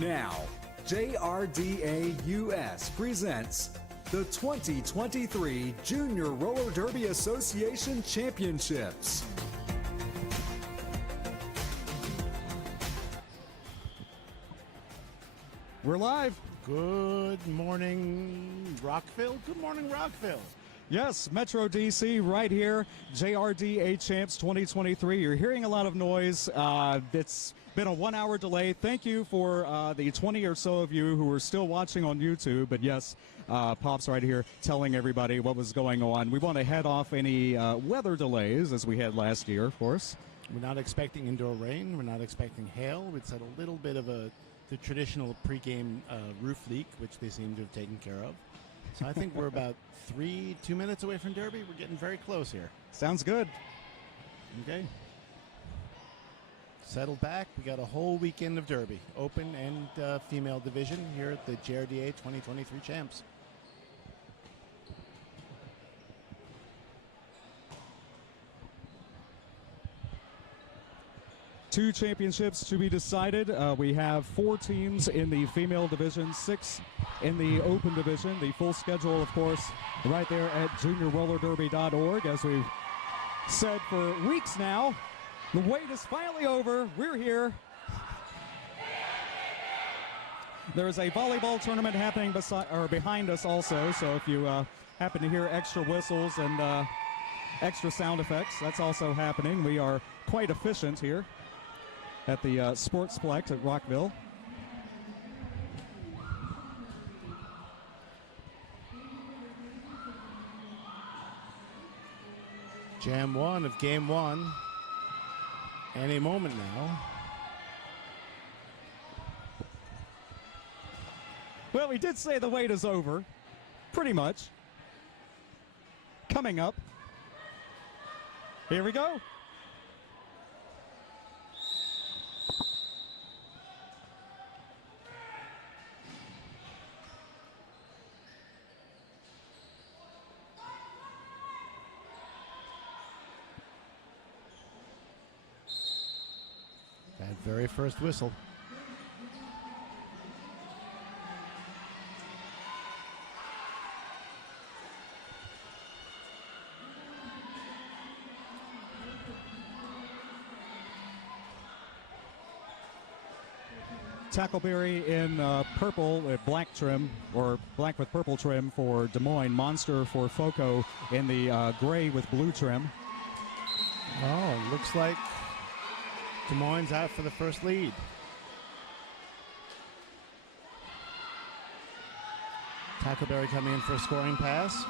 Now, JRDA US presents the 2023 Junior Roller Derby Association Championships. We're live. Good morning, Rockville. Good morning, Rockville. Yes, Metro DC right here, JRDA Champs 2023. You're hearing a lot of noise. It's been a 1 hour delay. Thank you for the 20 or so of you who are still watching on YouTube. But yes, Pop's right here telling everybody what was going on. We want to head off any weather delays as we had last year, of course. We're not expecting indoor rain. We're not expecting hail. It's had a little bit of the traditional pregame roof leak, which they seem to have taken care of. So I think we're about 2 minutes away from Derby. We're getting very close here. Sounds good. Okay. Settle back. We got a whole weekend of Derby, open and female division here at the JRDA 2023 Champs. Two championships to be decided. We have 4 teams in the female division, 6 in the open division. The full schedule, of course, right there at juniorrollerderby.org. As we've said for weeks now, the wait is finally over. We're here. There is a volleyball tournament happening behind us also, so if you happen to hear extra whistles and extra sound effects, that's also happening. We are quite efficient here at the Sportsplex at Rockville. Jam 1 of game 1. Any moment now. Well, we did say the wait is over, pretty much. Coming up. Here we go. That very first whistle. Tackleberry in purple, black trim, or black with purple trim for Des Moines. Monster for Foco in the gray with blue trim. Oh, looks like Des Moines out for the first lead. Tackleberry coming in for a scoring pass.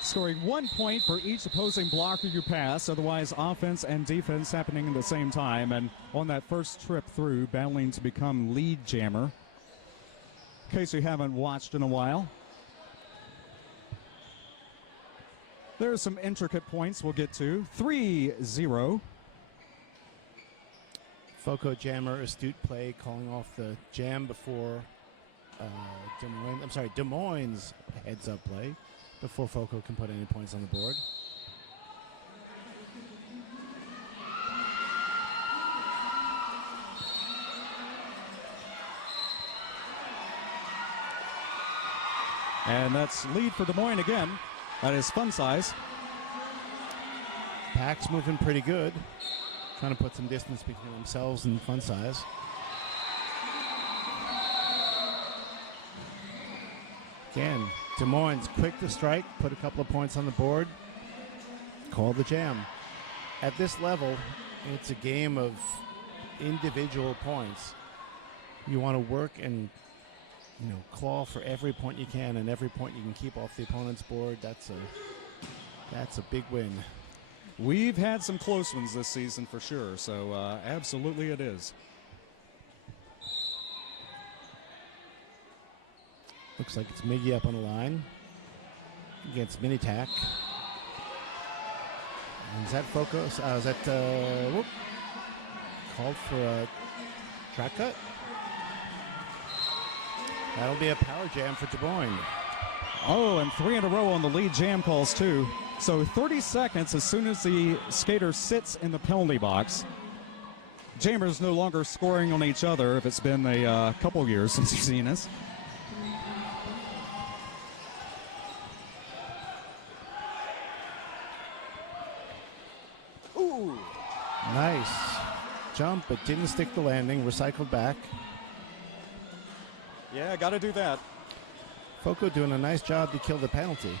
Scoring 1 point for each opposing blocker you pass, otherwise offense and defense happening at the same time. And on that first trip through, battling to become lead jammer. In case you haven't watched in a while. There are some intricate points we'll get to. 3-0. Foco jammer, astute play, calling off the jam before Des Moines heads up play before Foco can put any points on the board. And that's lead for Des Moines again. That is fun size. Pack's moving pretty good. Trying to put some distance between themselves and fun size. Again, Des Moines quick to strike, put a couple of points on the board, call the jam. At this level, it's a game of individual points. You want to work and claw for every point you can, and every point you can keep off the opponent's board. That's a big win. We've had some close ones this season for sure, so absolutely it is. Looks like it's Miggy up on the line against Mini Tack. Is that focus? Is that called for a track cut? That'll be a power jam for Des Moines. Oh, and 3 in a row on the lead jam calls, too. So 30 seconds as soon as the skater sits in the penalty box. Jammers no longer scoring on each other if it's been a couple years since you've seen us. Ooh. Nice jump, but didn't stick the landing. Recycled back. Yeah, got to do that. Foco doing a nice job to kill the penalty.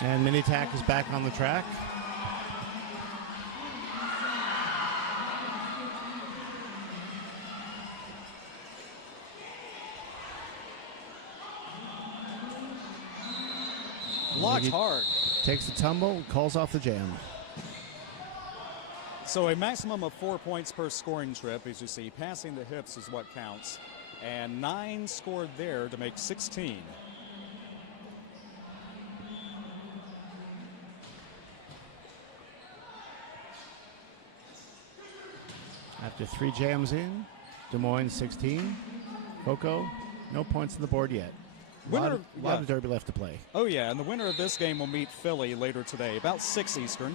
And Mini Tack is back on the track. Blocked hard. Takes the tumble, calls off the jam. So a maximum of 4 points per scoring trip, as you see. Passing the hips is what counts. And 9 scored there to make 16. After 3 jams in, Des Moines 16. Foco, no points on the board yet. A lot of Derby left to play. Oh, yeah, and the winner of this game will meet Philly later today, about 6 Eastern.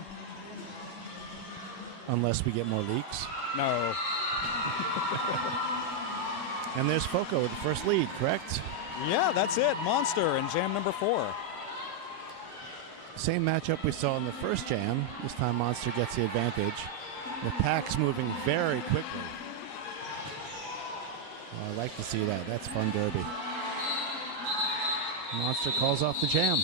Unless we get more leaks. No. And there's Foco with the first lead, correct? Yeah, that's it. Monster in jam number 4. Same matchup we saw in the first jam. This time Monster gets the advantage. The pack's moving very quickly. Oh, I like to see that. That's fun Derby. Monster calls off the jam.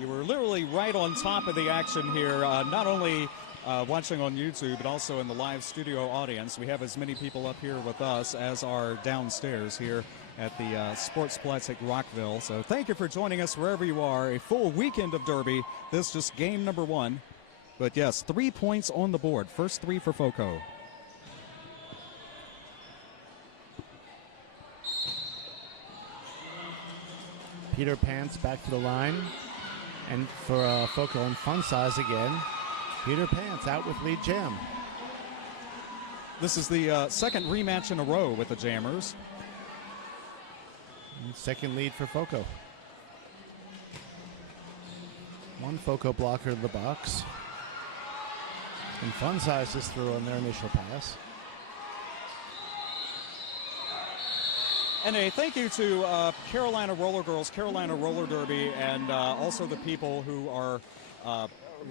You were literally right on top of the action here, not only watching on YouTube, but also in the live studio audience. We have as many people up here with us as are downstairs here at the Sportsplex at Rockville. So thank you for joining us wherever you are. A full weekend of Derby. This is just game number 1. But yes, 3 points on the board. First 3 for Foco. Peter Pants back to the line. And for Foco and Fun Size again. Peter Pants out with lead jam. This is the second rematch in a row with the Jammers. And second lead for Foco. One Foco blocker to the box. And Fun Size is through on their initial pass. And a thank you to Carolina Roller Girls, Carolina Roller Derby, and also the people who are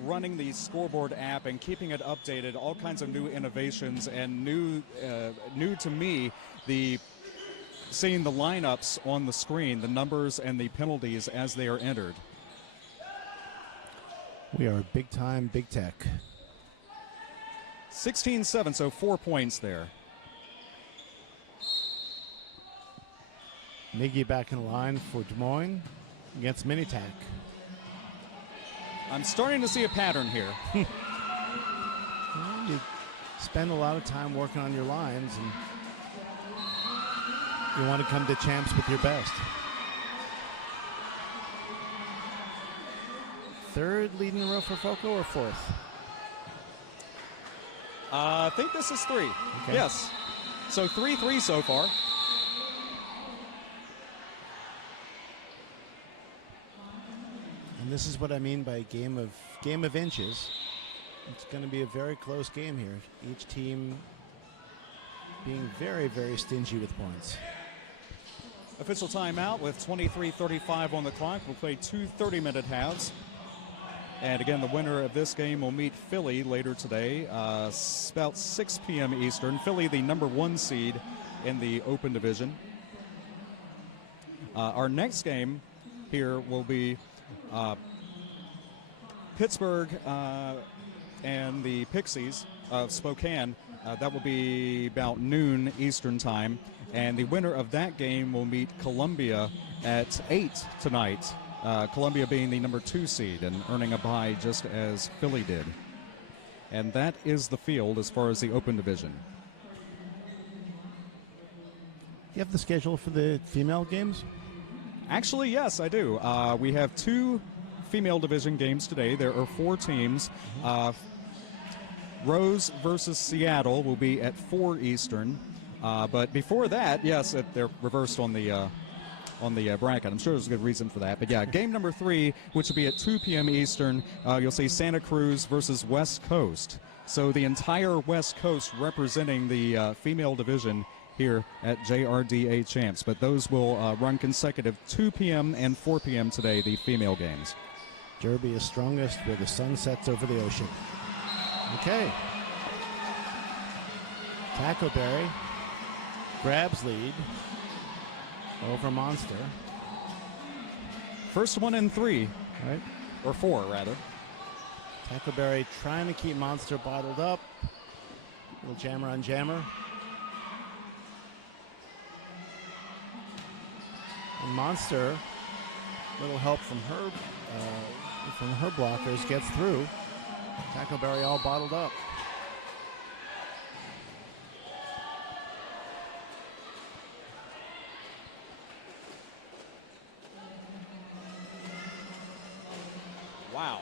running the scoreboard app and keeping it updated. All kinds of new innovations and new to me, seeing the lineups on the screen, the numbers and the penalties as they are entered. We are big time, big tech. 16-7, so 4 points there. Miggy back in line for Des Moines against Mini Tack. I'm starting to see a pattern here. Well, you spend a lot of time working on your lines, and you want to come to champs with your best. Third lead in a row for Foco or fourth? I think this is 3. Okay. Yes. So 3-3 so far. And this is what I mean by game of inches. It's going to be a very close game here. Each team being very, very stingy with points. Official timeout with 23:35 on the clock. We'll play 2 30-minute halves. And again, the winner of this game will meet Philly later today, about 6 p.m. Eastern. Philly, the number 1 seed in the Open Division. Our next game here will be Pittsburgh and the Pixies of Spokane. That will be about noon Eastern time. And the winner of that game will meet Columbia at 8 tonight. Columbia being the number 2 seed and earning a bye just as Philly did. And that is the field as far as the Open Division. Do you have the schedule for the female games? Actually, yes, I do. We have 2 female division games today. There are 4 teams. Rose versus Seattle will be at 4 Eastern. But before that, yes, they're reversed on the bracket. I'm sure there's a good reason for that. But yeah, game number 3, which will be at 2 p.m. Eastern, you'll see Santa Cruz versus West Coast. So the entire West Coast representing the female division here at JRDA Champs. But those will run consecutive 2 p.m. and 4 p.m. today, the female games. Derby is strongest where the sun sets over the ocean. Okay. Tackleberry grabs lead over Monster. First one in 3. Right. Or 4, rather. Tackleberry trying to keep Monster bottled up. Little jammer on jammer. And Monster, little help from her blockers, gets through. Tackleberry all bottled up. Wow.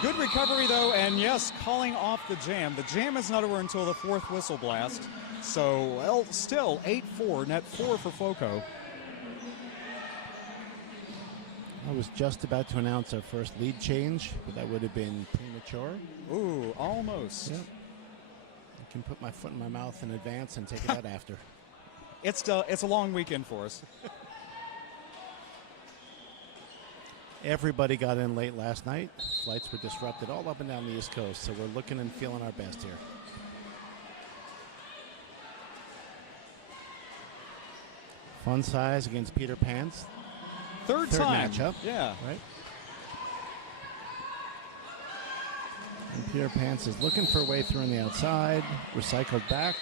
Good recovery, though, and yes, calling off the jam. The jam is not over until the 4th whistle blast. So, well, still 8-4, net 4 for Foco. I was just about to announce our first lead change, but that would have been premature. Ooh, almost. Yep. I can put my foot in my mouth in advance and take it out after. It's a long weekend for us. Everybody got in late last night. Flights were disrupted all up and down the East Coast, so we're looking and feeling our best here. Fun size against Peter Pan's. Third time. Matchup. Yeah. Right. And Peter Pants is looking for a way through on the outside. Recycled back.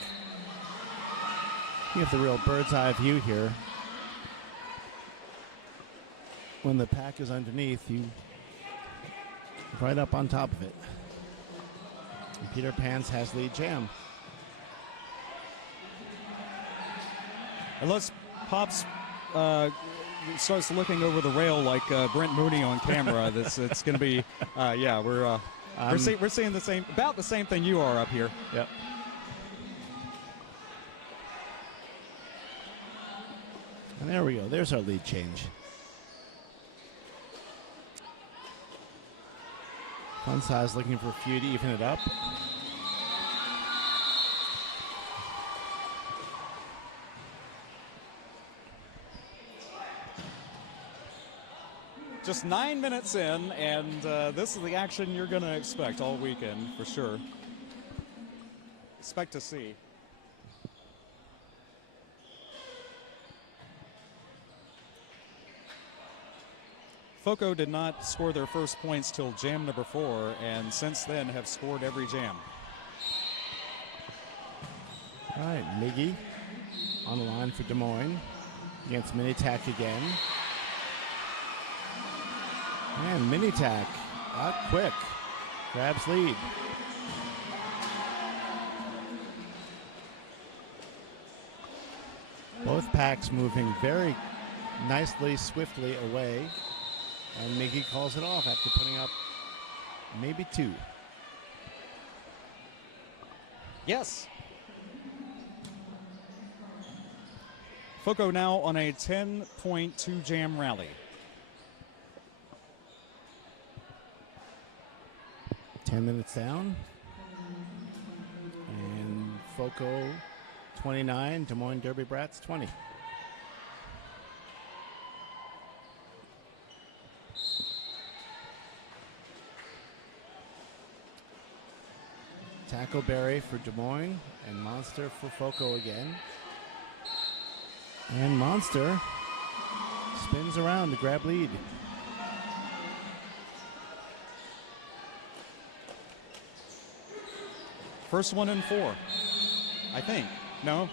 You have the real bird's eye view here. When the pack is underneath, you right up on top of it. And Peter Pan's has lead jam. Unless Pops starts looking over the rail like Brent Mooney on camera, it's going to be, yeah, we're seeing about the same thing you are up here. Yep. And there we go. There's our lead change. Fun size looking for a few to even it up. Just 9 minutes in, and this is the action you're going to expect all weekend for sure. Expect to see. Foco did not score their first points till jam number 4, and since then have scored every jam. All right, Miggy on the line for Des Moines against Minitac again. And Minitac out quick, grabs lead. Both packs moving very nicely, swiftly away. And Miggy calls it off after putting up maybe 2. Yes. Foco now on a 10.2 jam rally. 10 minutes down. And Foco 29, Des Moines Derby Brats 20. Tackleberry for Des Moines and Monster for Foco again. And Monster spins around to grab lead. First one in 4, I think. No,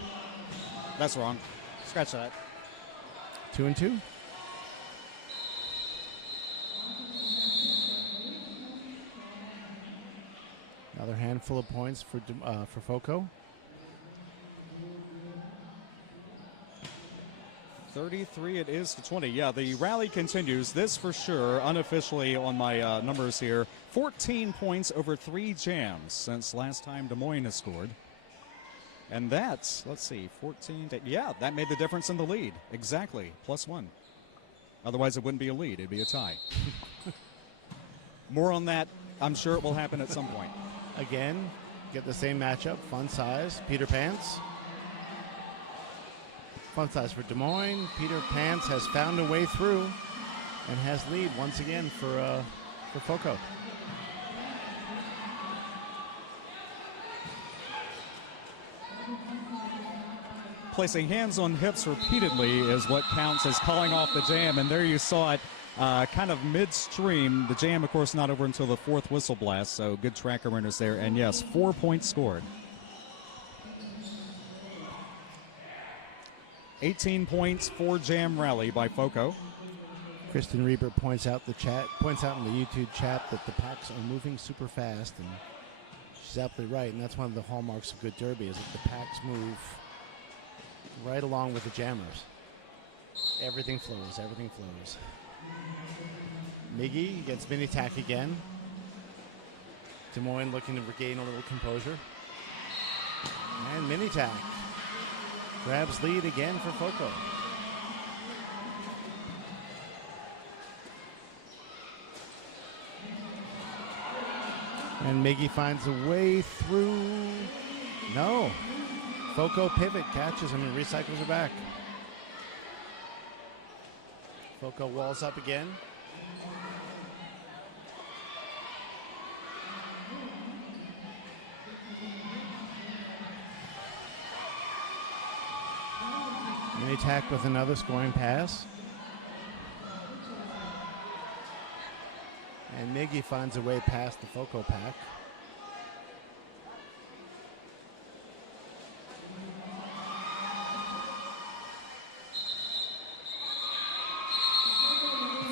that's wrong. Scratch that. 2 and 2. Another handful of points for Foco. 33 it is to 20. Yeah, the rally continues. This for sure, unofficially on my numbers here, 14 points over 3 jams since last time Des Moines has scored. And that's, let's see, 14 to, yeah, that made the difference in the lead. Exactly, +1. Otherwise it wouldn't be a lead, it'd be a tie. More on that, I'm sure it will happen at some point. Again, get the same matchup, fun size, Peter Pants. Fun size for Des Moines. Peter Pants has found a way through and has lead once again for FOCO. Placing hands on hips repeatedly is what counts as calling off the jam, and there you saw it kind of midstream. The jam, of course, not over until the 4th whistle blast, so good track awareness there. And yes, 4 points scored. 18 points for jam rally by FOCO. Kristen Reber points out in the YouTube chat that the packs are moving super fast, and she's absolutely right. And that's one of the hallmarks of good derby is that the packs move right along with the jammers. Everything flows. Everything flows. Miggy gets mini tack again. Des Moines looking to regain a little composure. And mini tack. Grabs lead again for FOCO. And Miggy finds a way through. No. FOCO pivot catches him and recycles her back. FOCO walls up again. Mini tack with another scoring pass. And Miggy finds a way past the FOCO pack.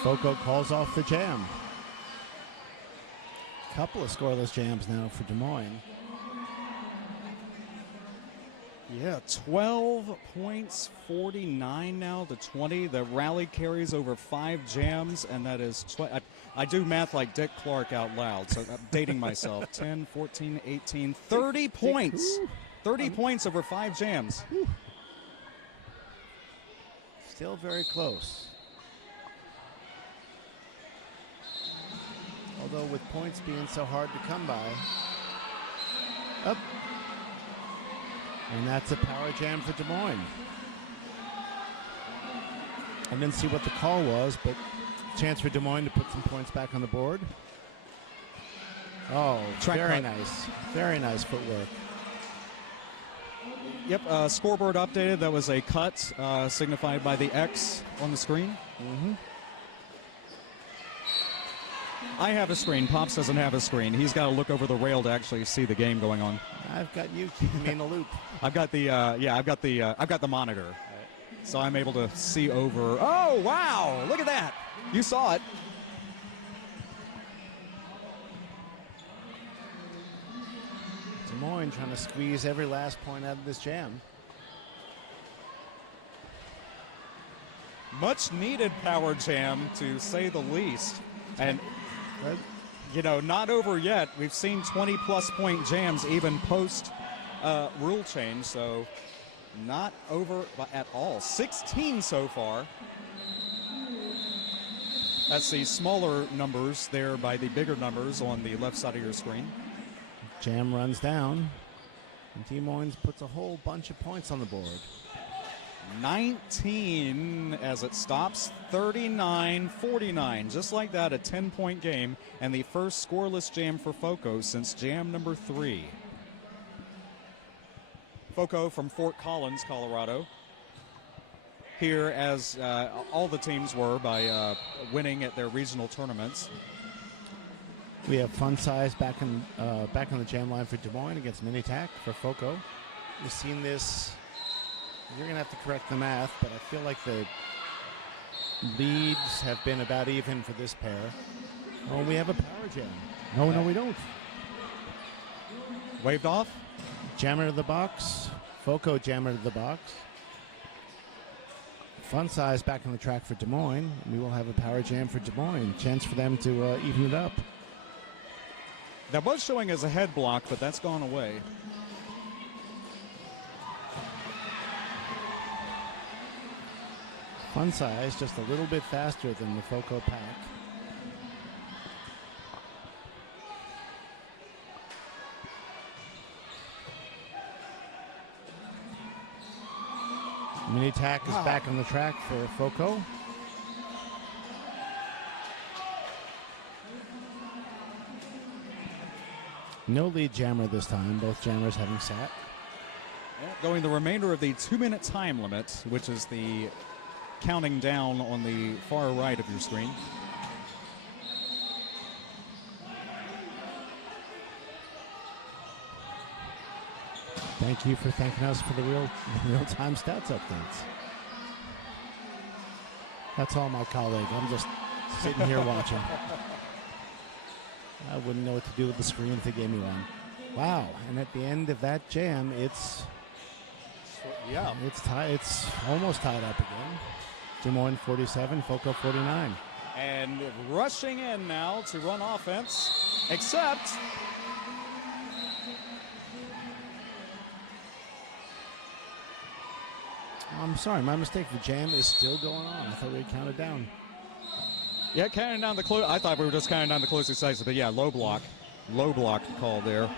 FOCO calls off the jam. Couple of scoreless jams now for Des Moines. Yeah, 12 points, 49 now to 20. The rally carries over 5 jams, and that is, I do math like Dick Clark out loud, so I'm dating myself. 10, 14, 18, 30 points. 30 points over 5 jams. Still very close. Although with points being so hard to come by. Up. And that's a power jam for Des Moines. I didn't see what the call was, but chance for Des Moines to put some points back on the board. Oh, very nice. Very nice footwork. Yep, scoreboard updated. That was a cut signified by the X on the screen. Mm-hmm. I have a screen. Pops doesn't have a screen. He's got to look over the rail to actually see the game going on. I've got you keeping me in the loop. I've got the I've got the monitor, so I'm able to see over. Oh wow! Look at that. You saw it. Des Moines trying to squeeze every last point out of this jam. Much needed power jam, to say the least. And, you know, not over yet. We've seen 20-plus point jams even post rule change, so not over at all. 16 so far. That's the smaller numbers there by the bigger numbers on the left side of your screen. Jam runs down, and Des Moines puts a whole bunch of points on the board. 19 as it stops, 39-49. Just like that, a 10-point game, and the first scoreless jam for FOCO since jam number 3. FOCO from Fort Collins, Colorado. Here, as all the teams were by winning at their regional tournaments. We have Fun Size back on the jam line for Des Moines against Mini Tack for FOCO. We've seen this. You're going to have to correct the math, but I feel like the leads have been about even for this pair. Oh, we have a power jam. No, we don't. Waved off. Jammer to the box. FOCO jammer to the box. Fun Size back on the track for Des Moines. We will have a power jam for Des Moines. Chance for them to even it up. That was showing as a head block, but that's gone away. Fun Size just a little bit faster than the FOCO pack. Mini Tack is back on the track for FOCO. No lead jammer this time, both jammers having sat. Going the remainder of the 2-minute time limit, which is the counting down on the far right of your screen. Thank you for thanking us for the real-time stats updates. That's all my colleague. I'm just sitting here watching. I wouldn't know what to do with the screen if they gave me one. Wow! And at the end of that jam, it's It's almost tied up again. Des Moines 47, FOCO 49. And rushing in now to run offense, except I'm sorry, my mistake. The jam is still going on. I thought we had counted down. Yeah, counting down the close. I thought we were just counting down the closing sites, but yeah, low block call there.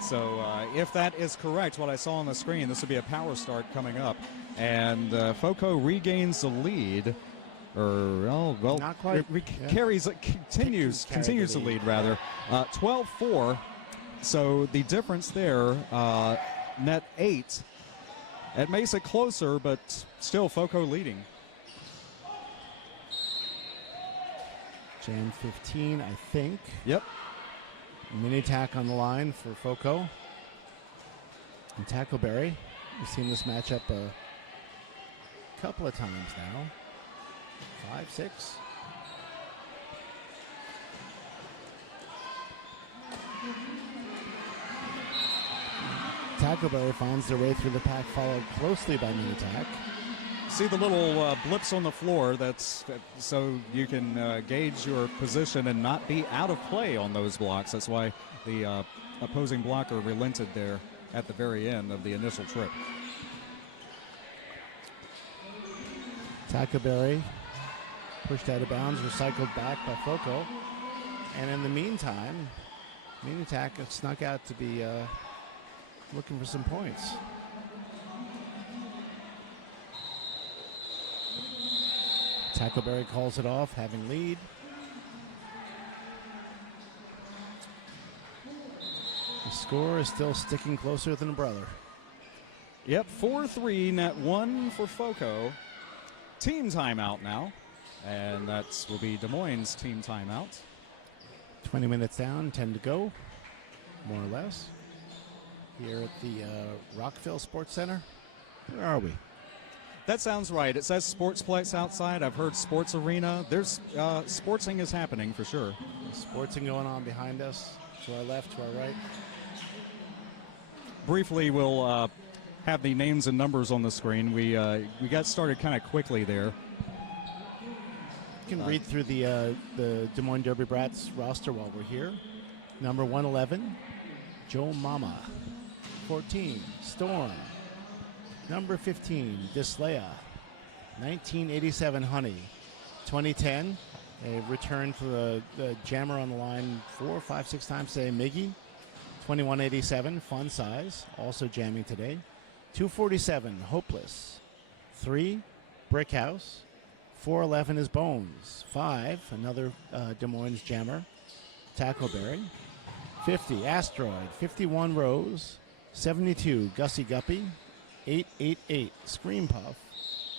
So if that is correct, what I saw on the screen, this would be a power start coming up, and FOCO regains the lead, or well, not quite. Continues the lead rather, 12-4. So the difference there, net 8. It makes it closer, but still FOCO leading. Jam 15, I think. Yep. Mini Tack on the line for FOCO. And Tackleberry. We've seen this matchup a couple of times now. 5, 6. Tackleberry finds their way through the pack, followed closely by Mini Tack. See the little blips on the floor. That's so you can gauge your position and not be out of play on those blocks. That's why the opposing blocker relented there at the very end of the initial trip. Tackleberry pushed out of bounds, recycled back by FOCO. And in the meantime, Mini Tack snuck out to be looking for some points. Tackleberry calls it off, having lead. The score is still sticking closer than a brother. Yep, 4-3, net 1 for FOCO. Team timeout now, and that will be Des Moines' team timeout. 20 minutes down, 10 to go, more or less. Here at the Rockville Sports Center. Where are we? That sounds right. It says Sportsplex outside. I've heard Sports Arena. There's sportsing is happening for sure. Sportsing going on behind us, to our left, to our right. Briefly, we'll have the names and numbers on the screen. We got started kind of quickly there. You can read through the Des Moines Derby Brats roster while we're here. Number 111, Joe Mama. 14, Storm. Number 15, Dislea. 1987, Honey. 2010, a return for the jammer on the line 4, 5, 6 times today, Miggy. 2187, Fun Size, also jamming today. 247, Hopeless. 3, Brick House. 411 is Bones. 5, another Des Moines jammer, Tackleberry. 50, Asteroid. 51, Rose. 72, Gussie Guppy. 888, Scream Puff.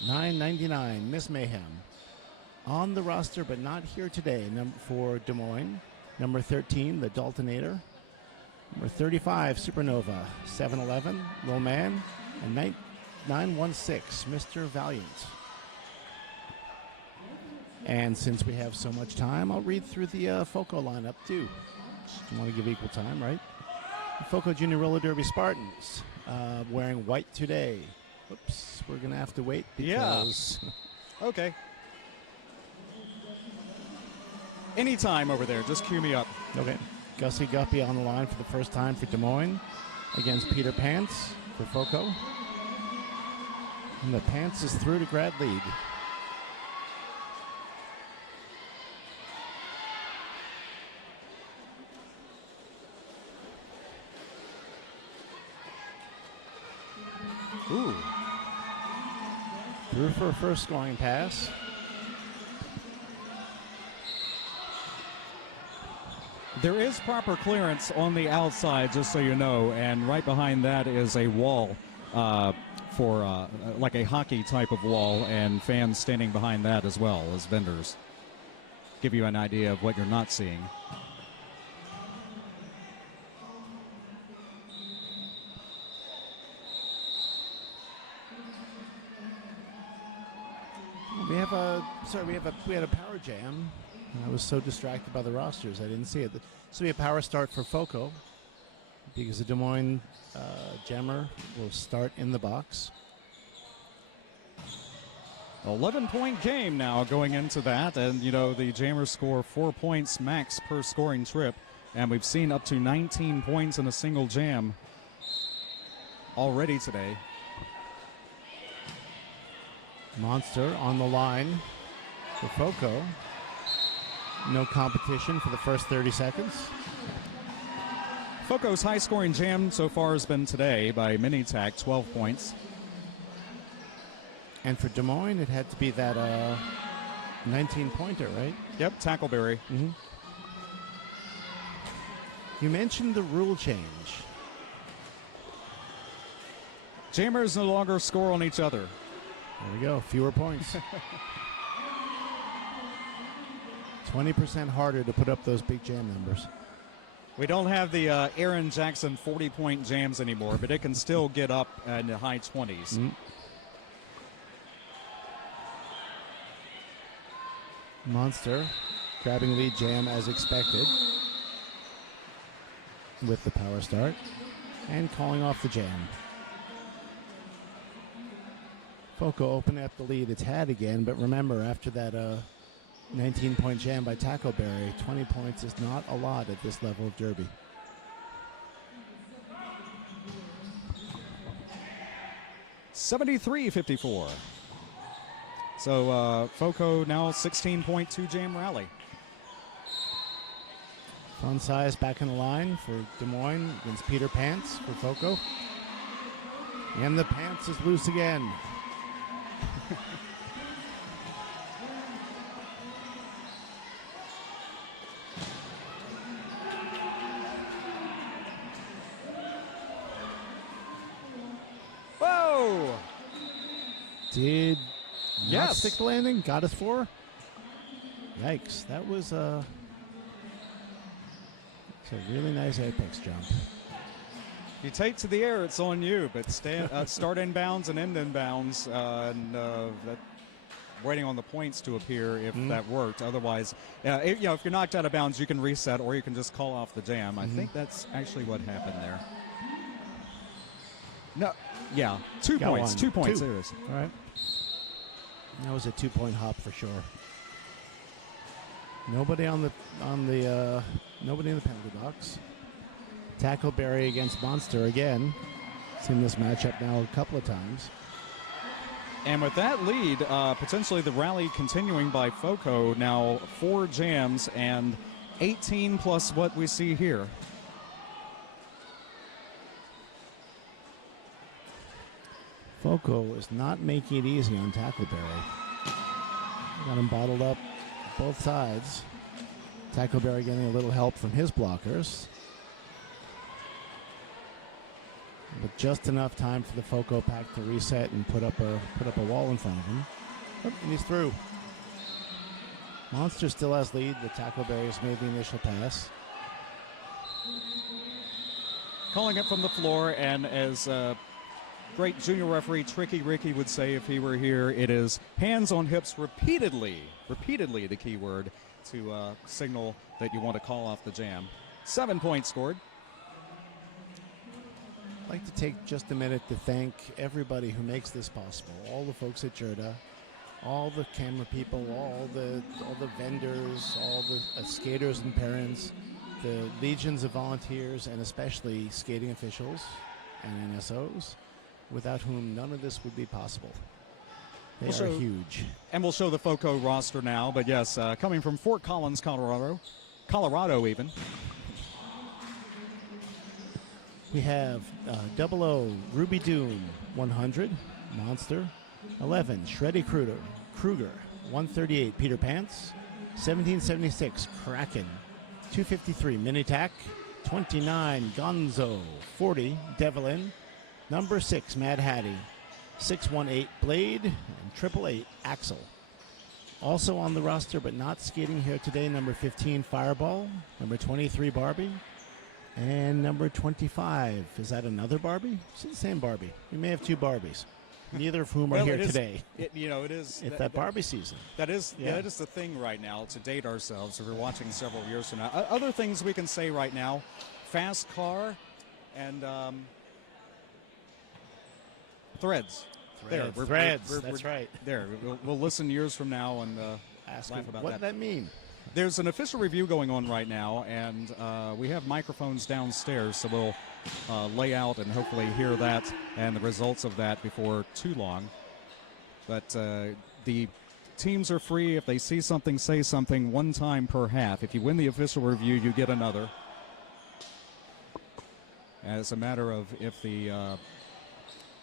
999, Miss Mayhem. On the roster, but not here today, for Des Moines. Number 13, The Daltonator. Number 35, Supernova. 711, Lil Man. And 916, Mr. Valiant. And since we have so much time, I'll read through the FOCO lineup, too. You want to give equal time, right? The FOCO Junior Roller Derby Spartans, wearing white today. Oops, we're going to have to wait Yeah. because Okay. Anytime over there, just cue me up. okay. Gussie Guppy on the line for the first time for Des Moines against Peter Pants for Foco. And the Pants is through to grad lead. Ooh. Through for a first scoring pass. There is proper clearance on the outside, just so you know, and right behind that is a wall for like a hockey type of wall, and fans standing behind that as well as vendors. Give you an idea of what you're not seeing. We had a power jam. I was so distracted by the rosters I didn't see it. This will be a power start for Foco because the Des Moines jammer will start in the box. 11-point game now going into that, and you know the Jammers score 4 points max per scoring trip, and we've seen up to 19 points in a single jam already today. Monster on the line for Foco. No competition for the first 30 seconds. Foco's high-scoring jam so far has been today by Minitac, 12 points. And for Des Moines, it had to be that 19-pointer, right? Yep, Tackleberry. Mm-hmm. You mentioned the rule change. Jammers no longer score on each other. There we go, fewer points. 20% harder to put up those big jam numbers. We don't have the Aaron Jackson 40-point jams anymore, but it can still get up in the high 20s. Mm. Monster grabbing lead jam as expected with the power start and calling off the jam. Foco opening up the lead a tad again, but remember, after that 19-point jam by Tackleberry, 20 points is not a lot at this level of derby. (73-54). So Foco now 16.2 jam rally. Fun size back in the line for Des Moines against Peter Pants for Foco. And the Pants is loose again. Whoa! Did not Yes. stick the landing? Got us 4? Yikes. That was it's a really nice apex jump. If you take to the air, it's on you, but start inbounds and end inbounds, waiting on the points to appear if that worked. Otherwise, if you're knocked out of bounds, you can reset or you can just call off the jam. I think that's actually what happened there. No, yeah, 2 Got points. one. 2 points. Two. There it is. All right. That was a 2-point hop for sure. Nobody in the penalty box. Tackleberry against Monster again. Seen this matchup now a couple of times. And with that lead, potentially the rally continuing by Foco, now 4 jams and 18 plus what we see here. Foco is not making it easy on Tackleberry. Got him bottled up both sides. Tackleberry getting a little help from his blockers. But just enough time for the Foco pack to reset and put up a wall in front of him. Oh, and he's through. Monster still has lead, but Tackleberry has made the initial pass. Calling it from the floor, and as great junior referee Tricky Ricky would say if he were here, it is hands on hips repeatedly the key word to signal that you want to call off the jam. 7 points scored. I'd like to take just a minute to thank everybody who makes this possible. All the folks at JRDA, all the camera people, all the vendors, all the skaters and parents, the legions of volunteers, and especially skating officials and NSOs, without whom none of this would be possible. They are huge. And we'll show the FOCO roster now, but yes, coming from Fort Collins, Colorado even. We have 00 Ruby Doom, 100, Monster. 11, Shreddy Kruger, 138, Peter Pants. 1776, Kraken. 253, Minitac. 29, Gonzo. 40, Devlin. Number 6, Mad Hattie. 618, Blade. And 888, Axel. Also on the roster, but not skating here today, number 15, Fireball. Number 23, Barbie. And number 25, is that another Barbie? It's the same Barbie. We may have two Barbies, neither of whom are here today. It is. It's that Barbie season. That is the thing right now, to date ourselves if we're watching several years from now. Other things we can say right now, fast car and threads. Threads, that's right. There, we'll listen years from now and Ask laugh about what that. What does that mean? There's an official review going on right now, and we have microphones downstairs, so we'll lay out and hopefully hear that and the results of that before too long. But the teams are free. If they see something, say something one time per half. If you win the official review, you get another. As a matter of if the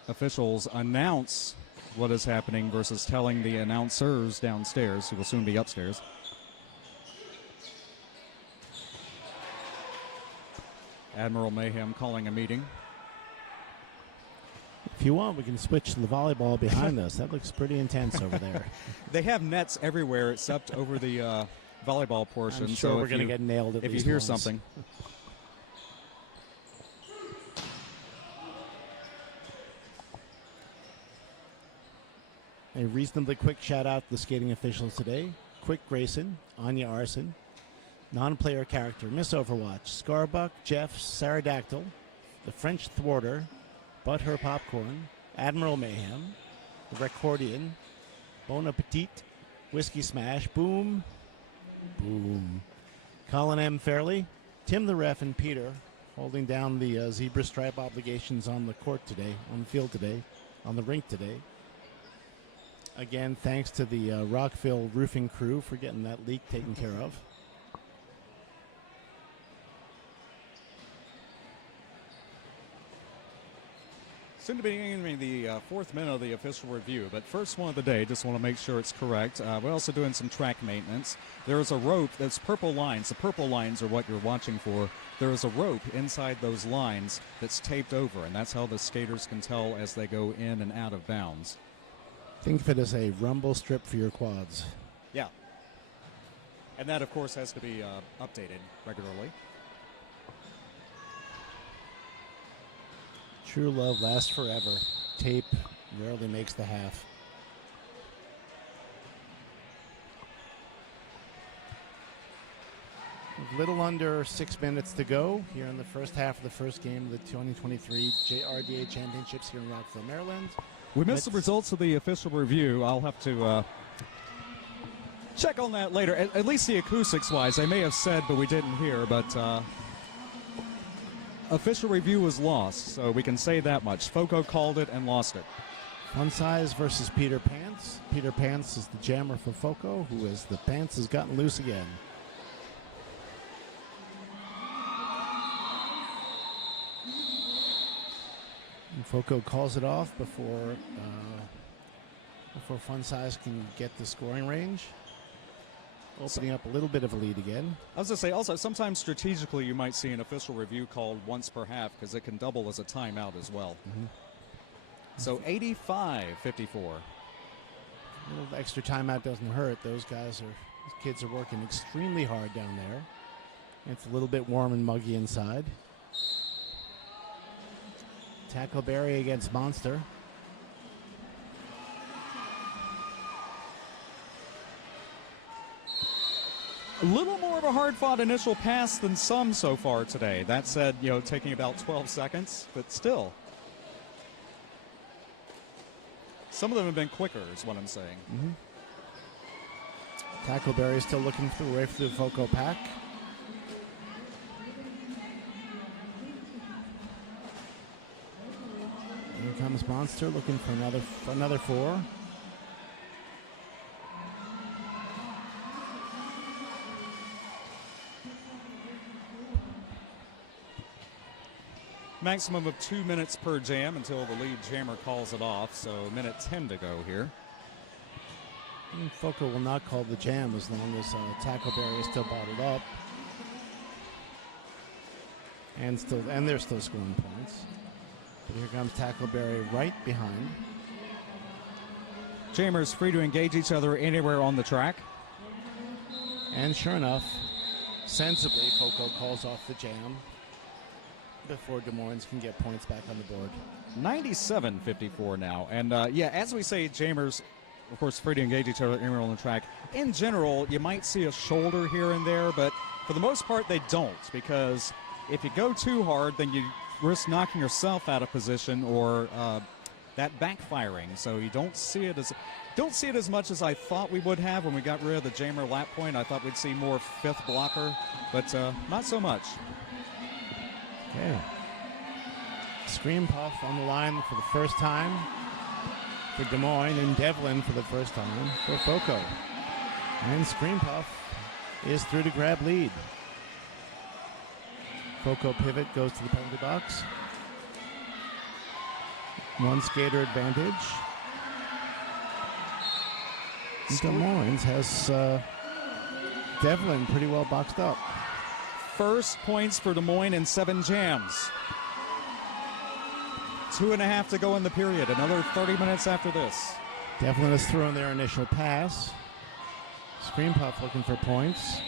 officials announce what is happening versus telling the announcers downstairs, who will soon be upstairs. Admiral Mayhem calling a meeting. If you want, we can switch the volleyball behind us. That looks pretty intense over there. They have nets everywhere except over the volleyball portion. I'm sure so we're going to get nailed if you hear something. A reasonably quick shout out to the skating officials today. Quick Grayson, Anya Arson, non-player character, Miss Overwatch, Scarbuck, Jeff, Pterodactyl, the French Thwarter, Butthur Popcorn, Admiral Mayhem, the Recordian, Bon Appetit, Whiskey Smash, Boom, Colin M. Fairley, Tim the Ref, and Peter holding down the zebra stripe obligations on the court today, on the field today, on the rink today. Again, thanks to the Rockville roofing crew for getting that leak taken care of. Soon to be beginning the fourth minute of the official review, but first one of the day, just want to make sure it's correct. We're also doing some track maintenance. There is a rope that's purple lines. The purple lines are what you're watching for. There is a rope inside those lines that's taped over, and that's how the skaters can tell as they go in and out of bounds. Think of it as a rumble strip for your quads. Yeah. And that, of course, has to be updated regularly. True love lasts forever. Tape rarely makes the half. A little under 6 minutes to go here in the first half of the first game of the 2023 JRDA Championships here in Rockville, Maryland. We missed the results of the official review. I'll have to check on that later. At least the acoustics-wise, they may have said, but we didn't hear. But official review was lost, so we can say that much. FOCO called it and lost it. Fun Size versus Peter Pants. Peter Pants is the jammer for FOCO, who is the pants has gotten loose again. And FOCO calls it off before Fun Size can get the scoring range. Opening up a little bit of a lead again. I was going to say, also, sometimes strategically you might see an official review called once per half because it can double as a timeout as well. Mm-hmm. So 85-54. A little extra timeout doesn't hurt. Those kids are working extremely hard down there. It's a little bit warm and muggy inside. Tackleberry against Monster. A little more of a hard-fought initial pass than some so far today. That said, taking about 12 seconds, but still. Some of them have been quicker, is what I'm saying. Mm-hmm. Tackleberry still looking for the way for the Foco pack. Here comes Monster looking for another 4. Maximum of 2 minutes per jam until the lead jammer calls it off, so minute 10 to go here. Foco will not call the jam as long as Tackleberry is still bottled up. And they're still scoring points. But here comes Tackleberry right behind. Jammers free to engage each other anywhere on the track. And sure enough, sensibly, Foco calls off the jam before Des Moines can get points back on the board. 97-54 now. And as we say, jammers, of course, free to engage each other anywhere on the track. In general, you might see a shoulder here and there, but for the most part, they don't, because if you go too hard, then you risk knocking yourself out of position or that backfiring. So you don't see it as much as I thought we would have when we got rid of the jammer lap point. I thought we'd see more fifth blocker, but not so much. Okay. Scream Puff on the line for the first time for Des Moines, and Devlin for the first time for Foco. And Scream Puff is through to grab lead. Foco pivot goes to the penalty box. One skater advantage. Des Moines has Devlin pretty well boxed up. First points for Des Moines in 7 jams. 2.5 to go in the period. Another 30 minutes after this. Devlin has thrown their initial pass. Scream Puff looking for points.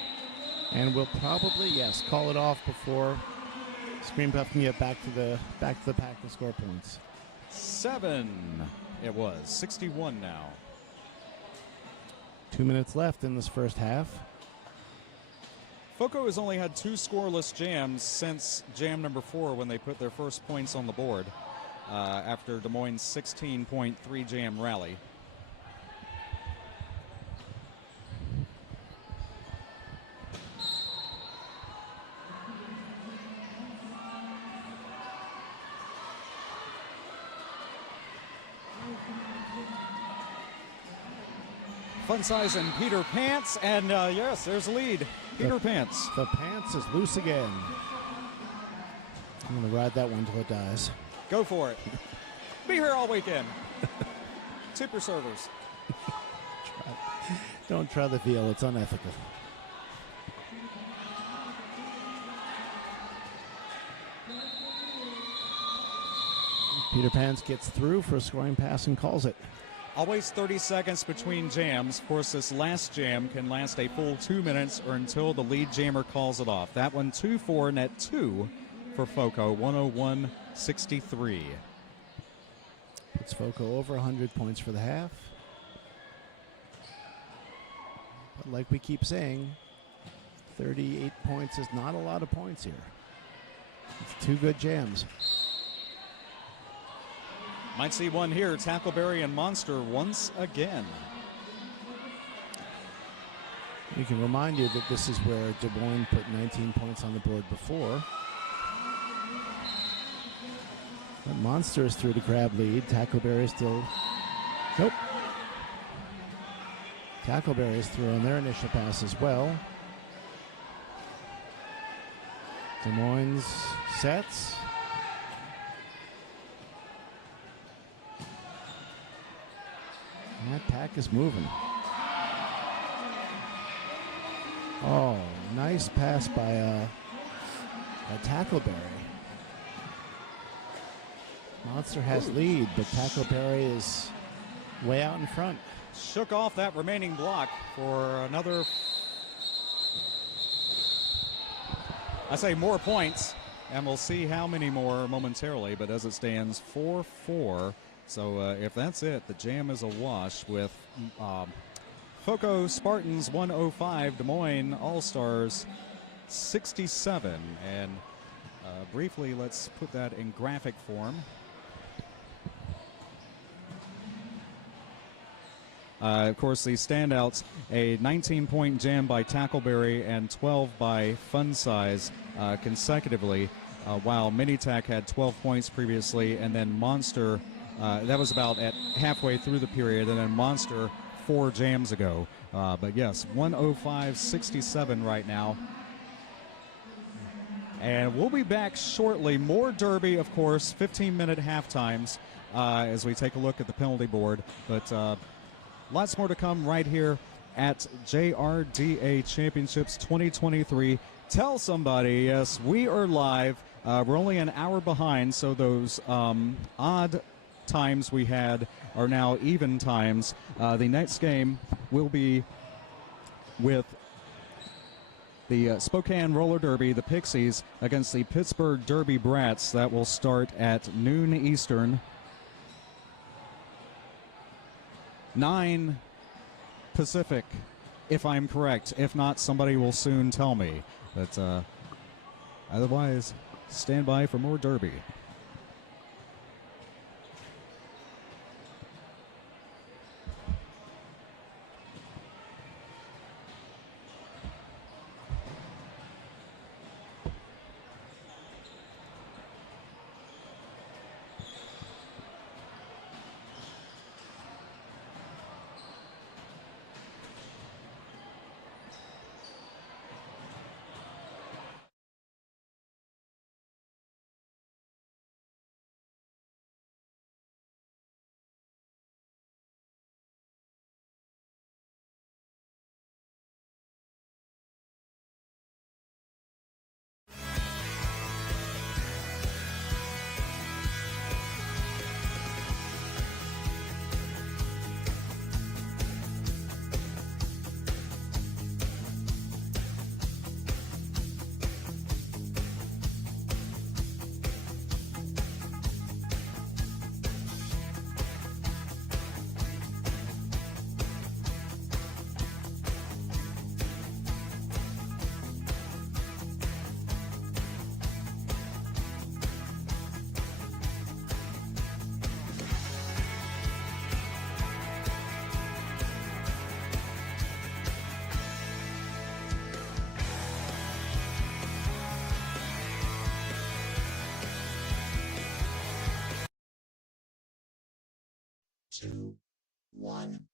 And will probably, call it off before Scream Puff can get back to the pack to score points. 7 it was. 61 now. 2 minutes left in this first half. Foco has only had 2 scoreless jams since jam number 4 when they put their first points on the board after Des Moines' 16-point 3-jam rally. Fun size and Peter Pants, and yes, there's the lead. Peter Pants. The pants is loose again. I'm going to ride that one till it dies. Go for it. Be here all weekend. Tip your servers. Don't try the veal. It's unethical. Peter Pants gets through for a scoring pass and calls it. Always 30 seconds between jams. Of course, this last jam can last a full 2 minutes or until the lead jammer calls it off. That one 2-4, net 2 for Foco, 101-63. Puts Foco over 100 points for the half. But like we keep saying, 38 points is not a lot of points here. It's 2 good jams. Might see one here, Tackleberry and Monster once again. We can remind you that this is where Des Moines put 19 points on the board before. But Monster is through to grab lead. Tackleberry is still... Nope. Tackleberry is through on their initial pass as well. Des Moines sets. That pack is moving. Oh, nice pass by Tackleberry. Monster has lead, but Tackleberry is way out in front. Shook off that remaining block for another, I say more points, and we'll see how many more momentarily, but as it stands, 4-4. So if that's it, the jam is a wash with FOCO Spartans 105, Des Moines All-Stars 67. And briefly, let's put that in graphic form. Of course, the standouts, a 19-point jam by Tackleberry and 12 by Fun Size consecutively, while Minitech had 12 points previously, and then Monster, that was about at halfway through the period, and then Monster 4 jams ago. But yes, 105-67 right now. And we'll be back shortly. More Derby, of course, 15-minute half times as we take a look at the penalty board. But lots more to come right here at JRDA Championships 2023. Tell somebody, yes, we are live. We're only an hour behind, so those odd times we had are now even times. The next game will be with the Spokane Roller Derby, the Pixies, against the Pittsburgh Derby Brats. That will start at noon Eastern, 9 Pacific, if I'm correct. If not, somebody will soon tell me. But otherwise, stand by for more Derby. Two, one.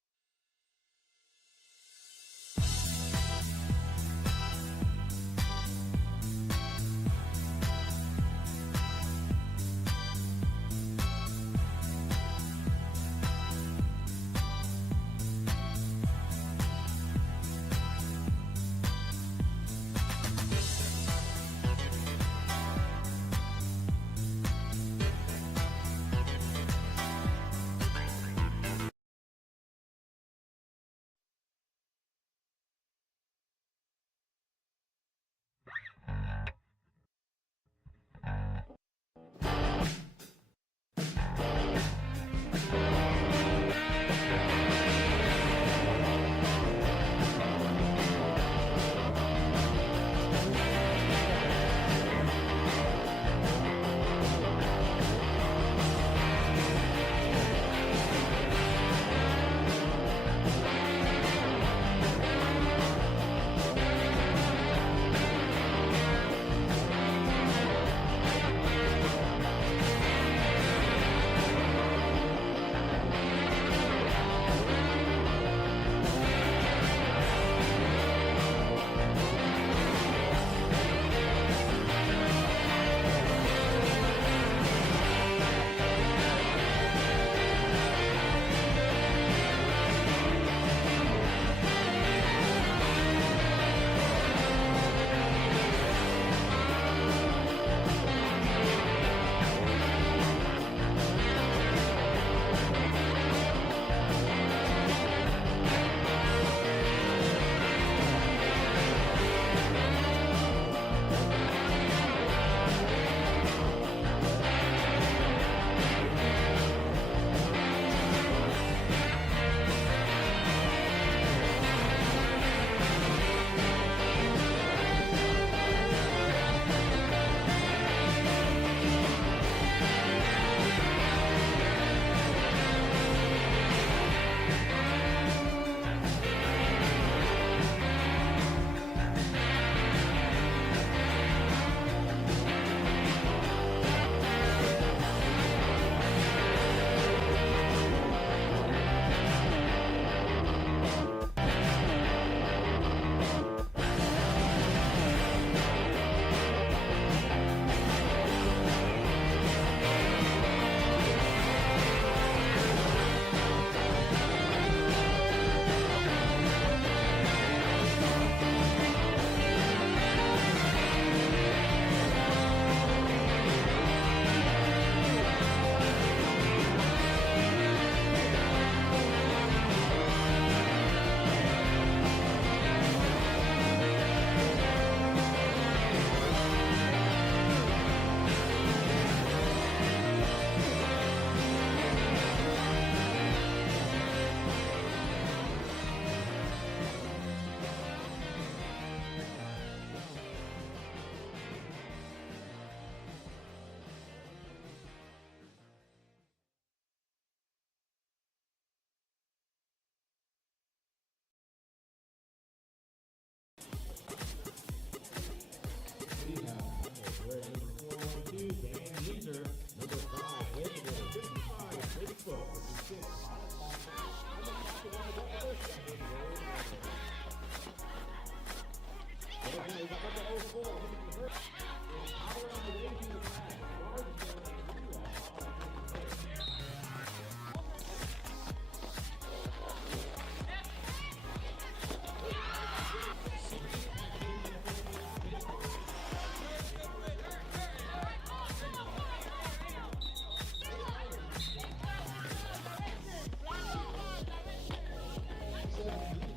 7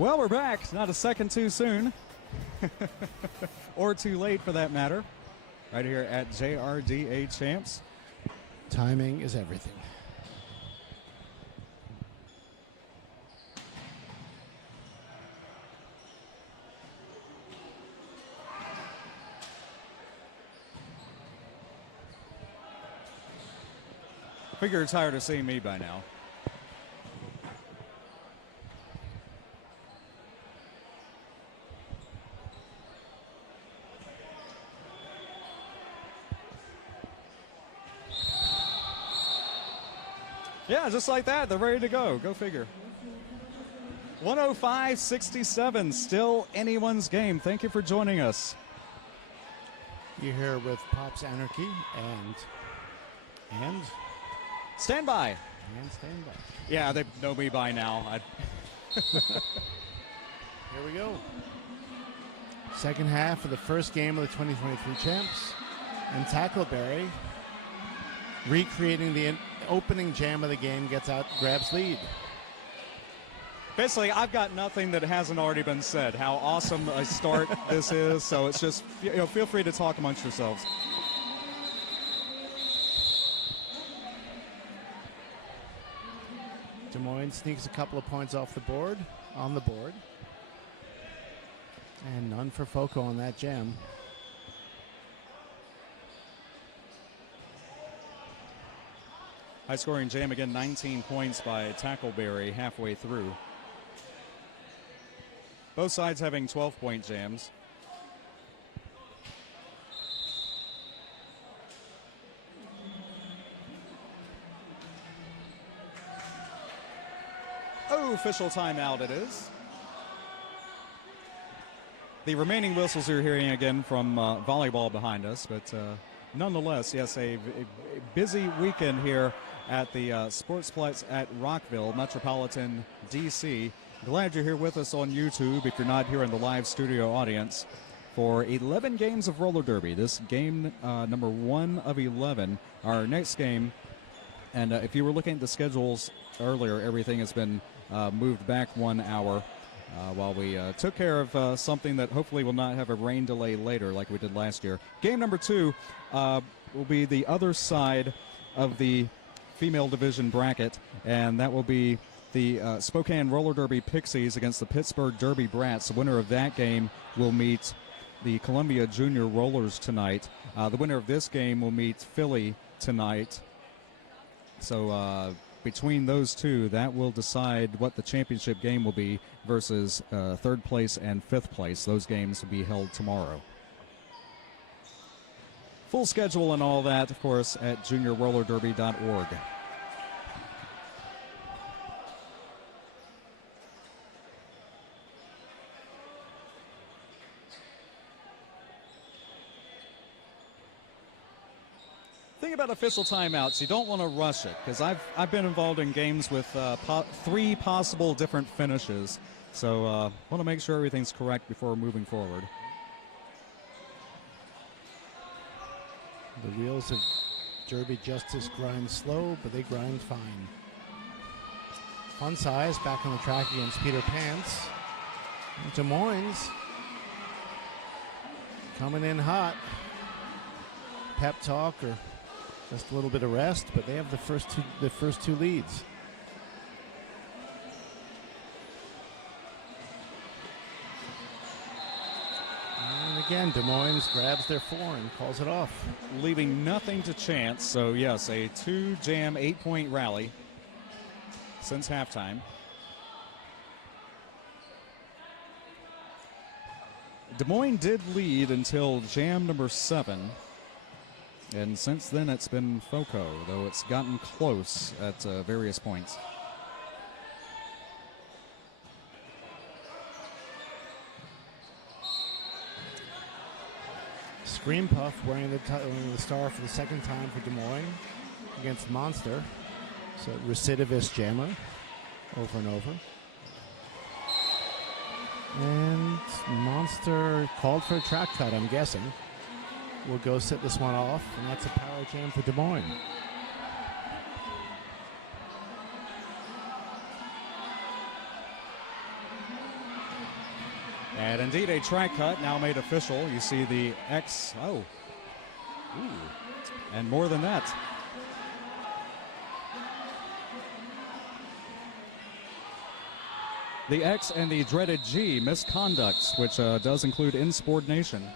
Well, we're back. Not a second too soon. Or too late for that matter. Right here at JRDA Champs. Timing is everything. Figure you're tired of seeing me by now. Yeah, just like that. They're ready to go. Go figure. 105-67, still anyone's game. Thank you for joining us. You're here with Pops Anarchy and Stand by. and stand by. Yeah, they know me by now. Here we go. Second half of the first game of the 2023 champs. And Tackleberry, recreating the opening jam of the game, gets out, grabs lead. Basically, I've got nothing that hasn't already been said. How awesome a start this is. So it's just, feel free to talk amongst yourselves. Des Moines sneaks a couple of points off the board, on the board. And none for Foco on that jam. High-scoring jam again, 19 points by Tackleberry halfway through. Both sides having 12-point jams. Oh, official timeout it is. The remaining whistles you're hearing again from volleyball behind us, but nonetheless, yes, a busy weekend here at the Sportsplex at Rockville, Metropolitan, D.C. Glad you're here with us on YouTube if you're not here in the live studio audience for 11 games of roller derby. This game number 1 of 11, our next game. And if you were looking at the schedules earlier, everything has been moved back 1 hour while we took care of something that hopefully will not have a rain delay later like we did last year. Game number 2 will be the other side of the female division bracket, and that will be the Spokane Roller Derby Pixies against the Pittsburgh Derby Brats. The winner of that game will meet the Columbia Junior Rollers tonight. The winner of this game will meet Philly tonight. So between those two, that will decide what the championship game will be versus third place and fifth place. Those games will be held tomorrow. Full schedule and all that, of course, at juniorrollerderby.org. Thing about official timeouts, you don't want to rush it, because I've been involved in games with 3 possible different finishes, so want to make sure everything's correct before moving forward. The wheels of Derby Justice grind slow, but they grind fine. Fun Size back on the track against Peter Pants. And Des Moines coming in hot. Pep talk or just a little bit of rest, but they have the first two leads. And again, Des Moines grabs their 4 and calls it off. Leaving nothing to chance, so yes, a 2-jam, 8-point rally since halftime. Des Moines did lead until jam number 7. And since then, it's been Foco, though it's gotten close at various points. Scream Puff wearing the star for the second time for Des Moines against Monster. So recidivist jammer over and over. And Monster called for a track cut, I'm guessing. We'll go sit this one off, and that's a power jam for Des Moines. And indeed, a track cut now made official. You see the X. Oh. Ooh. And more than that. The X and the dreaded G, misconduct, which does include insubordination.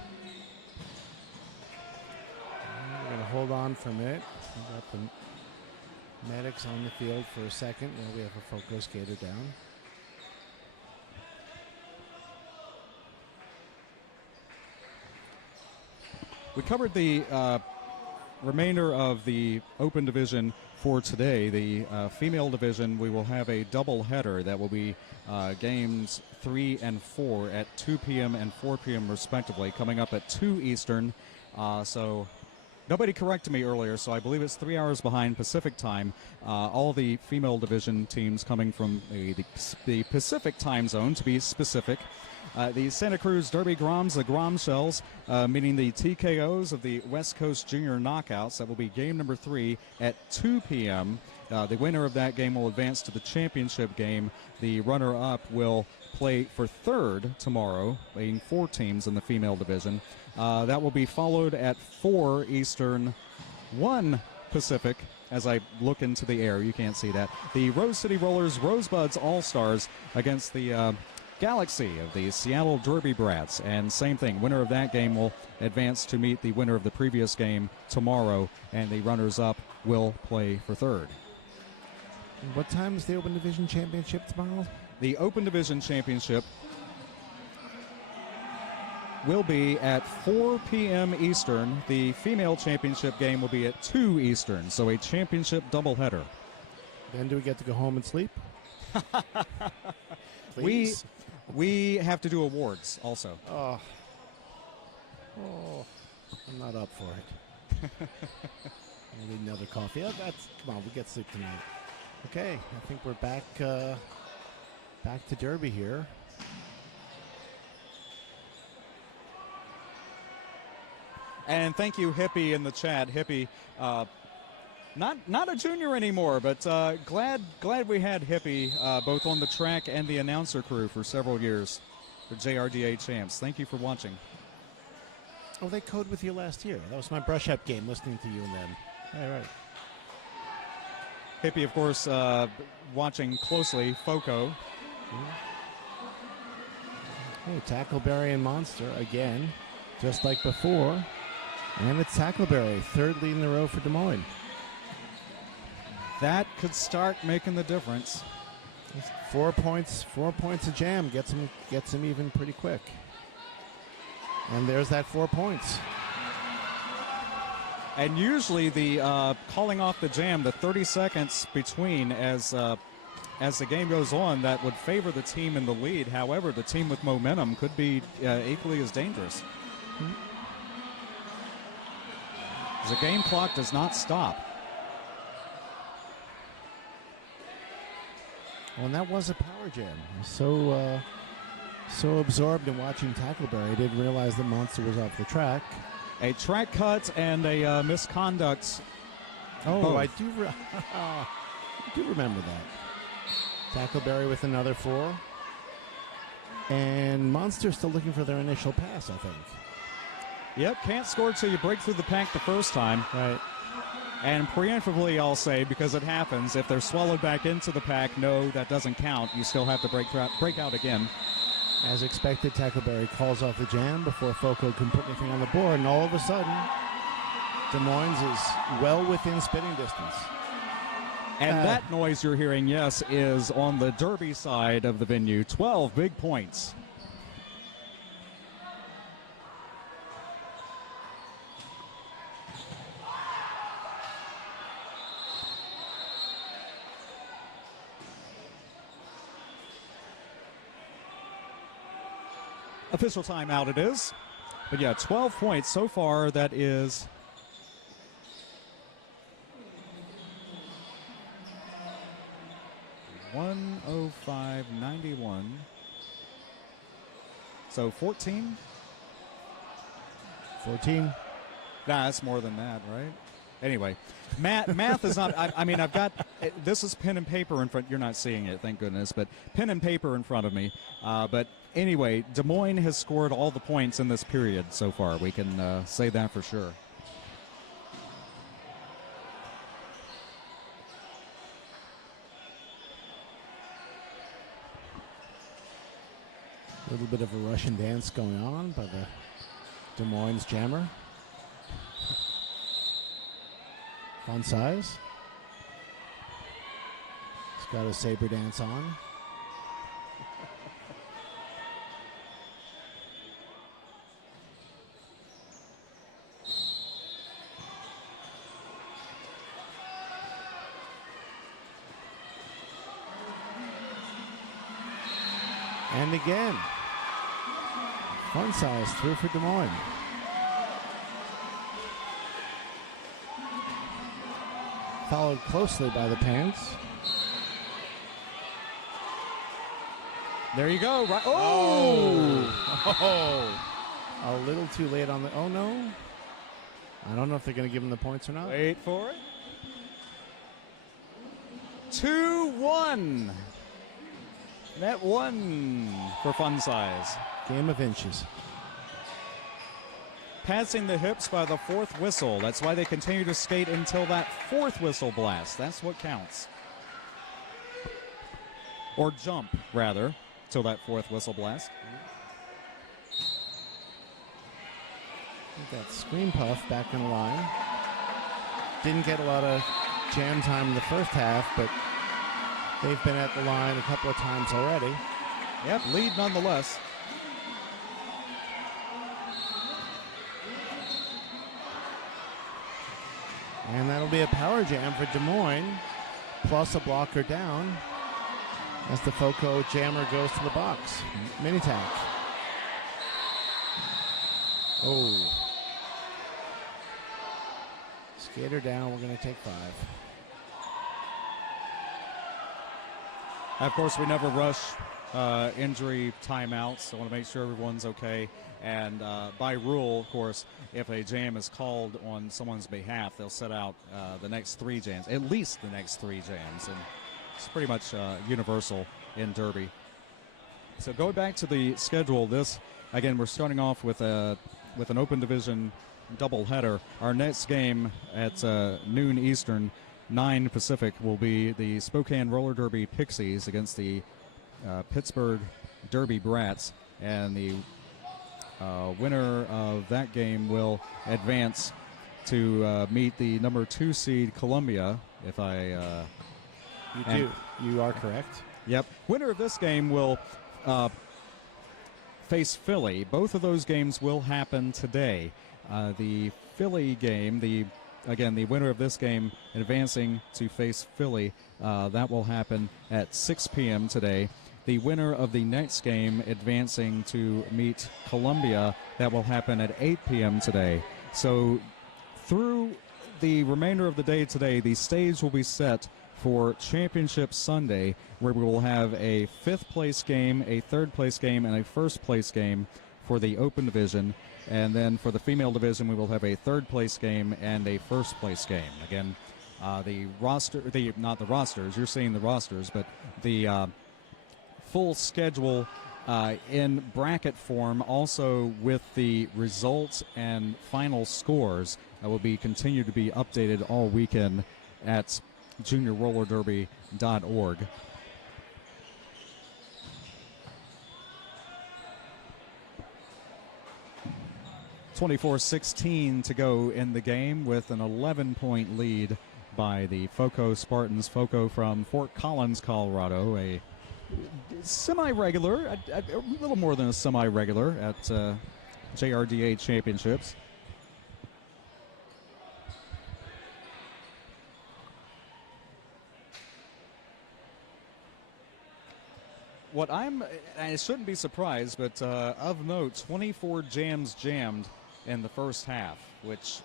We're going to hold on for a minute. We got the medics on the field for a second. Now we have a Foco skater down. We covered the remainder of the open division for today. The female division, we will have a double header that will be games 3 and 4 at 2 p.m. and 4 p.m. respectively, coming up at 2 Eastern. So nobody corrected me earlier, so I believe it's 3 hours behind Pacific time. All the female division teams coming from the Pacific time zone, to be specific. The Santa Cruz Derby Groms, the Grom Shells, meaning the TKOs of the West Coast Junior Knockouts. That will be game number 3 at 2 p.m. The winner of that game will advance to the championship game. The runner-up will play for third tomorrow, being 4 teams in the female division. That will be followed at 4 Eastern, 1 Pacific. As I look into the air, you can't see that. The Rose City Rollers Rosebuds All-Stars against the Galaxy of the Seattle Derby Brats. And same thing, winner of that game will advance to meet the winner of the previous game tomorrow, and the runners-up will play for third. What time is the Open Division Championship tomorrow? The Open Division Championship will be at 4 p.m. Eastern. The female championship game will be at 2 Eastern, so a championship doubleheader. Then do we get to go home and sleep? Please? We have to do awards also. Oh, I'm not up for it. I need another coffee. Oh, come on, we get sleep tonight. Okay, I think we're back to Derby here. And thank you, Hippie, in the chat. Hippie, not a junior anymore, but glad we had Hippie both on the track and the announcer crew for several years for JRDA champs. Thank you for watching. Oh, they code with you last year. That was my brush-up game, listening to you and them. All right. Hippie, of course, watching closely, Foco. Hey, Tackleberry and Monster again, just like before. And it's Tackleberry, third lead in the row for Des Moines. That could start making the difference. 4 points a jam gets him even pretty quick. And there's that 4 points. And usually the calling off the jam, the 30 seconds between as the game goes on, that would favor the team in the lead. However, the team with momentum could be equally as dangerous. The game clock does not stop. Well, and that was a power jam. So absorbed in watching Tackleberry, I didn't realize that Monster was off the track. A track cut and a misconduct. Oh, both. I do remember that. Tackleberry with another 4. And Monster still looking for their initial pass, I think. Yep, can't score till you break through the pack the first time. Right. And preemptively, I'll say, because it happens, if they're swallowed back into the pack, no, that doesn't count. You still have to break out again. As expected, Tackleberry calls off the jam before Foco can put anything on the board, and all of a sudden, Des Moines is well within spitting distance. And that noise you're hearing, yes, is on the Derby side of the venue. 12 big points. Official timeout it is. But yeah, 12 points so far. That is $105.91. So 14? 14. Nah, that's more than that, right? Anyway, math is not, I mean, I've got, this is pen and paper in front. You're not seeing it, thank goodness, but pen and paper in front of me. But Anyway, Des Moines has scored all the points in this period so far. We can say that for sure. A little bit of a Russian dance going on by the Des Moines jammer. Fun size. He's got a saber dance on. And again, fun size through for Des Moines. Followed closely by the Pants. There you go. Right. Oh! A little too late on the. Oh no! I don't know if they're going to give him the points or not. Wait for it. 2-1. Net one for fun size. Game of inches. Passing the hips by the fourth whistle. That's why they continue to skate until that fourth whistle blast. That's what counts. Or jump, rather, till that fourth whistle blast. We've got Scream Puff back in the line. Didn't get a lot of jam time in the first half, but they've been at the line a couple of times already. Yep, lead nonetheless. And that'll be a power jam for Des Moines, plus a blocker down as the Foco jammer goes to the box. Mini tack. Oh. Skater down, we're going to take 5. Of course, we never rush injury timeouts, so I want to make sure everyone's okay. And by rule, of course, if a jam is called on someone's behalf, they'll set out the next 3 jams, at least the next 3 jams. And it's pretty much universal in Derby. So going back to the schedule, again, we're starting off with an open division doubleheader. Our next game at noon Eastern, 9 Pacific, will be the Spokane Roller Derby Pixies against the Pittsburgh Derby Brats, and the winner of that game will advance to meet the number 2 seed Columbia. If I you are correct. Yep. Winner of this game will face Philly. Both of those games will happen today. The Philly game, the winner of this game advancing to face Philly, that will happen at 6 p.m. today. The winner of the next game advancing to meet Columbia, that will happen at 8 p.m. today. So through the remainder of the day today, the stage will be set for Championship Sunday, where we will have a 5th place game, a 3rd place game, and a 1st place game for the open division. And then for the female division, we will have a 3rd place game and a 1st place game. Again, not the rosters, you're seeing the rosters, but the full schedule in bracket form, also with the results and final scores, will be continued to be updated all weekend at juniorrollerderby.org. .16 to go in the game, with an 11-point lead by the Foco Spartans. Foco from Fort Collins, Colorado, a semi-regular, a little more than a semi-regular at JRDA championships. I shouldn't be surprised, but of note, 24 jams jammed in the first half, which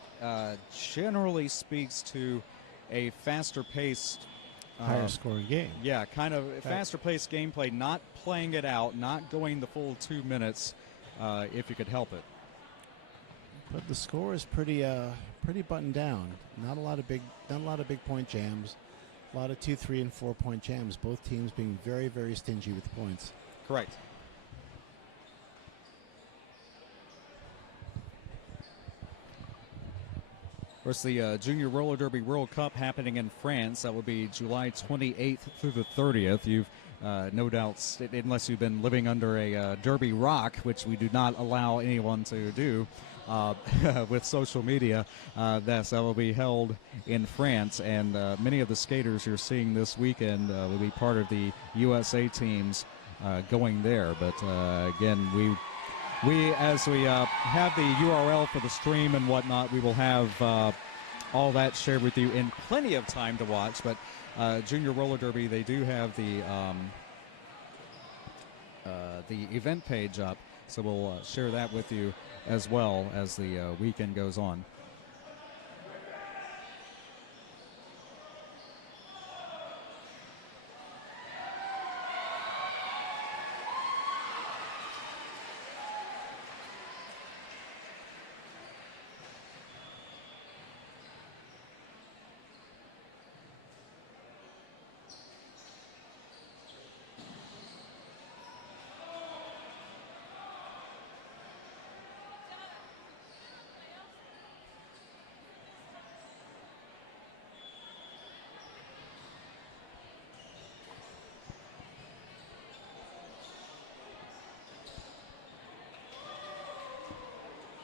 generally speaks to a faster paced, higher scoring game. Yeah, kind of faster paced gameplay, not playing it out, not going the full 2 minutes, if you could help it. But the score is pretty buttoned down. Not a lot of big point jams. A lot of 2, 3, and 4 point jams. Both teams being very, very stingy with points. Correct. course, the Junior Roller Derby World Cup happening in France. That will be July 28th through the 30th. You've no doubt, unless you've been living under a Derby rock, which we do not allow anyone to do with social media, that will be held in France. And many of the skaters you're seeing this weekend will be part of the USA teams going there. But again, we as we have the URL for the stream and whatnot, we will have all that shared with you in plenty of time to watch. But Junior Roller Derby, they do have the event page up, so we'll share that with you as well as the weekend goes on.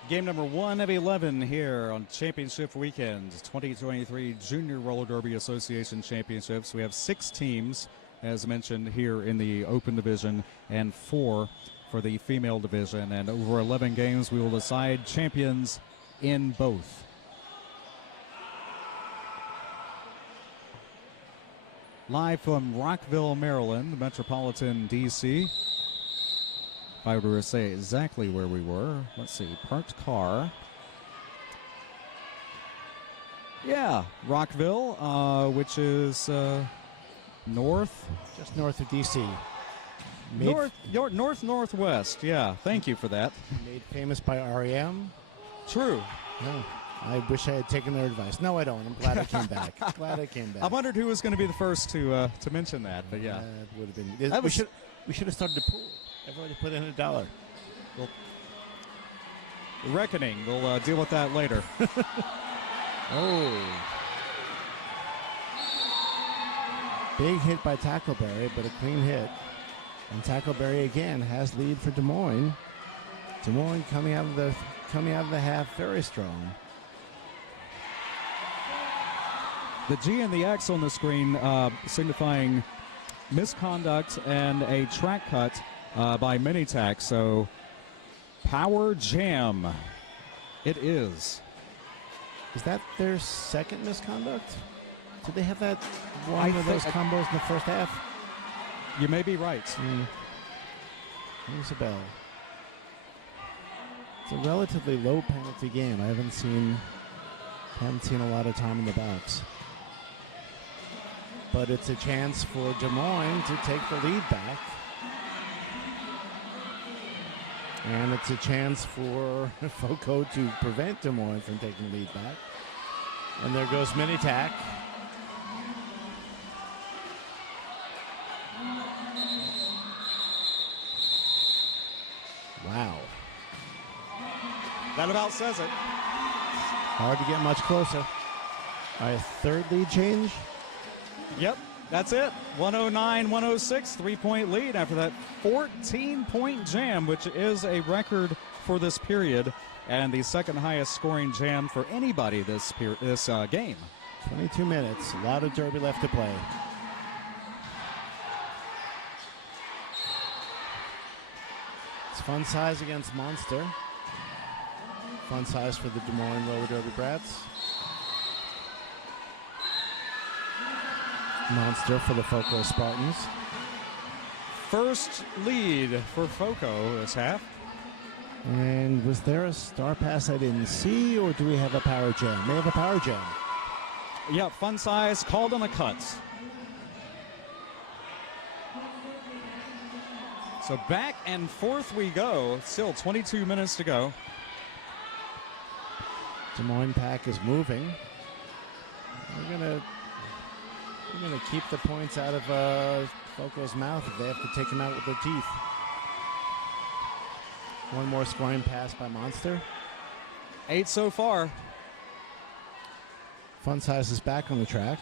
Game number 1 of 11 here on Championship Weekend, 2023 Junior Roller Derby Association Championships. We have 6 teams, as mentioned, here in the open division and 4 for the female division. And over 11 games, we will decide champions in both. Live from Rockville, Maryland, metropolitan D.C. If I were to say exactly where we were, let's see, parked car. Yeah, Rockville, which is north. Just north of D.C. Northwest, yeah. Thank you for that. Made famous by R.E.M. True. No, I wish I had taken their advice. No, I don't. I'm glad I came back. I wondered who was going to be the first to mention that, but yeah. It would have been. We should have started a pool. Everybody put in $1. Well, reckoning. We'll deal with that later. Oh. Big hit by Tackleberry, but a clean hit. And Tackleberry again has lead for Des Moines. Des Moines coming out of the half very strong. The G and the X on the screen signifying misconduct and a track cut by Minitac. So Power Jam it is. Is that their second misconduct? Did they have that one of those combos in the first half? You may be right. Rings a bell. It's a relatively low penalty game. I haven't seen a lot of time in the box. But it's a chance for Des Moines to take the lead back. And it's a chance for Foco to prevent Des Moines from taking the lead back. And there goes Minitac. Wow. That about says it. Hard to get much closer. All right, third lead change. Yep, that's it. 109-106, 3-point lead after that 14-point jam, which is a record for this period and the second highest scoring jam for anybody this game. 22 minutes, a lot of derby left to play. It's fun size against Monster. Fun size for the Des Moines Roller Derby Brats. Monster for the Foco Spartans. First lead for Foco this half. And was there a star pass I didn't see, or do we have a power jam? They have a power jam. Yeah, fun size, called on a cut. So back and forth we go. Still 22 minutes to go. Des Moines pack is moving. We're gonna keep the points out of Foco's mouth if they have to take him out with their teeth. One more scoring pass by Monster. 8 so far. Fun Size is back on the track.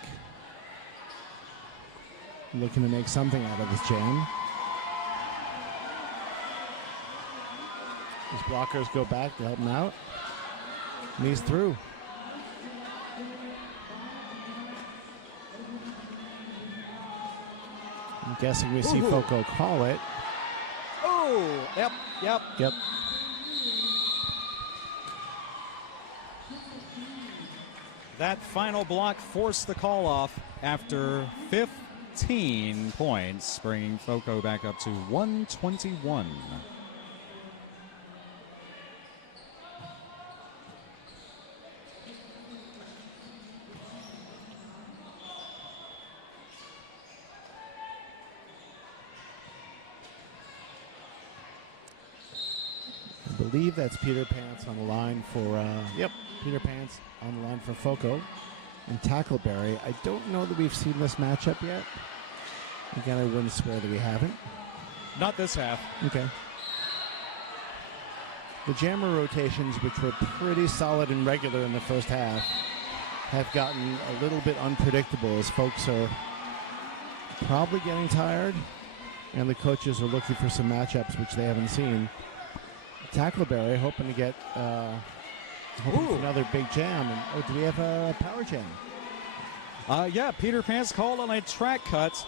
Looking to make something out of this jam. His blockers go back to help him out. And he's through. I'm guessing we see Foco call it. Oh, yep. Yep. That final block forced the call off after 15 points, bringing Foco back up to 121. I believe that's Peter Pants on the line for, Peter Pants on the line for Foco and Tackleberry. I don't know that we've seen this matchup yet. Again, I wouldn't swear that we haven't. Not this half. Okay. The jammer rotations, which were pretty solid and regular in the first half, have gotten a little bit unpredictable as folks are probably getting tired and the coaches are looking for some matchups which they haven't seen. Tackleberry hoping to get for another big jam. And, do we have a power jam? Yeah, Peter Pants called on a track cut.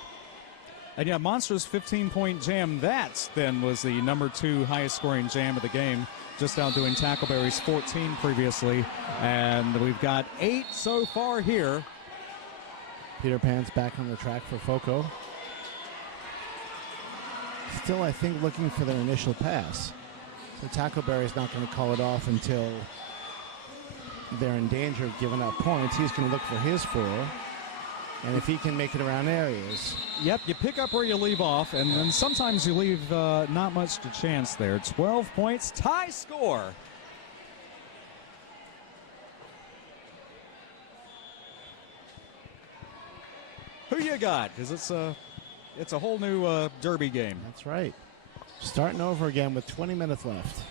And yeah, Monster's 15-point jam, that then was the number 2 highest scoring jam of the game, just outdoing Tackleberry's 14 previously. And we've got 8 so far here. Peter Pan's back on the track for Foco. Still, I think, looking for their initial pass. So Tackleberry's not going to call it off until they're in danger of giving up points. He's going to look for his 4. And if he can make it around areas. Yep, you pick up where you leave off, and then sometimes you leave not much to chance there. 12 points, tie score. Who you got? Because it's a whole new derby game. That's right. Starting over again with 20 minutes left.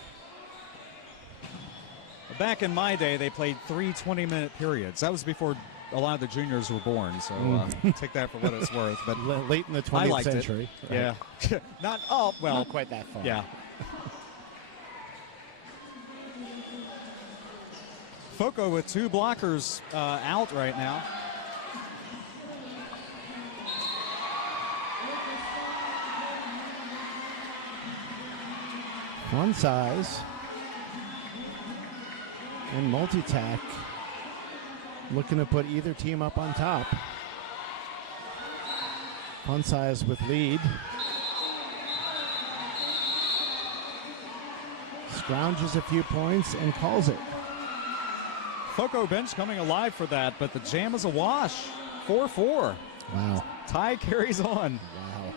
Back in my day, they played 3 20-minute periods. That was before a lot of the juniors were born, so take that for what it's worth. But late in the 20th century. Right? Yeah. Not quite that far. Yeah. Foco with 2 blockers out right now. One Size and multi-tack looking to put either team up on top. Fun Size with lead. Scrounges a few points and calls it. Foco bench coming alive for that, but the jam is a wash. 4-4. Wow. Tie carries on. Wow.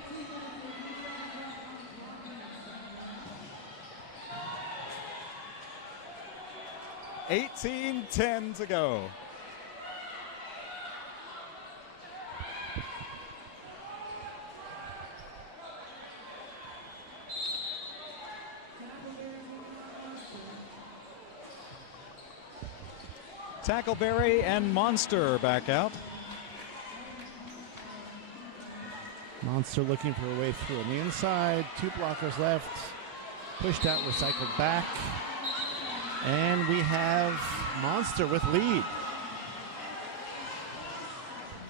$18-10 to go. Tackleberry and Monster back out. Monster looking for a way through on the inside. 2 blockers left. Pushed out, recycled back. And we have Monster with lead.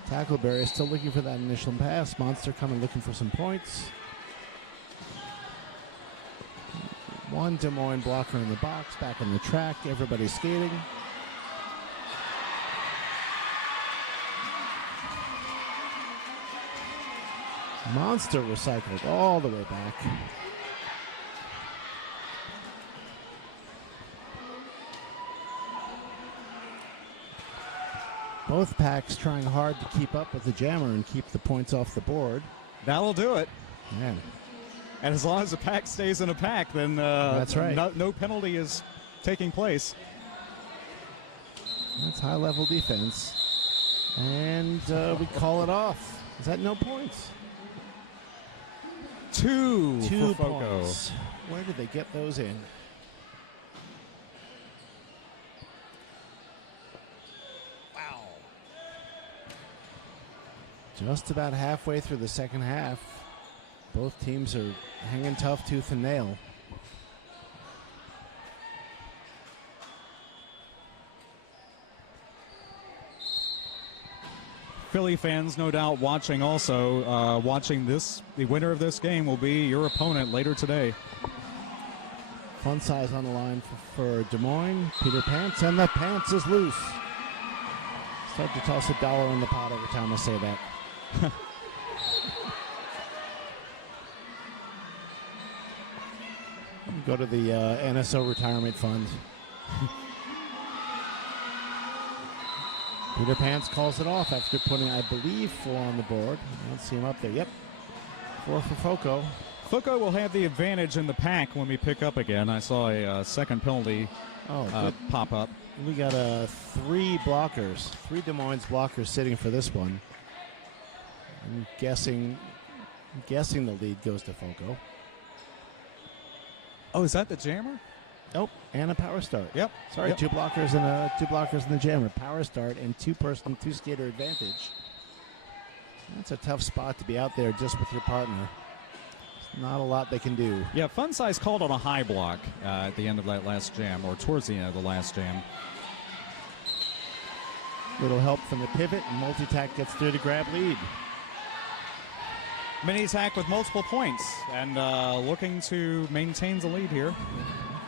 Tackleberry is still looking for that initial pass. Monster coming looking for some points. 1 Des Moines blocker in the box, back on the track. Everybody's skating. Monster recycled all the way back. Both packs trying hard to keep up with the jammer and keep the points off the board. That'll do it. Man. And as long as the pack stays in a pack, then that's right. No penalty is taking place. That's high-level defense. And we call it off. Is that no points? 2 for Foco. Points. Where did they get those in? Wow. Just about halfway through the second half. Both teams are hanging tough tooth and nail. Philly fans, no doubt, watching also. Watching this, the winner of this game will be your opponent later today. Fun size on the line for Des Moines. Peter Pants, and the pants is loose. Start to toss $1 in the pot every time I say that. Go to the NSO retirement fund. Peter Pants calls it off after putting, I believe, 4 on the board. I don't see him up there. Yep. 4 for Foco. Foco will have the advantage in the pack when we pick up again. I saw a second penalty pop up. We got 3 blockers, 3 Des Moines blockers sitting for this one. I'm guessing the lead goes to Foco. Oh, is that the jammer? Oh, and a power start. Yep. Sorry, yep. two blockers and the jammer. Power start and 2-skater advantage. That's a tough spot to be out there just with your partner. There's not a lot they can do. Yeah, Fun Size called on a high block at the end of that last jam, or towards the end of the last jam. Little help from the pivot, and Multi-Tack gets through to grab lead. Mini-Tack with multiple points, and looking to maintain the lead here.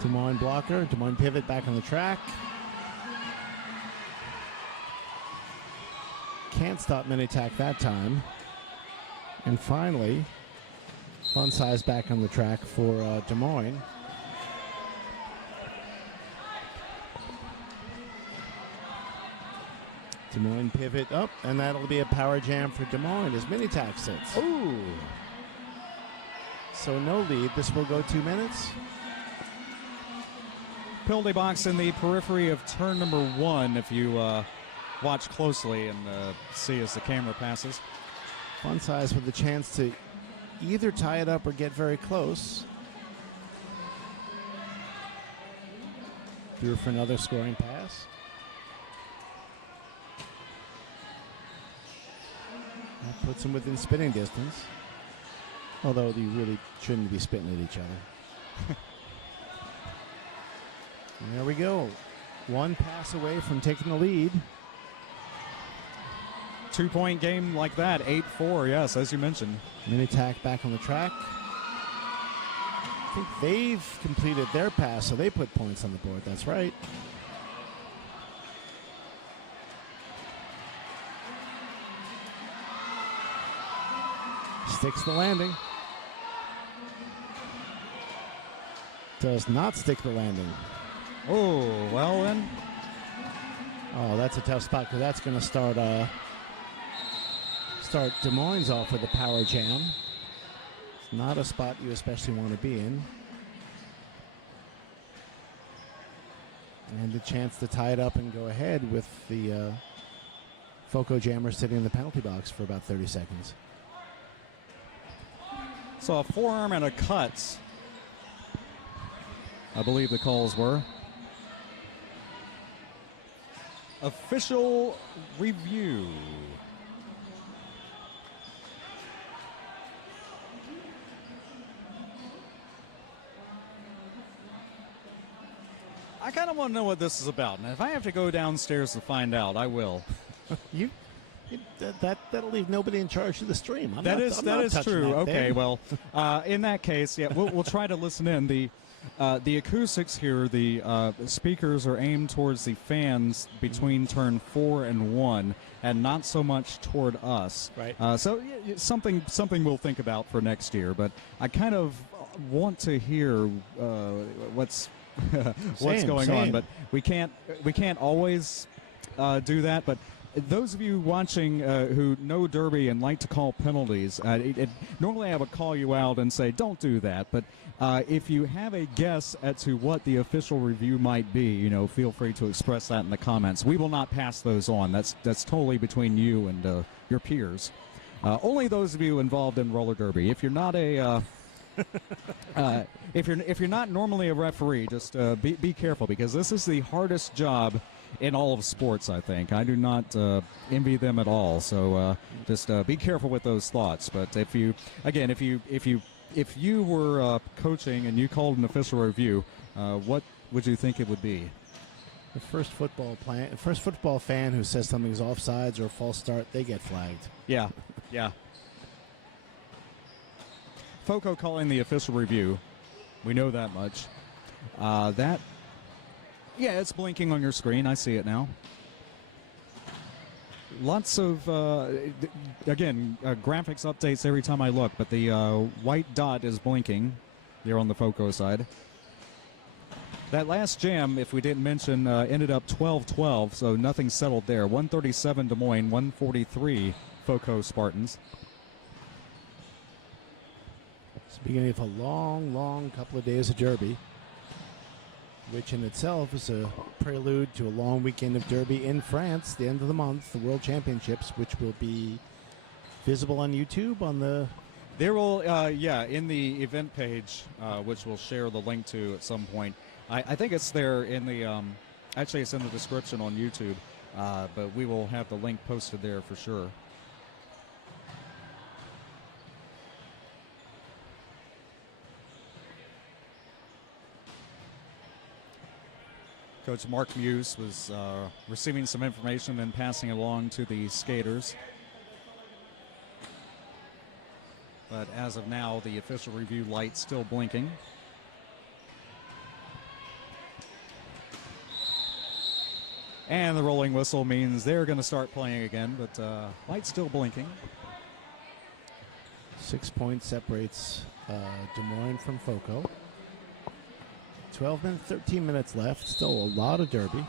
Des Moines blocker, Des Moines pivot back on the track. Can't stop Mini-Tack that time. And finally, Fun Size back on the track for Des Moines. Des Moines pivot up, and that'll be a power jam for Des Moines as Mini-Tack sits. Ooh. So no lead. This will go 2 minutes. Penalty box in the periphery of turn number 1 if you watch closely and see as the camera passes. Fun Size with the chance to either tie it up or get very close. Through for another scoring pass. That puts him within spitting distance. Although you really shouldn't be spitting at each other. And there we go. 1 pass away from taking the lead. 2-point game like that, 8-4, yes, as you mentioned. Mini-Tack back on the track. I think they've completed their pass, so they put points on the board. That's right. Sticks the landing. Does not stick the landing. Oh, well then. Oh, that's a tough spot because that's going to start Des Moines off with a power jam. It's not a spot you especially want to be in. And the chance to tie it up and go ahead with the Foco jammer sitting in the penalty box for about 30 seconds. So a forearm and a cut, I believe the calls were. Official review. I kind of want to know what this is about, and if I have to go downstairs to find out, I will. That'll leave nobody in charge of the stream. That is true. Okay, well, in that case, yeah, we'll try to listen in. The acoustics here, the speakers are aimed towards the fans between turn 4 and 1, and not so much toward us. Right. So something we'll think about for next year. But I kind of want to hear what's going on. But we can't always do that. But those of you watching who know Derby and like to call penalties, normally I would call you out and say, don't do that. But if you have a guess as to what the official review might be, feel free to express that in the comments. We will not pass those on. That's totally between you and your peers. Only those of you involved in roller derby. If you're not if you're not normally a referee, just be careful, because this is the hardest job in all of sports, I think. I do not envy them at all. So just be careful with those thoughts. But if you were coaching and you called an official review, what would you think it would be? The first football fan who says something's offsides or a false start, they get flagged. Yeah, yeah. FOCO calling the official review. We know that much. It's blinking on your screen. I see it now. Lots of, graphics updates every time I look, but the white dot is blinking here on the FOCO side. That last jam, if we didn't mention, ended up 12-12, so nothing settled there. 137 Des Moines, 143 FOCO Spartans. It's the beginning of a long, long couple of days of Derby, which in itself is a prelude to a long weekend of Derby in France, the end of the month, the World Championships, which will be visible on YouTube on the... There will, in the event page, which we'll share the link to at some point. I think it's there in the, actually it's in the description on YouTube, but we will have the link posted there for sure. Coach Mark Muse was receiving some information and passing along to the skaters. But as of now, the official review light still blinking. And the rolling whistle means they're going to start playing again, but light's still blinking. 6 points separates Des Moines from FOCO. 13 minutes left. Still a lot of Derby.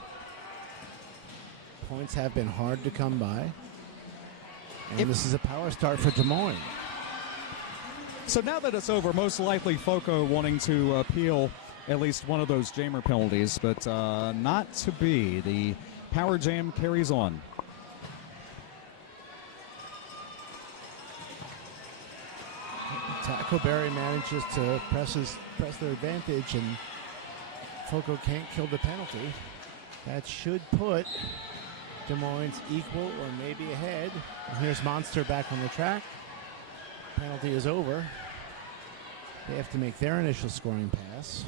Points have been hard to come by. And this is a power start for Des Moines. So now that it's over, most likely FOCO wanting to appeal at least one of those jammer penalties, but not to be. The power jam carries on. Tackleberry manages to press their advantage, and FOCO can't kill the penalty. That should put Des Moines equal or maybe ahead. And here's Monster back on the track. Penalty is over. They have to make their initial scoring pass.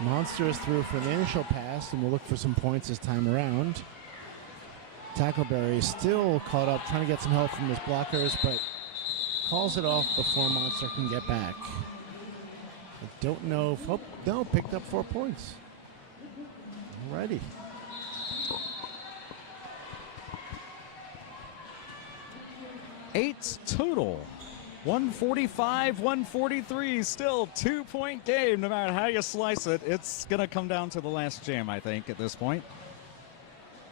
Monster is through for the initial pass, and we'll look for some points this time around. Tackleberry still caught up, trying to get some help from his blockers, but calls it off before Monster can get back. I don't know if... no, picked up 4 points. Alrighty. Eight total. 145, 143, still 2-point game. No matter how you slice it, it's going to come down to the last jam, I think, at this point.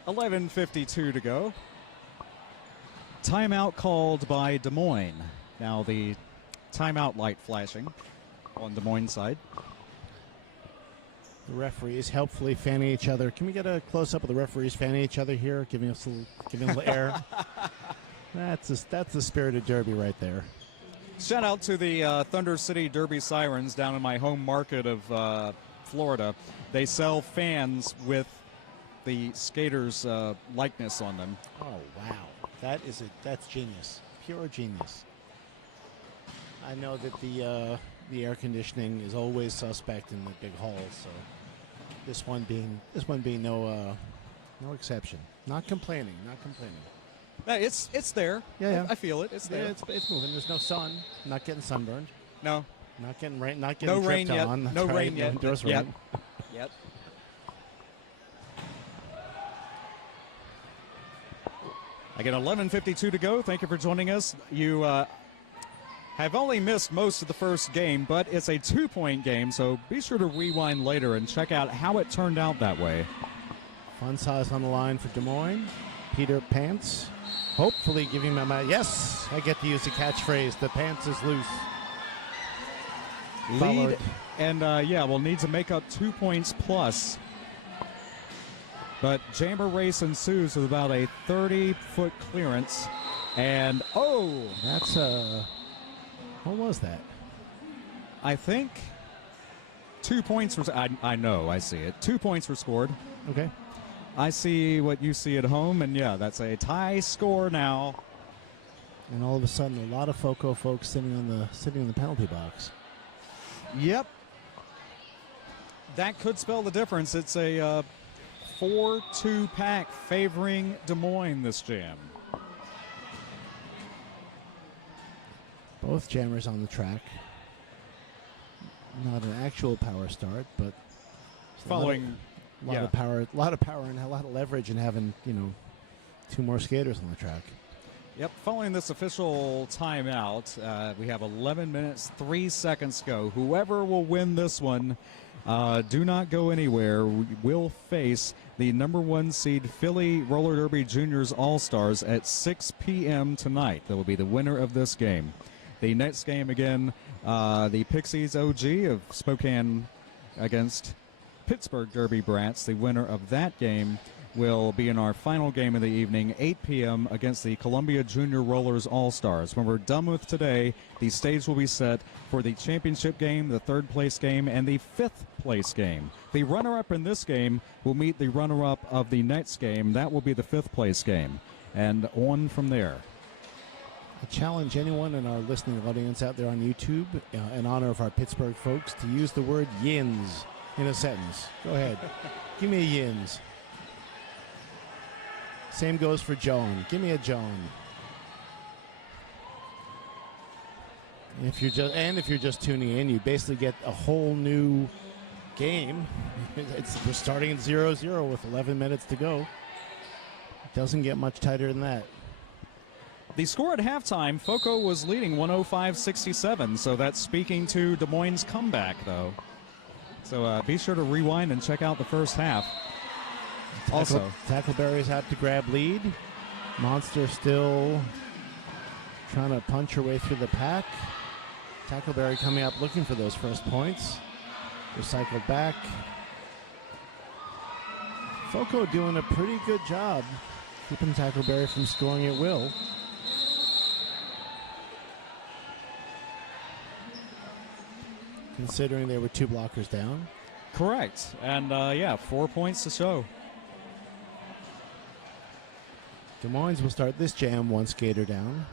11:52 to go. Timeout called by Des Moines. Now the timeout light flashing on Des Moines side. The referees helpfully fanning each other. Can we get a close-up of the referees fanning each other here, giving us a little air? That's the spirit of Derby right there. Shout out to the Thunder City Derby Sirens down in my home market of Florida. They sell fans with the skaters' likeness on them. Oh wow, that's genius, pure genius. I know that the air conditioning is always suspect in the big halls, so this one being no exception. Not complaining. It's there. Yeah. I feel it. It's there. Yeah, it's moving. There's no sun. Not getting sunburned. No. Not getting rain. Not getting no rain tripped yet. on. No That's rain right. yet. Endorse Yet. rain. Yet. Again, 11:52 to go. Thank you for joining us. You have only missed most of the first game, but it's a 2-point game, so be sure to rewind later and check out how it turned out that way. Fun size on the line for Des Moines. Peter Pants. Hopefully giving him a... Yes, I get to use the catchphrase. The pants is loose. Lead, Followed. and we'll need to make up 2 points plus. But jammer race ensues with about a 30-foot clearance. And, That's what was that? I think 2 points were. I know. I see it. 2 points were scored. Okay. I see what you see at home, and yeah, that's a tie score now. And all of a sudden, a lot of FOCO folks sitting in the penalty box. Yep. That could spell the difference. It's a 4-2 pack favoring Des Moines this jam. Both jammers on the track. Not an actual power start, but Following a lot of power and a lot of leverage in having, 2 more skaters on the track. Yep, following this official timeout, we have 11 minutes, 3 seconds to go. Whoever will win this one, do not go anywhere. We will face the number 1 seed Philly Roller Derby Juniors All-Stars at 6 p.m. tonight. That will be the winner of this game. The next game, again, the Pixies OG of Spokane against Pittsburgh Derby Brats. The winner of that game will be in our final game of the evening, 8 p.m. against the Columbia Junior Rollers All-Stars. When we're done with today, the stage will be set for the championship game, the 3rd place game, and the 5th place game. The runner-up in this game will meet the runner-up of the next game. That will be the 5th place game, and on from there. I challenge anyone in our listening audience out there on YouTube, in honor of our Pittsburgh folks, to use the word yins in a sentence. Go ahead. Give me a yins. Same goes for John. Give me a John. If you're just tuning in, you basically get a whole new game. We're starting at 0-0 with 11 minutes to go. It doesn't get much tighter than that. The score at halftime, FOCO was leading 105-67, so that's speaking to Des Moines' comeback, though. So be sure to rewind and check out the first half. Tackleberry's out to grab lead. Monster still trying to punch her way through the pack. Tackleberry coming up looking for those first points. Recycled back. FOCO doing a pretty good job keeping Tackleberry from scoring at will. Considering they were 2 blockers down. Correct. And, 4 points to show. Des Moines will start this jam 1 skater down.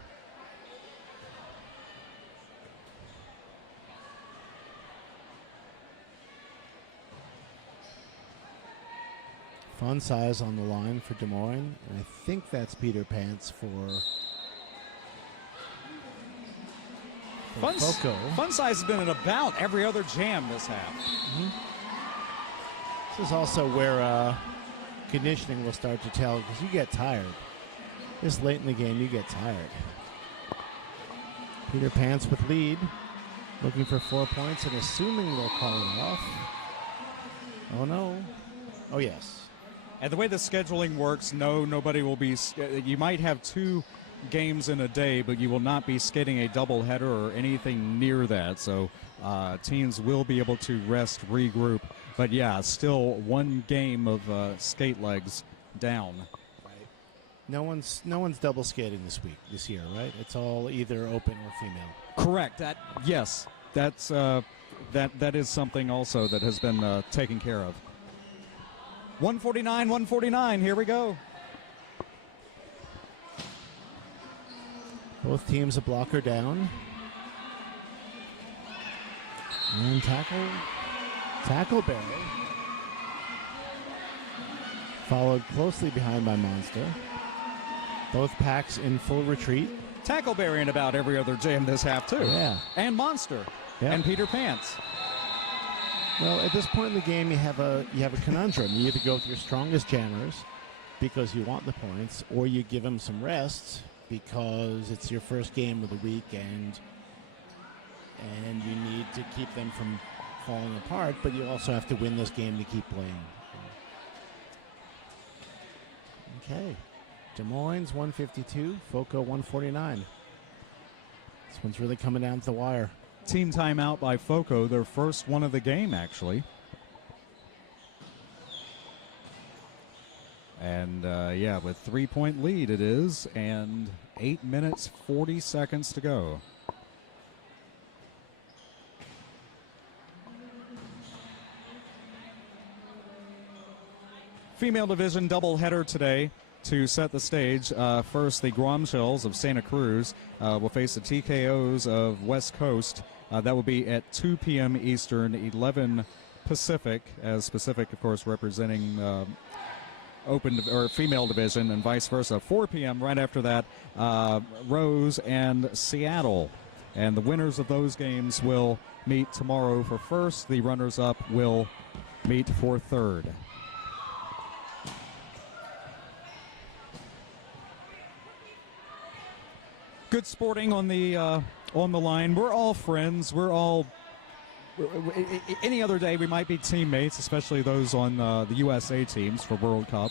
Fun size on the line for Des Moines. And I think that's Peter Pants for FOCO. Fun size has been in about every other jam this half. Mm-hmm. This is also where conditioning will start to tell, because you get tired. This late in the game, you get tired. Peter Pants with lead, looking for 4 points and assuming they'll call it off. Oh, no. Oh, yes. And the way the scheduling works, nobody will be. You might have 2 games in a day, but you will not be skating a doubleheader or anything near that. So teams will be able to rest, regroup. But yeah, still 1 game of skate legs down. No one's double skating this year, right? It's all either open or female. Correct. That's that is something also that has been taken care of. 149. Here we go. Both teams a blocker down. And Tackleberry. Followed closely behind by Monster. Both packs in full retreat. Tackleberry in about every other jam this half, too. Yeah. And Monster. Yeah. And Peter Pants. Well, at this point in the game, you have a conundrum. You either go with your strongest jammers because you want the points, or you give them some rest because it's your first game of the week and you need to keep them from falling apart, but you also have to win this game to keep playing. Okay. Des Moines 152, FOCO 149. This one's really coming down to the wire. Team timeout by FOCO, their first one of the game, actually. And, with 3-point lead it is, and 8 minutes, 40 seconds to go. female division doubleheader today to set the stage. First, the Gromshells of Santa Cruz will face the TKOs of West Coast. That will be at 2 p.m. Eastern, 11 Pacific, as Pacific, of course, representing open or female division, and vice versa. 4 p.m. right after that, Rose and Seattle. And the winners of those games will meet tomorrow for first. The runners-up will meet for third. Good sporting on the line. We're all friends. We're all. Any other day we might be teammates, especially those on the USA teams for World Cup.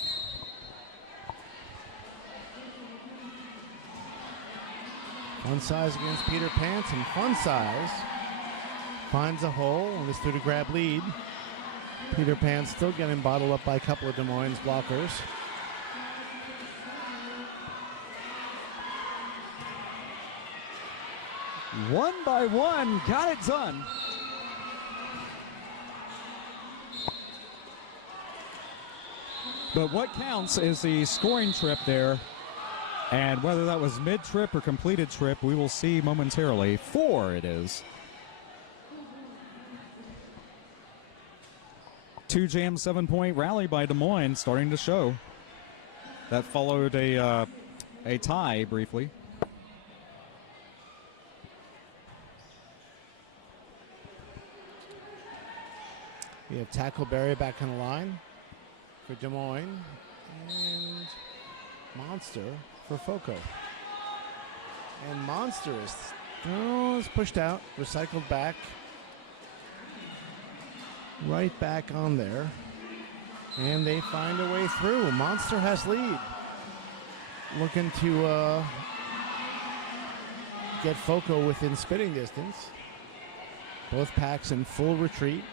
Fun Size against Peter Pants, and Fun Size finds a hole and is through to grab lead. Peter Pants still getting bottled up by a couple of Des Moines blockers. One by one, got it done. But what counts is the scoring trip there. And whether that was mid-trip or completed trip, we will see momentarily. 4 it is. 2-jam 7-point rally by Des Moines starting to show. That followed a tie briefly. We have Tackleberry back on the line for Des Moines, and Monster for Foco. And Monster is pushed out, recycled back, right back on there, and they find a way through. Monster has lead, looking to get Foco within spitting distance. Both packs in full retreat.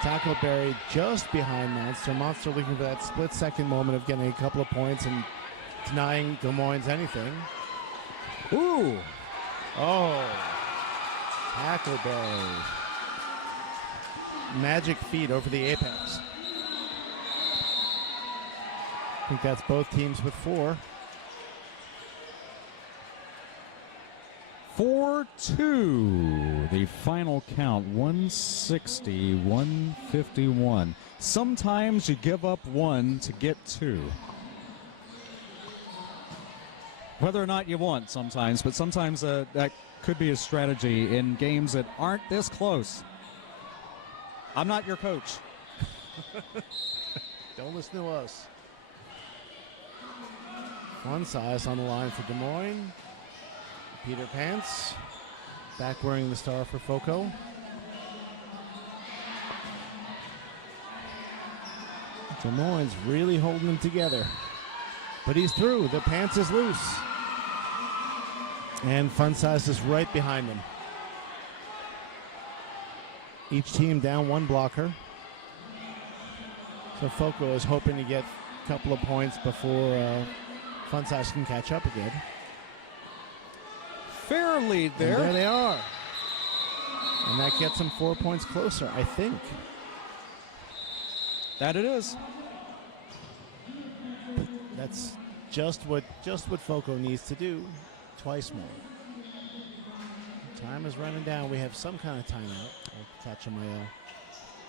Tackleberry just behind Monster. Monster looking for that split-second moment of getting a couple of points and denying Des Moines anything. Ooh! Oh! Tackleberry. Magic feet over the apex. I think that's both teams with 4. 4-2, the final count, 160-151. Sometimes you give up 1 to get 2. Whether or not you want sometimes, but sometimes that could be a strategy in games that aren't this close. I'm not your coach. Don't listen to us. Fun Size on the line for Des Moines. Peter Pants back wearing the star for Foco. Des Moines really holding them together. But he's through. The Pants is loose. And Fun Size is right behind him. Each team down 1 blocker. So Foco is hoping to get a couple of points before Fun Size can catch up again. Fair lead there. And there they are. And that gets them 4 points closer, I think. That it is. That's just what Foco needs to do. Twice more. Time is running down. We have some kind of timeout. I'll touch on my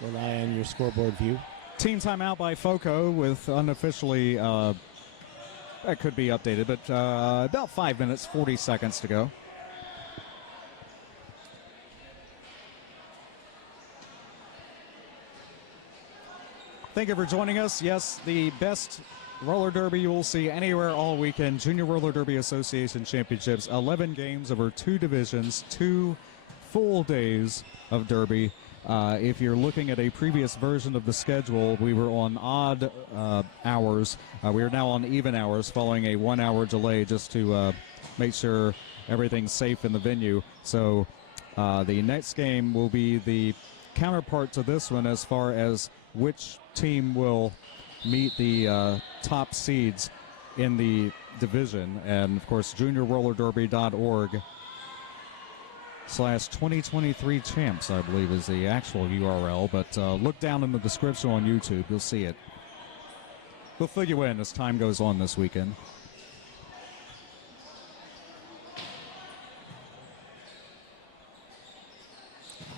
rely on your scoreboard view. Team timeout by Foco with unofficially, that could be updated, but about 5 minutes, 40 seconds to go. Thank you for joining us. Yes, the best roller derby you will see anywhere all weekend. Junior Roller Derby Association Championships. 11 games over 2 divisions, 2 full days of derby. If you're looking at a previous version of the schedule, we were on odd hours. We are now on even hours following a 1-hour delay just to make sure everything's safe in the venue. So the next game will be the counterpart to this one as far as which team will meet the top seeds in the division. And, of course, juniorrollerderby.org JRDA.com/2023 champs, I believe is the actual URL, but look down in the description on YouTube. You'll see it. We'll fill you in as time goes on this weekend.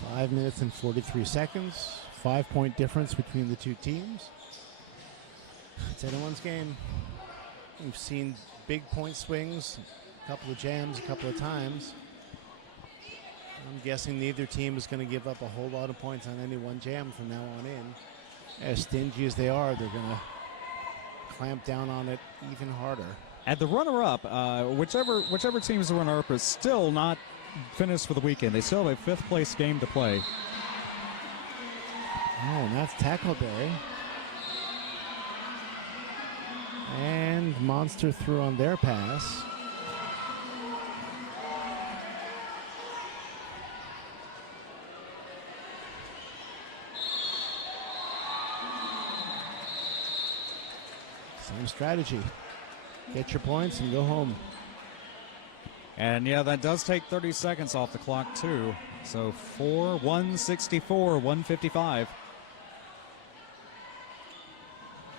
Five minutes and 43 seconds. 5-point difference between the two teams. It's anyone's game. We've seen big point swings, a couple of jams, a couple of times. I'm guessing neither team is going to give up a whole lot of points on any one jam from now on in. As stingy as they are, they're going to clamp down on it even harder. And the runner-up, whichever team is the runner-up, is still not finished for the weekend. They still have a fifth-place game to play. Oh, and that's Tackleberry. And Monster threw on their pass. Same strategy. Get your points and go home. And yeah, that does take 30 seconds off the clock too. So 164, 155.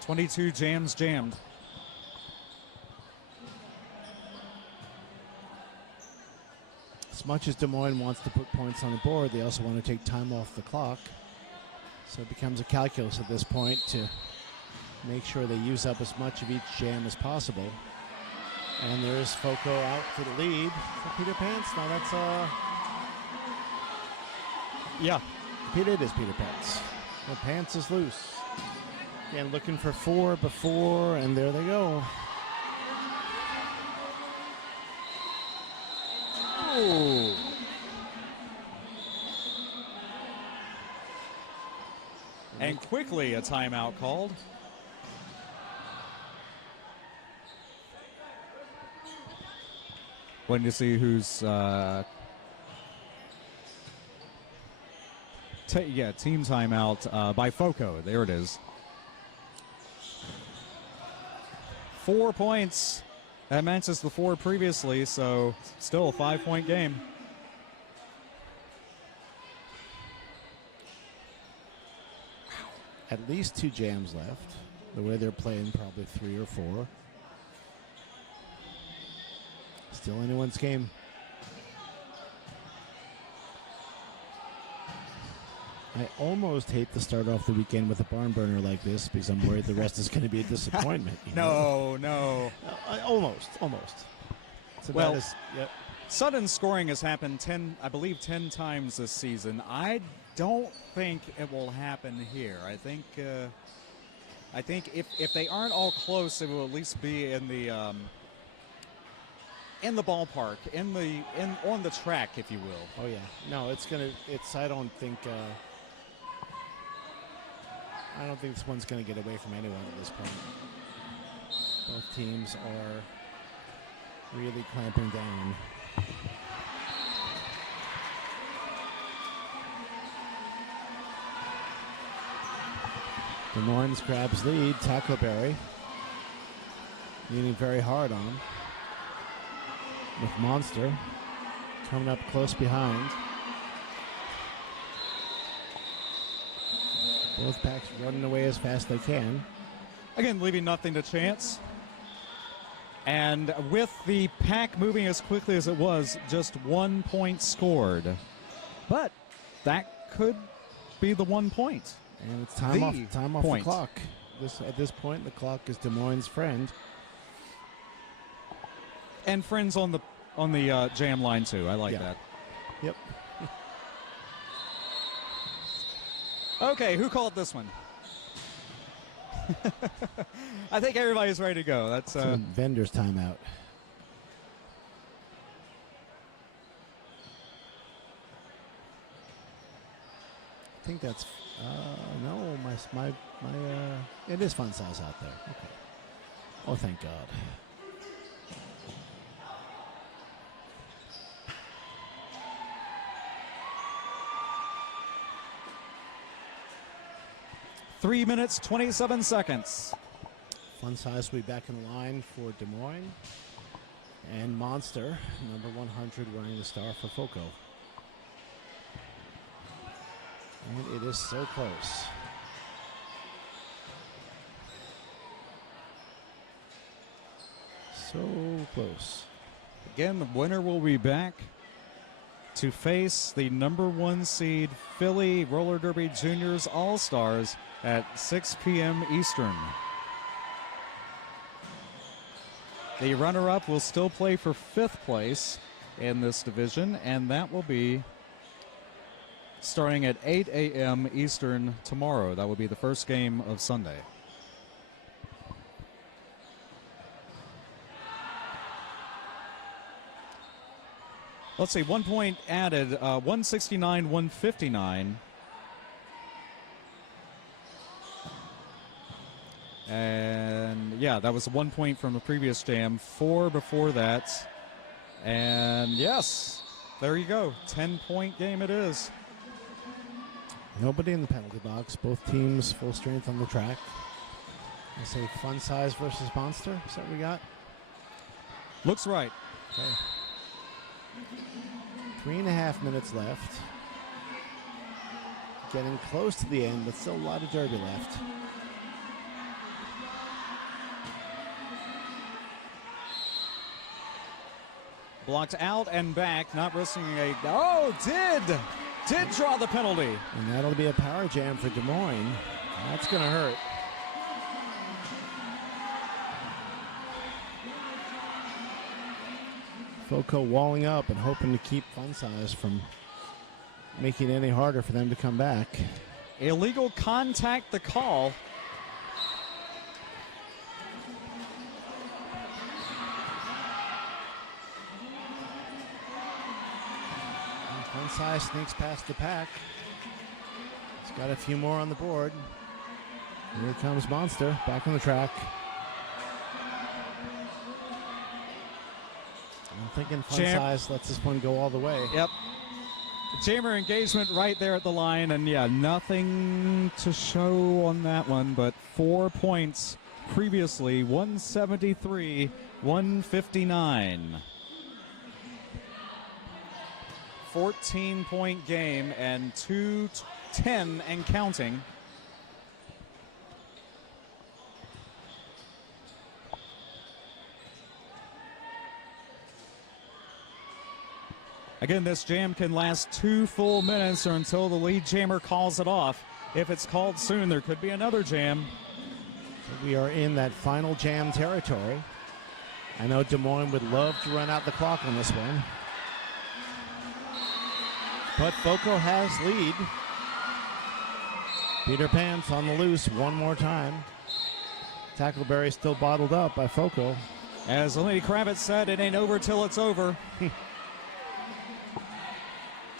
22 jams jammed. As much as Des Moines wants to put points on the board, they also want to take time off the clock. So it becomes a calculus at this point to make sure they use up as much of each jam as possible. And there's Foco out for the lead for Peter Pants. Now that's Yeah. It is Peter Pants. The Pants is loose. Again, looking for 4 before, and there they go. Ooh. And quickly a timeout called. When you see who's team timeout by Foco. There it is. 4 points. That matches the 4 previously, so still a 5-point game. At least 2 jams left. The way they're playing, probably 3 or 4. Still anyone's game. I almost hate to start off the weekend with a barn burner like this because I'm worried the rest is going to be a disappointment. No. Almost. So well, that is, yep. Sudden scoring has happened 10 times this season. I don't think it will happen here. I think if they aren't all close, it will at least be in the ballpark, on the track, if you will. Oh yeah, no, I don't think this one's gonna get away from anyone at this point. Both teams are really clamping down. Des Moines grabs lead. Tackleberry leaning very hard on, with Monster coming up close behind. Both packs running away as fast as they can. Again, leaving nothing to chance. And with the pack moving as quickly as it was, just 1 point scored. But that could be the 1 point. And it's time off the clock. At this point, the clock is Des Moines' friend. And friends on the jam line too. I like that. Yep. Okay, who called this one? I think everybody's ready to go. That's vendor's timeout. I think that's no, my it is fun size out there. Okay. Oh, thank God. Three minutes, 27 seconds. Fun size will be back in the line for Des Moines. And Monster, number 100, wearing the star for Foco. And it is so close. So close. Again, the winner will be back to face the #1 seed Philly Roller Derby Juniors All-Stars at 6 p.m. Eastern. The runner-up will still play for 5th place in this division, and that will be starting at 8 a.m. Eastern tomorrow. That will be the first game of Sunday. Let's see, 1 point added, 169-159. And yeah, that was 1 point from the previous jam, 4 before that. And yes, there you go, 10-point game it is. Nobody in the penalty box, both teams full strength on the track. I say Fun Size versus Monster, is that what we got? Looks right. Okay. 3.5 minutes left. Getting close to the end, but still a lot of derby left. Blocked out and back, not risking a... Oh, did draw the penalty. And that'll be a power jam for Des Moines. That's going to hurt. Foco walling up and hoping to keep Fun Size from making it any harder for them to come back. Illegal contact, the call. And Fun Size sneaks past the pack. He's got a few more on the board. Here comes Monster back on the track. I'm thinking Fun Size lets this one go all the way. Yep. Jammer engagement right there at the line, and yeah, nothing to show on that one, but 4 points previously, 173-159. 14-point game and 2-10 and counting. Again, this jam can last 2 full minutes or until the lead jammer calls it off. If it's called soon, there could be another jam. So we are in that final jam territory. I know Des Moines would love to run out the clock on this one. But Foco has lead. Peter Pan's on the loose one more time. Tackleberry still bottled up by Foco. As Lenny Kravitz said, it ain't over till it's over.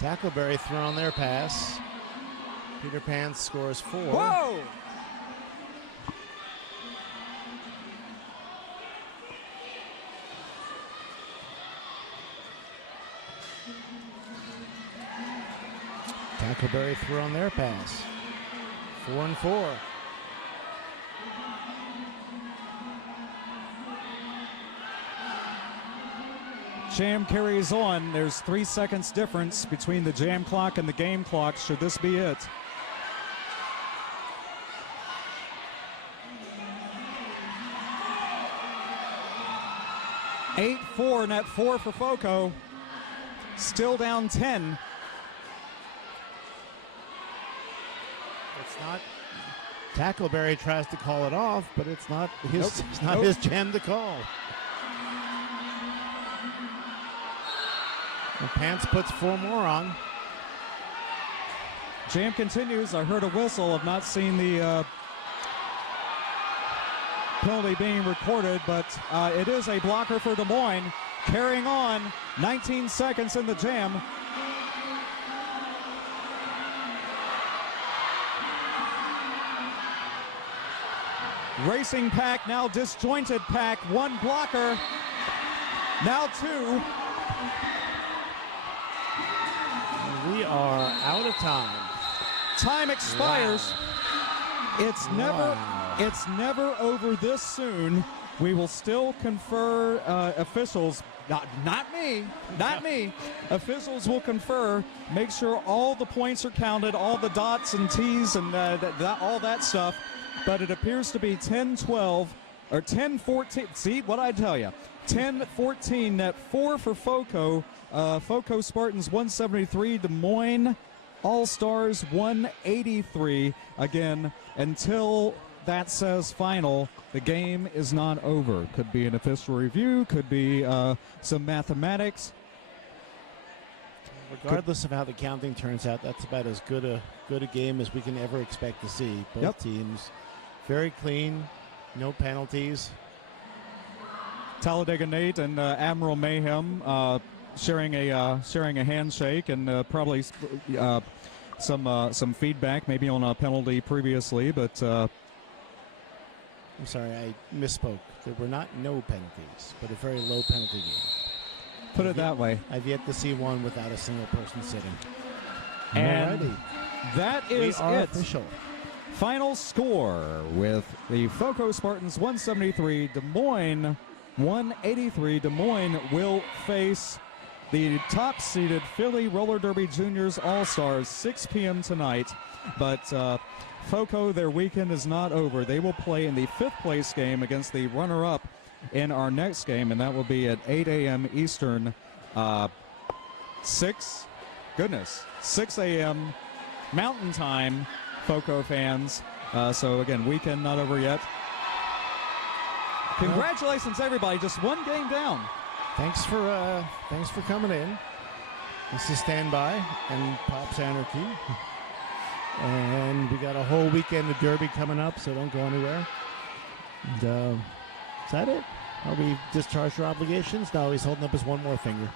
Tackleberry throwing their pass. Peter Pan scores 4. Whoa! Tackleberry threw on their pass. 4-4. Jam carries on. There's 3 seconds difference between the jam clock and the game clock. Should this be it? (8-4) net 4 for Foco. Still down 10. It's not. Tackleberry tries to call it off, but it's not his. Nope. It's not his jam to call. And Pants puts 4 more on. Jam continues. I heard a whistle. I've not seen the penalty being recorded, but it is a blocker for Des Moines. Carrying on, 19 seconds in the jam. Racing pack, now disjointed pack. 1 blocker, now 2. We are out of time. Time expires. Wow. It's never over this soon. We will still confer officials, Not me. Not me. Officials will confer, make sure all the points are counted, all the dots and T's and all that stuff. But it appears to be 10-12 or 10-14. See what I tell you? 10-14 net 4 for FOCO. FOCO Spartans 173, Des Moines All-Stars 183. Again, until that says final, the game is not over. Could be an official review, could be some mathematics. Regardless of how the counting turns out, that's about as good a game as we can ever expect to see. Both teams very clean, no penalties. Talladega Nate and Admiral Mayhem sharing a handshake and probably some feedback, maybe on a penalty previously, but. I'm sorry, I misspoke. There were not no penalties, but a very low penalty game. Put it that way. I've yet to see one without a single person sitting. And Alrighty. that is We are it. official. Final score with the FOCO Spartans 173, Des Moines 183. Des Moines will face the top-seeded Philly Roller Derby Juniors All-Stars 6 p.m. tonight. But FOCO, their weekend is not over. They will play in the 5th place game against the runner-up in our next game, and that will be at 8 a.m. Eastern, 6 a.m. Mountain Time, FOCO fans. So, again, weekend not over yet. Congratulations, everybody. Just one game down. Thanks for coming in. This is Standby and Pops Anarchy. And we got a whole weekend of Derby coming up, so don't go anywhere. And, is that it? Are we discharged our obligations? No, he's holding up his one more finger.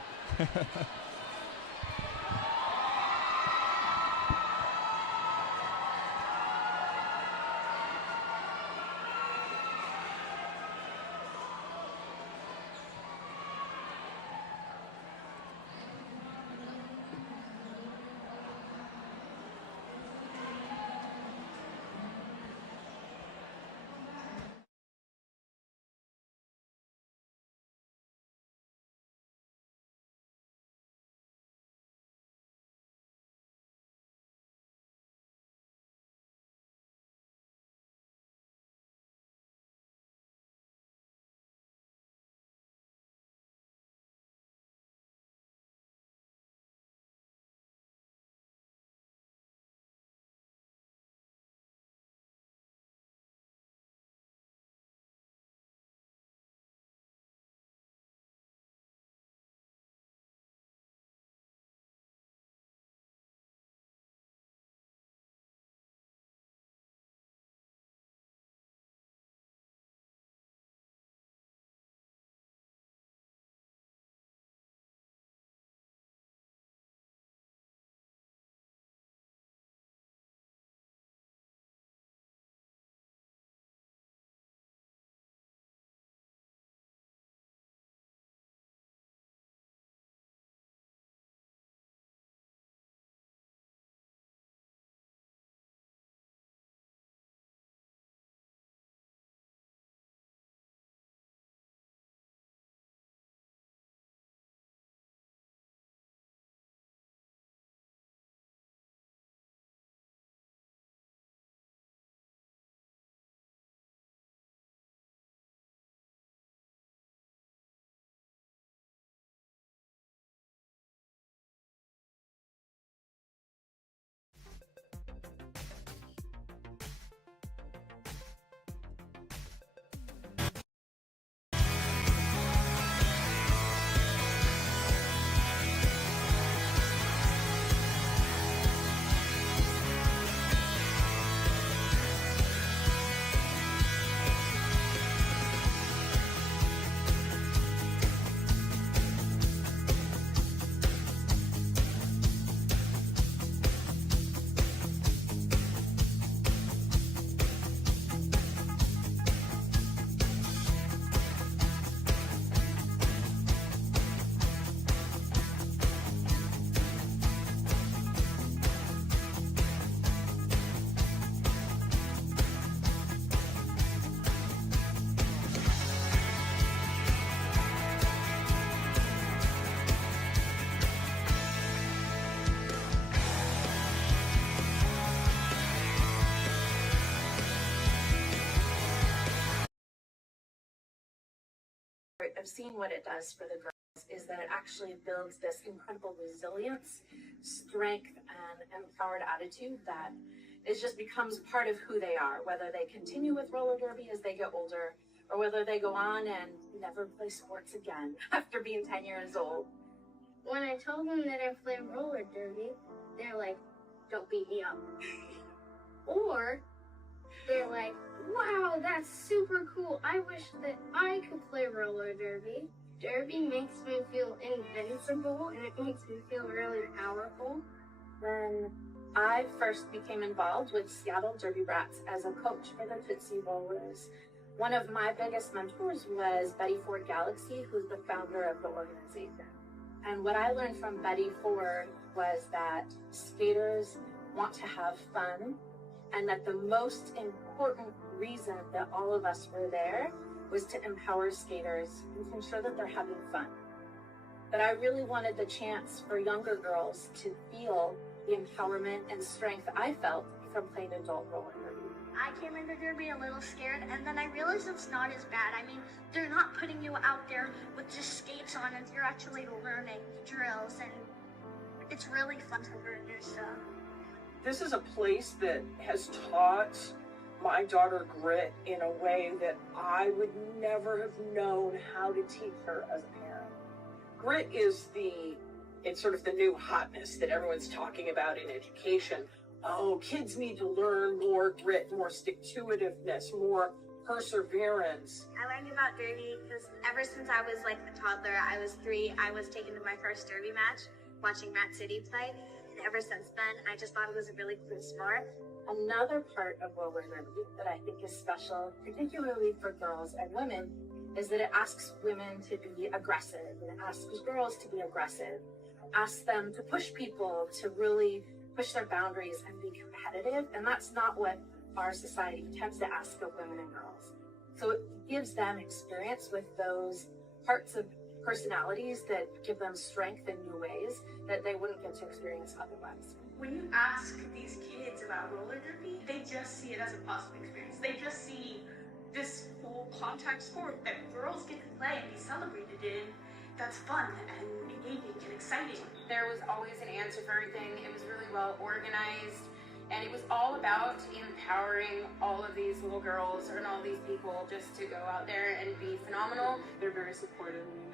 of seeing what it does for the girls is that it actually builds this incredible resilience, strength, and empowered attitude that it just becomes part of who they are, whether they continue with roller derby as they get older, or whether they go on and never play sports again after being 10 years old. When I told them that I play roller derby, they're like, don't beat me up. Or they're like, wow, that's super cool. I wish that I could play roller derby. Derby makes me feel invincible, and it makes me feel really powerful. When I first became involved with Seattle Derby Brats as a coach for the Tootsie Rollers, one of my biggest mentors was Betty Ford Galaxy, who's the founder of the organization. And what I learned from Betty Ford was that skaters want to have fun, and that the most important reason that all of us were there was to empower skaters and to ensure that they're having fun. But I really wanted the chance for younger girls to feel the empowerment and strength I felt from playing adult roller derby. I came into derby a little scared, and then I realized it's not as bad. I mean, they're not putting you out there with just skates on, and you're actually learning drills, and it's really fun to learn new stuff. This is a place that has taught my daughter grit in a way that I would never have known how to teach her as a parent. Grit is it's sort of the new hotness that everyone's talking about in education. Oh, kids need to learn more grit, more stick-to-itiveness, more perseverance. I learned about derby because ever since I was like a toddler, I was 3, I was taken to my first derby match, watching Matt City play. And ever since then, I just thought it was a really cool sport. Another part of roller derby that I think is special, particularly for girls and women, is that it asks women to be aggressive, and it asks girls to be aggressive, asks them to push people, to really push their boundaries and be competitive, and that's not what our society tends to ask of women and girls. So it gives them experience with those parts of personalities that give them strength in new ways that they wouldn't get to experience otherwise. When you ask these kids about roller derby, they just see it as a positive experience. They just see this full contact sport that girls get to play and be celebrated in. That's fun and engaging and exciting. There was always an answer for everything. It was really well organized, and it was all about empowering all of these little girls and all these people just to go out there and be phenomenal. They're very supportive, and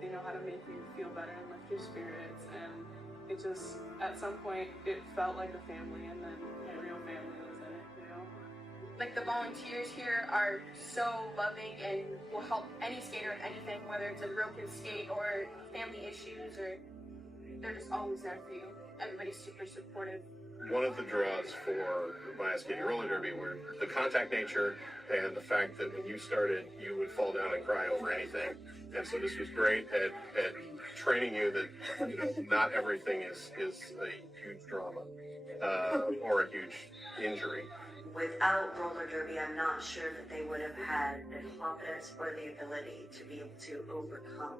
they know how to make you feel better and lift your spirits, and it just, at some point, it felt like a family, and then a real family was in it, Like, the volunteers here are so loving and will help any skater with anything, whether it's a broken skate or family issues, or they're just always there for you. Everybody's super supportive. One of the draws for my skating roller derby were the contact nature and the fact that when you started, you would fall down and cry over anything. And so this was great at training you that not everything is a huge drama or a huge injury. Without roller derby, I'm not sure that they would have had the confidence or the ability to be able to overcome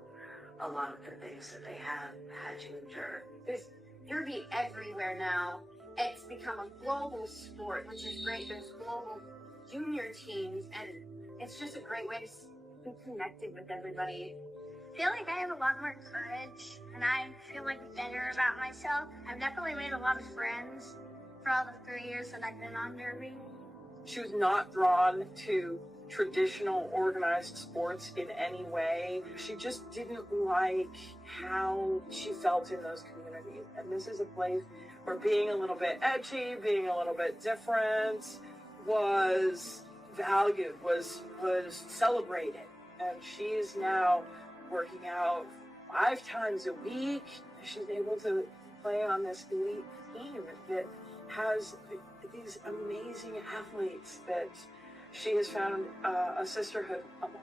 a lot of the things that they have had to endure. There's derby everywhere now. It's become a global sport, which is great. There's global junior teams, and it's just a great way to be connected with everybody. I feel like I have a lot more courage, and I feel like better about myself. I've definitely made a lot of friends for all the 3 years that I've been on derby. She was not drawn to traditional organized sports in any way. She just didn't like how she felt in those communities. And this is a place where being a little bit edgy, being a little bit different was valued, was celebrated. And she's now working out 5 times a week. She's able to play on this elite team that has these amazing athletes that she has found a sisterhood among.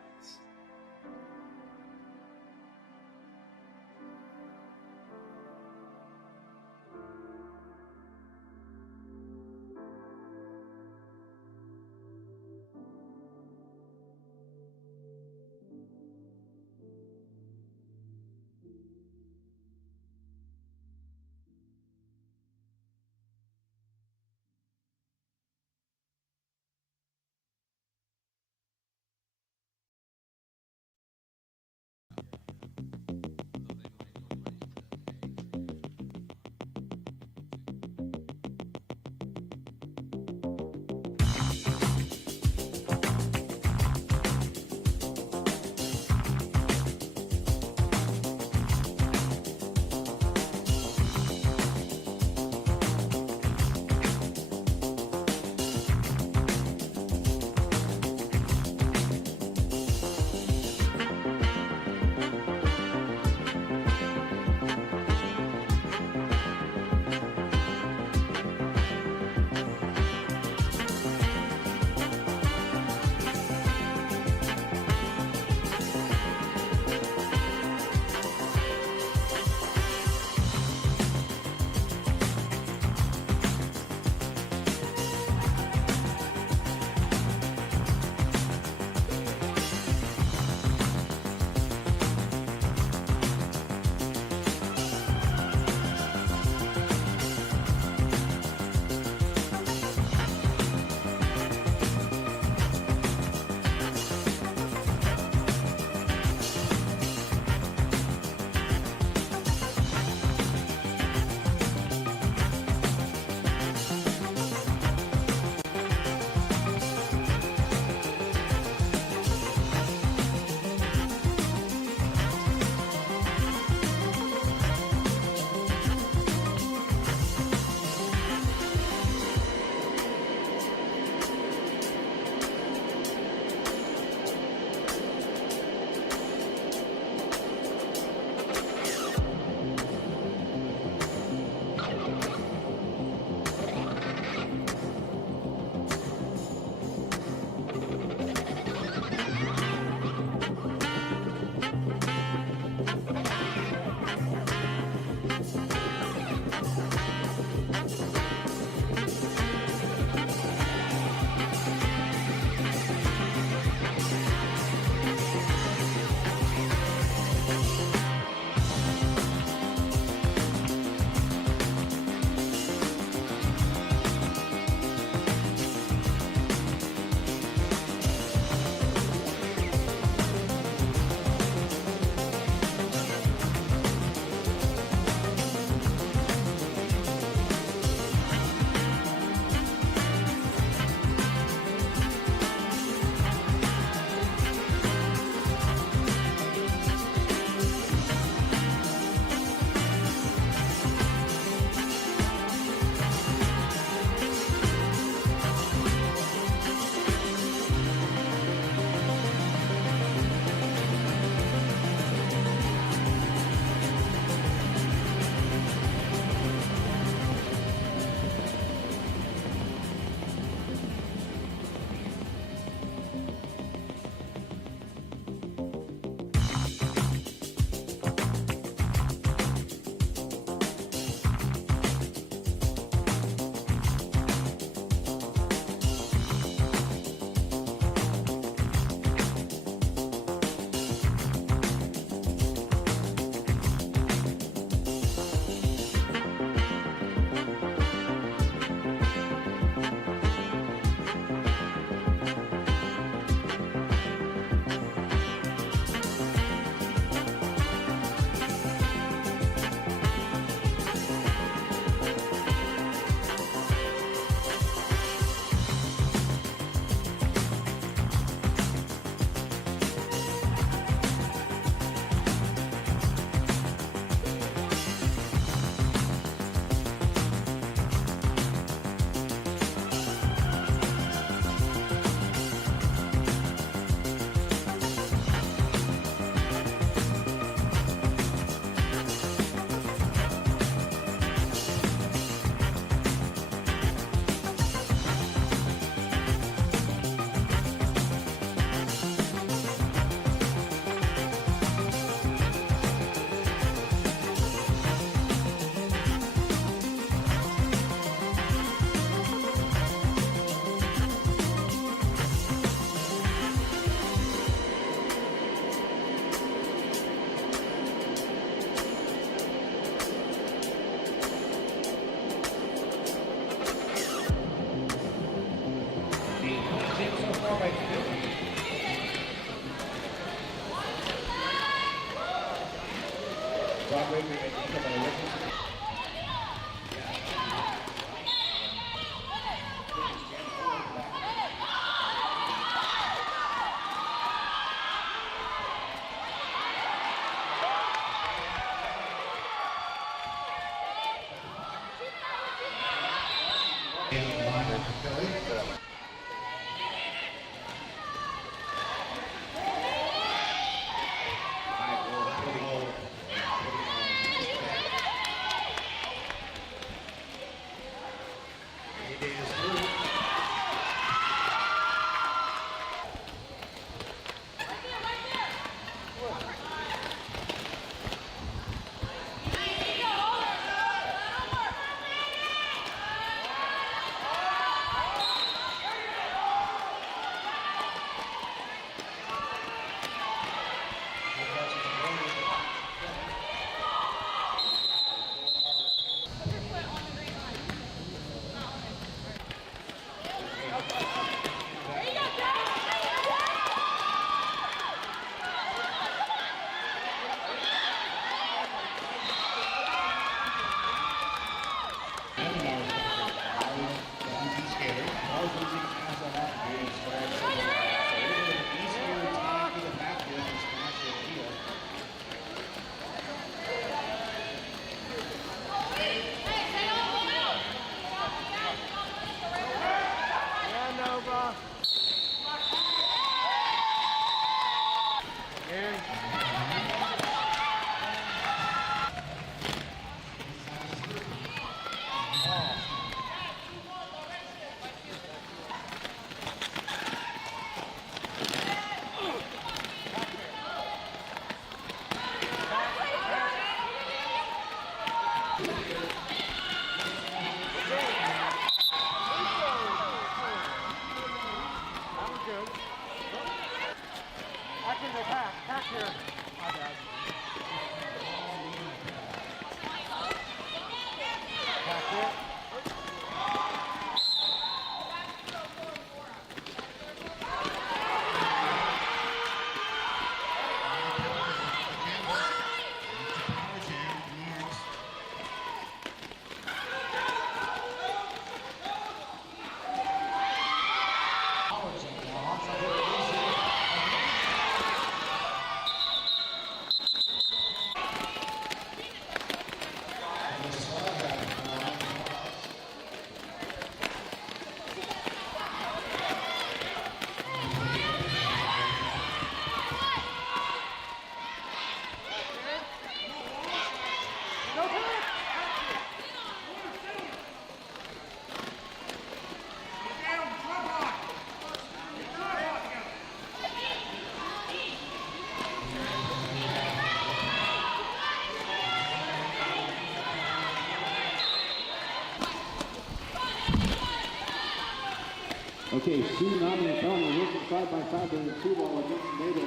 Okay, Tsunami and Thelma working side by side in the 2-ball against Nato.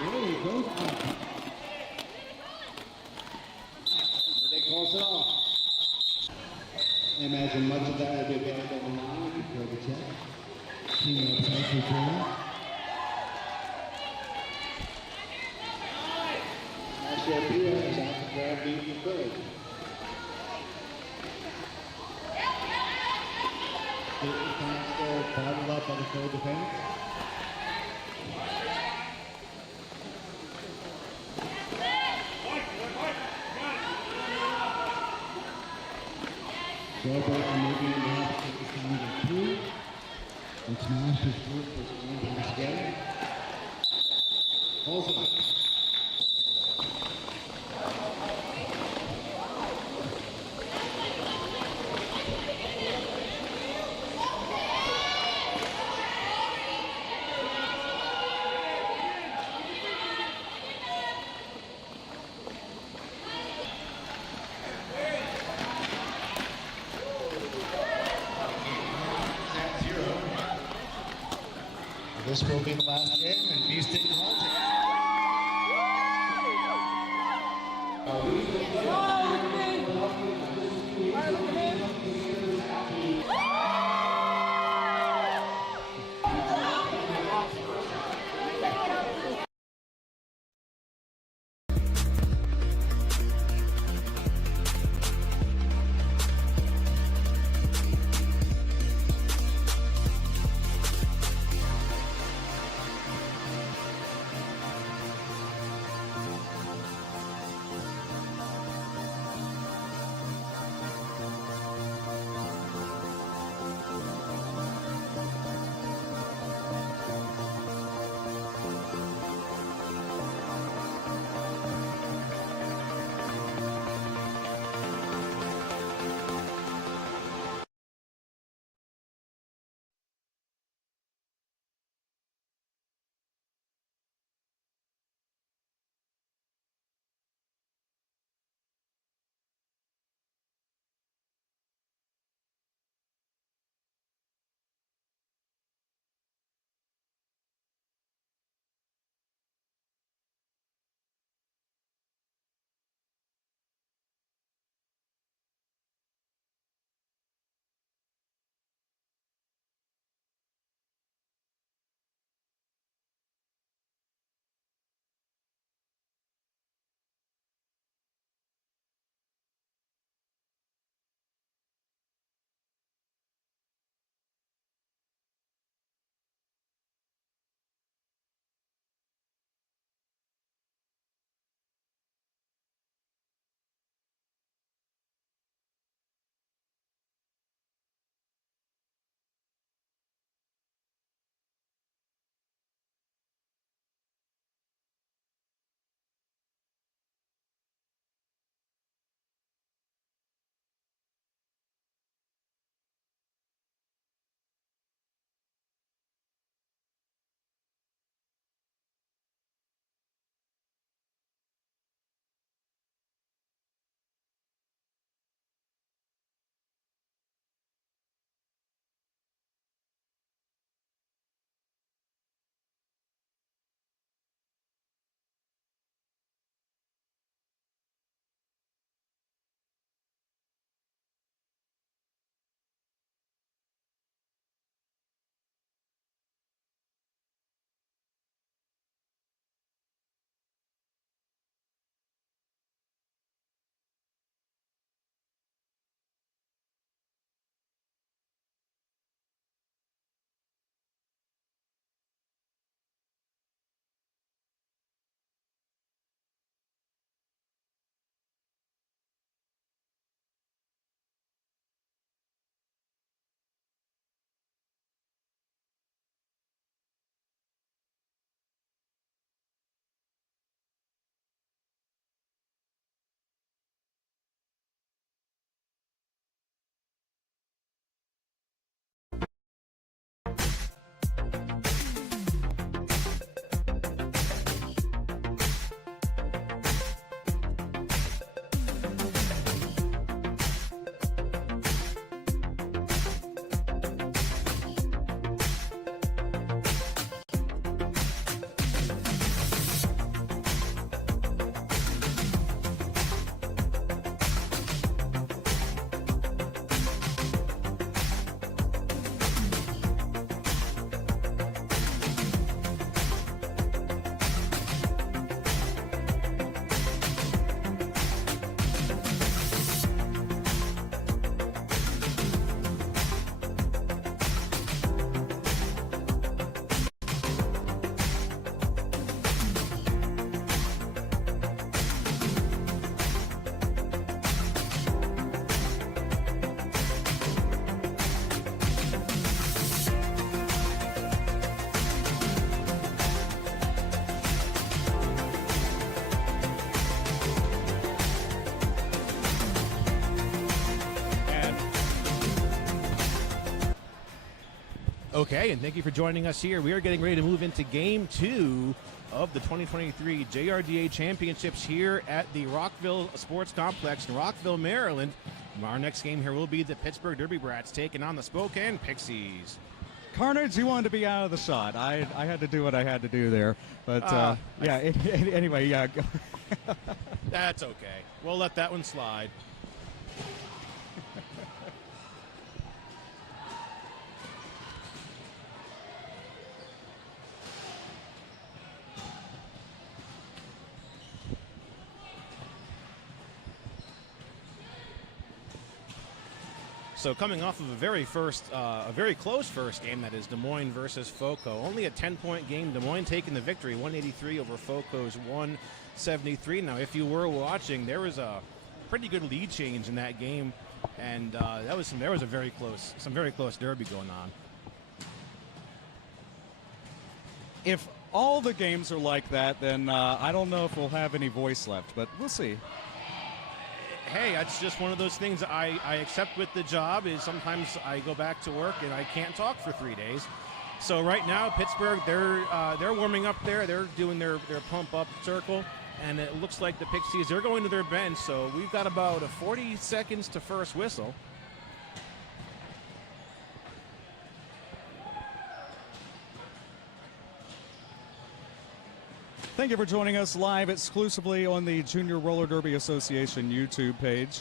Nato goes on. They close it off. I imagine much of that will be available online before the check. Team website returning. Marcia Pia is out to grab the third. Still bottled up on the third defense. Jailbreaker maybe in the half to take this time to 2. And smash his group was going to together. Pulls it up. This will be the last game, and Houston holds it. Okay, and thank you for joining us here. We are getting ready to move into Game 2 of the 2023 JRDA Championships here at the Rockville Sports Complex in Rockville, Maryland. Our next game here will be the Pittsburgh Derby Brats taking on the Spokane Pixies. Carnage, you wanted to be out of the shot. I had to do what I had to do there. But, anyway, yeah. That's okay. We'll let that one slide. So coming off of a very close first game, that is Des Moines versus FOCO. Only a 10-point game. Des Moines taking the victory, 183 over FOCO's 173. Now, if you were watching, there was a pretty good lead change in that game, and there was some very close derby going on. If all the games are like that, then I don't know if we'll have any voice left, but we'll see. Hey, that's just one of those things I accept with the job, is sometimes I go back to work and I can't talk for 3 days. So right now, Pittsburgh, they're warming up there. They're doing their pump-up circle, and it looks like the Pixies, they're going to their bench. So we've got about 40 seconds to first whistle. Thank you for joining us live exclusively on the Junior Roller Derby Association YouTube page.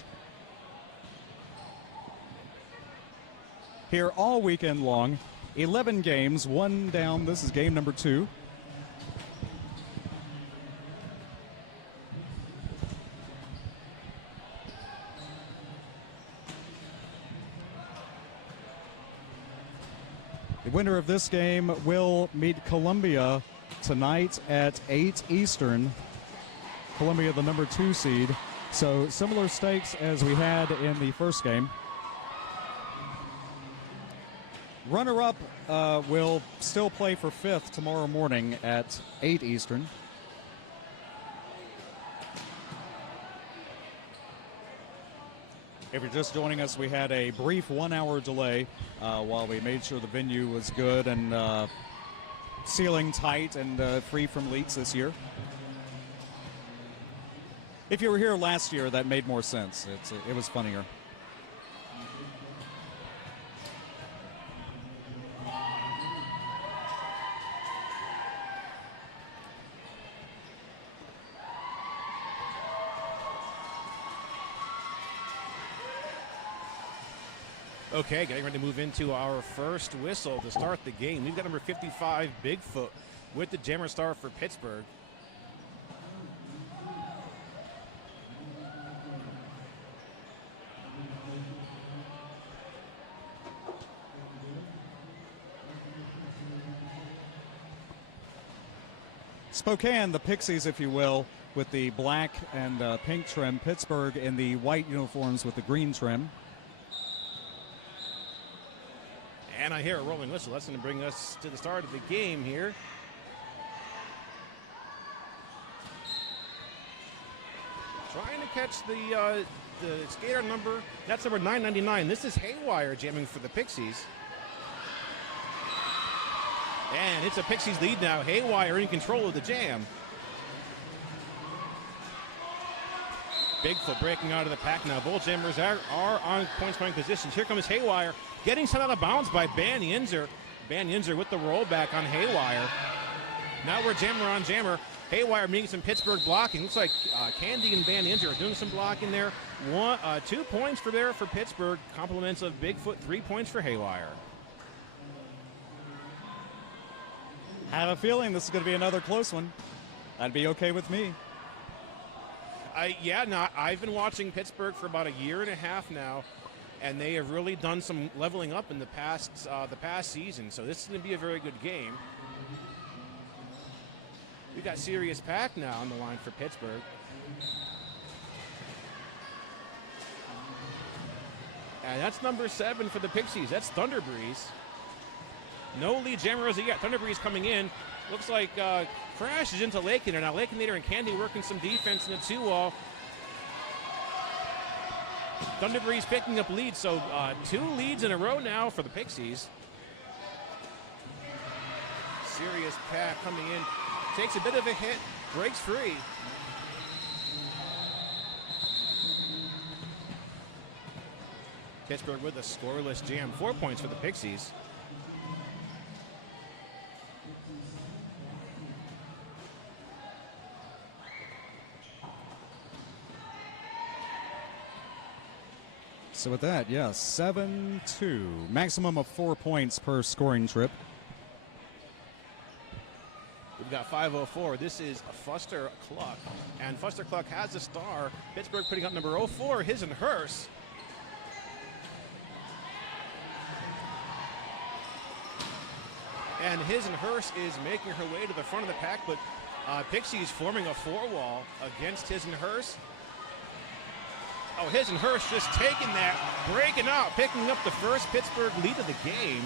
Here all weekend long, 11 games, 1 down. This is game number 2. The winner of this game will meet Columbia tonight at 8 Eastern. Columbia, the number 2 seed. So similar stakes as we had in the first game. Runner-up will still play for 5th tomorrow morning at 8 Eastern. If you're just joining us, we had a brief 1-hour delay while we made sure the venue was good and ceiling tight and free from leaks this year. If you were here last year, that made more sense. It was funnier. Okay, getting ready to move into our first whistle to start the game. We've got number 55, Bigfoot, with the Jammer Star for Pittsburgh. Spokane, the Pixies, if you will, with the black and pink trim. Pittsburgh in the white uniforms with the green trim. And I hear a rolling whistle. That's going to bring us to the start of the game here. Trying to catch the skater number. That's number 999. This is Haywire jamming for the Pixies. And it's a Pixies lead now. Haywire in control of the jam. Bigfoot breaking out of the pack now. Both jammers are on point-scoring positions. Here comes Haywire, getting sent out of bounds by Van Yinzer. Van Yinzer with the rollback on Haywire. Now we're jammer on jammer. Haywire meeting some Pittsburgh blocking. Looks like Candy and Van Yinzer are doing some blocking there. 2 points for Pittsburgh. Compliments of Bigfoot. 3 points for Haywire. I have a feeling this is going to be another close one. That'd be okay with me. I've been watching Pittsburgh for about 1.5 years now, and they have really done some leveling up in the past season. So this is going to be a very good game. We got Sirius Pack now on the line for Pittsburgh. And that's number 7 for the Pixies. That's Thunder Breeze. No lead jammer as yet. Thunder Breeze coming in. Looks like crashes into Lakenader. Now Lakenader and Candy working some defense in the 2-wall. Thunder Breeze picking up leads. So 2 leads in a row now for the Pixies. Sirius Pack coming in, takes a bit of a hit, breaks free. Pittsburgh with a scoreless jam. 4 points for the Pixies. So with that, yeah, 7-2. Maximum of 4 points per scoring trip. We've got 5:04. This is Fuster Cluck. And Fuster Cluck has a star. Pittsburgh putting up number 04, his and hers. And his and hers is making her way to the front of the pack, but Pixies forming a 4-wall against his and hers. Oh, his and hers just taking that, breaking out, picking up the first Pittsburgh lead of the game.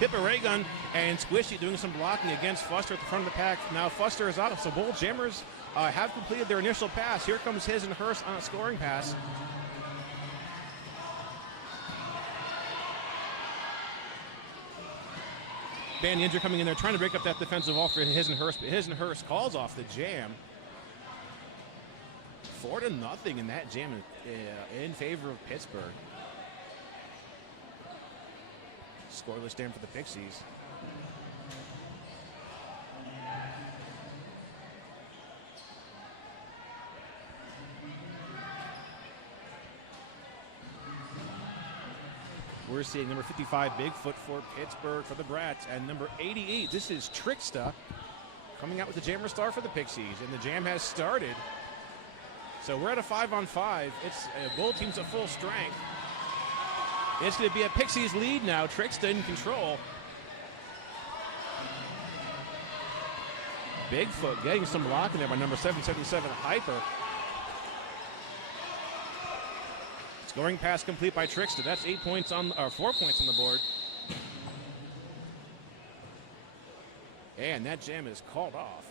Pippa Raygun and Squishy doing some blocking against Fuster at the front of the pack. Now Fuster is out, so both jammers have completed their initial pass. Here comes his and hers on a scoring pass. Van Inter coming in there trying to break up that defensive wall for his and hers, but his and hers calls off the jam. 4-0 in that jam in favor of Pittsburgh. Scoreless jam for the Pixies. We're seeing number 55, Bigfoot for Pittsburgh for the Brats, and number 88, this is Tricksta, coming out with the jammer star for the Pixies, and the jam has started. So we're at a 5-on-5. It's both teams at full strength. It's going to be a Pixies lead now. Tricksta in control. Bigfoot getting some blocking there by number 777, Hyper. Scoring pass complete by Tricksta. That's 4 points on the board. And that jam is called off.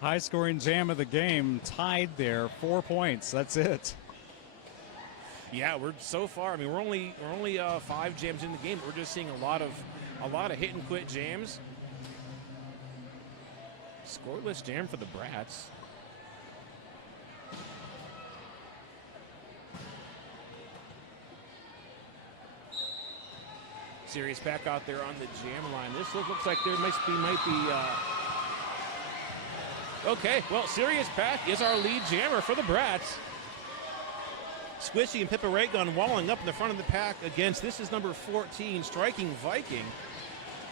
High scoring jam of the game, tied there, 4 points. That's it. Yeah, we're so far. I mean, we're only 5 jams in the game. But we're just seeing a lot of hit and quit jams. Scoreless jam for the Brats. Sirius back out there on the jam line. This looks like there might be. Okay, well, Sirius Pack is our lead jammer for the Brats. Squishy and Pippa Raygun walling up in the front of the pack against, this is number 14, Striking Viking.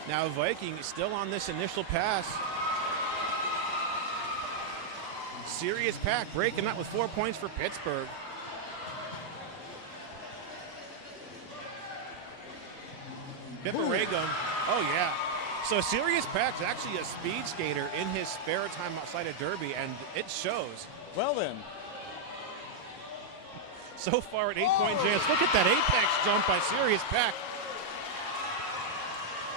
Now Viking is still on this initial pass. Sirius Pack breaking up with 4 points for Pittsburgh. Pippa Raygun, oh yeah. So Sirius Pack's actually a speed skater in his spare time outside of Derby, and it shows. Well then. So far at 8-point jams. Look at that apex jump by Sirius Pack.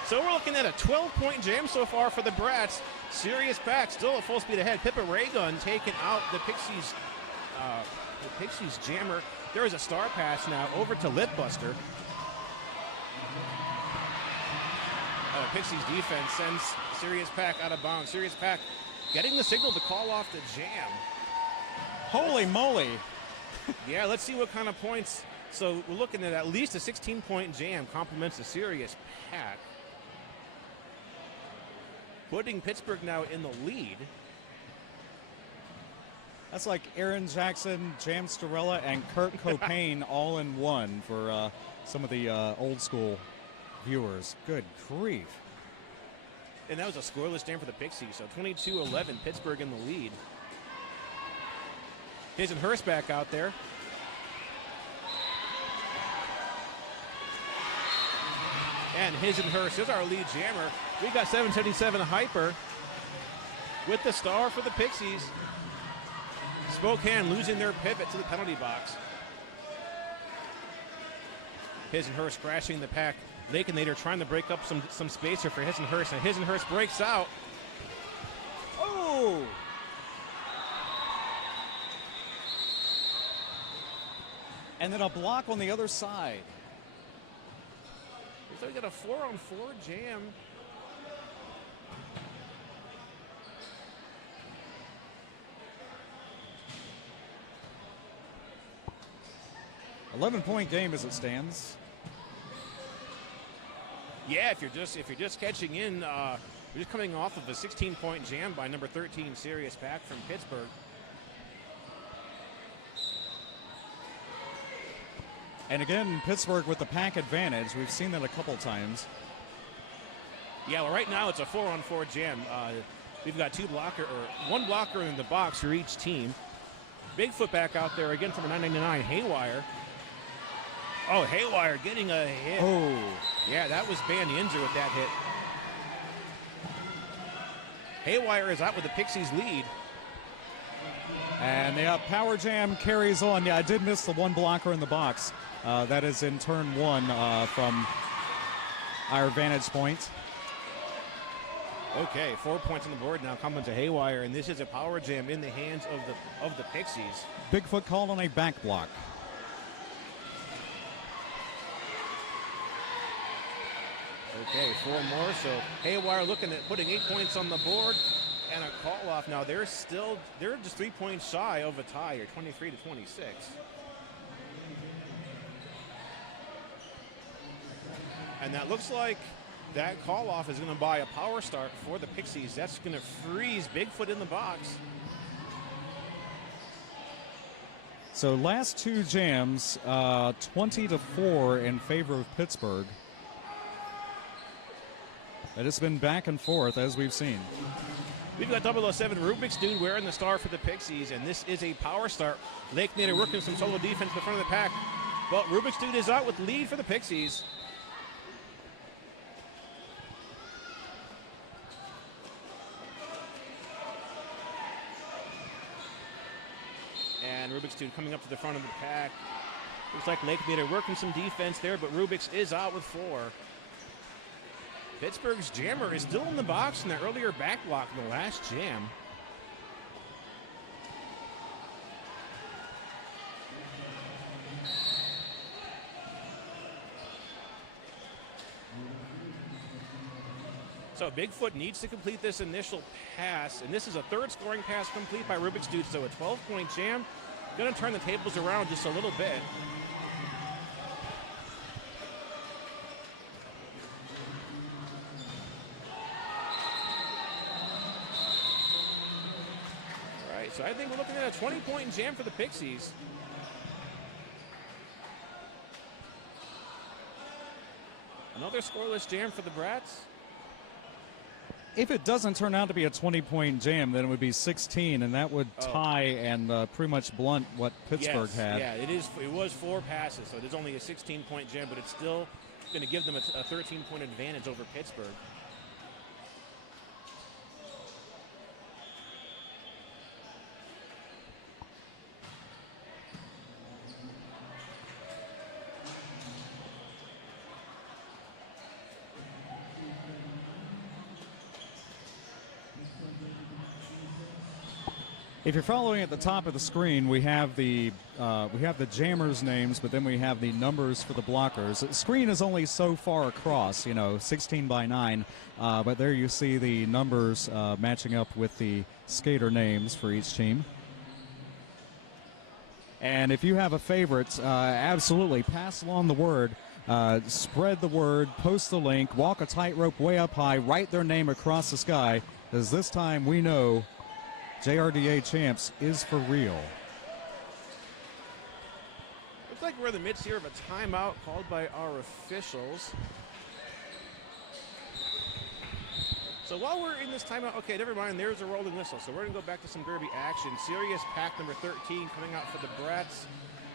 So we're looking at a 12-point jam so far for the Brats. Sirius Pack still at full speed ahead. Pippa Raygun taking out the Pixies jammer. There is a star pass now over to Lipbuster. Pixies defense sends Sirius Pack out of bounds. Sirius Pack getting the signal to call off the jam. Holy moly. Yeah, let's see what kind of points. So we're looking at least a 16-point jam, compliments the Sirius Pack. Putting Pittsburgh now in the lead. That's like Aaron Jackson, Jam Storella, and Kurt Copain all in one for some of the old school viewers. Good grief. And that was a scoreless jam for the Pixies. So 22-11, Pittsburgh in the lead. His and Hurst back out there. And his and Hurst is our lead jammer. We got 777 Hyper with the star for the Pixies. Spokane losing their pivot to the penalty box. His and Hurst crashing the pack. Lakenader trying to break up some spacer for His and Hurst, and His and Hurst breaks out. Oh! And then a block on the other side. So we got a 4-on-4 jam. 11-point game as it stands. Yeah, if you're just catching in, we're just coming off of a 16-point jam by number 13 Sirius Pack from Pittsburgh. And again, Pittsburgh with the pack advantage. We've seen that a couple times. Yeah, well, right now it's a 4-on-4 jam. We've got one blocker in the box for each team. Bigfoot back out there again from a 999 Haywire. Oh, Haywire getting a hit. Oh. Yeah, that was Van Yinzer with that hit. Haywire is out with the Pixies lead. And the power jam carries on. Yeah, I did miss the one blocker in the box. That is in turn one from our vantage point. Okay, 4 points on the board now coming to Haywire, and this is a power jam in the hands of the Pixies. Bigfoot called on a back block. Okay, 4 more, so Haywire looking at putting 8 points on the board and a call off. Now they're just 3 points shy of a tie here, 23-26. And that looks like that call off is going to buy a power start for the Pixies. That's going to freeze Bigfoot in the box. So last two jams, 20-4 in favor of Pittsburgh. It has been back and forth, as we've seen. We've got 007 Rubik's Dude wearing the star for the Pixies, and this is a power start. Lake Nader working some solo defense in the front of the pack. But Rubik's Dude is out with the lead for the Pixies. And Rubik's Dude coming up to the front of the pack. Looks like Lake Nader working some defense there, but Rubik's is out with 4. Pittsburgh's jammer is still in the box in the earlier back block in the last jam. So Bigfoot needs to complete this initial pass, and this is a third scoring pass complete by Rubik's Dude, so a 12-point jam. Going to turn the tables around just a little bit. So I think we're looking at a 20-point jam for the Pixies. Another scoreless jam for the Brats. If it doesn't turn out to be a 20-point jam, then it would be 16, and that would tie and pretty much blunt what Pittsburgh had. Yeah, it was 4 passes, so it is only a 16-point jam, but it's still going to give them a 13-point advantage over Pittsburgh. If you're following at the top of the screen, we have the jammers' names, but then we have the numbers for the blockers. The screen is only so far across, 16 by 9, but there you see the numbers matching up with the skater names for each team. And if you have a favorite, absolutely pass along the word, spread the word, post the link, walk a tightrope way up high, write their name across the sky, as this time we know JRDA Champs is for real. Looks like we're in the midst here of a timeout called by our officials. So while we're in this timeout, okay, never mind, there's a rolling whistle. So we're going to go back to some derby action. Sirius Pack number 13 coming out for the Brats,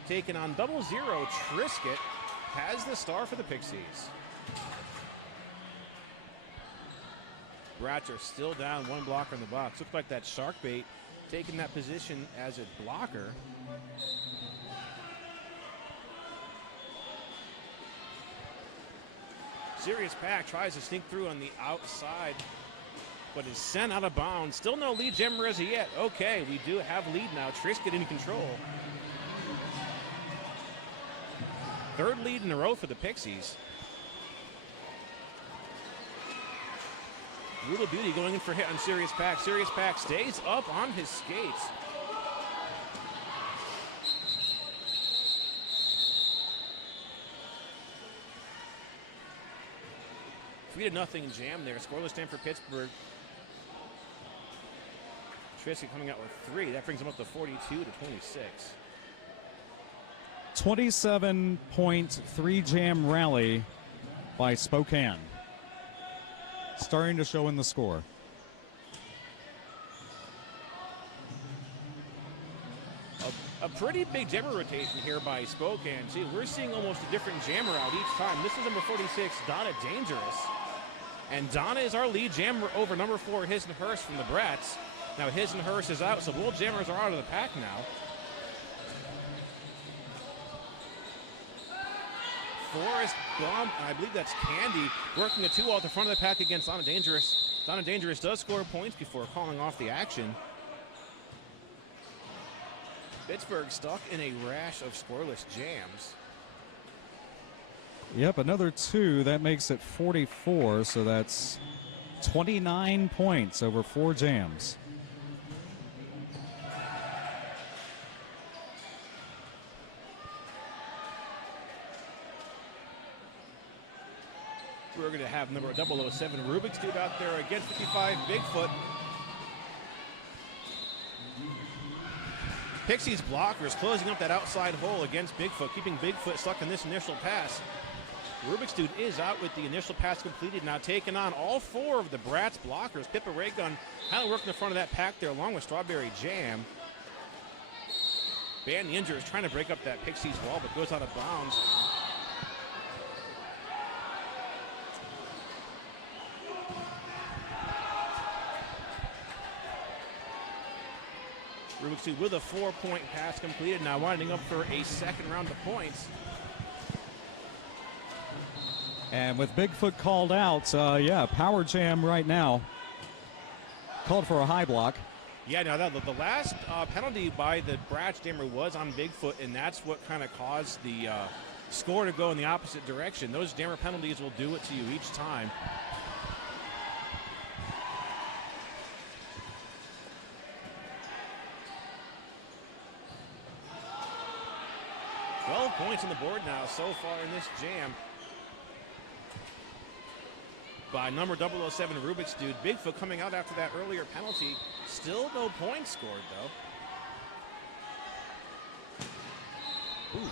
taking on 00 Trisket, has the star for the Pixies. Brats are still down 1 blocker in the box. Looks like that shark bait taking that position as a blocker. Sirius Pack tries to sneak through on the outside, but is sent out of bounds. Still no lead jammer as of yet. Okay, we do have lead now. Trisket in control. Third lead in a row for the Pixies. Brutal Beauty going in for a hit on Sirius Pack. Sirius Pack stays up on his skates. Nothing jam there. Scoreless stand for Pittsburgh. Trisky coming out with 3. That brings him up to 42 to 26. 27.3 jam rally by Spokane. Starting to show in the score. A pretty big jammer rotation here by Spokane. See, we're seeing almost a different jammer out each time. This is number 46, Donna Dangerous. And Donna is our lead jammer over number 4, Hisdenhurst from the Brats. Now Hisdenhurst is out, so both jammers are out of the pack now. Forrest Blum, I believe that's Candy, working a 2 out the front of the pack against Donna Dangerous. Donna Dangerous does score points before calling off the action. Pittsburgh stuck in a rash of scoreless jams. Yep, another 2. That makes it 44, so that's 29 points over 4 jams. We're going to have number 007 Rubik's Dude out there against 55 Bigfoot. Pixies blockers closing up that outside hole against Bigfoot, keeping Bigfoot stuck in this initial pass. Rubik's Dude is out with the initial pass completed, now taking on all 4 of the Brats blockers. Pippa Raygun kind of working the front of that pack there along with Strawberry Jam. Ban the Injure is trying to break up that Pixies wall, but goes out of bounds. Rubik's Dude with a 4-point pass completed, now winding up for a second round of points. And with Bigfoot called out, power jam right now. Called for a high block. Yeah, now the last penalty by the Brats jammer was on Bigfoot, and that's what kind of caused the score to go in the opposite direction. Those jammer penalties will do it to you each time. Points on the board now so far in this jam by number 007 Rubik's Dude. Bigfoot coming out after that earlier penalty. Still no points scored though. Ooh.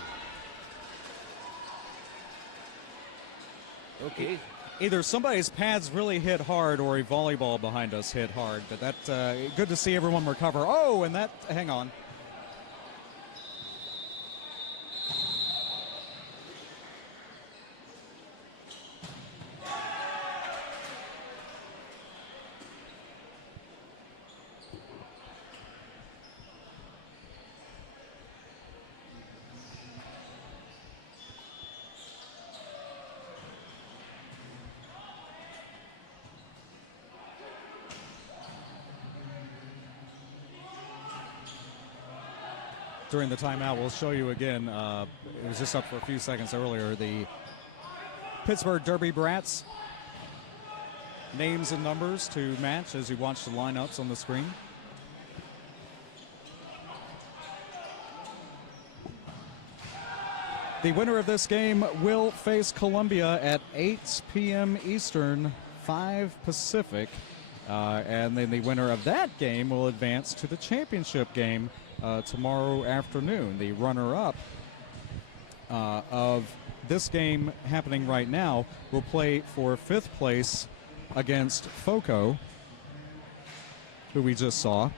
Okay. Either somebody's pads really hit hard or a volleyball behind us hit hard, but that's good to see everyone recover. Oh, and that, hang on. During the timeout, we'll show you again. It was just up for a few seconds earlier. The Pittsburgh Derby Brats. Names and numbers to match as you watch the lineups on the screen. The winner of this game will face Columbia at 8 p.m. Eastern, 5 Pacific. And then the winner of that game will advance to the championship game tomorrow afternoon. The runner-up of this game happening right now will play for 5th place against FOCO, who we just saw.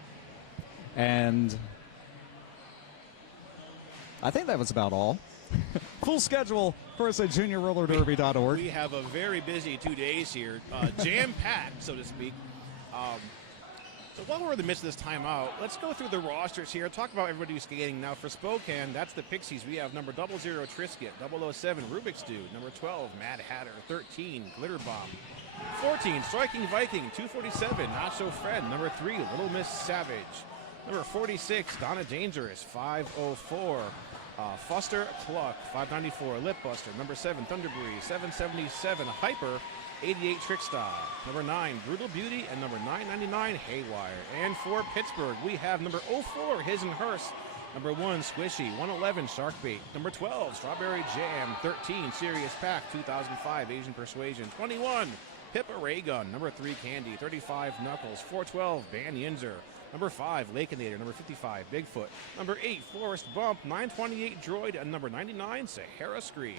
And I think that was about all. Full schedule, first at juniorrollerderby.org. We have a very busy 2 days here, jam-packed, so to speak. So while we're in the midst of this timeout, let's go through the rosters here. Talk about everybody who's skating. Now for Spokane, that's the Pixies. We have number 00 Trisket, 007 Rubik's Dude, number 12 Mad Hatter, 13 Glitter Bomb, 14 Striking Viking, 247 Not So Fred, number 3 Little Miss Savage, number 46 Donna Dangerous, 504 Foster Cluck, 594 Lip Buster, number 7 Thunder Breeze, 777 Hyper, 88 Trickstar, number 9 Brutal Beauty, and number 999 Haywire. And for Pittsburgh, we have number 04 His and Hers, number 1 Squishy, 111 Sharkbait, number 12 Strawberry Jam, 13 Serious Pack, 2005 Asian Persuasion, 21 Pippa Ray Gun, number 3 Candy, 35 Knuckles, 412 Ban Yinzer, number 5 Lakeinator, number 55 Bigfoot, number 8 Forest Bump, 928 Droid, and number 99 Sahara Scream.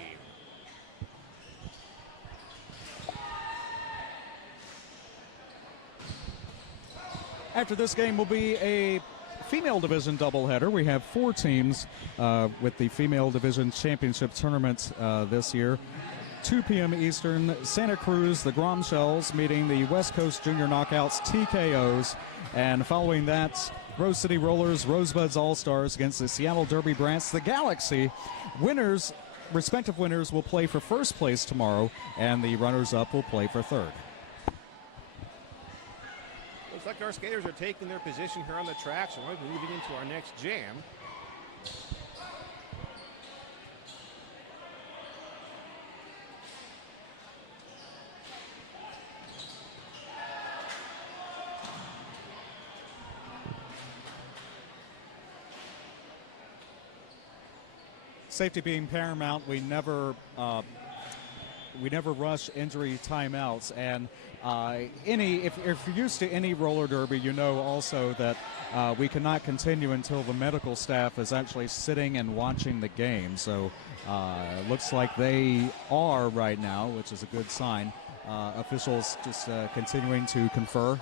After this game will be a female division doubleheader. We have 4 teams with the female division championship tournament this year. 2 p.m. Eastern, Santa Cruz, the Grom Shells meeting the West Coast Junior Knockouts TKOs. And following that, Rose City Rollers, Rosebuds All-Stars against the Seattle Derby Brats, the Galaxy. Respective winners will play for first place tomorrow, and the runners-up will play for third. Looks like our skaters are taking their position here on the track, so we're moving into our next jam. Safety being paramount, we never rush injury timeouts, and if you're used to any roller derby, you know also that we cannot continue until the medical staff is actually sitting and watching the game. So looks like they are right now, which is a good sign. Officials just continuing to confer.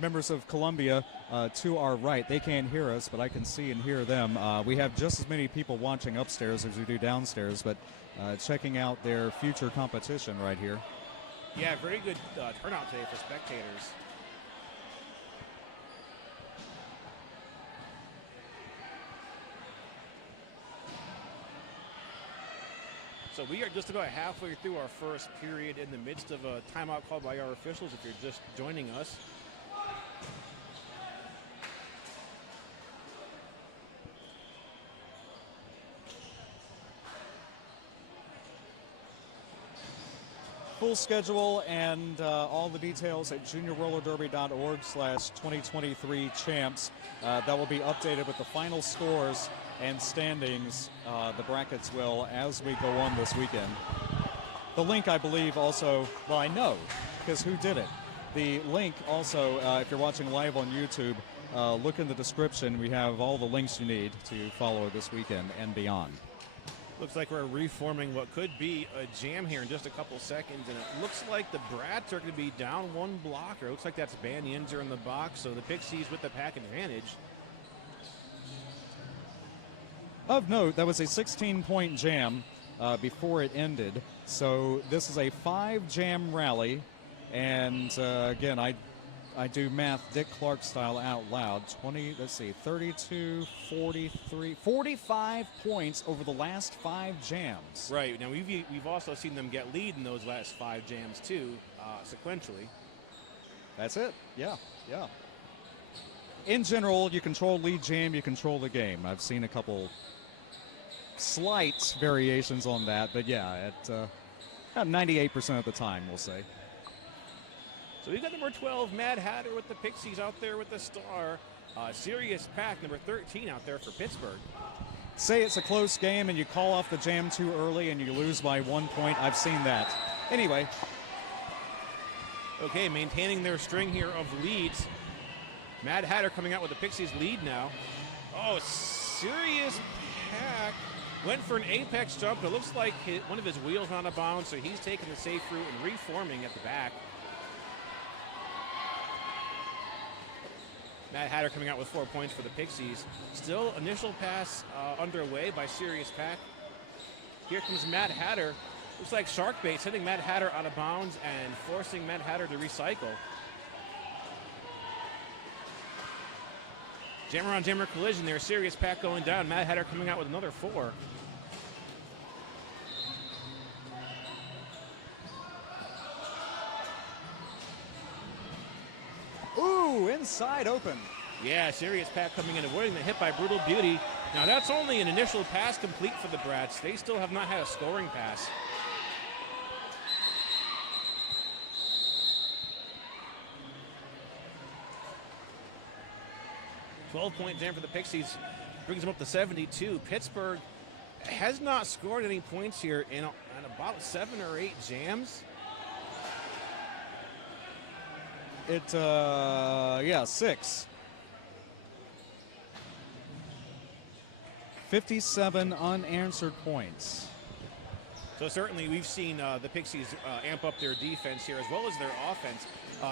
Members of Columbia to our right, they can't hear us, but I can see and hear them. We have just as many people watching upstairs as we do downstairs, but checking out their future competition right here. Yeah, very good turnout today for spectators. So we are just about halfway through our first period in the midst of a timeout called by our officials if you're just joining us. Full schedule and all the details at juniorrollerderby.org/2023champs. That will be updated with the final scores and standings. The brackets will as we go on this weekend. The link, I believe, also, well, I know, because who did it? The link also, if you're watching live on YouTube, look in the description. We have all the links you need to follow this weekend and beyond. Looks like we're reforming what could be a jam here in just a couple seconds, and it looks like the Brats are going to be down 1 blocker. Looks like that's Ban Yinzer in the box, so the Pixies with the pack advantage. Of note, that was a 16-point jam before it ended, so this is a 5-jam rally, and again, I do math Dick Clark style out loud. 32, 43, 45 points over the last 5 jams. Right. Now, we've also seen them get lead in those last 5 jams, too, sequentially. That's it. Yeah. In general, you control lead jam, you control the game. I've seen a couple slight variations on that, but yeah, at 98% of the time, we'll say. So we've got number 12, Mad Hatter with the Pixies out there with the star. Serious Pack, number 13 out there for Pittsburgh. Say it's a close game and you call off the jam too early and you lose by 1 point. I've seen that. Anyway. Okay, maintaining their string here of leads. Mad Hatter coming out with the Pixies lead now. Oh, Serious Pack went for an apex jump. It looks like one of his wheels went out of bounds, so he's taking the safe route and reforming at the back. Mad Hatter coming out with 4 points for the Pixies. Still initial pass underway by Serious Pack. Here comes Mad Hatter. Looks like Sharkbait sending Mad Hatter out of bounds and forcing Mad Hatter to recycle. Jammer on jammer collision there. Serious Pack going down. Mad Hatter coming out with another 4. Ooh, inside open. Yeah, Serious Pack coming in, avoiding the hit by Brutal Beauty. Now that's only an initial pass complete for the Brats. They still have not had a scoring pass. .12 jam for the Pixies brings them up to 72. Pittsburgh has not scored any points here in about 7 or 8 jams. Yeah, 6. 57 unanswered points. So certainly we've seen the Pixies amp up their defense here as well as their offense.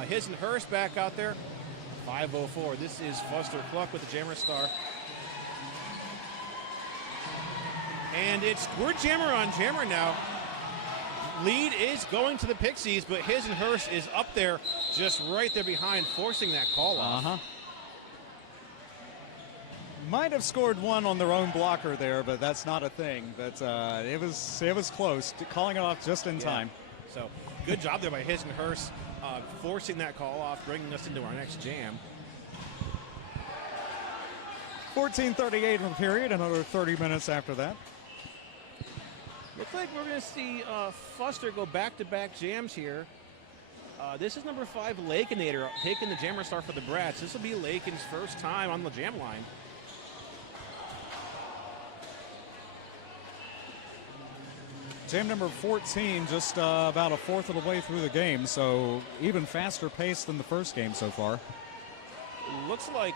His and Hurst back out there. 5:04. This is Foster Cluck with the Jammer Star. And we're jammer on jammer now. Lead is going to the Pixies, but His and Hurst is up there, just right there behind, forcing that call off. Might have scored one on their own blocker there, but that's not a thing. But it was close, calling it off just in time. So good job there by His and Hurst, forcing that call off, bringing us into our next jam. 14:38 in the period, another 30 minutes after that. Looks like we're going to see Foster go back-to-back jams here. This is number 5, Lakenator, taking the Jammer Star for the Brats. This will be Lakin's first time on the jam line. Jam number 14, just about a fourth of the way through the game, so even faster pace than the first game so far. Looks like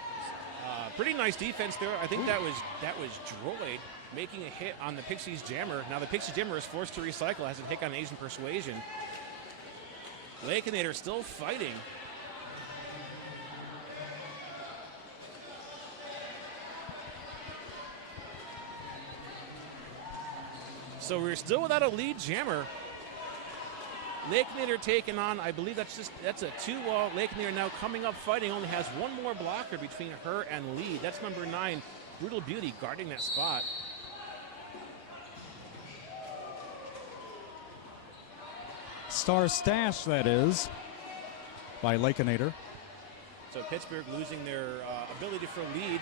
pretty nice defense there. I think that was Droid making a hit on the Pixies jammer. Now the Pixies jammer is forced to recycle, has a hit on Asian Persuasion. Lakenator still fighting. So we're still without a lead jammer. Lakenator taking on, I believe that's a 2-wall. Lakenator now coming up fighting, only has one more blocker between her and lead. That's number 9, Brutal Beauty, guarding that spot. Star Stash, that is, by Lakenator. So Pittsburgh losing their ability for lead.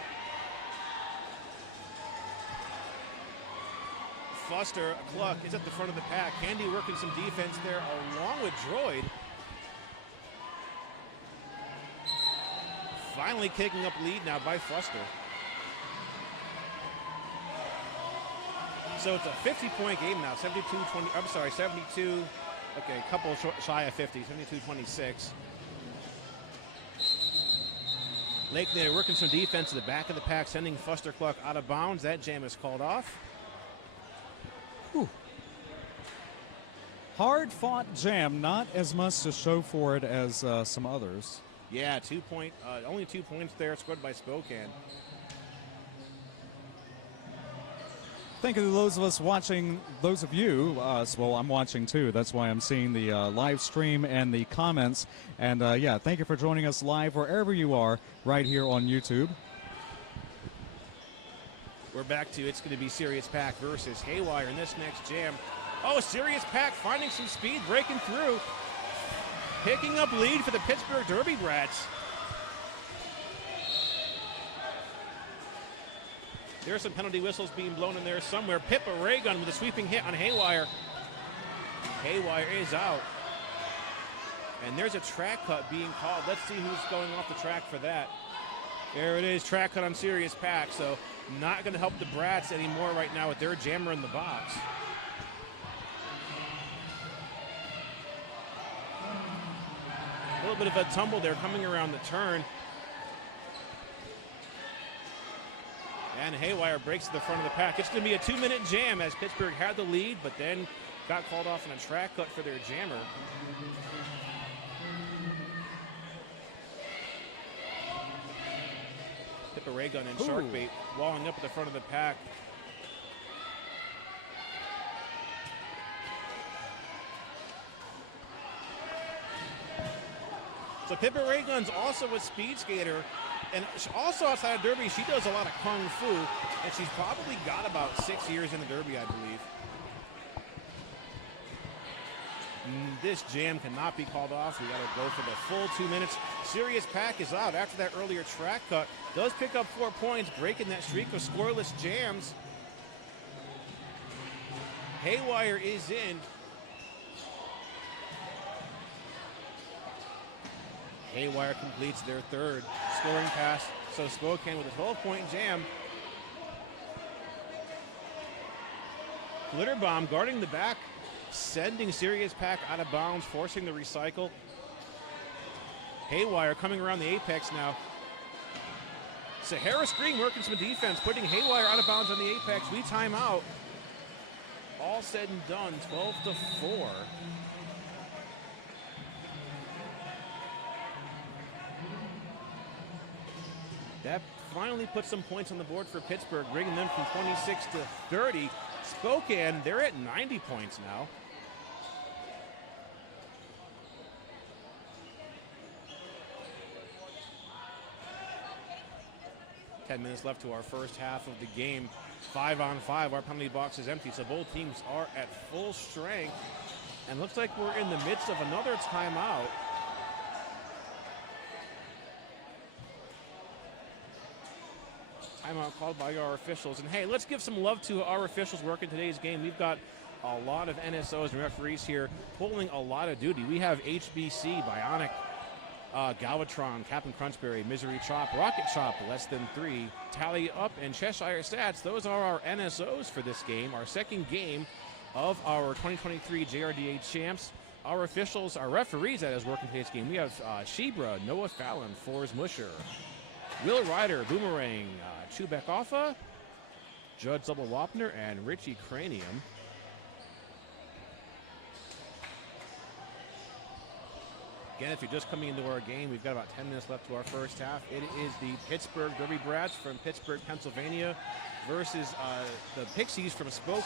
Foster Cluck is at the front of the pack. Candy working some defense there along with Droid. Finally kicking up lead now by Foster. So it's a 50-point game now. 72-20. I'm sorry, 72. Okay, a couple shy of 50. 72-26. Lakenator working some defense to the back of the pack, sending Foster Cluck out of bounds. That jam is called off. Whew. Hard-fought jam, not as much to show for it as some others. Yeah, only 2 points there, scored by Spokane. Thank you to those of us watching, those of you, well, I'm watching too. That's why I'm seeing the live stream and the comments. And yeah, thank you for joining us live wherever you are right here on YouTube. We're back to it's going to be Sirius Pack versus Haywire in this next jam. Oh, Sirius Pack finding some speed, breaking through. Picking up lead for the Pittsburgh Derby Brats. There are some penalty whistles being blown in there somewhere. Pippa Raygun with a sweeping hit on Haywire. Haywire is out. And there's a track cut being called. Let's see who's going off the track for that. There it is, track cut on Sirius Pack. So not going to help the Brats anymore right now with their jammer in the box. A little bit of a tumble there coming around the turn. And Haywire breaks to the front of the pack. It's going to be a 2-minute jam as Pittsburgh had the lead, but then got called off on a track cut for their jammer. Pippa Raygun and Sharkbait walling up at the front of the pack. So Pippa Raygun's also a speed skater, and also outside of Derby, she does a lot of Kung Fu, and she's probably got about 6 years in the Derby, I believe. This jam cannot be called off. We got to go for the full 2 minutes. Sirius Pack is out after that earlier track cut. Does pick up 4 points, breaking that streak of scoreless jams. Haywire is in. Haywire completes their third scoring pass. So Spokane with a 12-point jam. Glitterbomb guarding the back, sending Sirius Pack out of bounds, forcing the recycle. Haywire coming around the apex now. Sahara Screen working some defense, putting Haywire out of bounds on the apex. We time out. All said and done, 12-4. That finally put some points on the board for Pittsburgh, bringing them from 26 to 30. Spokane, they're at 90 points now. Ten minutes left to our first half of the game. 5-on-5, our penalty box is empty, so both teams are at full strength. And looks like we're in the midst of another timeout. Timeout called by our officials. And hey, let's give some love to our officials working today's game. We've got a lot of NSOs and referees here pulling a lot of duty. We have HBC, Bionic, Galvatron, Captain Crunchberry, Misery Chop, Rocket Chop, Less Than 3, Tally Up, and Cheshire Stats. Those are our NSOs for this game, our second game of our 2023 JRDA champs. Our officials, our referees that is working today's game. We have Shebra, Noah Fallon, Forrest Musher, Will Ryder, Boomerang, Chubek Alpha, Judge Double Wapner, and Richie Cranium. Again, if you're just coming into our game, we've got about 10 minutes left to our first half. It is the Pittsburgh Derby Brats from Pittsburgh, Pennsylvania versus the Pixies from Spokane.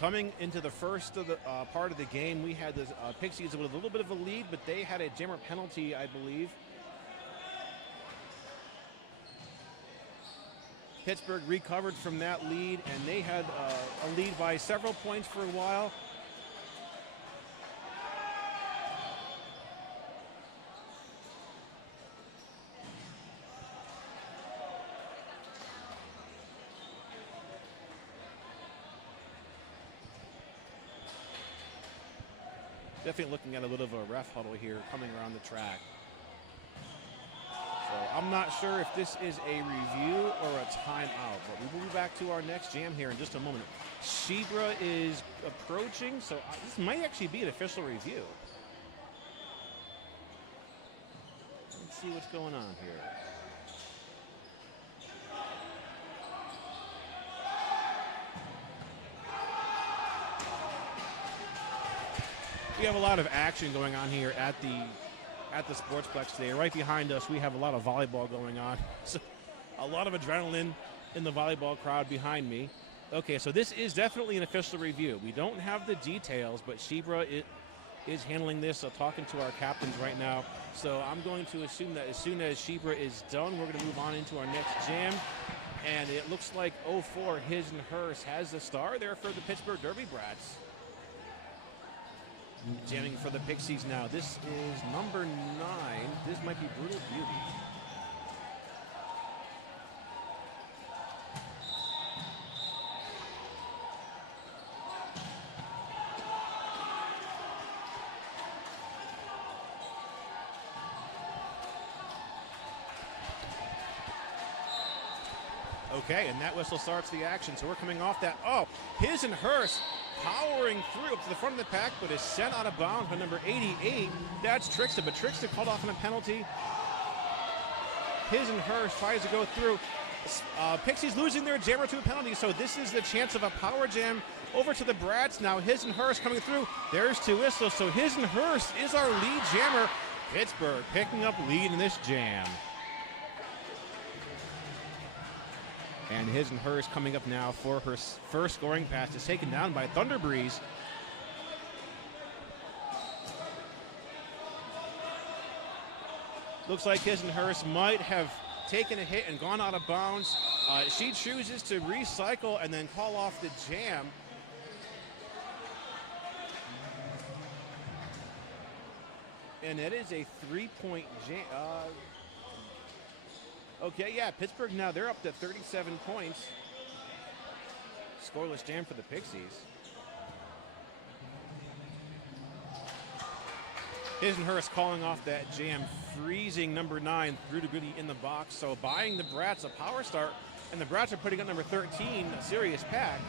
Coming into the first of the part of the game, we had the Pixies with a little bit of a lead, but they had a jammer penalty, I believe. Pittsburgh recovered from that lead, and they had a lead by several points for a while. Definitely looking at a little bit of a ref huddle here coming around the track. So I'm not sure if this is a review or a timeout, but we will be back to our next jam here in just a moment. Shebra is approaching, so this might actually be an official review. Let's see what's going on here. We have a lot of action going on here at the Sportsplex today. Right behind us, we have a lot of volleyball going on. So a lot of adrenaline in the volleyball crowd behind me. Okay, so this is definitely an official review. We don't have the details, but Shebra is handling this, talking to our captains right now. So I'm going to assume that as soon as Shebra is done, we're going to move on into our next jam. And it looks like 04 His and Hers has the star there for the Pittsburgh Derby Brats. Jamming for the Pixies now. This is number 9. This might be Brutal Beauty. Okay, and that whistle starts the action. So we're coming off that. Oh, His and Hers powering through up to the front of the pack, but is sent out of bounds by number 88. That's Trickster, but Trickster called off on a penalty. His and Hers tries to go through. Pixies losing their jammer to a penalty, so this is the chance of a power jam over to the Brats. Now His and Hers coming through. There's 2 whistles, so His and Hers is our lead jammer. Pittsburgh picking up lead in this jam. And His and Hers coming up now for her first scoring pass is taken down by Thunder Breeze. Looks like His and Hers might have taken a hit and gone out of bounds. She chooses to recycle and then call off the jam. And it is a 3-point jam. Okay, yeah, Pittsburgh now, they're up to 37 points. Scoreless jam for the Pixies. Hisenhurst calling off that jam, freezing number 9 through to Goody in the box. So buying the Brats a power start, and the Brats are putting up number 13, a serious pack.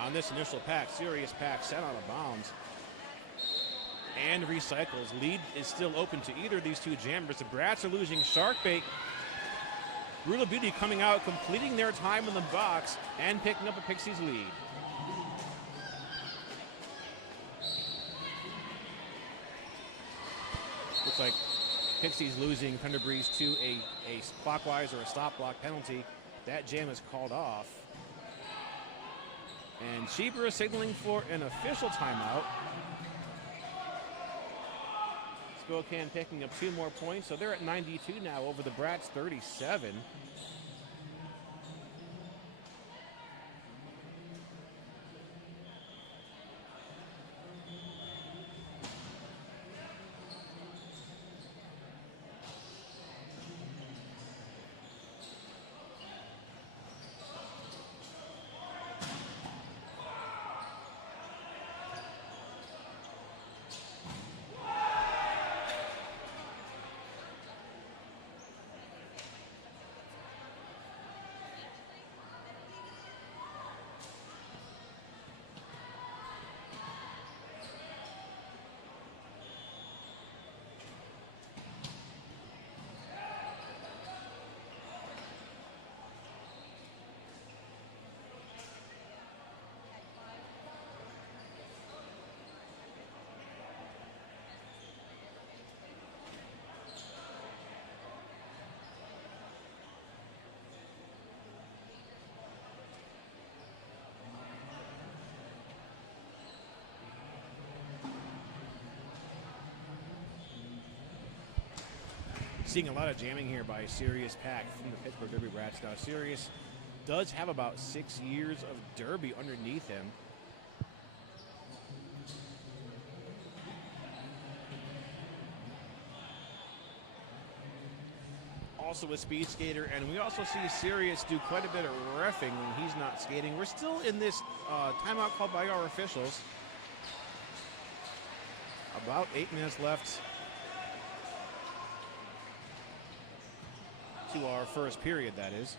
On this initial pack, serious pack sent out of bounds and recycles. Lead is still open to either of these two jammers. The Brats are losing Sharkbait. Brutal Beauty coming out, completing their time in the box and picking up a Pixies lead. Looks like Pixies losing Thunder Breeze to a clockwise or a stop block penalty. That jam is called off. And Cheaper is signaling for an official timeout. Spokane picking up 2 more points, so they're at 92 now over the Brats 37. Seeing a lot of jamming here by Sirius Pack from the Pittsburgh Derby Brats. Now, Sirius does have about 6 years of Derby underneath him. Also a speed skater, and we also see Sirius do quite a bit of reffing when he's not skating. We're still in this timeout called by our officials. About 8 minutes left to our first period, that is.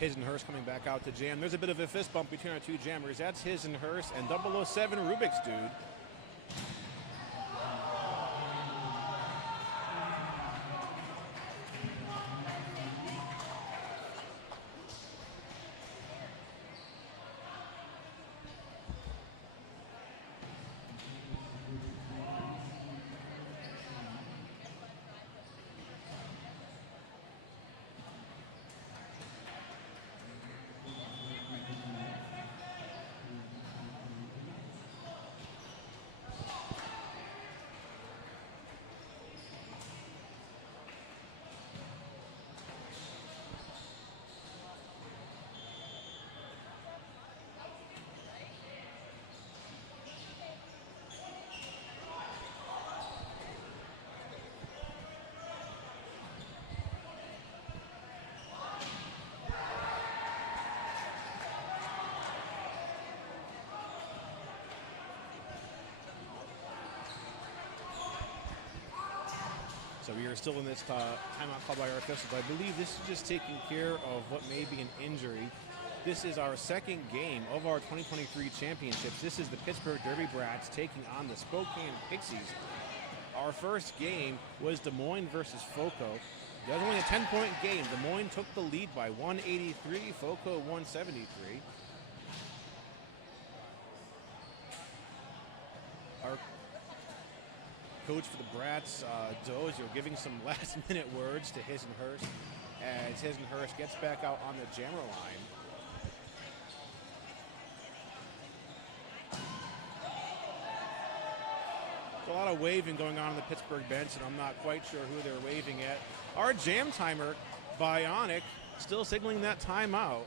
Hisenhurst coming back out to jam. There's a bit of a fist bump between our two jammers. That's Hisenhurst and 007 Rubik's Dude. So we are still in this timeout called by our officials. I believe this is just taking care of what may be an injury. This is our second game of our 2023 championships. This is the Pittsburgh Derby Brats taking on the Spokane Pixies. Our first game was Des Moines versus FOCO. That was only a 10-point game. Des Moines took the lead by 183, FOCO 173. Our coach for the Brats, Dozier, giving some last-minute words to Hisenhurst as Hisenhurst gets back out on the jammer line. A lot of waving going on the Pittsburgh bench, and I'm not quite sure who they're waving at. Our jam timer, Bionic, still signaling that timeout.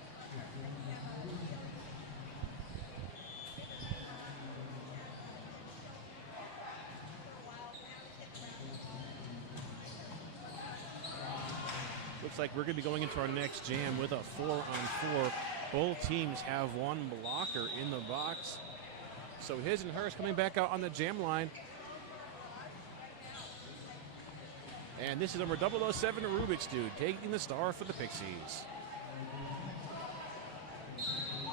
Looks like we're going to be going into our next jam with a 4-on-4. Both teams have one blocker in the box. So Hisenhurst coming back out on the jam line. And this is number 007, Rubik's Dude, taking the star for the Pixies.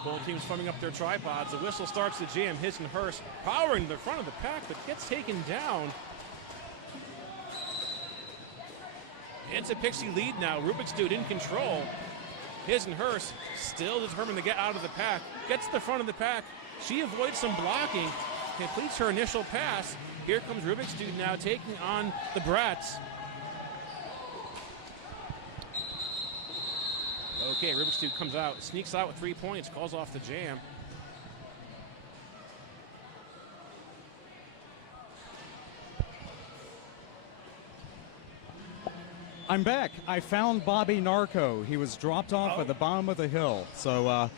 Both teams forming up their tripods. The whistle starts the jam. Hisenhurst powering the front of the pack, but gets taken down. It's a Pixie lead now. Rubik's Dude in control. Hisenhurst still determined to get out of the pack. Gets to the front of the pack. She avoids some blocking. Completes her initial pass. Here comes Rubik's Dude now taking on the Brats. Okay, Rubik's Dude comes out, sneaks out with 3 points, calls off the jam. I'm back. I found Bobby Narco. He was dropped off at the bottom of the hill. So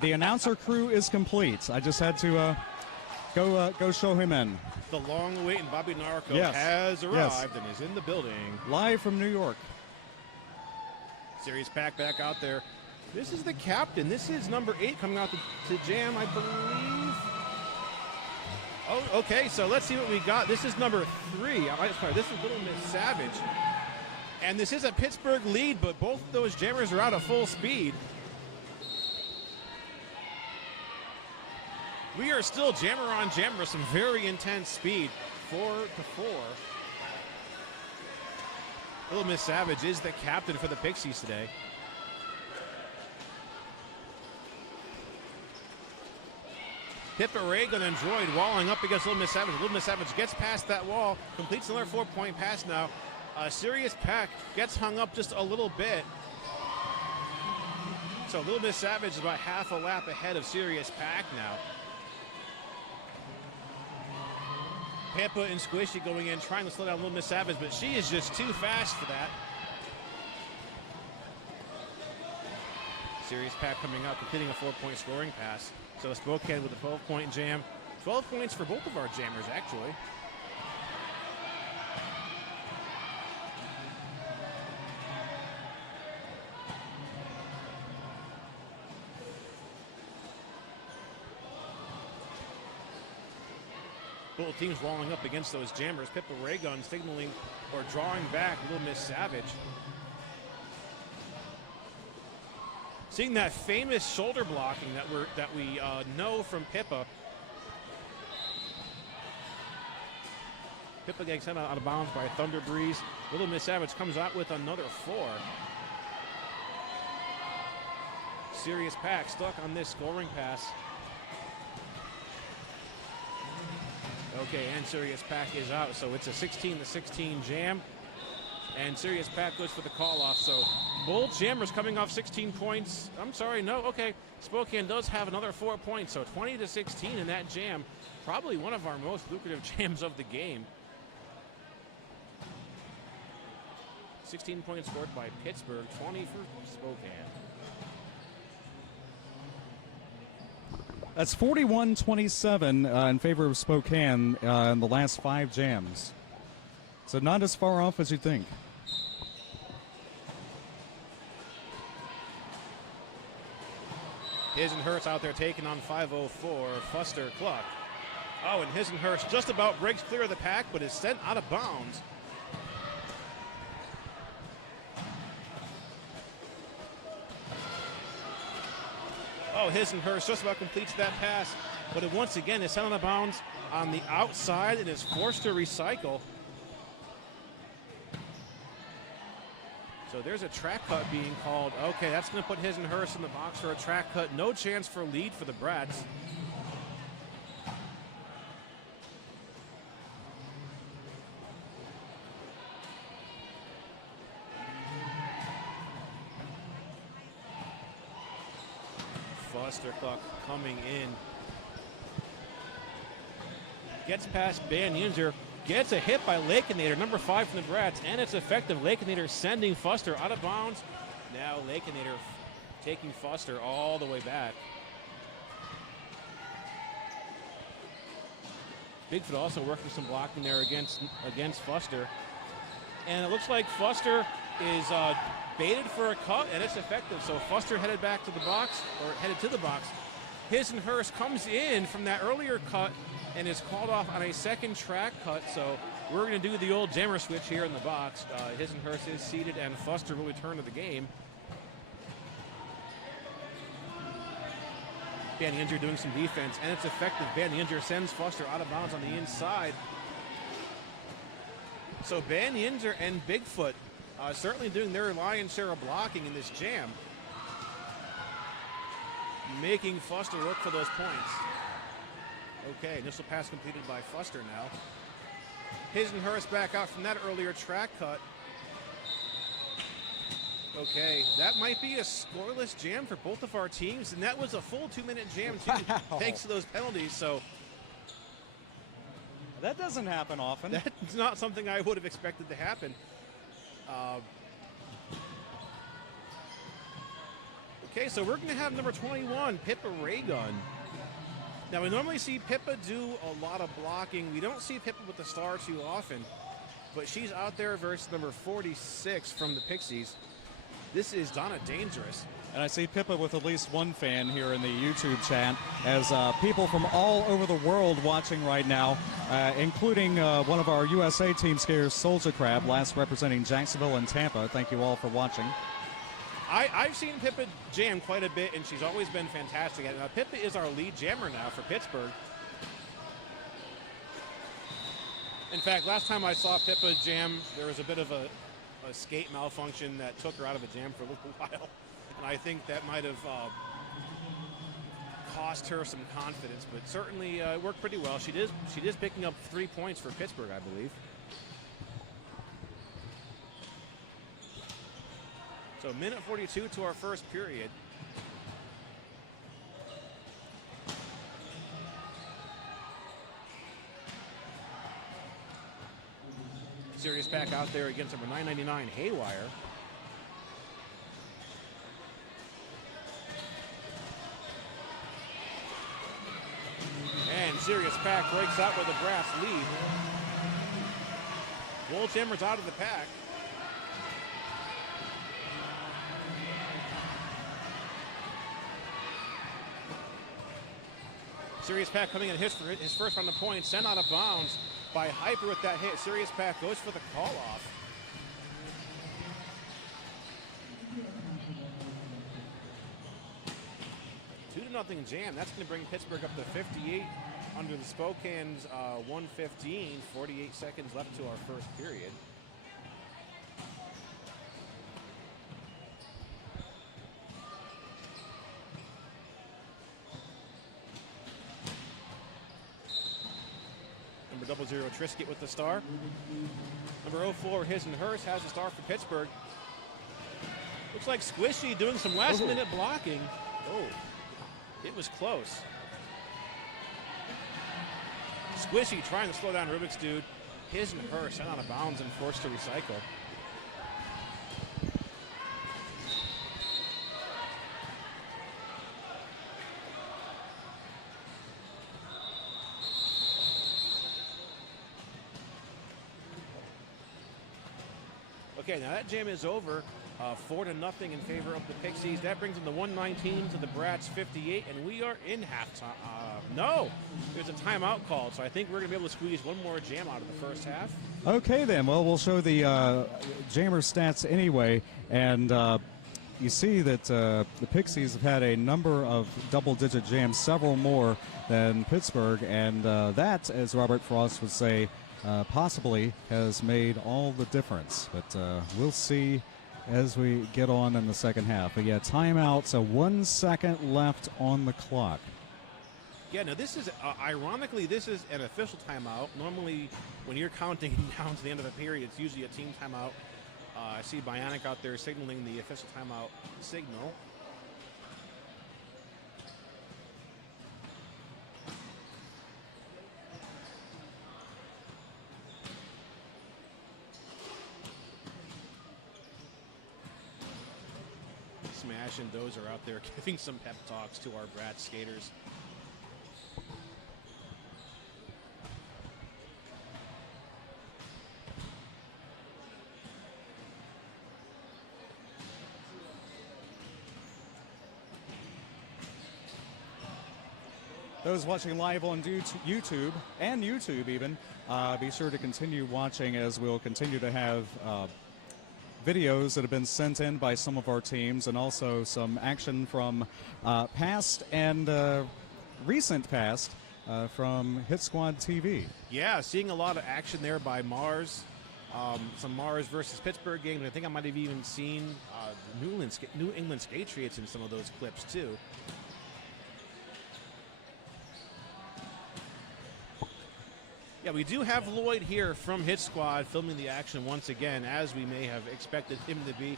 the announcer crew is complete. I just had to go show him in. The long-awaited Bobby Narco Yes. has arrived Yes. and is in the building. Live from New York. Series pack back out there. This is the captain. This is number 8 coming out to jam, I believe. Oh, okay, so let's see what we got. This is number 3. Sorry, this is Little Miss Savage. And this is a Pittsburgh lead, but both of those jammers are out at full speed. We are still jammer on jammer, some very intense speed, 4-4. Little Miss Savage is the captain for the Pixies today. Pippa Reagan and Droid walling up against Little Miss Savage. Little Miss Savage gets past that wall, completes another 4-point pass now. Sirius Pack gets hung up just a little bit. So Little Miss Savage is about half a lap ahead of Sirius Pack now. Pippa and Squishy going in, trying to slow down Little Miss Savage, but she is just too fast for that. Sirius Pack coming out, completing a 4-point scoring pass. So Spokane with a 12-point jam. 12 points for both of our jammers, actually. Both teams walling up against those jammers. Pippa Raygun signaling or drawing back Little Miss Savage. Seeing that famous shoulder blocking that we know from Pippa. Pippa getting sent out of bounds by a Thunder Breeze. Little Miss Savage comes out with another 4. Sirius Pack stuck on this scoring pass. Okay, and Sirius Pack is out, so it's a 16-16 jam. And Sirius Pack goes for the call-off, so both jammers coming off 16 points. I'm sorry, no, okay. Spokane does have another 4 points, so 20-16 in that jam. Probably one of our most lucrative jams of the game. 16 points scored by Pittsburgh, 20 for Spokane. That's 41-27 in favor of Spokane in the last 5 jams. So not as far off as you think. Hisenhurst out there taking on 504, Fuster Cluck. Oh, and Hisenhurst just about breaks clear of the pack, but is sent out of bounds. Oh, Hisenhurst just about completes that pass, but it once again is sent out of bounds on the outside and is forced to recycle. So there's a track cut being called. Okay, that's going to put his and hers in the box for a track cut. No chance for lead for the Brats. Foster clock coming in. Gets past Van Yinzer. Gets a hit by Lakenator, number 5 from the Brats, and it's effective. Lakenator sending Foster out of bounds. Now Lakenator taking Foster all the way back. Bigfoot also working some blocking there against Foster. And it looks like Foster is baited for a cut, and it's effective. So Foster headed back to the box, or headed to the box. His and hers comes in from that earlier cut and is called off on a second track cut. So we're going to do the old jammer switch here in the box. His and hers is seated, and Foster will return to the game. Van Yinzer doing some defense, and it's effective. Van Yinzer sends Foster out of bounds on the inside. So Van Yinzer and Bigfoot certainly doing their lion's share of blocking in this jam, making Foster work for those points. Okay, initial pass completed by Foster now. His and hers back out from that earlier track cut. Okay, that might be a scoreless jam for both of our teams, and that was a full 2-minute jam too, thanks to those penalties. So that doesn't happen often. That's not something I would have expected to happen. Okay, so we're going to have number 21, Pippa Raygun. Now, we normally see Pippa do a lot of blocking. We don't see Pippa with the star too often, but she's out there versus number 46 from the Pixies. This is Donna Dangerous. And I see Pippa with at least one fan here in the YouTube chat, as people from all over the world watching right now, including one of our USA team skiers, Soldier Crab, last representing Jacksonville and Tampa. Thank you all for watching. I've seen Pippa jam quite a bit, and she's always been fantastic at it. Now, Pippa is our lead jammer now for Pittsburgh. In fact, last time I saw Pippa jam, there was a bit of a skate malfunction that took her out of the jam for a little while. And I think that might have cost her some confidence, but certainly worked pretty well. She is picking up 3 points for Pittsburgh, I believe. So minute 42 to our first period. Serious pack out there against number 999 Haywire. And Serious Pack breaks out with a Brass lead. Wool Jammers out of the pack. Serious Pack coming in his first round of points, sent out of bounds by Hyper with that hit. Serious Pack goes for the call-off. Two to nothing jam. That's going to bring Pittsburgh up to 58 under the Spokane's 115. 48 seconds left to our first period. Number 00 Trisket with the star. Number 04 His and Hers has a star for Pittsburgh. Looks like Squishy doing some last minute blocking. Oh, it was close. Squishy trying to slow down Rubik's Dude. His and Hers sent out of bounds and forced to recycle. Okay, now that jam is over. 4-0 in favor of the Pixies. That brings them to 119 to the Brats 58, and we are in halftime. No, there's a timeout called, so I think we're going to be able to squeeze one more jam out of the first half. Okay, then. Well, we'll show the jammer stats anyway, and you see that the Pixies have had a number of double-digit jams, several more than Pittsburgh, and that, as Robert Frost would say, possibly has made all the difference. But we'll see as we get on in the second half. But yeah, timeout, so 1 second left on the clock. Yeah, now this is, ironically, this is an official timeout. Normally, when you're counting down to the end of a period, it's usually a team timeout. I see Bionic out there signaling the official timeout signal. Smash and Dozer out there giving some pep talks to our Bratz skaters. Those watching live on YouTube, and YouTube even, be sure to continue watching as we'll continue to have videos that have been sent in by some of our teams, and also some action from past and recent past from Hit Squad TV. Yeah, seeing a lot of action there by Mars. Some Mars versus Pittsburgh games. I think I might have even seen New England Skatriots in some of those clips too. Yeah, we do have Lloyd here from Hit Squad filming the action once again, as we may have expected him to be.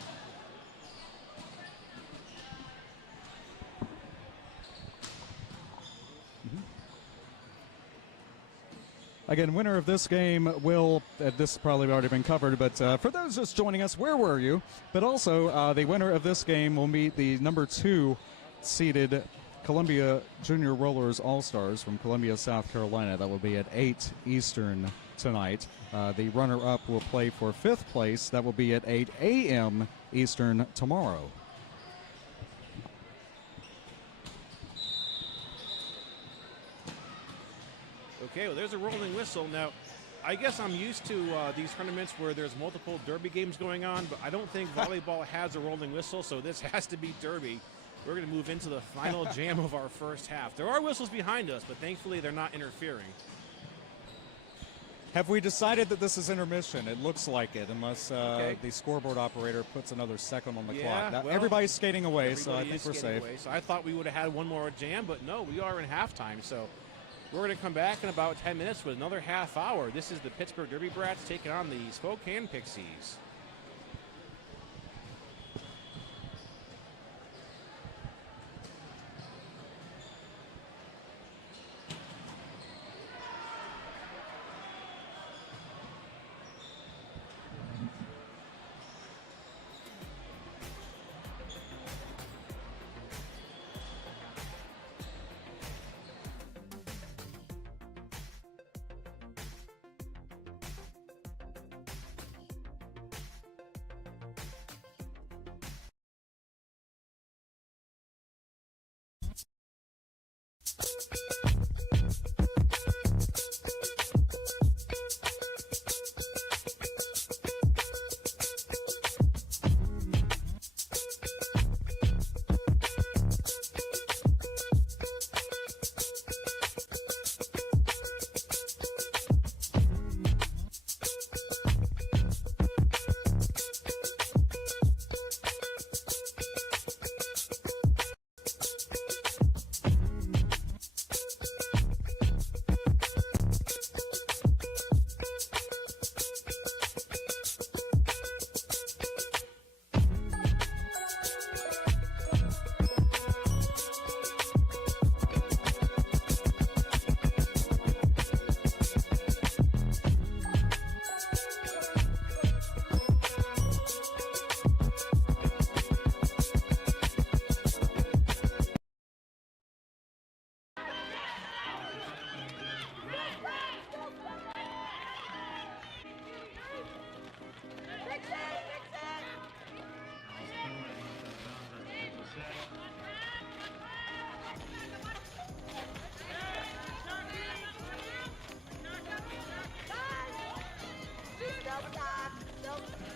Again, winner of this game will, this has probably already been covered, but for those just joining us, where were you? But also, the winner of this game will meet the number 2 seeded Columbia Junior Rollers All-Stars from Columbia, South Carolina. That will be at 8 Eastern tonight. The runner-up will play for 5th place. That will be at 8 a.m. Eastern tomorrow. Okay, well, there's a rolling whistle. Now, I guess I'm used to these tournaments where there's multiple derby games going on, but I don't think volleyball has a rolling whistle, so this has to be derby. We're going to move into the final jam of our first half. There are whistles behind us, but thankfully they're not interfering. Have we decided that this is intermission? It looks like it, unless the scoreboard operator puts another second on the clock. Now, well, everybody's skating away, so I think we're safe. So I thought we would have had one more jam, but no, we are in halftime. So we're going to come back in about 10 minutes with another half hour. This is the Pittsburgh Derby Brats taking on the Spokane Pixies.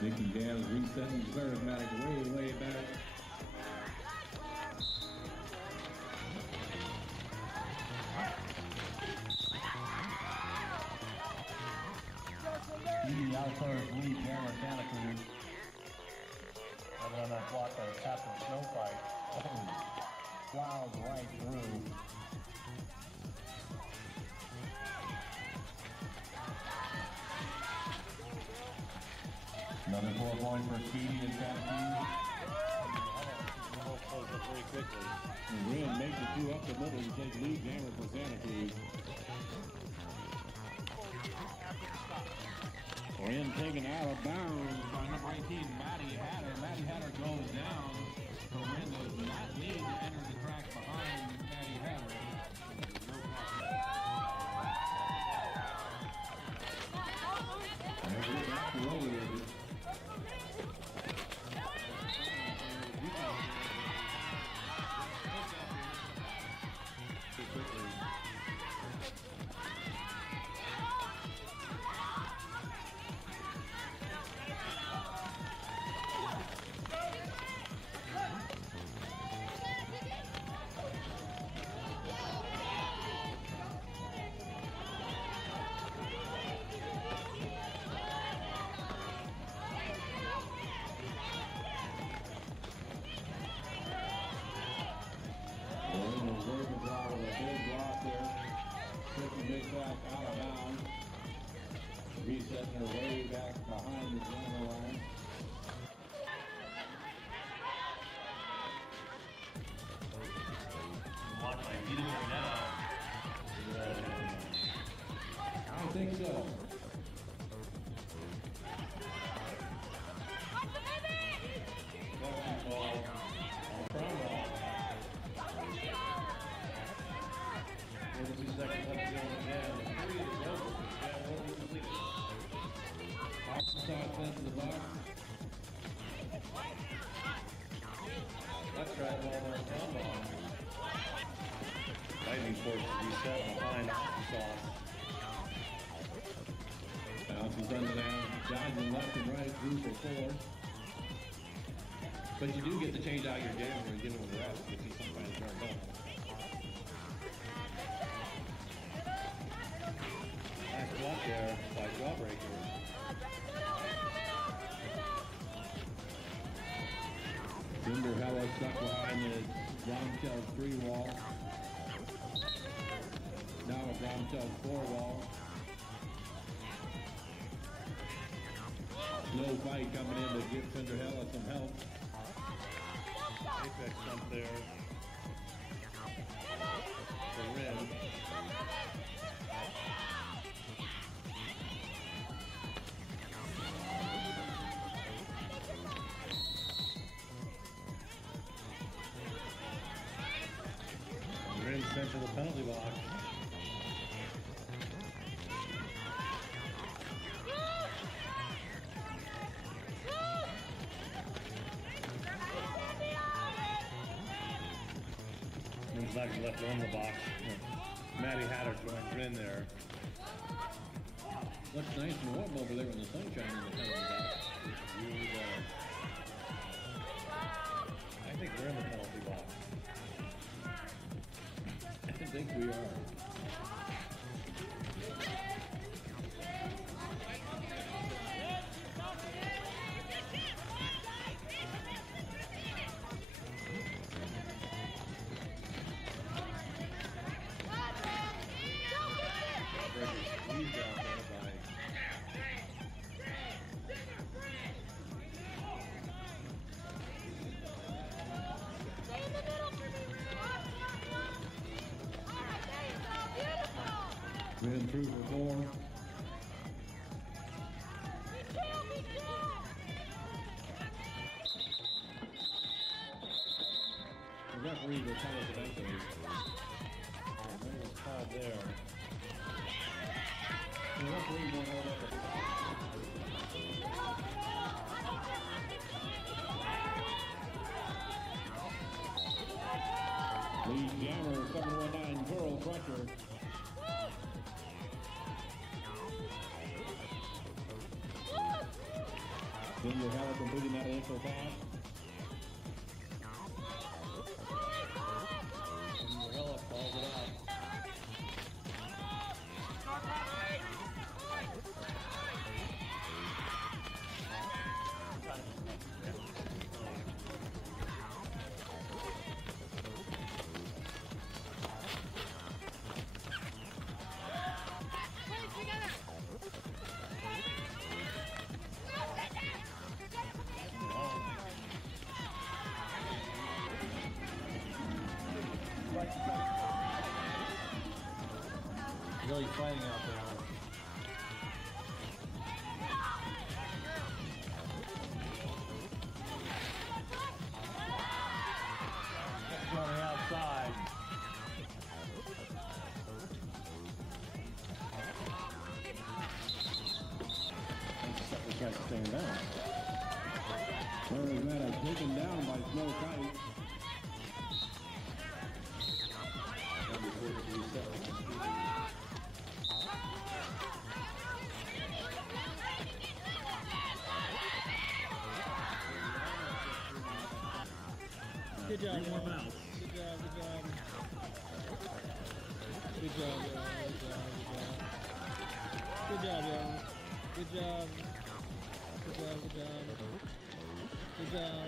Dixon Jazz resetting charismatic way back. The outstars lead Jammer Canacoo. blocked by the Captain Snow Fight. Plows right through. Another 4 point for Speedy and Santa Cruz. Close up very quickly. And Wynn makes it 2 up the middle to take lead jammer for Santa Cruz. Wynn taken out of bounds by number 18, Maddie Hatter. Maddie Hatter goes down. So Wynn does not need to enter the track behind Maddie Hatter. And we're back to roller derby. Resetting her way back behind the center line. Watch by Vita Cornetto. I don't think so. Ball. Front ball. 42 seconds left to go again. 3 is over. South end of the box. That's right, ball there, front ball. Lightning force to reset behind Arkansas. Bouncing under down, dodging left and right, through for 4. But you do get to change out your jammer and give them a rest if you sometimes turned up. Nice block there by Jawbreaker. Cinderella stuck behind the Bromshell 3 wall. Now a Bromshell 4 wall. No fight coming in to give Cinderella some help. Apex jump there. For Red. Ren sent to the penalty box. Ren's not left on the box. Maddie Hatter's going Ren there. Looks nice and warm over there in the sunshine in the penalty box. Really does. I think we're in the penalty box. I think we are. Squeezed out there by Ran through for 4. The referee will tell us eventually. There was called there. The referee won't hold up Lead jammer 719 Pearl Crusher. Cinderella completing that initial pass. Cinderella calls it out. Really fighting out there. That's on the outside. This guy's staying down. Where is that? Taken down by Snow Kite. Good job, more bounce. Good job, good job. Good job, y'all. Good job, y'all. Good job. Good job, good job. Good job.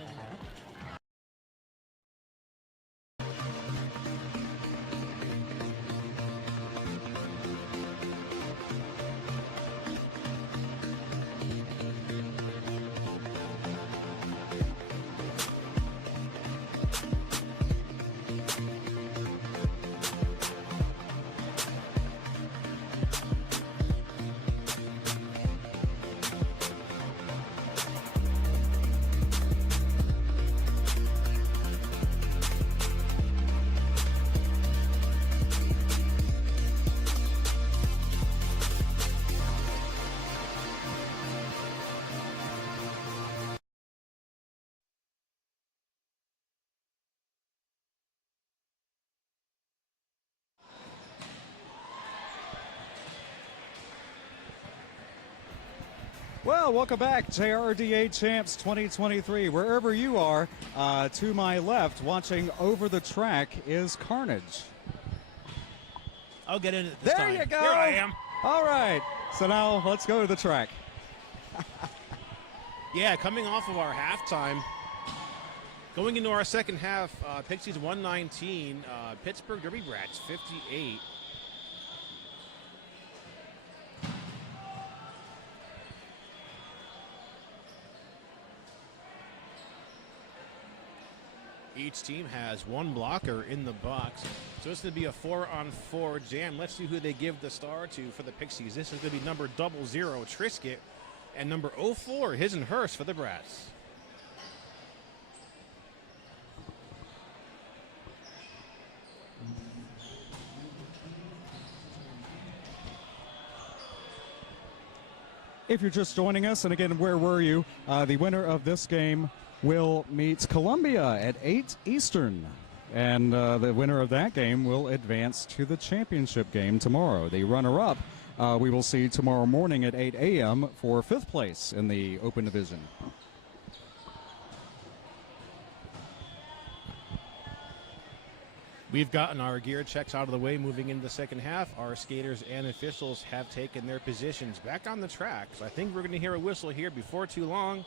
Well, welcome back, JRDA Champs 2023. Wherever you are, to my left, watching over the track is Carnage. I'll get in it this there time. You go. Here I am. All right. So now let's go to the track. Yeah, coming off of our halftime, going into our second half, Pixies 119, Pittsburgh Derby Brats 58. Each team has one blocker in the box. So it's going to be a 4-on-4 jam. Let's see who they give the star to for the Pixies. This is going to be number 00, Trisket, and number 04, His and Hers for the Brats. If you're just joining us, and again, where were you? The winner of this game will meet Columbia at 8 Eastern. And the winner of that game will advance to the championship game tomorrow. The runner-up we will see tomorrow morning at 8 a.m. for 5th place in the Open Division. We've gotten our gear checks out of the way moving into the second half. Our skaters and officials have taken their positions back on the track. So I think we're going to hear a whistle here before too long.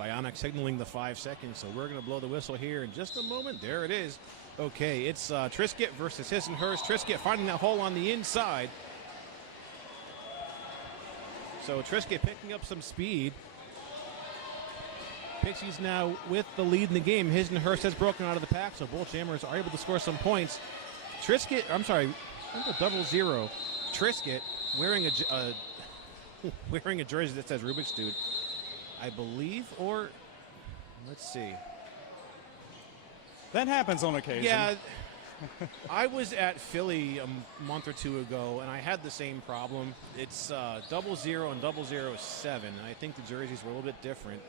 Bionic signaling the 5 seconds, so we're going to blow the whistle here in just a moment. There it is. Okay, it's Trisket versus His and Hers. Trisket finding that hole on the inside. So Trisket picking up some speed. Pixies now with the lead in the game. His and Hers has broken out of the pack, so both jammers are able to score some points. Trisket, I'm sorry, 00. Trisket wearing a jersey that says Rubik's Dude, I believe, or let's see. That happens on occasion. Yeah, I was at Philly a month or two ago, and I had the same problem. It's 00 and 007, and I think the jerseys were a little bit different.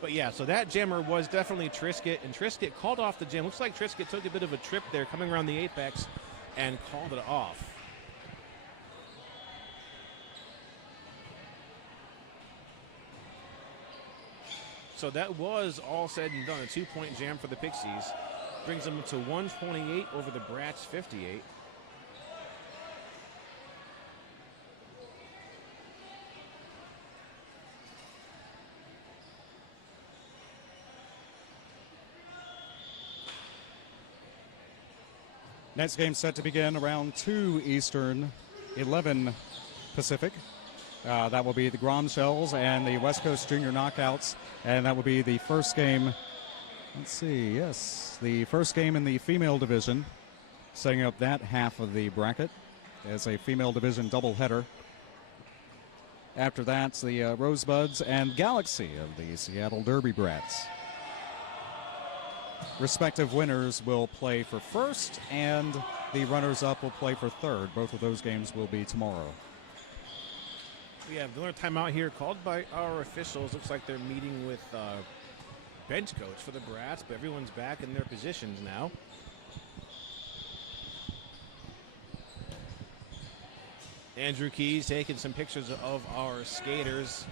But yeah, so that jammer was definitely Trisket, and Trisket called off the jam. Looks like Trisket took a bit of a trip there coming around the apex and called it off. So that was all said and done. A 2-point jam for the Pixies. Brings them to 128 over the Brats 58. Next game set to begin around 2 Eastern, 11 Pacific. That will be the Grom Shells and the West Coast Junior Knockouts, and that will be the first game. Let's see, yes, the first game in the female division, setting up that half of the bracket as a female division doubleheader. After that, the Rosebuds and Galaxy of the Seattle Derby Brats. Respective winners will play for first, and the runners-up will play for third. Both of those games will be tomorrow. We have another timeout here called by our officials. Looks like they're meeting with bench coach for the Brats, but everyone's back in their positions now. Andrew Keys taking some pictures of our skaters.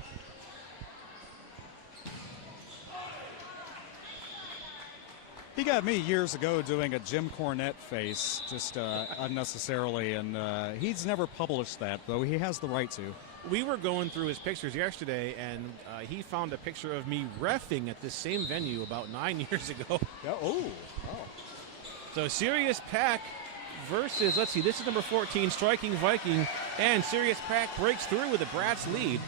He got me years ago doing a Jim Cornette face, just unnecessarily, and he's never published that, though he has the right to. We were going through his pictures yesterday, and he found a picture of me reffing at this same venue about 9 years ago. Yeah, oh. So Sirius Pack versus, let's see, this is number 14, Striking Viking, and Sirius Pack breaks through with the Brats lead.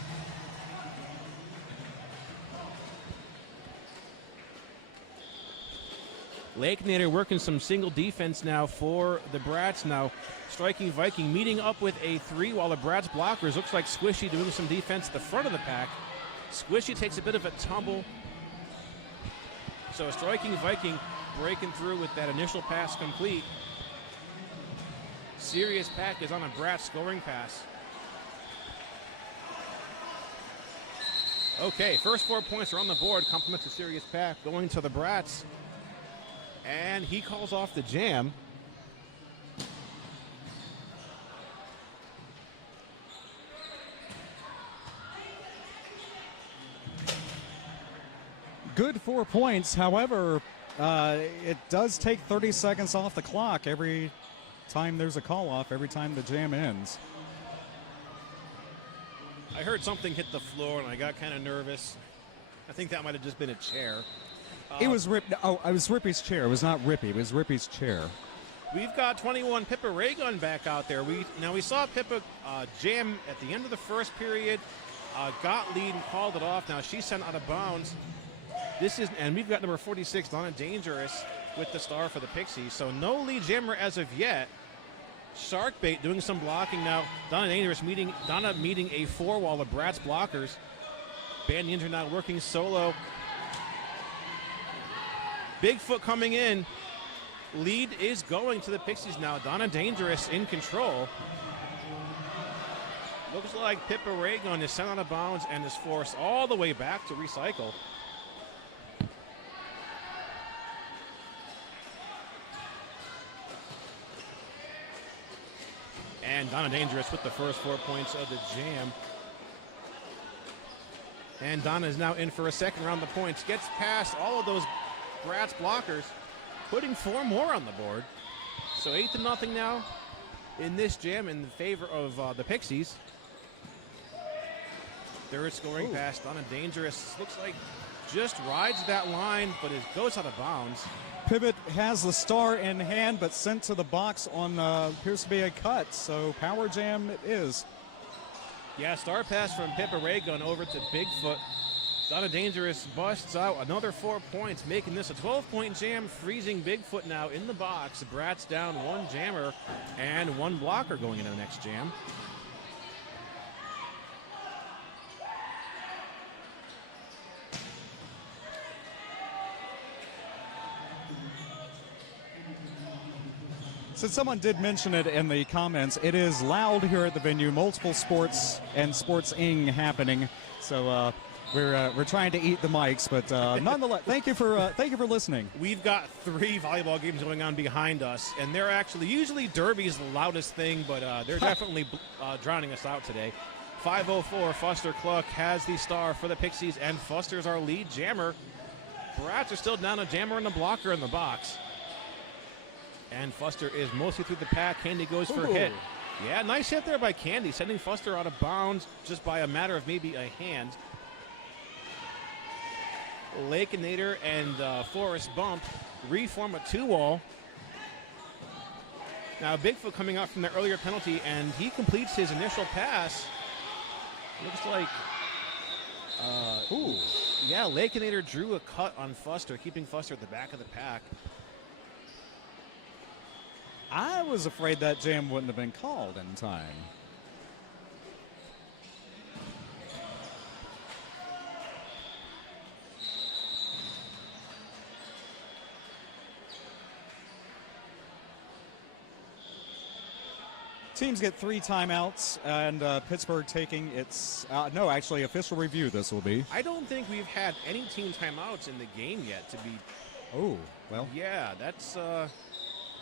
Lake Nader working some single defense now for the Brats. Now Striking Viking meeting up with a 3 while the Brats blockers. Looks like Squishy doing some defense at the front of the pack. Squishy takes a bit of a tumble. So Striking Viking breaking through with that initial pass complete. Sirius Pack is on a Brat scoring pass. Okay, first 4 points are on the board. Compliment to Sirius Pack going to the Brats. And he calls off the jam. Good 4 points. However, it does take 30 seconds off the clock every time there's a call off, every time the jam ends. I heard something hit the floor and I got kind of nervous. I think that might have just been a chair. It was Rip. Oh, it was Rippy's chair. It was not Rippy. It was Rippy's chair. We've got 21 Pippa Raygun back out there. We saw Pippa jam at the end of the first period, got lead and called it off. Now she's sent out of bounds. And we've got number 46, Donna Dangerous, with the star for the Pixies. So no lead jammer as of yet. Sharkbait doing some blocking now. Donna Dangerous meeting a 4 while the Brats blockers. Band Ninja now working solo. Bigfoot coming in. Lead is going to the Pixies now. Donna Dangerous in control. Looks like Pippa Raygun is sent out of bounds and is forced all the way back to recycle. And Donna Dangerous with the first 4 points of the jam. And Donna is now in for a second round of points. Gets past all of those Brats blockers, putting 4 more on the board. So 8-0 now in this jam in favor of the Pixies. Third scoring pass. Donna Dangerous looks like just rides that line, but it goes out of bounds. Pivot has the star in hand, but sent to the box on appears to be a cut. So power jam it is. Yeah, star pass from Pippa Raygun over to Bigfoot. Donna Dangerous busts out another 4 points, making this a 12-point jam, freezing Bigfoot now in the box. The Brats down 1 jammer and 1 blocker going into the next jam. Since someone did mention it in the comments, it is loud here at the venue. Multiple sports and sports-ing happening. So we're trying to eat the mics, but nonetheless, thank you for listening. We've got 3 volleyball games going on behind us, and they're actually usually Derby's the loudest thing, but they're definitely drowning us out today. 5:04, Foster Cluck has the star for the Pixies, and Foster's our lead jammer. Brats are still down a jammer and a blocker in the box. And Foster is mostly through the pack. Candy goes for a hit. Yeah, nice hit there by Candy, sending Foster out of bounds just by a matter of maybe a hand. Lake Nader and Forrest Bump reform a 2-wall. Now, Bigfoot coming out from the earlier penalty, and he completes his initial pass. Looks like, yeah, Lakeinator drew a cut on Fuster, keeping Fuster at the back of the pack. I was afraid that jam wouldn't have been called in time. Teams get 3 timeouts, and Pittsburgh taking its, no, actually, official review this will be. I don't think we've had any team timeouts in the game yet to be. Oh, well. Yeah, that's,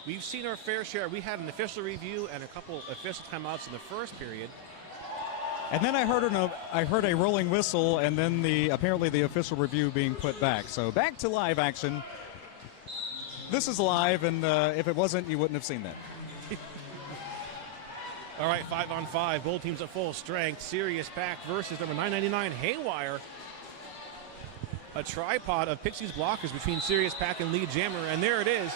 we've seen our fair share. We had an official review and a couple official timeouts in the first period. And then I heard a rolling whistle, and then apparently the official review being put back. So back to live action. This is live, and if it wasn't, you wouldn't have seen that. All right, 5-on-5. Both teams at full strength. Sirius Pack versus number 999 Haywire. A tripod of Pixies blockers between Sirius Pack and lead jammer, and there it is.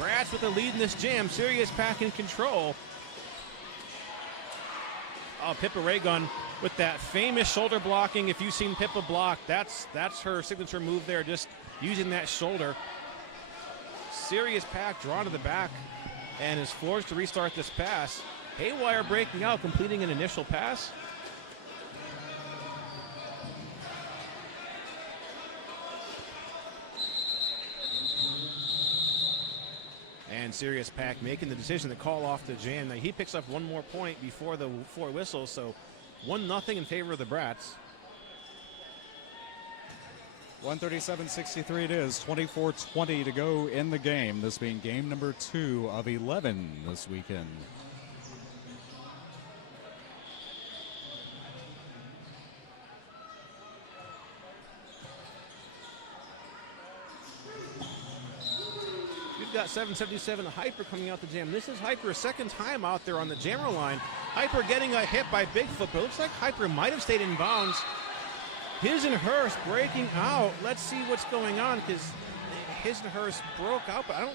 Brats with the lead in this jam. Sirius Pack in control. Oh, Pippa Raygun with that famous shoulder blocking. If you've seen Pippa block, that's her signature move there, just using that shoulder. Sirius Pack drawn to the back and is forced to restart this pass. Haywire breaking out, completing an initial pass. And Sirius Pack making the decision to call off the jam. Now he picks up one more point before the 4 whistles, so 1-0 in favor of the Brats. 137-63 it is, 24-20 to go in the game. This being game number 2 of 11 this weekend. We've got 777 Hyper coming out the jam. This is Hyper's second time out there on the jammer line. Hyper getting a hit by Bigfoot, but it looks like Hyper might have stayed in bounds. His and Hers breaking out. Let's see what's going on, because His and Hers broke out, but I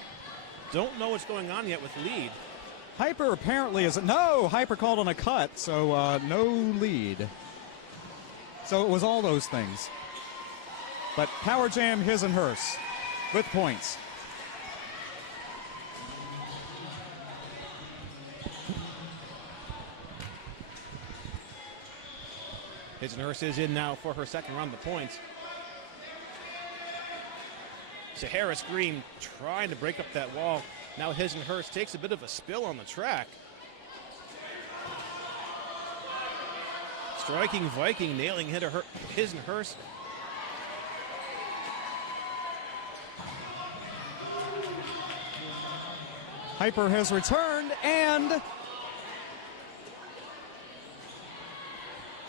don't know what's going on yet with lead. Hyper apparently is no. Hyper called on a cut, so no lead. So it was all those things. But Power Jam, His and Hers with points. His and Hers is in now for her second round of the points. Sahara Scream trying to break up that wall. Now His and Hers takes a bit of a spill on the track. Striking Viking, nailing His and Hers. Hyper has returned, and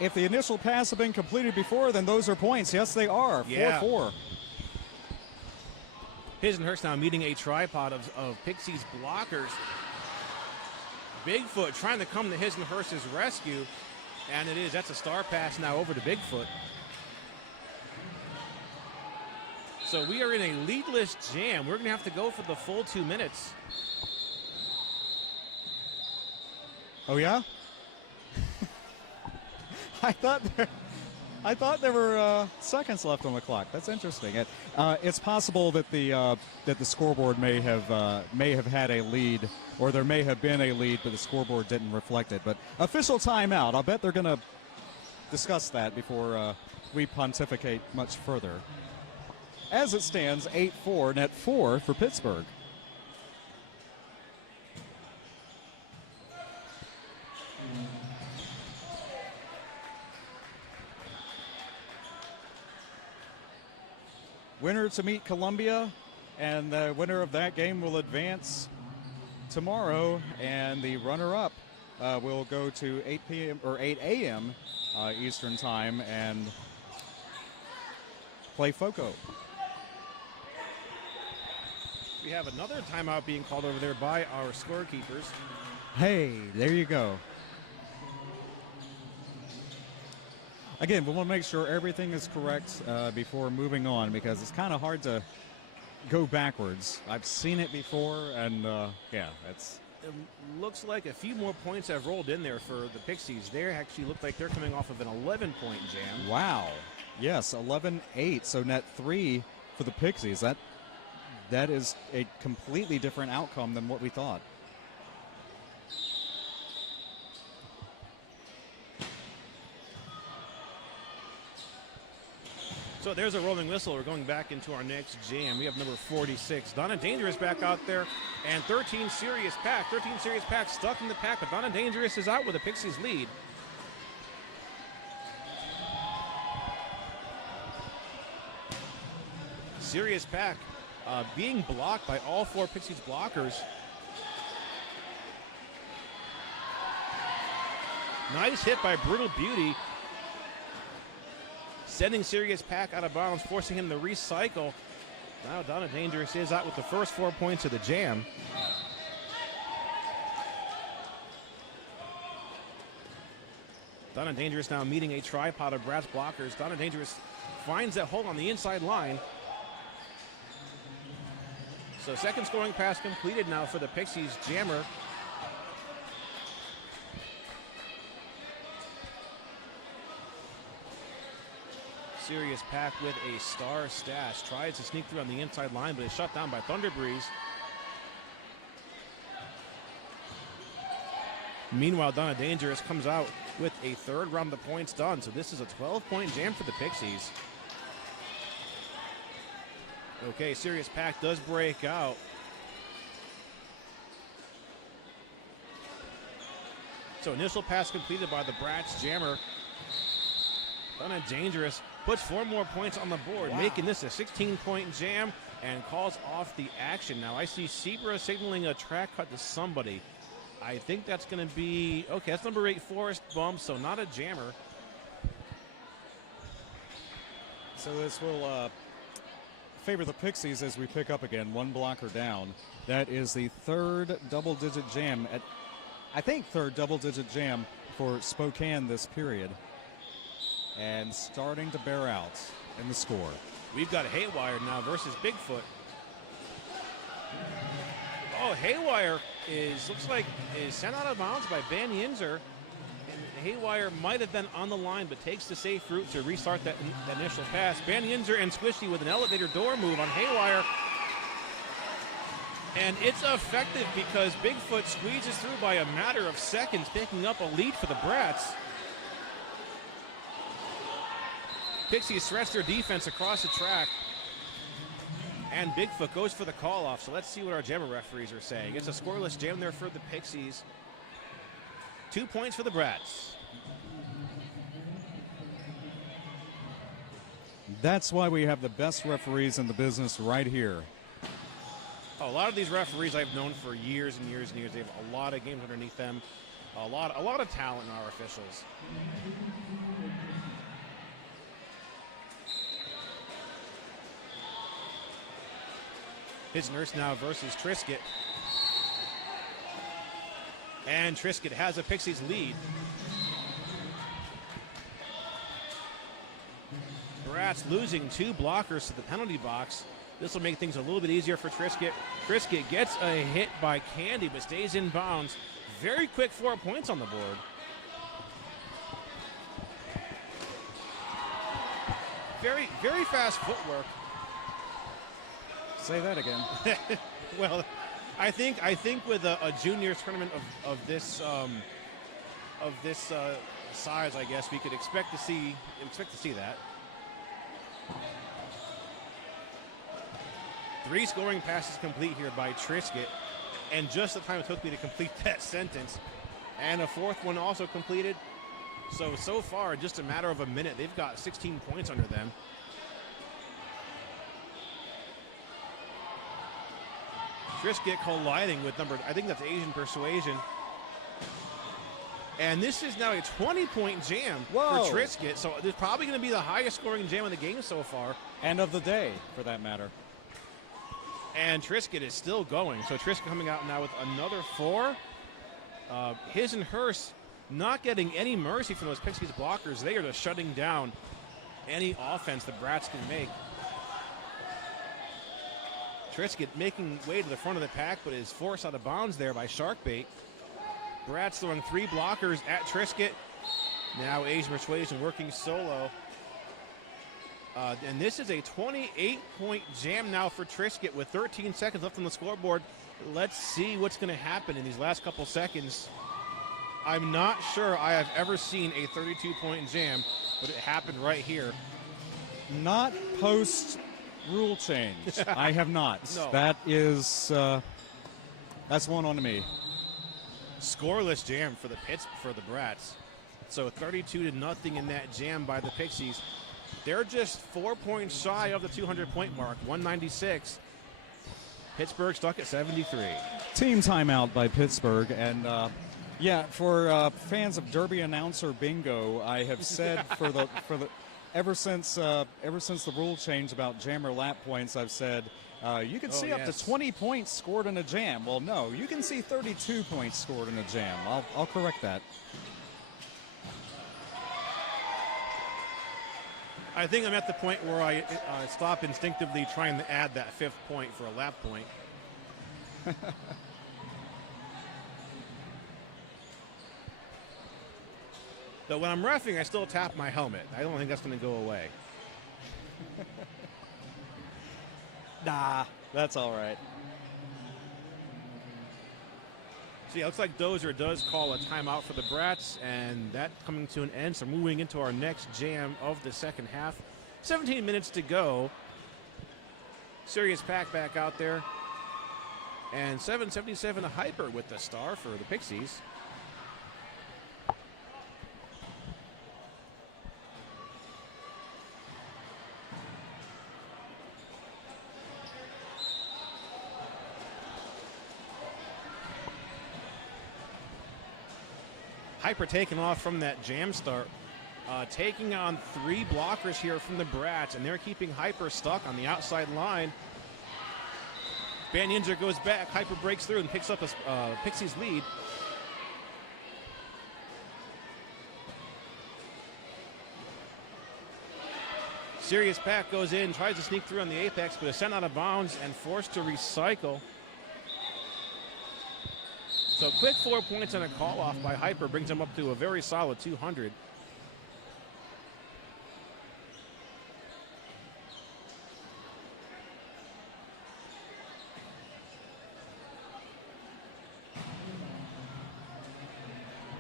if the initial pass had been completed before, then those are points. Yes, they are. 4-4. His and Hers now meeting a tripod of Pixies blockers. Bigfoot trying to come to His and Hers' rescue. And it is. That's a star pass now over to Bigfoot. So we are in a leadless jam. We're going to have to go for the full 2 minutes. Oh, yeah? I thought there were seconds left on the clock. That's interesting. It's possible that the scoreboard may have had a lead, or there may have been a lead, but the scoreboard didn't reflect it. But official timeout. I'll bet they're going to discuss that before we pontificate much further. As it stands, 8-4, net 4 for Pittsburgh. Winner to meet Columbia, and the winner of that game will advance tomorrow, and the runner-up will go to 8 p.m. or 8 a.m. Eastern Time and play FOCO. We have another timeout being called over there by our scorekeepers. Hey, there you go. Again, we want to make sure everything is correct before moving on, because it's kind of hard to go backwards. I've seen it before, and yeah, it's. It looks like a few more points have rolled in there for the Pixies. They actually look like they're coming off of an 11-point jam. Wow. Yes, 11-8, so net 3 for the Pixies. That is a completely different outcome than what we thought. So there's a rolling whistle. We're going back into our next jam. We have number 46. Donna Dangerous back out there. And 13 Serious Pack. 13 Serious Pack stuck in the pack, but Donna Dangerous is out with the Pixies lead. Serious Pack being blocked by all 4 Pixies blockers. Nice hit by Brutal Beauty. Sending Serious Pack out of bounds, forcing him to recycle. Now Donna Dangerous is out with the first 4 points of the jam. Donna Dangerous now meeting a tripod of Bratz blockers. Donna Dangerous finds that hole on the inside line. So second scoring pass completed now for the Pixies jammer. Serious Pack with a star stash. Tries to sneak through on the inside line, but is shut down by Thunder Breeze. Meanwhile, Donna Dangerous comes out with a third round of points done. So this is a 12-point jam for the Pixies. Okay, Serious Pack does break out. So initial pass completed by the Bratz jammer. Donna Dangerous puts 4 more points on the board, making this a 16-point jam and calls off the action. Now I see Sebra signaling a track cut to somebody. I think that's going to be, okay, that's number 8 Forrest Bump, so not a jammer. So this will favor the Pixies as we pick up again, 1 blocker down. That is the third double-digit jam, third double-digit jam for Spokane this period. And starting to bear out in the score. We've got Haywire now versus Bigfoot. Oh, Haywire looks like is sent out of bounds by Van Yinzer. And Haywire might have been on the line, but takes the safe route to restart that initial pass. Van Yinzer and Squishy with an elevator door move on Haywire. And it's effective because Bigfoot squeezes through by a matter of seconds, picking up a lead for the Bratz. Pixies stretch their defense across the track. And Bigfoot goes for the call-off. So let's see what our jammer referees are saying. It's a scoreless jam there for the Pixies. 2 points for the Bratz. That's why we have the best referees in the business right here. A lot of these referees I've known for years and years and years. They have a lot of games underneath them. A lot of talent in our officials. His nurse now versus Triscuit. And Triscuit has a Pixies lead. Bratz losing 2 blockers to the penalty box. This will make things a little bit easier for Triscuit. Triscuit gets a hit by Candy, but stays in bounds. Very quick 4 points on the board. Very, very fast footwork. Say that again. Well, I think with a junior tournament of this size, I guess we could expect to see that. 3 scoring passes complete here by Triscuit, and just the time it took me to complete that sentence, and a 4th one also completed. So far, in just a matter of a minute, they've got 16 points under them. Triscuit colliding with I think that's Asian Persuasion. And this is now a 20-point jam for Triscuit. So it's probably going to be the highest scoring jam in the game so far. And of the day, for that matter. And Triscuit is still going. So Triscuit coming out now with another 4. His and hers not getting any mercy from those Pixies blockers. They are just shutting down any offense the Bratz can make. Trisket making way to the front of the pack, but is forced out of bounds there by Sharkbait. Bratz throwing 3 blockers at Trisket. Now Asian Persuasion working solo. And this is a 28-point jam now for Trisket with 13 seconds left on the scoreboard. Let's see what's going to happen in these last couple seconds. I'm not sure I have ever seen a 32-point jam, but it happened right here. Not post rule change. I have not. No. That is, that's one on me. Scoreless jam for the Bratz. So 32-0 in that jam by the Pixies. They're just 4 points shy of the 200-point mark, 196. Pittsburgh stuck at 73. Team timeout by Pittsburgh. And, yeah, for fans of Derby announcer bingo, I have said ever since the rule change about jammer lap points, I've said you can see up to 20 points scored in a jam. Well, no, you can see 32 points scored in a jam. I'll correct that. I think I'm at the point where I stop instinctively trying to add that 5th point for a lap point. Though when I'm reffing, I still tap my helmet. I don't think that's going to go away. Nah, that's all right. So yeah, looks like Dozer does call a timeout for the Bratz, and that coming to an end. So moving into our next jam of the second half. 17 minutes to go. Sirius Pack back out there. And 777 Hyper with the star for the Pixies. Hyper taking off from that jam start. Taking on 3 blockers here from the Bratz, and they're keeping Hyper stuck on the outside line. Band Ninja goes back. Hyper breaks through and picks up a Pixies lead. Sirius Pack goes in, tries to sneak through on the apex, but is sent out of bounds and forced to recycle. So quick 4 points and a call-off by Hyper brings him up to a very solid 200.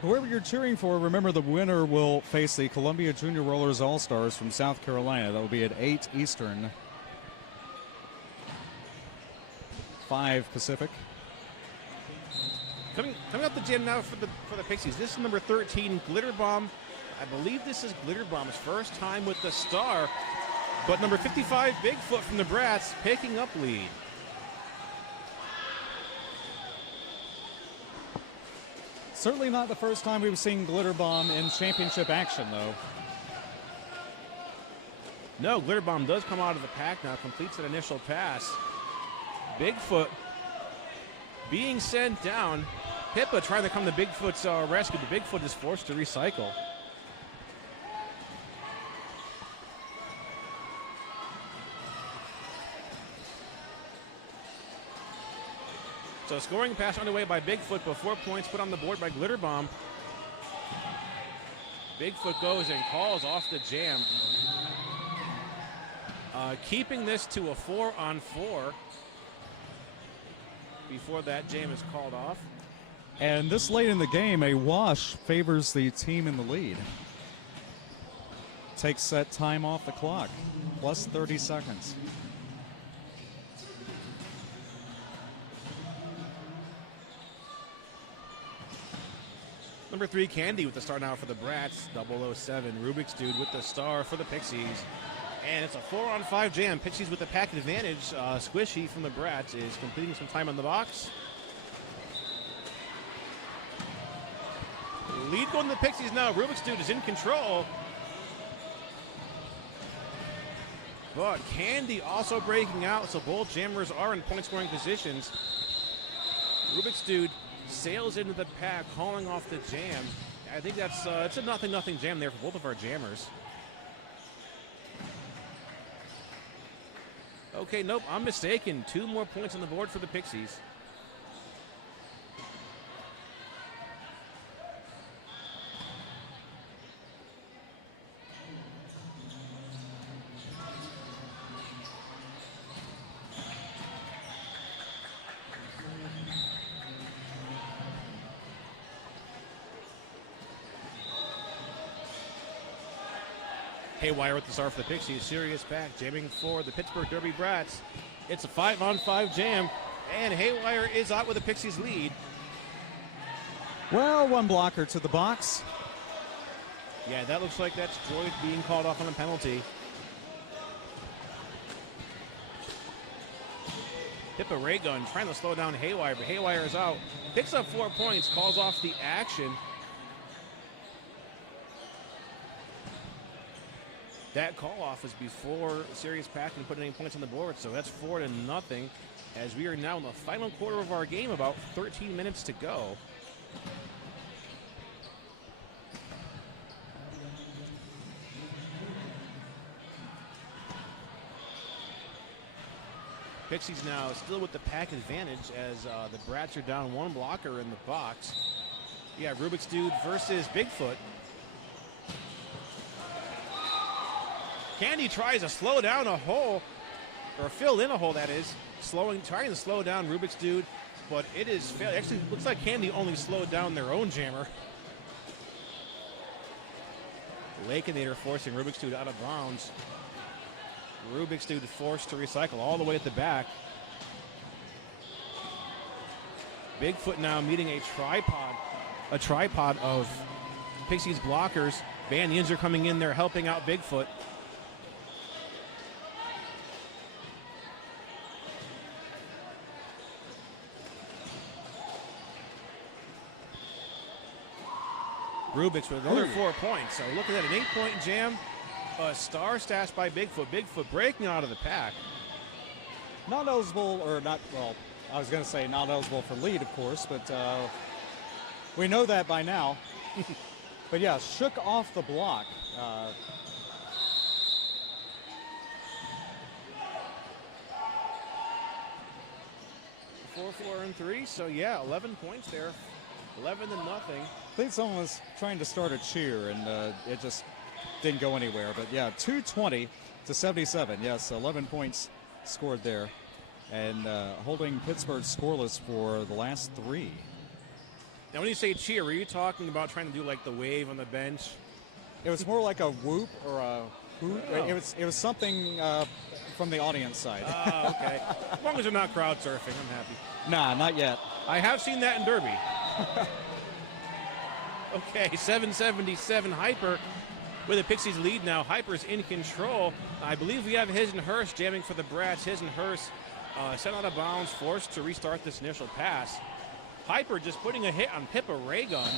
Whoever you're cheering for, remember the winner will face the Columbia Junior Rollers All-Stars from South Carolina. That will be at 8 Eastern, 5 Pacific. Coming up the gym now for the Pixies. This is number 13, Glitter Bomb. I believe this is Glitter Bomb's first time with the star. But number 55, Bigfoot from the Bratz, picking up lead. Certainly not the first time we've seen Glitter Bomb in championship action, though. No, Glitter Bomb does come out of the pack now, completes an initial pass. Bigfoot being sent down. Pippa trying to come to Bigfoot's rescue, but Bigfoot is forced to recycle. So scoring pass underway by Bigfoot, but 4 points put on the board by Glitter Bomb. Bigfoot goes and calls off the jam. Keeping this to a 4-on-4 before that jam is called off. And this late in the game, a wash favors the team in the lead. Takes that time off the clock, plus 30 seconds. Number 3, Candy with the star now for the Bratz. 007, Rubik's Dude with the star for the Pixies. And it's a 4-on-5 jam. Pixies with the pack advantage. Squishy from the Bratz is completing some time on the box. Lead going to the Pixies now. Rubik's Dude is in control. But Candy also breaking out, so both jammers are in point-scoring positions. Rubik's Dude sails into the pack, calling off the jam. I think that's it's a 0-0 jam there for both of our jammers. Okay, nope, I'm mistaken. 2 more points on the board for the Pixies. Haywire with the start for the Pixies. Serious back, jamming for the Pittsburgh Derby Brats. It's a 5-on-5 jam, and Haywire is out with the Pixies lead. Well, 1 blocker to the box. Yeah, that looks like that's Droid being called off on a penalty. Pippa Raygun trying to slow down Haywire, but Haywire is out. Picks up 4 points, calls off the action. That call-off was before Sirius Pack can put any points on the board, so that's 4-0 as we are now in the final quarter of our game, about 13 minutes to go. Pixies now still with the pack advantage as the Brats are down 1 blocker in the box. Yeah, Rubik's Dude versus Bigfoot. Candy tries to slow down a hole, or fill in a hole, that is. Trying to slow down Rubik's Dude, but it is failed. Actually, looks like Candy only slowed down their own jammer. Lakeinator forcing Rubik's Dude out of bounds. Rubik's Dude forced to recycle all the way at the back. Bigfoot now meeting a tripod of Pixies blockers. Banyans are coming in there helping out Bigfoot. Rubik's with another 4 points. So looking at an 8-point jam. A star stash by Bigfoot. Bigfoot breaking out of the pack. Not eligible, or not, well, I was going to say not eligible for lead, of course, but we know that by now. But yeah, shook off the block. 4-4-3, so yeah, 11 points there. 11-0. I think someone was trying to start a cheer, and it just didn't go anywhere. But yeah, 220 to 77. Yes, 11 points scored there, and holding Pittsburgh scoreless for the last 3. Now, when you say cheer, were you talking about trying to do like the wave on the bench? It was more like a whoop or a hoot. Oh. It was something from the audience side. Oh, okay. As long as they're not crowd surfing, I'm happy. Nah, not yet. I have seen that in Derby. Okay, 777 Hyper with the Pixies lead now. Hyper's in control. I believe we have His and Hers jamming for the Brats. His and Hers sent out of bounds, forced to restart this initial pass. Hyper just putting a hit on Pippa Raygun.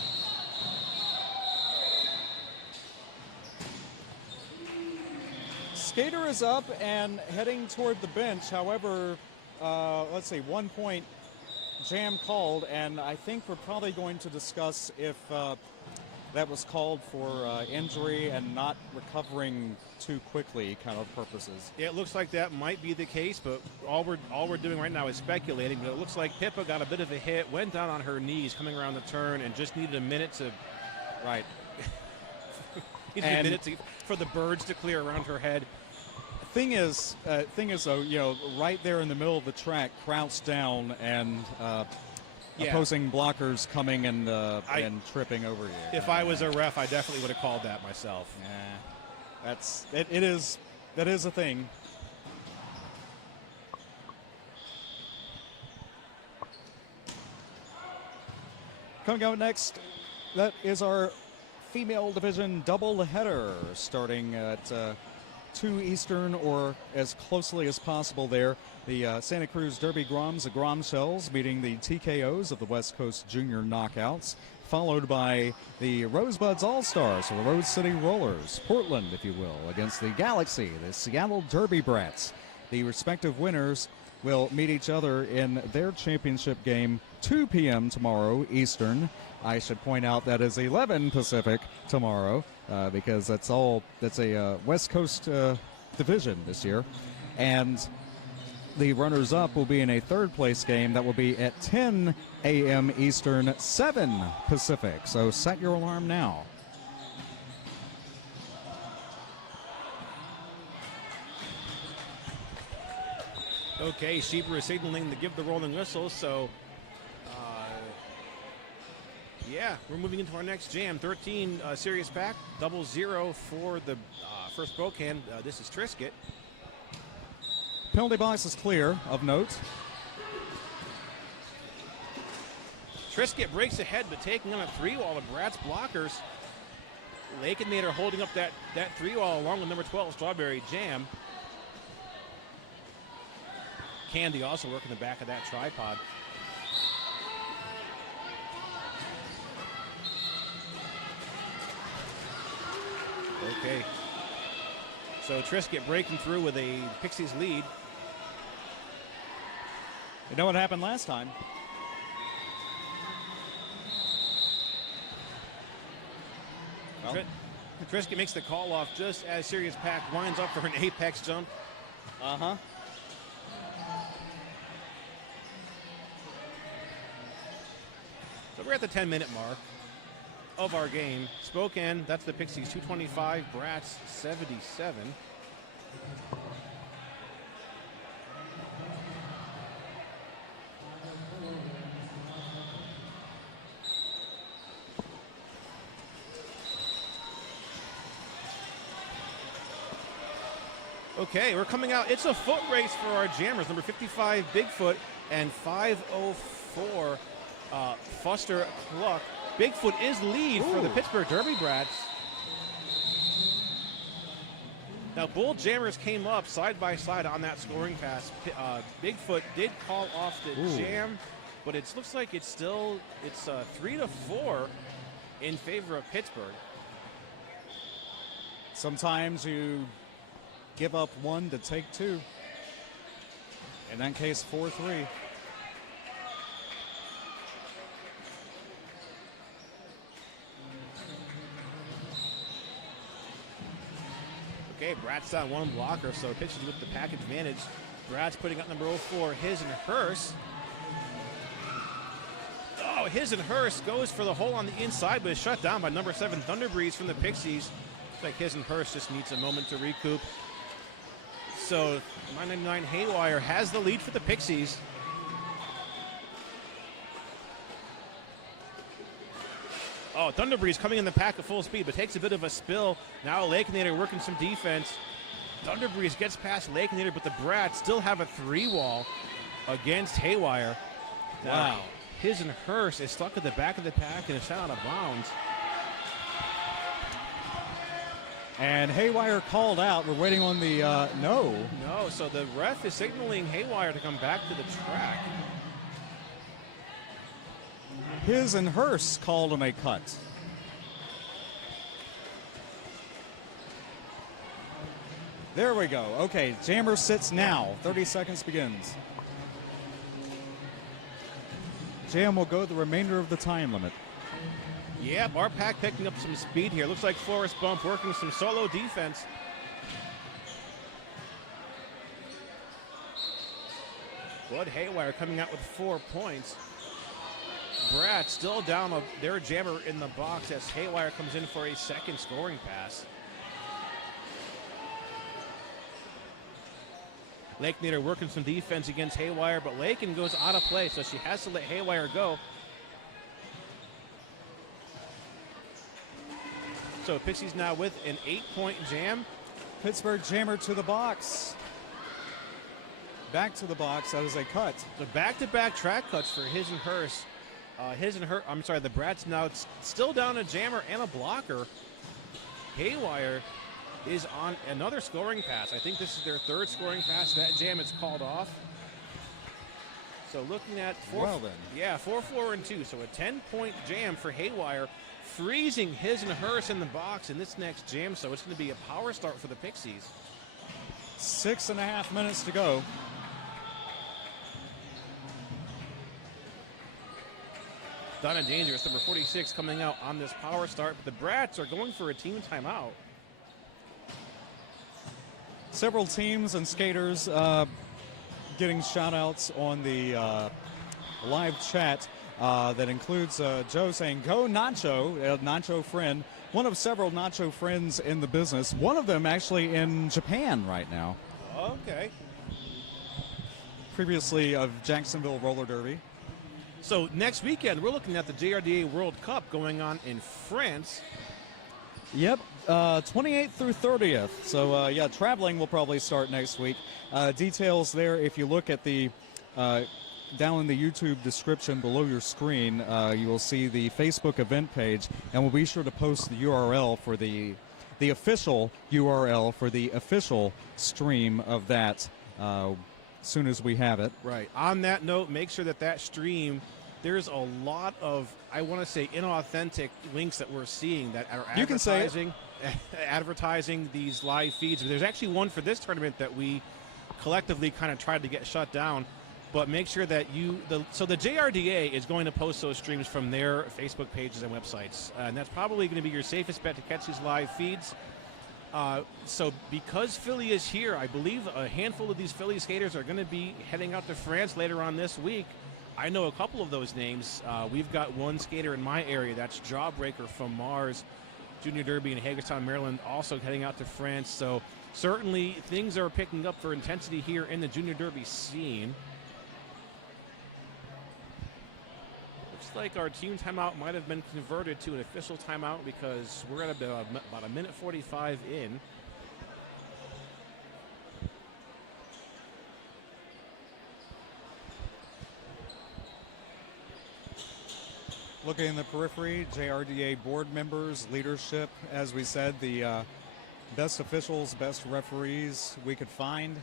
Skater is up and heading toward the bench. However, let's see, 1 point jam called, and I think we're probably going to discuss if that was called for injury and not recovering too quickly kind of purposes. Yeah, it looks like that might be the case, but all we're doing right now is speculating. But it looks like Pippa got a bit of a hit, went down on her knees coming around the turn, and just needed a minute to for the birds to clear around her head. Thing is though, you know, right there in the middle of the track, crouched down, and opposing blockers coming and tripping over you. If I was a ref, I definitely would have called that myself. That is a thing. Coming out next, that is our female division doubleheader, starting at 2 Eastern or as closely as possible there. The Santa Cruz Derby Groms, the Grom Shells, meeting the TKOs of the West Coast Junior Knockouts, followed by the Rosebuds All-Stars, or the Rose City Rollers, Portland, if you will, against the Galaxy, the Seattle Derby Brats. The respective winners will meet each other in their championship game 2 p.m. tomorrow Eastern. I should point out that is 11 Pacific tomorrow because that's a West Coast division this year. And The runners-up will be in a third-place game that will be at 10 a.m. Eastern, 7 Pacific. So set your alarm now. Okay, Sheeper is signaling to give the rolling whistle, so yeah, we're moving into our next jam. 13 Sirius Pack, 00 for the first Spokane. This is Trisket. Penalty box is clear, of note. Trisket breaks ahead, but taking on a 3-wall of Bratz blockers. Lake and Nate are holding up that 3-wall along with number 12, Strawberry Jam. Candy also working the back of that tripod. Okay. So Trisket breaking through with a Pixies lead. You know what happened last time? Well. Trisket makes the call off just as Sirius Pack winds up for an apex jump. Uh-huh. So we're at the 10-minute mark of our game. Spokane, that's the Pixies, 225. Bratz, 77. Okay, we're coming out. It's a foot race for our jammers. Number 55, Bigfoot, and 504, Foster Cluck. Bigfoot is lead for the Pittsburgh Derby Brats. Now, both jammers came up side by side on that scoring pass. Bigfoot did call off the jam, but it looks like it's 3-4 in favor of Pittsburgh. Sometimes you give up one to take two. In that case, 4-3. Okay, Bratz on one blocker, so pitches with the pack advantage. Bratz putting up number 04, His and Hers. Oh, His and Hers goes for the hole on the inside, but is shut down by number 7, Thunder Breeze from the Pixies. Looks like His and Hers just needs a moment to recoup. So 999 Haywire has the lead for the Pixies. Oh, Thunder Breeze coming in the pack at full speed, but takes a bit of a spill. Now Lakenator working some defense. Thunder Breeze gets past Lakenator, but the Brats still have a 3-wall against Haywire. Wow. His and Hers is stuck at the back of the pack and is out of bounds. And Haywire called out. We're waiting on the no. No, so the ref is signaling Haywire to come back to the track. His and Hers called him a cut. There we go. Okay, jammer sits now. 30 seconds begins. Jam will go the remainder of the time limit. Yep, our pack picking up some speed here. Looks like Forrest Bump working some solo defense. Bud Haywire coming out with 4 points. Brad still down their jammer in the box as Haywire comes in for a second scoring pass. Lakenator working some defense against Haywire, but Lakin goes out of play, so she has to let Haywire go. So Pixies now with an 8-point jam. Pittsburgh jammer to the box. Back to the box, that is a cut. So back-to-back track cuts for His and Hers. The Brats now still down a jammer and a blocker. Haywire is on another scoring pass. I think this is their third scoring pass. That jam is called off. So looking at 4, 4, and 2. So a 10-point jam for Haywire, freezing His and Hers in the box in this next jam. So it's going to be a power start for the Pixies. 6.5 minutes to go. Donna Dangerous, number 46, coming out on this power start. But the Brats are going for a team timeout. Several teams and skaters getting shout-outs on the live chat that includes Joe saying, "Go Nacho," a Nacho friend, one of several Nacho friends in the business, one of them actually in Japan right now. Okay. Previously of Jacksonville Roller Derby. So next weekend, we're looking at the JRDA World Cup going on in France. Yep, 28th through 30th. So, yeah, traveling will probably start next week. Details there, if you look at the down in the YouTube description below your screen, you will see the Facebook event page, and we'll be sure to post the URL for the official URL for the official stream of that as soon as we have it. Right. On that note, make sure that stream, there's a lot of, I want to say, inauthentic links that we're seeing that are You can say it. advertising these live feeds. There's actually one for this tournament that we collectively kind of tried to get shut down. But make sure that so the JRDA is going to post those streams from their Facebook pages and websites. And that's probably going to be your safest bet to catch these live feeds. So because Philly is here, I believe a handful of these Philly skaters are going to be heading out to France later on this week. I know a couple of those names. We've got one skater in my area, that's Jawbreaker from Mars Junior Derby in Hagerstown, Maryland, also heading out to France. So certainly things are picking up for intensity here in the Junior Derby scene. Looks like our team timeout might have been converted to an official timeout because we're at about a minute 45 in. Looking in the periphery, JRDA board members, leadership, as we said, the best officials, best referees we could find,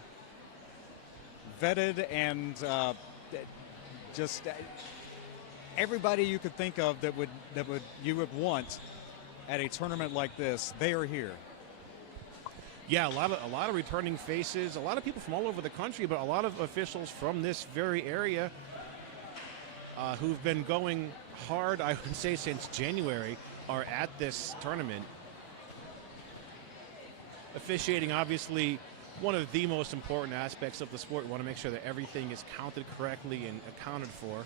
vetted, and just everybody you could think of that you would want at a tournament like this. They are here. Yeah, a lot of returning faces, a lot of people from all over the country, but a lot of officials from this very area who've been going hard, I would say, since January, are at this tournament. Officiating, obviously, one of the most important aspects of the sport. We want to make sure that everything is counted correctly and accounted for.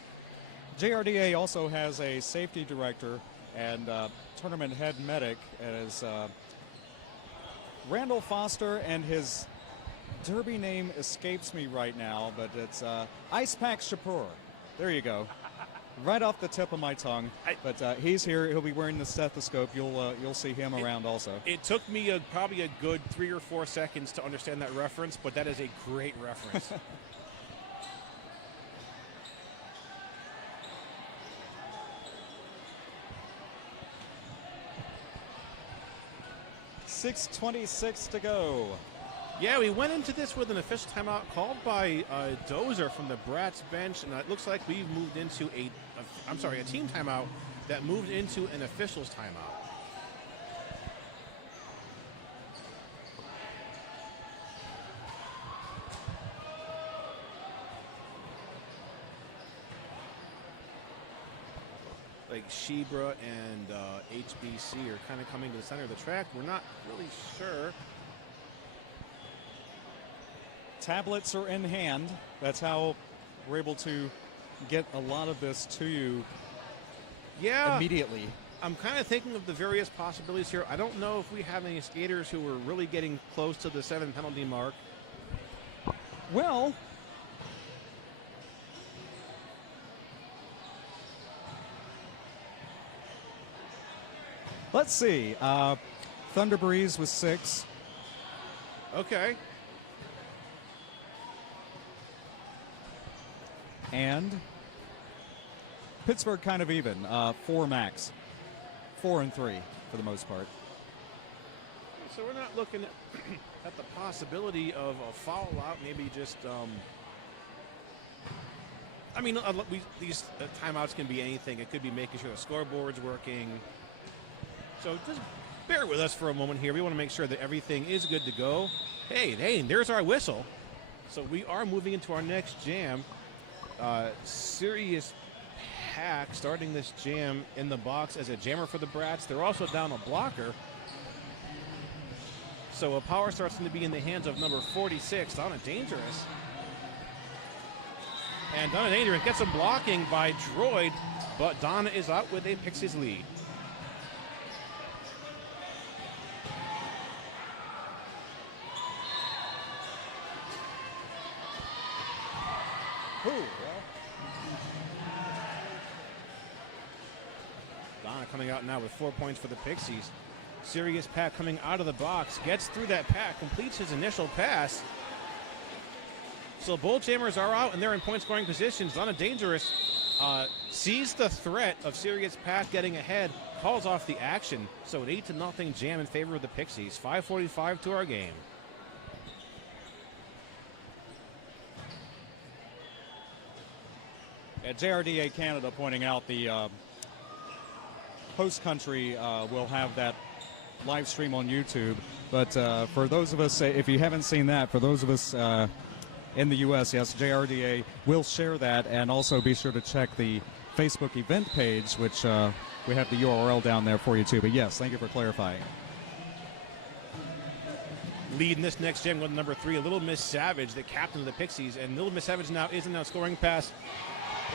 JRDA also has a safety director and tournament head medic as Randall Foster, and his derby name escapes me right now, but it's Ice Pack Shapur. There you go. Right off the tip of my tongue, but he's here. He'll be wearing the stethoscope. You'll see him around also. It took me probably a good 3 or 4 seconds to understand that reference, but that is a great reference. .6:26 to go. Yeah, we went into this with an official timeout called by Dozer from the Bratz bench, and it looks like we've moved into a team timeout that moved into an official's timeout. Like Shebra and HBC are kind of coming to the center of the track. We're not really sure. Tablets are in hand. That's how we're able to get a lot of this to you immediately. I'm kind of thinking of the various possibilities here. I don't know if we have any skaters who are really getting close to the 7 penalty mark. Well, let's see. Thunder Breeze was 6. Okay. And Pittsburgh kind of even, 4 max. 4 and 3 for the most part. So we're not looking at the possibility of a foul out, maybe just, I mean, these timeouts can be anything. It could be making sure the scoreboard's working. So just bear with us for a moment here. We want to make sure that everything is good to go. Hey, there's our whistle. So we are moving into our next jam. Serious Pack starting this jam in the box as a jammer for the Brats. They're also down a blocker. So a power start's going to be in the hands of number 46, Donna Dangerous. And Donna Dangerous gets some blocking by Droid, but Donna is out with a Pixies lead. Donna coming out now with 4 points for the Pixies. Sirius Pat coming out of the box, gets through that pack, completes his initial pass. So both jammers are out and they're in point scoring positions. Donna Dangerous sees the threat of Sirius Pat getting ahead, calls off the action. So an 8-0 jam in favor of the Pixies. 5:45 to our game. At JRDA Canada pointing out the host country will have that live stream on YouTube. But for those of us, if you haven't seen that, for those of us in the U.S., yes, JRDA will share that, and also be sure to check the Facebook event page, which we have the URL down there for you too. But yes, thank you for clarifying. Leading this next jam with number 3, Little Miss Savage, the captain of the Pixies, and Little Miss Savage now is in a scoring pass.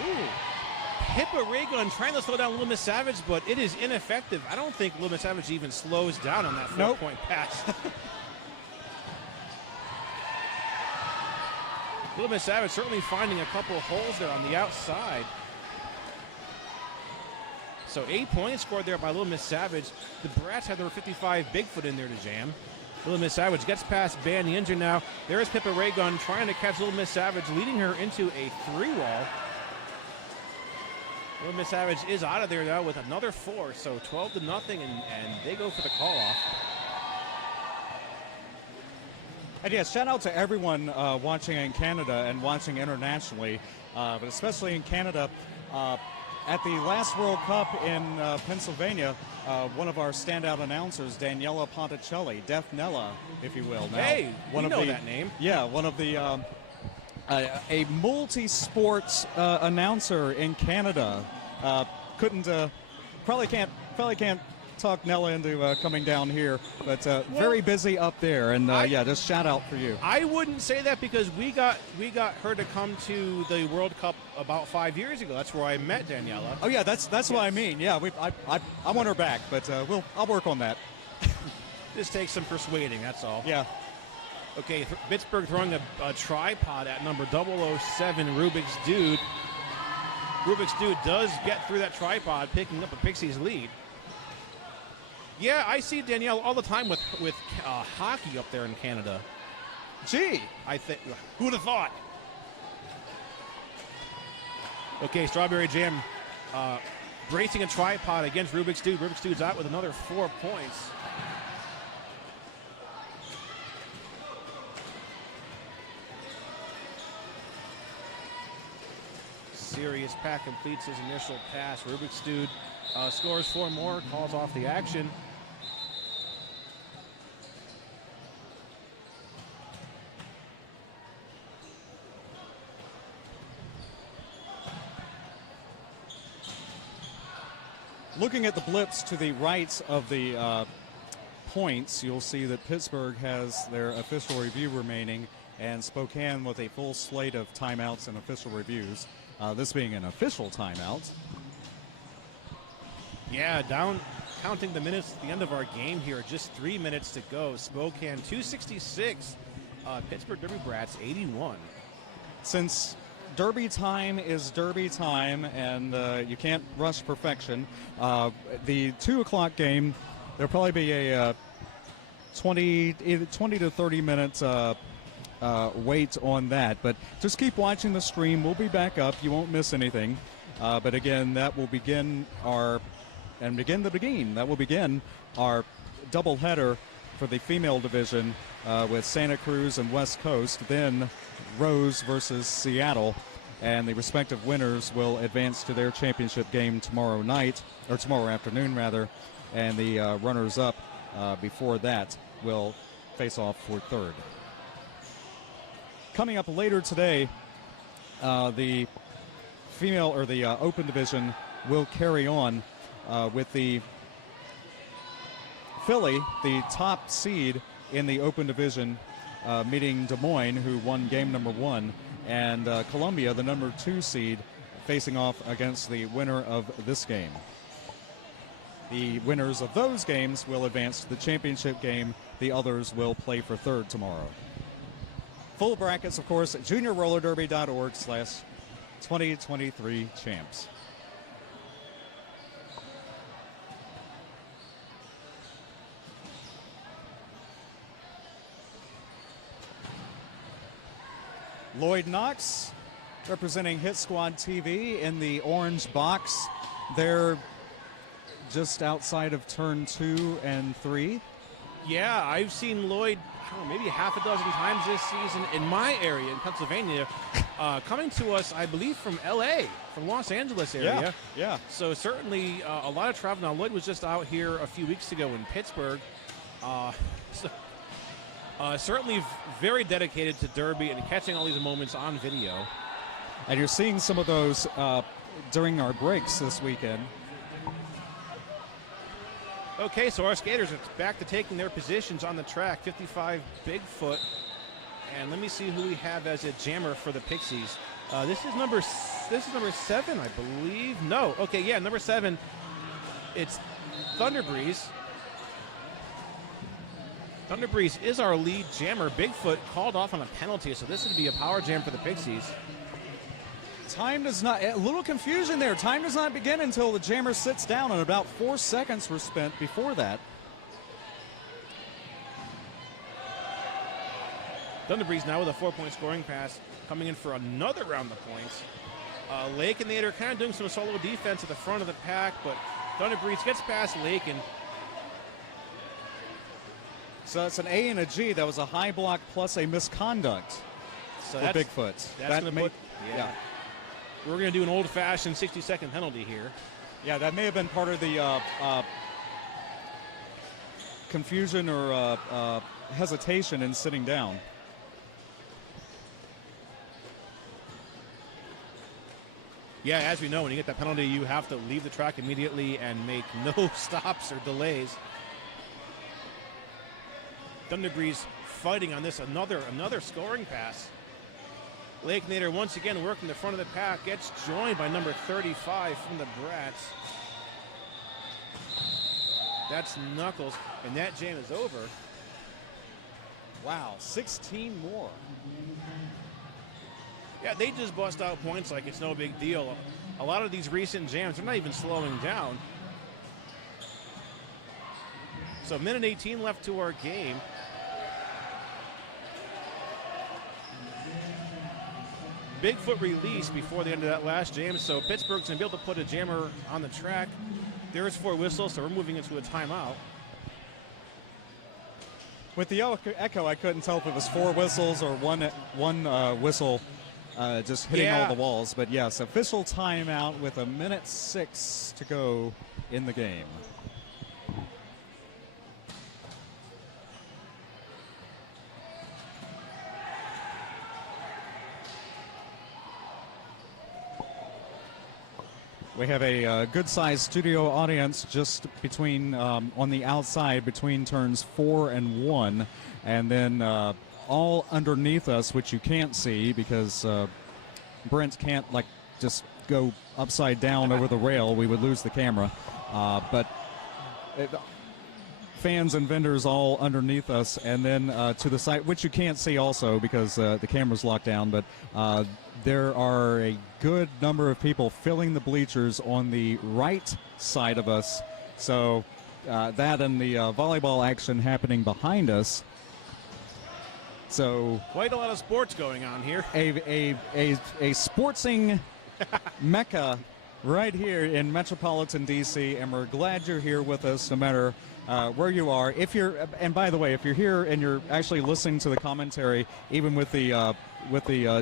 Ooh. Pippa Raygun trying to slow down Little Miss Savage, but it is ineffective. I don't think Little Miss Savage even slows down on that 4-point pass. Little Miss Savage certainly finding a couple of holes there on the outside. So 8 points scored there by Little Miss Savage. The Brats had number 55 Bigfoot in there to jam. Little Miss Savage gets past Ban the Injun now. There is Pippa Raygun trying to catch Little Miss Savage, leading her into a 3-wall. Little Miss Savage is out of there now with another 4, so 12-0, and they go for the call-off. And yes, shout out to everyone watching in Canada and watching internationally, but especially in Canada. At the last World Cup in Pennsylvania, one of our standout announcers, Daniela Ponticelli, Def Nella, if you will. Now, hey, we know that name. Yeah, one of the a multi-sports announcer in Canada. Probably can't talk Nella into coming down here, but very busy up there, and yeah, just shout out for you. I wouldn't say that because we got her to come to the World Cup about 5 years ago. That's where I met Daniela. Oh yeah, that's what I mean. Yeah, I want her back, but I'll work on that. This takes some persuading. That's all. Yeah. Okay, Pittsburgh throwing a tripod at number 007, Rubik's Dude. Rubik's Dude does get through that tripod, picking up a Pixies lead. Yeah, I see Danielle all the time with hockey up there in Canada. Gee, I think who would have thought? Okay, Strawberry Jam bracing a tripod against Rubik's Dude. Rubik's Dude's out with another 4 points. Sirius Pat completes his initial pass. Rubik's Dude scores 4 more, calls off the action. Looking at the blips to the right of the points, you'll see that Pittsburgh has their official review remaining, and Spokane with a full slate of timeouts and official reviews. This being an official timeout. Yeah, down counting the minutes at the end of our game here. Just 3 minutes to go. Spokane 266. Pittsburgh Derby Brats 81. Since Derby time is Derby time, and you can't rush perfection, the 2 o'clock game, there'll probably be a 20 to 30 minutes wait on that. But just keep watching the stream. We'll be back up. You won't miss anything. But again, that will begin our doubleheader for the female division with Santa Cruz and West Coast, then Rose versus Seattle, and the respective winners will advance to their championship game tomorrow afternoon, and the runners-up before that will face off for third. Coming up later today, the female or the open division will carry on with the Philly, the top seed in the open division, meeting Des Moines, who won game number 1. and Columbia, the number 2 seed, facing off against the winner of this game. The winners of those games will advance to the championship game. The others will play for third tomorrow. Full brackets, of course, at juniorrollerderby.org/2023 champs. Lloyd Knox representing Hit Squad TV in the orange box. They're just outside of turn 2 and 3. Yeah, I've seen Lloyd, I don't know, maybe half a dozen times this season in my area in Pennsylvania, coming to us, I believe, from L.A., from Los Angeles area. Yeah. So certainly a lot of travel. Now, Lloyd was just out here a few weeks ago in Pittsburgh. Certainly very dedicated to Derby and catching all these moments on video. And you're seeing some of those during our breaks this weekend. Okay, so our skaters are back to taking their positions on the track. 55 Bigfoot. And let me see who we have as a jammer for the Pixies. This is number 7, I believe. No. Okay, yeah, number 7. It's Thunderbreeze. Thunderbreeze is our lead jammer. Bigfoot called off on a penalty, so this would be a power jam for the Pixies. Time does not, a little confusion there. Time does not begin until the jammer sits down, and about 4 seconds were spent before that. Thunderbreeze now with a 4-point scoring pass, coming in for another round of points. Lakenator kind of doing some solo defense at the front of the pack, but Thunderbreeze gets past Laken. So it's an A and a G. That was a high block plus a misconduct for Bigfoot. That's going to put, yeah. We're going to do an old-fashioned 60-second penalty here. Yeah, that may have been part of the confusion or hesitation in sitting down. Yeah, as we know, when you get that penalty, you have to leave the track immediately and make no stops or delays. Thunderbreeze fighting on this, another scoring pass. Lakenator once again working the front of the pack, gets joined by number 35 from the Brats. That's Knuckles, and that jam is over. Wow, 16 more. Yeah, they just bust out points like it's no big deal. A lot of these recent jams, they're not even slowing down. So 1:18 left to our game. Bigfoot release before the end of that last jam, so Pittsburgh's going to be able to put a jammer on the track. There's 4 whistles, so we're moving into a timeout. With the echo, I couldn't tell if it was 4 whistles or one whistle just hitting all the walls. But yes, official timeout with 1:06 to go in the game. We have a good-sized studio audience just between on the outside between turns 4 and 1, and then all underneath us, which you can't see because Brent can't just go upside down over the rail. We would lose the camera, but fans and vendors all underneath us, and then to the side, which you can't see also because the camera's locked down, but there are a good number of people filling the bleachers on the right side of us. So that and the volleyball action happening behind us. So quite a lot of sports going on here. A sportsing mecca right here in metropolitan D.C., and we're glad you're here with us no matter where you are. If you're, and by the way, if you're here and you're actually listening to the commentary, even with the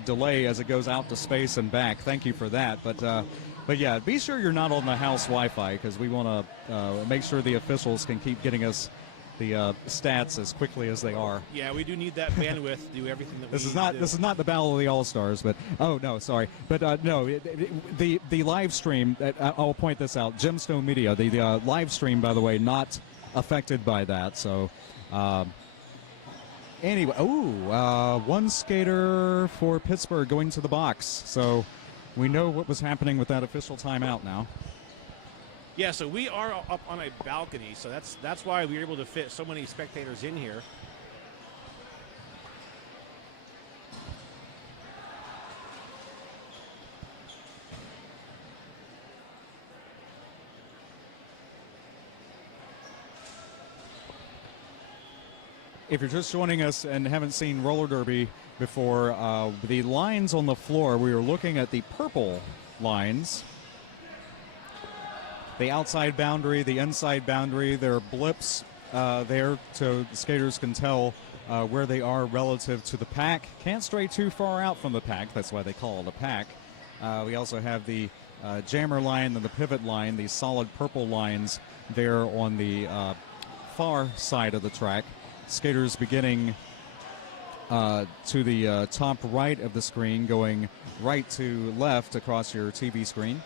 delay as it goes out to space and back, thank you for that. But yeah, be sure you're not on the house Wi-Fi because we want to make sure the officials can keep getting us the stats as quickly as they are. Yeah, we do need that bandwidth to do everything that this we is not do. This is not the Battle of the All-Stars, but no, the live stream. I'll point this out. Gemstone Media, the live stream, by the way, not affected by that. So Anyway, one skater for Pittsburgh going to the box. So we know what was happening with that official timeout now. Yeah, so we are up on a balcony, so that's why we were able to fit so many spectators in here. If you're just joining us and haven't seen roller derby before, the lines on the floor, we are looking at the purple lines. The outside boundary, the inside boundary, there are blips there so the skaters can tell where they are relative to the pack. Can't stray too far out from the pack, that's why they call it a pack. We also have the jammer line and the pivot line, these solid purple lines there on the far side of the track. Skaters beginning to the top right of the screen, going right to left across your TV screen.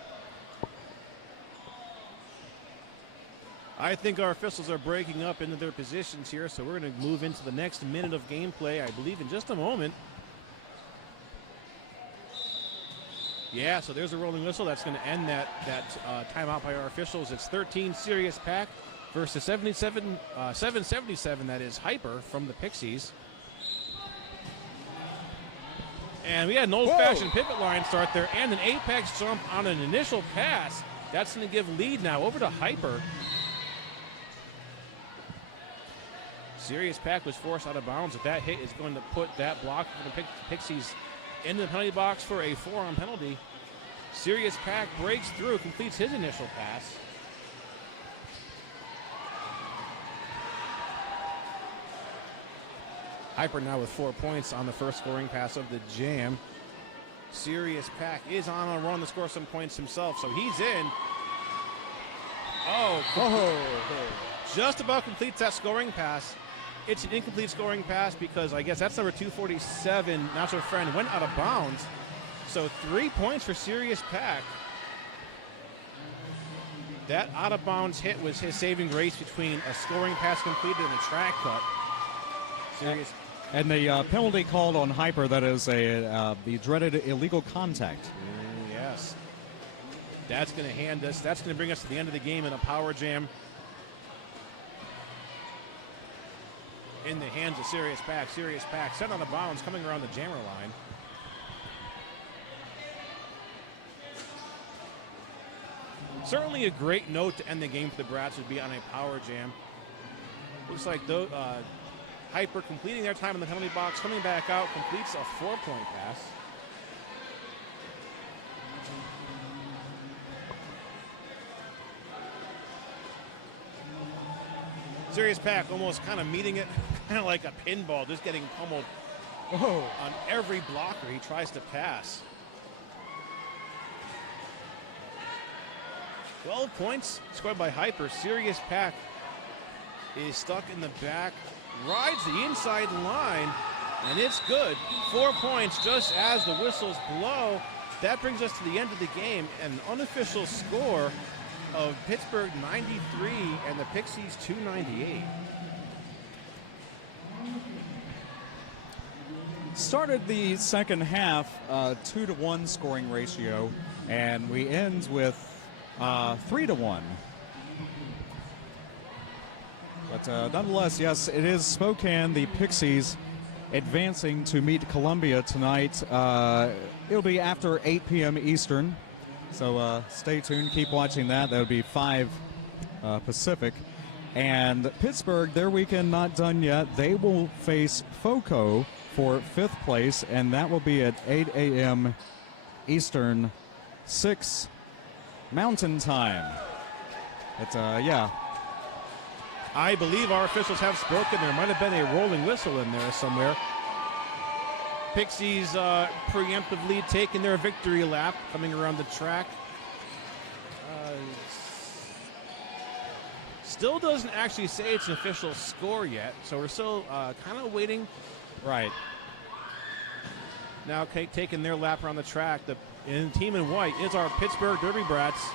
I think our officials are breaking up into their positions here, so we're going to move into the next minute of gameplay, I believe, in just a moment. Yeah, so there's a rolling whistle. That's going to end that timeout by our officials. It's 13 Serious Pack versus 777, that is Hyper from the Pixies. And we had an old-fashioned pivot line start there and an apex jump on an initial pass. That's going to give lead now over to Hyper. Serious Pack was forced out of bounds. If that hit is going to put that block for the Pixies into the penalty box for a forearm penalty. Serious Pack breaks through, completes his initial pass. Hyper now with 4 points on the first scoring pass of the Jam. Serious Pack is on a run to score some points himself, so he's in. Just about completes that scoring pass. It's an incomplete scoring pass because I guess that's number 247, Nacho Friend, went out of bounds. So 3 points for Serious Pack. That out of bounds hit was his saving grace between a scoring pass completed and a track cut. Serious. And the penalty called on Hyper, that is the dreaded illegal contact. Yes. That's going to bring us to the end of the game in a power jam. In the hands of Serious Pack. Serious Pack sent out of bounds coming around the jammer line. Certainly a great note to end the game for the Brats would be on a power jam. Looks like Hyper completing their time in the penalty box, coming back out, completes a 4-point pass. Serious Pack almost kind of meeting it kind of like a pinball, just getting pummeled on every blocker he tries to pass. 12 points scored by Hyper. Serious Pack is stuck in the back, rides the inside line, and it's good. 4 points just as the whistles blow. That brings us to the end of the game, an unofficial score of Pittsburgh 93 and the Pixies 298. Started the second half 2-to-1 scoring ratio, and we end with 3-to-1. But nonetheless, yes, it is Spokane, the Pixies, advancing to meet Columbia tonight. It'll be after 8 p.m. Eastern. So stay tuned, keep watching that. That would be 5 Pacific. And Pittsburgh, their weekend not done yet. They will face FOCO for 5th place, and that will be at 8 a.m. Eastern, 6 Mountain Time. It's, yeah. I believe our officials have spoken. There might have been a rolling whistle in there somewhere. Pixies preemptively taking their victory lap, coming around the track. Still doesn't actually say it's an official score yet, so we're still kind of waiting. Right. Now taking their lap around the track. The team in white is our Pittsburgh Derby Brats.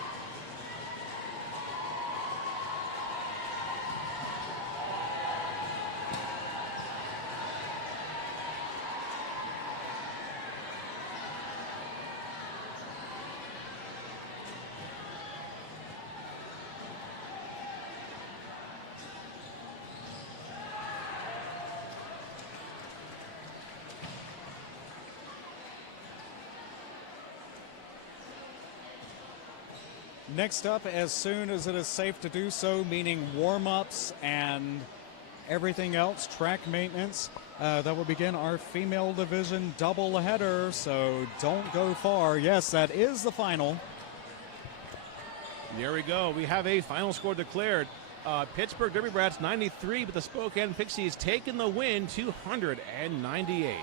Next up, as soon as it is safe to do so, meaning warm-ups and everything else, track maintenance, that will begin our female division doubleheader, so don't go far. Yes, that is the final. There we go. We have a final score declared. Pittsburgh Derby Brats 93, but the Spokane Pixies taking the win 298.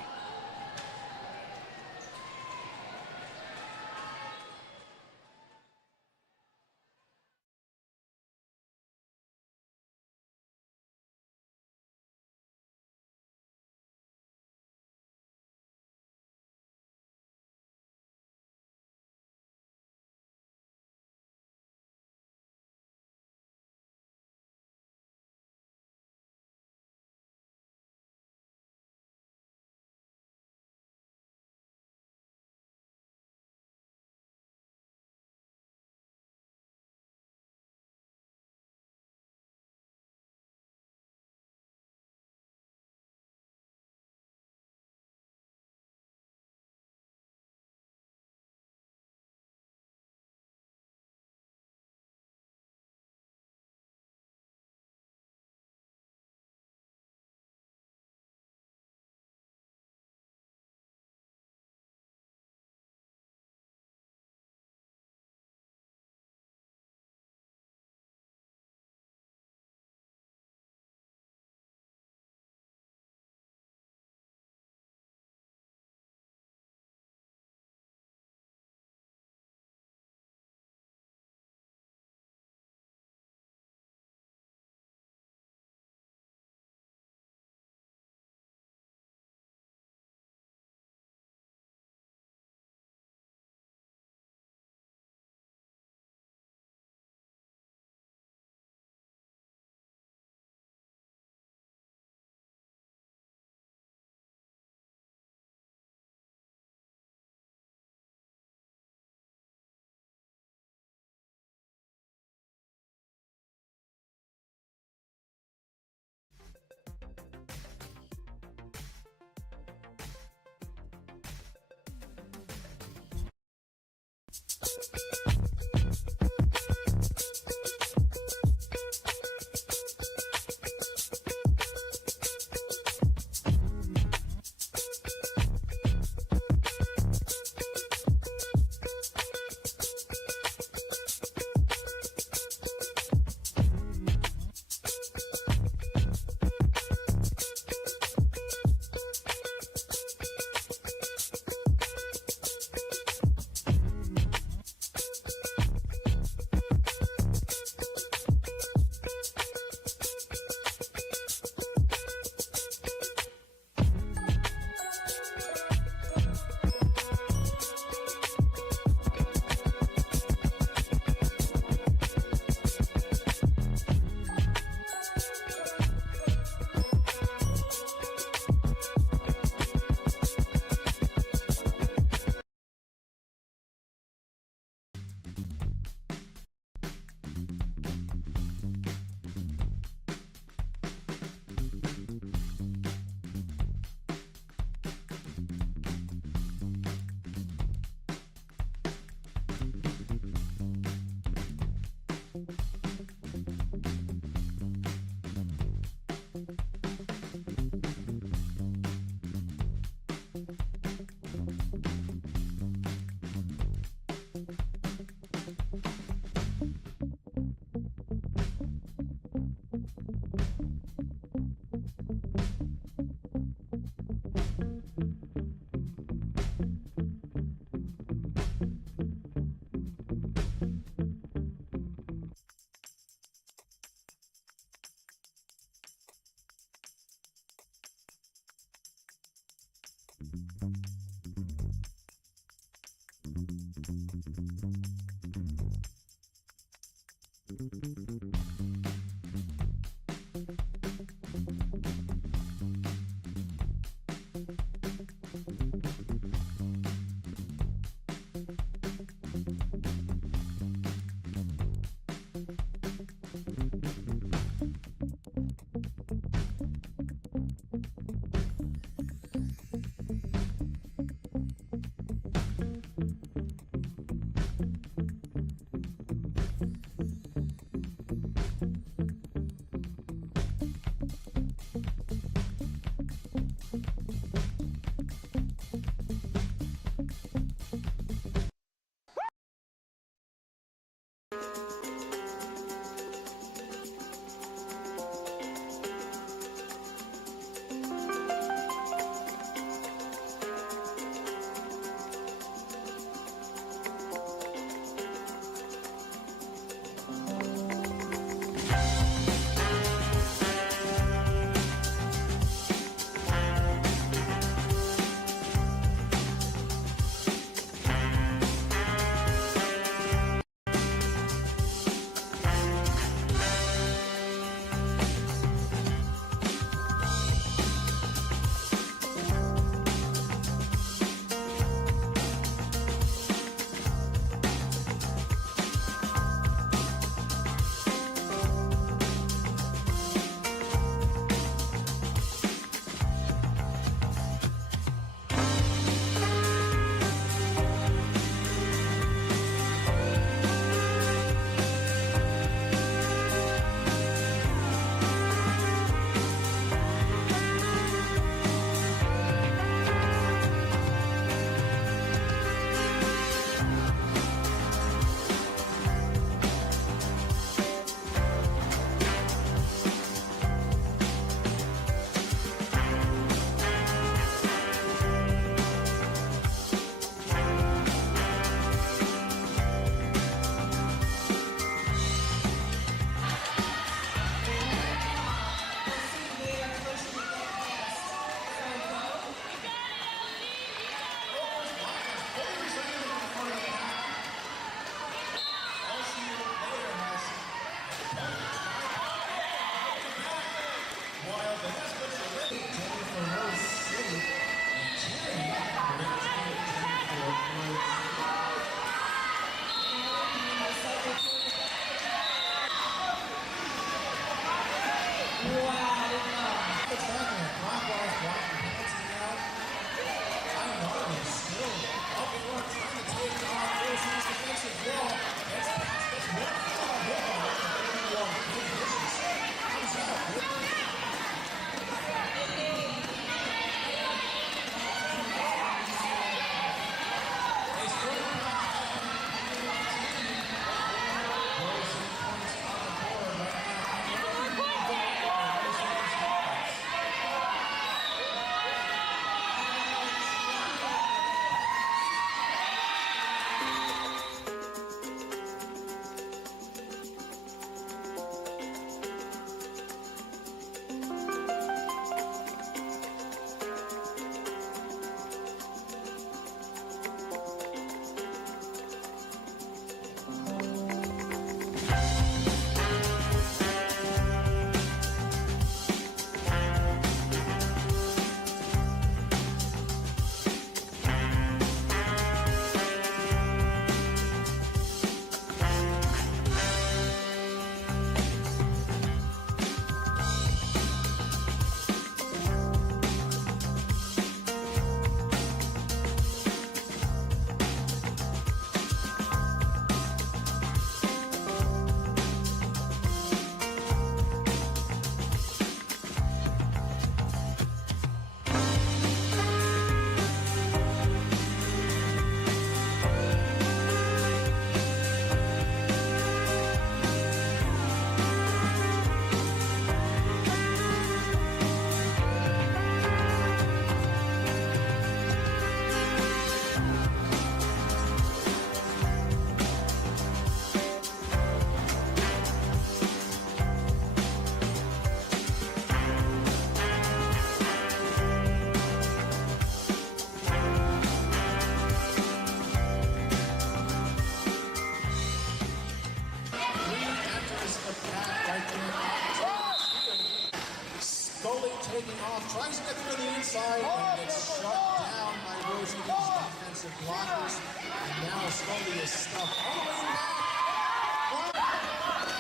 pushing these defensive blockers, and now slowly is stuffed all the way back.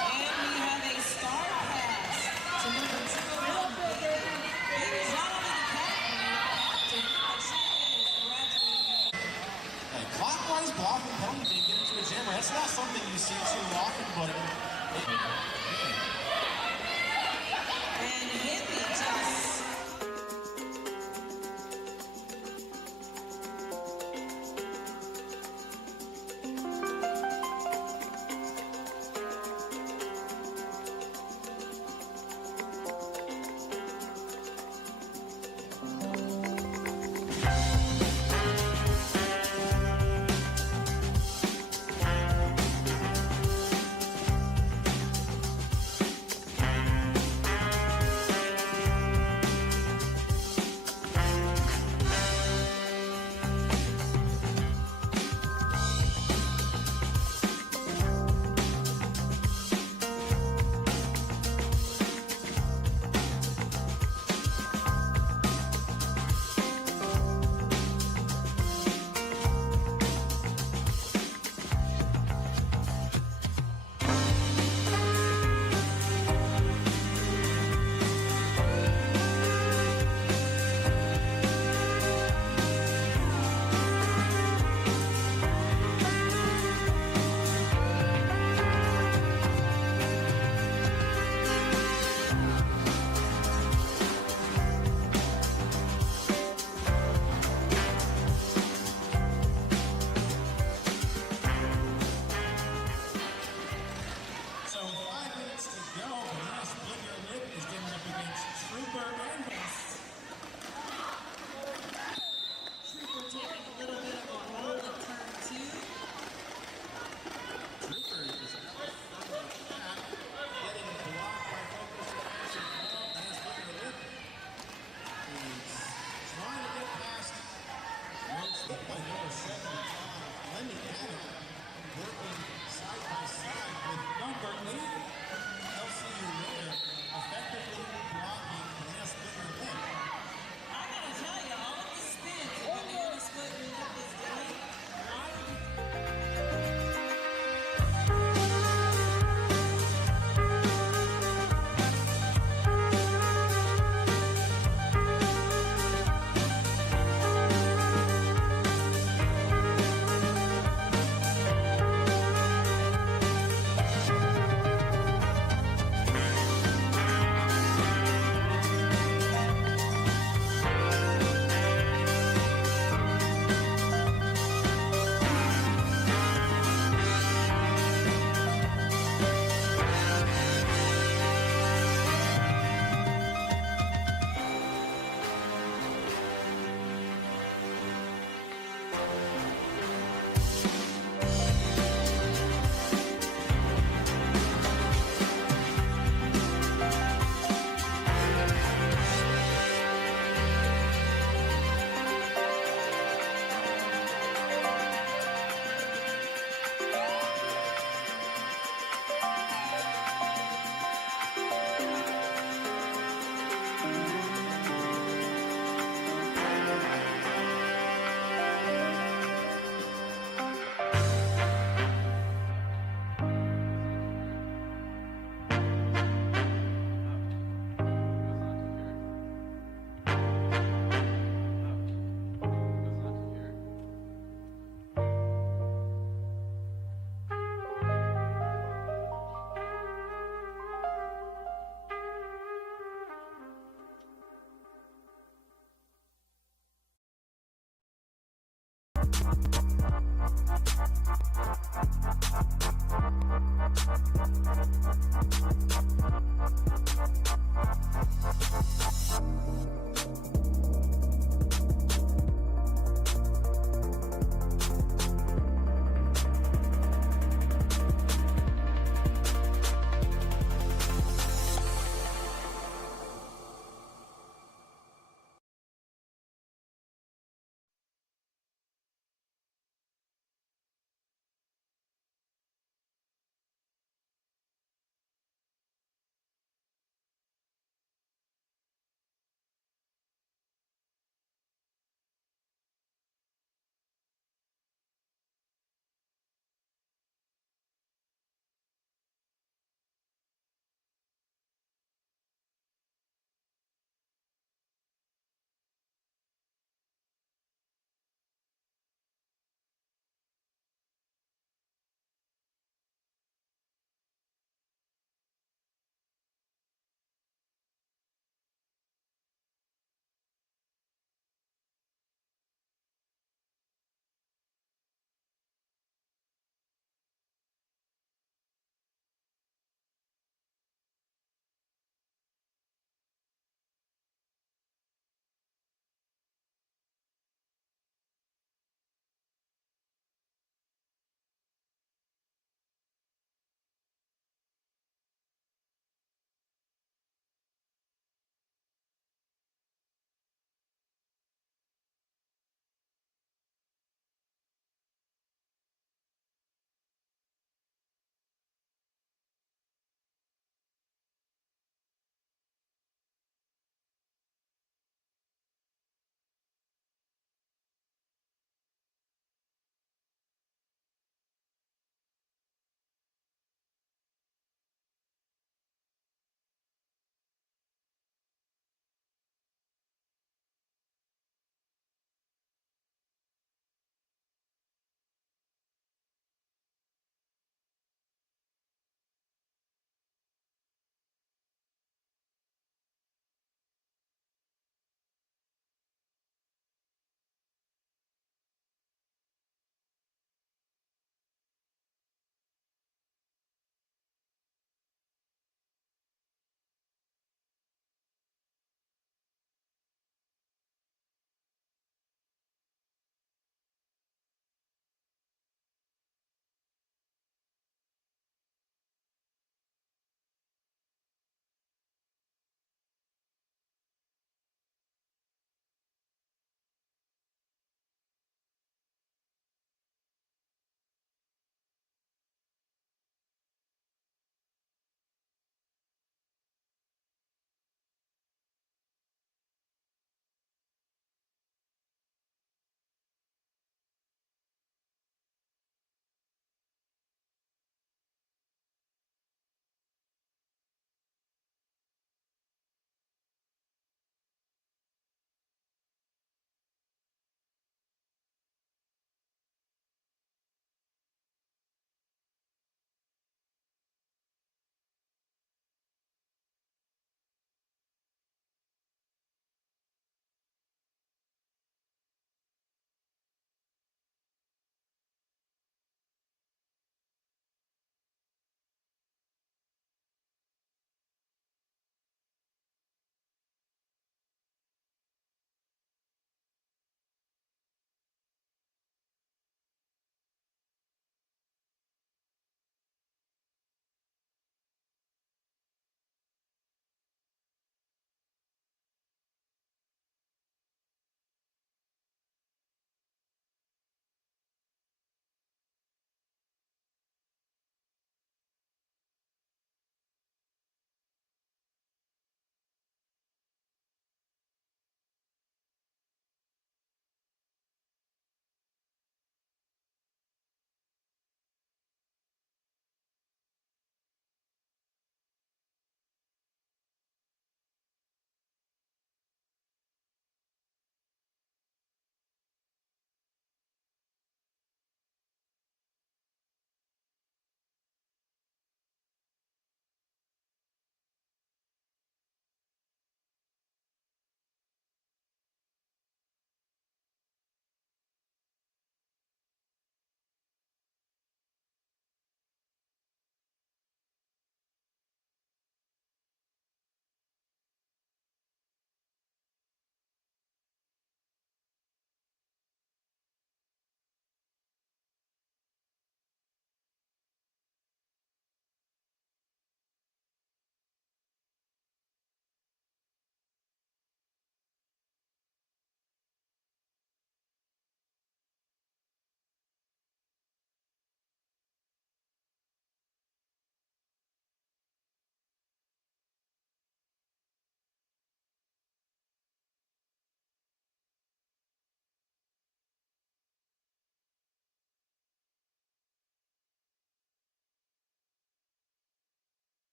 And we have a star pass to number 211. It is not only the captain, but she is graduating. Hey, clockwise blocking penalty didn't get into a jammer. That's not something you see too often, but and Hippie just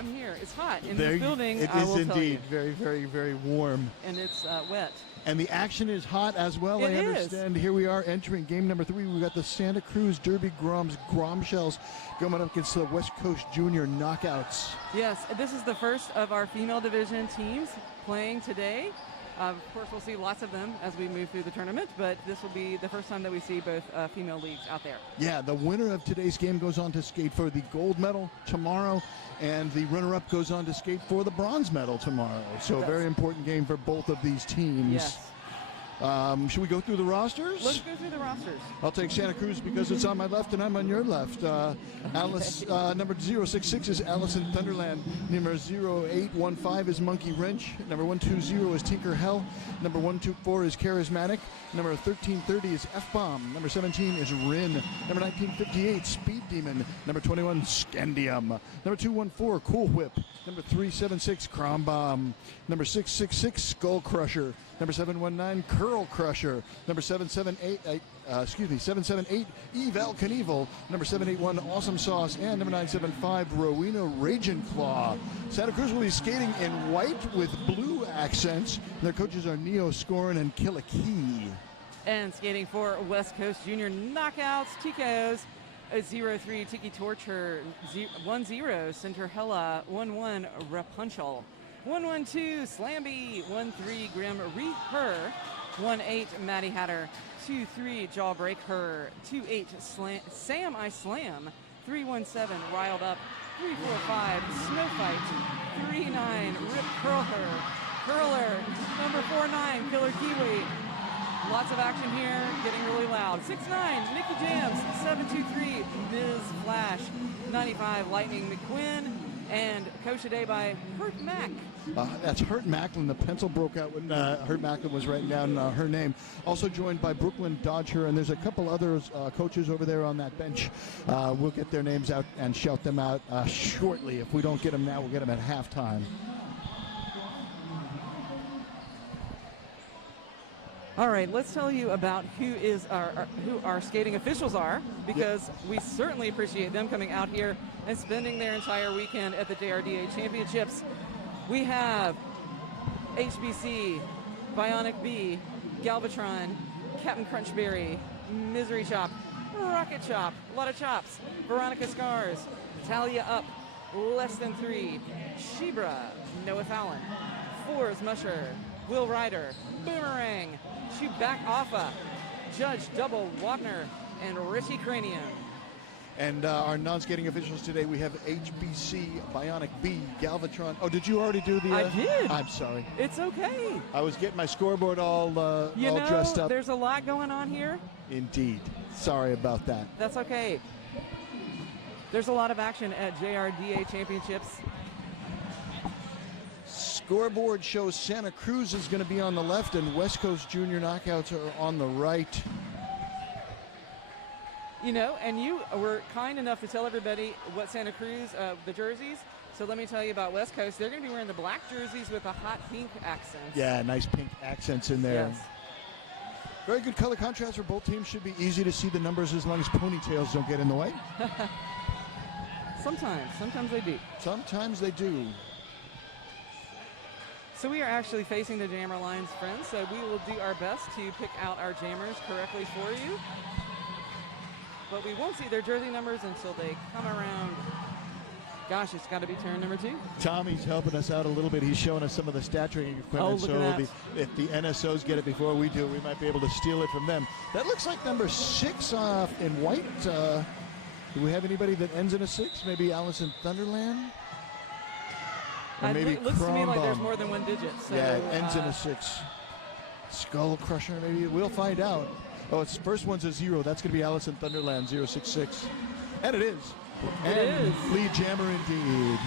I'm here. It's hot in There this you- building. It I is will tell you. indeed very, very, very warm. And it's wet. And the action is hot as well, I It is. understand. Here we are entering game number 3. We've got the Santa Cruz Derby Gromshells going up against the West Coast Junior Knockouts. Yes, this is the first of our female division teams playing today. Of course, we'll see lots of them as we move through the tournament, but this will be the first time that we see both female leagues out there. Yeah, the winner of today's game goes on to skate for the gold medal tomorrow, and the runner-up goes on to skate for the bronze medal tomorrow. So a very important game for both of these teams. Yes. Should we go through the rosters? Let's go through the rosters. I'll take Santa Cruz because it's on my left and I'm on your left. Alice, number 066 is Allison Thunderland. Number 0815 is Monkey Wrench. Number 120 is Tinker Hell. Number 124 is Charismatic. Number 1330 is F-Bomb. Number 17 is Rin. Number 1958, Speed Demon. Number 21, Scandium. Number 214, Cool Whip. Number 376, Crom Bomb. Number 666, Skull Crusher. Number 719, Curl Crusher. Number 778, Evel Knievel. Number 781, Awesome Sauce. And number 975, Rowena Raging Claw. Santa Cruz will be skating in white with blue accents. Their coaches are Neo Scorn and Killikee. And skating for West Coast Junior Knockouts, TKOs, 0-3 Tiki Torture, 1-0 Cinderella, 1-1 Rapunzel, 1-1-2 Slamby, 1-3 Grim Reaper, 1-8 Maddie Hatter, 2-3 Jawbreak Her, 2-8 Sam I Slam, 3-1-7 Riled Up, 3-4-5 Snow Fight, 3-9 Rip Curl Her, Curler, number 4-9 Killer Kiwi. Lots of action here, getting really loud. 6'9", Nikki Jams, 7'23", Ms. Flash, 95, Lightning McQuinn, and coached today by Hurt Mack. That's Hurt Macklin. The pencil broke out when Hurt Macklin was writing down her name. Also joined by Brooklyn Dodger, and there's a couple others coaches over there on that bench. We'll get their names out and shout them out shortly. If we don't get them now, we'll get them at halftime. All right, let's tell you about who our skating officials are, because we certainly appreciate them coming out here and spending their entire weekend at the JRDA Championships. We have HBC, Bionic Bee, Galvatron, Captain Crunchberry, Misery Chop, Rocket Chop, a lot of chops, Veronica Scars, Talia Up, Less Than 3, Shebra, Noah Fallon, Fours Musher, Will Ryder, Boomerang, Chewback Offa, Judge Double Wagner, and Richie Cranium. And our non-skating officials today, we have HBC, Bionic Bee, Galvatron. Oh, did you already do the... I did. I'm sorry. It's okay. I was getting my scoreboard all dressed up. There's a lot going on here. Indeed. Sorry about that. That's okay. There's a lot of action at JRDA Championships. Scoreboard shows Santa Cruz is going to be on the left and West Coast Junior Knockouts are on the right. You know, and you were kind enough to tell everybody what Santa Cruz, the jerseys. So let me tell you about West Coast. They're going to be wearing the black jerseys with the hot pink accents. Yeah, nice pink accents in there. Yes. Very good color contrast for both teams. Should be easy to see the numbers as long as ponytails don't get in the way. Sometimes they do. Sometimes they do. So we are actually facing the jammer lines, friends. So we will do our best to pick out our jammers correctly for you. But we won't see their jersey numbers until they come around. Gosh, it's got to be turn number 2. Tommy's helping us out a little bit. He's showing us some of the stat tracking equipment. Oh, look at that. If the NSOs get it before we do, we might be able to steal it from them. That looks like number 6 in white. Do we have anybody that ends in a 6? Maybe Allison Thunderland? Or maybe it looks to me like there's Crom more than one digit. So, yeah, it ends in a 6. Skull Crusher, maybe. We'll find out. Oh, its first one's a 0. That's going to be Allison Thunderland, 066. And it is. It is. Lead jammer indeed.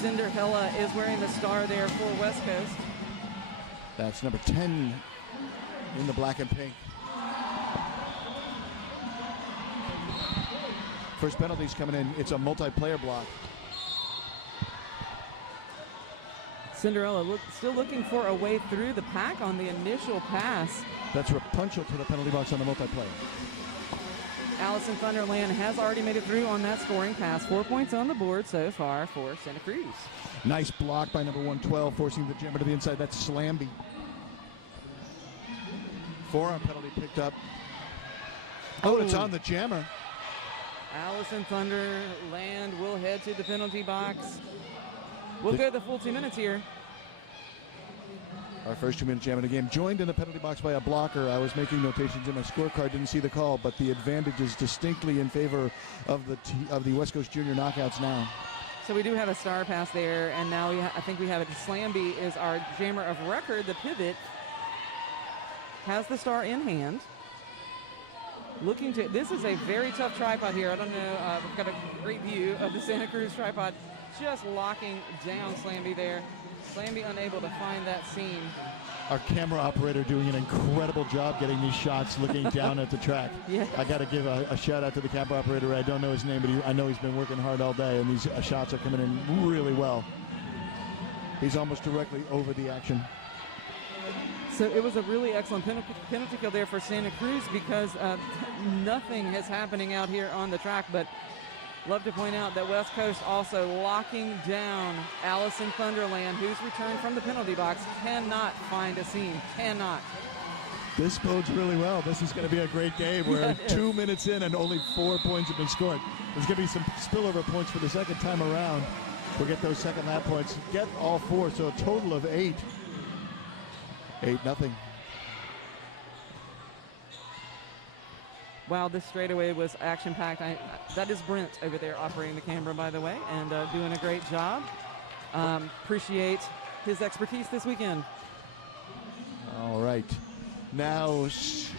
Cinderella is wearing the star there for West Coast. That's number 10 in the black and pink. First penalty's coming in. It's a multiplayer block. Cinderella still looking for a way through the pack on the initial pass. That's Rapunzel to the penalty box on the multiplayer. Allison Thunderland has already made it through on that scoring pass. 4 points on the board so far for Santa Cruz. Nice block by number 112, forcing the jammer to the inside. That's Slamby. Forearm penalty picked up. Oh, it's on the jammer. Allison Thunderland will head to the penalty box. We'll go the full 2 minutes here. Our first 2 minute jam in the game. Joined in the penalty box by a blocker. I was making notations in my scorecard, didn't see the call, but the advantage is distinctly in favor of the West Coast Junior Knockouts now. So we do have a star pass there, and now I think we have it. Slamby is our jammer of record. The pivot has the star in hand. Looking to, this is a very tough tripod here. I don't know, we've got a great view of the Santa Cruz tripod. Just locking down Slamby there. Slamby unable to find that seam. Our camera operator doing an incredible job getting these shots, looking down at the track. Yes. I got to give a shout out to the camera operator. I don't know his name, but I know he's been working hard all day, and these shots are coming in really well. He's almost directly over the action. So it was a really excellent penalty kill there for Santa Cruz because nothing is happening out here on the track, but love to point out that West Coast also locking down Allison Thunderland, who's returned from the penalty box, cannot find a seam, cannot. This bodes really well. This is going to be a great game. We're 2 minutes in and only 4 points have been scored. There's going to be some spillover points for the second time around. We'll get those second lap points. Get all 4, so a total of 8. 8-0. Wow, this straightaway was action-packed. That is Brent over there operating the camera, by the way, and doing a great job. Appreciate his expertise this weekend. All right. Now,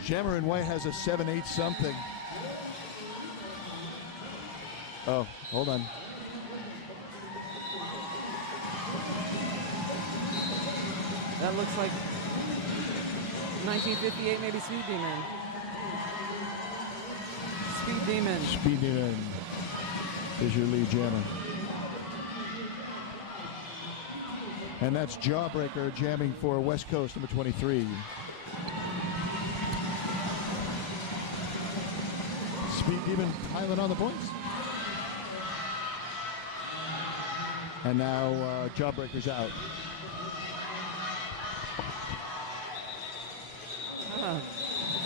Jammer in White has a 7-8 something. Oh, hold on. That looks like 1958, maybe Speed Demon. Speed Demon. Speed Demon is your lead jammer. And that's Jawbreaker jamming for West Coast, number 23. Speed Demon piling on the points. And now Jawbreaker's out.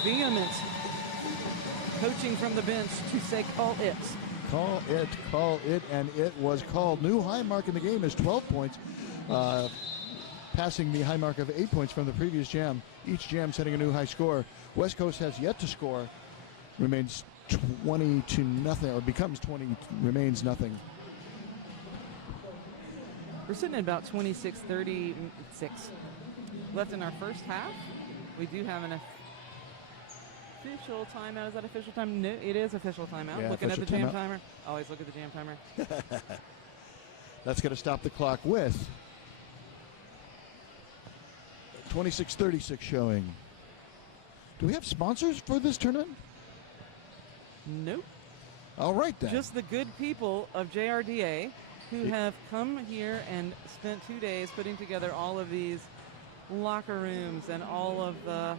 Vehement coaching from the bench to say call it. Call it, and it was called. New high mark in the game is 12 points, passing the high mark of 8 points from the previous jam. Each jam setting a new high score. West Coast has yet to score, remains 20-0, or becomes 20, remains nothing. We're sitting at about 26-36 left in our first half. We do have an official timeout. Is that official time? No, it is official timeout. Yeah, looking at the jam timeout. timer. Always look at the jam timer. That's going to stop the clock with 26:36 showing. Do we have sponsors for this tournament? Nope. All right, then. Just the good people of JRDA who have come here and spent 2 days putting together all of these locker rooms and all of the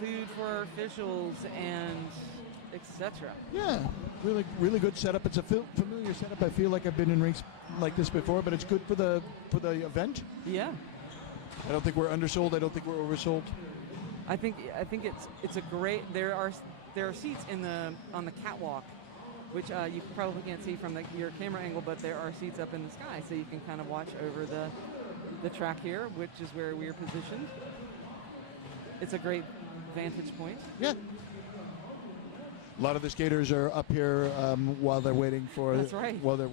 food for officials and etc. Yeah, really good setup. It's a familiar setup. I feel like I've been in rinks like this before, but it's good for the event. Yeah. I don't think we're undersold. I don't think we're oversold. I think it's a great. There are seats on the catwalk, which you probably can't see from your camera angle, but there are seats up in the sky, so you can kind of watch over the track here, which is where we are positioned. It's a great vantage point. Yeah. A lot of the skaters are up here while they're waiting for. That's right. While they're,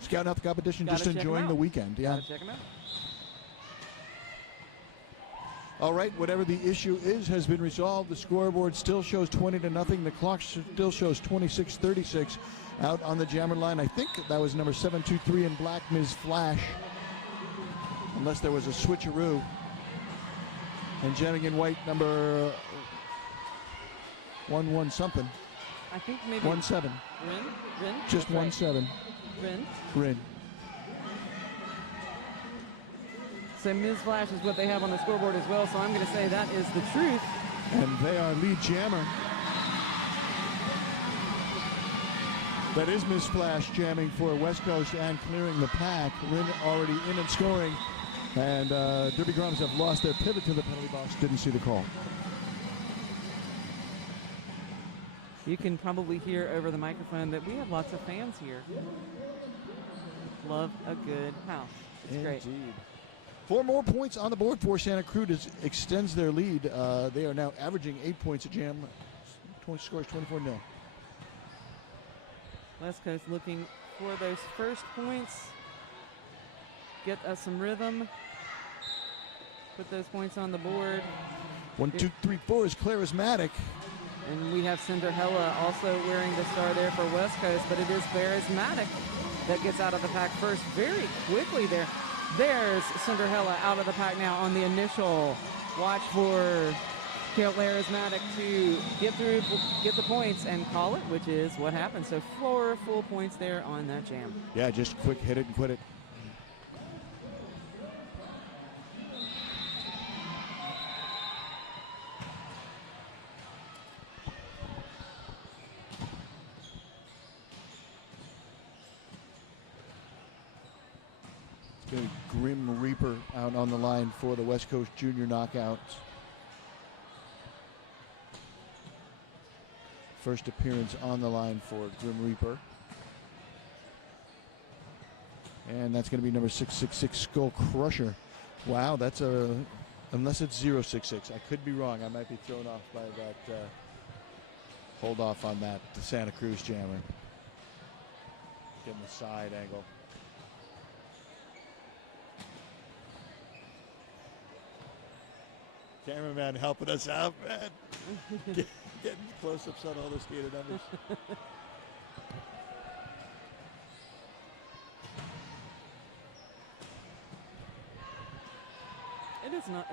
scouting out the competition, Gotta just check 'em enjoying out. the weekend. Yeah. Gotta check 'em out. All right, whatever the issue is has been resolved. The scoreboard still shows 20-0. The clock still shows 26:36 out on the jammer line. I think that was number 723 in black, Ms. Flash, unless there was a switcheroo. And jamming in white, number 11 something. I think maybe 17. Rin? Just That's 17. Rin? Rin. So Ms. Flash is what they have on the scoreboard as well, so I'm going to say that is the truth. And they are lead jammer. That is Miss Flash jamming for West Coast and clearing the pack. Rin already in and scoring. And Derby Grums have lost their pivot to the penalty box. Didn't see the call. You can probably hear over the microphone that we have lots of fans here. Love a good house. It's great. Indeed. 4 more points on the board for Santa Cruz extends their lead. They are now averaging 8 points a jam. Scores 24-0. West Coast looking for those first points. Get us some rhythm. Put those points on the board. 1, 2, 3, 4 is charismatic. And we have Cinderella also wearing the star there for West Coast, but it is charismatic that gets out of the pack first very quickly there. There's Cinderella out of the pack now on the initial. Watch for Charismatic to get through, get the points, and call it, which is what happened. So 4 full points there on that jam. Yeah, just quick hit it and quit it. It's going to be Grim Reaper out on the line for the West Coast Junior Knockouts. First appearance on the line for Grim Reaper. And that's going to be number 666, Skull Crusher. Wow, that's a, unless it's 066. I could be wrong. I might be thrown off by that. Hold off on that, the Santa Cruz jammer. Getting the side angle. Cameraman helping us out, man. Getting close-ups on all the skater numbers. It is not.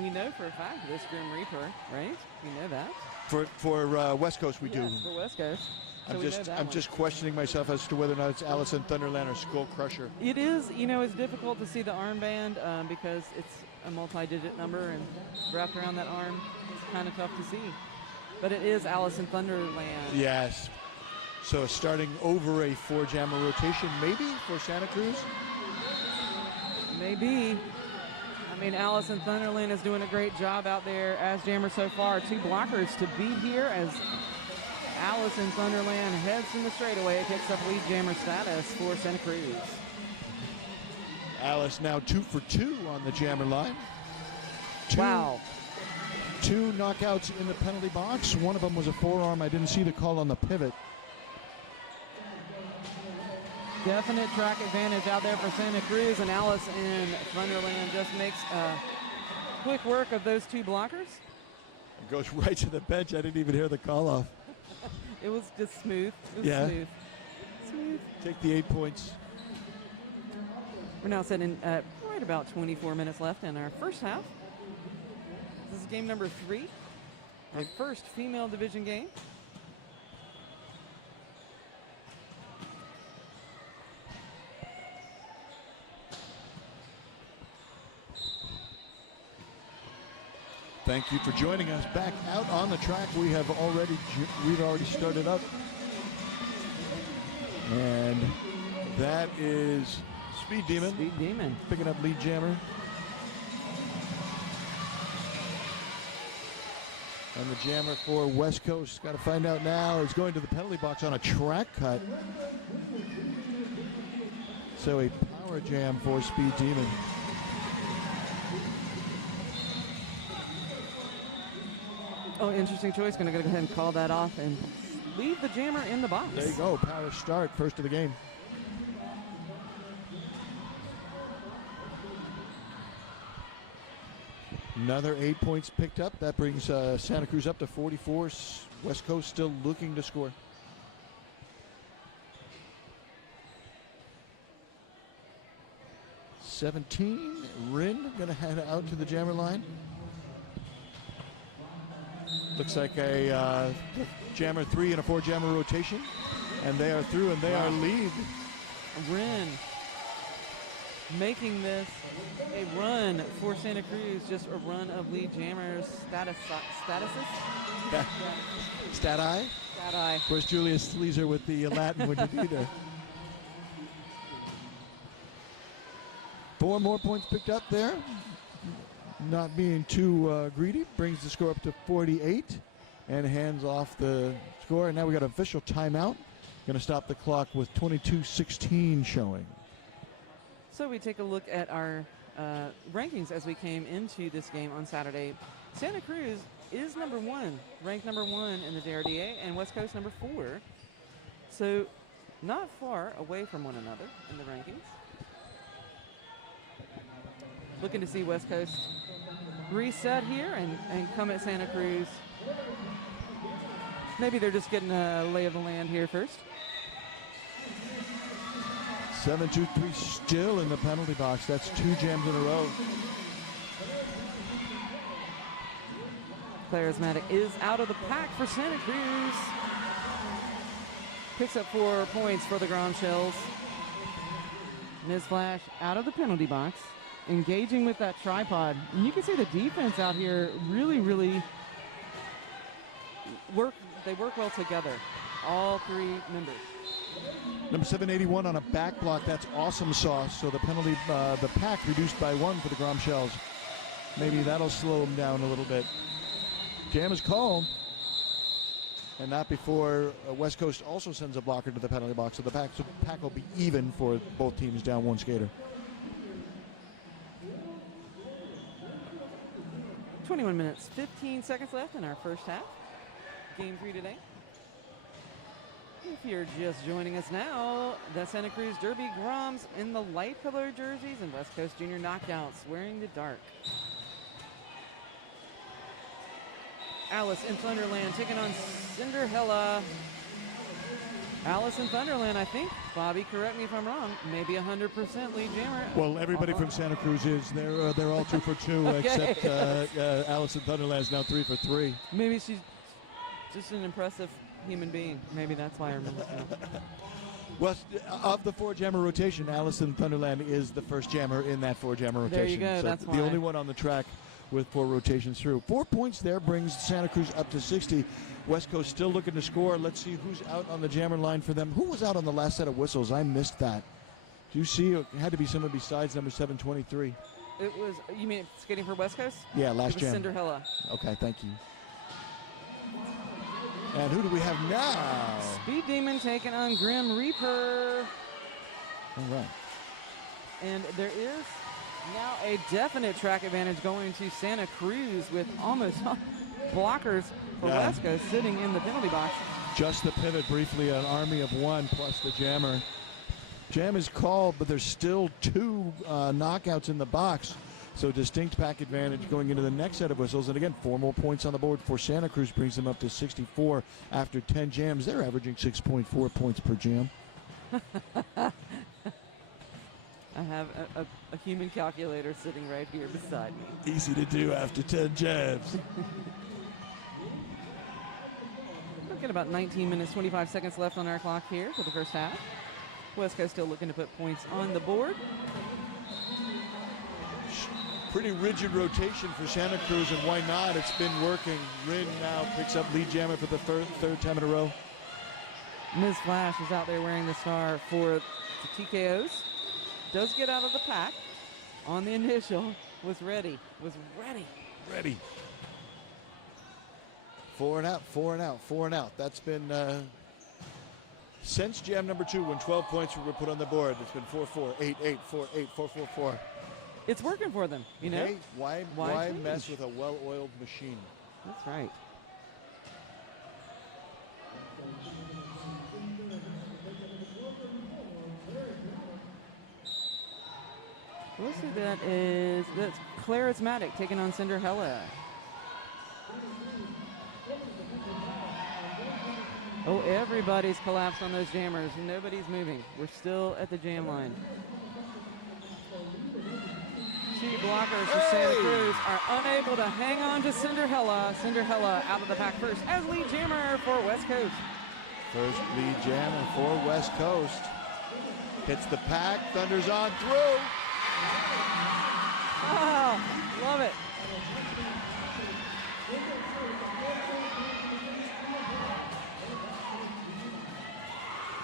We know for a fact this Grim Reaper, right? We know that. For West Coast, we do. Yes, for West Coast. So I'm just questioning myself as to whether or not it's Allison Thunderland or Skull Crusher. It is. You know, it's difficult to see the armband because it's a multi-digit number and wrapped around that arm. It's kind of tough to see. But it is Allison Thunderland. Yes. So starting over a 4-jammer rotation, maybe for Santa Cruz. Maybe. I mean, Allison Thunderland is doing a great job out there as jammer so far. 2 blockers to beat here as Allison Thunderland heads in the straightaway. It picks up lead jammer status for Santa Cruz. Alice now 2 for 2 on the jammer line. Wow. 2 knockouts in the penalty box. One of them was a forearm. I didn't see the call on the pivot. Definite track advantage out there for Santa Cruz, and Alice in Thunderland just makes quick work of those 2 blockers. It goes right to the bench. I didn't even hear the call off. It was just smooth. It was smooth. Smooth. Take the 8 points. We're now sitting right about 24 minutes left in our first half. This is game number 3, our first female division game. Thank you for joining us. Back out on the track, we've already started up, and that is Speed Demon. Speed Demon picking up lead jammer. And the jammer for West Coast, got to find out now, is going to the penalty box on a track cut. So a power jam for Speed Demon. Oh, interesting choice. Going to go ahead and call that off and leave the jammer in the box. There you go. Power start, first of the game. Another 8 points picked up. That brings Santa Cruz up to 44. West Coast still looking to score. $17. Rin going to head out to the jammer line. Looks like a jammer 3 and a 4-jammer rotation. And they are through, and they are lead. Rin making this a run for Santa Cruz, just a run of lead jammers. Statuses? Stat-I? Stat-I. Of course, Julius Leeser with the Latin when you need her. 4 more points picked up there. Not being too greedy, brings the score up to 48 and hands off the score. And now we got an official timeout. Going to stop the clock with 22:16 showing. So we take a look at our rankings as we came into this game on Saturday. Santa Cruz is number 1, ranked number 1 in the JRDA, and West Coast number 4. So not far away from one another in the rankings. Looking to see West Coast reset here and come at Santa Cruz. Maybe they're just getting a lay of the land here first. 7-2-3 still in the penalty box. That's 2 jams in a row. Charismatic is out of the pack for Santa Cruz. Picks up 4 points for the Grom Shells. Ms. Flash out of the penalty box, engaging with that tripod. And you can see the defense out here really work well together. All 3 members. Number 781 on a back block. That's awesome sauce. So the penalty, the pack reduced by 1 for the Grom Shells. Maybe that'll slow them down a little bit. Jam is called. And not before West Coast also sends a blocker to the penalty box. So the pack will be even for both teams down 1 skater. 21 minutes, 15 seconds left in our first half. Game 3 today. If you're just joining us now, the Santa Cruz Derby Groms in the light colored jerseys and West Coast Junior Knockouts wearing the dark. Alice in Thunderland taking on Cinderella. Alice in Thunderland, I think, Bobby, correct me if I'm wrong, maybe 100% lead jammer. Well, everybody from Santa Cruz is. They're all 2 for 2, Okay. except Alice in Thunderland is now 3 for 3. Maybe she's just an impressive human being. Maybe that's why I remember. Well, of the 4-jammer rotation, Alice in Thunderland is the first jammer in that 4-jammer rotation. There you go, So that's the why. only one on the track with 4 rotations through. 4 points there brings Santa Cruz up to 60. West Coast still looking to score. Let's see who's out on the jammer line for them. Who was out on the last set of whistles? I missed that. Do you see? It had to be someone besides number 723. It was, you mean skating for West Coast? Yeah, last it was jam. Cinderella. Okay, thank you. And who do we have now? Speed Demon taking on Grim Reaper. All right. And there is now a definite track advantage going to Santa Cruz with almost blockers for West Coast sitting in the penalty box. Just the pivot briefly, an army of 1 plus the jammer. Jam is called, but there's still 2 knockouts in the box. So distinct pack advantage going into the next set of whistles. And again, 4 more points on the board for Santa Cruz brings them up to 64 after 10 jams. They're averaging 6.4 points per jam. I have a human calculator sitting right here beside me. Easy to do after 10 jams. Looking about 19 minutes, 25 seconds left on our clock here for the first half. West Coast still looking to put points on the board. Pretty rigid rotation for Santa Cruz, and why not? It's been working. Rin now picks up lead jammer for the third time in a row. Ms. Flash is out there wearing the star for the TKOs. Does get out of the pack on the initial. Was ready. Ready. 4 and out, 4 and out, 4 and out. That's been since jam number 2 when 12 points were put on the board. It's been 4-4, 8-8, 4-8, 4-4-4. It's working for them, you know? Hey, why change? mess with a well-oiled machine? That's right. We'll see, that's Charismatic taking on Cinderella. Oh, everybody's collapsed on those jammers. Nobody's moving. We're still at the jam line. 2 blockers for Santa Cruz are unable to hang on to Cinderella. Cinderella out of the pack first as lead jammer for West Coast. First lead jammer for West Coast. Hits the pack, thunders on through. Love it.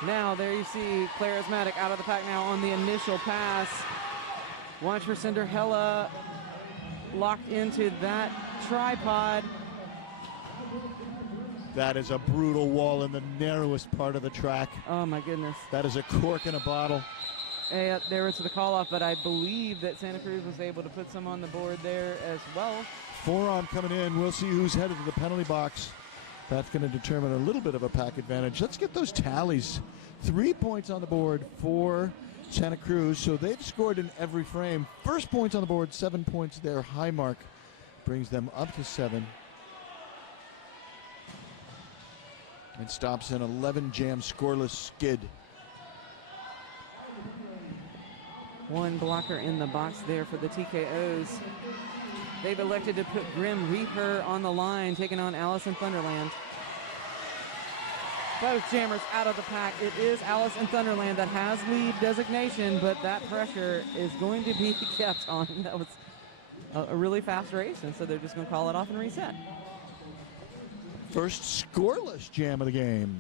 Now there you see Claire Asmatic out of the pack now on the initial pass. Watch for Cinderella locked into that tripod. That is a brutal wall in the narrowest part of the track. Oh my goodness. That is a cork in a bottle. Hey, there was the call off, but I believe that Santa Cruz was able to put some on the board there as well. Forearm coming in. We'll see who's headed to the penalty box. That's going to determine a little bit of a pack advantage. Let's get those tallies. 3 points on the board for Santa Cruz, so they've scored in every frame. First points on the board, 7 points there. High mark brings them up to 7. And stops an 11 jam scoreless skid. One blocker in the box there for the TKOs. They've elected to put Grim Reaper on the line, taking on Allison Thunderland. Both jammers out of the pack. It is Allison Thunderland that has lead designation, but that pressure is going to be kept on. That was a really fast race, and so they're just going to call it off and reset. First scoreless jam of the game.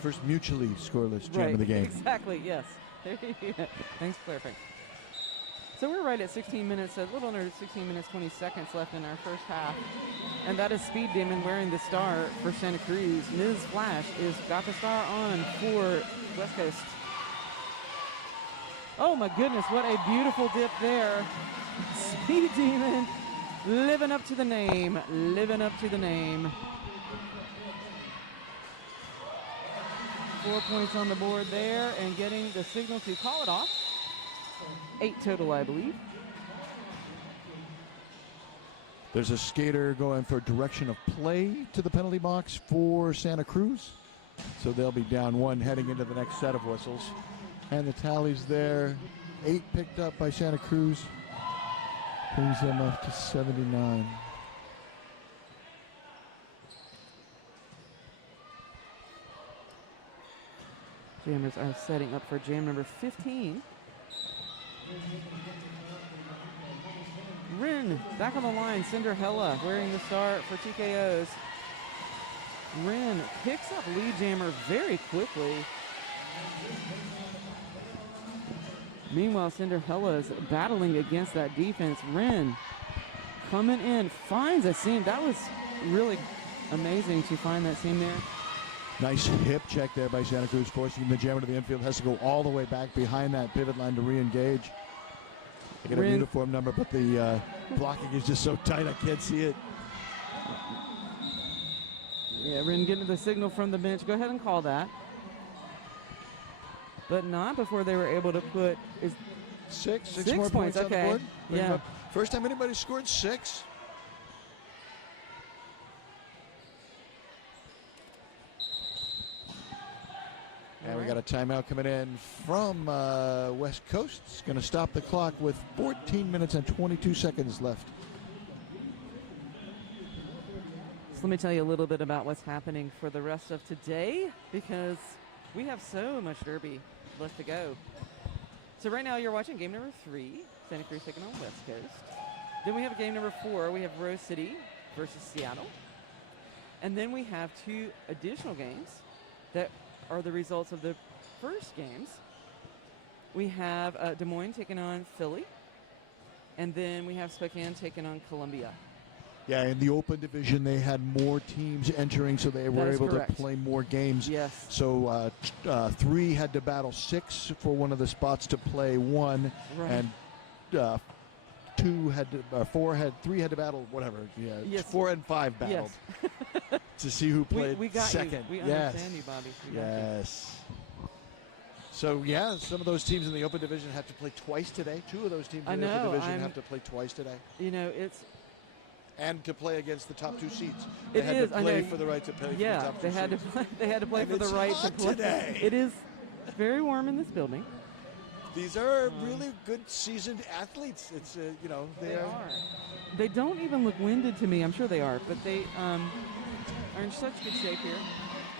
First mutually scoreless jam of the game. Exactly, yes. Thanks for clarifying. So we're right at 16 minutes, a little under 16 minutes, 20 seconds left in our first half. And that is Speed Demon wearing the star for Santa Cruz. Ms. Flash is got the star on for West Coast. Oh my goodness, what a beautiful dip there. Speed Demon living up to the name, living up to the name. 4 points on the board there and getting the signal to call it off. 8 total, I believe. There's a skater going for direction of play to the penalty box for Santa Cruz. So they'll be down 1 heading into the next set of whistles. And the tallies there, 8 picked up by Santa Cruz. Brings them up to 79. Jammers are setting up for jam number 15. Rin back on the line. Cinderella wearing the star for TKOs. Rin picks up lead jammer very quickly. Meanwhile, Cinderella is battling against that defense. Rin coming in, finds a seam. That was really amazing to find that seam there. Nice hip check there by Santa Cruz, forcing the jammer to the infield. Has to go all the way back behind that pivot line to re-engage. They get a uniform number, but the blocking is just so tight I can't see it. Yeah, Rin getting the signal from the bench. Go ahead and call that. But not before they were able to put six six more points on the okay. board. Yeah. First time anybody scored 6. And we got a timeout coming in from West Coast. It's going to stop the clock with 14 minutes and 22 seconds left. So let me tell you a little bit about what's happening for the rest of today, because we have so much Derby left to go. So right now you're watching game number 3, Santa Cruz taking on West Coast. Then we have game number 4. We have Rose City versus Seattle. And then we have 2 additional games that are the results of the first games. We have Des Moines taking on Philly. And then we have Spokane taking on Columbia. Yeah, in the open division, they had more teams entering, so they were able correct. to play more games. Yes. So 3 had to battle 6 for one of the spots to play 1, Right. and 3 had to battle whatever. Yeah, Yes. 4 and 5 battled Yes. to see who played we got second. You. We yes. understand you, Bobby. We got you. Yes. So, yeah, some of those teams in the open division have to play twice today. 2 of those teams in the open division have to play twice today. You know, it's... And to play against the top 2 seeds. They It had is, to I play know. for the right to play for the Yeah, top 2 they had seeds. to play. They had to play And for the it's right to hot play. today. It is very warm in this building. These are really good seasoned athletes. It's they are. They don't even look winded to me. I'm sure they are, but they are in such good shape here.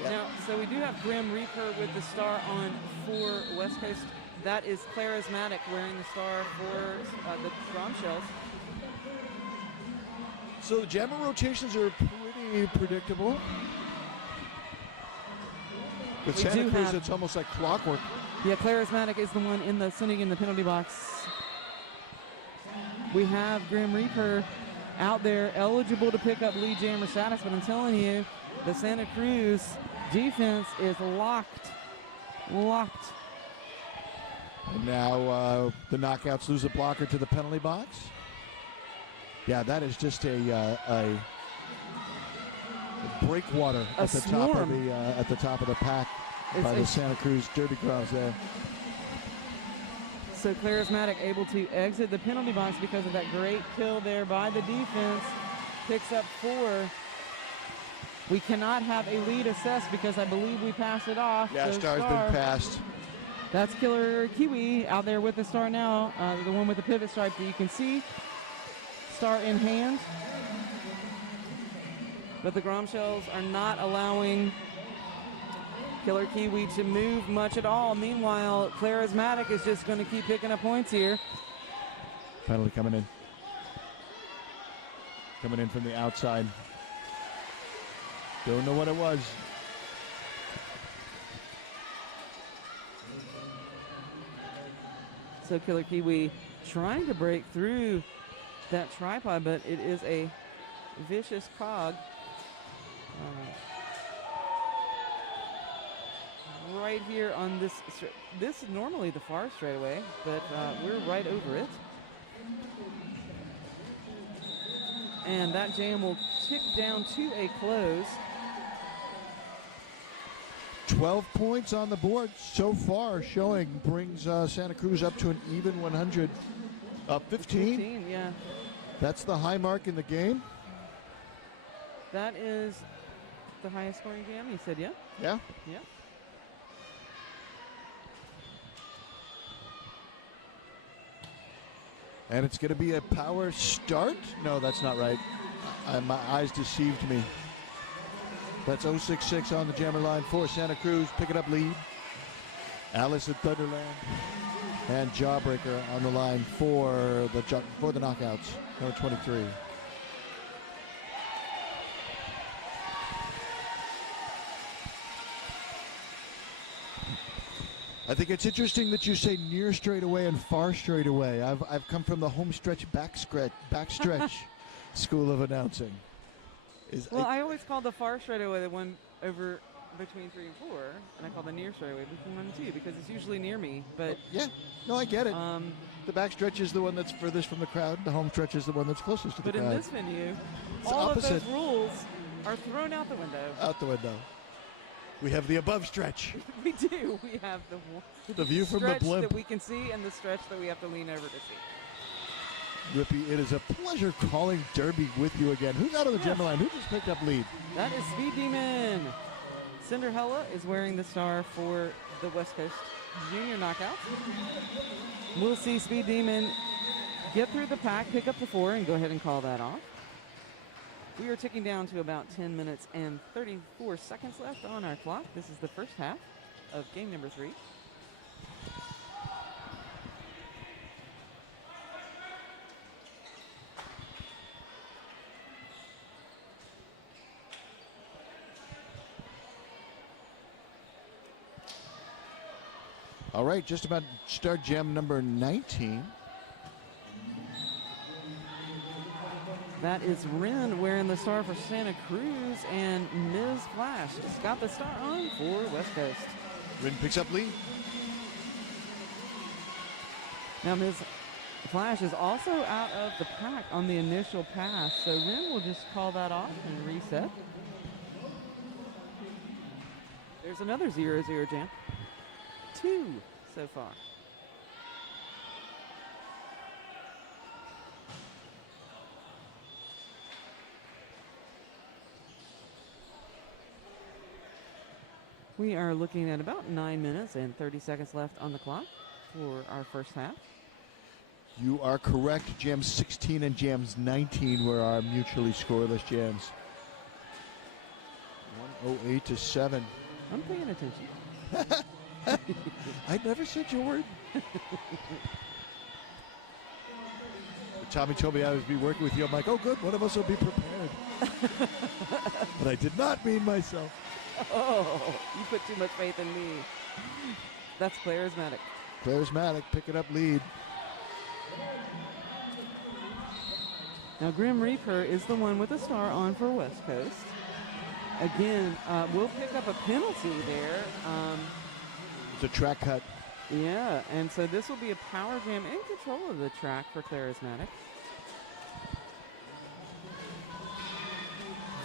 Yeah. Now, so we do have Grim Reaper with the star on for West Coast. That is Charismatic wearing the star for the Bombshells. So the jammer rotations are pretty predictable. With We Santa do Cruz, have- it's almost like clockwork. Yeah, Charismatic is the one sitting in the penalty box. We have Grim Reaper out there eligible to pick up lead jammer status, but I'm telling you, the Santa Cruz defense is locked. And now the knockouts lose a blocker to the penalty box. Yeah, that is just a breakwater A at the top of swarm. the top of the pack by the Santa Cruz Derby Grounds there. So Charismatic able to exit the penalty box because of that great kill there by the defense. Picks up 4. We cannot have a lead assessed because I believe we passed it off. Yeah, So Star's been passed. That's Killer Kiwi out there with the star now, the one with the pivot stripe that you can see. Star in hand. But the Gromshells are not allowing Killer Kiwi to move much at all. Meanwhile, Charismatic is just going to keep picking up points here. Penalty coming in. Coming in from the outside. Don't know what it was. So Killer Kiwi trying to break through that tripod, but it is a vicious cog. Right here on this is normally the far straightaway, but we're right over it. And that jam will tick down to a close. 12 points on the board so far, showing brings Santa Cruz up to an even 100. 15. 15, yeah. That's the high mark in the game. That is the highest scoring jam. You said, yeah? Yeah. Yeah. And it's going to be a power start? No, that's not right. My eyes deceived me. That's 066 on the jammer line for Santa Cruz, picking up lead. Alice at Thunderland and Jawbreaker on the line for the knockouts, number 23. I think it's interesting that you say near straightaway and far straightaway. I've come from the home stretch, backstretch school of announcing. Well, I always call the far straightaway the one over between 3 and 4, and I call the near straightaway between 1 and 2 because it's usually near me. But yeah, no, I get it. The backstretch is the one that's furthest from the crowd. The home stretch is the one that's closest to the crowd. But in this venue, It's all opposite. of those rules are thrown out the window. Out the window. We have the above stretch. We do. We have The view from the stretch blimp. that we can see and the stretch that we have to lean over to see. Rippy, it is a pleasure calling Derby with you again. Who's out of the jammer line? Who just picked up lead? That is Speed Demon. Cinderella is wearing the star for the West Coast Junior Knockouts. We'll see Speed Demon get through the pack, pick up the 4, and go ahead and call that off. We are ticking down to about 10 minutes and 34 seconds left on our clock. This is the first half of game number 3. All right, just about to start jam number 19. That is Ren wearing the star for Santa Cruz, and Ms. Flash just got the star on for West Coast. Ren picks up lead. Now Ms. Flash is also out of the pack on the initial pass, so Ren will just call that off and reset. There's another 0-0 jam. 2 so far. We are looking at about 9 minutes and 30 seconds left on the clock. for our first half. You are correct. Jams 16 and Jams 19 were our mutually scoreless jams. 108 to 7. I'm paying attention. I never said your word. Tommy told me I would be working with you. I'm like, oh, good. One of us will be prepared. But I did not mean myself. Oh, you put too much faith in me. That's Clarismatic. Clarismatic picking up lead. Now, Grim Reaper is the one with a star on for West Coast. Again, we'll pick up a penalty there. It's a track cut. Yeah, and so this will be a power jam in control of the track for Clarismatic.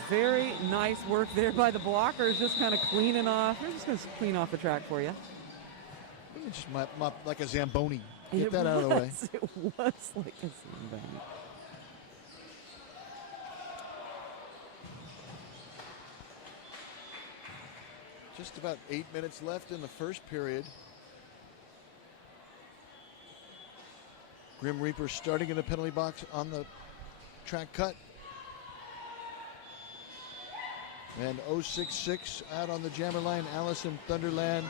Very nice work there by the blockers, just kind of cleaning off. We're just going to clean off the track for you. It's just like a Zamboni. Get that out of the way. It was like a Zamboni. Just about 8 minutes left in the first period. Grim Reaper starting in the penalty box on the track cut. And 066 out on the jammer line. Allison Thunderland.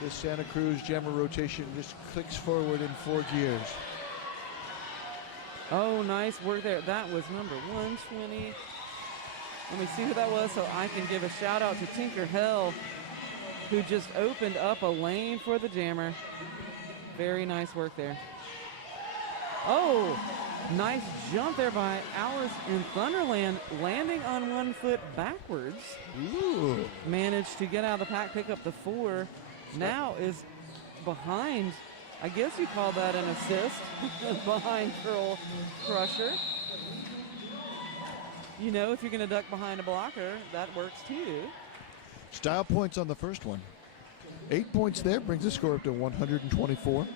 This Santa Cruz jammer rotation just clicks forward in 4 gears. Oh, nice work there. That was number 120. Let me see who that was so I can give a shout out to Tinker Hell, who just opened up a lane for the jammer. Very nice work there. Oh, nice jump there by Alice in Thunderland, landing on 1 foot backwards. Ooh. Managed to get out of the pack, pick up the 4. Now is behind, I guess you call that an assist, behind Pearl Crusher. You know, if you're going to duck behind a blocker, that works too. Style points on the first one. 8 points there brings the score up to 124.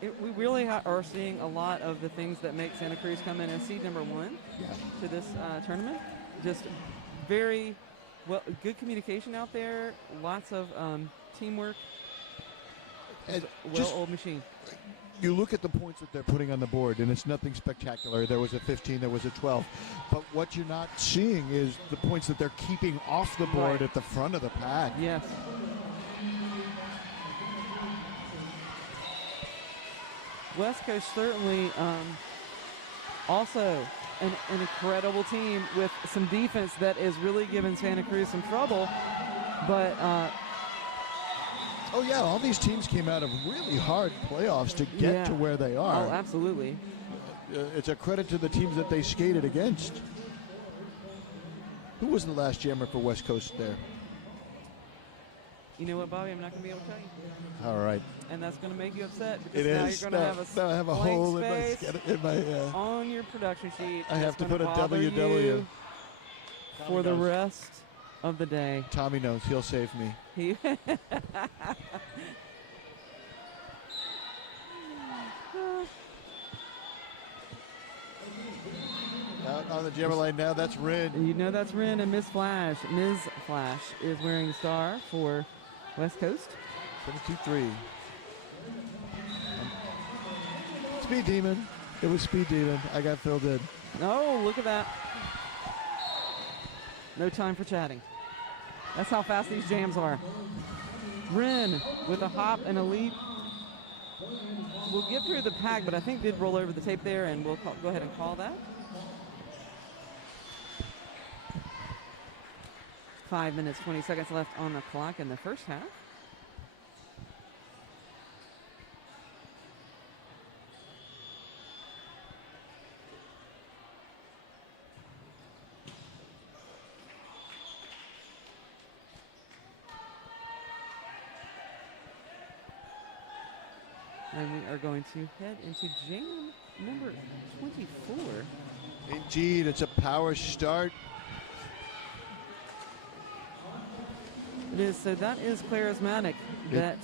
We really are seeing a lot of the things that make Santa Cruz come in as seed number 1 to this tournament. Just very well, good communication out there, lots of teamwork. Well-oiled machine. You look at the points that they're putting on the board, and it's nothing spectacular. There was a 15, there was a 12. But what you're not seeing is the points that they're keeping off the board at the front of the pack. Yes. West Coast certainly also an incredible team with some defense that is really giving Santa Cruz some trouble. But oh yeah, all these teams came out of really hard playoffs to get to where they are. Oh, absolutely. It's a credit to the teams that they skated against. Who was the last jammer for West Coast there? You know what, Bobby? I'm not going to be able to tell you. All right. And that's going to make you upset because It now is. you're going to have a hole space in my on your production sheet. I have to put a WW WW. for the rest of the day. Tommy knows. He'll save me. Out on the jammer line now, that's Rin. You know that's Rin, and Ms. Flash is wearing the star for West Coast. 7-2-3. Speed Demon. It was Speed Demon. I got filled in. Oh, look at that. No time for chatting. That's how fast these jams are. Rin with a hop and a leap. We'll get through the pack, but I think did roll over the tape there, and we'll go ahead and call that. 5 minutes, 20 seconds left on the clock in the first half. And we are going to head into jam number 24. Indeed, it's a power start. It is, so that is Clarismatic that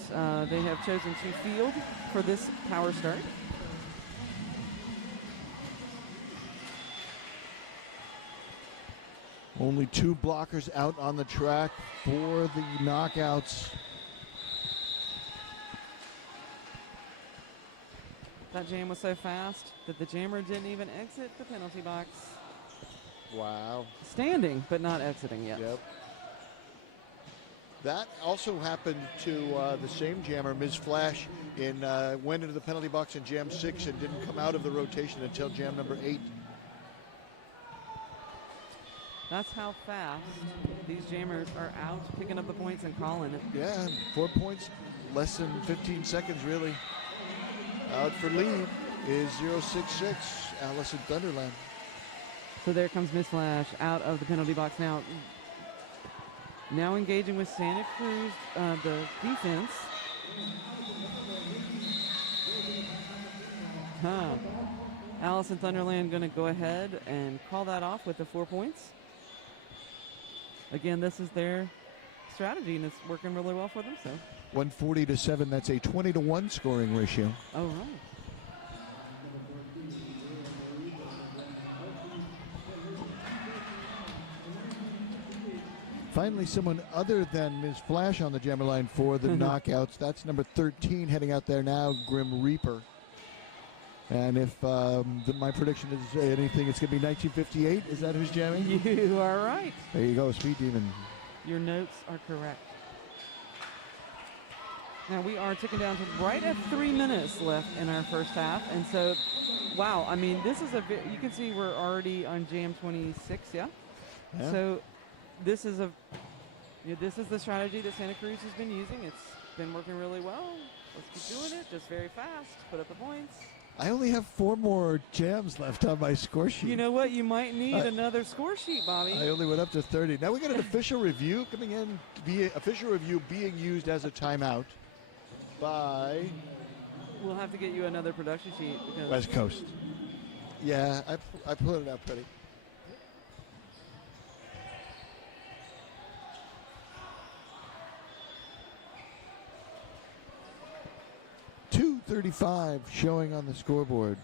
they have chosen to field for this power start. Only 2 blockers out on the track for the knockouts. That jam was so fast that the jammer didn't even exit the penalty box. Wow. Standing, but not exiting yet. Yep. That also happened to the same jammer, Ms. Flash, went into the penalty box in jam 6 and didn't come out of the rotation until jam number 8. That's how fast these jammers are out picking up the points and calling it. Yeah, 4 points, less than 15 seconds really. Out for lead is 066, Allison Thunderland. So there comes Miss Flash out of the penalty box now. Now engaging with Santa Cruz, the defense. Allison Thunderland going to go ahead and call that off with the 4 points. Again, this is their strategy, and it's working really well for them. So 140-7, that's a 20-1 scoring ratio. All right. Finally, someone other than Ms. Flash on the jammer line for the knockouts. That's number 13 heading out there now, Grim Reaper. And if my prediction is anything, it's going to be 1958. Is that who's jamming? You are right. There you go, Speed Demon. Your notes are correct. Now we are ticking down to right at 3 minutes left in our first half. And so, wow, I mean, this is you can see we're already on jam 26, yeah? So this is this is the strategy that Santa Cruz has been using. It's been working really well. Let's keep doing it, just very fast, put up the points. I only have 4 more jams left on my score sheet. You know what? You might need another score sheet, Bobby. I only went up to 30. Now we got an official review coming in. Official review being used as a timeout by... We'll have to get you another production sheet. Because West Coast. Yeah, I pulled it out pretty. .235 showing on the scoreboard.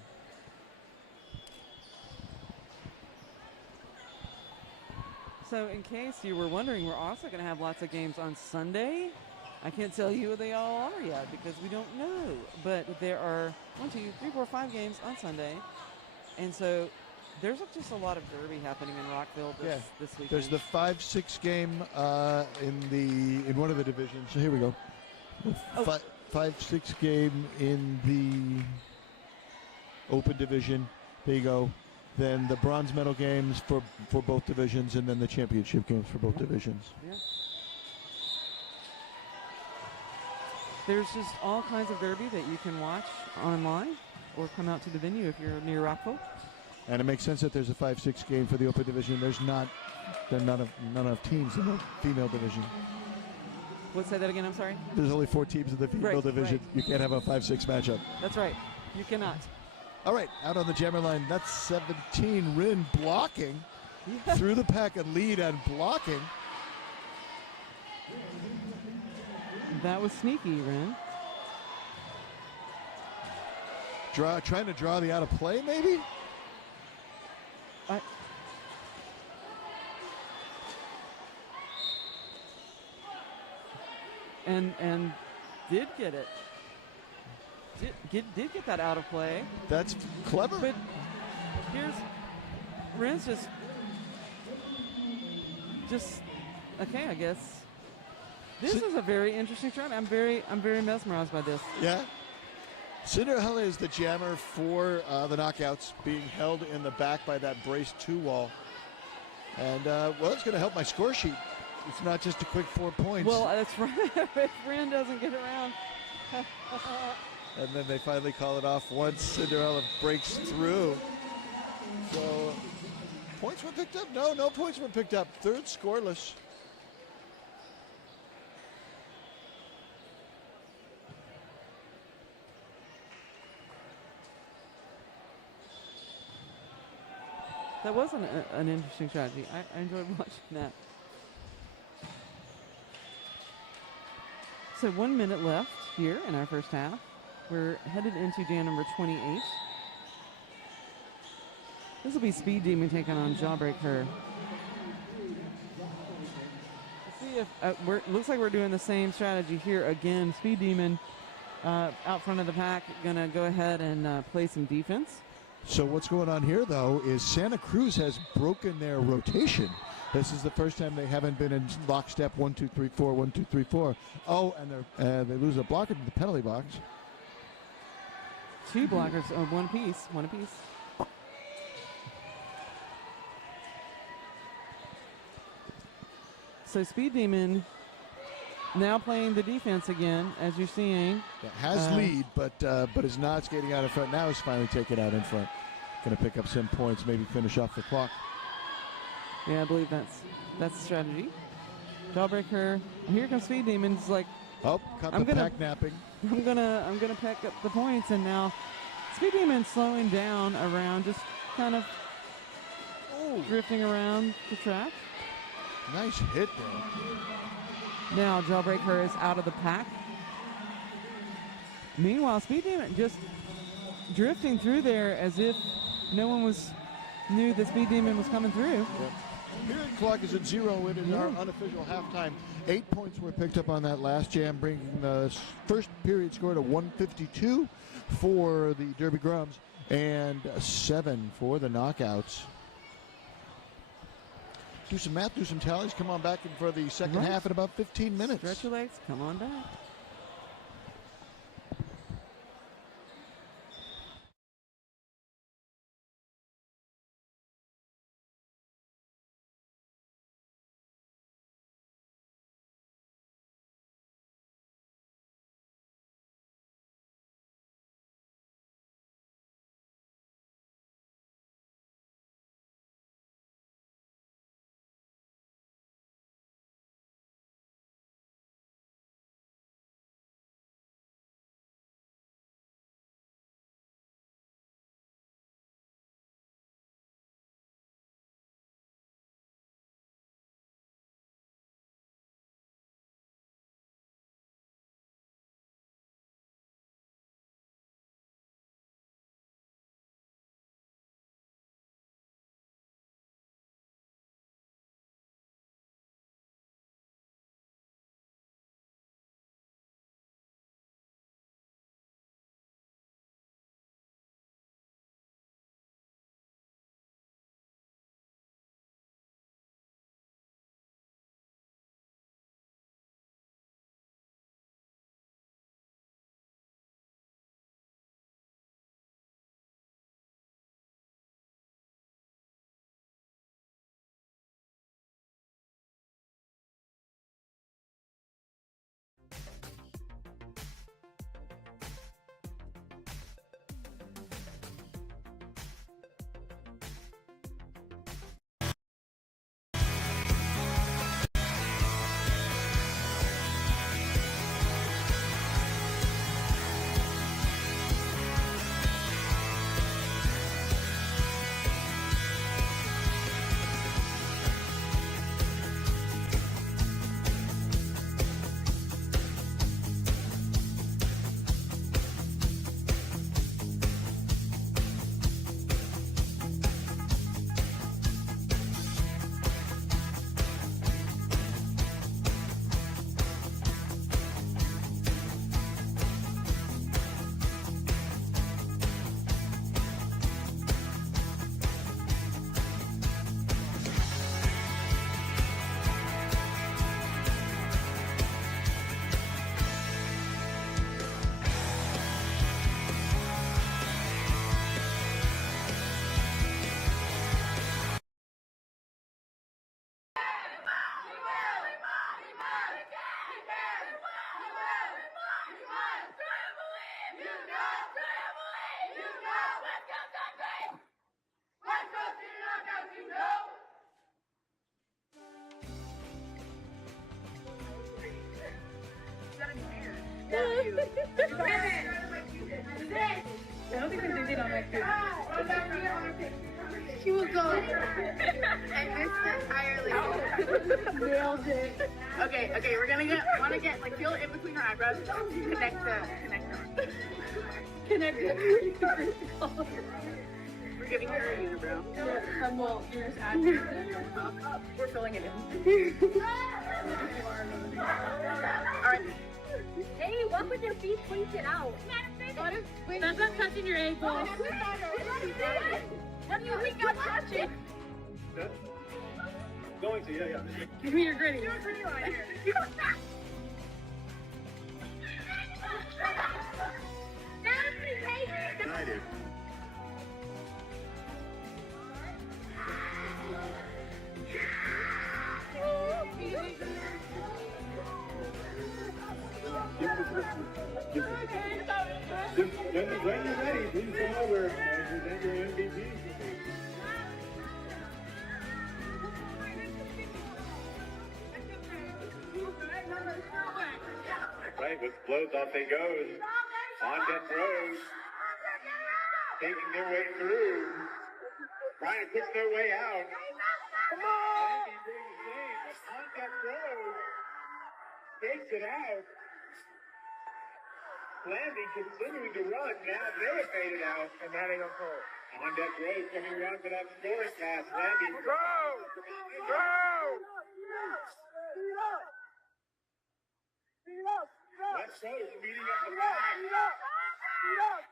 So in case you were wondering, we're also going to have lots of games on Sunday. I can't tell you what they all are yet because we don't know. But there are 1, 2, 3, 4, 5 games on Sunday. And so there's just a lot of derby happening in Rockville this weekend. There's the 5-6 game in one of the divisions. So here we go. 5-6 game in the open division. There you go. Then the bronze medal games for both divisions, and then the championship games for both divisions. Yeah. There's just all kinds of derby that you can watch online or come out to the venue if you're near Rockville. And it makes sense that there's a 5-6 game for the open division. There are not enough teams in the female division. Say that again, I'm sorry? There's only 4 teams in the female division. Right. You can't have a 5-6 matchup. That's right. You cannot. All right, out on the jammer line, that's 17. Rin blocking through the pack and lead and blocking. That was sneaky, Rin. Trying to draw the out of play, maybe? And did get it. Did get that out of play. That's clever. But here's Rin's just okay, I guess. This is a very interesting trend. I'm very mesmerized by this. Yeah. Cinderella is the jammer for the knockouts, being held in the back by that brace 2 wall. And it's going to help my score sheet. It's not just a quick 4 points. Well, that's right. If Rin doesn't get around. And then they finally call it off once Cinderella breaks through. So, points were picked up? No points were picked up. Third scoreless. That was an interesting strategy. I enjoyed watching that. So 1 minute left here in our first half. We're headed into jam number 28. This will be Speed Demon taking on Jawbreak Her. Let's see if looks like we're doing the same strategy here again. Speed Demon out front of the pack, going to go ahead and play some defense. So what's going on here, though, is Santa Cruz has broken their rotation. This is the first time they haven't been in lockstep 1, 2, 3, 4, 1, 2, 3, 4. Oh, and they lose a blocker to the penalty box. 2 blockers, one apiece. So Speed Demon now playing the defense again, as you're seeing. Yeah, has lead, but is not skating out in front. Now is finally taken out in front. Going to pick up some points, maybe finish off the clock. Yeah, I believe that's the strategy. Jawbreaker. Here comes Speed Demon. It's like, caught the pack napping. I'm gonna pick up the points, and now Speed Demon slowing down around, just kind of drifting around the track. Nice hit there. Now Jawbreaker is out of the pack. Meanwhile, Speed Demon just drifting through there as if no one knew that Speed Demon was coming through. Yep. Period clock is at 0. It is our unofficial halftime. 8 points were picked up on that last jam, bringing the first period score to 152 for the Derby Grums and 7 for the Knockouts. Do some math, do some tallies. Come on back in for the second half in about 15 minutes. Stretch your legs. Come on back. I don't think they did on that picture. She will go and miss entirely. Nailed it. Okay, we're gonna get like feel it in between her eyebrows. Connect. We're giving her a unibrow. Well, you're just adding. We're filling it in. All right. Hey, walk with your feet pointed out. That's not touching your ankle. What do you think I'm touching? Going to, yeah. Give me your gritty. Your gritty line here. United. When you're ready, please come over and present your MVP. Right, with blows off they goes. On death rows. Taking their way through. Trying to push their way out. Come on! On death rows. Takes it out. Landy continuing to run. Now they have faded out. And now they go forward. On deck row coming around for that scoring pass. Landy. Go! Go! Let's go. Speeding up the line. Yes!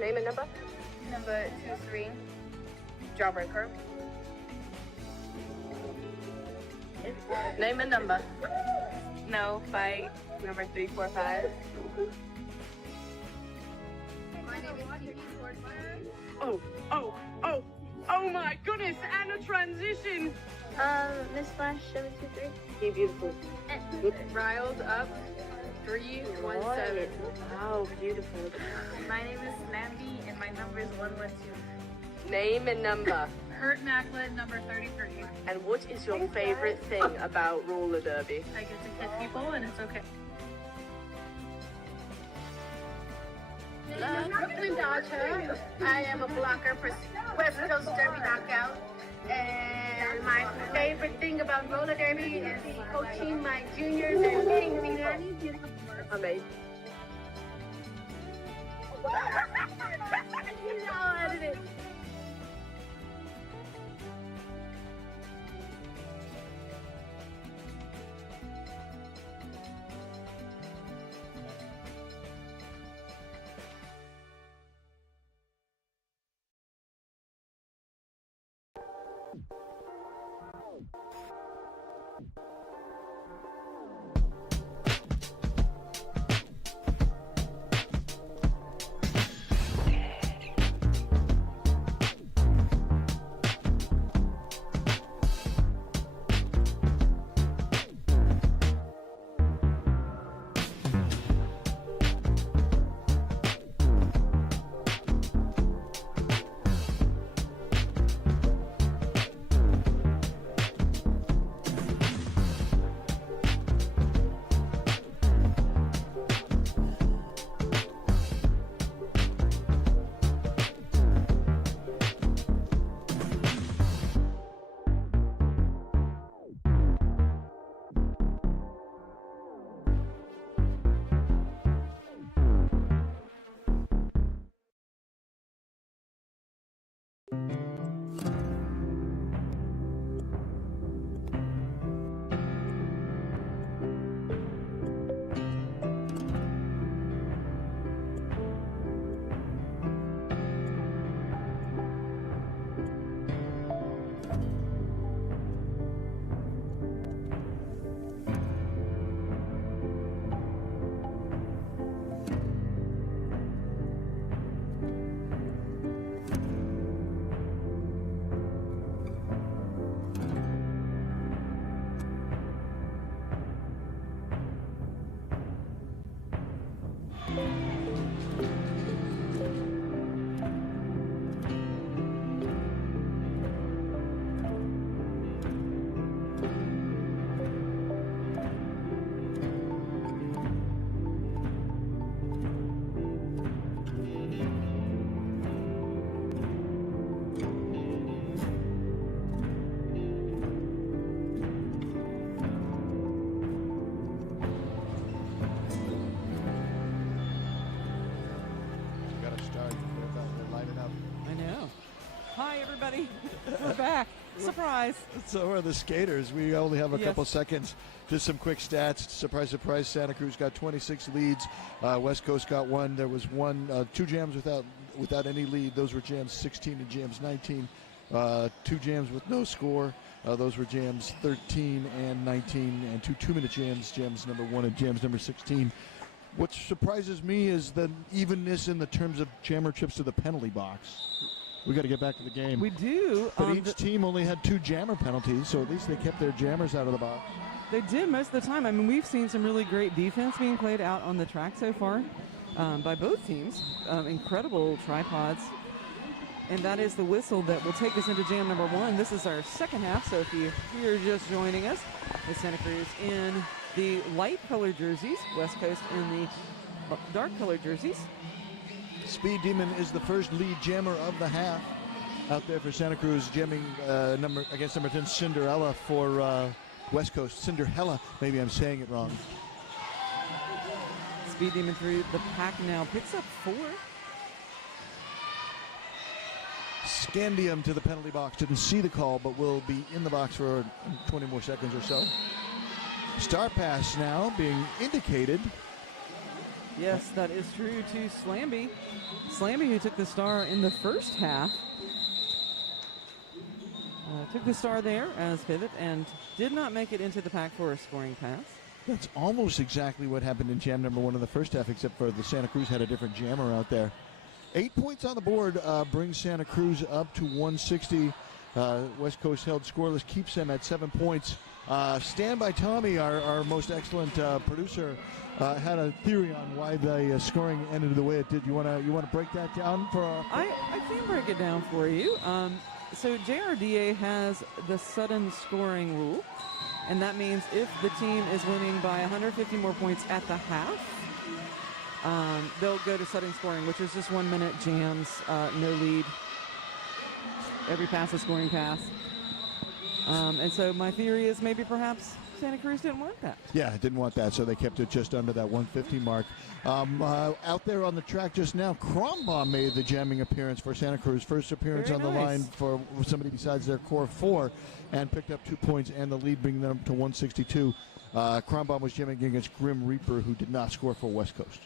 Name and number? Number 23, Jawbreaker. Name and number? No, fight. Number 345. My name is Oh my goodness, and a transition. Miss Flash 723. Hey, beautiful. Riled up 317. Wow, beautiful. My name is Lamby and my number is 112. Name and number. Hurt Macklin, number 33. And what is your favorite thing about roller derby? I get to hit people and it's okay. Brooklyn Dodger. I am a blocker for West Coast Derby Knockout. And my favorite thing about roller derby is coaching my juniors and beating them. Amazing. I'll edit it. Oh. Surprise. So are the skaters. We only have a Yes. couple seconds. Just some quick stats. Surprise, surprise. Santa Cruz got 26 leads. West Coast got one. There was two jams without any lead. Those were jams 16 and jams 19. Two jams with no score. Those were jams 13 and 19, and two 2-minute jams, jams number 1 and jams number 16. What surprises me is the evenness in the terms of jammer trips to the penalty box. We got to get back to the game. We do. But each team only had 2 jammer penalties, so at least they kept their jammers out of the box. They did most of the time. I mean, we've seen some really great defense being played out on the track so far by both teams. Incredible tripods. And that is the whistle that will take us into jam number 1. This is our second half, so if you're just joining us, it's Santa Cruz in the light-colored jerseys, West Coast in the dark-colored jerseys. Speed Demon is the first lead jammer of the half out there for Santa Cruz, jamming against number 10, Cinderella for West Coast. Cinderella, maybe I'm saying it wrong. Speed Demon through the pack now, picks up 4. Scandium to the penalty box. Didn't see the call, but will be in the box for 20 more seconds or so. Star pass now being indicated. Yes, that is true to Slamby. Slamby, who took the star in the first half, took the star there as pivot and did not make it into the pack for a scoring pass. That's almost exactly what happened in jam number 1 in the first half, except for the Santa Cruz had a different jammer out there. 8 points on the board brings Santa Cruz up to 160. West Coast held scoreless, keeps them at 7 points. Standby Tommy, our most excellent producer, had a theory on why the scoring ended the way it did. You want to break that down for our? I can break it down for you. So JRDA has the sudden scoring rule, and that means if the team is winning by 150 more points at the half, they'll go to sudden scoring, which is just 1 minute jams, no lead. Every pass is scoring pass. And so my theory is maybe perhaps Santa Cruz didn't want that. Yeah, didn't want that, so they kept it just under that 150 mark. Out there on the track just now, Crombomb made the jamming appearance for Santa Cruz. First appearance Very on the nice. line for somebody besides their core 4, and picked up 2 points and the lead, bringing them to 162. Crombomb was jamming against Grim Reaper, who did not score for West Coast.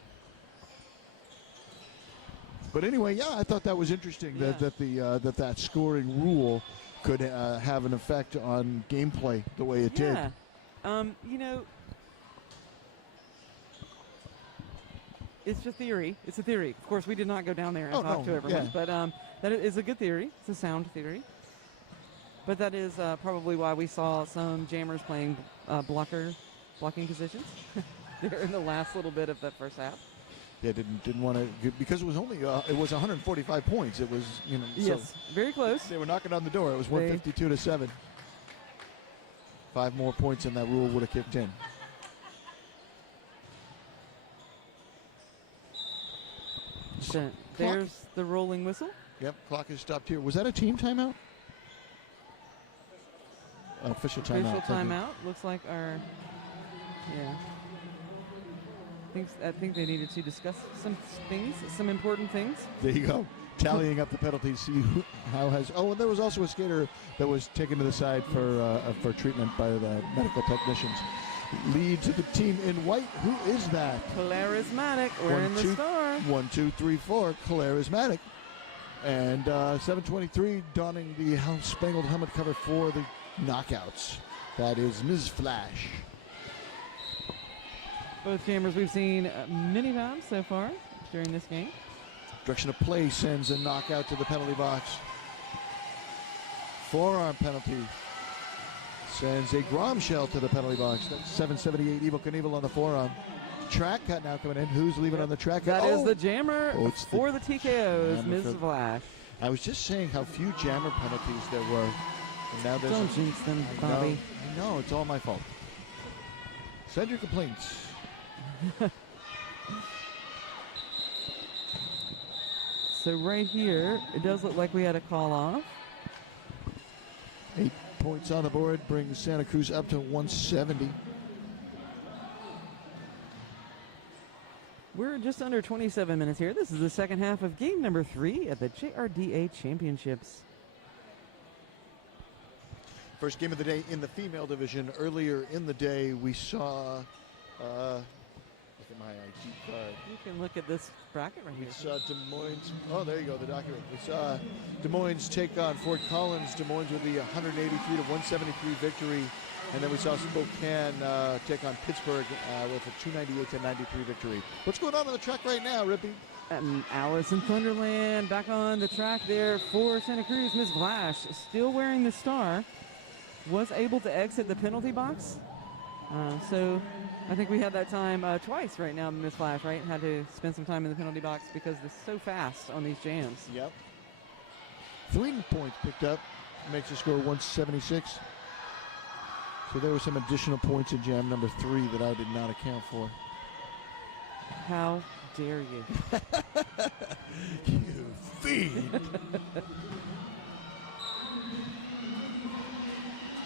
But anyway, yeah, I thought that was interesting that scoring rule could have an effect on gameplay the way it did. It's a theory. It's a theory. Of course, we did not go down there and talk to everyone, but that is a good theory. It's a sound theory. But that is probably why we saw some jammers playing blocking positions there in the last little bit of the first half. Yeah, didn't want to, because it was only it was 145 points. It was yes, very close. They were knocking on the door. It was 152 to 7. 5 more points and that rule would have kicked in. So there's the rolling whistle. Yep, clock is stopped here. Was that a team timeout? Official timeout. Official timeout. Looks like our I think they needed to discuss some things, some important things. There you go. Tallying up the penalties, see how has. Oh, and there was also a skater that was taken to the side for treatment by the medical technicians. Lead to the team in white. Who is that? Charismatic. Wearing the star. 1, 2, 3, 4. Charismatic. And 723 donning the spangled helmet cover for the knockouts. That is Ms. Flash. Both jammers we've seen many times so far during this game. Direction of play sends a knockout to the penalty box. Forearm penalty sends a Grom shell to the penalty box. That's 778 Evil Knievel on the forearm. Track cut now coming in. Who's leaving on the track? That is the jammer for the TKOs, jammer Ms. Flash. I was just saying how few jammer penalties there were. And now there's Don't jinx them, Bobby. No, it's all my fault. Send your complaints. So right here, it does look like we had a call off. 8 points on the board brings Santa Cruz up to 170. We're just under 27 minutes here. This is the second half of game number 3 at the JRDA Championships. First game of the day in the female division. Earlier in the day, we saw, look at my ID card. You can look at this bracket right here. We saw Des Moines. Oh, there you go, the document. We saw Des Moines take on Fort Collins. Des Moines with the 183 to 173 victory. And then we saw Spokane take on Pittsburgh with a 298 to 93 victory. What's going on the track right now, Rippy? Allison Thunderland back on the track there for Santa Cruz. Ms. Flash still wearing the star. Was able to exit the penalty box. So I think we had that time twice right now, Ms. Flash, right? Had to spend some time in the penalty box because they're so fast on these jams. Yep. 3 points picked up. Makes the score 176. So there were some additional points in jam number 3 that I did not account for. How dare you? You fiend.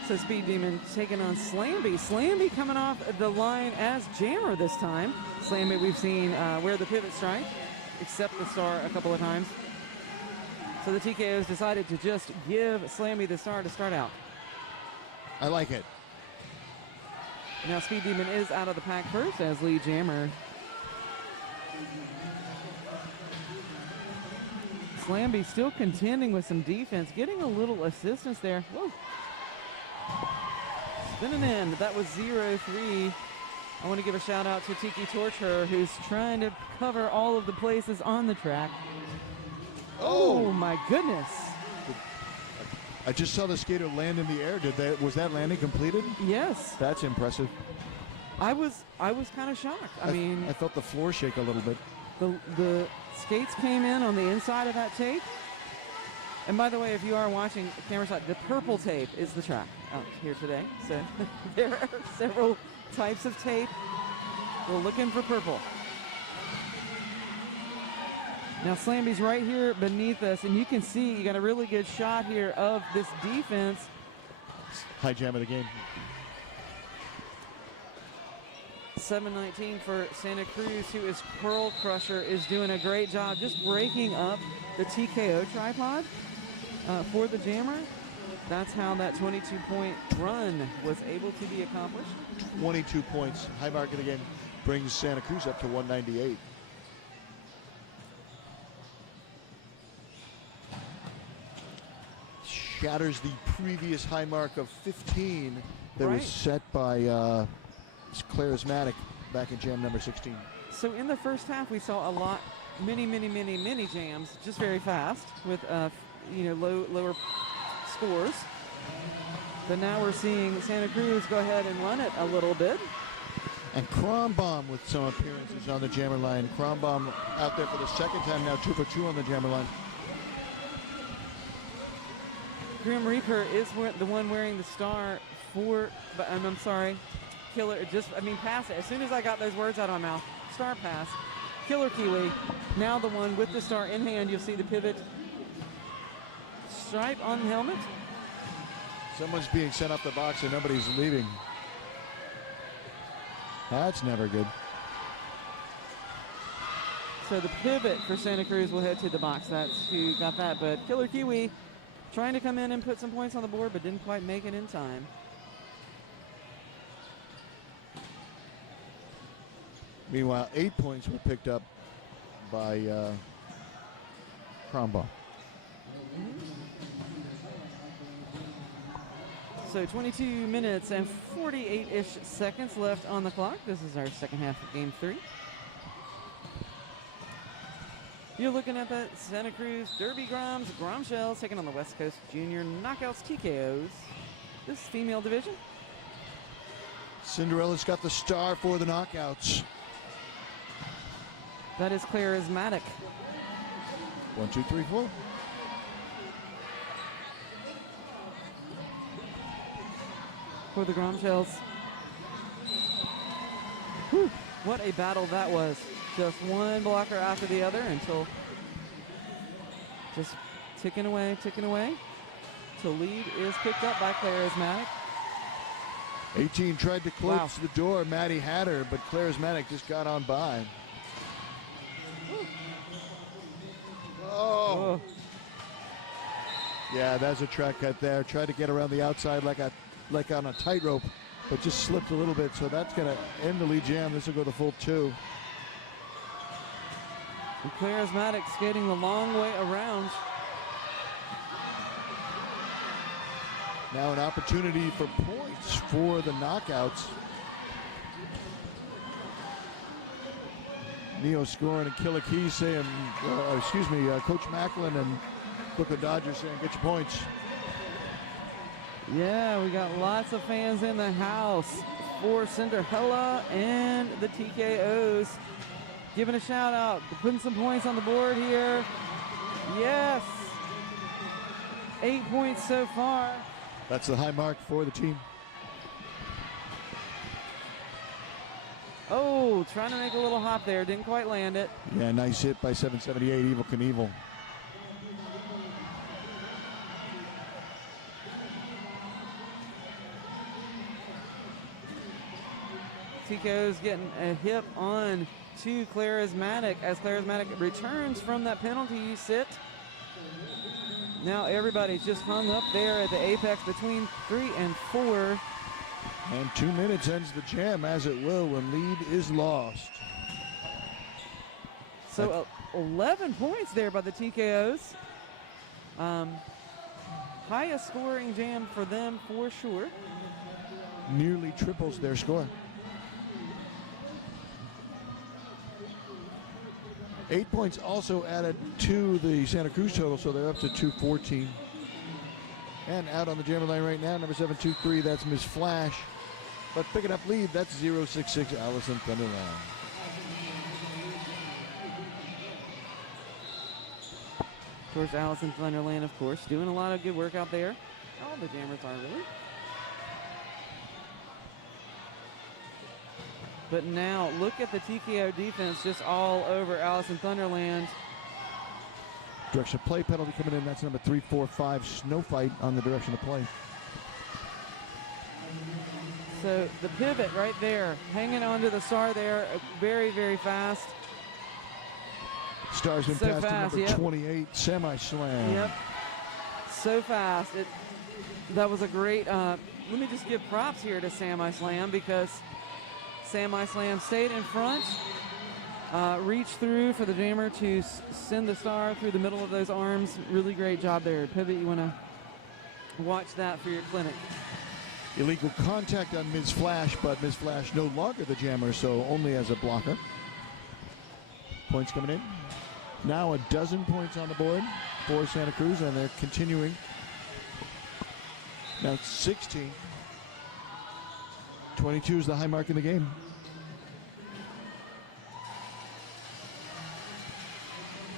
So Speed Demon taking on Slamby. Slamby coming off the line as jammer this time. Slamby we've seen wear the pivot strike, accept the star a couple of times. So the TKOs decided to just give Slamby the star to start out. I like it. Now Speed Demon is out of the pack first as lead jammer. Slamby still contending with some defense, getting a little assistance there. Whoa. Spinning in, that was 0-3. I want to give a shout out to Tiki Torture, who's trying to cover all of the places on the track. Oh my goodness. I just saw the skater land in the air. Was that landing completed? Yes. That's impressive. I was kind of shocked. I mean, I felt the floor shake a little bit. The skates came in on the inside of that tape. And by the way, if you are watching camera side, the purple tape is the track out here today. So there are several types of tape. We're looking for purple. Now Slamby's right here beneath us, and you can see you got a really good shot here of this defense. High jam of the game. 7:19 for Santa Cruz, who is Pearl Crusher, is doing a great job just breaking up the TKO tripod for the jammer. That's how that 22-point run was able to be accomplished. 22 points. High mark of the game brings Santa Cruz up to 198. Shatters the previous high mark of 15 that was set by Claire Asmatic back in jam number 16. So in the first half, we saw a lot, many jams, just very fast with lower scores. But now we're seeing Santa Cruz go ahead and run it a little bit. And Kronbaum with some appearances on the jammer line. Kronbaum out there for the second time now, 2 for 2 on the jammer line. Grim Reaper is the one wearing the star for, I'm sorry, Killer, pass it. As soon as I got those words out of my mouth, star pass. Killer Kiwi, now the one with the star in hand. You'll see the pivot stripe on the helmet. Someone's being sent off the box and nobody's leaving. That's never good. So the pivot for Santa Cruz will head to the box. That's who got that. But Killer Kiwi trying to come in and put some points on the board, but didn't quite make it in time. Meanwhile, 8 points were picked up by Kronbaum. So 22 minutes and 48-ish seconds left on the clock. This is our second half of game 3. You're looking at the Santa Cruz Derby Gromshells taking on the West Coast Junior Knockouts TKOs. This female division. Cinderella's got the star for the knockouts. That is Claire Asmatic. 1, 2, 3, 4. For the Gromshells. Whew, what a battle that was. Just one blocker after the other until just ticking away. Till lead is picked up by Claire Asmatic. 18 tried to close the door. Maddie had her, but Claire Asmatic just got on by. Oh. Yeah, that's a track cut there. Tried to get around the outside like on a tightrope, but just slipped a little bit. So that's going to end the lead jam. This will go to full 2. And Charismatic skating the long way around. Now an opportunity for points for the knockouts. Neo scoring and Killer Keys saying, Coach Macklin and Booker Dodger saying, get your points. Yeah, we got lots of fans in the house for Cinderella and the TKOs. Giving a shout out, putting some points on the board here. Yes. 8 points so far. That's the high mark for the team. Oh, trying to make a little hop there. Didn't quite land it. Yeah, nice hit by 778, Evil Knievel. Tico's getting a hip on to Charismatic as Charismatic returns from that penalty sit. Now everybody's just hung up there at the apex between 3 and 4. And 2 minutes ends the jam, as it will when lead is lost. So 11 points there by the TKOs. Highest scoring jam for them for sure. Nearly triples their score. 8 points also added to the Santa Cruz total, so they're up to 214. And out on the jammer line right now, number 723, that's Miss Flash. But picking up lead, that's 066 Allison Thunderland. Of course, Allison Thunderland, of course, doing a lot of good work out there. All the jammers are really. But now, look at the TKO defense just all over Allison Thunderland. Direction of play penalty coming in, that's number 345, Snow Fight on the direction of play. So the pivot right there, hanging onto the star there, very, very fast. Star's been So passed fast, to number yep. 28, Semi Slam. Yep. So fast. That was a great, let me just give props here to Semi Slam because Semi Slam stayed in front, reached through for the jammer to send the star through the middle of those arms. Really great job there. Pivot, you want to watch that for your clinic. Illegal contact on Ms. Flash, but Ms. Flash no longer the jammer, so only as a blocker. Points coming in. Now a dozen points on the board for Santa Cruz, and they're continuing. Now it's 16. 22 is the high mark in the game.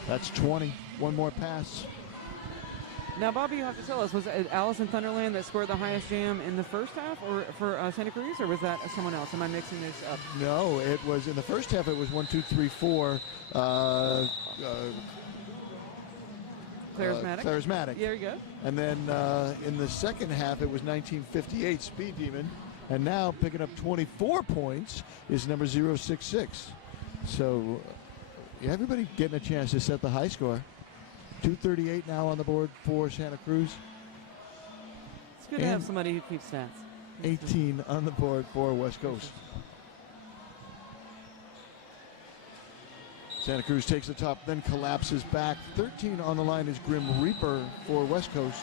That's 20. One more pass. Now, Bobby, you have to tell us, was it Allison Thunderland that scored the highest jam in the first half or for Santa Cruz, or was that someone else? Am I mixing this up? No, it was in the first half, it was 1, 2, 3, 4. Charismatic. Charismatic. There you go. And then in the second half, it was 1958 Speed Demon. And now picking up 24 points is number 066. So everybody getting a chance to set the high score. 238 now on the board for Santa Cruz. It's good to have somebody who keeps stats. 18 on the board for West Coast. Santa Cruz takes the top, then collapses back. 13 on the line is Grim Reaper for West Coast.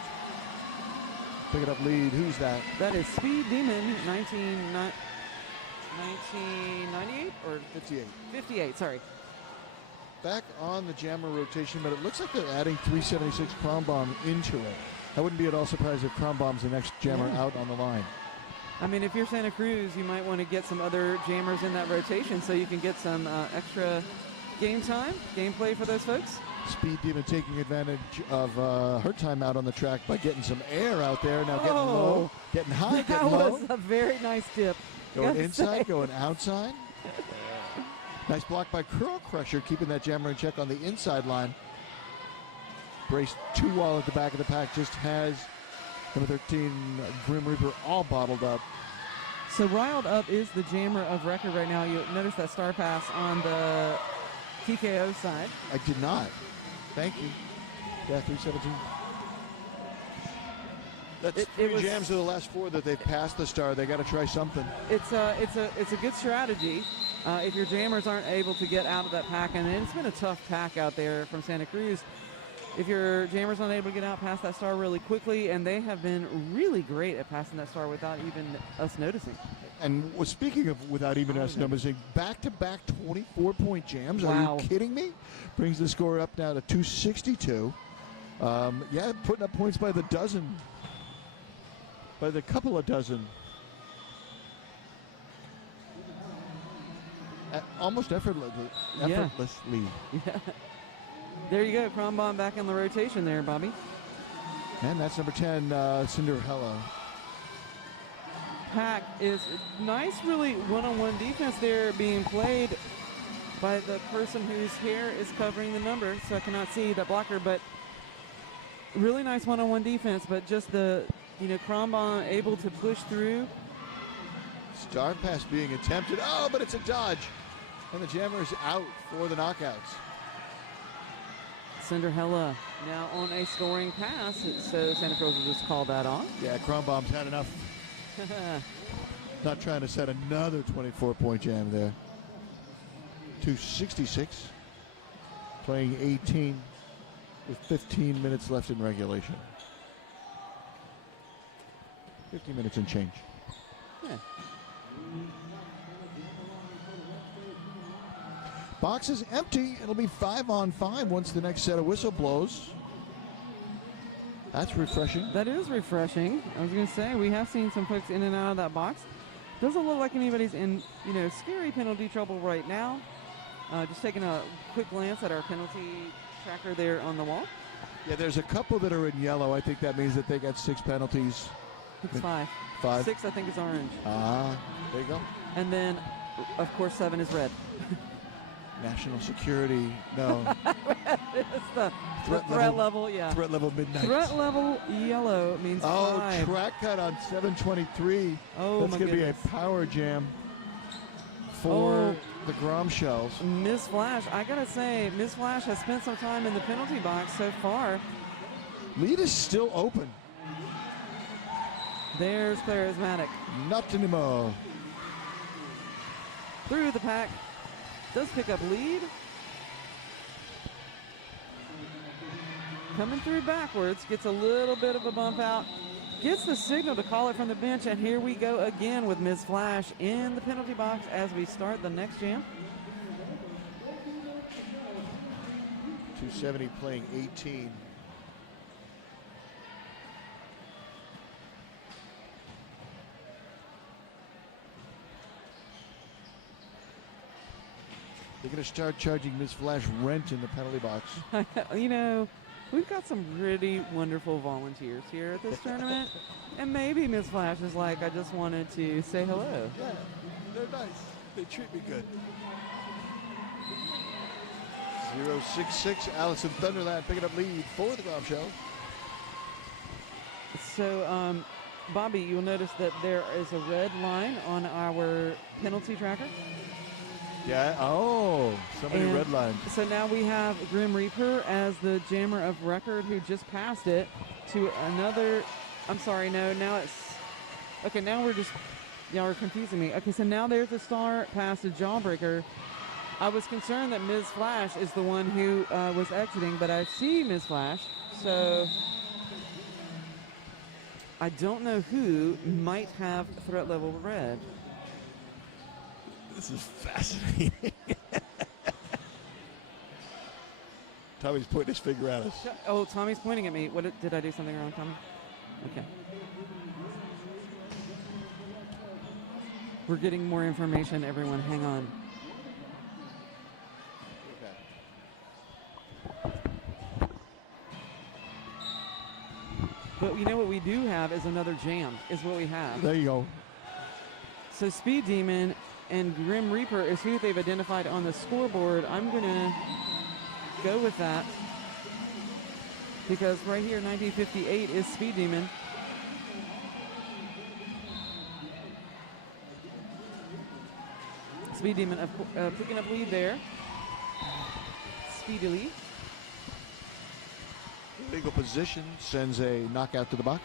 Picking up lead. Who's that? That is Speed Demon, 1998 or 58. 58, sorry. Back on the jammer rotation, but it looks like they're adding 376 Crombomb into it. I wouldn't be at all surprised if Crombomb's the next jammer out on the line. I mean, if you're Santa Cruz, you might want to get some other jammers in that rotation so you can get some extra game time, gameplay for those folks. Speed Demon taking advantage of her time out on the track by getting some air out there. Now getting low, getting high, getting low. That was a very nice tip. Going inside, going outside. Nice block by Curl Crusher, keeping that jammer in check on the inside line. Brace 2 wall at the back of the pack, just has number 13, Grim Reaper, all bottled up. So Riled Up is the jammer of record right now. You notice that star pass on the TKO side. I did not. Thank you. Yeah, 317. That's three jams of the last 4 that they've passed the star. They got to try something. It's a good strategy. If your jammers aren't able to get out of that pack, and it's been a tough pack out there from Santa Cruz. If your jammers aren't able to get out past that star really quickly, and they have been really great at passing that star without even us noticing. And speaking of without even us noticing, back-to-back 24-point jams. Wow. Are you kidding me? Brings the score up now to 262. Yeah, putting up points by the dozen. By the couple of dozen. Almost effortlessly. Yeah. There you go. Cronbaum back in the rotation there, Bobby. And that's number 10, Cinderella. Pack is nice, really one-on-one defense there being played by the person whose hair is covering the number, so I cannot see that blocker, but really nice one-on-one defense, but just the, Cronbaum able to push through. Star pass being attempted. Oh, but it's a dodge. And the jammer is out for the knockouts. Cinderella now on a scoring pass, so Santa Cruz will just call that off. Yeah, Cronbaum's had enough. Not trying to set another 24-point jam there. 266. Playing 18 with 15 minutes left in regulation. 50 minutes and change. Yeah. Box is empty. It'll be 5-on-5 once the next set of whistle blows. That's refreshing. That is refreshing. I was going to say, we have seen some folks in and out of that box. Doesn't look like anybody's in, scary penalty trouble right now. Just taking a quick glance at our penalty tracker there on the wall. Yeah, there's a couple that are in yellow. I think that means that they got 6 penalties. It's 5. 5? 6, I think, is orange. There you go. And then, of course, 7 is red. National security, no. It's the threat level, yeah. Threat level midnight. Threat level yellow means 5. Track cut on 723. Oh, that's my going to be goodness. a power jam for the Grom shells. Miss Flash, I got to say, Miss Flash has spent some time in the penalty box so far. Lead is still open. There's Charismatic. Not anymore. Through the pack. Does pick up lead. Coming through backwards. Gets a little bit of a bump out. Gets the signal to call it from the bench. And here we go again with Ms. Flash in the penalty box as we start the next jam. 270 playing 18. They're going to start charging Ms. Flash rent in the penalty box. We've got some really wonderful volunteers here at this tournament. And maybe Ms. Flash is like, I just wanted to say hello. Yeah, they're nice. They treat me good. 066, Allison Thunderland picking up lead for the Grom Show. So, Bobby, you'll notice that there is a red line on our penalty tracker. Yeah, somebody redlined. So now we have Grim Reaper as the jammer of record who just passed it to another. I'm sorry, no, now it's. Okay, now y'all are confusing me. Okay, so now there's a star pass to Jawbreaker. I was concerned that Ms. Flash is the one who was exiting, but I see Ms. Flash, so I don't know who might have threat level red. This is fascinating. Tommy's pointing his finger at us. Oh, Tommy's pointing at me. Did I do something wrong, Tommy? Okay. We're getting more information, everyone. Hang on. But you know what we do have is another jam, is what we have. There you go. So Speed Demon and Grim Reaper is who they've identified on the scoreboard. I'm going to go with that because right here, 1958 is Speed Demon. Speed Demon picking up lead there. Speedily. Legal position sends a knockout to the box.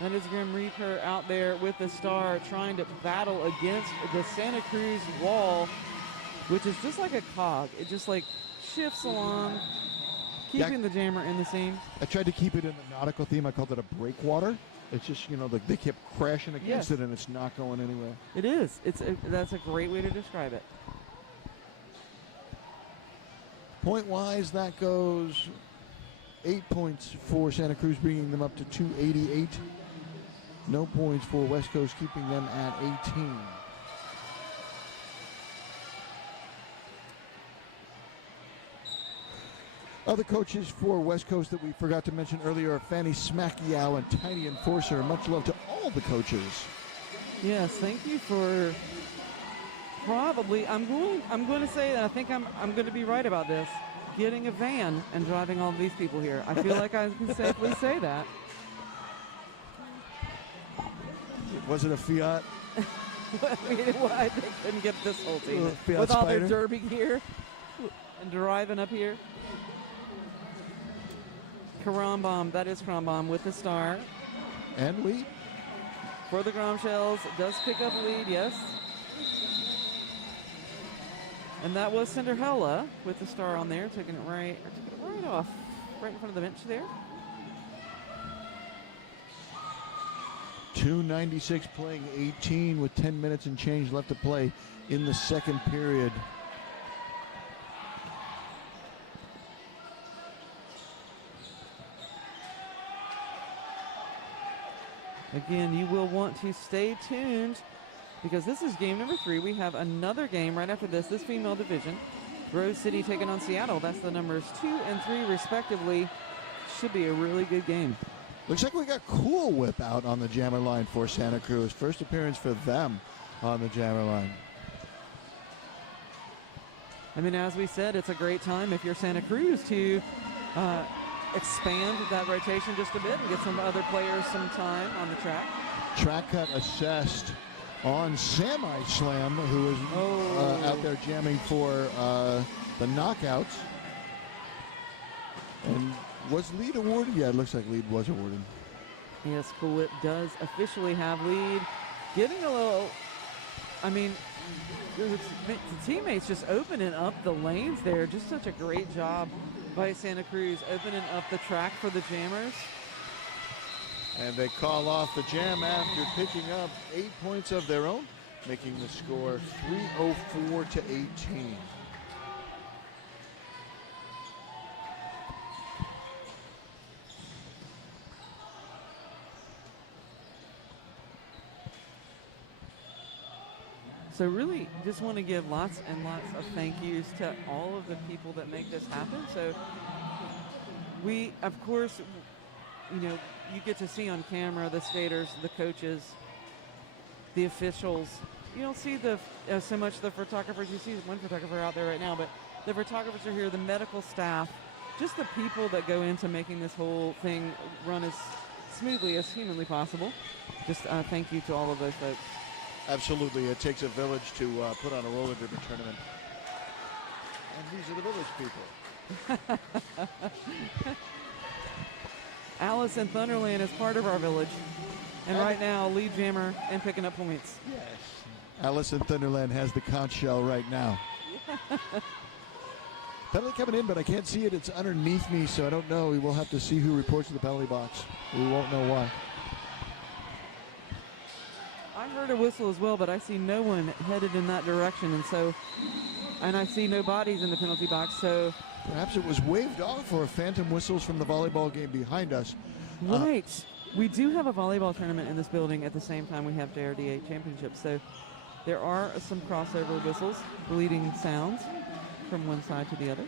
That is Grim Reaper out there with the star trying to battle against the Santa Cruz wall, which is just like a cog. It just like shifts along, keeping the jammer in the scene. I tried to keep it in the nautical theme. I called it a breakwater. It's just, they kept crashing against it, and it's not going anywhere. It is. That's a great way to describe it. Point-wise, that goes 8 points for Santa Cruz, bringing them up to 288. No points for West Coast, keeping them at 18. Other coaches for West Coast that we forgot to mention earlier are Fanny Smackiao and Tiny Enforcer. Much love to all the coaches. Yes, thank you for probably, I'm going to say that I think I'm going to be right about this, getting a van and driving all these people here. I feel like I can safely say that. Was it a Fiat? Why they couldn't get this whole team Fiat with all Spider? their derby gear and driving up here. Karambam, that is Karambam with the star. And lead. For the Grom Shells, does pick up lead, yes. And that was Cinderella with the star on there, taking it right off, right in front of the bench there. 296 playing 18 with 10 minutes and change left to play in the second period. Again, you will want to stay tuned because this is game number 3. We have another game right after this female division. Rose City taking on Seattle. That's the numbers 2 and 3 respectively. Should be a really good game. Looks like we got Cool Whip out on the jammer line for Santa Cruz. First appearance for them on the jammer line. I mean, as we said, it's a great time if you're Santa Cruz to expand that rotation just a bit and get some other players some time on the track. Track cut assessed on Semi Slam, who is out there jamming for the knockouts. And was lead awarded? Yeah, it looks like lead was awarded. Yes, Cool Whip does officially have lead. Getting a little, I mean, the teammates just opening up the lanes there. Just such a great job by Santa Cruz opening up the track for the jammers. And they call off the jam after picking up 8 points of their own, making the score 304 to 18. So really just want to give lots and lots of thank yous to all of the people that make this happen. So we, of course, you get to see on camera the skaters, the coaches, the officials. You don't see so much the photographers. You see one photographer out there right now, but the photographers are here, the medical staff, just the people that go into making this whole thing run as smoothly as humanly possible. Just thank you to all of those folks. Absolutely. It takes a village to put on a roller derby tournament. And these are the village people. Alice in Thunderland is part of our village. And right now, lead jammer and picking up points. Yes. Alice in Thunderland has the conch shell right now. Penalty coming in, but I can't see it. It's underneath me, so I don't know. We will have to see who reports to the penalty box. We won't know why. I heard a whistle as well, but I see no one headed in that direction, and I see no bodies in the penalty box, so... Perhaps it was waved off or phantom whistles from the volleyball game behind us. Right. We do have a volleyball tournament in this building at the same time we have JRDA championships, so there are some crossover whistles, bleeding sounds from one side to the other.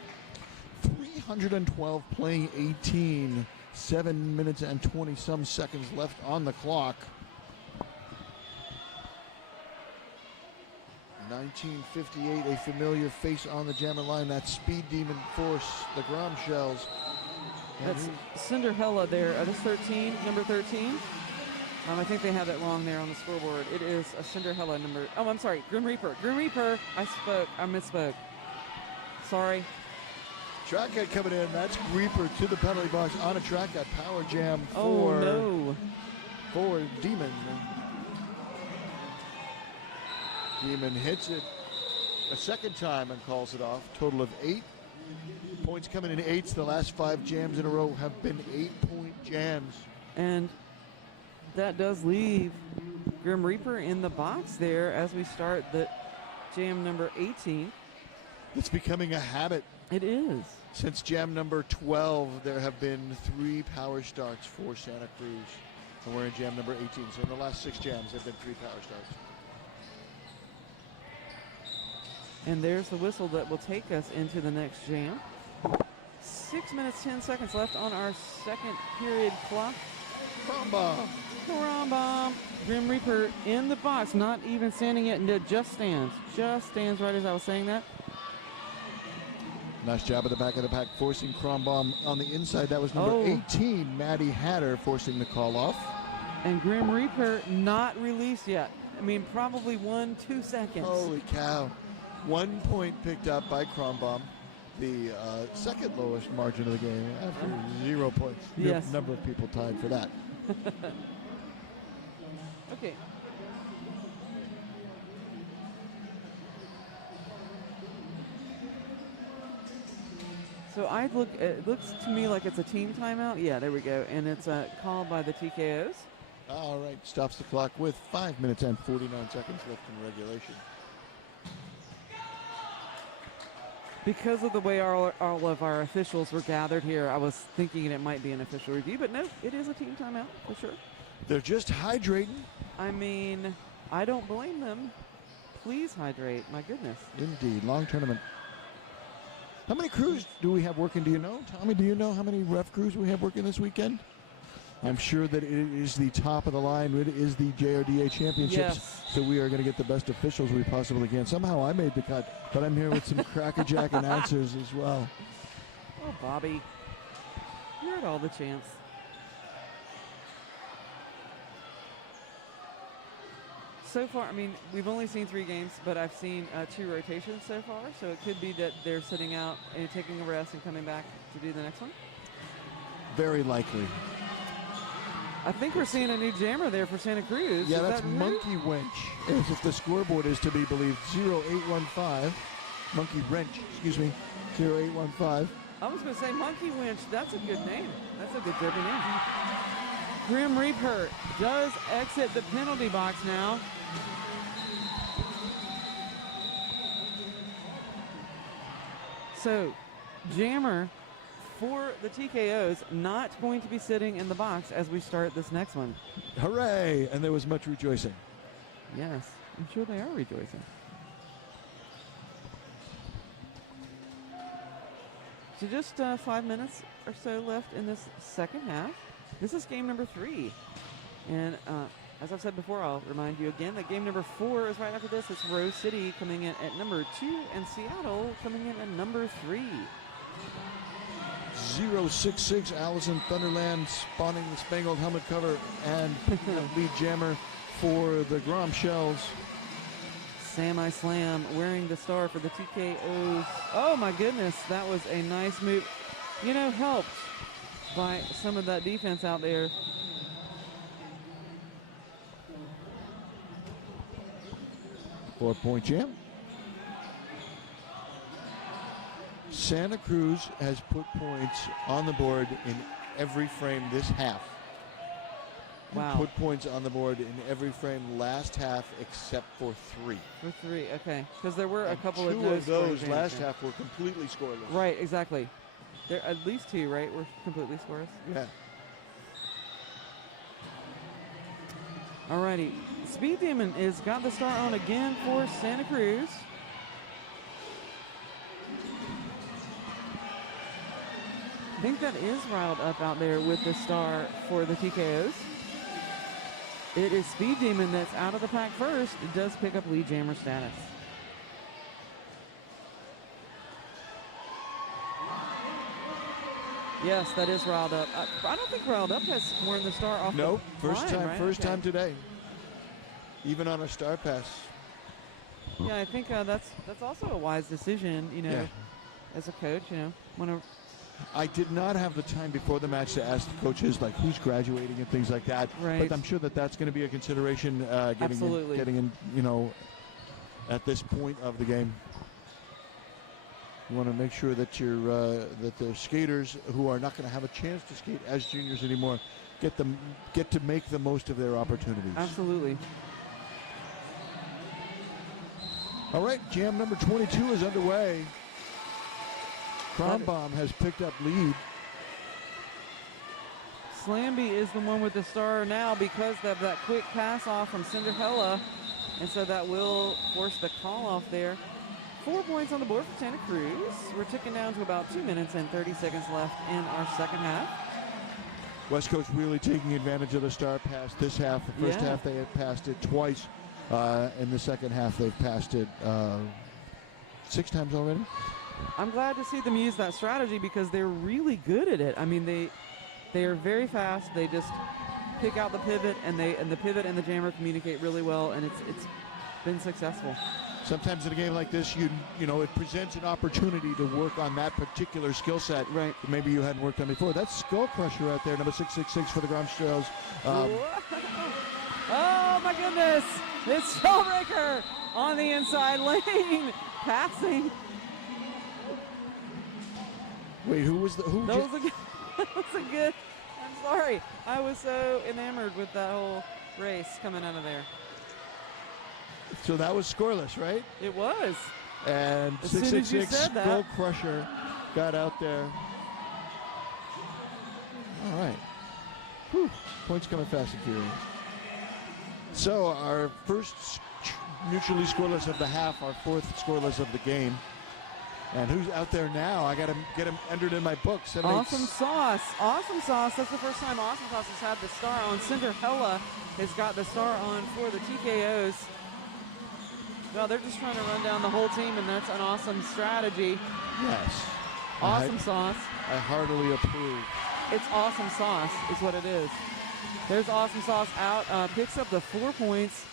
312 playing 18, 7 minutes and 20-some seconds left on the clock. 1958, a familiar face on the jammer line. That's Speed Demon Force, the Grom Shells. That's Cinderella there. That's 13, number 13. I think they have it wrong there on the scoreboard. It is a Cinderella number. Oh, I'm sorry, Grim Reaper. Grim Reaper, I misspoke. Sorry. Track cut coming in. That's Reaper to the penalty box on a track cut power jam for... Oh, no. for Demon. Demon hits it a second time and calls it off. Total of 8 points coming in 8s. The last 5 jams in a row have been 8-point jams. And that does leave Grim Reaper in the box there as we start the jam number 18. It's becoming a habit. It is. Since jam number 12, there have been 3 power starts for Santa Cruz. And we're in jam number 18. So in the last 6 jams, there have been 3 power starts. And there's the whistle that will take us into the next jam. 6 minutes, 10 seconds left on our second period clock. Bomb. Grim Reaper in the box, not even standing yet, and just stands. Just stands right as I was saying that. Nice job at the back of the pack, forcing Kronbaum on the inside. That was number 18, Maddie Hatter, forcing the call off. And Grim Reaper not released yet. I mean, probably 1-2 seconds. Holy cow. 1 point picked up by Kronbaum. The second lowest margin of the game after 0 points. Yes. Number of people tied for that. Okay. So it looks to me like it's a team timeout. Yeah, there we go. And it's called by the TKOs. All right, stops the clock with 5 minutes and 49 seconds left in regulation. Because of the way all of our officials were gathered here, I was thinking it might be an official review, but no, it is a team timeout for sure. They're just hydrating. I mean, I don't blame them. Please hydrate. My goodness. Indeed, long tournament. How many crews do we have working? Do you know? Tommy, do you know how many ref crews we have working this weekend? I'm sure that it is the top of the line. It is the JRDA championships. Yes. So we are going to get the best officials we possibly can. Somehow I made the cut, but I'm here with some crackerjack announcers as well. Oh, Bobby. You're at all the champs. So far, I mean, we've only seen 3 games, but I've seen 2 rotations so far. So it could be that they're sitting out and taking a rest and coming back to do the next one. Very likely. I think we're seeing a new jammer there for Santa Cruz. Yeah, Is that's that new? Monkey Wench. As if the scoreboard is to be believed. 0815. Monkey Wrench, excuse me. 0815. I was going to say Monkey Winch. That's a good name. That's a good derby name. Grim Reaper does exit the penalty box now. So, jammer for the TKOs not going to be sitting in the box as we start this next one. Hooray! And there was much rejoicing. Yes, I'm sure they are rejoicing. So just 5 minutes or so left in this second half. This is game number 3. And as I've said before, I'll remind you again that game number 4 is right after this. It's Rose City coming in at number 2 and Seattle coming in at number 3. 066 Allison Thunderland spawning the Spangled helmet cover and lead jammer for the Grom Shells. Sam Slam wearing the star for the TKOs. Oh my goodness, that was a nice move. You know, helped by some of that defense out there. Four-point jam. Santa Cruz has put points on the board in every frame this half. Wow. Put points on the board in every frame last half except for 3. For 3, okay. Because there were a couple of 2 no of those scoring last games. half were completely scoreless. Right, exactly. There at least 2, right, were completely scoreless. Yeah. Alrighty, Speed Demon is got the star on again for Santa Cruz. I think that is riled up out there with the star for the TKOs. It is Speed Demon that's out of the pack first. It does pick up lead jammer status. Yes, that is riled up. I don't think riled up has worn the star off. Nope, the first line, time, right? first Okay. time today. Even on a star pass. Yeah, I think that's also a wise decision. You know, Yeah. as a coach, you know, want to I did not have the time before the match to ask the coaches like who's graduating and things like that. Right. But I'm sure that that's going to be a consideration getting in, you know, at this point of the game. You want to make sure that that the skaters who are not going to have a chance to skate as juniors anymore get to make the most of their opportunities. Absolutely. All right, jam number 22 is underway. Kronbaum has picked up lead. Slamby is the one with the star now because of that quick pass off from Cinderella, and so that will force the call off there. 4 points on the board for Santa Cruz. We're ticking down to about 2 minutes and 30 seconds left in our second half. West Coast really taking advantage of the star pass this half. The first half they had passed it twice. In the second half they've passed it 6 times already. I'm glad to see them use that strategy because they're really good at it. I mean, they are very fast. They just pick out the pivot, and the pivot and the jammer communicate really well, and it's been successful. Sometimes in a game like this, you know, it presents an opportunity to work on that particular skill set that maybe you hadn't worked on before. That's Skull Crusher out there, number 666 for the Grom Shells. Oh my goodness! It's Shellbreaker on the inside lane, passing. Wait, who was the who? That was a good. I'm sorry, I was so enamored with that whole race coming out of there. So that was scoreless, right? It was. And as 666 Skull Crusher got out there. All right. Whew. Points coming fast and furious. So our first mutually scoreless of the half, our fourth scoreless of the game. And who's out there now? I got to get him entered in my book. Awesome Sauce. Awesome Sauce. That's the first time Awesome Sauce has had the star on. Cinderella has got the star on for the TKOs. Well, they're just trying to run down the whole team, and that's an awesome strategy. Yes. Awesome Sauce. I heartily approve. It's Awesome Sauce is what it is. There's Awesome Sauce out. Picks up the 4 points.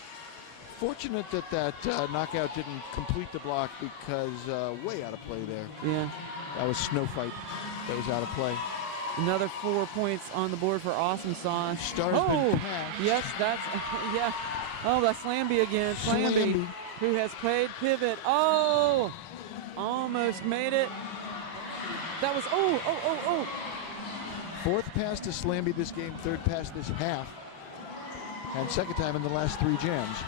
Fortunate that knockout didn't complete the block because way out of play there. Yeah. That was Snow Fight that was out of play. Another 4 points on the board for Awesome Sauce. Star's been passed. Yes, that's, yeah. Oh, that's Slamby again. Slamby, who has played pivot. Oh, almost made it. That was, oh. Fourth pass to Slamby this game, third pass this half. And second time in the last 3 jams.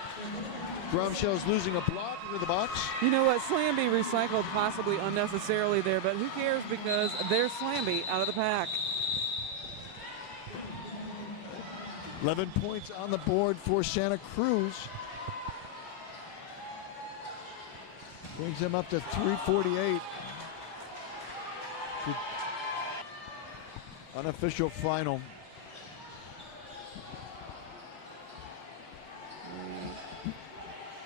Grom Shells losing a block into the box. You know what? Slamby recycled possibly unnecessarily there, but who cares because there's Slamby out of the pack. 11 points on the board for Santa Cruz. Brings them up to 348. Unofficial final.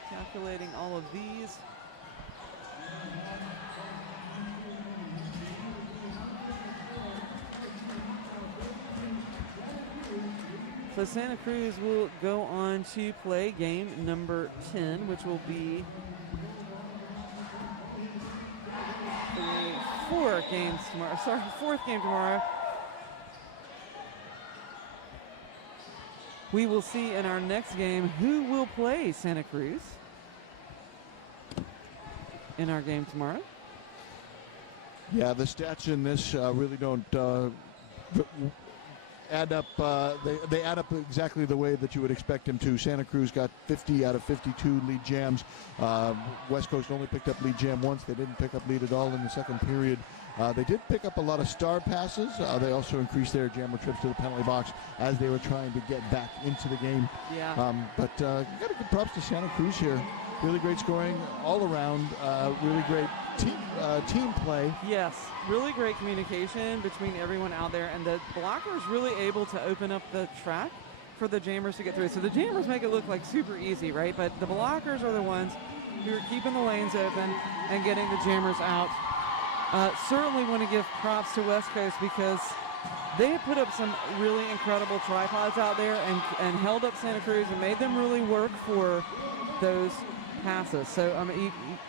Calculating all of these. So Santa Cruz will go on to play game number 10, which will be fourth game tomorrow. We will see in our next game who will play Santa Cruz in our game tomorrow. Yeah, the stats in this really don't add up. They add up exactly the way that you would expect them to. Santa Cruz got 50 out of 52 lead jams. West Coast only picked up lead jam once. They didn't pick up lead at all in the second period. They did pick up a lot of star passes. They also increased their jammer trips to the penalty box as they were trying to get back into the game. Yeah. But you got to give props to Santa Cruz here. Really great scoring all around. Really great team play. Yes, really great communication between everyone out there, and the blockers really able to open up the track for the jammers to get through. So the jammers make it look like super easy, right? But the blockers are the ones who are keeping the lanes open and getting the jammers out. Certainly want to give props to West Coast because they have put up some really incredible tripods out there and held up Santa Cruz and made them really work for those passes. So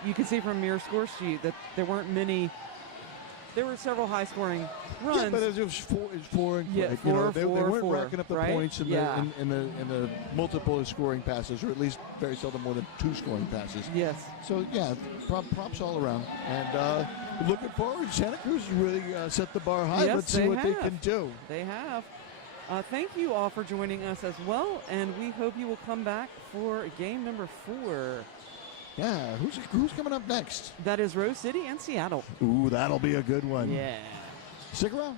you can see from your score sheet that there weren't many there were several high-scoring runs. Yeah, but it was four and Yeah, quick. four, they four, weren't four, racking up the right? points in the multiple scoring passes, or at least very seldom more than 2 scoring passes. Yes. So yeah, props all around, and looking forward. Santa Cruz really set the bar high. Yes, Let's see what they can do. They have. Thank you all for joining us as well, and we hope you will come back for game number 4. Yeah, who's coming up next? That is Rose City and Seattle. Ooh, that'll be a good one. Yeah. Stick around.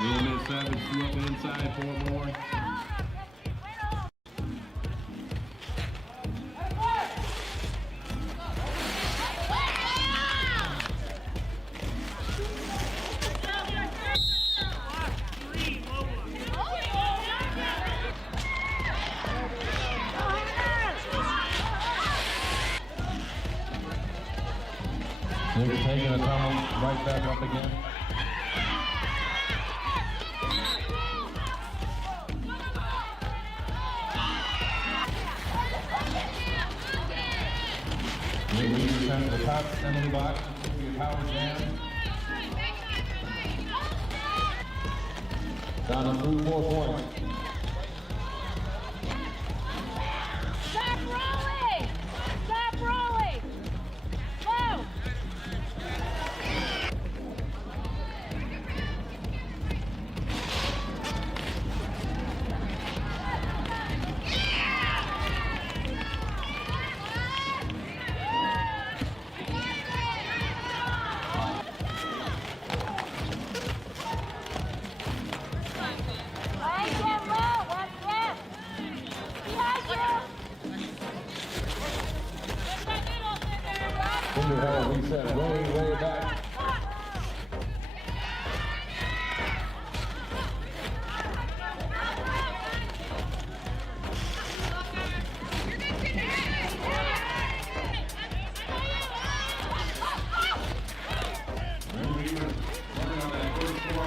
Movement 7, 2 up and inside, 4 more. They're taking a tunnel right back up again. They lead you to the top end of the box for your power jam. Down to 3 more points.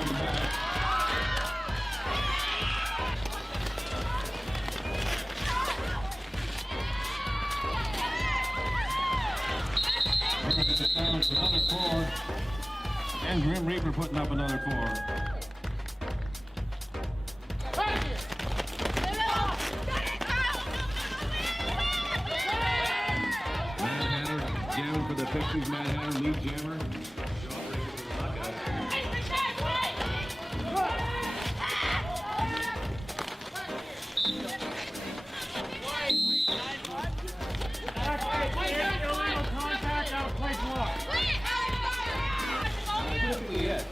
going back. Another 4. And Grim Reaper putting up another 4. Jamming for the Pixies, Matt Hatter, lead jammer. Contact, out of place one. Yes.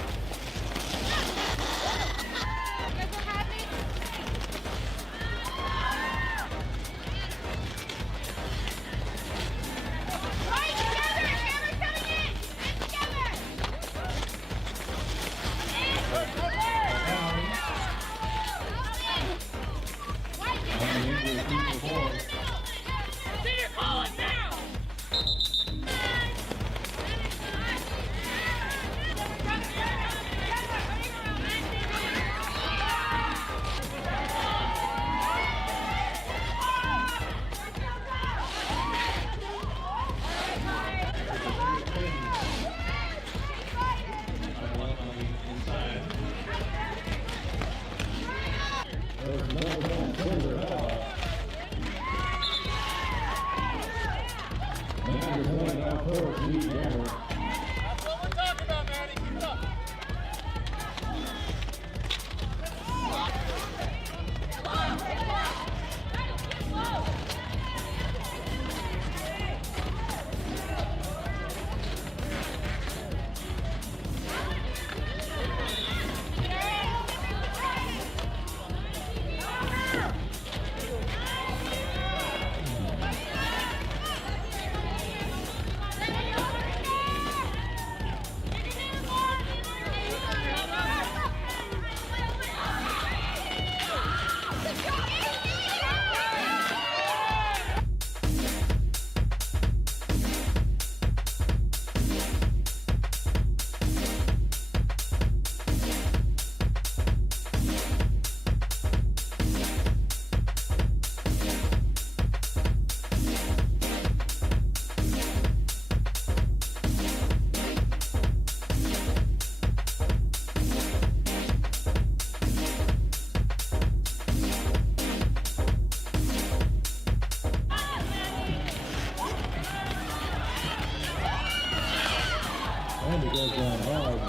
And he goes down hard.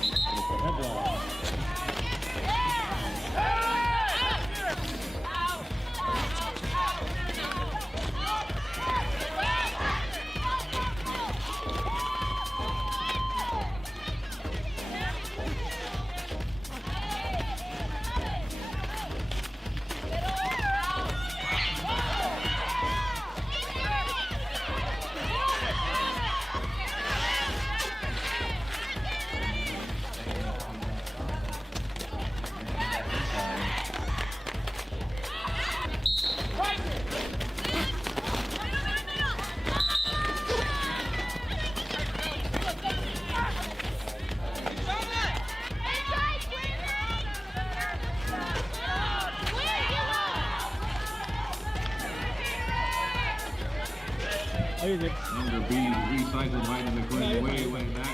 It's a headlock. Number B, recycled right in the corner, way back.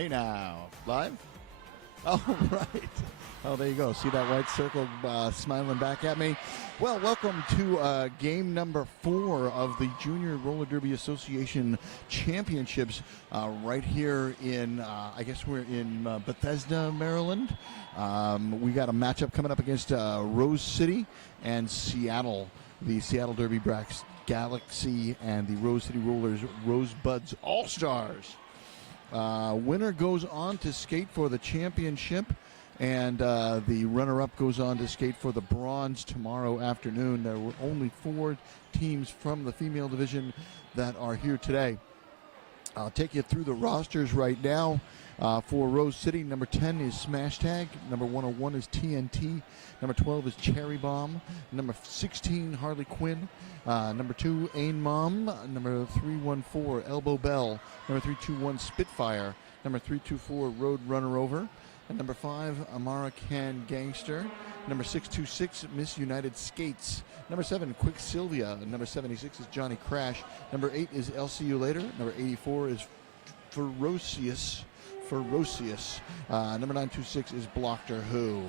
Hey now, live? Oh, right. Oh, there you go. See that white circle smiling back at me? Well, welcome to game number 4 of the Junior Roller Derby Association Championships right here in, I guess we're in Bethesda, Maryland. We got a matchup coming up against Rose City and Seattle. The Seattle Derby Brats Galaxy and the Rose City Rollers Rosebuds All-Stars. Winner goes on to skate for the championship, and the runner-up goes on to skate for the bronze tomorrow afternoon. There were only 4 teams from the female division that are here today. I'll take you through the rosters right now. For Rose City, number 10 is Smash Tag. Number 101 is TNT. Number 12 is Cherry Bomb. Number 16, Harley Quinn. Number 2, Ain Mom. Number 314, Elbow Bell. Number 321, Spitfire. Number 324, Road Runner Over. And number 5, Amara Can Gangster. Number 626, Miss United Skates. Number 7, Quick Sylvia. Number 76 is Johnny Crash. Number 8 is I'll See You Later. Number 84 is Ferocious. Number 926 is Blocked Who.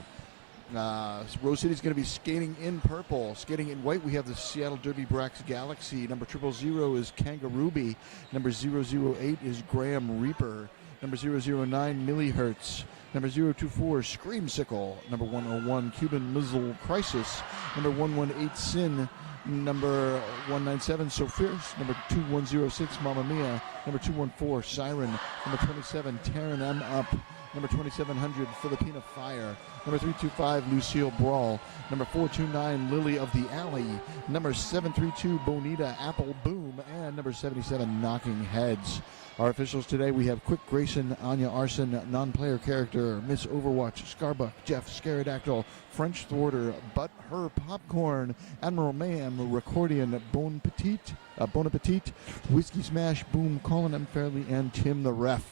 Rose City's going to be skating in purple. Skating in white, we have the Seattle Derby Brats Galaxy. Number 000 is Kangarooby. Number 008 is Graham Reaper. Number 009, Millihertz. Number 024, Screamsicle. Number 101, Cuban Missile Crisis. Number 118, Sin. Number 197, So Fierce. Number 2106, Mamma Mia. Number 214, Siren. Number 27, Taryn M. Up. Number 2700, Filipina Fire. Number 325, Lucille Brawl. Number 429, Lily of the Alley. Number 732, Bonita Apple Boom. And number 77, Knocking Heads. Our officials today, we have Quick Grayson, Anya Arson, non-player character, Miss Overwatch, Scarbuck, Jeff Scaradactyl, French Thwarter, But Her Popcorn, Admiral Mayhem, Recordian, Bon Appetit, Whiskey Smash, Boom, Colin M. Fairley, and Tim the Ref.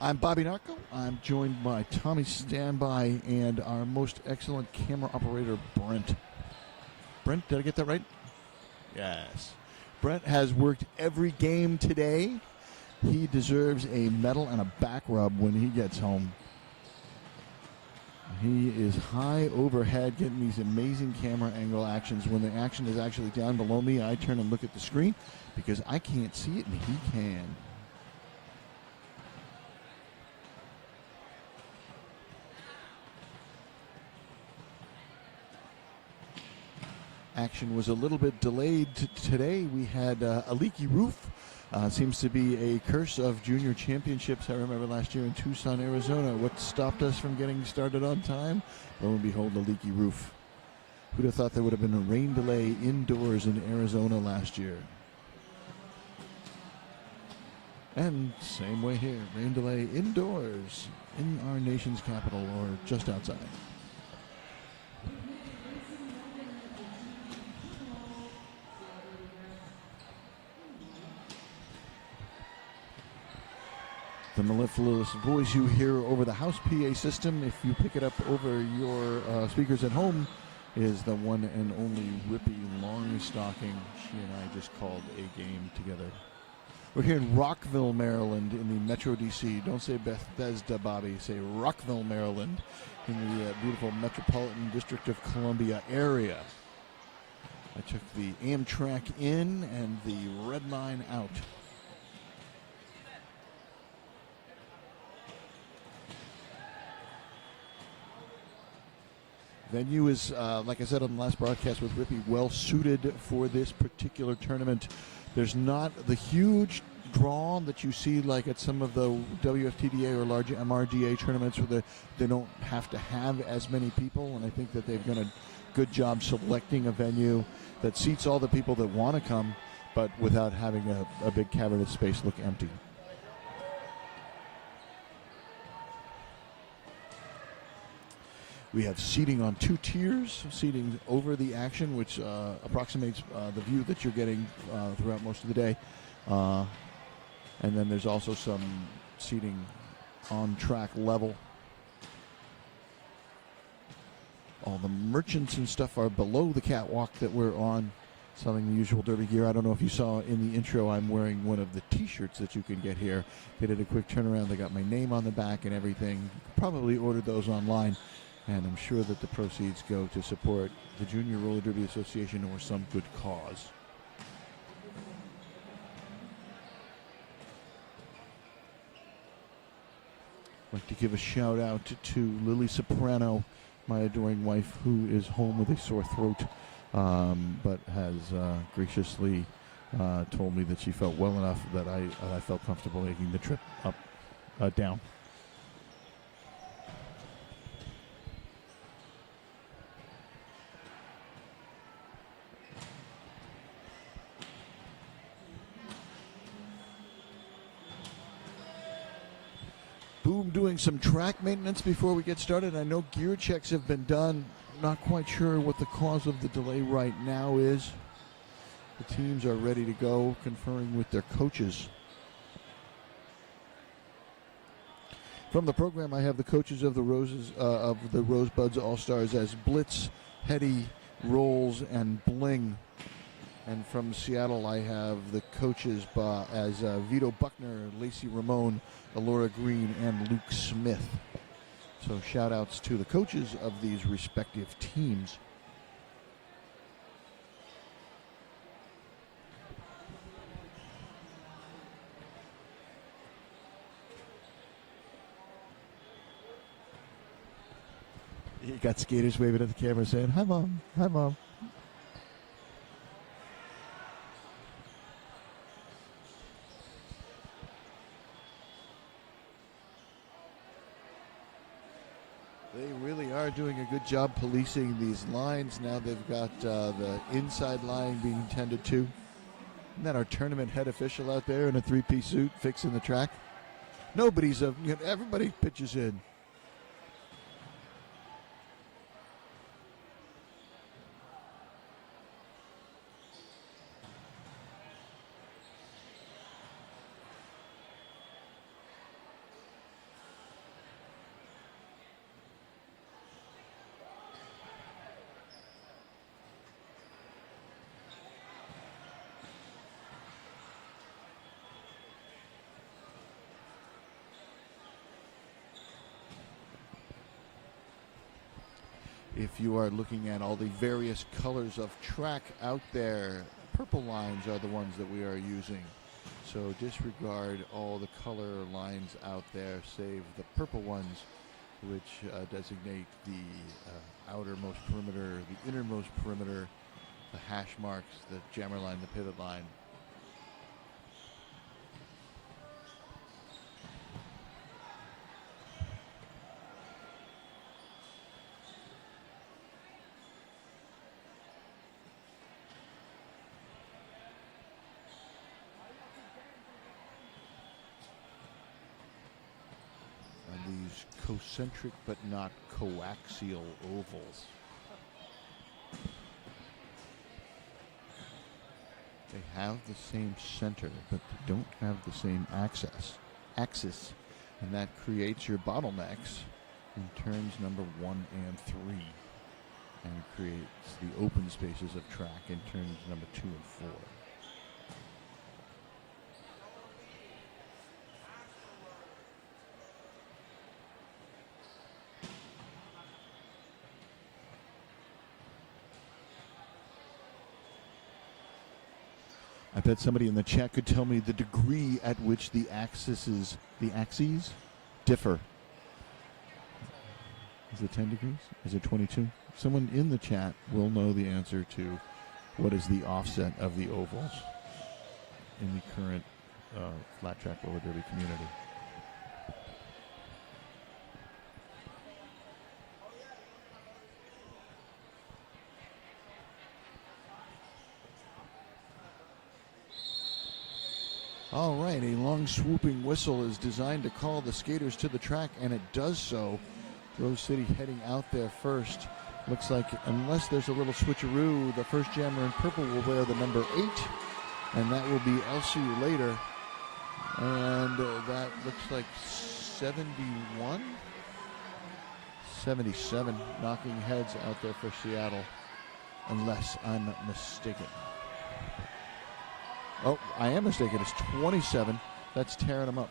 I'm Bobby Narco. I'm joined by Tommy Standby and our most excellent camera operator, Brent. Brent, did I get that right? Yes. Brent has worked every game today. He deserves a medal and a back rub when he gets home. He is high overhead getting these amazing camera angle actions. When the action is actually down below me, I turn and look at the screen because I can't see it and he can. Action was a little bit delayed today. We had a leaky roof. Seems to be a curse of junior championships. I remember last year in Tucson, Arizona. What stopped us from getting started on time? Lo and behold, a leaky roof. Who'd have thought there would have been a rain delay indoors in Arizona last year? And same way here. Rain delay indoors in our nation's capital or just outside. The mellifluous voice you hear over the house PA system, if you pick it up over your speakers at home, is the one and only Rippy Longstocking. She and I just called a game together. We're here in Rockville, Maryland, in the Metro DC. Don't say Bethesda, Bobby. Say Rockville, Maryland, in the beautiful Metropolitan District of Columbia area. I took the Amtrak in and the Red Line out. Venue is, like I said on the last broadcast with Rippy, well suited for this particular tournament. There's not the huge draw that you see like at some of the WFTDA or large MRDA tournaments where they don't have to have as many people, and I think that they've done a good job selecting a venue that seats all the people that want to come, but without having a big cavernous space look empty. We have seating on 2 tiers, seating over the action, which approximates the view that you're getting throughout most of the day. And then there's also some seating on track level. All the merchants and stuff are below the catwalk that we're on. selling the usual Derby gear. I don't know if you saw in the intro, I'm wearing one of the T-shirts that you can get here. They did a quick turnaround. They got my name on the back and everything. You could probably ordered those online, and I'm sure that the proceeds go to support the Junior Roller Derby Association or some good cause. I'd like to give a shout out to Lily Soprano, my adoring wife, who is home with a sore throat, but has graciously told me that she felt well enough that I felt comfortable making the trip down. Boom doing some track maintenance before we get started. I know gear checks have been done. Not quite sure what the cause of the delay right now is. The teams are ready to go, conferring with their coaches. From the program, I have the coaches of the Rosebuds All-Stars as Blitz, Hetty, Rolls, and Bling. And from Seattle, I have the coaches as Vito Buckner, Lacey Ramone, Alora Green, and Luke Smith. So shout-outs to the coaches of these respective teams. You got skaters waving at the camera saying, "Hi, Mom. Hi, Mom." They really are doing a good job policing these lines. Now they've got the inside line being tended to. Isn't that our tournament head official out there in a three-piece suit fixing the track? Everybody pitches in. If you are looking at all the various colors of track out there, purple lines are the ones that we are using. So disregard all the color lines out there, save the purple ones, which designate the outermost perimeter, the innermost perimeter, the hash marks, the jammer line, the pivot line. Concentric but not coaxial ovals. They have the same center, but they don't have the same axis, and that creates your bottlenecks in turns number 1 and 3, and creates the open spaces of track in turns number 2 and 4. I bet somebody in the chat could tell me the degree at which the axes differ. Is it 10 degrees? Is it 22? Someone in the chat will know the answer to what is the offset of the ovals in the current flat track roller derby community. All right, a long swooping whistle is designed to call the skaters to the track, and it does so. Rose City heading out there first. Looks like, unless there's a little switcheroo, the first jammer in purple will wear the number 8, and that will be Elsie later. And that looks like 71? 77, knocking heads out there for Seattle, unless I'm mistaken. Oh, I am mistaken. It's 27. That's tearing them up.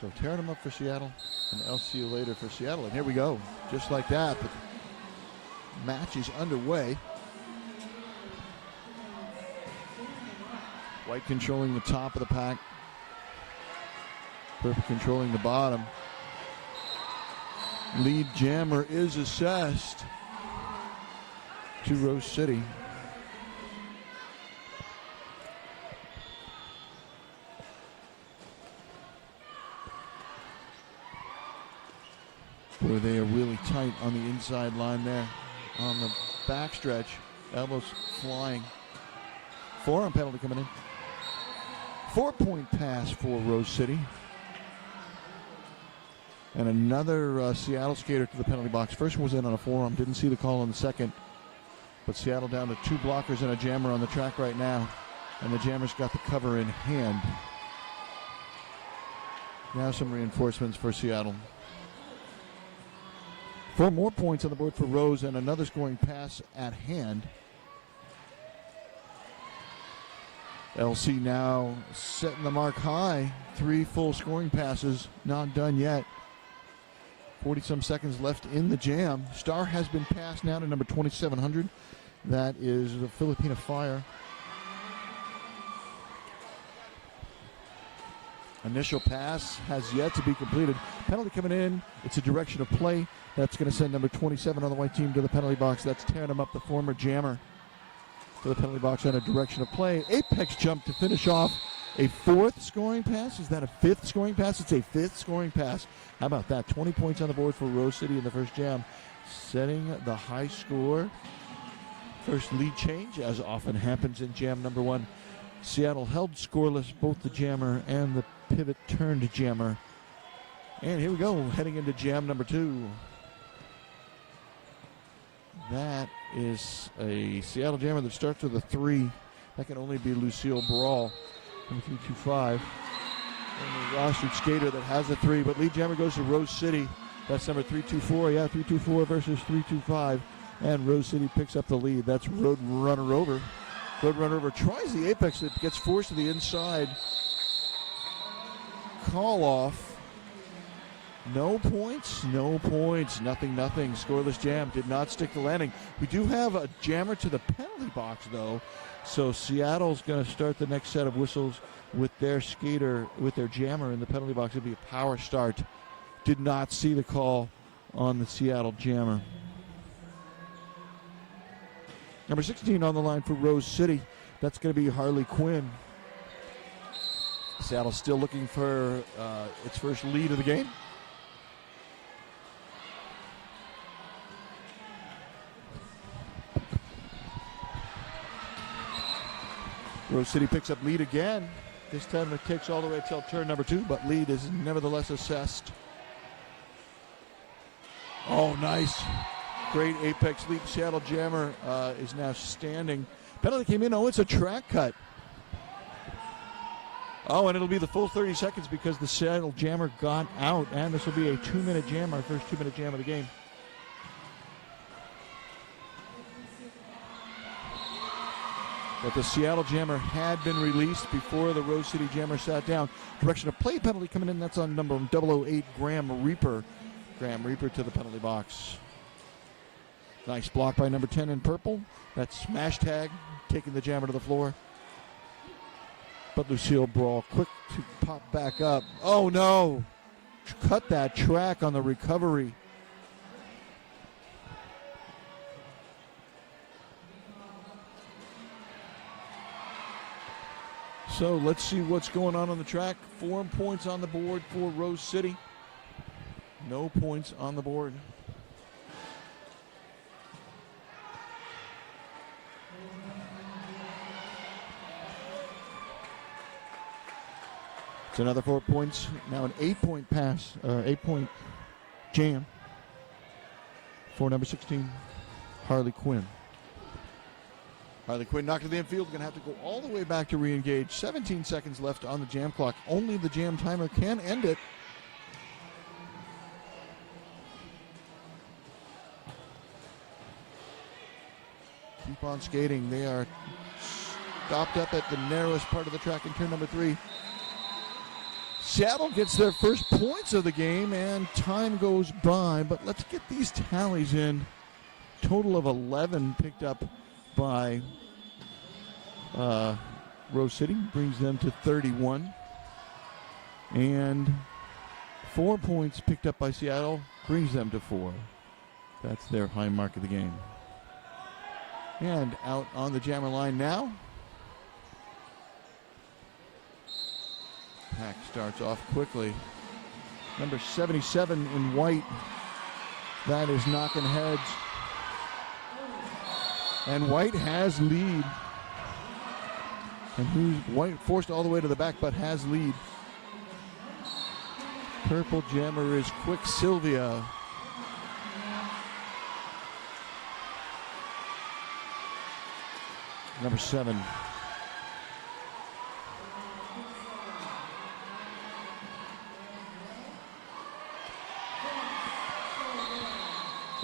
So tearing them up for Seattle, and I'll see you later for Seattle. And here we go. Just like that, the match is underway. White controlling the top of the pack. Purple controlling the bottom. Lead jammer is assessed to Rose City. Boy, they are really tight on the inside line there. On the backstretch, elbows flying. Forearm penalty coming in. 4-point pass for Rose City. And another Seattle skater to the penalty box. First one was in on a forearm. Didn't see the call on the second. But Seattle down to 2 blockers and a jammer on the track right now. And the jammer's got the cover in hand. Now some reinforcements for Seattle. 4 more points on the board for Rose and another scoring pass at hand. LC now setting the mark high. 3 full scoring passes, not done yet. 40-some seconds left in the jam. Star has been passed now to number 2700. That is the Filipina Fire. Initial pass has yet to be completed. Penalty coming in. It's a direction of play. That's going to send number 27 on the white team to the penalty box. That's tearing him up, the former jammer, to the penalty box on a direction of play. Apex jump to finish off a 4th scoring pass. Is that a 5th scoring pass? It's a 5th scoring pass. How about that? 20 points on the board for Rose City in the first jam, setting the high score. First lead change, as often happens in jam number 1. Seattle held scoreless, both the jammer and the pivot turned jammer. And here we go, heading into jam number 2. That is a Seattle jammer that starts with a 3. That can only be Lucille Brawl from 325. And the rostered skater that has a 3, but lead jammer goes to Rose City. That's number 324. Yeah, 324 versus 325. And Rose City picks up the lead. That's Roadrunner Over. Roadrunner Over tries the apex that gets forced to the inside. Call off. No points, no points, nothing. Scoreless jam, did not stick the landing. We do have a jammer to the penalty box, though. So Seattle's going to start the next set of whistles with their skater, with their jammer in the penalty box. It'll be a power start. Did not see the call on the Seattle jammer. Number 16 on the line for Rose City. That's going to be Harley Quinn. Seattle still looking for its first lead of the game. Rose City picks up lead again. This time it takes all the way until turn number 2, but lead is nevertheless assessed. Oh, nice. Great apex lead. Seattle jammer is now standing. Penalty came in. Oh, it's a track cut. Oh, and it'll be the full 30 seconds because the Seattle jammer got out. And this will be a 2-minute jam, our first 2-minute jam of the game. But the Seattle jammer had been released before the Rose City jammer sat down. Direction of play penalty coming in. That's on number 008, Graham Reaper. Graham Reaper to the penalty box. Nice block by number 10 in purple. That's smash tag, taking the jammer to the floor. But Lucille Brawl quick to pop back up. Oh, no. Cut that track on the recovery. So let's see what's going on the track. 4 points on the board for Rose City. No points on the board. It's another 4 points. Now an 8-point pass, 8-point jam for number 16, Harley Quinn. Harley Quinn knocked to the infield. Going to have to go all the way back to re-engage. 17 seconds left on the jam clock. Only the jam timer can end it. Keep on skating. They are stopped up at the narrowest part of the track in turn number 3. Seattle gets their first points of the game, and time goes by, but let's get these tallies in. Total of 11 picked up by Rose City, brings them to 31. And 4 points picked up by Seattle brings them to 4. That's their high mark of the game. And out on the jammer line now. Pack starts off quickly. Number 77 in white. That is knocking heads. And white has lead. And who's white forced all the way to the back but has lead. Purple jammer is Quicksilvia. Number 7.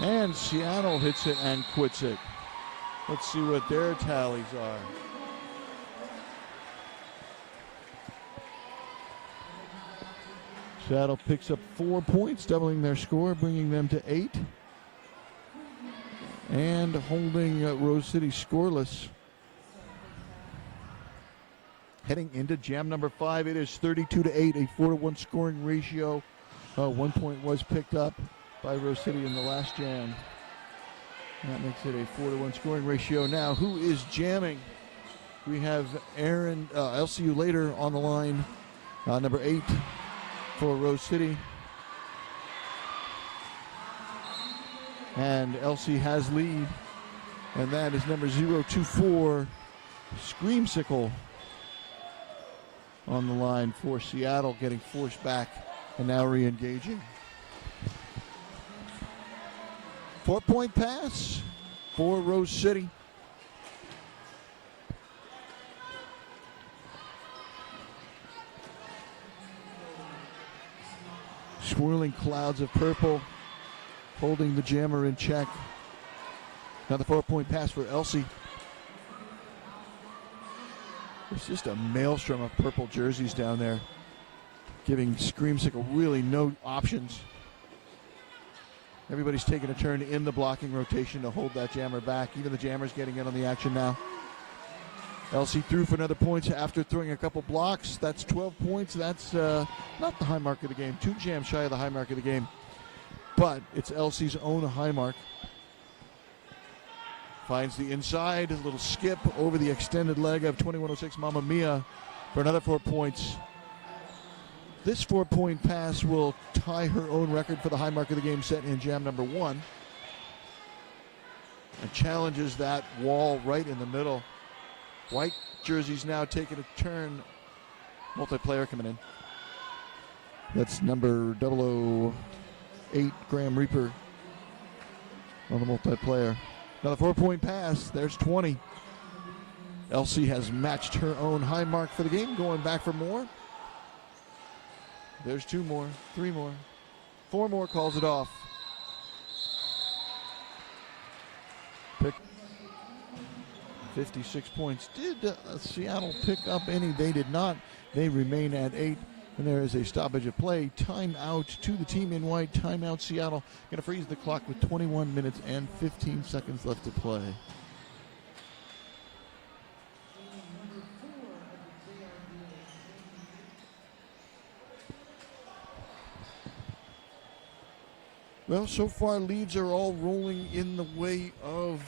And Seattle hits it and quits it. Let's see what their tallies are. Seattle picks up 4 points, doubling their score, bringing them to 8. And holding Rose City scoreless. Heading into jam number 5, it is 32-8, a 4-to-1 scoring ratio. 1 point was picked up by Rose City in the last jam. That makes it a 4-to-1 scoring ratio. Now, who is jamming? We have LCU later on the line, number 8 for Rose City. And LC has lead, and that is number 024, Screamsicle, on the line for Seattle, getting forced back and now re-engaging. 4-point pass for Rose City. Swirling clouds of purple, holding the jammer in check. Another 4-point pass for Elsie. It's just a maelstrom of purple jerseys down there, giving Screamsicle really no options. Everybody's taking a turn in the blocking rotation to hold that jammer back. Even the jammer's getting in on the action now. Elsie threw for another points after throwing a couple blocks. That's 12 points. That's not the high mark of the game. 2 jams shy of the high mark of the game. But it's Elsie's own high mark. Finds the inside, a little skip over the extended leg of 2106 Mamma Mia for another 4 points. This 4-point pass will tie her own record for the high mark of the game set in jam number 1. And challenges that wall right in the middle. White jerseys now taking a turn. Multiplayer coming in. That's number 008, Graham Reaper, on the multiplayer. Another 4-point pass. There's 20. Elsie has matched her own high mark for the game, going back for more. There's 2 more, 3 more, 4 more, calls it off. Pick 56 points. Did Seattle pick up any? They did not. They remain at 8. And there is a stoppage of play. Timeout to the team in white. Timeout Seattle. Going to freeze the clock with 21 minutes and 15 seconds left to play. Well, so far leads are all rolling in the way of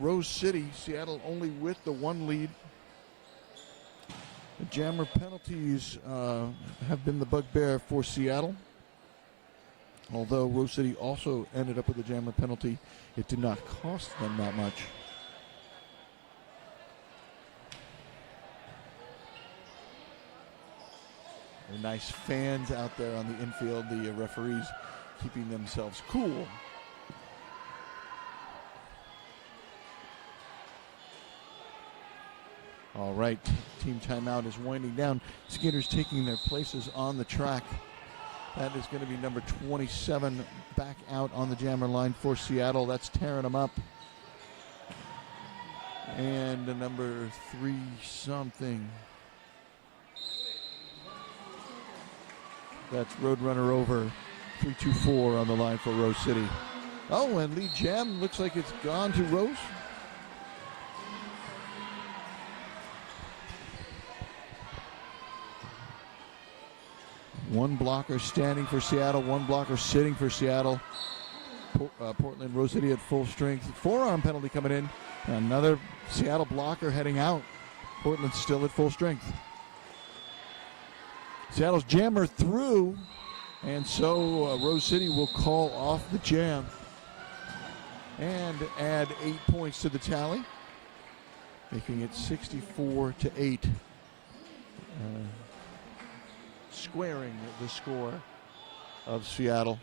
Rose City. Seattle only with the 1 lead. The jammer penalties have been the bugbear for Seattle. Although Rose City also ended up with a jammer penalty, it did not cost them that much. The nice fans out there on the infield, the referees keeping themselves cool. All right, team timeout is winding down. Skaters taking their places on the track. That is going to be number 27 back out on the jammer line for Seattle. That's tearing them up. And the number 3 something. That's Roadrunner over 324 on the line for Rose City. Oh, and lead jam looks like it's gone to Rose. One blocker standing for Seattle, one blocker sitting for Seattle. Portland, Rose City at full strength. Forearm penalty coming in. Another Seattle blocker heading out. Portland still at full strength. Seattle's jammer through, and so Rose City will call off the jam and add 8 points to the tally, making it 64-8. Squaring the score of Seattle.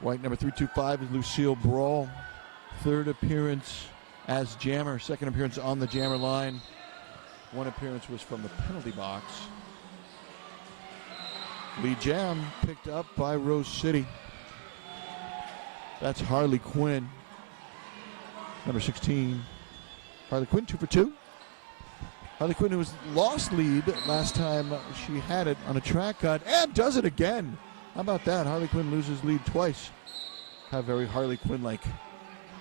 White number 325 is Lucille Brawl. Third appearance as jammer. Second appearance on the jammer line. One appearance was from the penalty box. Lead jam picked up by Rose City. That's Harley Quinn. Number 16, Harley Quinn, 2 for 2. Harley Quinn, who was lost lead last time she had it on a track cut, and does it again. How about that? Harley Quinn loses lead twice. How very Harley Quinn-like.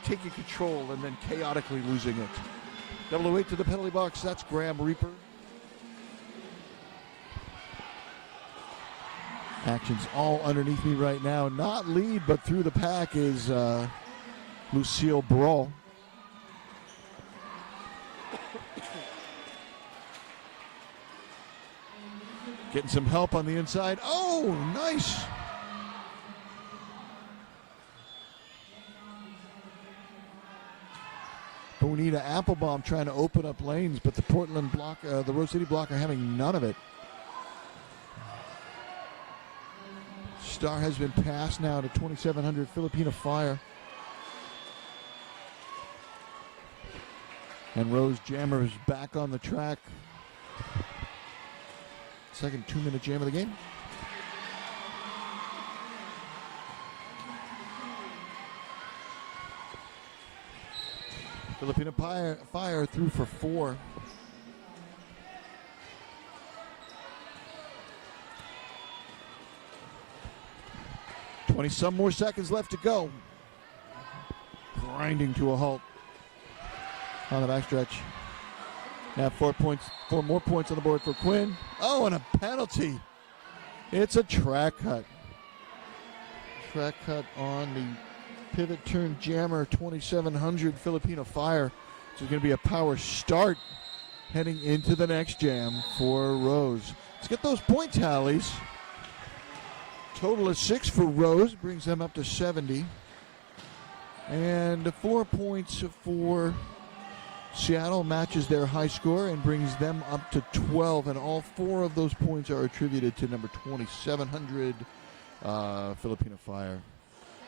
Taking control and then chaotically losing it. Double away to the penalty box. That's Graham Reaper. Action's all underneath me right now. Not lead, but through the pack is Lucille Brawl. Getting some help on the inside. Oh, nice. Bonita Applebaum trying to open up lanes, but the Portland block, the Rose City block are having none of it. Star has been passed now to 2700 Filipina Fire. And Rose Jammer is back on the track. Second 2-minute jam of the game. Filipina Fire through for 4. Some more seconds left to go. Grinding to a halt on the backstretch. Now 4 more points on the board for Quinn. Oh, and a penalty. It's a track cut. Track cut on the pivot turn jammer 2700 Filipina Fire. So it's going to be a power start heading into the next jam for Rose. Let's get those point tallies. Total of 6 for Rose, brings them up to 70. And 4 points for Seattle matches their high score and brings them up to 12. And all 4 of those points are attributed to number 2700 Filipina Fire.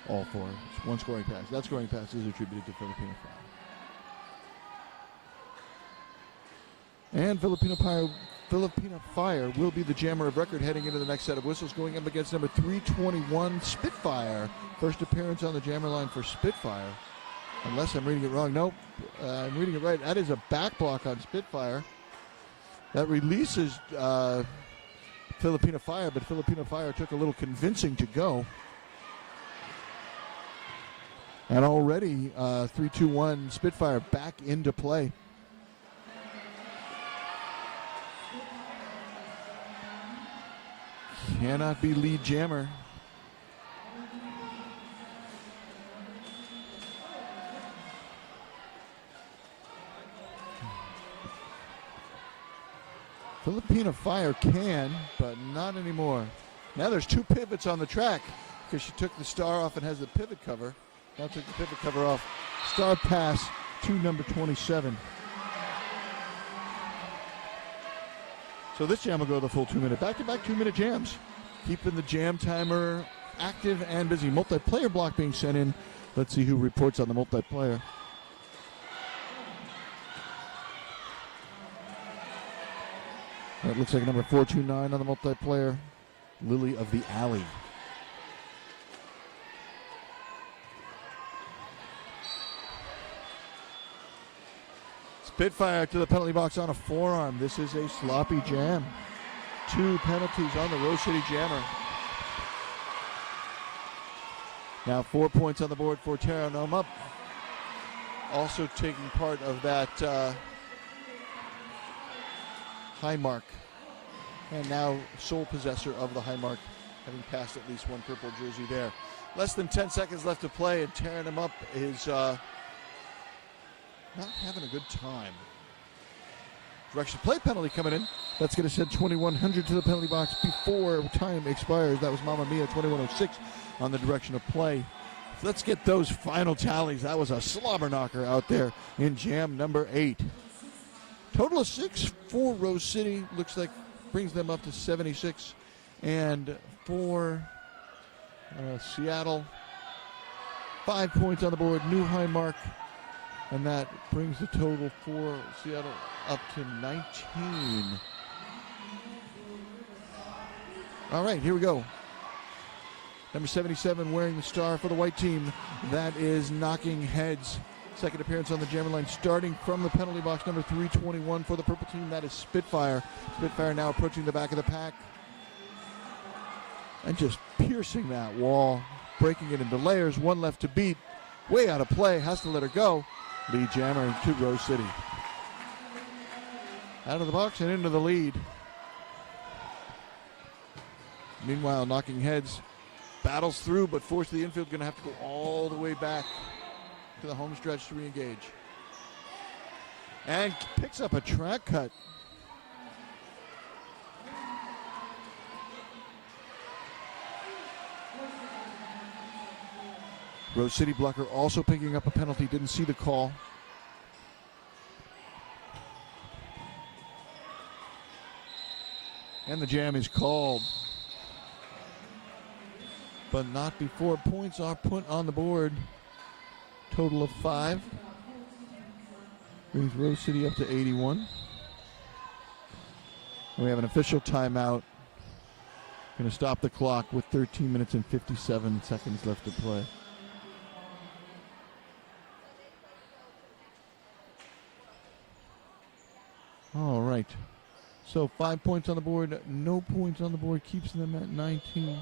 All 4. It's one scoring pass. That scoring pass is attributed to Filipina Fire. And Filipina Fire will be the jammer of record heading into the next set of whistles, going up against number 321 Spitfire. First appearance on the jammer line for Spitfire. Unless I'm reading it wrong. Nope, I'm reading it right. That is a back block on Spitfire. That releases Filipina Fire, but Filipina Fire took a little convincing to go. And already 321 Spitfire back into play. Cannot be lead jammer. Filipina Fire can, but not anymore. Now there's 2 pivots on the track because she took the star off and has the pivot cover. Now took the pivot cover off. Star pass to number 27. So this jam will go the full 2-minute. Back-to-back 2-minute jams. Keeping the jam timer active and busy. Multiplayer block being sent in. Let's see who reports on the multiplayer. That looks like number 429 on the multiplayer. Lily of the Alley Spitfire to the penalty box on a forearm. This is a sloppy jam. 2 penalties on the Rose City Jammer. Now 4 points on the board for Tara Nomup. Also taking part of that high mark. And now sole possessor of the high mark, having passed at least one purple jersey there. Less than 10 seconds left to play, and tearing him up is not having a good time. Direction play penalty coming in. That's going to send 2100 to the penalty box before time expires. That was Mamma Mia, 2106 on the direction of play. Let's get those final tallies. That was a slobber knocker out there in jam number 8. Total of 6 for Rose City. Looks like brings them up to 76. And for Seattle, 5 points on the board, new high mark. And that brings the total for Seattle up to 19. All right, here we go. Number 77 wearing the star for the white team. That is Knocking Heads. Second appearance on the jammer line, starting from the penalty box, number 321 for the purple team. That is Spitfire. Spitfire now approaching the back of the pack. And just piercing that wall, breaking it into layers. 1 left to beat. Way out of play, has to let her go. Lead jammer to Rose City. Out of the box and into the lead. Meanwhile, Knocking Heads battles through, but forced to the infield. Going to have to go all the way back to the home stretch to re-engage. And picks up a track cut. Rose City blocker also picking up a penalty. Didn't see the call. And the jam is called. But not before points are put on the board. Total of 5. Brings Rose City up to 81. And we have an official timeout. Going to stop the clock with 13 minutes and 57 seconds left to play. All right. So 5 points on the board, no points on the board, keeps them at 19.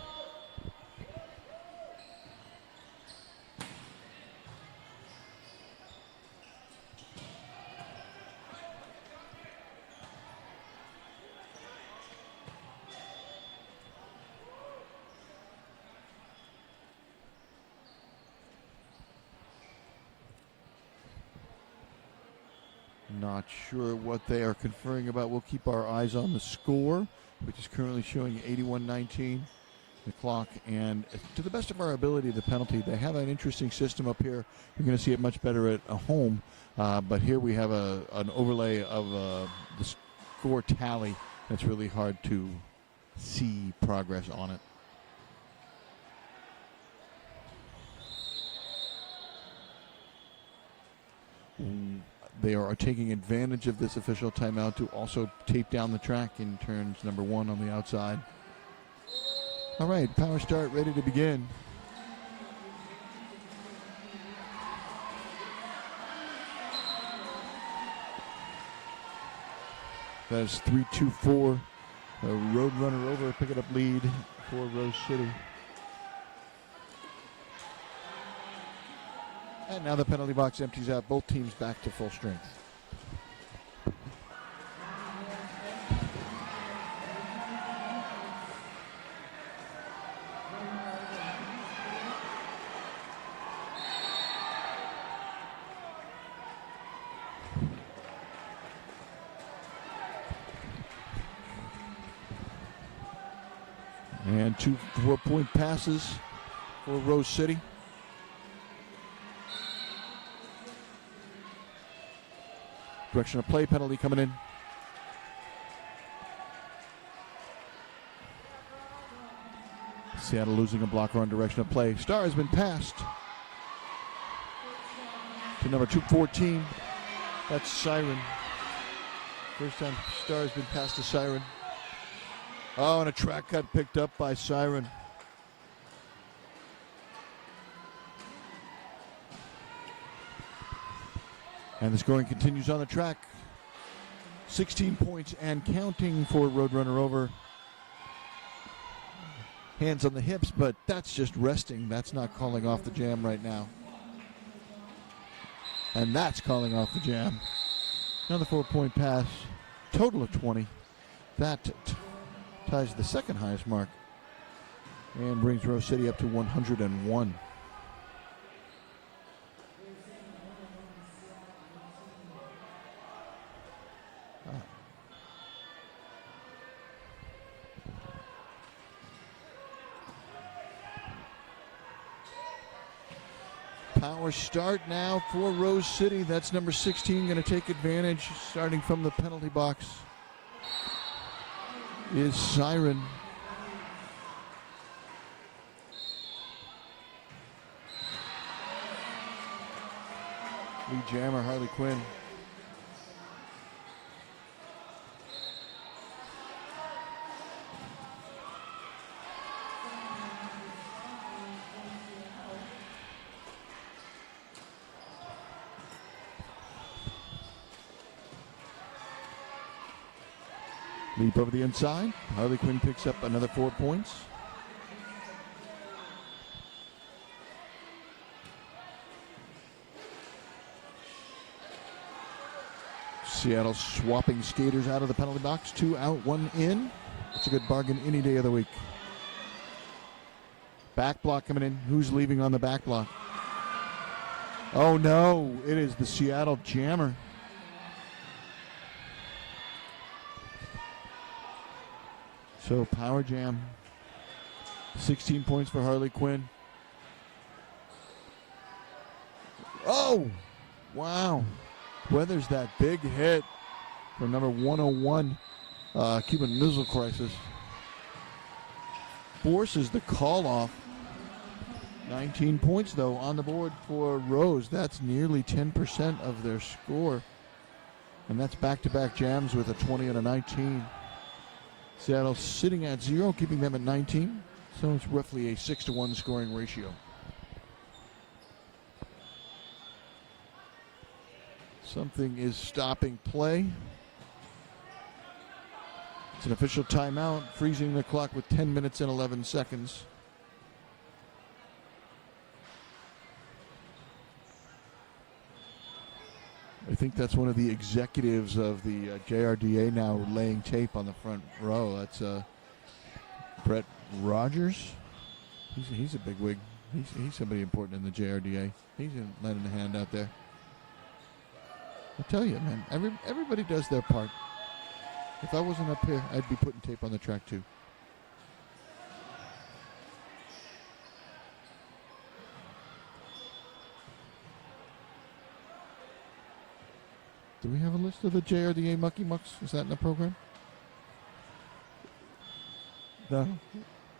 Not sure what they are conferring about. We'll keep our eyes on the score, which is currently showing 81-19, the clock. And to the best of our ability, the penalty. They have an interesting system up here. You're going to see it much better at home. But here we have an overlay of the score tally. That's really hard to see progress on it. They are taking advantage of this official timeout to also tape down the track in turns number 1 on the outside. All right, power start ready to begin. That is 3-2-4. A road runner over, picking up lead for Rose City. And now the penalty box empties out. Both teams back to full strength. And 2 4-point passes for Rose City. Direction of play penalty coming in. Seattle losing a blocker on direction of play. Star has been passed to number 214. That's Siren. First time Star has been passed to Siren. Oh, and a track cut picked up by Siren. And the scoring continues on the track. 16 points and counting for Roadrunner Rover. Hands on the hips, but that's just resting. That's not calling off the jam right now. And that's calling off the jam. Another 4-point pass. Total of 20. That ties the second highest mark and brings Rose City up to 101. Power start now for Rose City. That's number 16 going to take advantage. Starting from the penalty box is Siren. Lead jammer Harley Quinn. Leap over the inside. Harley Quinn picks up another 4 points. Seattle swapping skaters out of the penalty box. 2 out, 1 in. That's a good bargain any day of the week. Back block coming in. Who's leaving on the back block? Oh no, it is the Seattle Jammer. So power jam. 16 points for Harley Quinn. Oh! Wow. Weathers that big hit for number 101, Cuban Missile Crisis. Forces the call off. 19 points, though, on the board for Rose. That's nearly 10% of their score. And that's back-to-back jams with a 20 and a 19. Seattle sitting at 0, keeping them at 19. So it's roughly a 6-to-1 scoring ratio. Something is stopping play. It's an official timeout, freezing the clock with 10 minutes and 11 seconds. I think that's one of the executives of the JRDA now laying tape on the front row. That's Brett Rogers. He's a big wig. He's somebody important in the JRDA. He's lending a hand out there. I tell you, man, everybody does their part. If I wasn't up here, I'd be putting tape on the track too. Do we have a list of the JRDA Mucky Mucks? Is that in the program? No.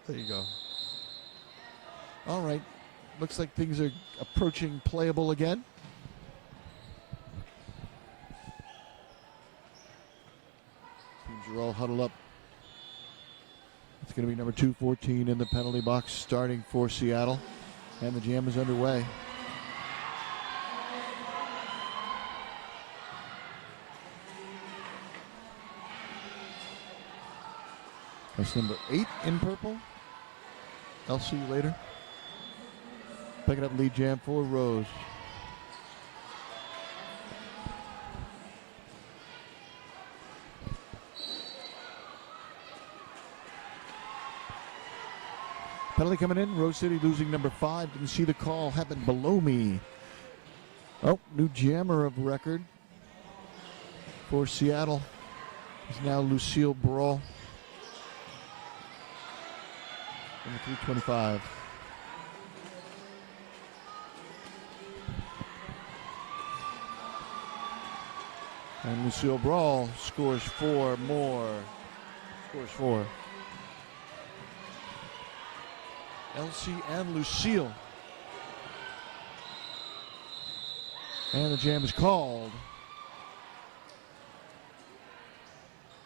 There you go. All right. Looks like things are approaching playable again. Teams are all huddled up. It's going to be number 214 in the penalty box starting for Seattle. And the jam is underway. That's number 8 in purple. I'll see you later. Picking up lead jam for Rose. Penalty coming in. Rose City losing number 5. Didn't see the call. Happened below me. Oh, new jammer of record for Seattle is now Lucille Brawl. Number 325. And Lucille Brawl scores 4 more. Scores 4. Elsie and Lucille. And the jam is called.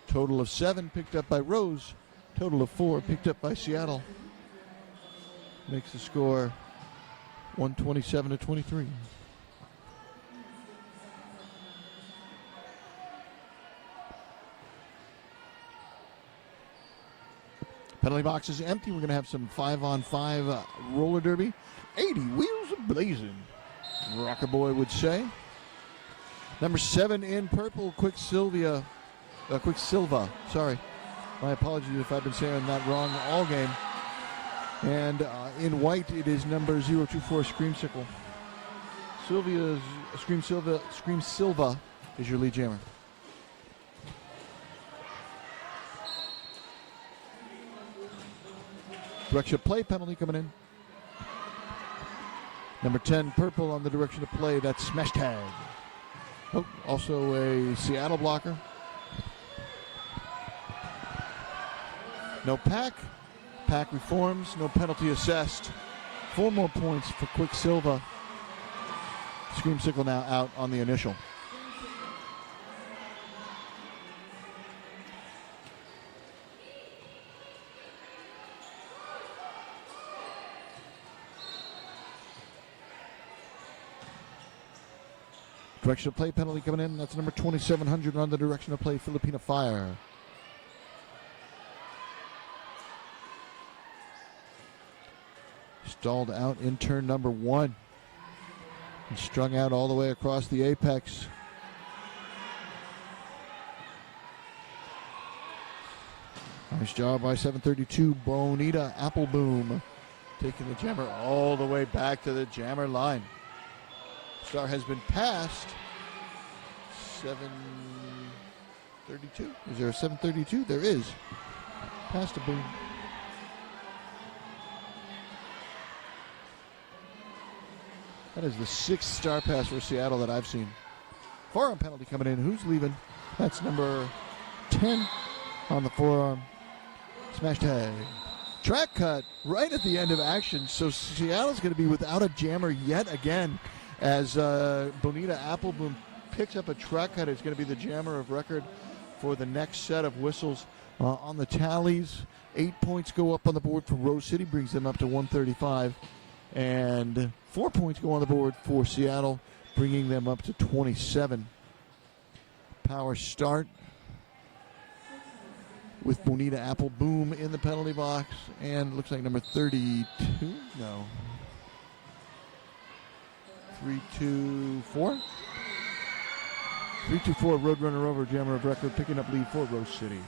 Total of 7 picked up by Rose. Total of 4 picked up by Seattle. Makes the score 127-23. Penalty box is empty. We're going to have some 5-on-5 roller derby. 80 wheels blazing, Rocker Boy would say. Number 7 in purple, Quicksilva. Sorry. My apologies if I've been saying that wrong all game. And in white, it is number 024, Screamsicle. Scream Silva is your lead jammer. Direction of play penalty coming in. Number 10, purple on the direction of play. That's smash tag. Oh, also a Seattle blocker. No pack. Pack reforms. No penalty assessed. 4 more points for Quicksilva. Screamsicle now out on the initial. Direction of play penalty coming in. That's number 2700 on the direction of play, Filipina Fire. Stalled out in turn number 1. And strung out all the way across the apex. Nice job by 732, Bonita Appleboom. Taking the jammer all the way back to the jammer line. Star has been passed. 732. Is there a 732? There is. Past a boom. That is the 6th star pass for Seattle that I've seen. Forearm penalty coming in. Who's leaving? That's number 10 on the forearm. Smash tag. Track cut right at the end of action. So Seattle's going to be without a jammer yet again as Bonita Appleboom picks up a track cut. It's going to be the jammer of record for the next set of whistles. On the tallies, 8 points go up on the board for Rose City, brings them up to 135. And 4 points go on the board for Seattle, bringing them up to 27. Power start with Bonita Appleboom in the penalty box. And looks like number 32. No. 3-2-4. 3-2-4, Roadrunner over, jammer of record, picking up lead for Rose City.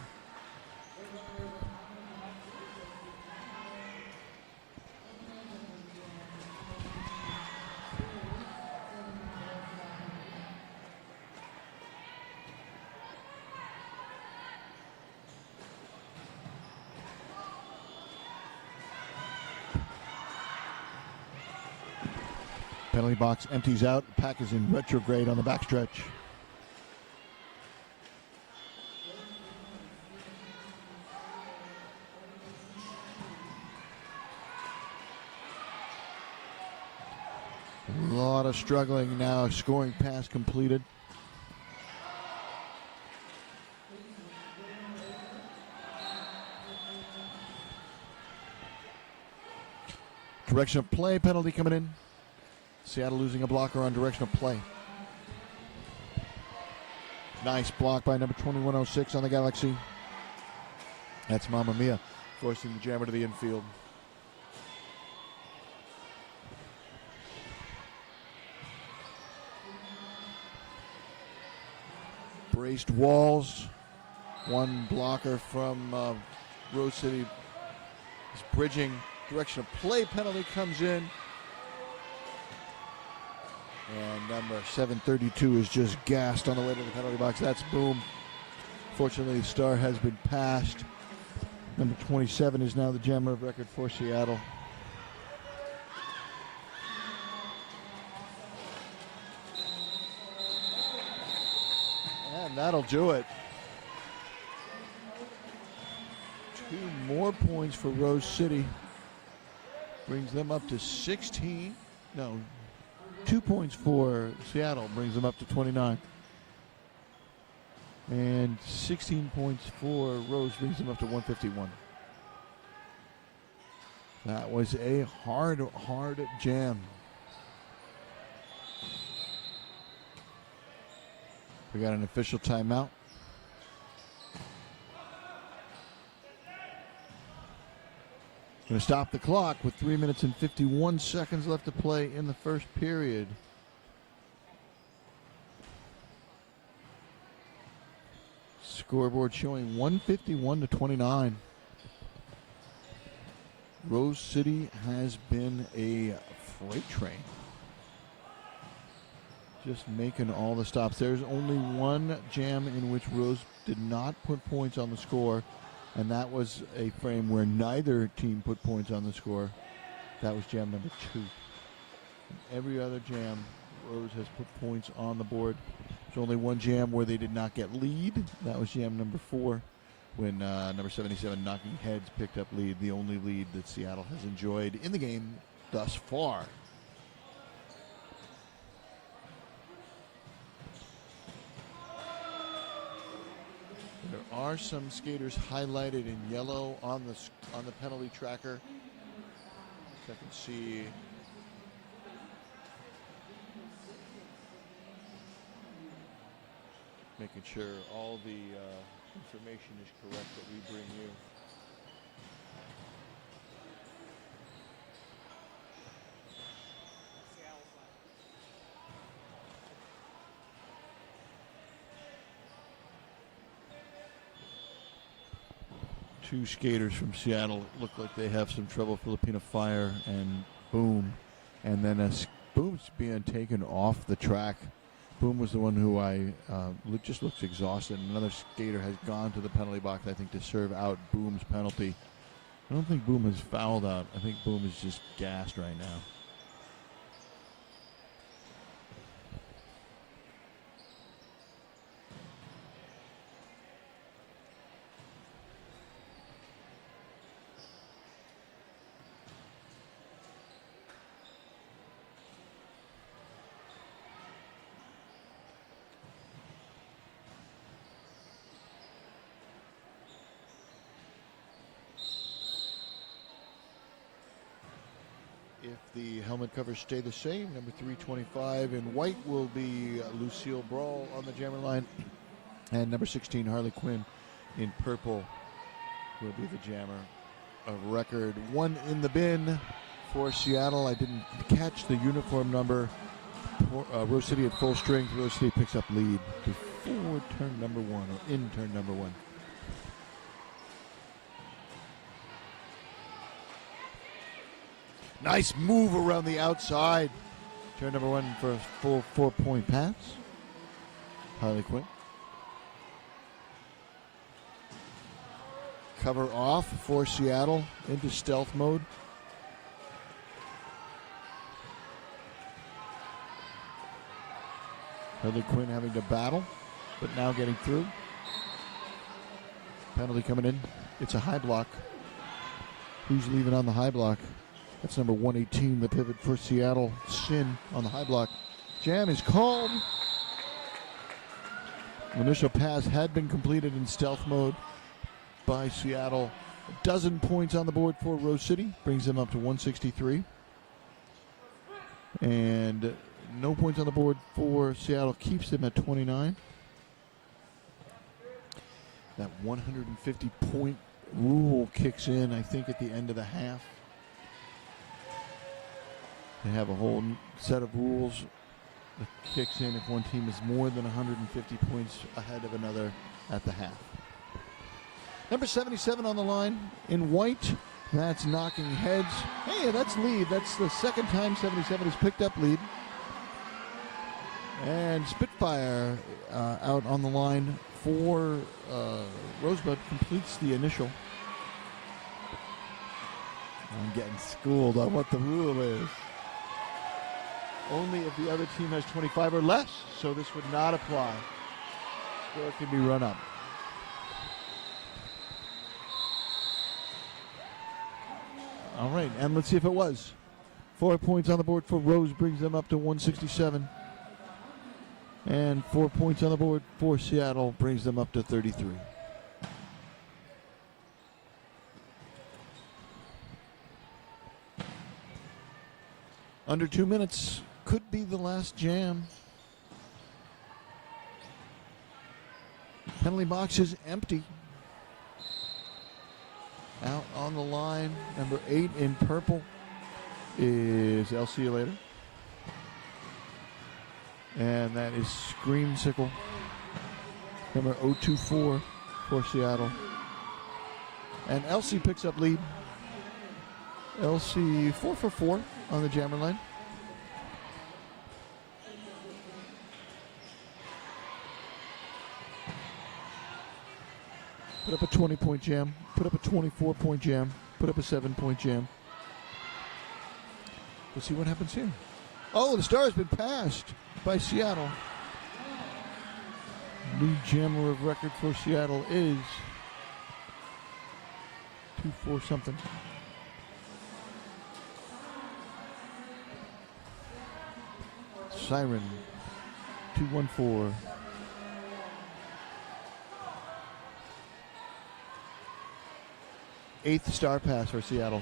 Penalty box empties out. Pack is in retrograde on the backstretch. A lot of struggling now. Scoring pass completed. Direction of play penalty coming in. Seattle losing a blocker on direction of play. Nice block by number 2106 on the Galaxy. That's Mamma Mia, forcing the jammer to the infield. Braced walls. One blocker from Rose City is bridging. Direction of play penalty comes in. And number 732 is just gassed on the way to the penalty box. That's boom. Fortunately, the star has been passed. Number 27 is now the jammer of record for Seattle. And that'll do it. 2 more points for Rose City. Brings them up to 16. No. 2 points for Seattle brings them up to 29. And 16 points for Rose brings them up to 151. That was a hard jam. We got an official timeout. Going to stop the clock with 3 minutes and 51 seconds left to play in the first period. Scoreboard showing 151-29. Rose City has been a freight train. Just making all the stops. There's only one jam in which Rose did not put points on the score, and that was a frame where neither team put points on the score. That was jam number 2. In every other jam, Rose has put points on the board. There's only one jam where they did not get lead. That was jam number 4, when number 77 Knocking Heads picked up lead, the only lead that Seattle has enjoyed in the game thus far. There are some skaters highlighted in yellow on the penalty tracker. So I can see making sure all the information is correct that we bring you. Two skaters from Seattle look like they have some trouble. Filipino Fire and Boom. And then Boom's being taken off the track. Boom was the one who just looks exhausted. Another skater has gone to the penalty box, I think, to serve out Boom's penalty. I don't think Boom has fouled out. I think Boom is just gassed right now. If the helmet covers stay the same, number 325 in white will be Lucille Brawl on the jammer line, and number 16 Harley Quinn in purple will be the jammer. A record 1 in the bin for Seattle. I didn't catch the uniform number. Rose City at full strength. Rose City picks up lead before turn number 1, or in turn number 1. Nice move around the outside. Turn number 1 for a full 4-point pass. Harley Quinn. Cover off for Seattle into stealth mode. Harley Quinn having to battle, but now getting through. Penalty coming in. It's a high block. Who's leaving on the high block? That's number 118, the pivot for Seattle. Sin on the high block. Jam is called. Initial pass had been completed in stealth mode by Seattle. 12 points on the board for Rose City. Brings them up to 163. And no points on the board for Seattle. Keeps them at 29. That 150-point rule kicks in, I think, at the end of the half. They have a whole set of rules that kicks in if one team is more than 150 points ahead of another at the half. Number 77 on the line in white. That's Knocking Heads. Hey, that's lead. That's the second time 77 has picked up lead. And Spitfire out on the line for Rosebud completes the initial. I'm getting schooled on what the rule is. Only if the other team has 25 or less, so this would not apply. Score can be run up. All right, and let's see if it was. 4 points on the board for Rose brings them up to 167. And 4 points on the board for Seattle brings them up to 33. Under 2 minutes. Could be the last jam. Penalty box is empty. Out on the line, number 8 in purple is LC Later. And that is Screamsicle, number 024 for Seattle. And LC picks up lead. LC 4 for 4 on the jammer line. Put up a 20-point jam. Put up a 24-point jam. Put up a 7-point jam. We'll see what happens here. Oh, the star has been passed by Seattle. New jammer of record for Seattle is 2-4 something. Siren 214. Eighth star pass for Seattle.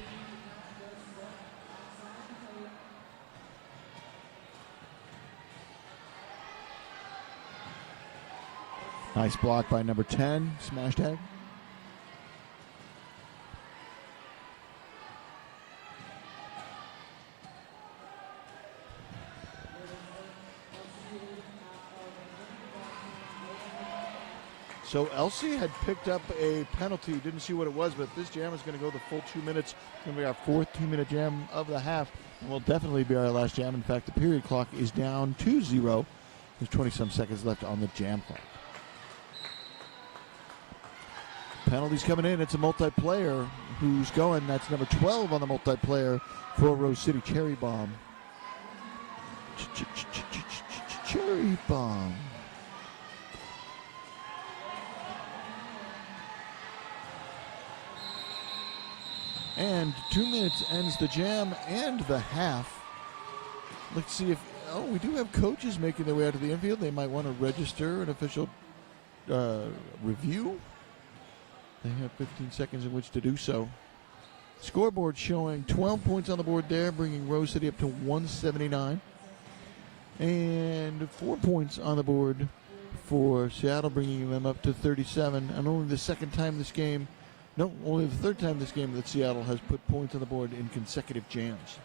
Nice block by number 10, smash tag. So LC had picked up a penalty, didn't see what it was, but this jam is going to go the full 2 minutes. It's going to be our fourth 2-minute jam of the half, and will definitely be our last jam. In fact, the period clock is down 2-0. There's 20-some seconds left on the jam clock. Penalties coming in. It's a multiplayer who's going. That's number 12 on the multiplayer for Rose City. Cherry Bomb. Cherry Bomb. And 2 minutes ends the jam and the half. Let's see if... Oh, we do have coaches making their way out to the infield. They might want to register an official review. They have 15 seconds in which to do so. Scoreboard showing 12 points on the board there, bringing Rose City up to 179. And 4 points on the board for Seattle, bringing them up to 37. And only the second time this game... No, only the third time this game that Seattle has put points on the board in consecutive jams.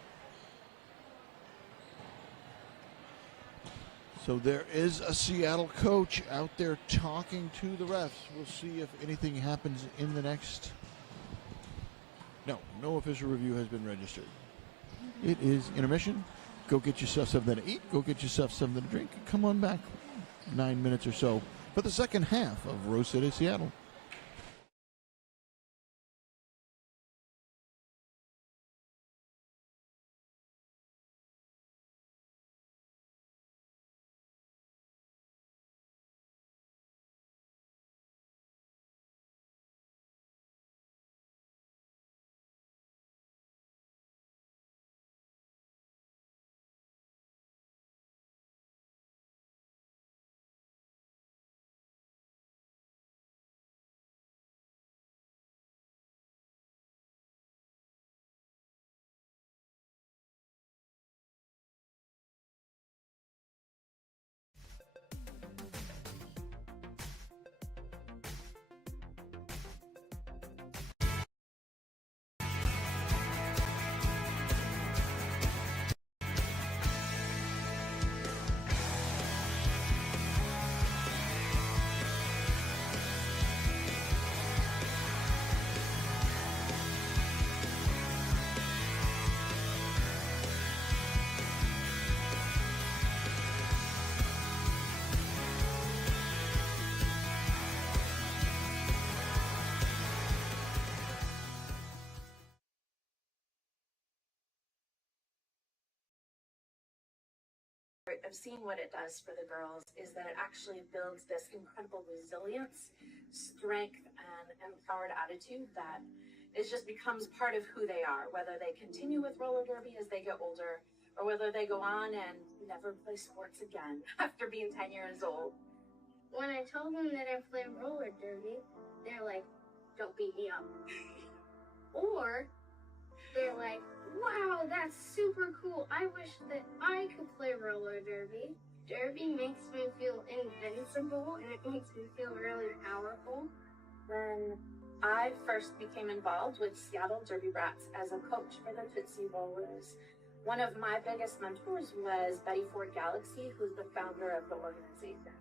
So there is a Seattle coach out there talking to the refs. We'll see if anything happens in the next... No official review has been registered. It is intermission. Go get yourself something to eat. Go get yourself something to drink. Come on back 9 minutes or so for the second half of Rose City, Seattle. Of seeing what it does for the girls is that it actually builds this incredible resilience, strength, and empowered attitude that it just becomes part of who they are, whether they continue with roller derby as they get older or whether they go on and never play sports again after being 10 years old. When I told them that I play roller derby, they're like, don't beat me up. Or they're like, wow, that's super cool. I wish that I could play roller derby. Derby makes me feel invincible, and it makes me feel really powerful. When I first became involved with Seattle Derby Brats as a coach for the Tootsie Rollers. One of my biggest mentors was Betty Ford Galaxy, who's the founder of the organization.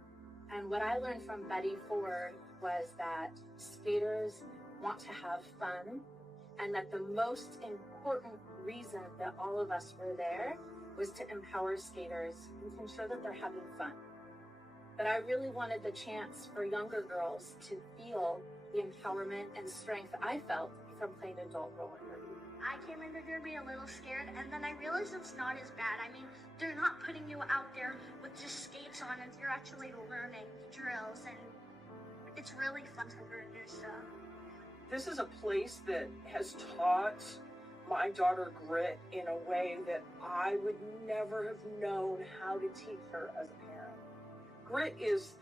And what I learned from Betty Ford was that skaters want to have fun, and that the most important reason that all of us were there was to empower skaters and to ensure that they're having fun. But I really wanted the chance for younger girls to feel the empowerment and strength I felt from playing adult roller derby. I came into derby a little scared, and then I realized it's not as bad. I mean, they're not putting you out there with just skates on, and you're actually learning drills, and it's really fun to learn new stuff. This is a place that has taught my daughter grit in a way that I would never have known how to teach her as a parent. Grit is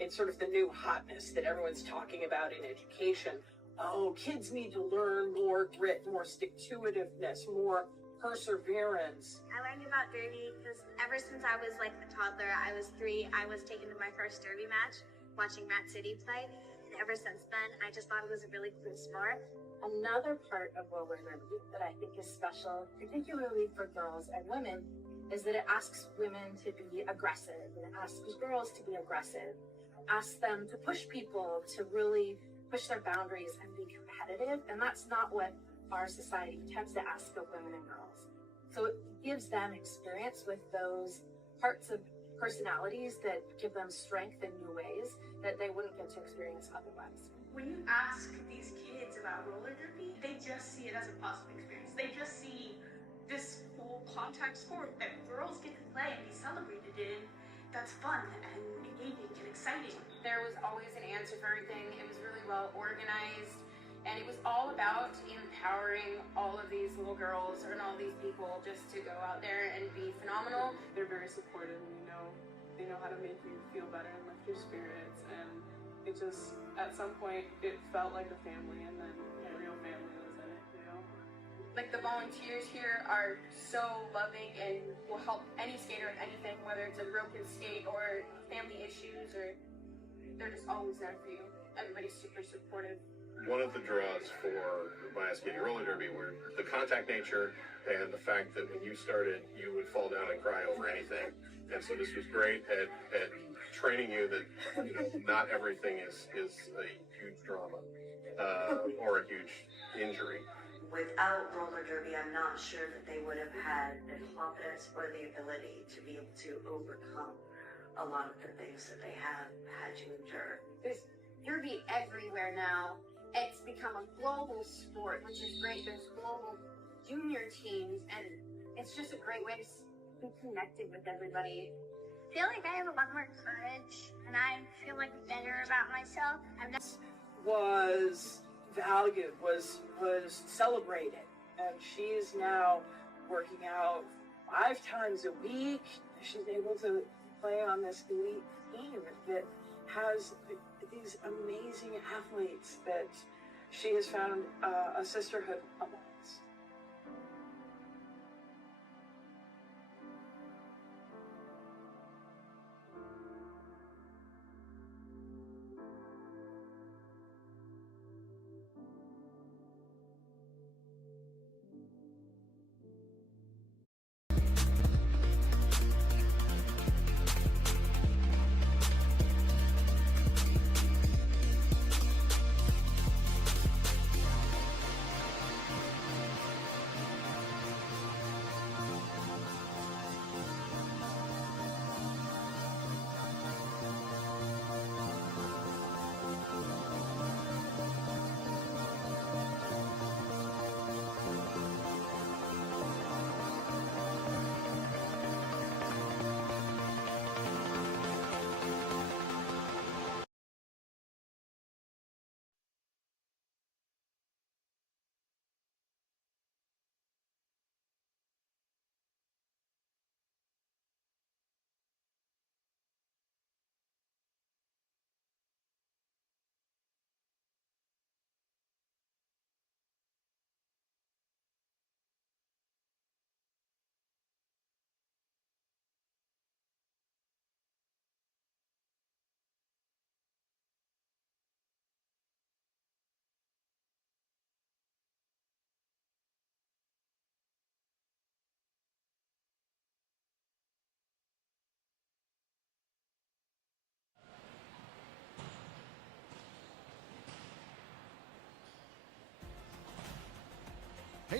it's sort of the new hotness that everyone's talking about in education. Oh, kids need to learn more grit, more stick-to-itiveness, more perseverance. I learned about derby because ever since I was like a toddler, I was 3, I was taken to my first derby match, watching Matt City play. And ever since then, I just thought it was a really cool sport. Another part of roller derby that I think is special, particularly for girls and women, is that it asks women to be aggressive, and it asks girls to be aggressive, asks them to push people, to really push their boundaries and be competitive, and that's not what our society tends to ask of women and girls. So it gives them experience with those parts of personalities that give them strength in new ways that they wouldn't get to experience otherwise. When you ask these kids about roller derby, they just see it as a positive experience. They just see this whole contact sport that girls get to play and be celebrated in. That's fun and engaging and exciting. There was always an answer for everything. It was really well organized, and it was all about empowering all of these little girls and all these people just to go out there and be phenomenal. They're very supportive, and they know how to make you feel better and lift your spirits, and it just, at some point, it felt like a family, and then a real family was in it, Like, the volunteers here are so loving and will help any skater with anything, whether it's a broken skate or family issues, or they're just always there for you. Everybody's super supportive. One of the draws for my skating roller derby were the contact nature and the fact that when you started, you would fall down and cry over anything. And so this was great at training you that not everything is a huge drama or a huge injury. Without roller derby, I'm not sure that they would have had the confidence or the ability to be able to overcome a lot of the things that they have had to endure. There's derby everywhere now. It's become a global sport, which is great. There's global junior teams, and it's just a great way to be connected with everybody. I feel like I have a lot more courage, and I feel like better about myself. Was valued, was celebrated, and she's now working out 5 times a week. She's able to play on this elite team that has these amazing athletes that she has found a sisterhood amongst.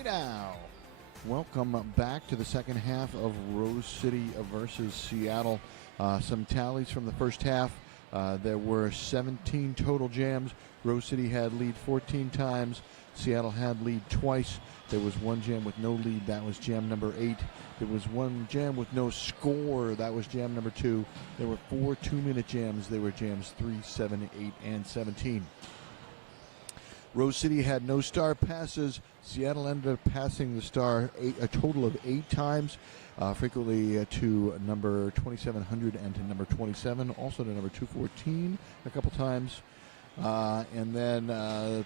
now. Welcome back to the second half of Rose City versus Seattle. Some tallies from the first half. There were 17 total jams. Rose City had lead 14 times. Seattle had lead twice. There was one jam with no lead. That was jam number 8. There was one jam with no score. That was jam number 2. There were 4 2-minute jams. They were jams 3, 7, 8, and 17. Rose City had no star passes. Seattle ended up passing the star a total of 8 times, frequently to number 2700 and to number 27, also to number 214 a couple times. And then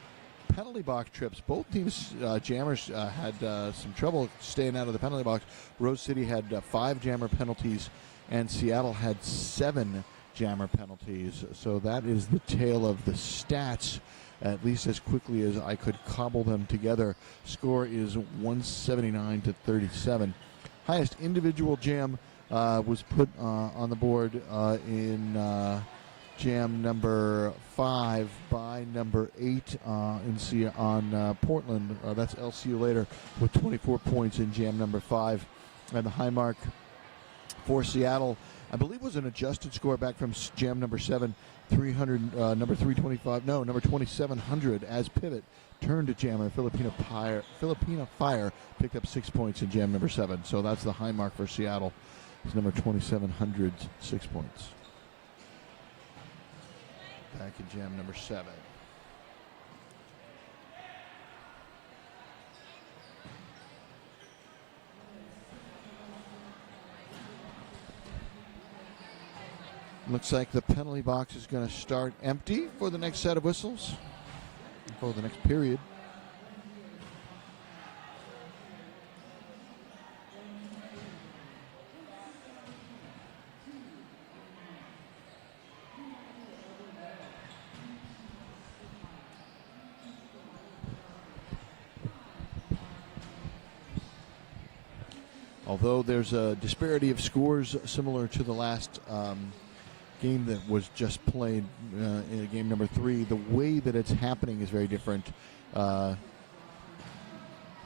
penalty box trips. Both teams, jammers, had some trouble staying out of the penalty box. Rose City had 5 jammer penalties, and Seattle had 7 jammer penalties. So that is the tale of the stats, at least as quickly as I could cobble them together. Score is 179 to 37. Highest individual jam was put on the board in jam number 5 by number 8 on Portland. That's I'll see you later, with 24 points in jam number 5. And the high mark for Seattle, I believe, was an adjusted score back from jam number 7, 300, number 325, no, number 2700 as pivot turned to jammer. Filipina Fire picked up 6 points in jam number 7. So that's the high mark for Seattle. It's number 2700, 6 points. Back in jam number 7. Looks like the penalty box is going to start empty for the next set of whistles, for the next period. Although there's a disparity of scores similar to the last game that was just played in game number 3, the way that it's happening is very different.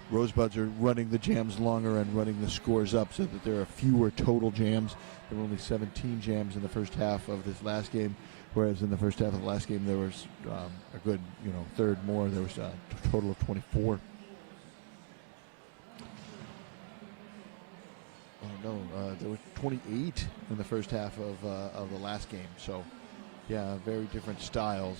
Rosebuds are running the jams longer and running the scores up so that there are fewer total jams. There were only 17 jams in the first half of this last game, whereas in the first half of the last game there was a good, third more. There was a total of 24. There were 28 in the first half of the last game. So, yeah, very different styles.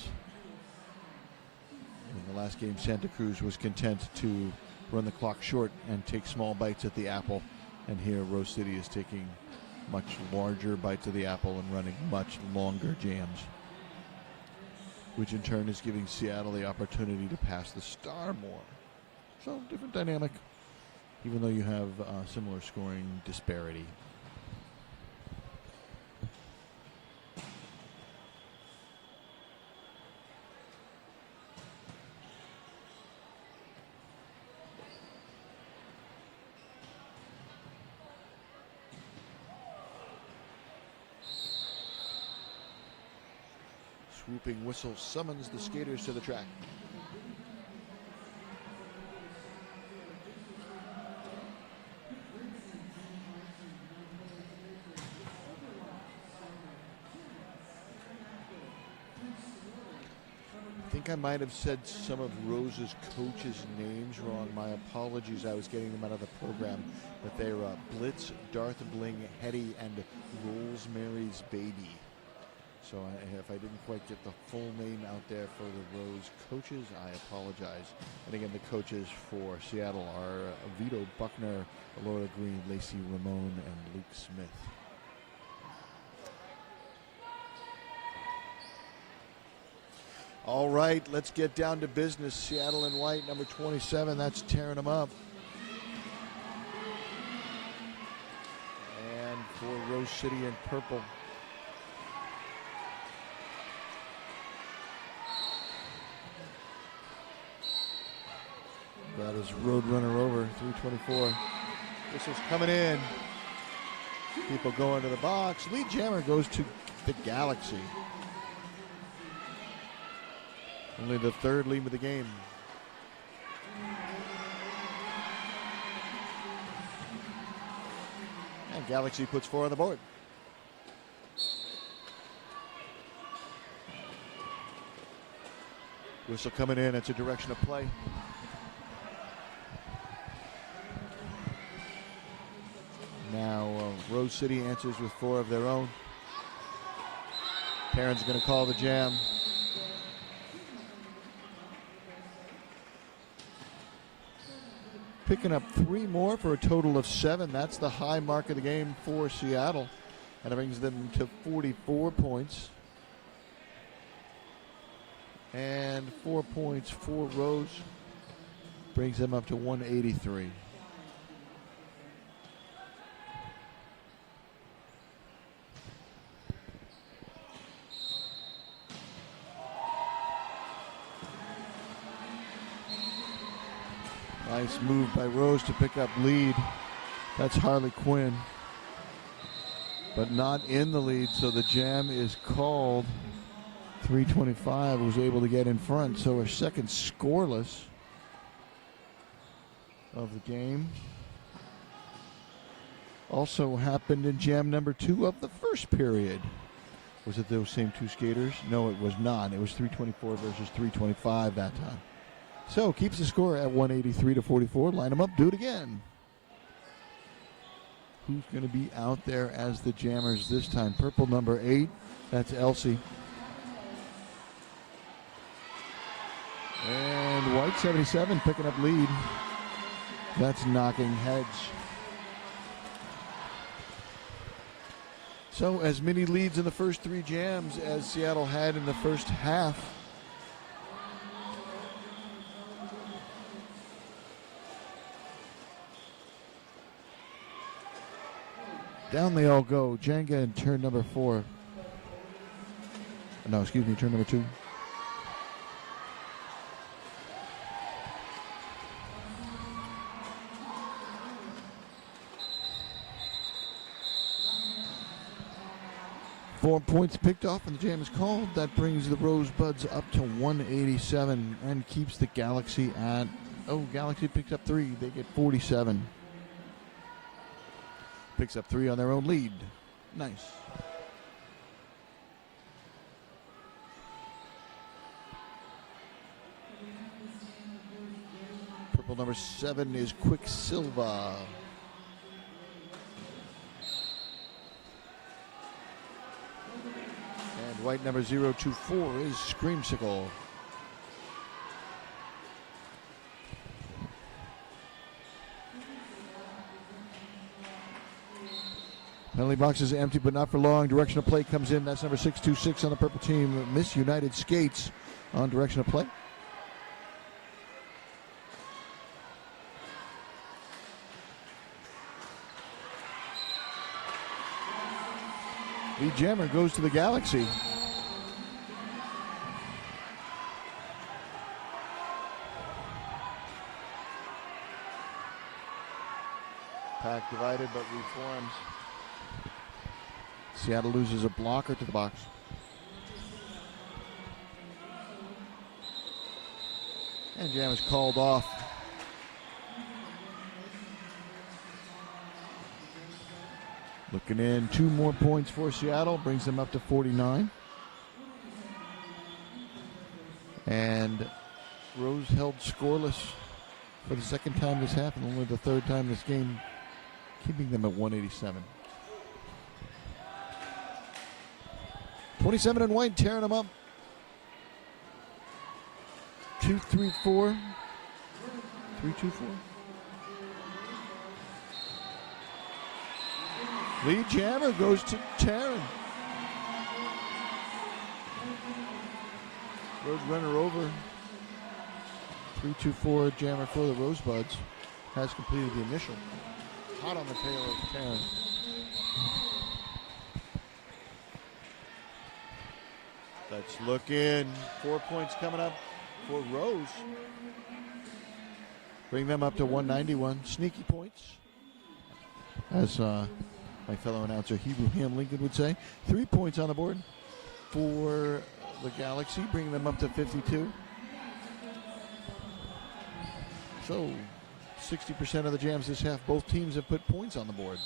In the last game, Santa Cruz was content to run the clock short and take small bites at the apple. And here, Rose City is taking much larger bites of the apple and running much longer jams, which in turn is giving Seattle the opportunity to pass the star more. So, different dynamic, even though you have similar scoring disparity. Swooping whistle summons the skaters to the track. I think I might have said some of Rose's coaches' names wrong. My apologies. I was getting them out of the program. But they're Blitz, Darth Bling, Hetty, and Rosemary's Baby. So if I didn't quite get the full name out there for the Rose coaches, I apologize. And again, the coaches for Seattle are Vito Buckner, Laura Green, Lacey Ramon, and Luke Smith. All right, let's get down to business. Seattle in white, number 27, that's tearing them up. And for Rose City in purple. That is Roadrunner over, 324. This is coming in. People going to the box. Lead jammer goes to the Galaxy. Only the third lead of the game. And Galaxy puts 4 on the board. Whistle coming in. It's a direction of play. Now Rose City answers with 4 of their own. Perrin's going to call the jam. Picking up 3 more for a total of 7. That's the high mark of the game for Seattle. And it brings them to 44 points. And 4 points for Rose brings them up to 183. Nice move by Rose to pick up lead. That's Harley Quinn. But not in the lead, so the jam is called. 325 was able to get in front, so a second scoreless of the game. Also happened in jam number 2 of the first period. Was it those same 2 skaters? No, it was not. It was 324 versus 325 that time. So keeps the score at 183 to 44. Line them up, do it again. Who's going to be out there as the jammers this time? Purple number 8, that's Elsie. And white 77 picking up lead. That's knocking heads. So as many leads in the first 3 jams as Seattle had in the first half. Down they all go. Jenga in turn number 4. No, excuse me, turn number 2. Four points picked off and the jam is called. That brings the Rosebuds up to 187 and keeps the Galaxy at, Galaxy picks up 3. They get 47. Picks up 3 on their own lead. Nice. Purple number 7 is Quicksilver. And white number 024 is Screamsicle. Penalty box is empty, but not for long. Direction of play comes in. That's number 626 on the purple team. Miss United Skates on direction of play. The jammer goes to the Galaxy. Pack divided but reforms. Seattle loses a blocker to the box. And jam is called off. Looking in, 2 more points for Seattle, brings them up to 49. And Rose held scoreless for the second time this half and only the 3rd time this game, keeping them at 187. 27 and white, tearing them up. 2, 3, 4. 3, 2, 4. Lead jammer goes to Taryn. Road runner over. 3, 2, 4 jammer for the Rosebuds. Has completed the initial. Hot on the tail of Taryn. Let's look in. 4 points coming up for Rose. Bring them up to 191. Sneaky points. As my fellow announcer Hebrew Ham Lincoln would say. 3 points on the board for the Galaxy, bringing them up to 52. So 60% of the jams this half, both teams have put points on the board.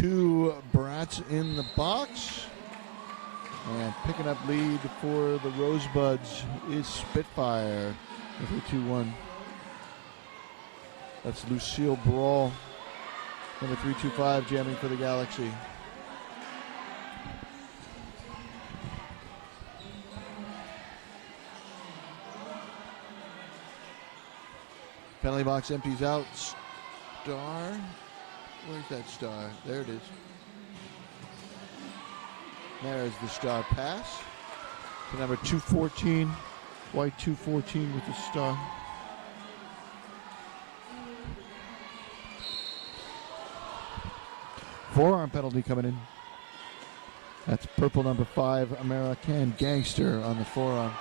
2 Brats in the box. And picking up lead for the Rosebuds is Spitfire. 3-2-1. That's Lucille Brawl. Number 325 jamming for the Galaxy. Penalty box empties out. Star. Where's that star? There it is. There is the star pass to number 214. White 214 with the star. Forearm penalty coming in. That's purple number 5, American Gangster on the forearm.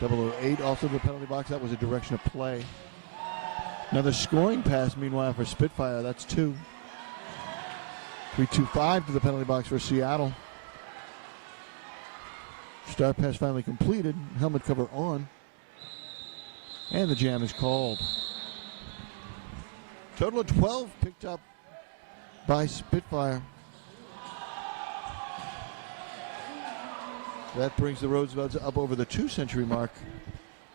008 also the penalty box. That was a direction of play. Another scoring pass, meanwhile, for Spitfire. That's 2. 3-2-5 to the penalty box for Seattle. Star pass finally completed. Helmet cover on. And the jam is called. Total of 12 picked up by Spitfire. That brings the Rosebuds up over the 2-century mark.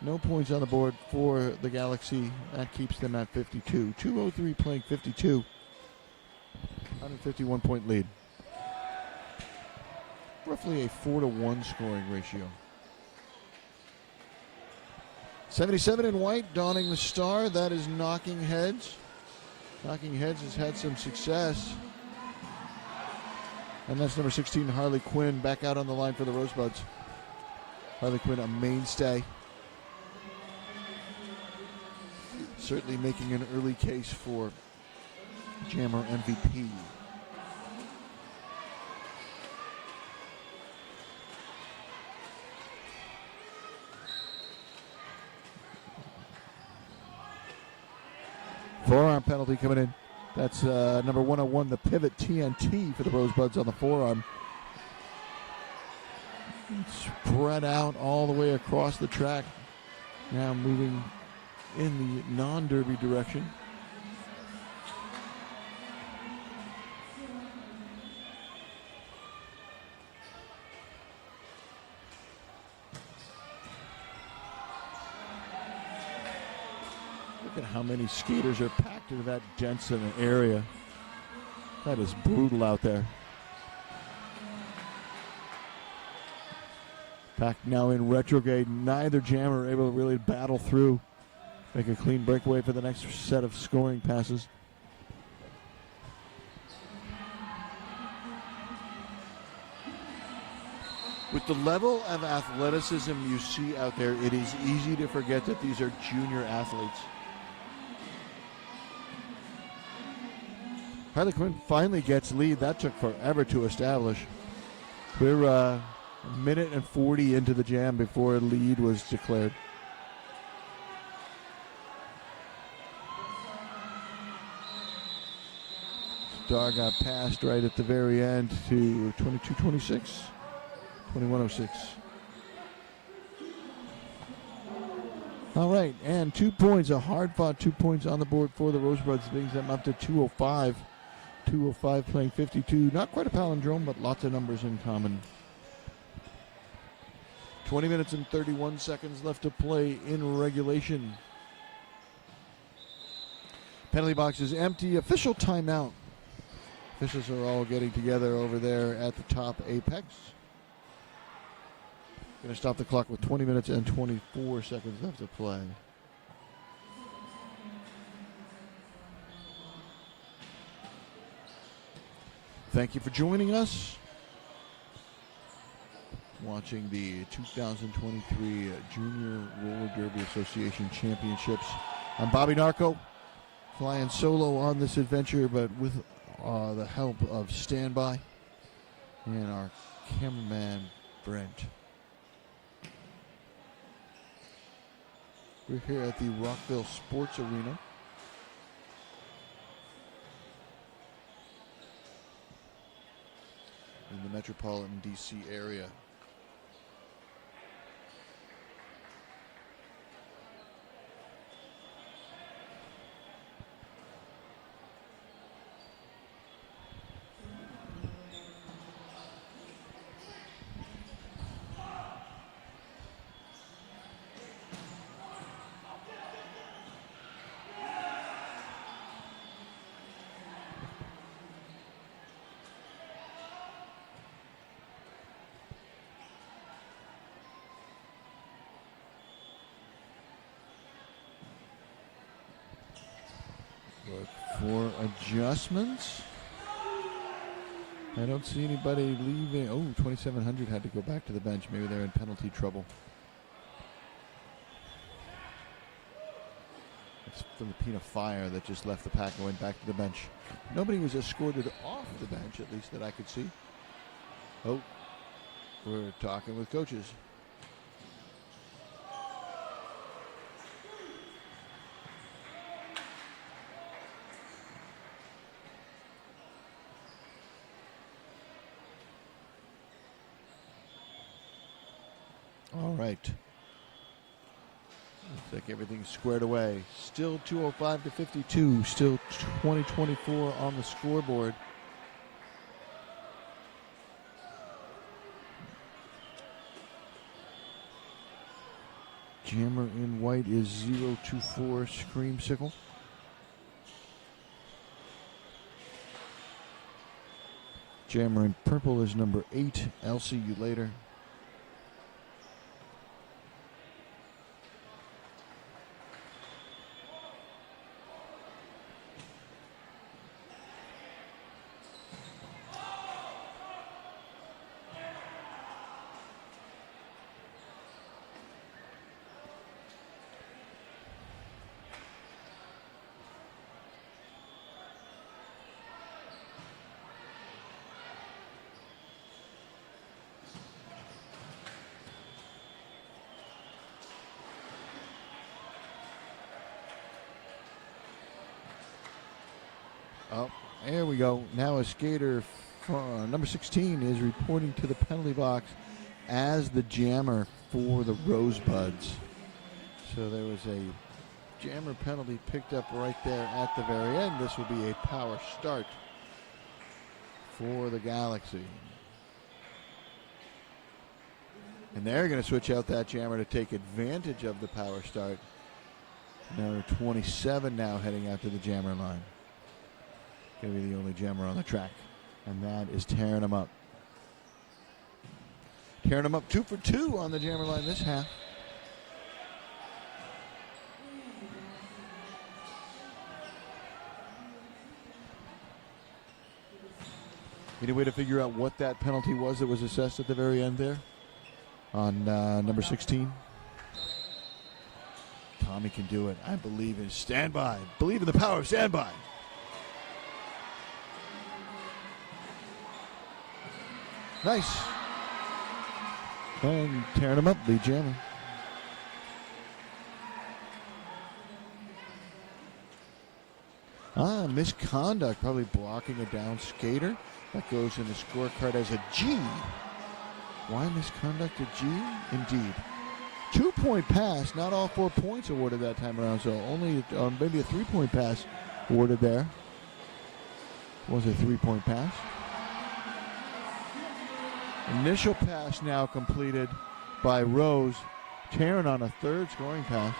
No points on the board for the Galaxy. That keeps them at 52. 203 playing 52. 151-point lead. Roughly a 4-to-1 scoring ratio. 77 in white, donning the star. That is Knocking Heads. Knocking Heads has had some success. And that's number 16, Harley Quinn, back out on the line for the Rosebuds. Harley Quinn, a mainstay. Certainly making an early case for Jammer MVP. Forearm penalty coming in. That's number 101, the pivot TNT for the Rosebuds on the forearm. Spread out all the way across the track. Now moving in the non-derby direction. Look at how many skaters are packed into that dense an area. That is brutal out there. Pack now in retrograde. Neither jammer able to really battle through. Make a clean breakaway for the next set of scoring passes. With the level of athleticism you see out there, it is easy to forget that these are junior athletes. Harley Quinn finally gets lead. That took forever to establish. We're a minute and 40 into the jam before lead was declared. Star got passed right at the very end to 22-26, 21-06. All right, and 2 points, a hard-fought 2 points on the board for the Rosebuds, brings them up to 205. 205 playing 52. Not quite a palindrome, but lots of numbers in common. 20 minutes and 31 seconds left to play in regulation. Penalty box is empty. Official timeout. Officials are all getting together over there at the top apex. Going to stop the clock with 20 minutes and 24 seconds left to play. Thank you for joining us. Watching the 2023 Junior Roller Derby Association Championships. I'm Bobby Narco, flying solo on this adventure, but with the help of Standby and our cameraman, Brent. We're here at the Rockville Sports Arena. In the metropolitan DC area. for adjustments. I don't see anybody leaving. Oh, 2,700 had to go back to the bench. Maybe they're in penalty trouble. It's Filipina Fire that just left the pack and went back to the bench. Nobody was escorted off the bench, at least that I could see. Oh, we're talking with coaches. All right. Looks like everything's squared away. Still 2:05 to 52. Still 20-24 on the scoreboard. Jammer in white is 024 Screamsicle. Jammer in purple is number 8. I'll see you later. Oh, there we go. Now a skater, number 16, is reporting to the penalty box as the jammer for the Rosebuds. So there was a jammer penalty picked up right there at the very end. This will be a power start for the Galaxy. And they're going to switch out that jammer to take advantage of the power start. Number 27 now heading out to the jammer line. Going to be the only jammer on the track. And that is tearing them up. Tearing them up 2 for 2 on the jammer line this half. Any way to figure out what that penalty was that was assessed at the very end there on number 16? Tommy can do it. I believe in standby. Believe in the power of standby. Nice. And tearing them up, the jammer. Misconduct, probably blocking a down skater. That goes in the scorecard as a G. Why misconduct a G? Indeed. 2-point pass, not all 4 points awarded that time around, so only maybe a 3-point pass awarded there. Was a 3-point pass. Initial pass now completed by Rose. Taryn on a third scoring pass.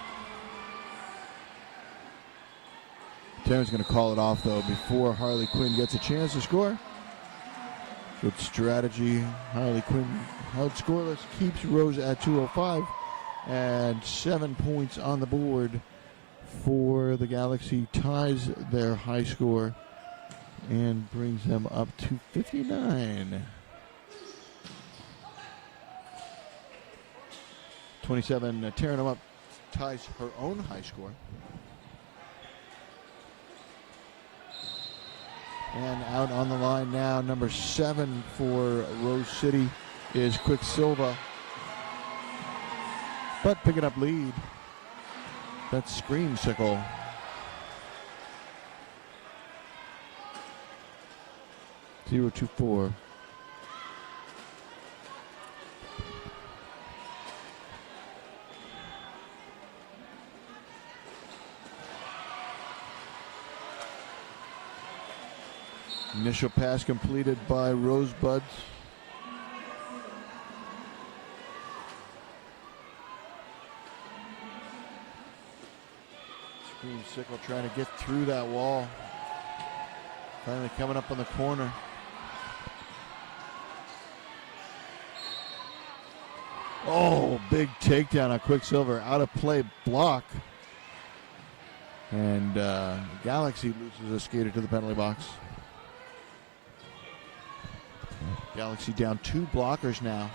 Taryn's going to call it off, though, before Harley Quinn gets a chance to score. Good strategy. Harley Quinn held scoreless, keeps Rose at 205, and 7 points on the board for the Galaxy. Ties their high score and brings them up to 59. 27, tearing them up, ties her own high score. And out on the line now, number 7 for Rose City is Quicksilva. But picking up lead, that's Screamsicle. Zero 2-4. Initial pass completed by Rosebuds. Screamsicle trying to get through that wall. Finally coming up on the corner. Oh, big takedown on Quicksilver. Out of play block. And Galaxy loses a skater to the penalty box. Galaxy down 2 blockers now.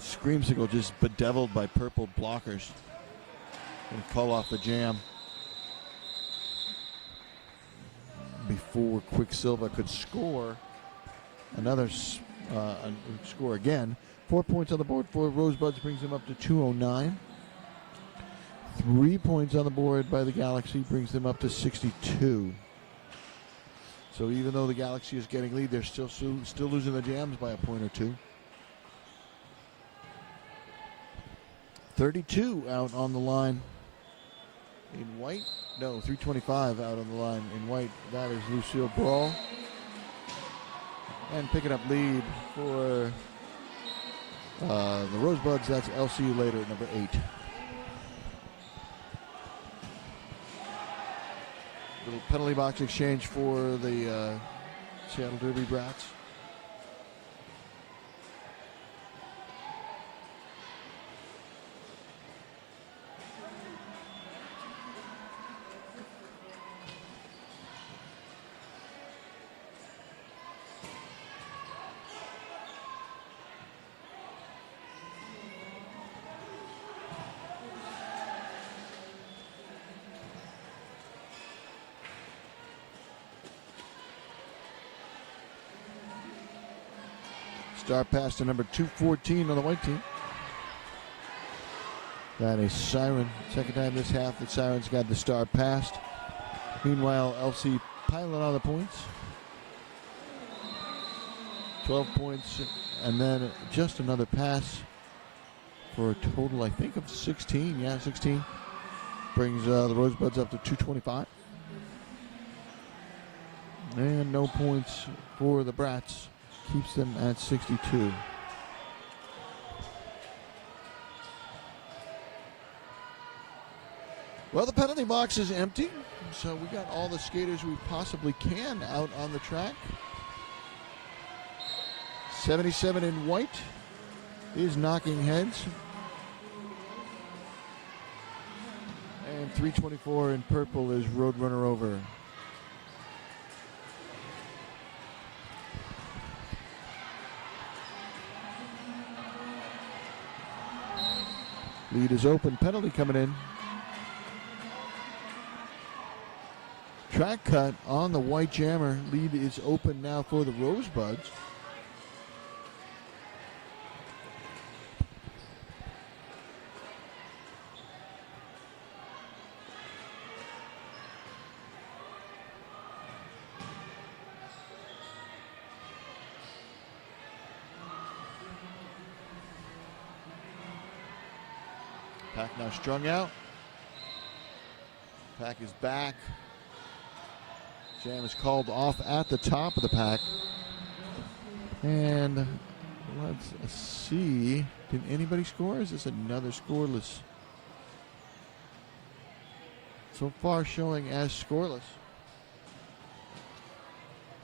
Screamsicle just bedeviled by purple blockers. Gonna call off the jam before Quicksilva could score another score again. 4 points on the board for Rosebuds brings them up to 209. 3 points on the board by the Galaxy brings them up to 62. So even though the Galaxy is getting lead, they're still losing the jams by a point or two. 32 out on the line in white. No, 325 out on the line in white. That is Lucille Brawl. And picking up lead for the Rosebuds, that's LCU later at number 8. Little penalty box exchange for the Seattle Derby Brats. Star pass to number 214 on the white team. That a siren. Second time this half the Sirens got the star passed. Meanwhile, LC piling on the points. 12 points, and then just another pass for a total, I think, of 16. Yeah, 16. Brings the Rosebuds up to 225. And no points for the Brats. Keeps them at 62. Well, the penalty box is empty, so we got all the skaters we possibly can out on the track. 77 in white is Knocking Heads. And 324 in purple is Roadrunner Over. Lead is open. Penalty coming in. Track cut on the white jammer. Lead is open now for the Rosebuds. Pack now strung out. Pack is back. Jam is called off at the top of the pack. And let's see. Did anybody score? Is this another scoreless? So far showing as scoreless.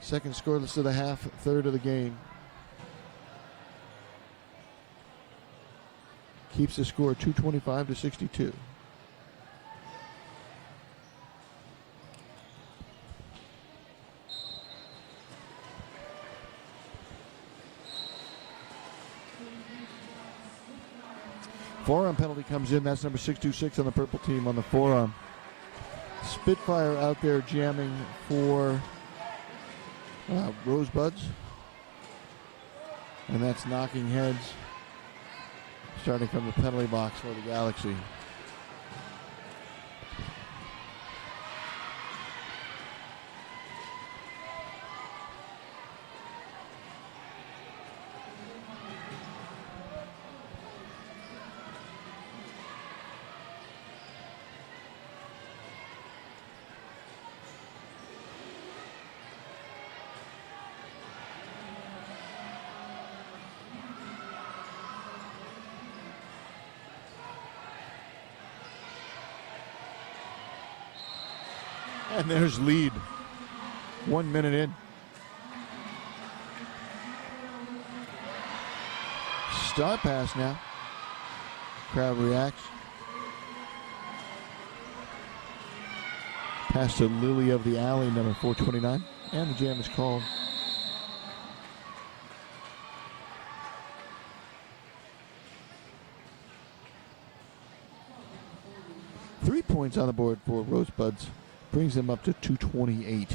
Second scoreless of the half, third of the game. Keeps the score 225 to 62. Forearm penalty comes in. That's number 626 on the purple team on the forearm. Spitfire out there jamming for Rosebuds. And that's Knocking Heads. Starting from the penalty box for the Galaxy. And there's lead. 1 minute in. star pass now. Crowd reacts. Pass to Lily of the Alley, number 429. And the jam is called. Three points on the board for Rosebuds. Brings them up to 228.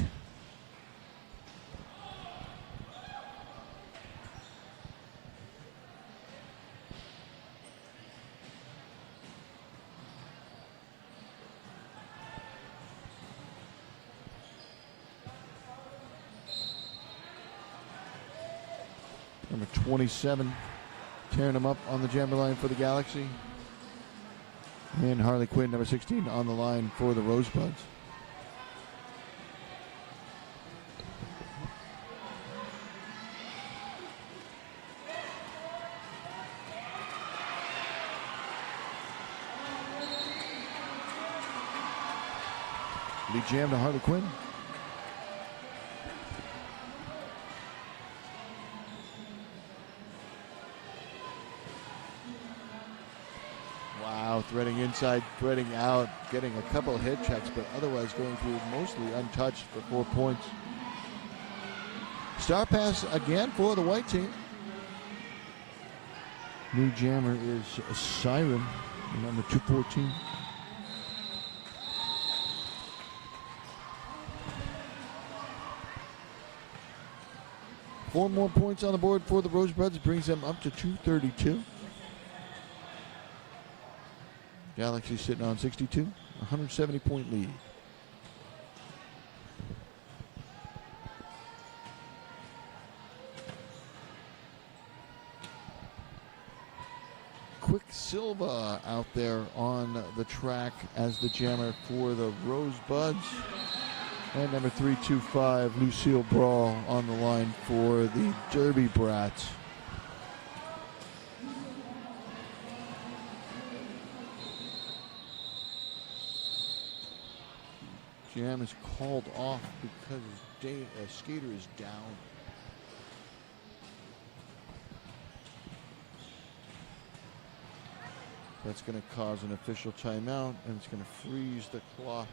Number 27, tearing them up on the jammer line for the Galaxy. And Harley Quinn, number 16, on the line for the Rosebuds. Lead jam to Harley Quinn. Wow, threading inside, threading out, getting a couple of hit checks, but otherwise going through mostly untouched for 4 points. Star pass again for the white team. New jammer is Siren, number 214. Four more points on the board for the Rosebuds, brings them up to 232. Galaxy sitting on 62, 170-point lead. Quicksilver out there on the track as the jammer for the Rosebuds. And number 325, Lucille Brawl, on the line for the Derby Brats. Jam is called off because a skater is down. That's going to cause an official timeout, and it's going to freeze the clock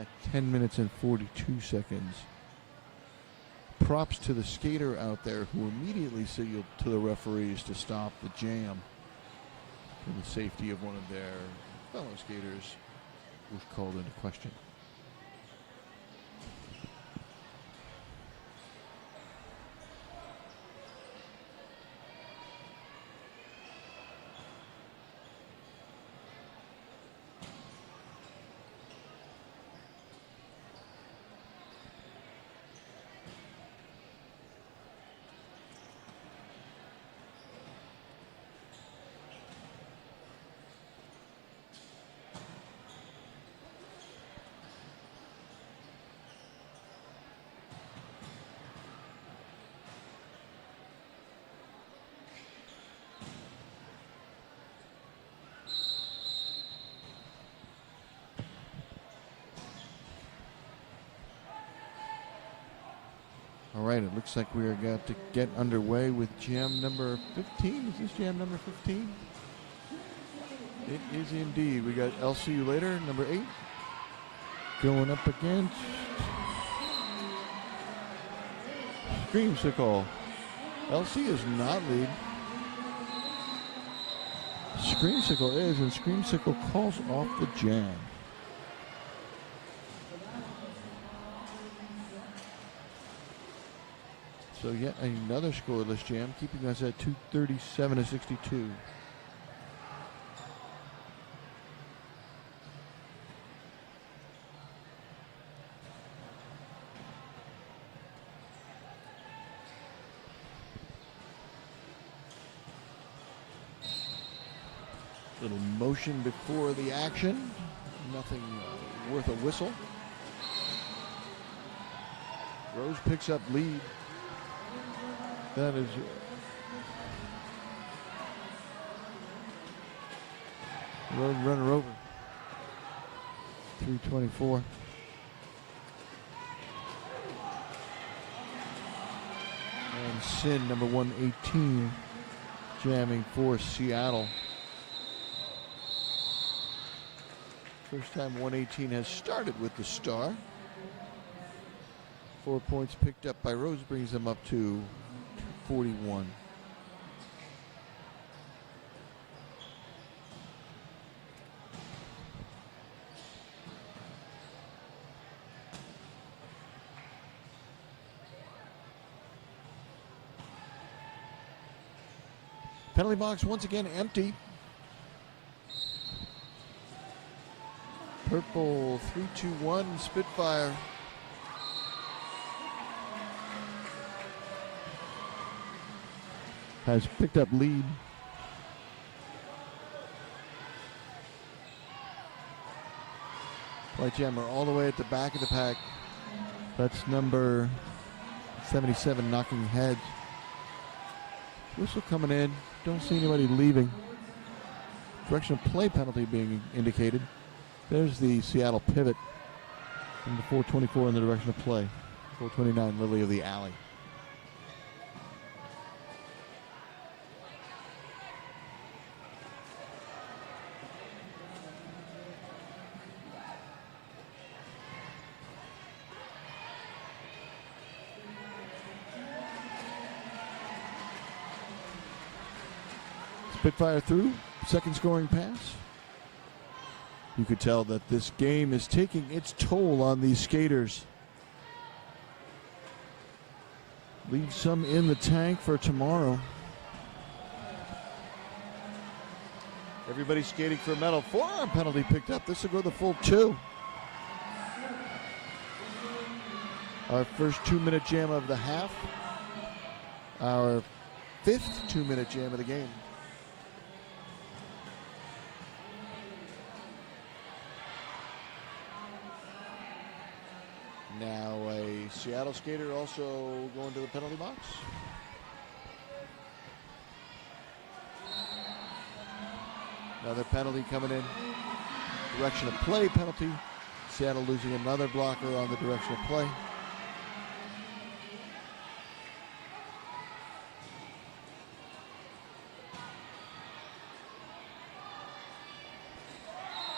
at 10 minutes and 42 seconds. Props to the skater out there who immediately signaled to the referees to stop the jam for the safety of one of their fellow skaters was called into question. All right, it looks like we are going to get underway with jam number 15. Is this jam number 15? It is indeed. We got I'll See You Later, number 8, going up against Screamsicle. LC is not lead. Screamsicle is, and Screamsicle calls off the jam. So yet another scoreless jam, keeping us at 237 to 62. Little motion before the action, nothing worth a whistle. Rose picks up lead. That is road runner over. 324. And Sin, number 118, jamming for Seattle. First time 118 has started with the star. 4 points picked up by Rose brings them up to 41. Penalty box once again empty. Purple 3-2-1 Spitfire. Has picked up lead. White Jammer all the way at the back of the pack. That's number 77 knocking heads. Whistle coming in. Don't see anybody leaving. Direction of play penalty being indicated. There's the Seattle pivot. And the 424 in the direction of play. 429 Lily of the Alley. Spitfire through, second scoring pass. You could tell that this game is taking its toll on these skaters. Leave some in the tank for tomorrow. Everybody's skating for a medal. Forearm penalty picked up. This will go the full 2. Our first 2-minute jam of the half. Our 5th 2-minute jam of the game. Now a Seattle skater also going to the penalty box. Another penalty coming in. Direction of play penalty. Seattle losing another blocker on the direction of play.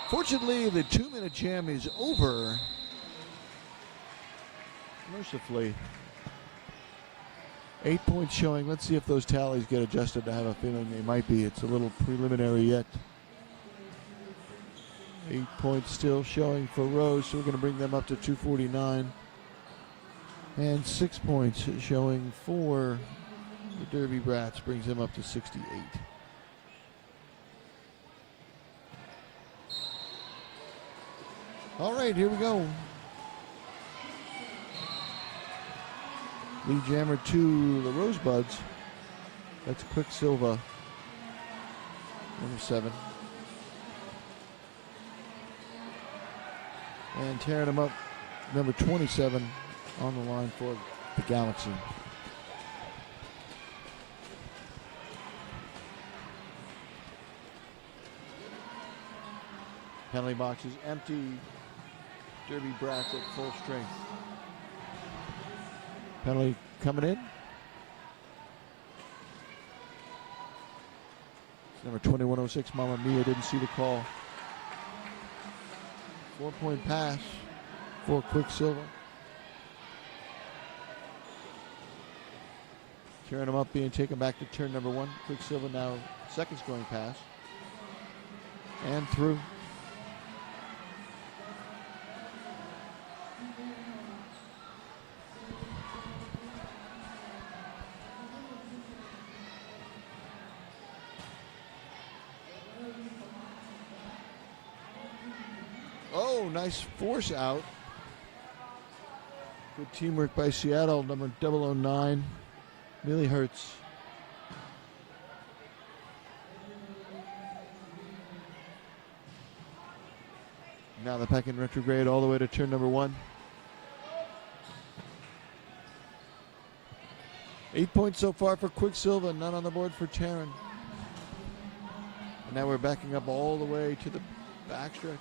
Fortunately, the 2-minute jam is over. Mercifully. 8 points showing. Let's see if those tallies get adjusted. I have a feeling they might be. It's a little preliminary yet. 8 points still showing for Rose, so we're going to bring them up to 249. And 6 points showing for the Derby Brats, brings them up to 68. All right, here we go. Lead jammer to the Rosebuds. That's Quicksilver, number 7. And tearing him up, number 27 on the line for the Galaxy. Penalty box is empty. Derby Brats at full strength. Penalty coming in. It's number 2106, Mamma Mia, didn't see the call. 4-point pass for Quicksilver. Tearing him up, being taken back to turn number 1. Quicksilver now second scoring pass. And through. Nice force out. Good teamwork by Seattle, number 009. Really hurts. Now the pack in retrograde all the way to turn number 1. 8 points so far for Quicksilver, none on the board for Taryn. And now we're backing up all the way to the backstretch.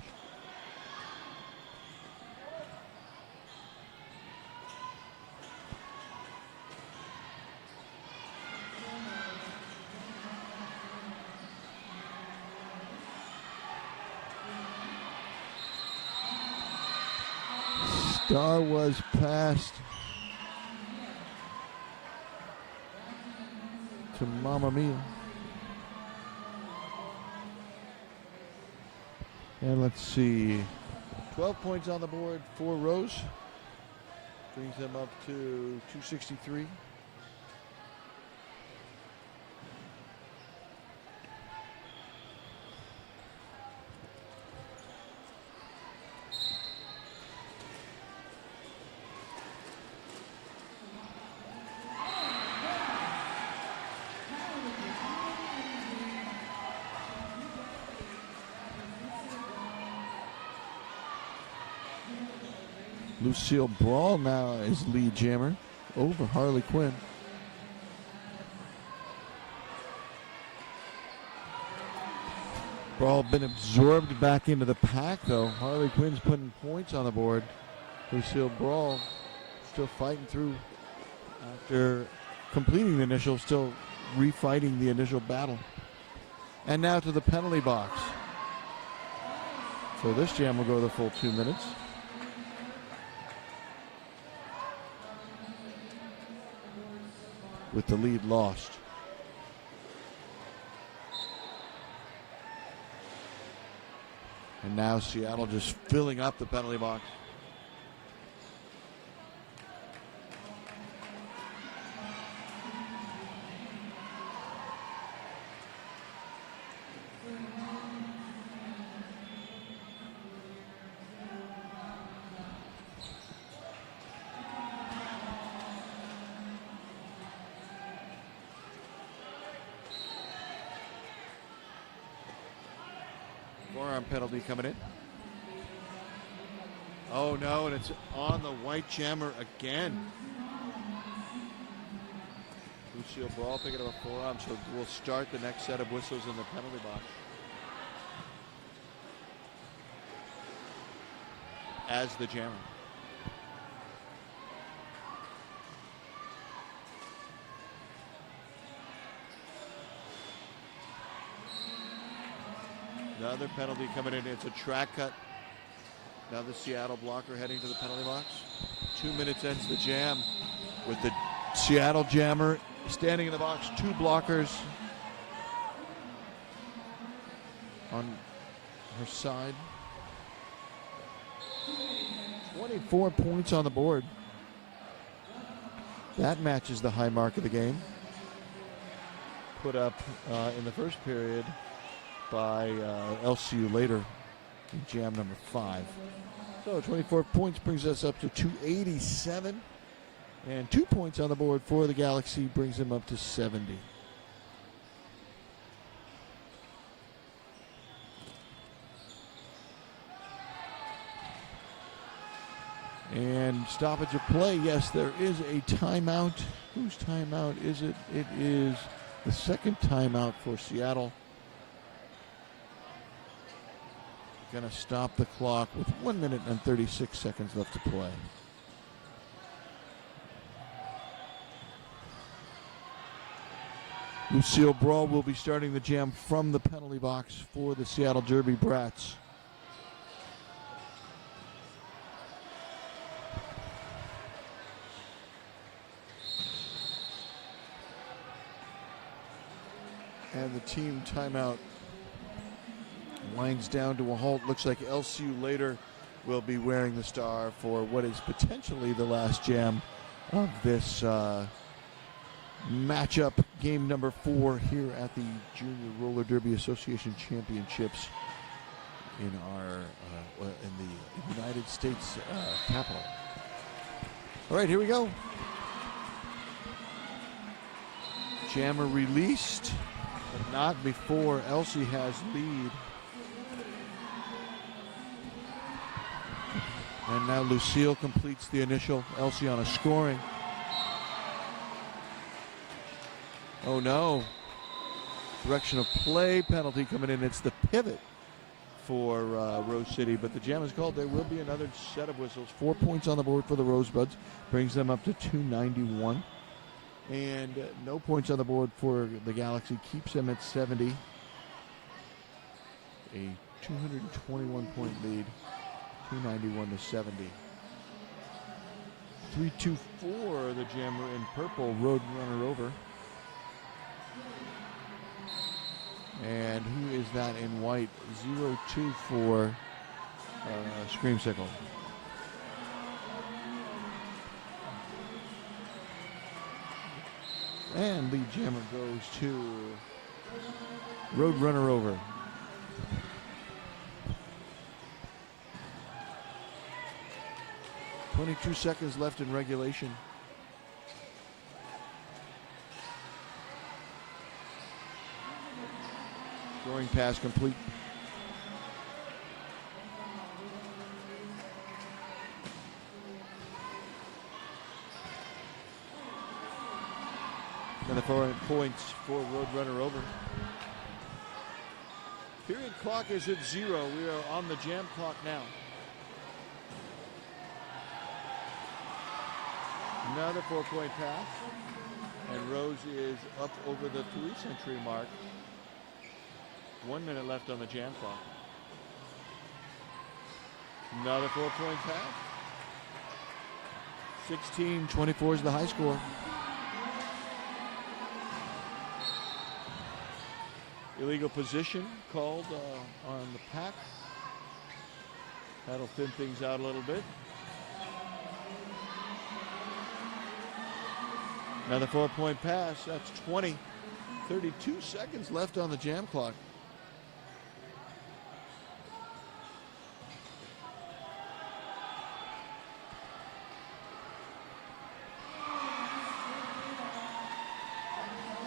Star was passed to Mamma Mia. And let's see, 12 points on the board for Rose. Brings them up to 263. Lucille Brawl now is lead jammer over Harley Quinn. Brawl been absorbed back into the pack though. Harley Quinn's putting points on the board. Lucille Brawl still fighting through after completing the initial, still refighting the initial battle. And now to the penalty box. So this jam will go the full 2 minutes. With the lead lost. And now Seattle just filling up the penalty box. Forearm penalty coming in. Oh no, and it's on the white jammer again. Lucille Brawl picking up a forearm, so we'll start the next set of whistles in the penalty box. As the jammer. Another penalty coming in. It's a track cut. Now the Seattle blocker heading to the penalty box. 2 minutes ends the jam with the Seattle jammer standing in the box. 2 blockers on her side. 24 points on the board. That matches the high mark of the game. Put up in the first period by LCU later in jam number 5. So 24 points brings us up to 287. And 2 points on the board for the Galaxy brings them up to 70. And stoppage of play. Yes, there is a timeout. Whose timeout is it? It is the second timeout for Seattle. Going to stop the clock with 1 minute and 36 seconds left to play. Lucille Brawl will be starting the jam from the penalty box for the Seattle Derby Brats. And the team timeout winds down to a halt. Looks like LCU later will be wearing the star for what is potentially the last jam of this matchup, game number 4 here at the Junior Roller Derby Association Championships in our in the United States capital. All right, here we go. Jammer released, but not before Elsie has lead. And now Lucille completes the initial. Elsie on a scoring. Oh no. Direction of play penalty coming in. It's the pivot for Rose City, but the jam is called. There will be another set of whistles. 4 points on the board for the Rosebuds. Brings them up to 291. And no points on the board for the Galaxy. Keeps them at 70. A 221 point lead. 291 to 70. 324, the jammer in purple, road runner over. And who is that in white? 024 Screamsicle. And lead jammer goes to road runner over. .22 seconds left in regulation. Throwing pass complete. And the 4 points for Roadrunner over. Period clock is at 0. We are on the jam clock now. Another 4-point pass. And Rose is up over the 3-century mark. 1 minute left on the jam clock. Another 4-point pass. 16-24 is the high score. Illegal position called on the pack. That'll thin things out a little bit. Another 4-point pass. That's 20. 32 seconds left on the jam clock.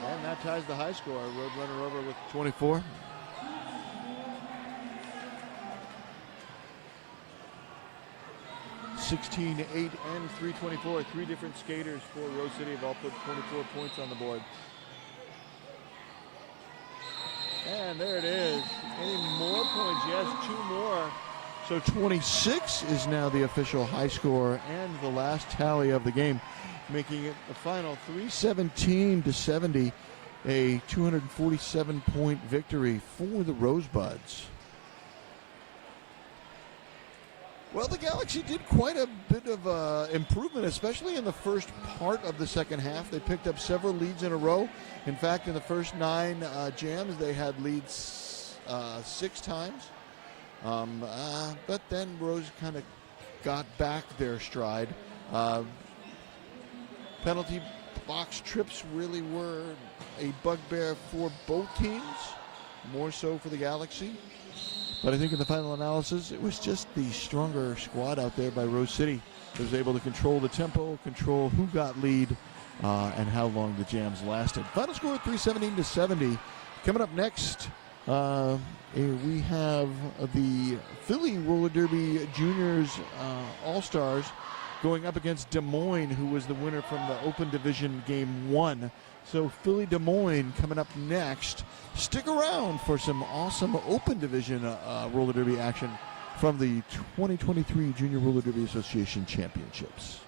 And that ties the high score. Roadrunner over with 24. (16, 8, and 324). 3 different skaters for Rose City have all put 24 points on the board. And there it is. Any more points? Yes, 2 more. So 26 is now the official high score and the last tally of the game, making it the final 317-70, a 247-point victory for the Rosebuds. Well, the Galaxy did quite a bit of improvement, especially in the first part of the second half. They picked up several leads in a row. In fact, in the first 9 jams, they had leads 6 times. But then Rose kind of got back their stride. Penalty box trips really were a bugbear for both teams, more so for the Galaxy. But I think in the final analysis, it was just the stronger squad out there by Rose City that was able to control the tempo, control who got lead, and how long the jams lasted. Final score 317-70. Coming up next, we have the Philly Roller Derby Juniors All-Stars going up against Des Moines, who was the winner from the Open Division Game 1. So Philly Des Moines coming up next. Stick around for some awesome Open Division Roller Derby action from the 2023 Junior Roller Derby Association Championships.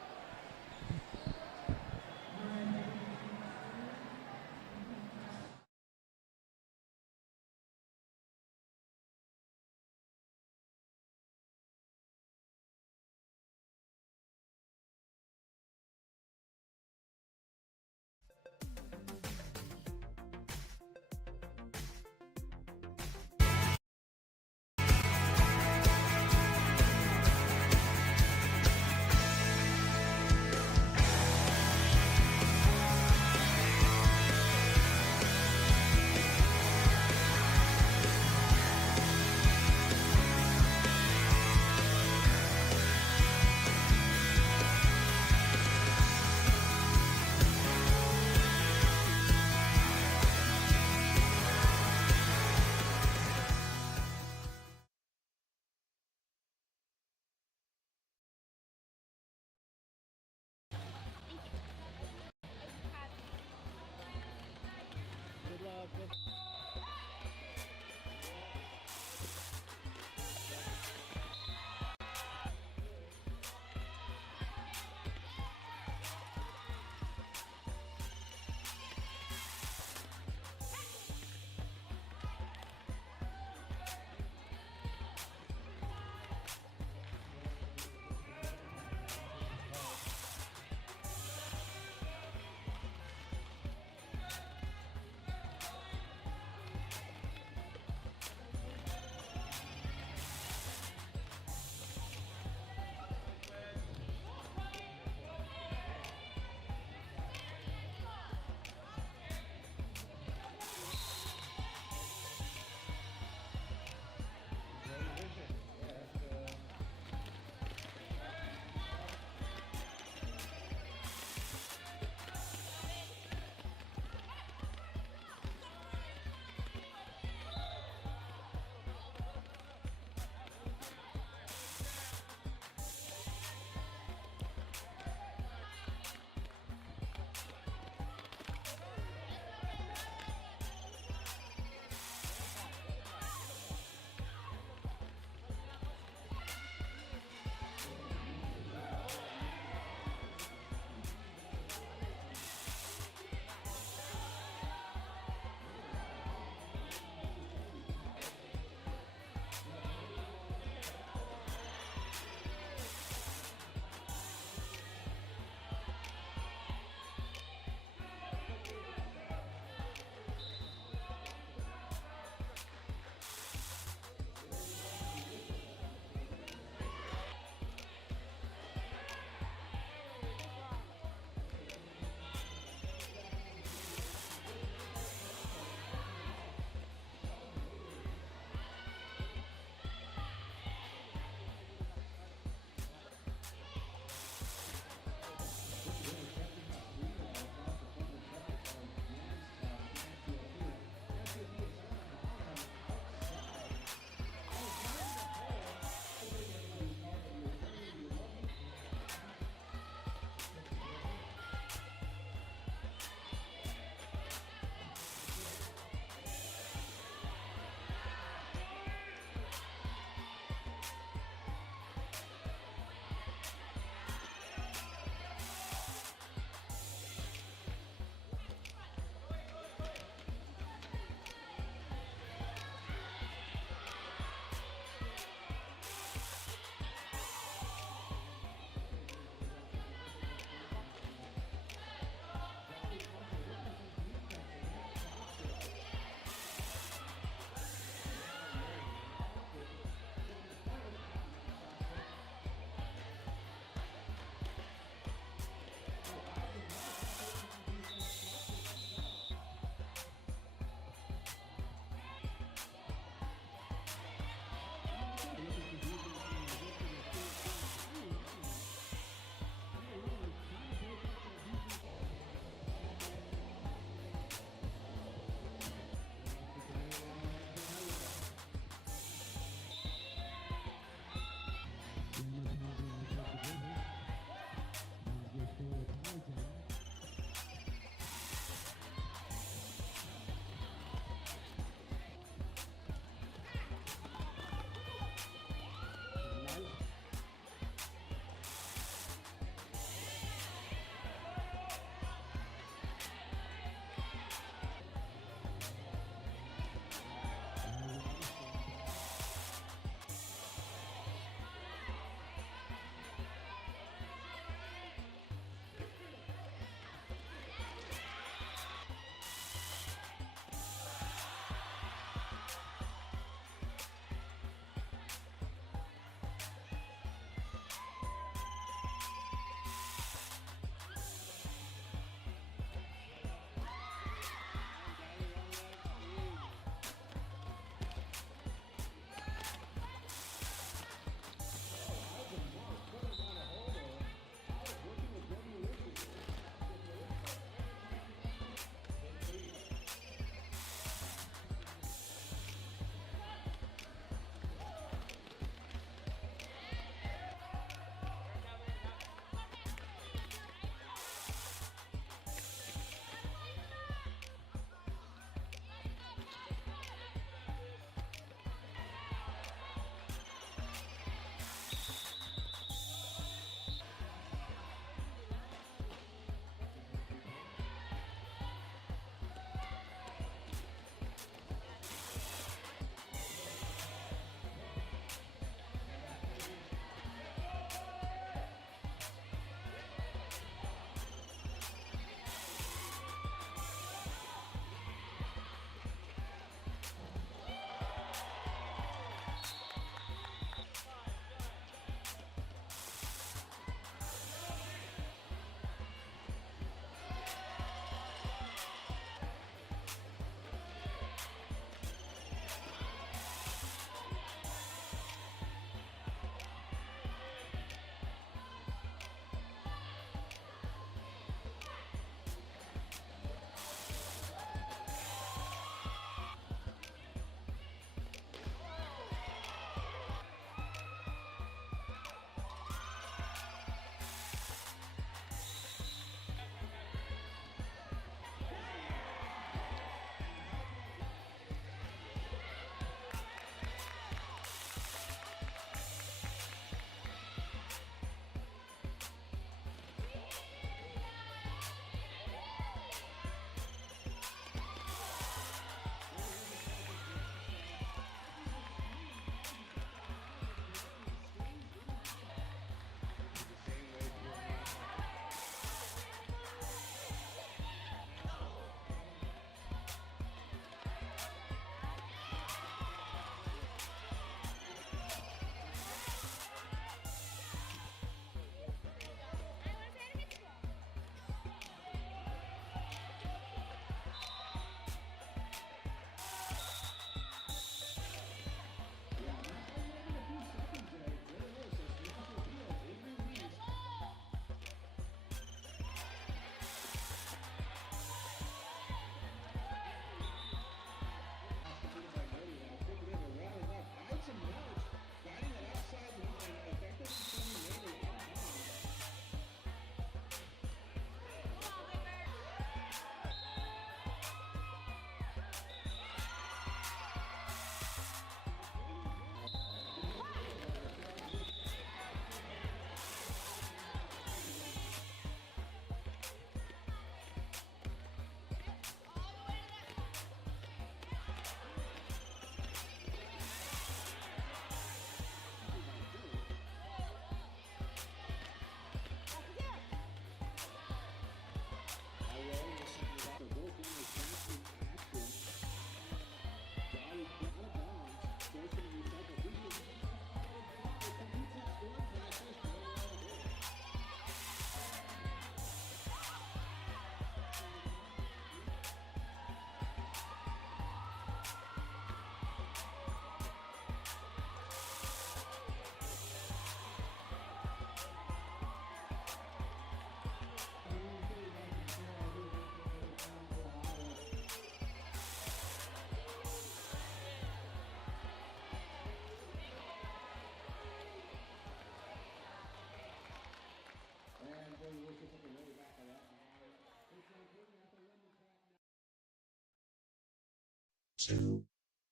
2,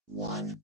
1.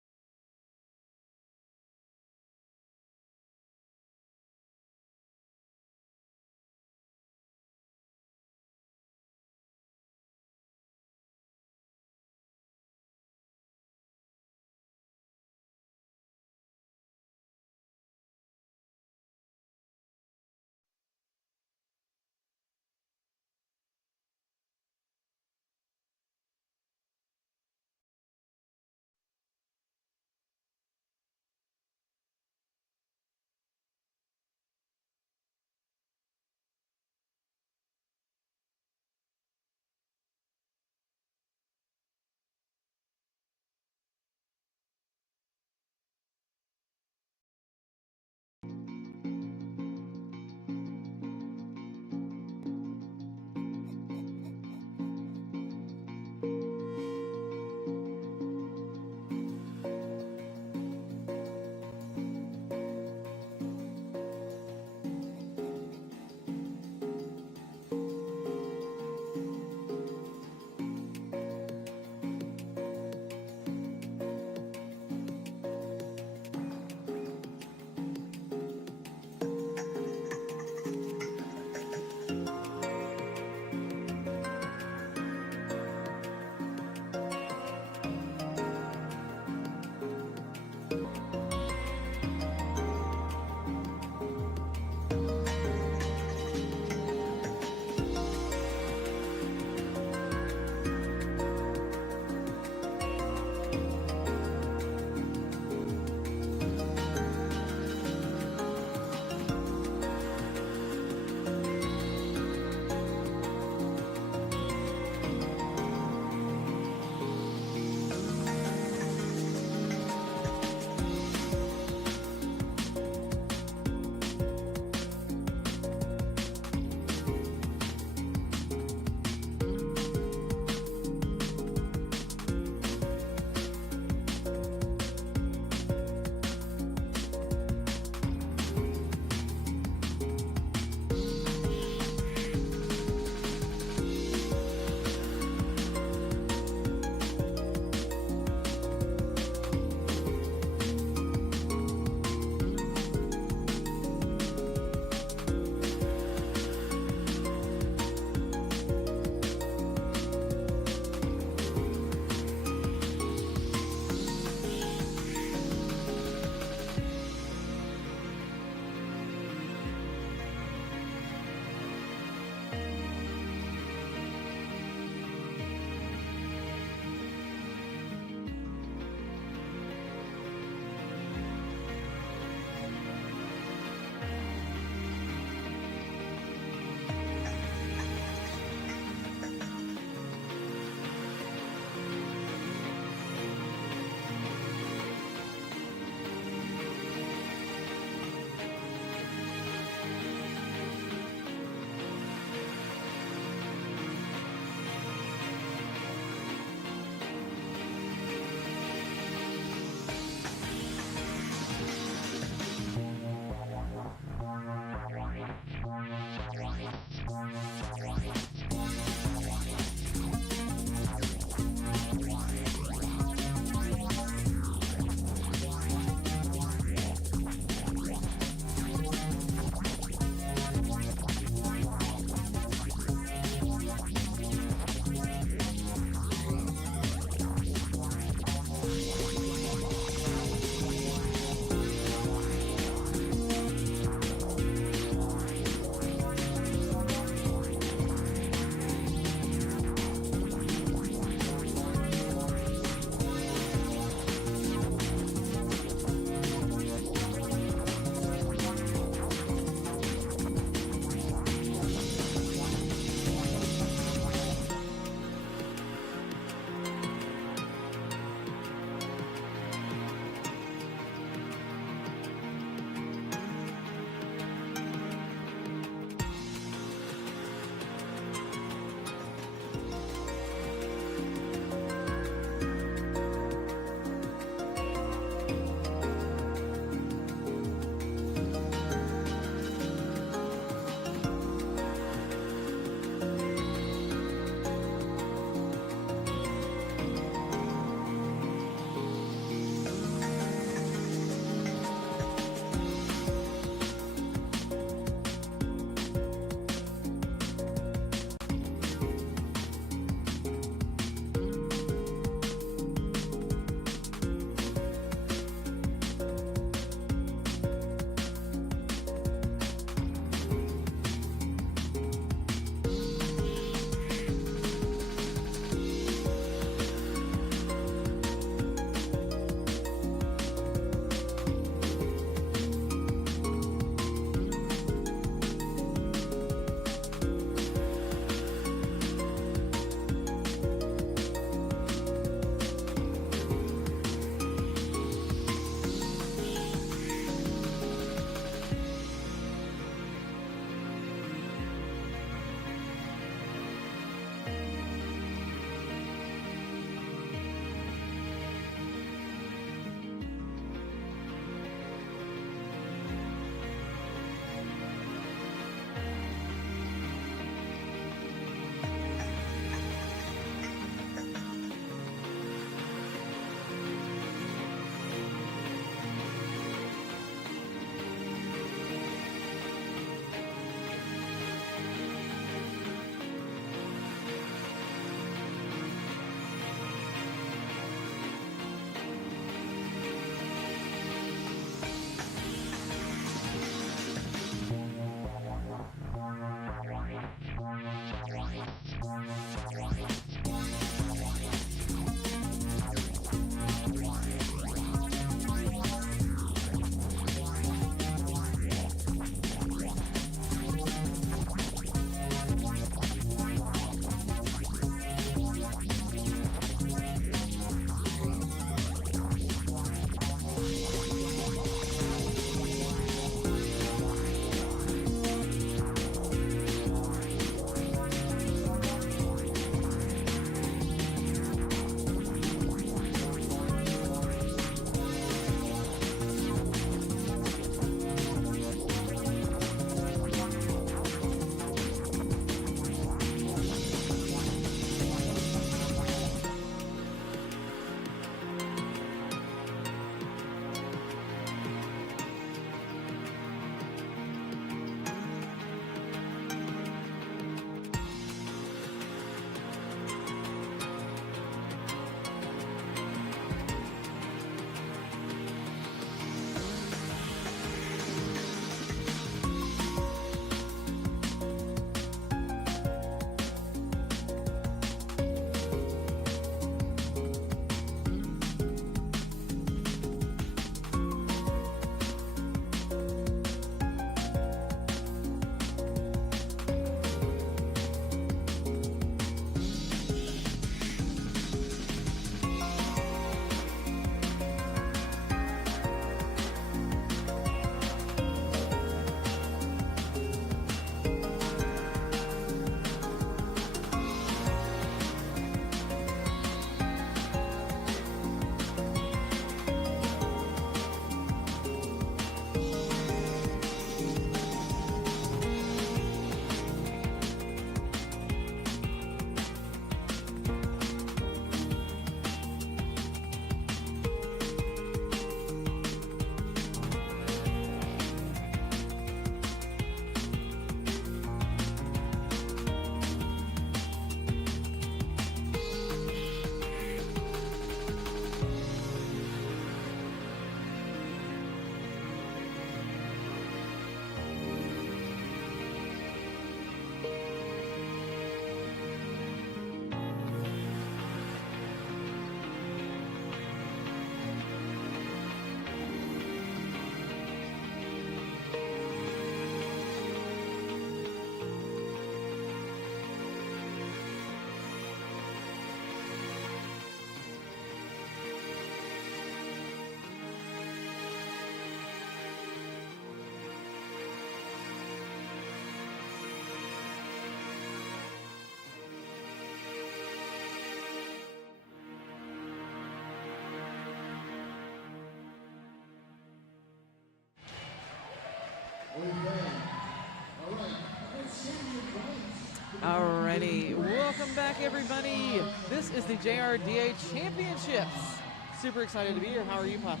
Alrighty, welcome back everybody. This is the JRDA Championships. Super excited to be here. How are you, Pop?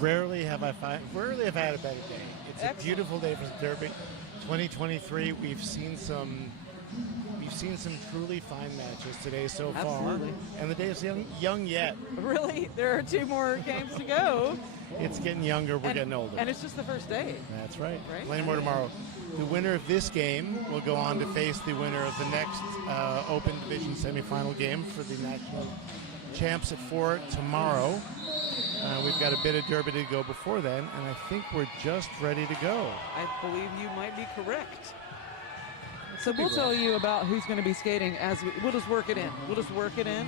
Rarely have I had a better day. It's a beautiful day for the Derby. 2023. We've seen some truly fine matches today so far. And the day is young yet. Really? There are 2 more games to go. It's getting younger, we're getting older. And it's just the first day. That's right. Plenty more tomorrow. The winner of this game will go on to face the winner of the next Open Division semifinal game for the national champs at 4 tomorrow. We've got a bit of Derby to go before then, and I think we're just ready to go. I believe you might be correct. So we'll tell you about who's going to be skating as we'll just work it in. We'll just work it in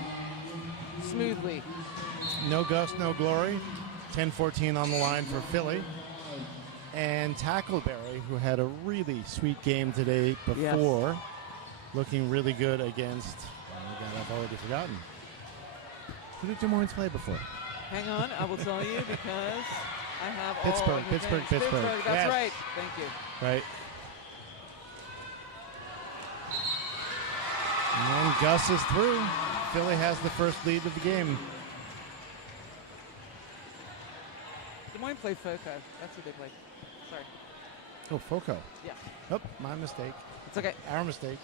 smoothly. No Gus, no glory. 10-14 on the line for Philly. And Tackleberry, who had a really sweet game today before, looking really good against, oh my God, I've already forgotten. Who did Des Moines play before? Hang on, I will tell you because I have Pittsburgh, all of the Pittsburgh, names. Pittsburgh. That's Yes. right. Thank you. Right. And Gus is through. Philly has the first lead of the game. Des Moines played Foco. That's who they played. Sorry. Oh, Foco. Yeah. Oh, my mistake. It's okay. Our mistake.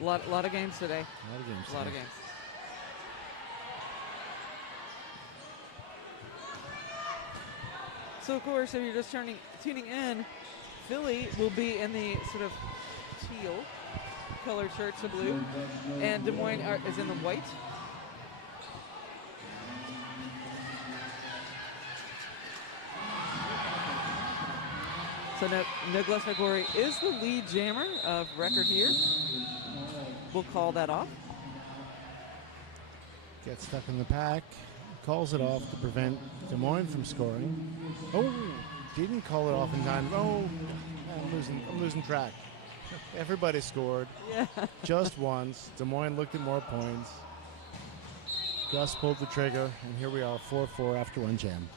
A lot of games today. A lot of games. A lot of games. So, of course, if you're just tuning in, Philly will be in the sort of teal colored shirts of blue, and Des Moines is in the white. So No Glass No Glory is the lead jammer of record here. We'll call that off. Gets stuck in the pack. Calls it off to prevent Des Moines from scoring. Oh, didn't call it off in time. Oh, I'm losing track. Everybody scored. Yeah. Just once. Des Moines looked at more points. Gus pulled the trigger, and here we are, 4-4 after one jam.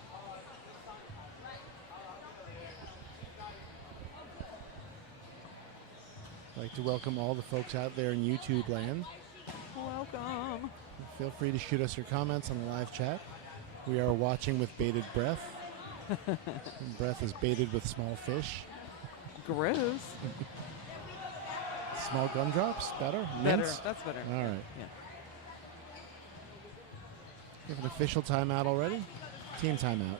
I'd like to welcome all the folks out there in YouTube land. Welcome. Feel free to shoot us your comments on the live chat. We are watching with bated breath. Breath is baited with small fish. Gross. Small gumdrops? Better? Better. Mints? That's better. All right. Yeah. We have an official timeout already? Team timeout.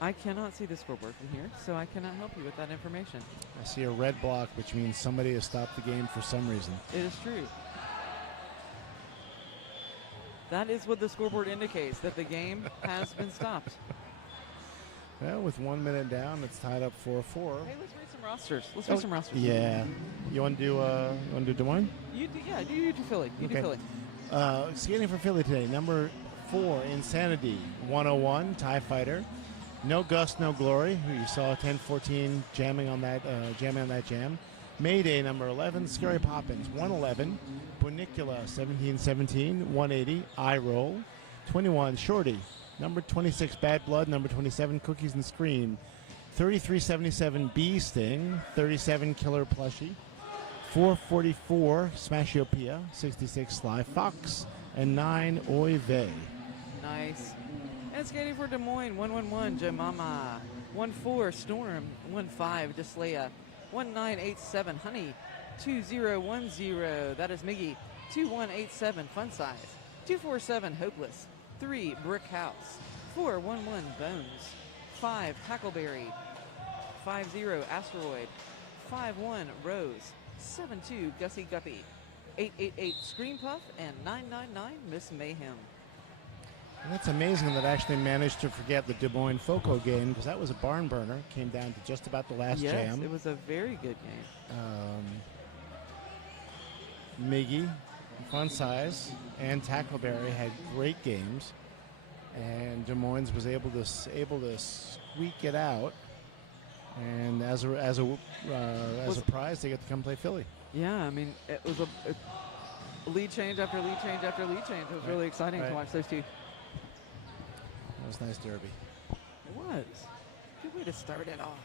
I cannot see the scoreboard from here, so I cannot help you with that information. I see a red block, which means somebody has stopped the game for some reason. It is true. That is what the scoreboard indicates, that the game has been stopped. Well, with 1 minute down, it's tied up 4-4. Hey, let's read some rosters. Let's read some rosters. Yeah. You want to do Des Moines? You do Philly. You do Philly. Skating for Philly today, number 4, Insanity, 101, TIE Fighter. No Gus, no glory, who you saw 10-14 jamming on that jam. Mayday, number 11, Scary Poppins, 111. Bunicula, 17-17, 180. Eye Roll, 21, Shorty. Number 26, Bad Blood. Number 27, Cookies and Scream. 33-77, Bee Sting. 37, Killer Plushie. 444, Smashiopia. 66, Sly Fox. And 9, Oy Vey. Nice. And skating for Des Moines, 111, Jemama. 14, Storm. 15, Deslea. 1987, Honey. 2010, that is Miggy. 2187, Fun Size. 247, Hopeless. 3, Brick House. 411, Bones. 5, Tackleberry. 50, Asteroid. 51, Rose. 72, Gussie Guppy. 888, Scream Puff. And 999, Miss Mayhem. And that's amazing that I actually managed to forget the Des Moines Foco game, because that was a barn burner. Came down to just about the last jam. Yes, it was a very good game. Miggy, Fun Size, and Tackleberry had great games, and Des Moines was able to squeak it out. And as a prize, they get to come play Philly. Yeah, I mean, it was a lead change after lead change after lead change. It was really exciting to watch those two. That was nice derby. It was. Good way to start it off.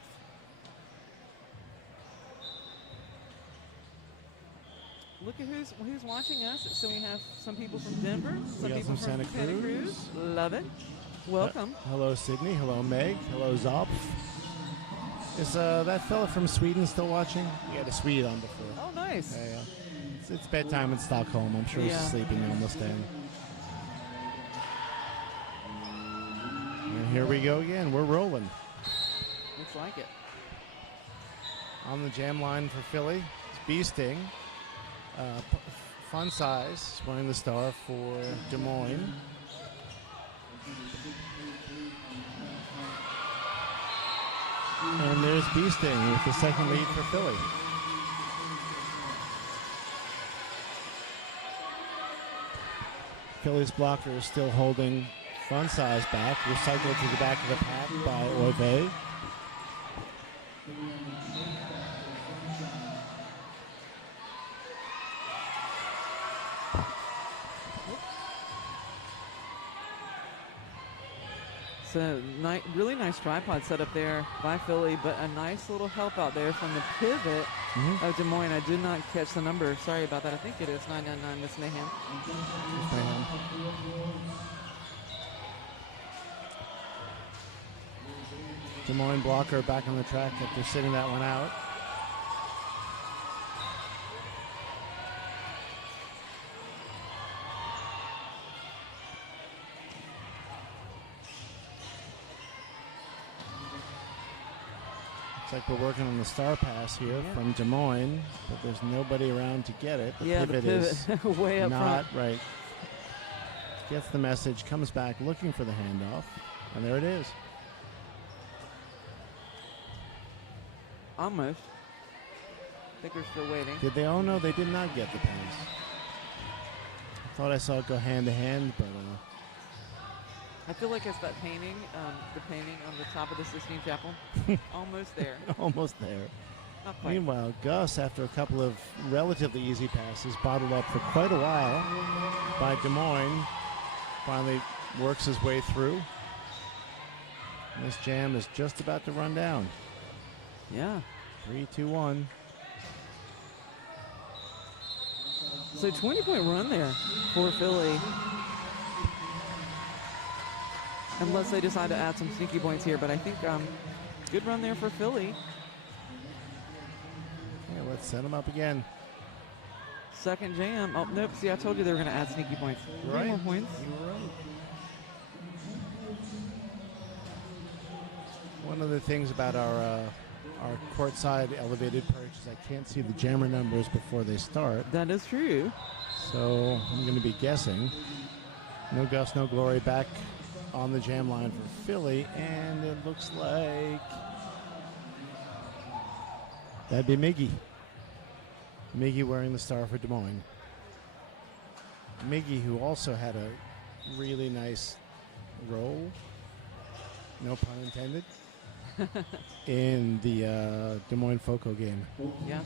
look at who's watching us. So we have some people from Denver, some got people some from Santa Cruz. Love it. Welcome. Hello, Sydney. Hello, Meg. Hello, Zopf. Is that fella from Sweden still watching? We had a Swede on before. Oh, nice. Yeah. It's bedtime in Stockholm. I'm sure he's sleeping almost in. And here we go again. We're rolling. Looks like it. On the jam line for Philly, it's Bee Sting. Fun Size winning the star for Des Moines. And there's Bee Sting with the second lead for Philly. Philly's blocker is still holding Fun Size back. Recycled to the back of the pack by Oive. So really nice tripod set up there by Philly, but a nice little help out there from the pivot of Des Moines. I did not catch the number. Sorry about that. I think it is 999, Miss Mayhem. Des Moines blocker back on the track after sitting that one out. Looks like we're working on the star pass here from Des Moines, but there's nobody around to get it. The pivot is way up not front. right. Gets the message, comes back looking for the handoff, and there it is. Almost. I think we're still waiting. Did they? Oh no, they did not get the pass. I thought I saw it go hand to hand, but I feel like it's that painting, the painting on the top of the Sistine Chapel. Almost there. almost there. Not quite. Meanwhile, Gus, after a couple of relatively easy passes, bottled up for quite a while by Des Moines, finally works his way through. And this jam is just about to run down. Yeah. 3, 2, 1. So 20-point run there for Philly. Unless they decide to add some sneaky points here, but I think good run there for Philly. Yeah, let's set them up again. Second jam. Oh, nope. See, I told you they were going to add sneaky points. You're 3 right. more points. You were right. One of the things about our courtside elevated perch is I can't see the jammer numbers before they start. That is true. So I'm going to be guessing. No Gus, no Glory back on the jam line for Philly, and it looks like that'd be Miggy. Miggy wearing the star for Des Moines. Miggy, who also had a really nice roll, no pun intended, in the Des Moines Foco game. Yeah.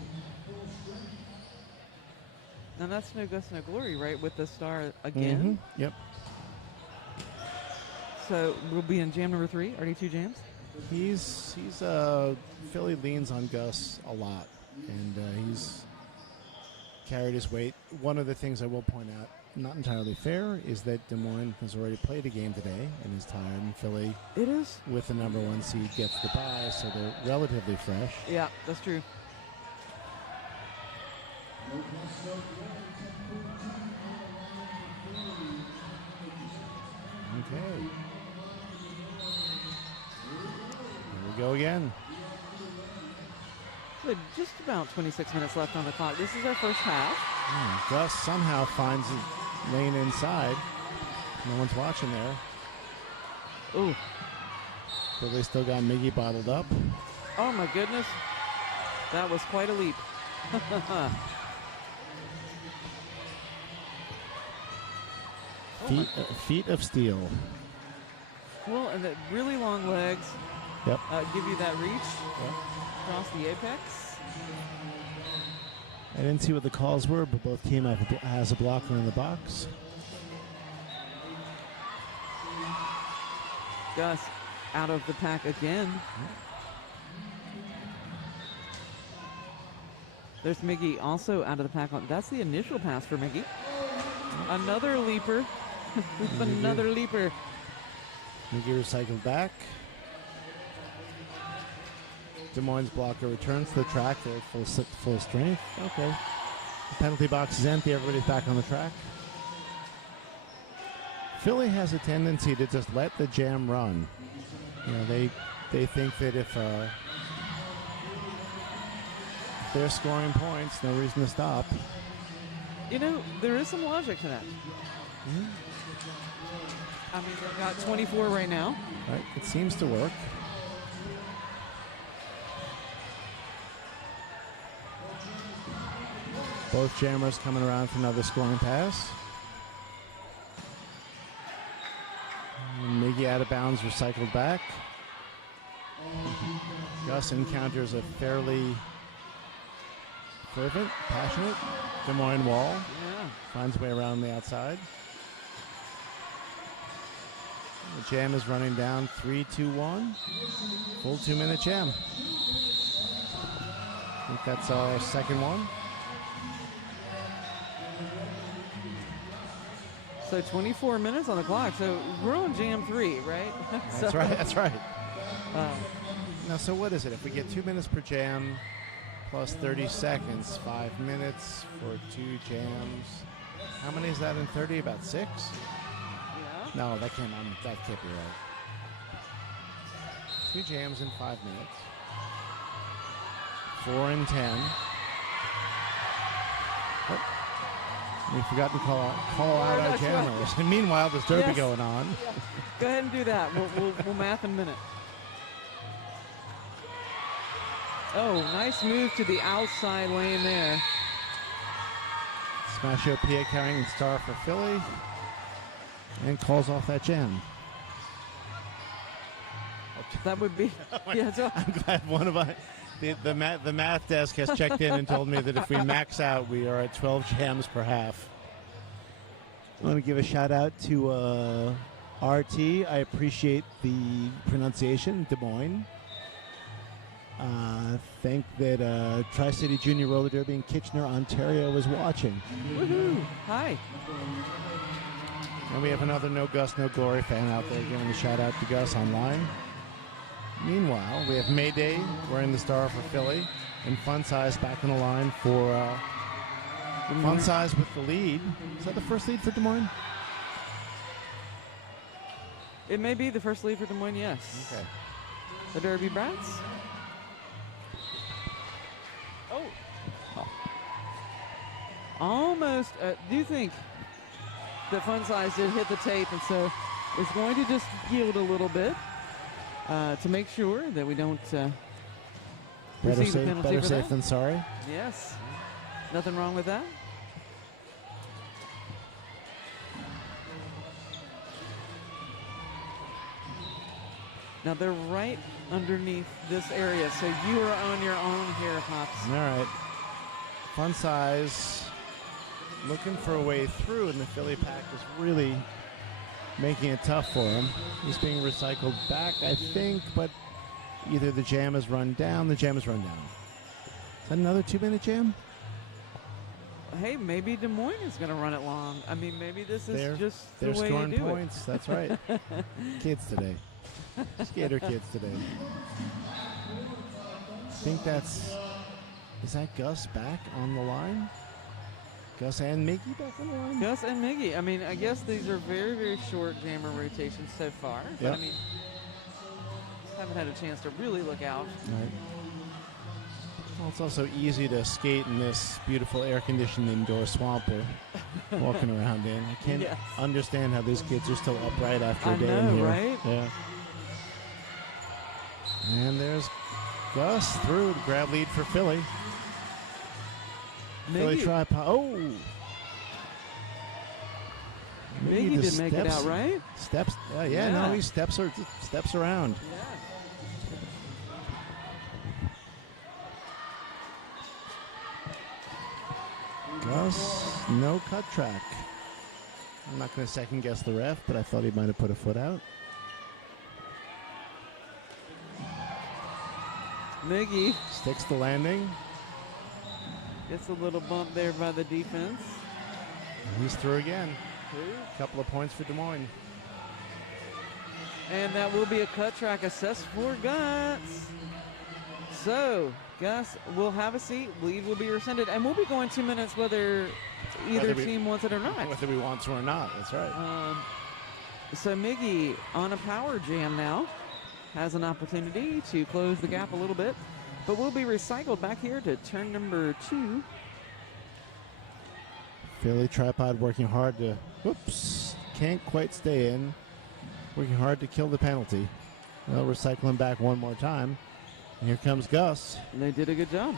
Now that's no Gus, no Glory, right, with the star again? Mm-hmm. Yep. So we'll be in jam number 3. Are there 2 jams? He's Philly leans on Gus a lot, and he's carried his weight. One of the things I will point out, not entirely fair, is that Des Moines has already played a game today and is tired, and Philly, it is, with the number 1 seed, gets the bye, so they're relatively fresh. Yeah, that's true. Okay. Here we go again. So just about 26 minutes left on the clock. This is our first half. Gus somehow finds a lane inside. No one's watching there. Ooh. So they still got Miggy bottled up. Oh my goodness. That was quite a leap. Feet of steel. Well, and the really long legs Yep. give you that reach across the apex. I didn't see what the calls were, but both team has a blocker in the box. Gus out of the pack again. There's Miggy also out of the pack. That's the initial pass for Miggy. Another leaper. Another leaper. Miggy recycled back. Des Moines blocker returns to the track. They're at full strength. Okay. The penalty box is empty. Everybody's back on the track. Philly has a tendency to just let the jam run. You know, they think that if they're scoring points, no reason to stop. You know, there is some logic to that. Mm-hmm. I mean, they've got 24 right now. Right, it seems to work. Both jammers coming around for another scoring pass. Miggy out of bounds, recycled back. Gus encounters a fairly fervent, passionate Des Moines wall. Yeah. Finds a way around the outside. The jam is running down 3-2-1. Full 2-minute jam. I think that's our second one. So 24 minutes on the clock. So we're on jam 3, right? That's right. That's right. Now, so what is it? If we get 2 minutes per jam plus 30 seconds, 5 minutes for 2 jams. How many is that in 30? About 6? Yeah. No, that can't be right. 2 jams in 5 minutes. 4 and 10. Oh. We've forgotten to call out our jammers. And meanwhile, there's derby going on. Yeah. Go ahead and do that. We'll math in a minute. Oh, nice move to the outside lane there. Smasho Pia carrying the star for Philly. And calls off that jam. That would be... Yeah, so I'm glad one of us... The math desk has checked in and told me that if we max out, we are at 12 jams per half. I want to give a shout out to RT. I appreciate the pronunciation, Des Moines. Think that Tri-City Junior Roller Derby in Kitchener, Ontario is watching. Woohoo! Hi. And we have another No Gus, No Glory fan out there giving a shout out to Gus online. Meanwhile, we have Mayday wearing the star for Philly, and Fun Size back on the line for Fun Size with the lead. Is that the first lead for Des Moines? It may be the first lead for Des Moines, yes. Okay. The Derby Brats. Oh. Almost. Do you think that Fun Size did hit the tape, and so it's going to just yield a little bit? To make sure that we don't receive a penalty better for safe that. than sorry. Yes. Nothing wrong with that. Now they're right underneath this area, so you are on your own here, Pops. All right. Fun Size looking for a way through, and the Philly pack is really making it tough for him. He's being recycled back, I think, but either the jam is run down, Is that another 2-minute jam? Hey, maybe Des Moines is going to run it long. I mean, maybe this is just the they're way scoring you do points. it. That's right. Kids today. Skater kids today. I think is that Gus back on the line? Gus and Miggy back on the line? Gus and Miggy. I mean, I guess these are very, very short jammer rotations so far. But, Yep. I mean, haven't had a chance to really look out. Right. Well, it's also easy to skate in this beautiful air-conditioned indoor swamp we're walking around in. I can't understand how these kids are still upright after a day in here. Right? Yeah. And there's Gus through to grab lead for Philly. Philly tripod. Oh! Miggy didn't make it out, right? Steps. No, he steps around. Gus, no cut track. I'm not going to second guess the ref, but I thought he might have put a foot out. Miggy sticks the landing. Gets a little bump there by the defense. He's through again. A couple of points for Des Moines. And that will be a cut track assessed for Gus. So, Gus will have a seat. Lead will be rescinded. And we'll be going 2 minutes whether either team wants it or not. Whether we want to or not. That's right. So Miggy on a power jam now has an opportunity to close the gap a little bit. But we'll be recycled back here to turn number 2. Philly tripod working hard to, whoops, can't quite stay in. Working hard to kill the penalty. They'll recycle him back one more time. And here comes Gus. And they did a good job.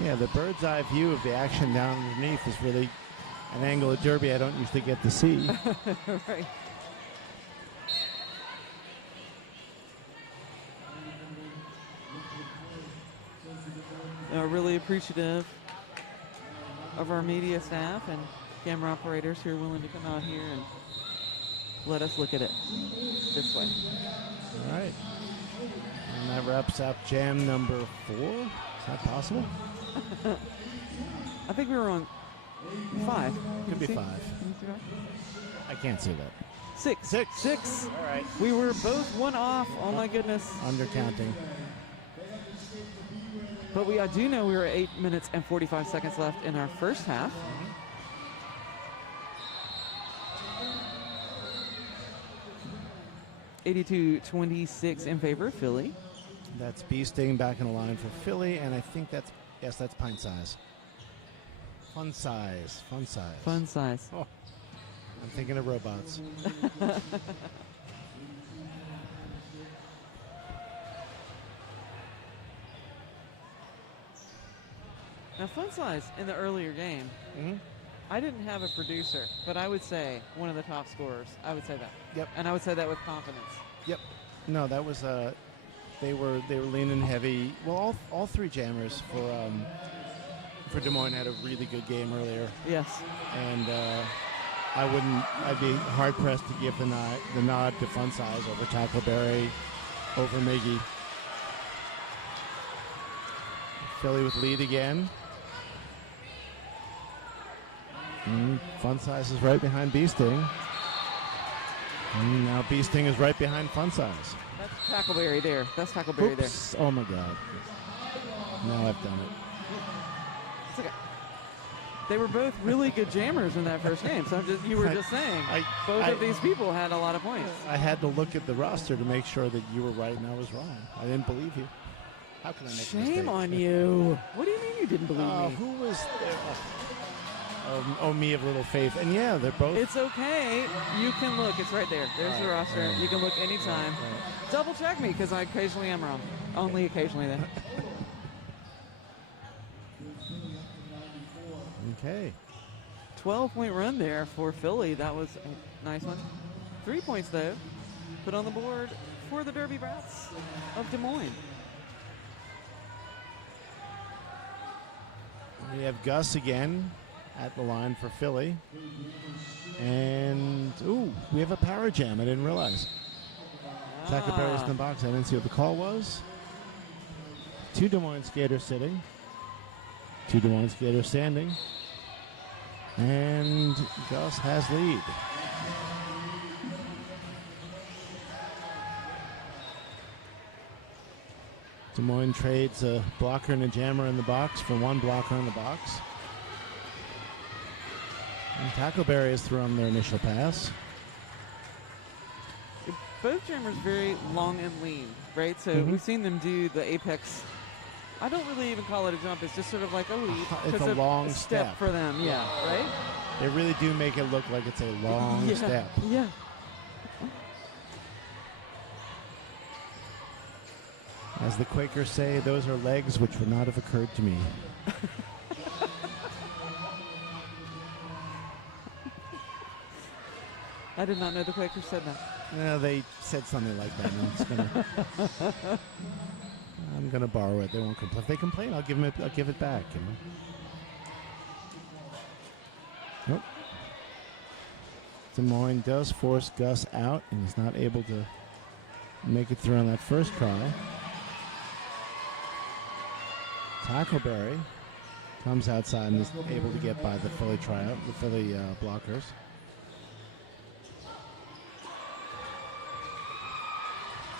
Yeah, the bird's eye view of the action down underneath is really an angle of Derby I don't usually get to see. Right. Really appreciative of our media staff and camera operators who are willing to come out here and let us look at it this way. All right. And that wraps up jam number 4. Is that possible? I think we were on 5. Could be 5. I can't see that. 6. 6. All right. We were both one off. Oh my goodness. Undercounting. But I do know we were 8 minutes and 45 seconds left in our first half. 82-26 in favor of Philly. That's Bee Sting back in the line for Philly, and I think that's pint size. Fun size. Fun size. Oh, I'm thinking of robots. Now, fun size in the earlier game, I didn't have a producer, but I would say one of the top scorers. I would say that. Yep. And I would say that with confidence. Yep. No, that was they were leaning heavy. Well, all 3 jammers for Des Moines had a really good game earlier. Yes. And I'd be hard pressed to give the nod to Fun Size over Tackleberry, over Miggy. Philly with lead again. Fun Size is right behind Bee Sting. And now Bee Sting is right behind Fun Size. That's Tackleberry there. That's Tackleberry there. Oh my God. Now I've done it. It's okay. They were both really good jammers in that first game. So you were just saying, both of these people had a lot of points. I had to look at the roster to make sure that you were right and I was wrong. I didn't believe you. How can I make a mistake? Shame on you. What do you mean you didn't believe me? Who was there? Oh, me of little faith. And yeah, they're both. It's okay. You can look. It's right there. There's the roster. You can look anytime. Double check me because I occasionally am wrong. Only occasionally then. Okay. 12-point run there for Philly. That was a nice one. 3 points, though, put on the board for the Derby Brats of Des Moines. We have Gus again at the line for Philly. And, we have a power jam. I didn't realize. Tackleberry's in the box. I didn't see what the call was. 2 Des Moines skaters sitting. 2 Des Moines skaters standing. And Gus has lead. Des Moines trades a blocker and a jammer in the box for 1 blocker in the box. And Tackleberry has thrown their initial pass. Both jammers very long and lean, right? So we've seen them do the apex. I don't really even call it a jump. It's just sort of like a leap. It's a long step for them, yeah, right? They really do make it look like it's a long step. Yeah. As the Quakers say, those are legs which would not have occurred to me. I did not know the Quakers said that. No, they said something like that. And it's gonna, I'm gonna borrow it. They won't complain. If they complain, I'll give it back. You know. Nope. Des Moines does force Gus out, and he's not able to make it through on that first try. Tackleberry comes outside and is able to get by the Philly tryout, the Philly blockers.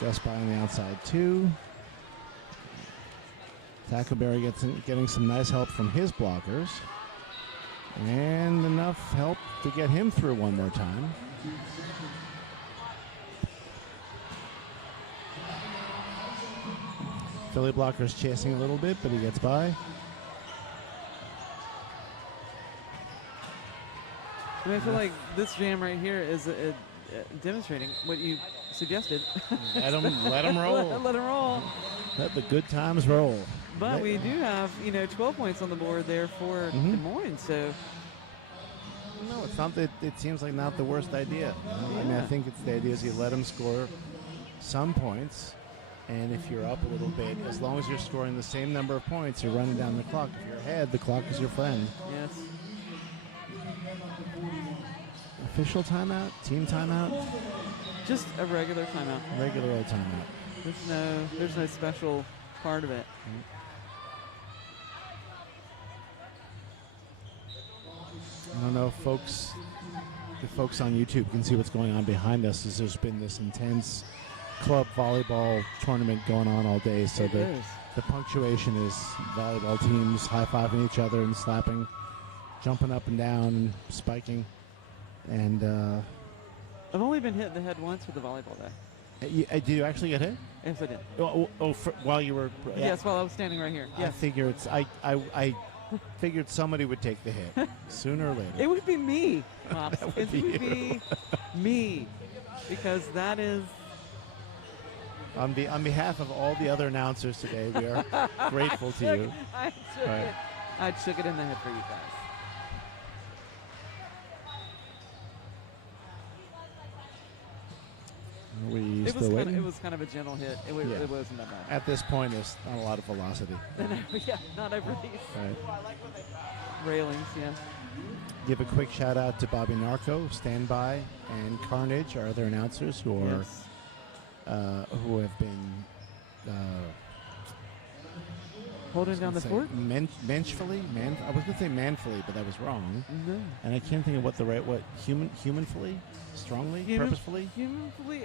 Gus by on the outside too. Tackleberry getting some nice help from his blockers. And enough help to get him through one more time. Philly blockers chasing a little bit, but he gets by. I mean, I feel like this jam right here is demonstrating what you suggested. Let him roll. Let him roll. Let the good times roll. But we do have, 12 points on the board there for Des Moines. So no, it's not. It seems like not the worst idea. I mean, I think it's the idea is you let them score some points, and if you're up a little bit, as long as you're scoring the same number of points, you're running down the clock. If you're ahead, the clock is your friend. Yes. Official timeout? Team timeout? Just a regular timeout. Regular old timeout. There's no special part of it. I don't know if the folks on YouTube can see what's going on behind us, as there's been this intense club volleyball tournament going on all day. So the punctuation is volleyball teams high-fiving each other and slapping, jumping up and down and spiking. And I've only been hit in the head once with the volleyball day. Did you actually get hit? Yes, I did. While you were... Yes, while I was standing right here. Yes. I figured somebody would take the hit sooner or later. It would be me, Pops. That would It would be be me, because that is... On behalf of all the other announcers today, we are grateful to you. I took it in the head for you guys. Are we It still waiting? it was kind of a gentle hit. It wasn't that bad. At this point, there's not a lot of velocity. Yeah, not over these Right. railings, yeah. Give a quick shout out to Bobby Narco, Standby, and Carnage, our other announcers who are who have been holding down the fort. Menschfully, I was going to say manfully, but that was wrong. No. And I can't think of humanfully, strongly, purposefully. Humanfully.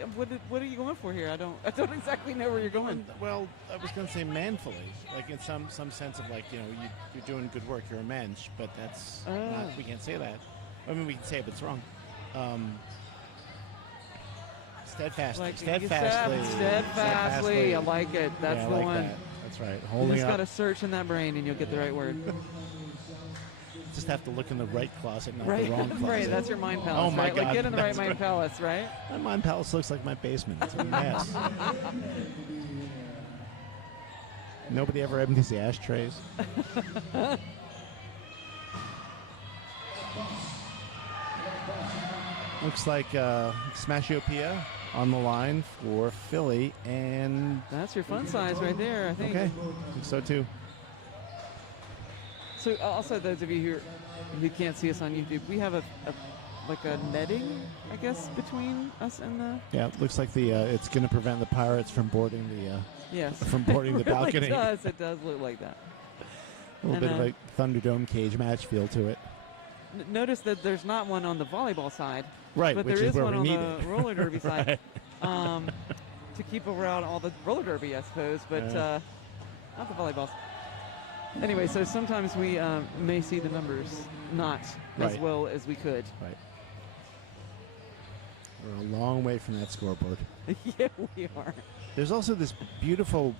What are you going for here? I don't exactly know where you're going. Well, I was going to say manfully, like in some sense of like you're doing good work. You're a mensch, but that's not. We can't say that. I mean, we can say it, but it's wrong. Steadfastly. Steadfastly. I like it. That's the one. That's right. You just got to search in that brain and you'll get the right word. Just have to look in the right closet, not right. the wrong closet. Right, that's your mind palace. Oh my right? God. Like get in the right mind palace, right? My mind palace looks like my basement. It's a mess. Nobody ever empties the ashtrays. Looks like Smashiopia on the line for Philly, and that's your fun size right there, I think. Okay, I think so too. So also, those of you who can't see us on YouTube, we have a netting, I guess, between us and the... Yeah, it looks like it's going to prevent the Pirates from boarding yes. from boarding the balcony. It does look like that. A little bit of a Thunderdome cage match feel to it. Notice that there's not one on the volleyball side. Right, but which there is is where one we on need the it. roller derby side. To keep around all the roller derby, I suppose, but not the volleyballs. Anyway, so sometimes we may see the numbers not as well as we could. Right. We're a long way from that scoreboard. Yeah, we are. There's also this beautiful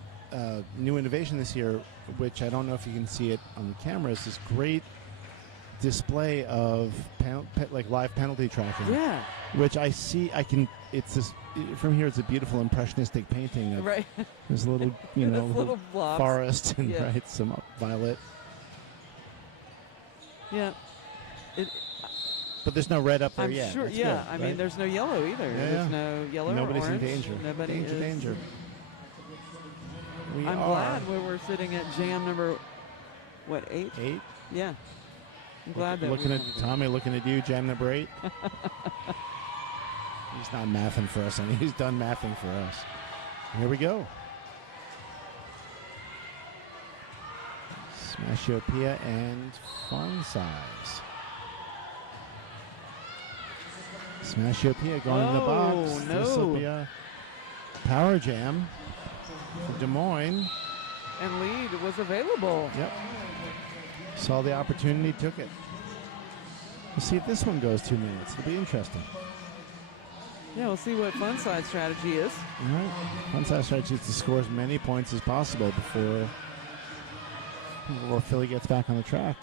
new innovation this year, which I don't know if you can see it on the cameras, this great display of live penalty tracking. Yeah. Which I see, it's this, from here it's a beautiful impressionistic painting of this little, little blobs. forest and some violet. Yeah. But there's no red up there I'm yet. sure, That's yeah. good, I mean, there's no yellow either. Yeah, There's no yellow Nobody's or orange. in danger. Nobody is. Danger. I'm glad we're sitting at jam number, 8? 8? Yeah. I'm glad that looking at Tommy, looking at you, jam number 8. He's not mathing for us, and he's done mathing for us. Here we go. Smashopia and Fun Size. Smashopia going in the box. No. This will be a power jam for Des Moines. And lead was available. Yep. Saw the opportunity, took it. We'll see if this one goes 2 minutes. It'll be interesting. Yeah, we'll see what Fun Size strategy is. All right. Fun Size strategy is to score as many points as possible before Philly gets back on the track.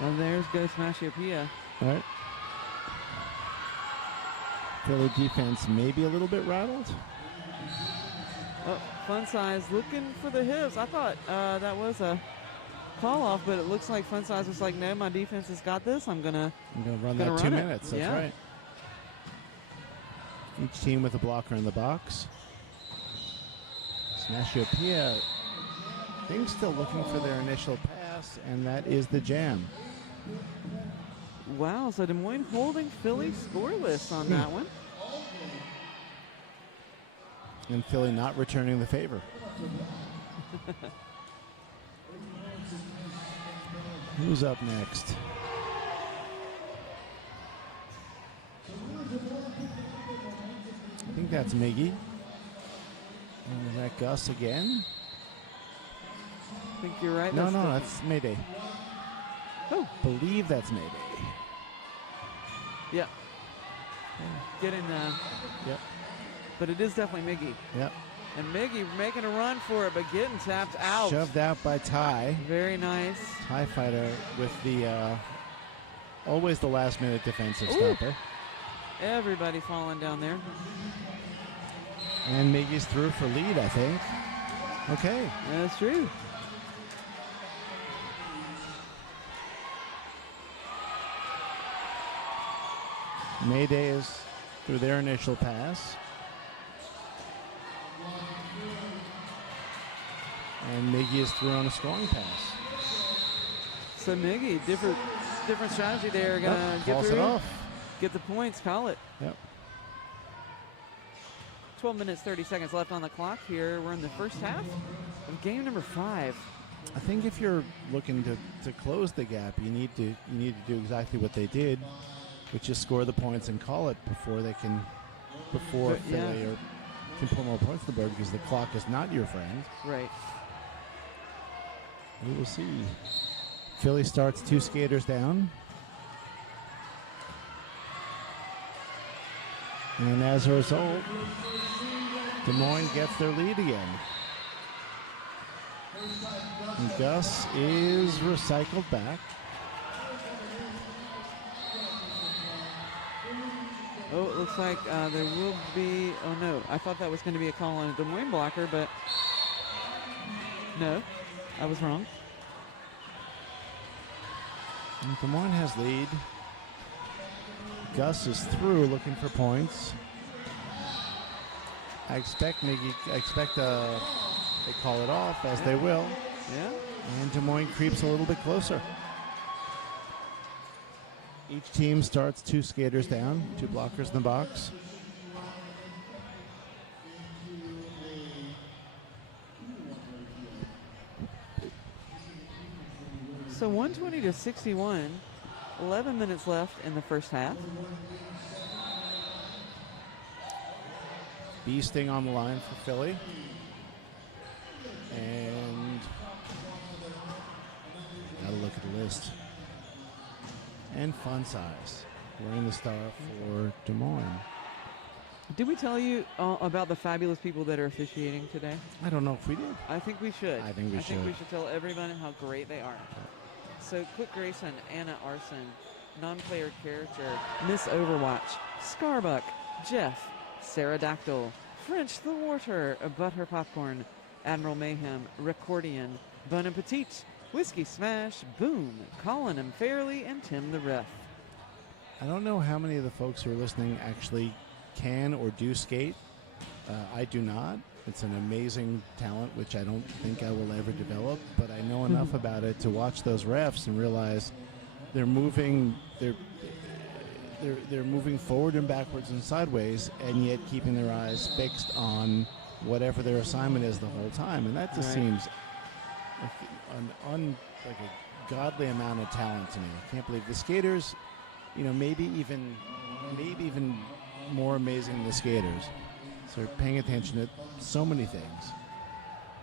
And there's Go Smashopia. All right. Philly defense maybe a little bit rattled. Oh, Fun Size looking for the hips. I thought that was a call off, but it looks like Fun Size was like, no, my defense has got this. I'm gonna run that 2 minutes. That's yeah. right. Each team with a blocker in the box. Smashopia, I think, still looking for their initial pass, and that is the jam. Wow, so Des Moines holding Philly scoreless on that one. And Philly not returning the favor. Who's up next? I think that's Miggy. And is that Gus again? I think you're right. No, that's Mayday. Oh. Believe that's Mayday. Yeah. Getting Yep. But it is definitely Miggy. Yep. And Miggy making a run for it, but getting tapped out. Shoved out by Ty. Very nice. Ty Fighter with the always the last minute defensive Ooh. stopper. Everybody falling down there. And Miggy's through for lead, I think. Okay. That's true. Mayday is through their initial pass. And Miggy is through on a scoring pass. So Miggy, different strategy there. Gonna get calls through, it off. get the points, call it. Yep. 12 minutes, 30 seconds left on the clock here. We're in the first half of game number 5. I think if you're looking to close the gap, you need to do exactly what they did, which is score the points and call it before Philly can put more points on the board, because the clock is not your friend. Right. We will see. Philly starts 2 skaters down. And as a result, Des Moines gets their lead again. And Gus is recycled back. Oh, it looks like there will be, oh no, I thought that was going to be a call on a Des Moines blocker, but no, I was wrong. And Des Moines has lead. Gus is through looking for points. I expect they call it off, as they will. Yeah. And Des Moines creeps a little bit closer. Each team starts 2 skaters down, 2 blockers in the box. So 120 to 61, 11 minutes left in the first half. Bee Sting on the line for Philly. And gotta look at the list. And Fun Size, wearing the star for Des Moines. Did we tell you about the fabulous people that are officiating today? I don't know if we did. I think we should. I think we I think should. we should tell everybody how great they are. So, Quick Grayson, Anna Arson, non-player character, Miss Overwatch, Scarbuck, Jeff, Pterodactyl, French the Water, Butter Popcorn, Admiral Mayhem, Recordian, Bon Appetit, Whiskey Smash, Boom, Colin and Fairley, and Tim the Ref. I don't know how many of the folks who are listening actually can or do skate. I do not. It's an amazing talent, which I don't think I will ever develop, but I know enough about it to watch those refs and realize they're moving, they're they're moving forward and backwards and sideways, and yet keeping their eyes fixed on whatever their assignment is the whole time, and that just Right. seems like a godly amount of talent to me. I can't believe the skaters. Maybe even more amazing than the skaters. So they're paying attention to so many things.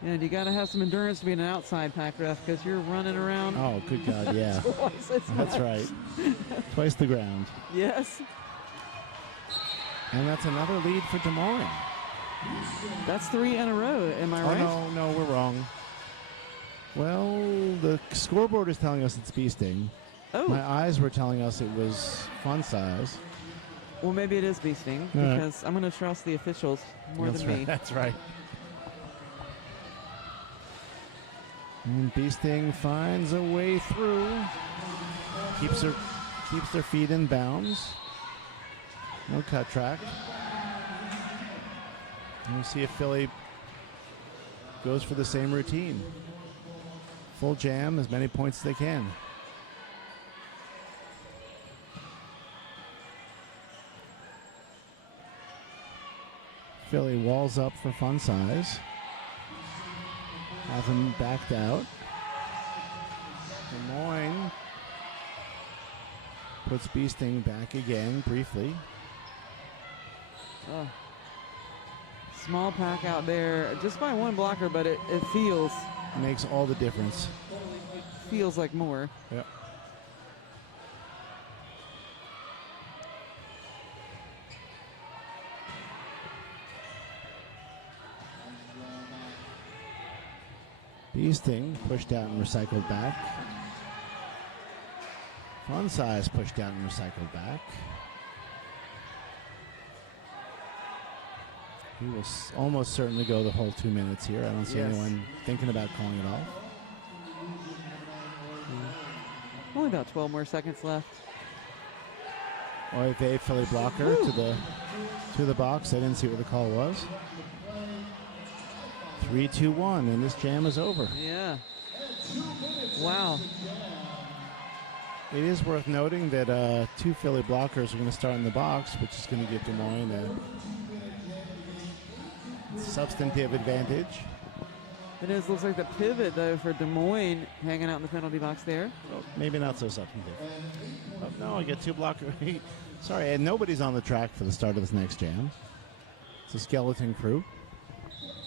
And you got to have some endurance to be an outside pack ref because you're running around. Oh, good God, yeah. Twice as That's much. right. Twice the ground. Yes. And that's another lead for Des Moines. That's 3 in a row. Am I right? Oh, no, we're wrong. Well, the scoreboard is telling us it's bee sting. Oh. My eyes were telling us it was fun size. Well, maybe it is bee sting All right. because I'm going to trust the officials more That's than right. me. That's right. And bee sting finds a way through. Keeps their feet in bounds. No cut track. And we'll see if Philly goes for the same routine. Full jam, as many points as they can. Philly walls up for fun size. Have him backed out. Des Moines puts bee sting back again briefly. Oh. Small pack out there, just by one blocker, but it feels Makes all the difference. like more. Yep. Bee sting pushed out and recycled back. Fun size pushed out and recycled back. He will almost certainly go the whole 2 minutes here. I don't see Yes. anyone thinking about calling it off. Only about 12 more seconds left. OFA Philly blocker to the box. I didn't see what the call was. 3-2-1, and this jam is over. Yeah. Wow. It is worth noting that 2 Philly blockers are going to start in the box, which is going to give Des Moines a substantive advantage. It is. Looks like the pivot, though, for Des Moines hanging out in the penalty box there. Oh, maybe not so substantive. Oh, no, I get 2 blockers. Sorry, and nobody's on the track for the start of this next jam. It's a skeleton crew.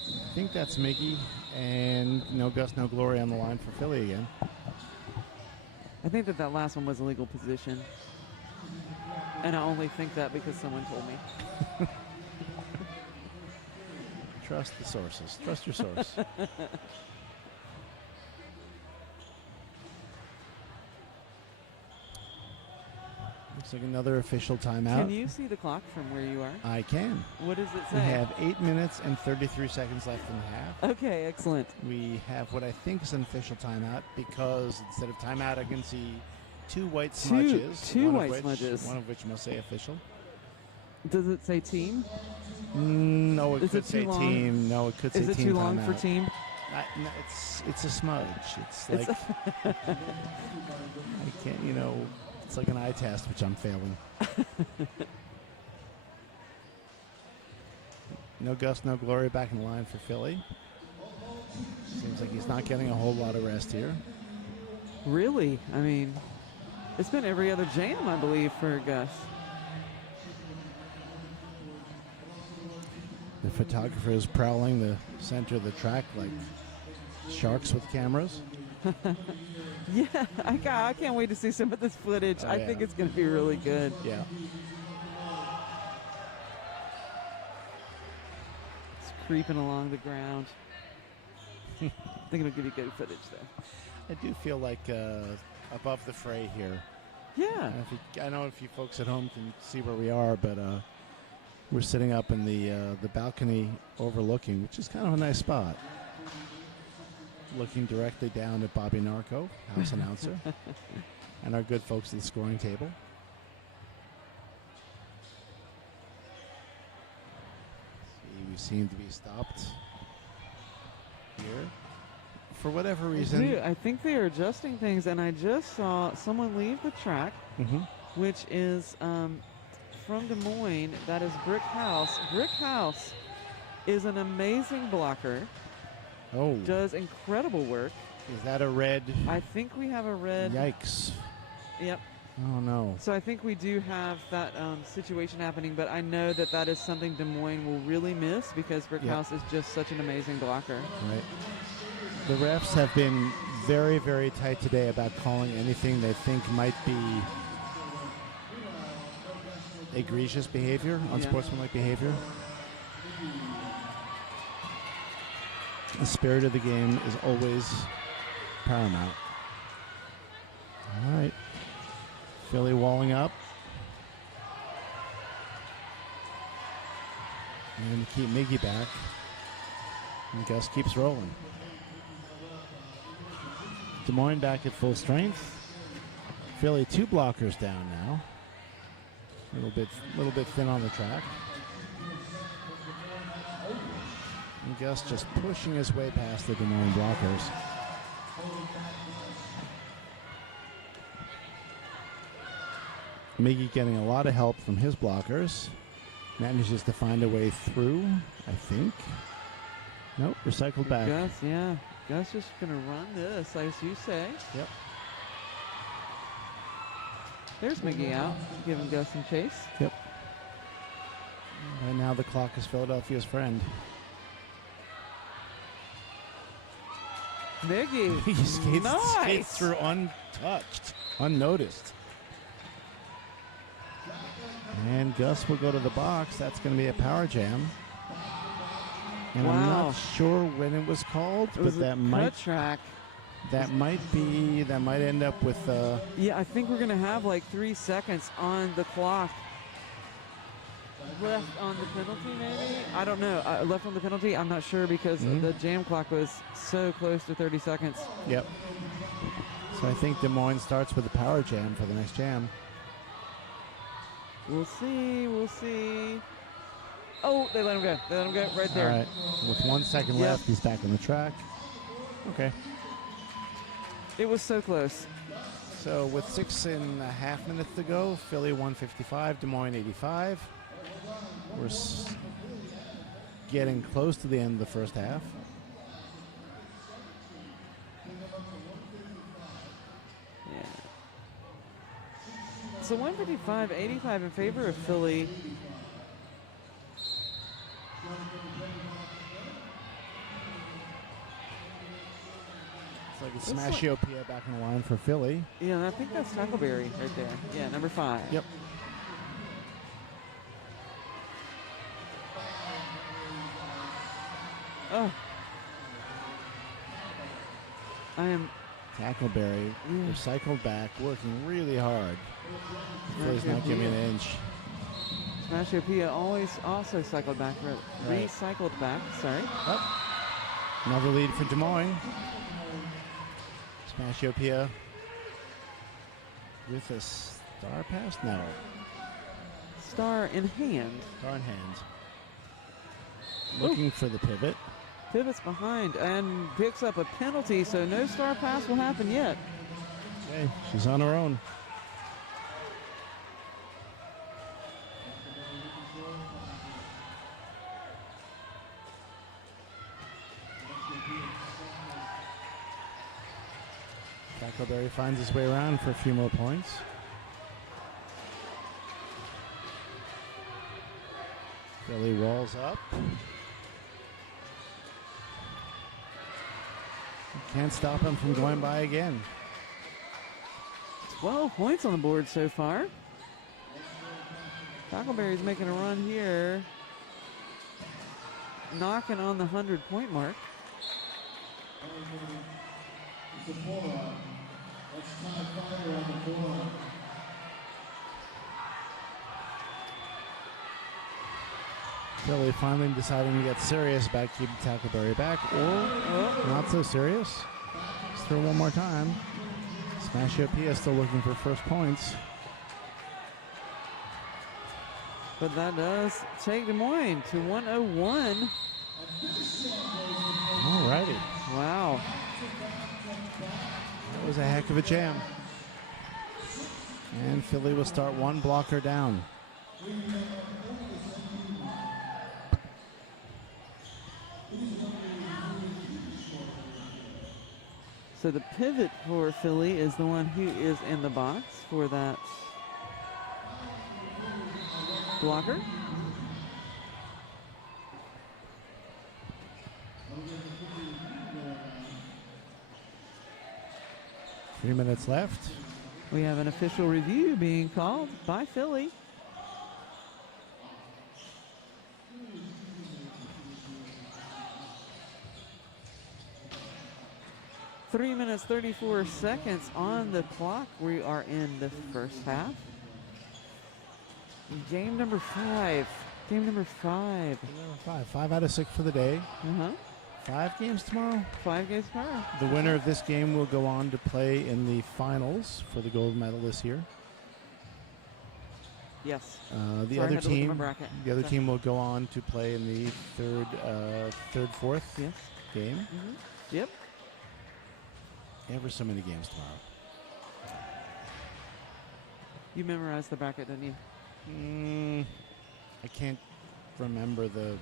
I think that's Mickey, and no Gus, no Glory on the line for Philly again. I think that last one was a legal position. And I only think that because someone told me. Trust the sources. Trust your source. Looks like another official timeout. Can you see the clock from where you are? I can. What does it say? We have 8 minutes and 33 seconds left in the half. Okay, excellent. We have what I think is an official timeout because instead of timeout, I can see 2 white smudges. Two white smudges. One of which must say official. Does it say team? No, it Is could it too say long? team. No, it could say Is team. it too long for timeout. team? No, it's a smudge. It's like I can't. It's like an eye test, which I'm failing. No Gus, no Glory back in the line for Philly. Seems like he's not getting a whole lot of rest here. Really? I mean, it's been every other jam, I believe, for Gus. The photographer is prowling the center of the track like sharks with cameras. Yeah, I can't wait to see some of this footage. Oh, I yeah. think it's going to be really good. Yeah. It's creeping along the ground. I think it'll give you good footage, though. I do feel like above the fray here. Yeah. I know if you folks at home can see where we are, but we're sitting up in the balcony overlooking, which is kind of a nice spot. Looking directly down at Bobby Narco, house announcer, and our good folks at the scoring table. We seem to be stopped here. For whatever reason. I think they are adjusting things, and I just saw someone leave the track. Mm-hmm. which is from Des Moines. That is Brick House. Brick House is an amazing blocker. Oh. Does incredible work. Is that a red? I think we have a red. Yikes. Yep. Oh, no. So I think we do have that situation happening, but I know that that is something Des Moines will really miss because Brick Yep. House is just such an amazing blocker. Right. The refs have been very, very tight today about calling anything they think might be egregious behavior, unsportsmanlike behavior. The spirit of the game is always paramount. All right. Philly walling up. And keep Miggy back. And Gus keeps rolling. Des Moines back at full strength. Philly 2 blockers down now. A little bit thin on the track. And Gus just pushing his way past the Des Moines blockers. Miggy getting a lot of help from his blockers. Manages to find a way through, I think. Nope, recycled back. Gus, yeah. Gus just going to run this, as you say. Yep. There's Miggy out, giving Gus some chase. Yep. Right now the clock is Philadelphia's friend. Miggy. He skates, Nice. skates through untouched, unnoticed. And Gus will go to the box. That's going to be a power jam. And I'm Wow. not sure when it was called, It was but that a might cut track. that might end up with Yeah, I think we're going to have like 3 seconds on the clock. Left on the penalty, maybe? I don't know. Left on the penalty? I'm not sure because the jam clock was so close to 30 seconds. Yep. So I think Des Moines starts with a power jam for the next jam. We'll see. We'll see. Oh, they let him go. They let him go right there. All right. With 1 second Yep. left, he's back on the track. Okay. It was so close. So with 6.5 minutes to go, Philly 155, Des Moines 85. We're getting close to the end of the first half. Yeah. So 155-85 in favor of Philly. It's like a Smashiopia back in the line for Philly. Yeah, I think that's Tackleberry right there. Yeah, number 5. Yep. Oh. I am... Tackleberry recycled back, working really hard. Philly's not giving an inch. Smashiopia always also cycled back. Right. Recycled back, sorry. Another lead for Des Moines. Smashiopia with a star pass? No. Star in hand. Star in hand. Looking for the pivot. Pivots behind and picks up a penalty, so no star pass will happen yet. Okay, she's on her own. Tackleberry finds his way around for a few more points. Philly walls up. Can't stop him from going by again. 12 points on the board so far. Tackleberry's making a run here. Knocking on the 100-point mark. Philly finally deciding to get serious about keeping Tackleberry back, or not so serious. Let's throw one more time. Smashiopia still looking for first points. But that does take Des Moines to 101. Alrighty. Wow. That was a heck of a jam. And Philly will start one blocker down. So the pivot for Philly is the one who is in the box for that blocker. Three minutes left. We have an official review being called by Philly. Three minutes, 34 seconds on the clock. We are in the first half. Game number 5. Game number 5. 5 out of 6 for the day. 5 games tomorrow. 5 games tomorrow. The winner of this game will go on to play in the finals for the gold medal this year. Yes. The other team will go on to play in the fourth game. Yep. Ever so many games tomorrow. You memorized the bracket, didn't you? I can't remember the.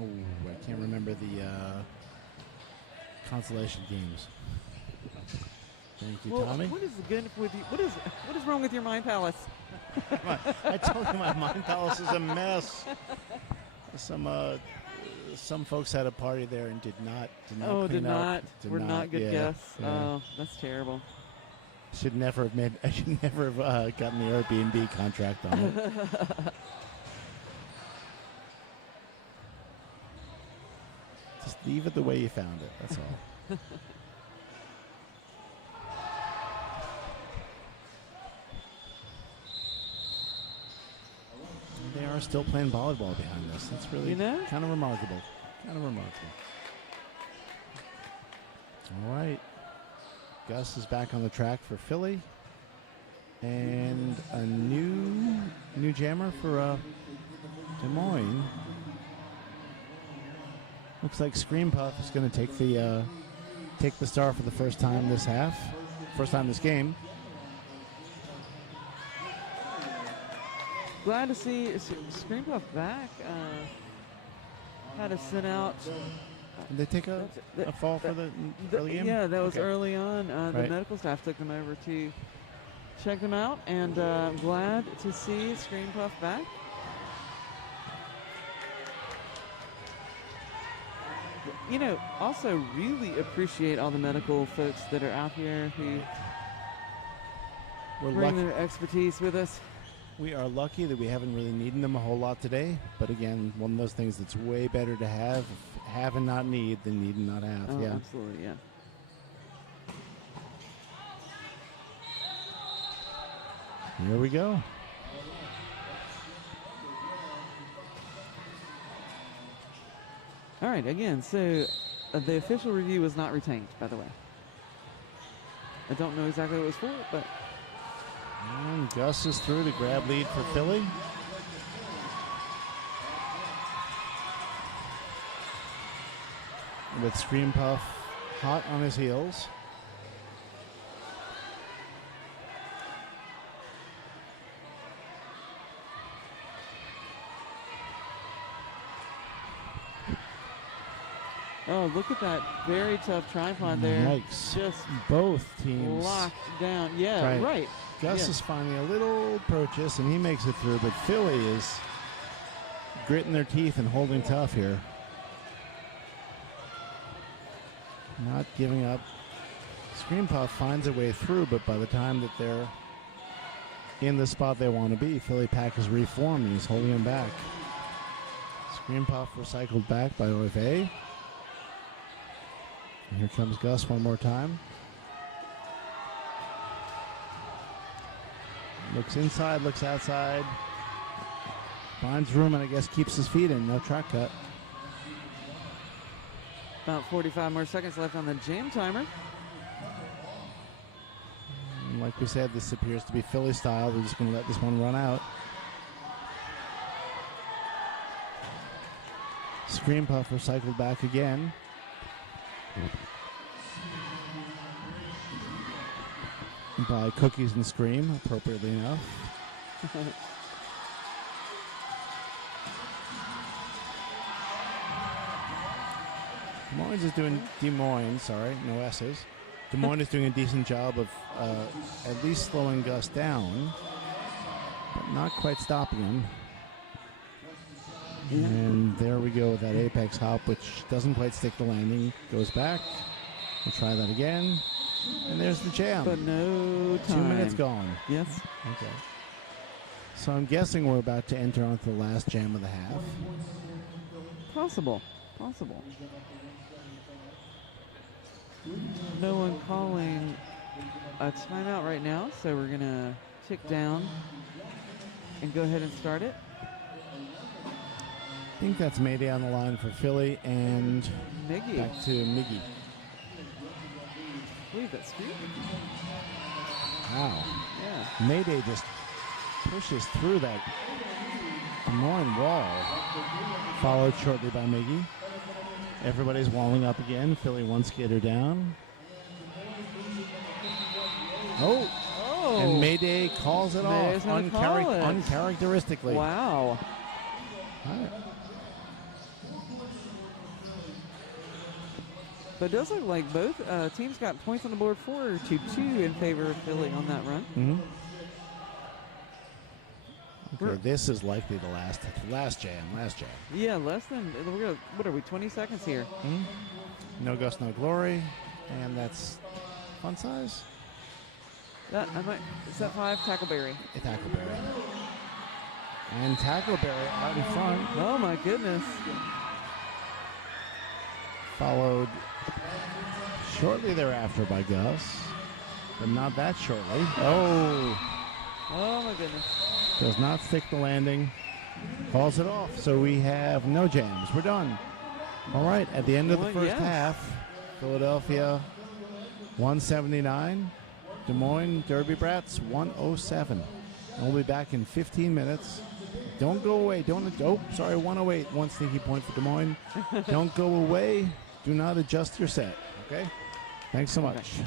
Oh, I can't remember the consolation games. Thank you, Well, Tommy. what is good with you? What is wrong with your mind palace? I told you my mind palace is a mess. Some folks had a party there and did not clean up. We're not good guests. Yeah. Oh, that's terrible. I should never have gotten the Airbnb contract on it. Just leave it the way you found it. That's all. They are still playing volleyball behind us. That's really kind of remarkable. All right. Gus is back on the track for Philly. And a new jammer for Des Moines. Looks like Scream Puff is going to take the star for the first time this game. Glad to see Scream Puff back. Had to sit out. Did they take a fall for the early game? Yeah, that was early on. The medical staff took them over to check them out, and glad to see Scream Puff back. You know, also really appreciate all the medical folks that are out here who bring their expertise with us. We are lucky that we haven't really needed them a whole lot today. But again, one of those things that's way better to have and not need than need and not have. Oh, yeah, absolutely, yeah. Here we go. All right, again, so the official review was not retained, by the way. I don't know exactly what it was for, but... And Gus is through to grab lead for Philly. With Scream Puff hot on his heels. Oh, look at that very tough tripod there. Yikes. Just both teams locked down. Yeah, right. Gus is finding a little purchase, and he makes it through, but Philly is gritting their teeth and holding tough here. Not giving up. Scream Puff finds a way through, but by the time that they're in the spot they want to be, Philly Pack is reformed, and he's holding him back. Scream Puff recycled back by OFA. And here comes Gus one more time. Looks inside, looks outside. Finds room and I guess keeps his feet in. No track cut. About 45 more seconds left on the jam timer. And like we said, this appears to be Philly style. We're just going to let this one run out. Scream Puff recycled back again. by Cookies and Scream, appropriately enough. Des Moines, sorry, no S's. Des Moines is doing a decent job of at least slowing Gus down, but not quite stopping him. Yeah. And there we go with that apex hop, which doesn't quite stick the landing. Goes back. We'll try that again. And there's the jam. But no time. 2 minutes gone. Yes. Okay. So I'm guessing we're about to enter onto the last jam of the half. Possible. No one calling a timeout right now, so we're going to tick down and go ahead and start it. I think that's Mayday on the line for Philly and Miggy. Back to Miggy. I believe that's true. Wow. Yeah. Mayday just pushes through that Des Moines wall, followed shortly by Miggy. Everybody's walling up again. Philly one skater down. Oh. And Mayday calls it Mayday's off gonna call it. uncharacteristically. Wow. All right. But it does look like both teams got points on the board 4-2 in favor of Philly on that run. Mm-hmm. Okay, this is likely the last jam. Yeah, less than, what are we, 20 seconds here? Mm-hmm. No Gus, no glory. And that's fun size. Is that 5? Tackleberry. Tackleberry. And Tackleberry out in front. Oh, my goodness. Followed shortly thereafter by Gus, but not that shortly. Oh, my goodness. Does not stick the landing. Calls it off. So we have no jams. We're done. All right, at the end of the first half, Philadelphia 179, Des Moines Derby Brats 107. We'll be back in 15 minutes. Don't go away. 108. One sneaky point for Des Moines. Don't go away. Do not adjust your set. Okay? Thanks so much.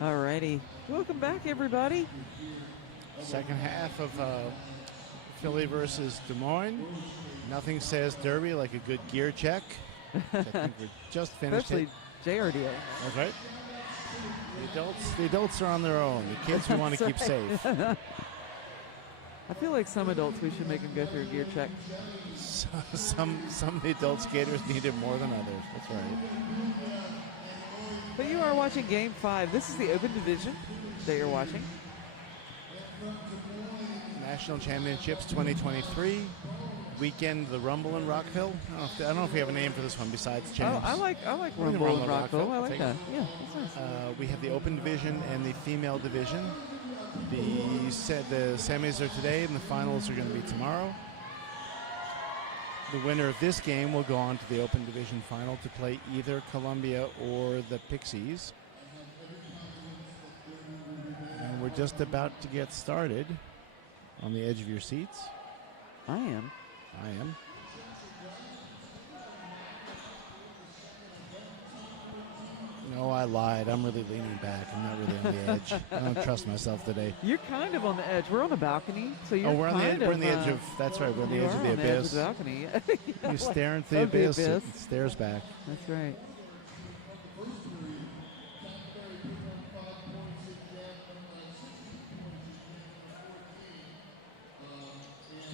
Alrighty. Welcome back, everybody. Second half of Philly versus Des Moines. Nothing says Derby like a good gear check. I think we just finished Especially it. JRDA. That's right. The adults are on their own. The kids we want to keep safe. I feel like some adults, we should make them go through a gear check. Some of the adult skaters need it more than others. That's right. But you are watching Game 5. This is the Open Division that you're watching. National Championships 2023. Weekend, the Rumble in Rockville. I don't know if we have a name for this one besides James. Oh, I like Rumble in Rockville. I like that. Yeah, that's nice. We have the Open Division and the Female Division. The semis are today and the finals are going to be tomorrow. The winner of this game will go on to the Open Division final to play either Columbia or the Pixies. And we're just about to get started. On the edge of your seats. I am. No, I lied. I'm really leaning back. I'm not really on the edge. I don't trust myself today. You're kind of on the edge. We're on a balcony, so you're we're on the edge. We're on the edge of. That's right. We're on the edge of the abyss. The balcony. You stare into the abyss. It stares back. That's right.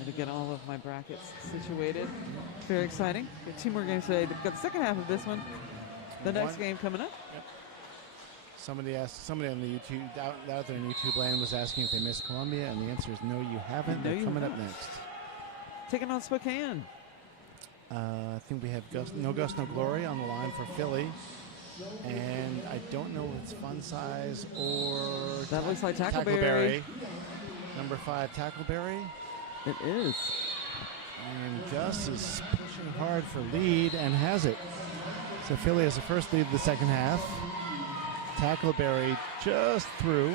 To get all of my brackets situated. Very exciting. Got two more games today. We've got the second half of this one. The next game coming up. Yep. Somebody on the YouTube out there in YouTube land was asking if they missed Columbia, and the answer is no, you haven't. They're coming up next. Taking on Spokane. I think we have No Gust, No Glory on the line for Philly. And I don't know if it's Fun Size or... That looks like Tackleberry. Number 5, Tackleberry. It is. And Gus is pushing hard for lead and has it. So Philly has the first lead of the second half. Tackleberry just through.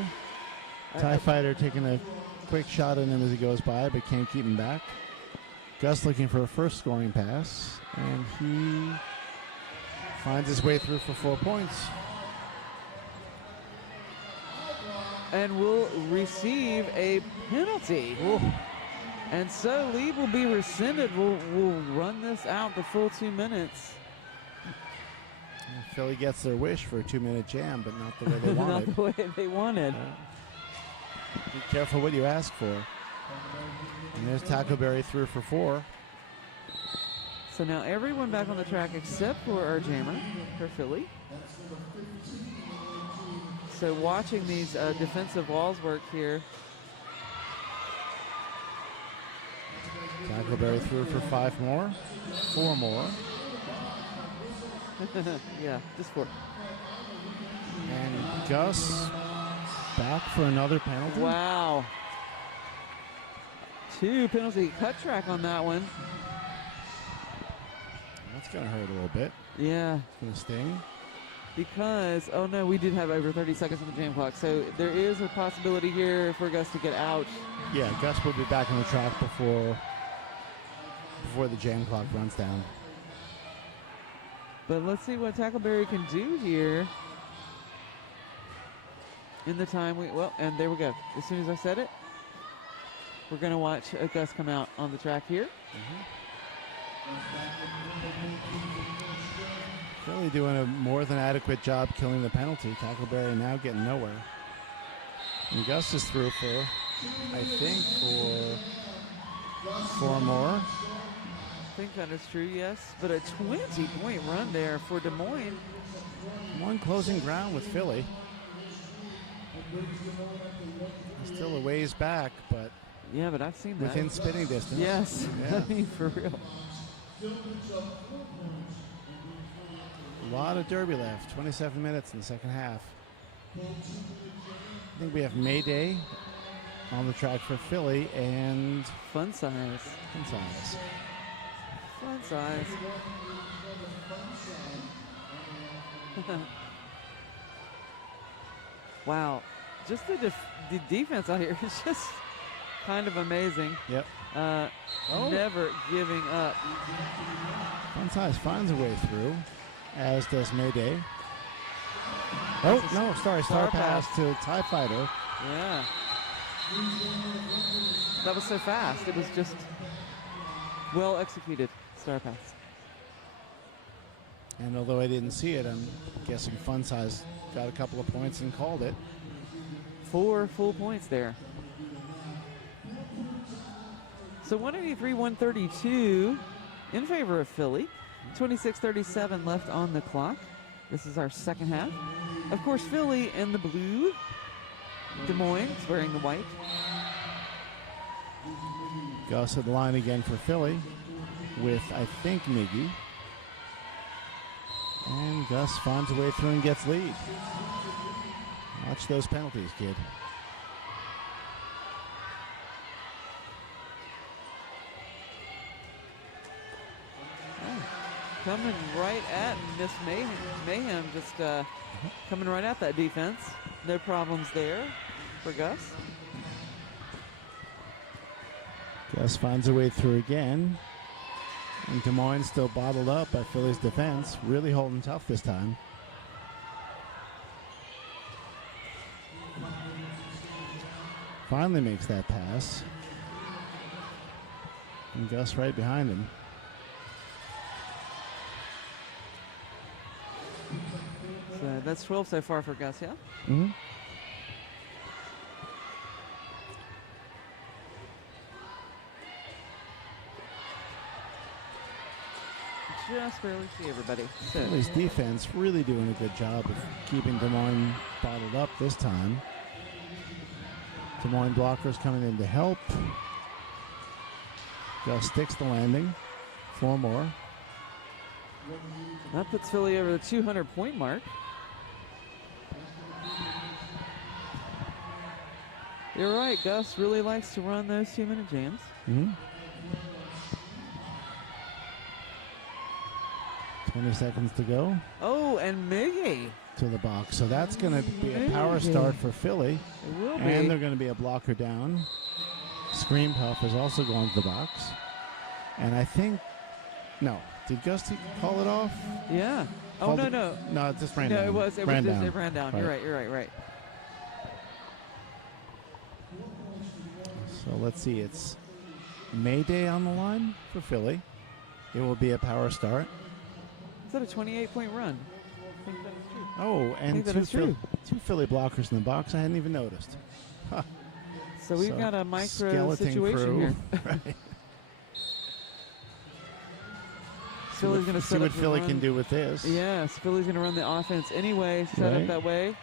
TIE Fighter taking a quick shot at him as he goes by, but can't keep him back. Gus looking for a first scoring pass, and he finds his way through for 4 points. and will receive a penalty. Ooh. And so lead will be rescinded. We'll run this out the full 2 minutes. Philly gets their wish for a 2-minute jam, but not the way they wanted. Not the way they wanted. Be careful what you ask for. And there's Tackleberry through for 4. So now everyone back on the track except for our jammer for Philly. So watching these defensive walls work here. Tackleberry through for 5 more. 4 more. Yeah, just 4. And Gus back for another penalty. Wow. 2 penalty cut track on that one. That's going to hurt a little bit. Yeah. It's going to sting. Because, oh no, we did have over 30 seconds on the jam clock. So there is a possibility here for Gus to get out. Yeah, Gus will be back on the track before the jam clock runs down. But let's see what Tackleberry can do here. In the time and there we go. As soon as I said it, we're going to watch Gus come out on the track here. Philly doing a more than adequate job killing the penalty. Tackleberry now getting nowhere. And Gus is through for, I think, for 4 more. I think that is true, yes. But a 20-point run there for Des Moines. One closing ground with Philly. Still a ways back, but yeah, but I've seen that within spitting distance. Yes, yeah. I mean for real. A lot of derby left. 27 minutes in the second half. I think we have Mayday on the track for Philly and Fun Size. Fun Size. Fun Size. Wow. Just the defense out here is just kind of amazing. Yep. Never giving up. Fun Size finds a way through, as does Mayday. Oh, no, sorry. Star pass to TIE Fighter. Yeah. That was so fast. It was just well executed. Star pass. And although I didn't see it, I'm guessing Fun Size got a couple of points and called it. 4 full points there. So 183-132 in favor of Philly. 26:37 left on the clock. This is our second half. Of course, Philly in the blue. Des Moines wearing the white. Gus at the line again for Philly with, I think, Miggy. And Gus finds a way through and gets lead. Watch those penalties, kid. Coming right at Miss Mayhem, just coming right at that defense. No problems there for Gus. Gus finds a way through again. And Des Moines still bottled up by Philly's defense. Really holding tough this time. Finally makes that pass. And Gus right behind him. So that's 12 so far for Gus, yeah? Mm-hmm. Just barely see everybody. So. Philly's defense really doing a good job of keeping Des Moines bottled up this time. Des Moines blockers coming in to help. Gus sticks the landing. 4 more. That puts Philly over the 200-point mark. You're right, Gus really likes to run those 2-minute jams. Mm-hmm. 20 seconds to go. Oh, and Miggy to the box. So that's going to be a power start for Philly. It will be. And they're going to be a blocker down. Scream Puff is also going to the box. And I think, no, did Gus call it off? Yeah. Oh, Called no, it, no. No, it just ran down. No, it was just, it ran down. Right. You're right. So let's see. It's Mayday on the line for Philly. It will be a power start. Is that a 28-point run? I think that is true. Oh, and two Philly blockers in the box. I hadn't even noticed. Huh. So we've got a micro skeleton situation crew. here. Right. Philly's going to see set what up the Philly run. can do with this. Yes, Philly's going to run the offense anyway, set Right. up that way.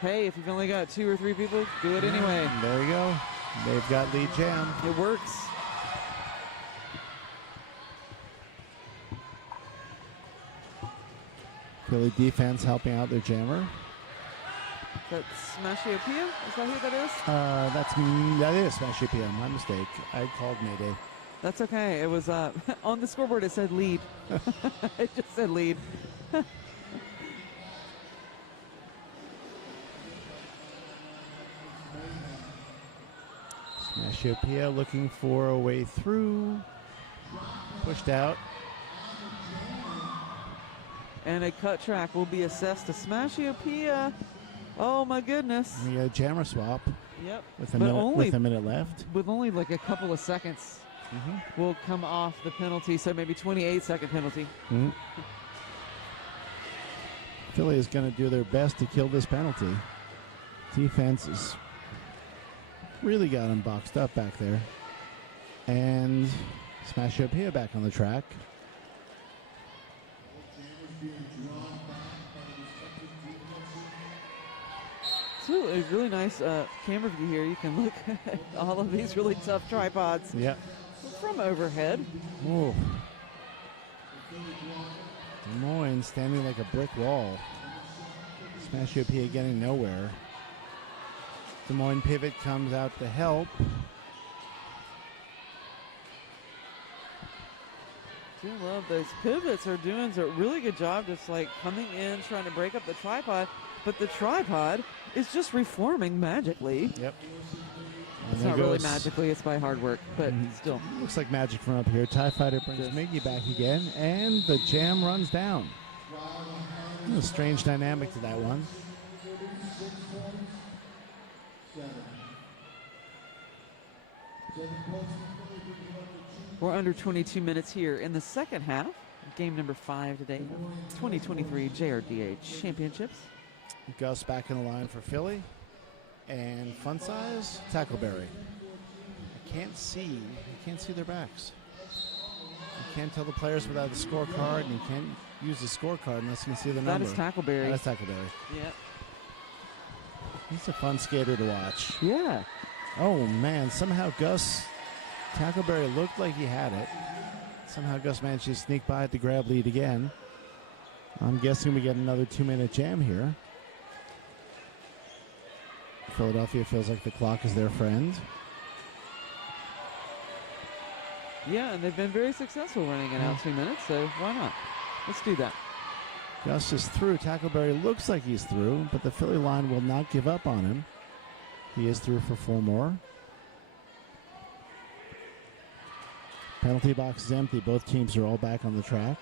Hey, if you've only got 2 or 3 people, do it anyway. There you go. They've got lead jam. It works. Philly defense helping out their jammer. That's Smashiopia? Is that who that is? That is Smashiopia. My mistake. I called Mayday. That's okay. It was on the scoreboard. It said lead. It just said lead. Smashiopia looking for a way through. Pushed out. And a cut track will be assessed to Smashiopia. Oh my goodness. We got a jammer swap. Yep. With a minute left. With only like a couple of seconds, will come off the penalty. So maybe 28-second penalty. Mhm. Philly is going to do their best to kill this penalty. Defense has really got him boxed up back there. And Smashiopia back on the track. It's a really nice camera view here. You can look at all of these really tough tripods Yeah. from overhead. Ooh. Des Moines standing like a brick wall. Smashiopia getting nowhere. Des Moines pivot comes out to help. I love those pivots are doing a really good job just like coming in, trying to break up the tripod. But the tripod is just reforming magically. Yep. It's not really magically, it's by hard work, but still. Looks like magic from up here. TIE Fighter brings Miggy back again, and the jam runs down. A strange dynamic to that one. We're under 22 minutes here in the second half. Game number 5 today, 2023 JRDA Championships. Gus back in the line for Philly. And fun size, Tackleberry. I can't see their backs. You can't tell the players without the scorecard, and you can't use the scorecard unless you can see the number. That is Tackleberry. That's Tackleberry. Yeah. He's a fun skater to watch. Yeah. Oh, man. Somehow Tackleberry looked like he had it. Somehow Gus managed to sneak by at the grab lead again. I'm guessing we get another 2-minute jam here. Philadelphia feels like the clock is their friend. Yeah, and they've been very successful running it out 2 minutes, so why not? Let's do that. Gus is through. Tackleberry looks like he's through, but the Philly line will not give up on him. He is through for 4 more. Penalty box is empty. Both teams are all back on the track.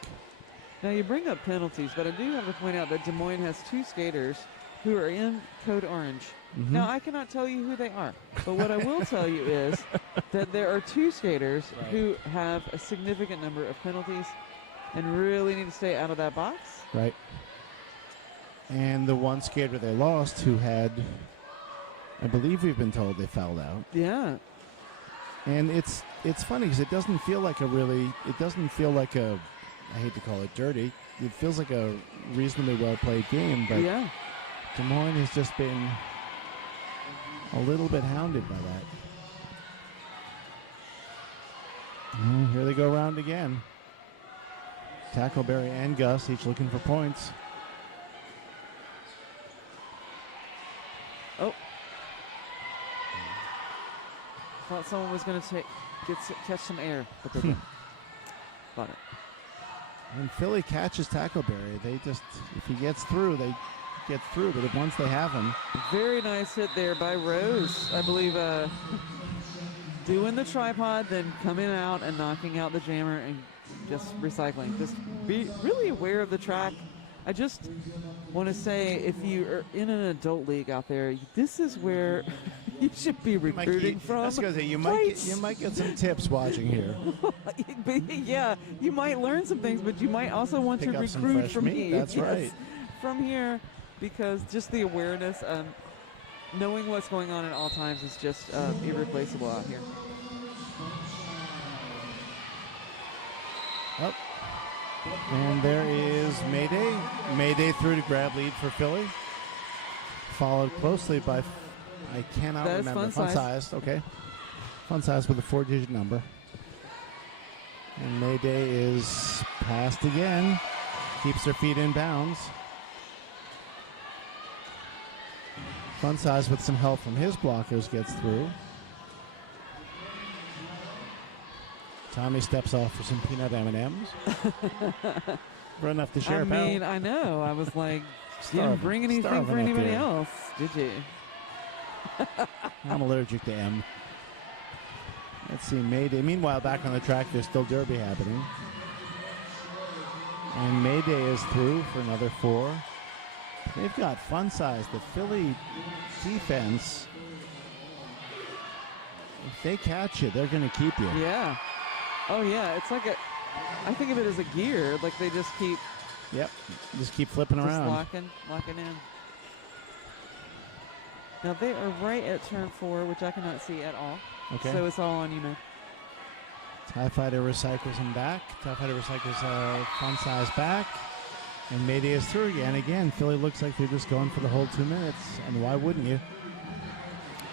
Now you bring up penalties, but I do have to point out that Des Moines has 2 skaters who are in code orange. Now I cannot tell you who they are, but what I will tell you is that there are 2 skaters who have a significant number of penalties and really need to stay out of that box. Right. And the one skater they lost who had, I believe we've been told they fouled out. Yeah. And it's funny because it doesn't feel like a, I hate to call it dirty, it feels like a reasonably well-played game, but yeah. Des Moines has just been a little bit hounded by that. Here they go around again. Tackleberry and Gus each looking for points. Oh. Thought someone was going to catch some air, but they didn't. Got it. When Philly catches Tackleberry, they just, if he gets through, they get through. But if once they have him. Very nice hit there by Rose, I believe. Doing the tripod, then coming out and knocking out the jammer and just recycling. Just be really aware of the track I just want to say, if you are in an adult league out there, this is where you should be recruiting from. I was gonna say, you might get some tips watching here. Yeah, you might learn some things, but you might also want Pick to up some recruit fresh from meat, me. that's right. From here, because just the awareness, knowing what's going on at all times is just irreplaceable out here. Up. And there is Mayday. Mayday through to grab lead for Philly. Followed closely by, I cannot That is remember. Fun Size. Okay. Fun Size with a 4-digit number. And Mayday is passed again. Keeps her feet in bounds. Fun Size with some help from his blockers gets through. Tommy steps off for some peanut M&Ms. For enough to share. I mean, I know. I was like, you didn't bring anything for anybody else, did you? I'm allergic to M. Let's see, Mayday. Meanwhile, back on the track, there's still Derby happening. And Mayday is through for another 4. They've got Fun Size. The Philly defense, if they catch you, they're going to keep you. Yeah. Oh, yeah. It's like I think of it as a gear. Like they just keep. Yep. Just keep flipping around. Locking in. Now they are right at turn 4, which I cannot see at all. Okay. So it's all on you now. TIE Fighter recycles him back. TIE Fighter recycles Fun Size back. And Mayday is through again. Again, Philly looks like they're just going for the whole 2 minutes. And why wouldn't you?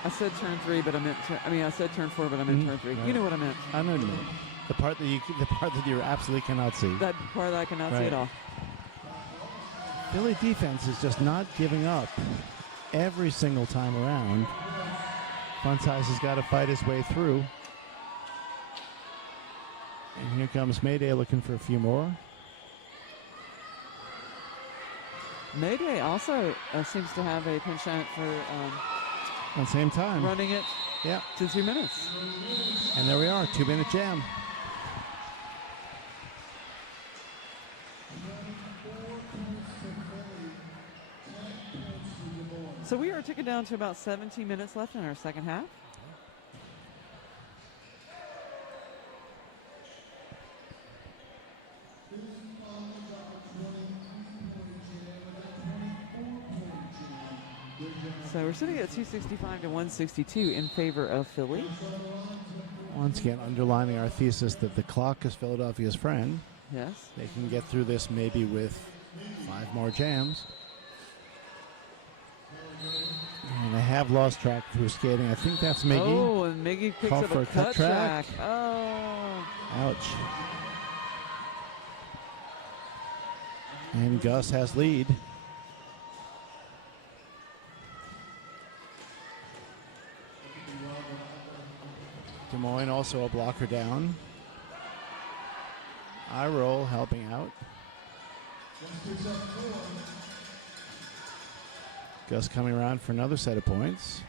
I said turn 3, but I meant I said turn 4, but I meant turn 3. Right. You know what I meant. I know what you meant. The part that you absolutely cannot see. That part that I cannot see at all. Philly defense is just not giving up every single time around. Fun Size has got to fight his way through. And here comes Mayday looking for a few more. Mayday also seems to have a penchant for at the same time running it to 2 minutes. And there we are, 2-minute jam. So we are ticking down to about 17 minutes left in our second half. So we're sitting at 265 to 162 in favor of Philly. Once again, underlining our thesis that the clock is Philadelphia's friend. Yes. They can get through this maybe with 5 more jams. And they have lost track through skating. I think that's Miggy. Oh, and Miggy picks Call up for a cut track. Oh. Ouch. And Gus has lead. Des Moines also a blocker down. I roll helping out. Gus coming around for another set of points.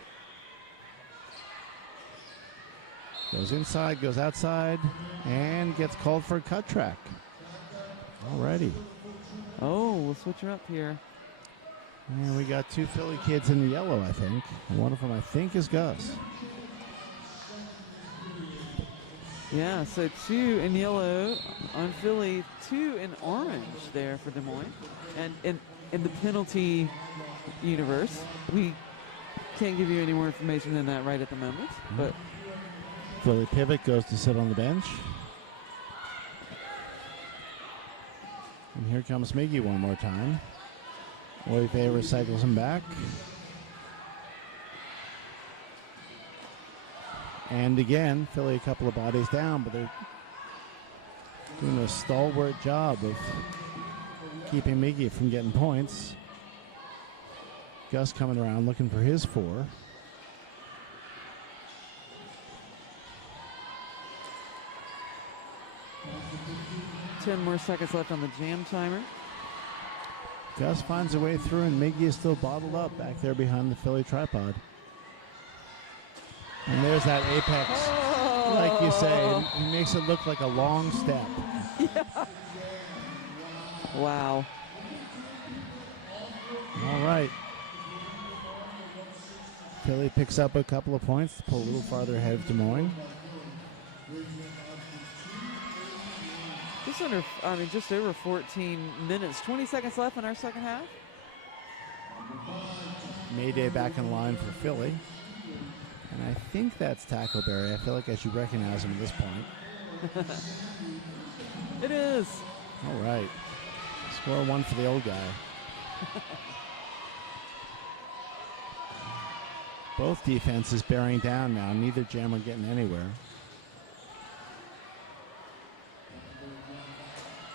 Goes inside, goes outside, and gets called for a cut track. Alrighty. Oh, we'll switch her up here. And we got 2 Philly kids in the yellow, I think. And one of them, I think, is Gus. Yeah, so 2 in yellow on Philly, 2 in orange there for Des Moines. And in the penalty universe, we can't give you any more information than that right at the moment. But Philly pivot goes to sit on the bench. And here comes Miggy one more time. Oive recycles him back. And again, Philly a couple of bodies down, but they're doing a stalwart job of keeping Miggy from getting points. Gus coming around looking for his 4. Ten more seconds left on the jam timer. Gus finds a way through, and Miggy is still bottled up back there behind the Philly tripod. And there's that apex. Oh. Like you say, he makes it look like a long step. Yeah. Wow. All right. Philly picks up a couple of points to pull a little farther ahead of Des Moines. Just over 14 minutes. 20 seconds left in our second half. Mayday back in line for Philly. And I think that's Tackleberry. I feel like I should recognize him at this point. It is. All right. Score one for the old guy. Both defenses bearing down now. Neither Jammer getting anywhere.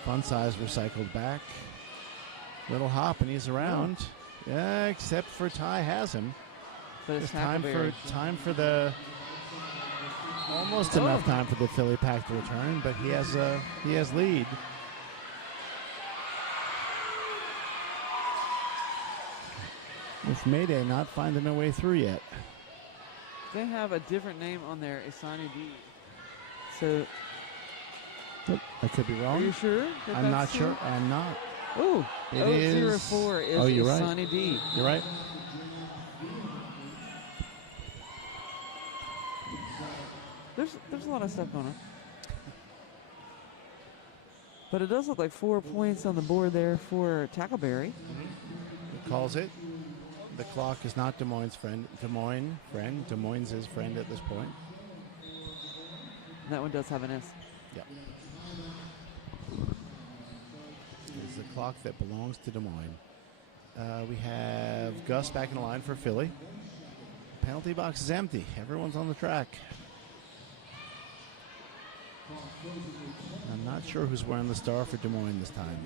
Fun size recycled back. Little hop and he's around. Yeah, except for Ty has him. But it's time for the almost enough time for the Philly pack to return, but he has lead. With Mayday not finding their way through yet. They have a different name on there, Asani D. So I could be wrong. Are you sure? I'm not sure. I'm not. Oh, it is 004 is you're Asani right. D. You're right. There's a lot of stuff going on. But it does look like 4 points on the board there for Tackleberry. He calls it. The clock is not Des Moines' friend. Des Moines' his friend at this point. And that one does have an S. Yeah. It's the clock that belongs to Des Moines. We have Gus back in the line for Philly. Penalty box is empty. Everyone's on the track. I'm not sure who's wearing the star for Des Moines this time.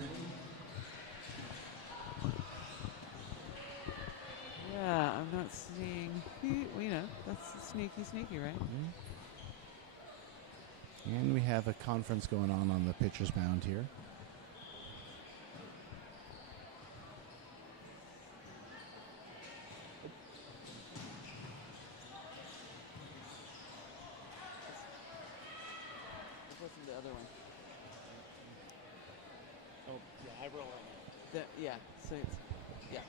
Yeah, I'm not seeing who, that's sneaky, right? And we have a conference going on the pitcher's mound here. Listen to the other one. Oh, yeah, I roll on Yeah, so it's, yeah.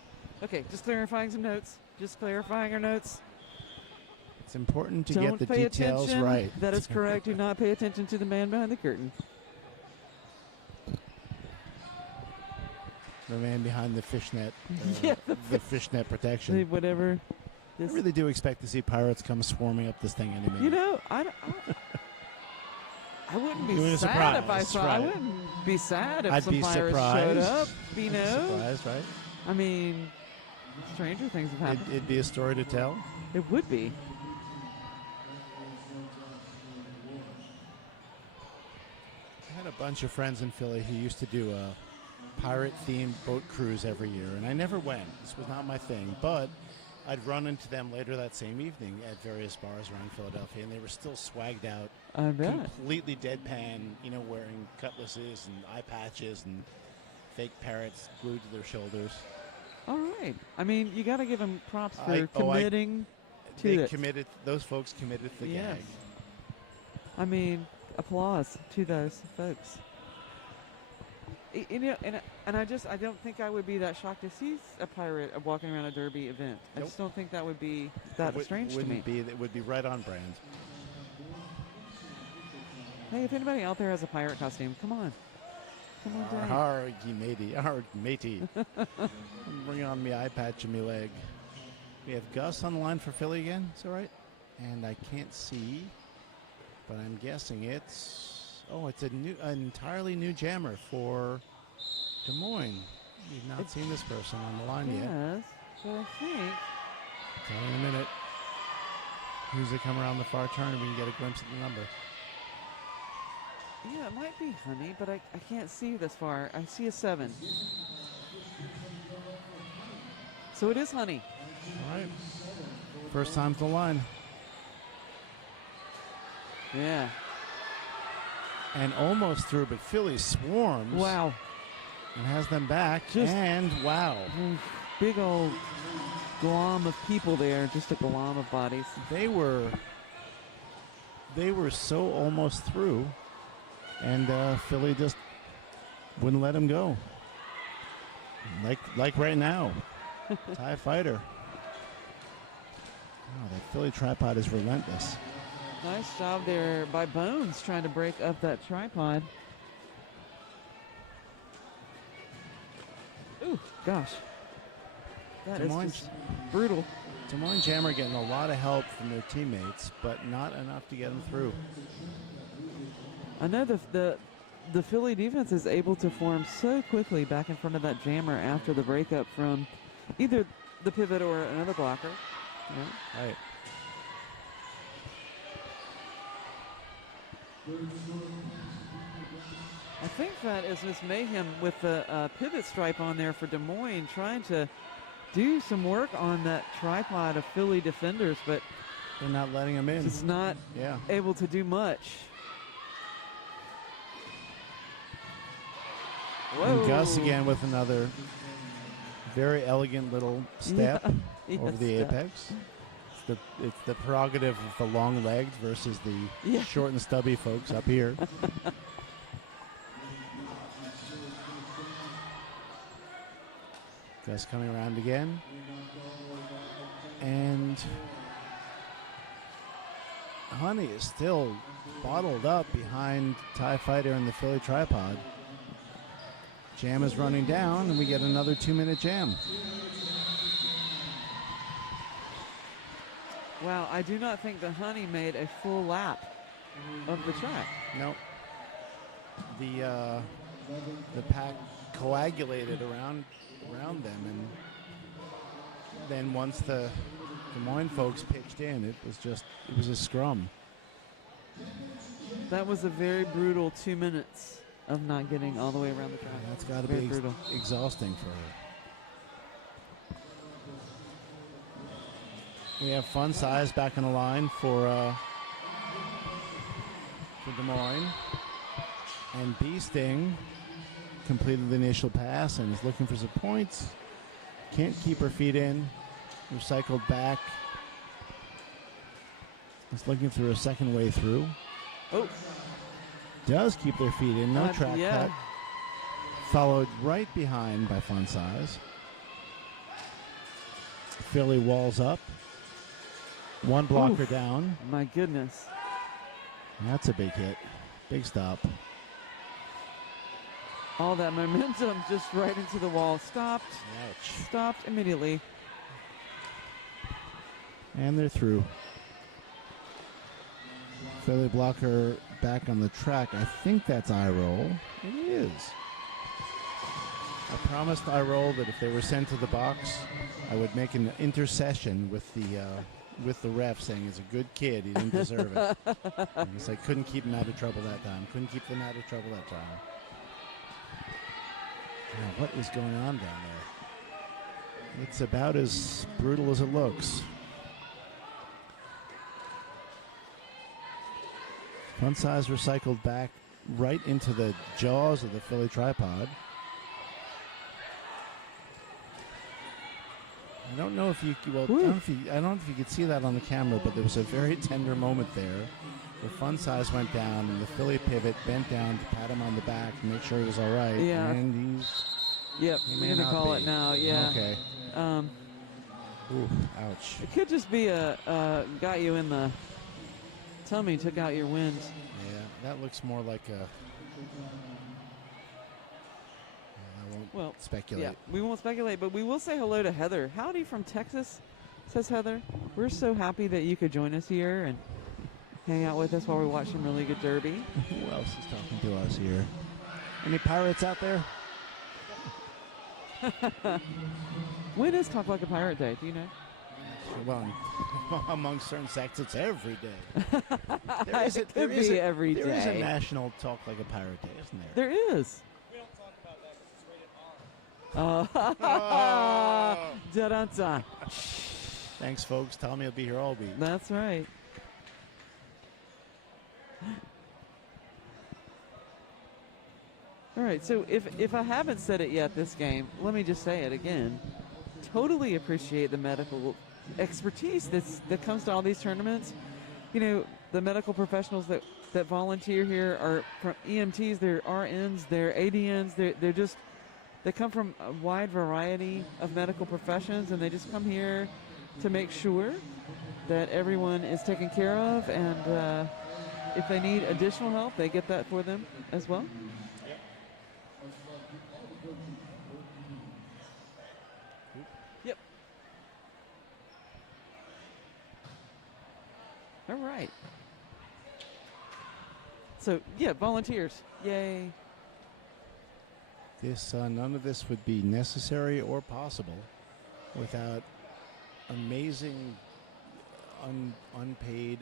Okay, just clarifying some notes. Just clarifying our notes. It's important to Don't get the pay details attention. right. That is correct. Do not pay attention to the man behind the curtain. The man behind the fishnet. Yeah, the fishnet protection. Whatever. I really do expect to see pirates come swarming up this thing any minute. You know, I wouldn't be Doing a sad if I surprise, saw. right. I wouldn't be sad if I'd some be pirates surprised. showed up. You know, Surprised, right? I mean, stranger things have happened. It'd be a story to tell. It would be. I had a bunch of friends in Philly who used to do a pirate-themed boat cruise every year, and I never went. This was not my thing, but I'd run into them later that same evening at various bars around Philadelphia, and they were still swagged out, I bet. completely deadpan, wearing cutlasses and eye patches and fake parrots glued to their shoulders. All right. I mean, you got to give them props for They committing to it. committed. Those folks committed to the Yes. gag. I mean, applause to those folks. And I don't think I would be that shocked to see a pirate walking around a derby event. I Nope. just don't think that would be that strange to me. It would be right on brand. Hey, if anybody out there has a pirate costume, come on. Come on down. Arg, matey. Bring on me eye patch and me leg. We have Gus on the line for Philly again. Is that right? And I can't see, but I'm guessing it's an entirely new jammer for Des Moines. We've not seen this person on the line yet. Yes, but I think. Tell you in a minute. Usually come around the far turn and we can get a glimpse of the number. Yeah, it might be Honey, but I can't see this far. I see a 7. So it is Honey. All right. First time to the line. Yeah. And almost through, but Philly swarms. Wow. And has them back. And wow. Big old glom of people there. Just a glom of bodies. They were so almost through. And Philly just wouldn't let him go. Like right now. TIE Fighter. Oh, that Philly tripod is relentless. Nice job there by Bones trying to break up that tripod. Ooh, gosh. That is just brutal. Des Moines Jammer getting a lot of help from their teammates, but not enough to get them through. I know the Philly defense is able to form so quickly back in front of that jammer after the breakup from either the pivot or another blocker. Yeah. Right. I think that is Miss Mayhem with the pivot stripe on there for Des Moines, trying to do some work on that tripod of Philly defenders, but they're not letting them in. It's not able to do much. Whoa. And Gus again with another very elegant little step over the apex. It's the prerogative of the long legs versus the short and stubby folks up here. Gus coming around again. And Honey is still bottled up behind TIE Fighter and the Philly tripod. Jam is running down, and we get another 2-minute jam. Wow, I do not think the Honey made a full lap of the track. Nope. The pack coagulated around them, and then once the Des Moines folks pitched in, it was a scrum. That was a very brutal 2 minutes of not getting all the way around the track. That's got to be exhausting for her. We have Fun Size back on the line for Des Moines. And Bee Sting completed the initial pass and is looking for some points. Can't keep her feet in. Recycled back. Is looking through a second way through. Oh. Does keep their feet in. No track cut. Followed right behind by Fun Size. Philly walls up. One blocker down. My goodness. That's a big hit. Big stop. All that momentum just right into the wall. Stopped. Ouch. Stopped immediately. And they're through. Philly blocker back on the track. I think that's eye roll. It is. I promised eye roll that if they were sent to the box, I would make an intercession with the ref saying he's a good kid. He didn't deserve it. I guess I couldn't keep him out of trouble that time. Couldn't keep them out of trouble that time. Now, what is going on down there? It's about as brutal as it looks. Fun Size recycled back right into the jaws of the Philly tripod. I don't know if you I don't know if you could see that on the camera, but there was a very tender moment there where Fun Size went down and the Philly pivot bent down to pat him on the back and make sure he was all right. Yeah. And he's... Yep, we're going to call it now, yeah. Okay. Ooh, ouch. It could just be got you in the tummy, took out your wind. Yeah, that looks more like a... I won't speculate. Yeah, we won't speculate, but we will say hello to Heather. Howdy from Texas, says Heather. We're so happy that you could join us here and hang out with us while we watch some really good derby. Who else is talking to us here? Any pirates out there? When is Talk Like a Pirate Day? Do you know? Well, among certain sects, it's every day. It could be every day. There is a national Talk Like a Pirate Day, isn't there? There is. We don't talk about that because it's rated R. Da-da-da. Thanks, folks. Tommy will be here all week. That's right. All right, so if I haven't said it yet this game, let me just say it again. Totally appreciate the medical expertise that comes to all these tournaments. You know, the medical professionals that volunteer here are from EMTs, they're RNs, they're ADNs, they're just They come from a wide variety of medical professions, and they just come here to make sure that everyone is taken care of, and if they need additional help, they get that for them as well. Yep. All right. So, yeah, volunteers. Yay. This none of this would be necessary or possible without amazing, unpaid,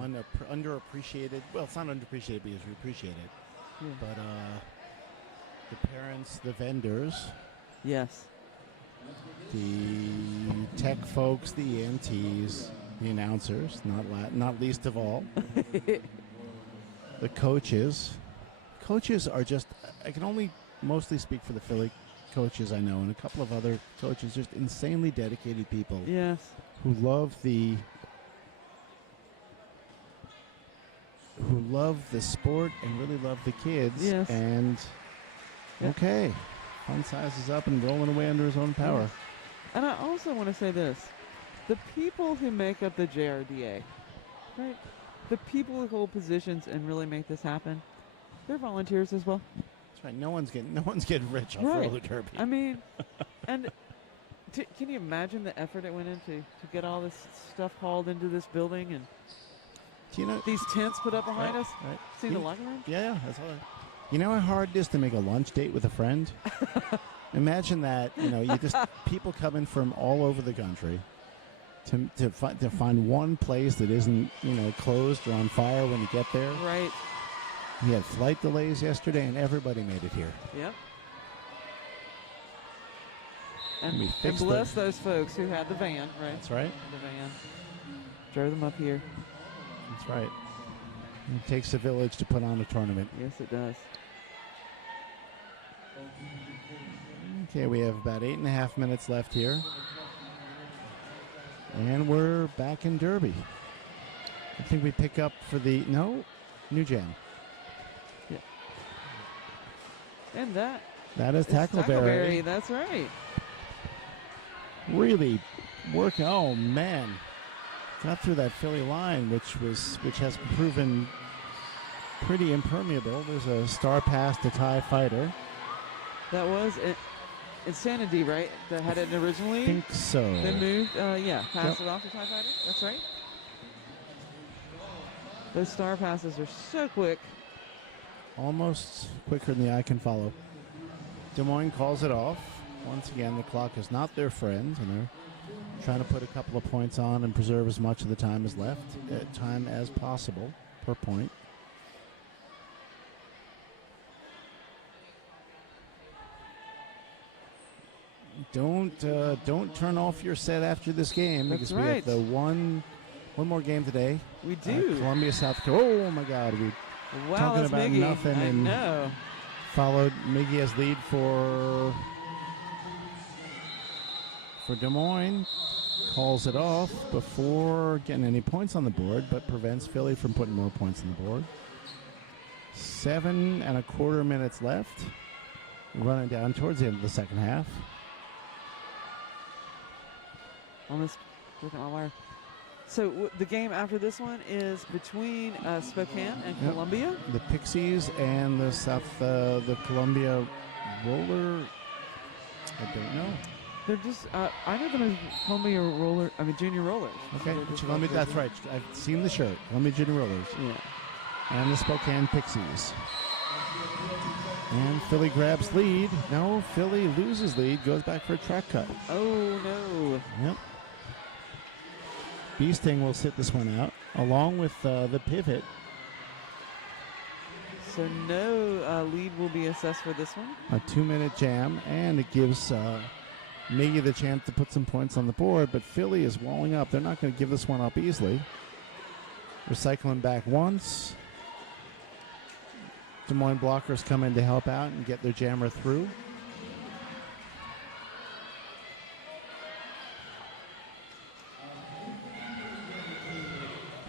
underappreciated. Well, it's not underappreciated because we appreciate it. Yeah. But the parents, the vendors, yes, the tech folks, the EMTs, the announcers, not least of all, the coaches. Coaches are just, I can only mostly speak for the Philly coaches I know, and a couple of other coaches, just insanely dedicated people. Yes. Who love the sport and really love the kids. Yes. And okay, fun size is up and rolling away under his own power. Yes. And I also want to say this: the people who make up the JRDA, right? The people who hold positions and really make this happen, they're volunteers as well. That's right. No one's getting rich off Right. roller derby. I mean, and can you imagine the effort it went into to get all this stuff hauled into this building and do you know these tents put up behind Right, us? right. See the locker room? Yeah, that's all right. You know how hard it is to make a lunch date with a friend? Imagine that. You just people coming from all over the country to find one place that isn't closed or on fire when you get there. Right. We had flight delays yesterday, and everybody made it here. Yep. We And fixed bless those folks who had the van, right? That's right. The van. Drove them up here. That's right. It takes a village to put on a tournament. Yes, it does. Okay, we have about 8.5 minutes left here. And we're back in Derby. I think we pick up for the New Jam. Yeah. And that is Tackleberry. Tackleberry, that's right. Really working. Oh man, got through that Philly line, which has proven pretty impermeable. There's a star pass to TIE Fighter. That was Insanity, right? That had it originally. I think so. Then moved, passed Yep. it off to TIE Fighter. That's right. Those star passes are so quick. Almost quicker than the eye can follow. Des Moines calls it off. Once again, the clock is not their friend, and they're trying to put a couple of points on and preserve as much of the time as possible per point. Don't turn off your set after this game. That's because right. We have the one more game today. We do. Columbia, South Carolina. Oh my God, we Wow, talking that's about Miggy. nothing. I and know. Followed Miggy as lead for Des Moines. Calls it off before getting any points on the board, but prevents Philly from putting more points on the board. 7.25 minutes left. Running down towards the end of the second half. Almost looking on wire. So the game after this one is between Spokane and Yep. Columbia. The Pixies and the Columbia Roller. I don't know. They're just, I know them as Columbia Junior Rollers. Okay, They're just Columbia, rollers. that's right. I've seen the shirt. Columbia Junior Rollers. Yeah. And the Spokane Pixies. And Philly grabs lead. No, Philly loses lead. Goes back for a track cut. Oh, no. Yep. Beasting will sit this one out, along with the pivot. So no lead will be assessed for this one. A 2-minute jam, and it gives Miggy the chance to put some points on the board, but Philly is walling up. They're not going to give this one up easily. Recycling back once. Des Moines blockers come in to help out and get their jammer through.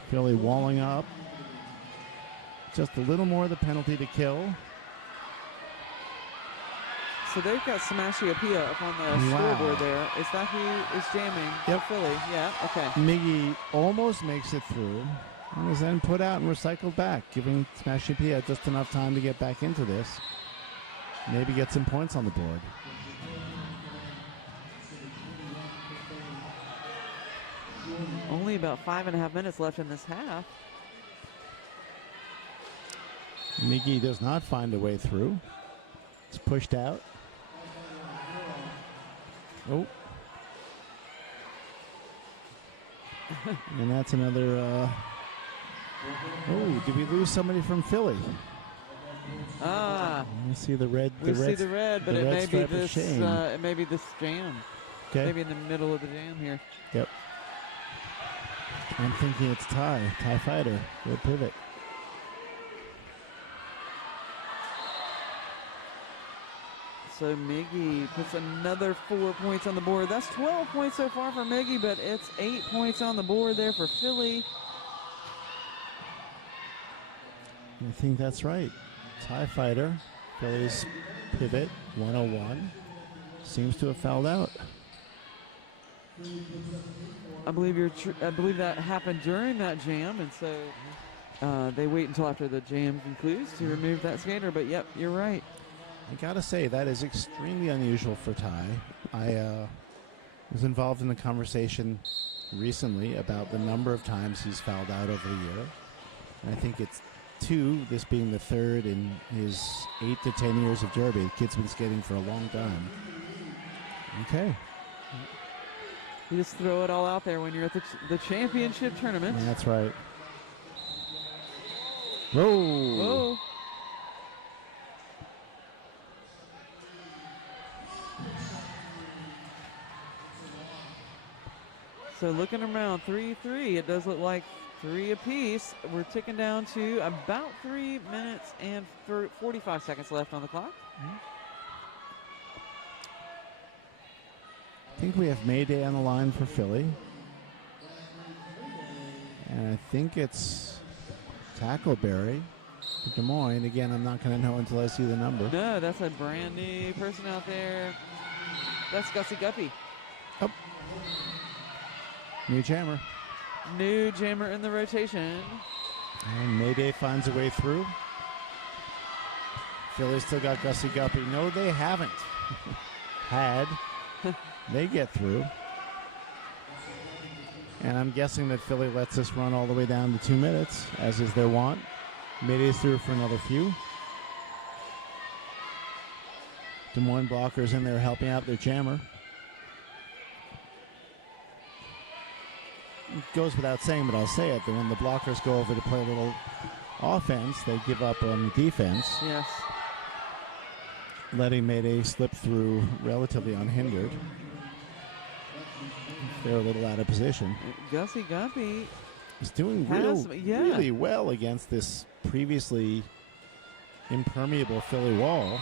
Philly walling up. Just a little more of the penalty to kill. So they've got Smashy Apia up on the scoreboard there. Is that who is jamming? Yep. Philly. Yeah. Okay. Miggy almost makes it through and was then put out and recycled back, giving Smashy Apia just enough time to get back into this. Maybe get some points on the board. Only about 5.5 minutes left in this half. Miggy does not find a way through. It's pushed out. Oh. And that's another. Oh, did we lose somebody from Philly? Ah. I see the red. We see the red, but the it red may be stripe of this. shame. It may be this jam. Okay. Maybe in the middle of the jam here. Yep. I'm thinking it's Ty Fighter. Good pivot. So Miggy puts another 4 points on the board. That's 12 points so far for Miggy, but it's 8 points on the board there for Philly. I think that's right. TIE Fighter, Philly's pivot, 101, seems to have fouled out. I believe I believe that happened during that jam, and so they wait until after the jam concludes to remove that skater. But yep, you're right. I gotta say, that is extremely unusual for Ty. I was involved in a conversation recently about the number of times he's fouled out over the year. And I think it's 2, this being the 3rd in his 8 to 10 years of derby. The kid's been skating for a long time. Okay. You just throw it all out there when you're at the championship tournament. That's right. Whoa. Whoa. So looking around, 3-3. It does look like 3 apiece. We're ticking down to about 3 minutes and 45 seconds left on the clock. I think we have Mayday on the line for Philly. And I think it's Tackleberry for Des Moines. Again, I'm not going to know until I see the number. No, that's a brand new person out there. That's Gussie Guppy. Oh. New jammer. New jammer in the rotation. And Mayday finds a way through. Philly still got Gussie Guppy. No, they haven't. Had. They get through. And I'm guessing that Philly lets us run all the way down to 2 minutes, as is their want. Mayday's through for another few. Des Moines blockers in there helping out their jammer. It goes without saying, but I'll say it, that when the blockers go over to play a little offense, they give up on defense. Yes. Letting Mayday slip through relatively unhindered. They're a little out of position. Gussie Guppy is doing really well against this previously impermeable Philly wall.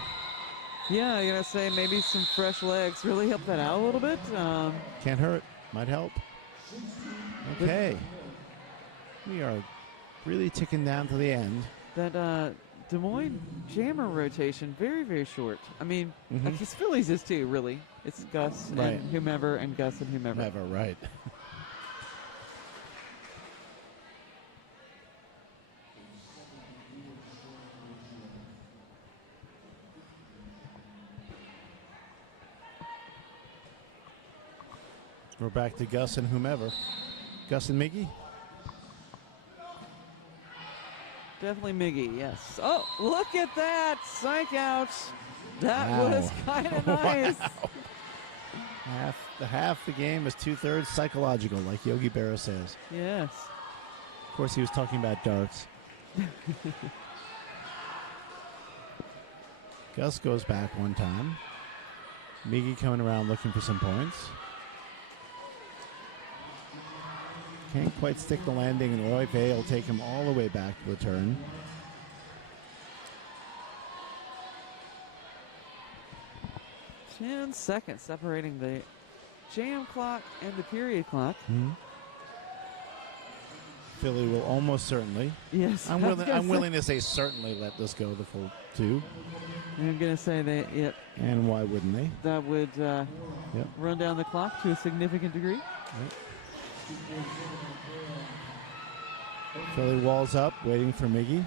Yeah, I gotta say, maybe some fresh legs really help that out a little bit. Can't hurt. Might help. Okay. We are really ticking down to the end. That Des Moines jammer rotation, very, very short. I mean, I guess Phillies is too, really. It's Gus and whomever and Gus and whomever. Whomever, right. We're back to Gus and whomever. Gus and Miggy? Definitely Miggy, yes. Oh, look at that. Psych out. That was kind of nice. Wow. Half the game is 2/3 psychological, like Yogi Berra says. Yes. Of course, he was talking about darts. Gus goes back one time. Miggy coming around looking for some points. Can't quite stick the landing, and Roy Vay will take him all the way back to return. Ten seconds separating the jam clock and the period clock. Philly will almost certainly. Yes, I'm I was willing. gonna I'm say- willing to say certainly let this go the full 2. I'm going to say that, yep. And why wouldn't they? That would run down the clock to a significant degree. Philly walls up, waiting for Miggy.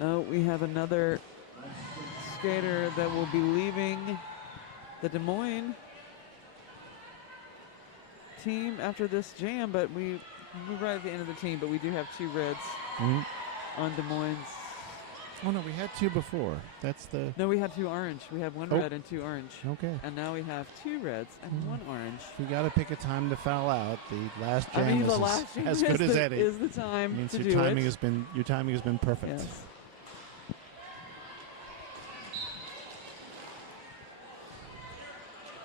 Oh, we have another skater that will be leaving the Des Moines team after this jam, but we're right at the end of the team, but we do have 2 reds on Des Moines. Oh, no, we had 2 before. That's the... No, we had 2 orange. We have 1 red and 2 orange. Okay. And now we have 2 reds and 1 orange. We got to pick a time to foul out. The last jam I mean, is the last jam as good as any. is the time means to your do timing it. has been your timing has been perfect. Yes.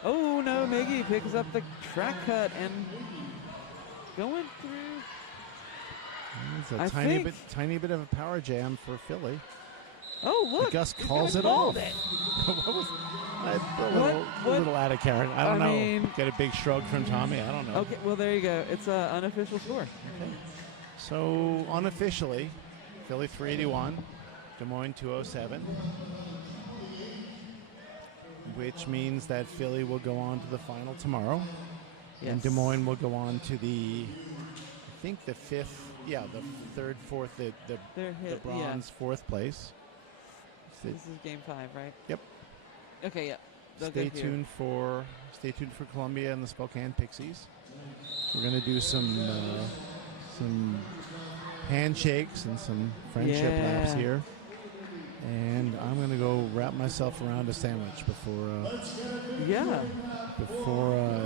Oh no, Miggy picks up the track cut and going through. It's a I tiny think- tiny bit of a power jam for Philly. Oh look, Gus he's calls kinda it off. called it. What was a little out of character. I don't know. mean- Get a big shrug from Tommy. I don't know. Okay, well there you go. It's an unofficial score. So unofficially, Philly 381, Des Moines 207, which means that Philly will go on to the final tomorrow, and Yes. Des Moines will go on to the, I think the 5th, the 3rd, 4th, the They're hit, yeah. bronze 4th place. This is game 5, right? Yep. Okay, yeah. They'll Stay go here. tuned for Columbia and the Spokane Pixies. We're gonna do some handshakes and some friendship laps Yeah. here, and I'm gonna go wrap myself around a sandwich before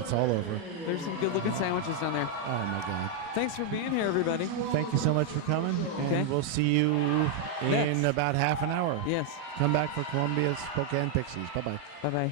it's all over. There's some good-looking sandwiches down there. Oh my God! Thanks for being here, everybody. Thank you so much for coming, and Okay. we'll see you in Next. about half an hour. Yes. Come back for Columbia's Spokane Pixies. Bye bye. Bye bye.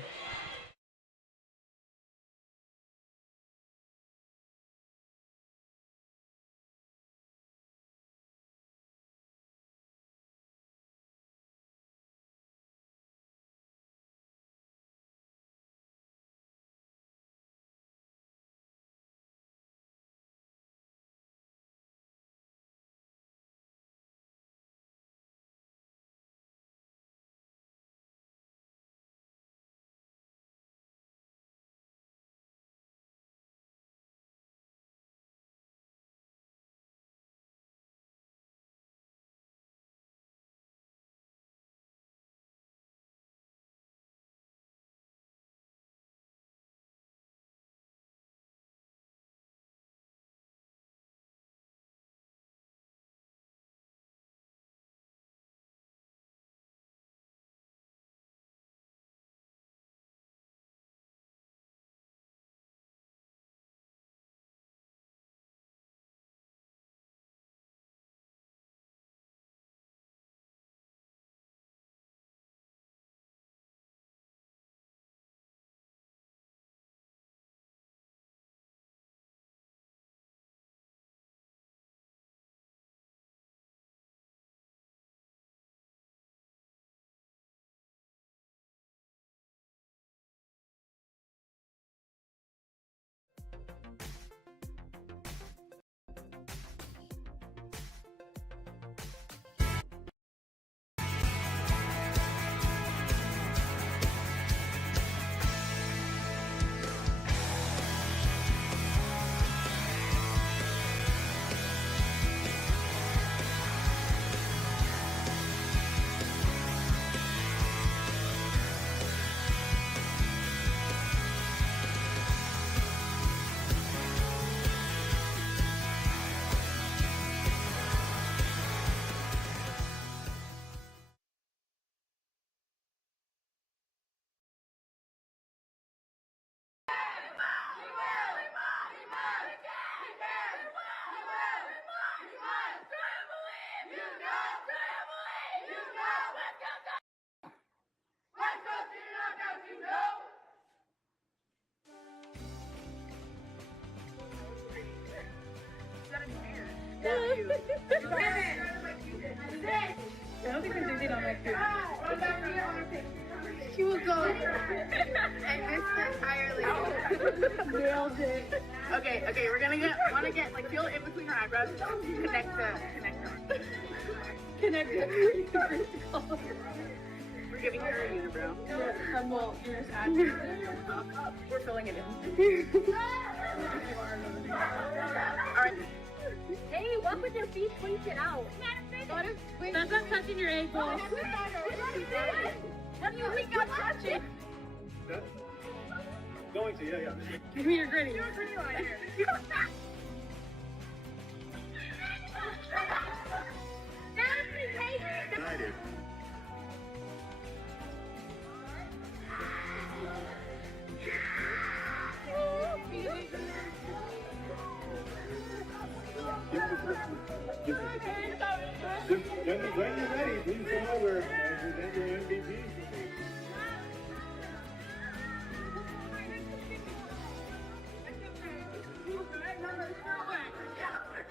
I don't think there's anything on my food. She will go and miss entirely. Nailed it. Okay, we're gonna wanna get like feel it in between her eyebrows. Connect her. Connect it. We're giving her a unibrow. Well, you're just We're filling it in. Alright. Hey, walk with your feet pointed out. That's not touching your ankle. What do you think I'm touching? Going to, yeah. Give me your gritty. I did. When you're ready, please come over and present your MVP.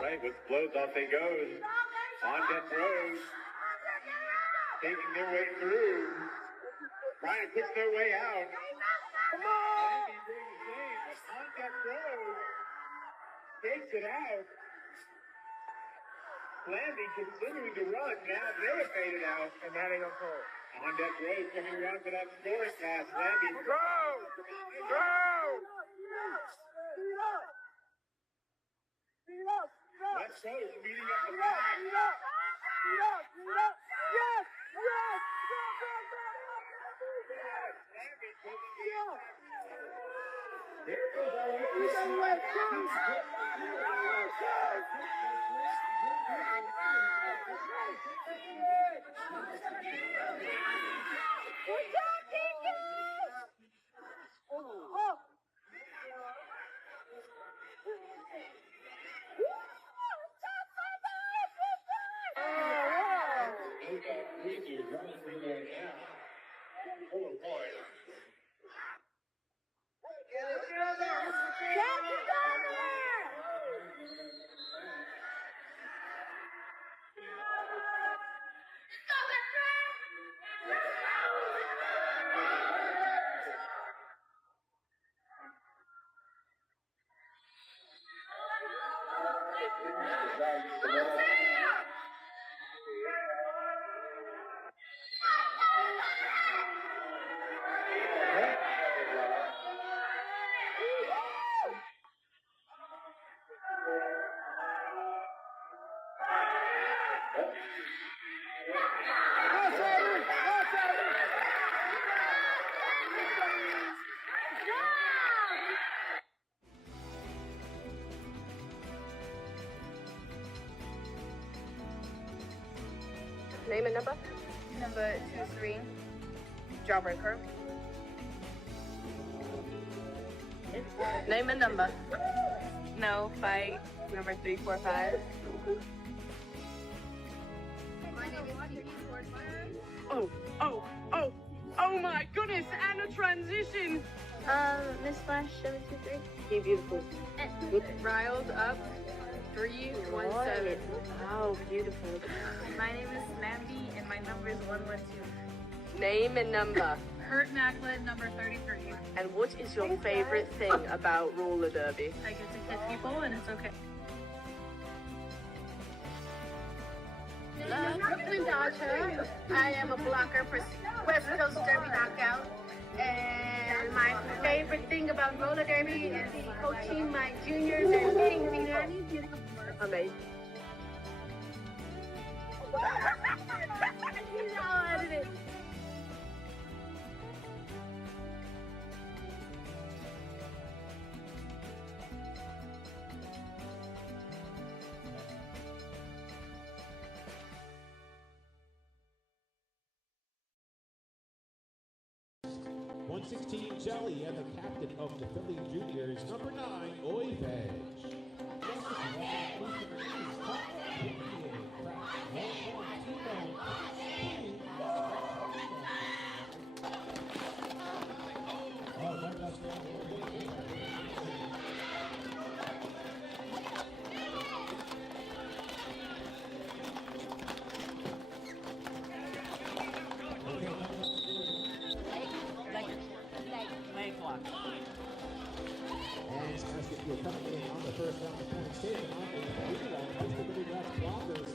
Right, with blows off they goes. On deck rows. Taking their way through. Trying to push their way out. Come on! On deck rows. Takes it out. Landing continuing to run. Now they have faded out. And now they don't pull. On deck rows coming around for that scoring pass. Landing. Go! Let's go. Speeding up the pass. Name and number? Number 23. Jawbreaker. Name and number. No fight. Number 345. My name is Oh my goodness, and a transition. Miss Flash 723. Hey, beautiful. Riled up 317. Oh, beautiful. My name is Mandy and my number is 112. Name and number. Kurt Macklin, number 33. And what is your favorite thing about roller derby? I get to hit people and it's okay. Brooklyn Dodger. I am a blocker for West Coast Derby Knockout. And my favorite thing about roller derby is coaching my juniors and being leader. Amazing. I'll edit it. .116 Jelly and the captain of the Philly Juniors, number 9, Oivej. block. And it's Basketfield coming in on the first round of points taken on a rebound. Most of the Derby Rats blockers.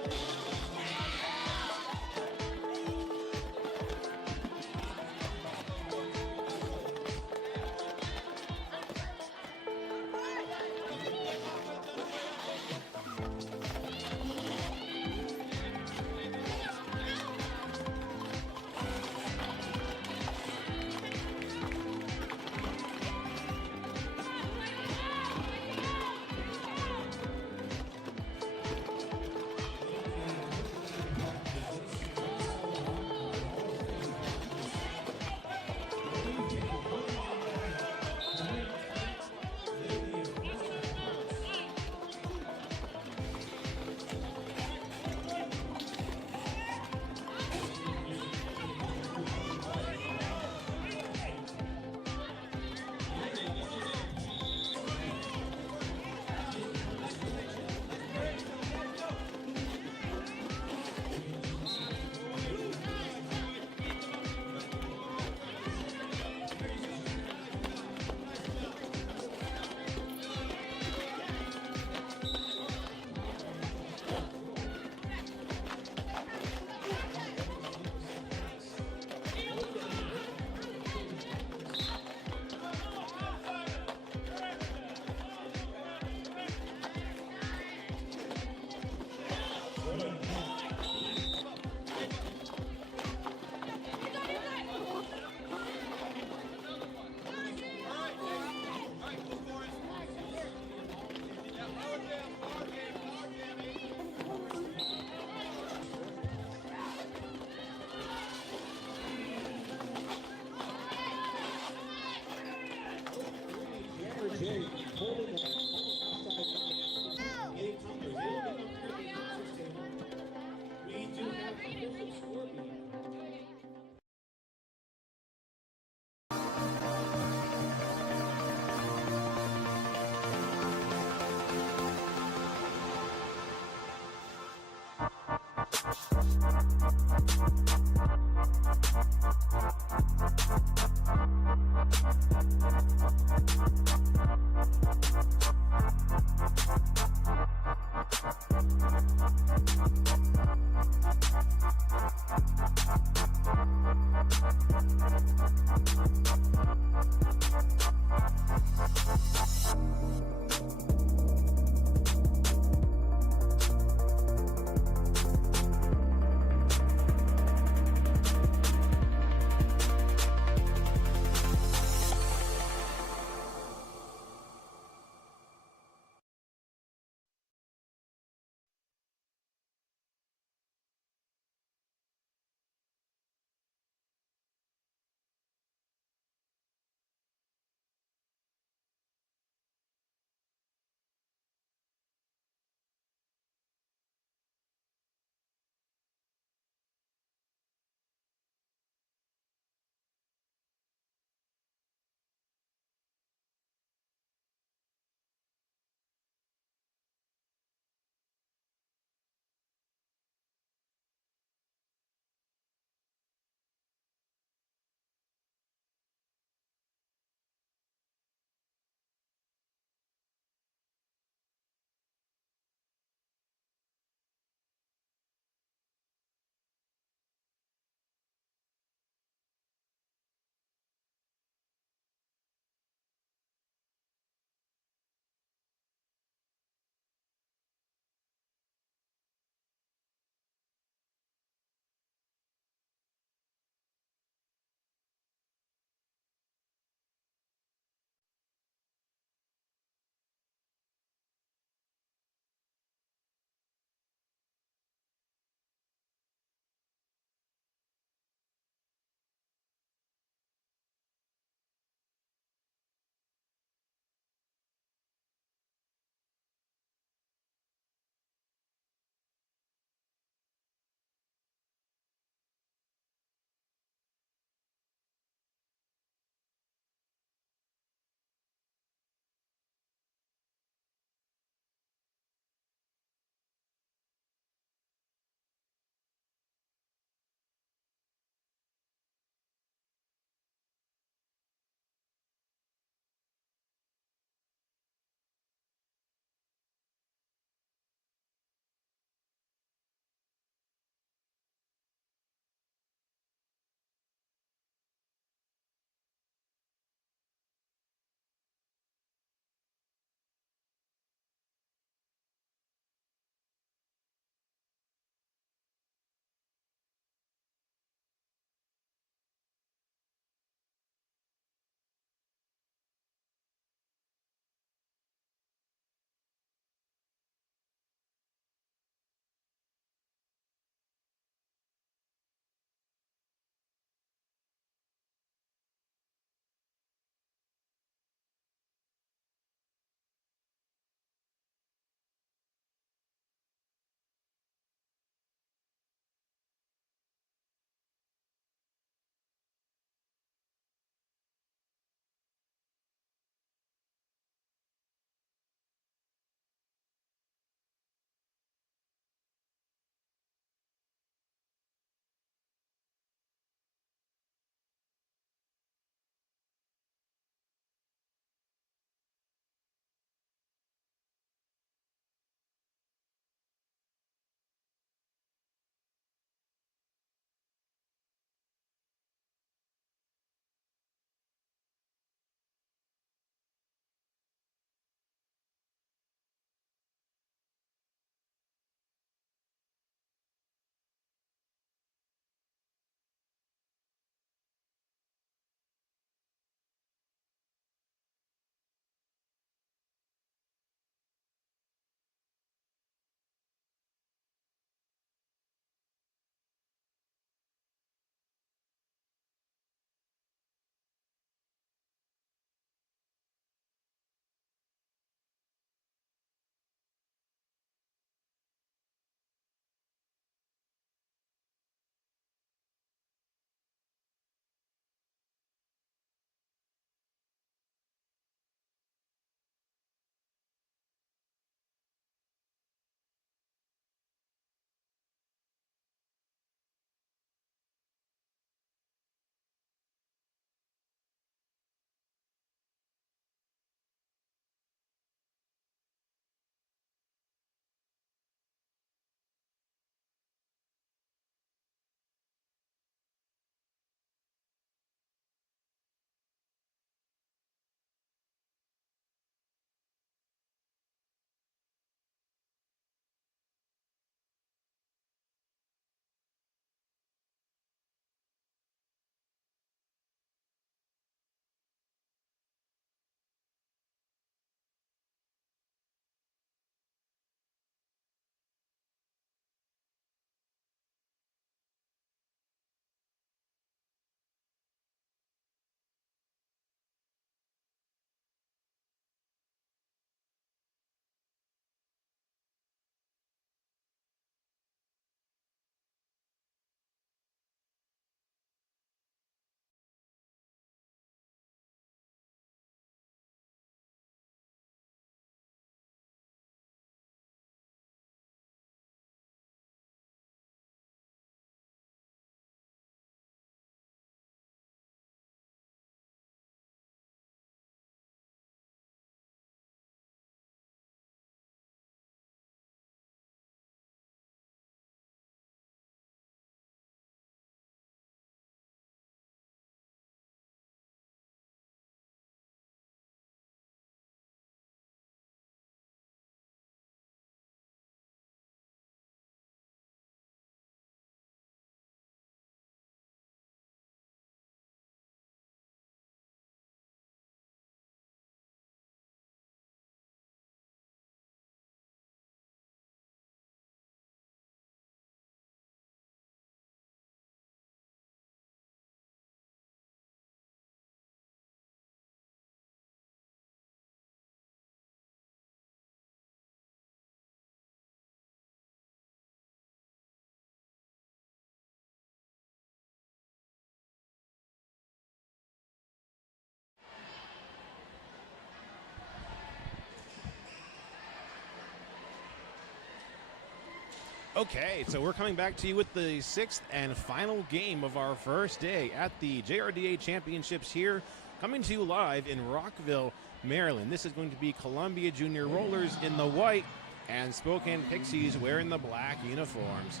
Okay, so we're coming back to you with the 6th and final game of our first day at the JRDA Championships here, coming to you live in Rockville, Maryland. This is going to be Columbia Junior Rollers in the white and Spokane Pixies wearing the black uniforms.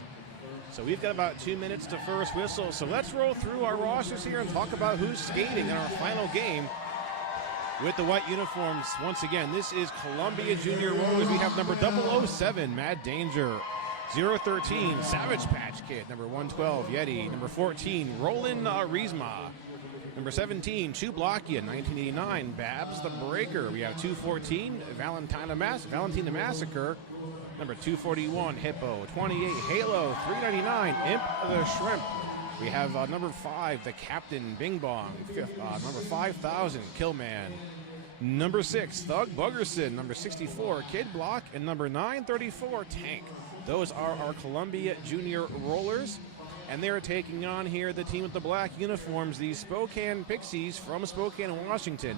So we've got about 2 minutes to first whistle, so let's roll through our rosters here and talk about who's skating in our final game with the white uniforms. Once again, this is Columbia Junior Rollers. We have number 007, Mad Danger. 013, Savage Patch Kid. Number 112, Yeti. Number 14, Roland Riesma. Number 17, Chublakia, 1989, Babs the Breaker. We have 214, Valentina Massacre. Number 241, Hippo. 28, Halo. 399, Imp the Shrimp. We have number 5, the Captain Bing Bong. Number 5000, Killman. Number 6, Thug Buggerson. Number 64, Kid Block. And number 934, Tank. Those are our Columbia Junior Rollers. And they're taking on here the team with the black uniforms, the Spokane Pixies from Spokane, Washington.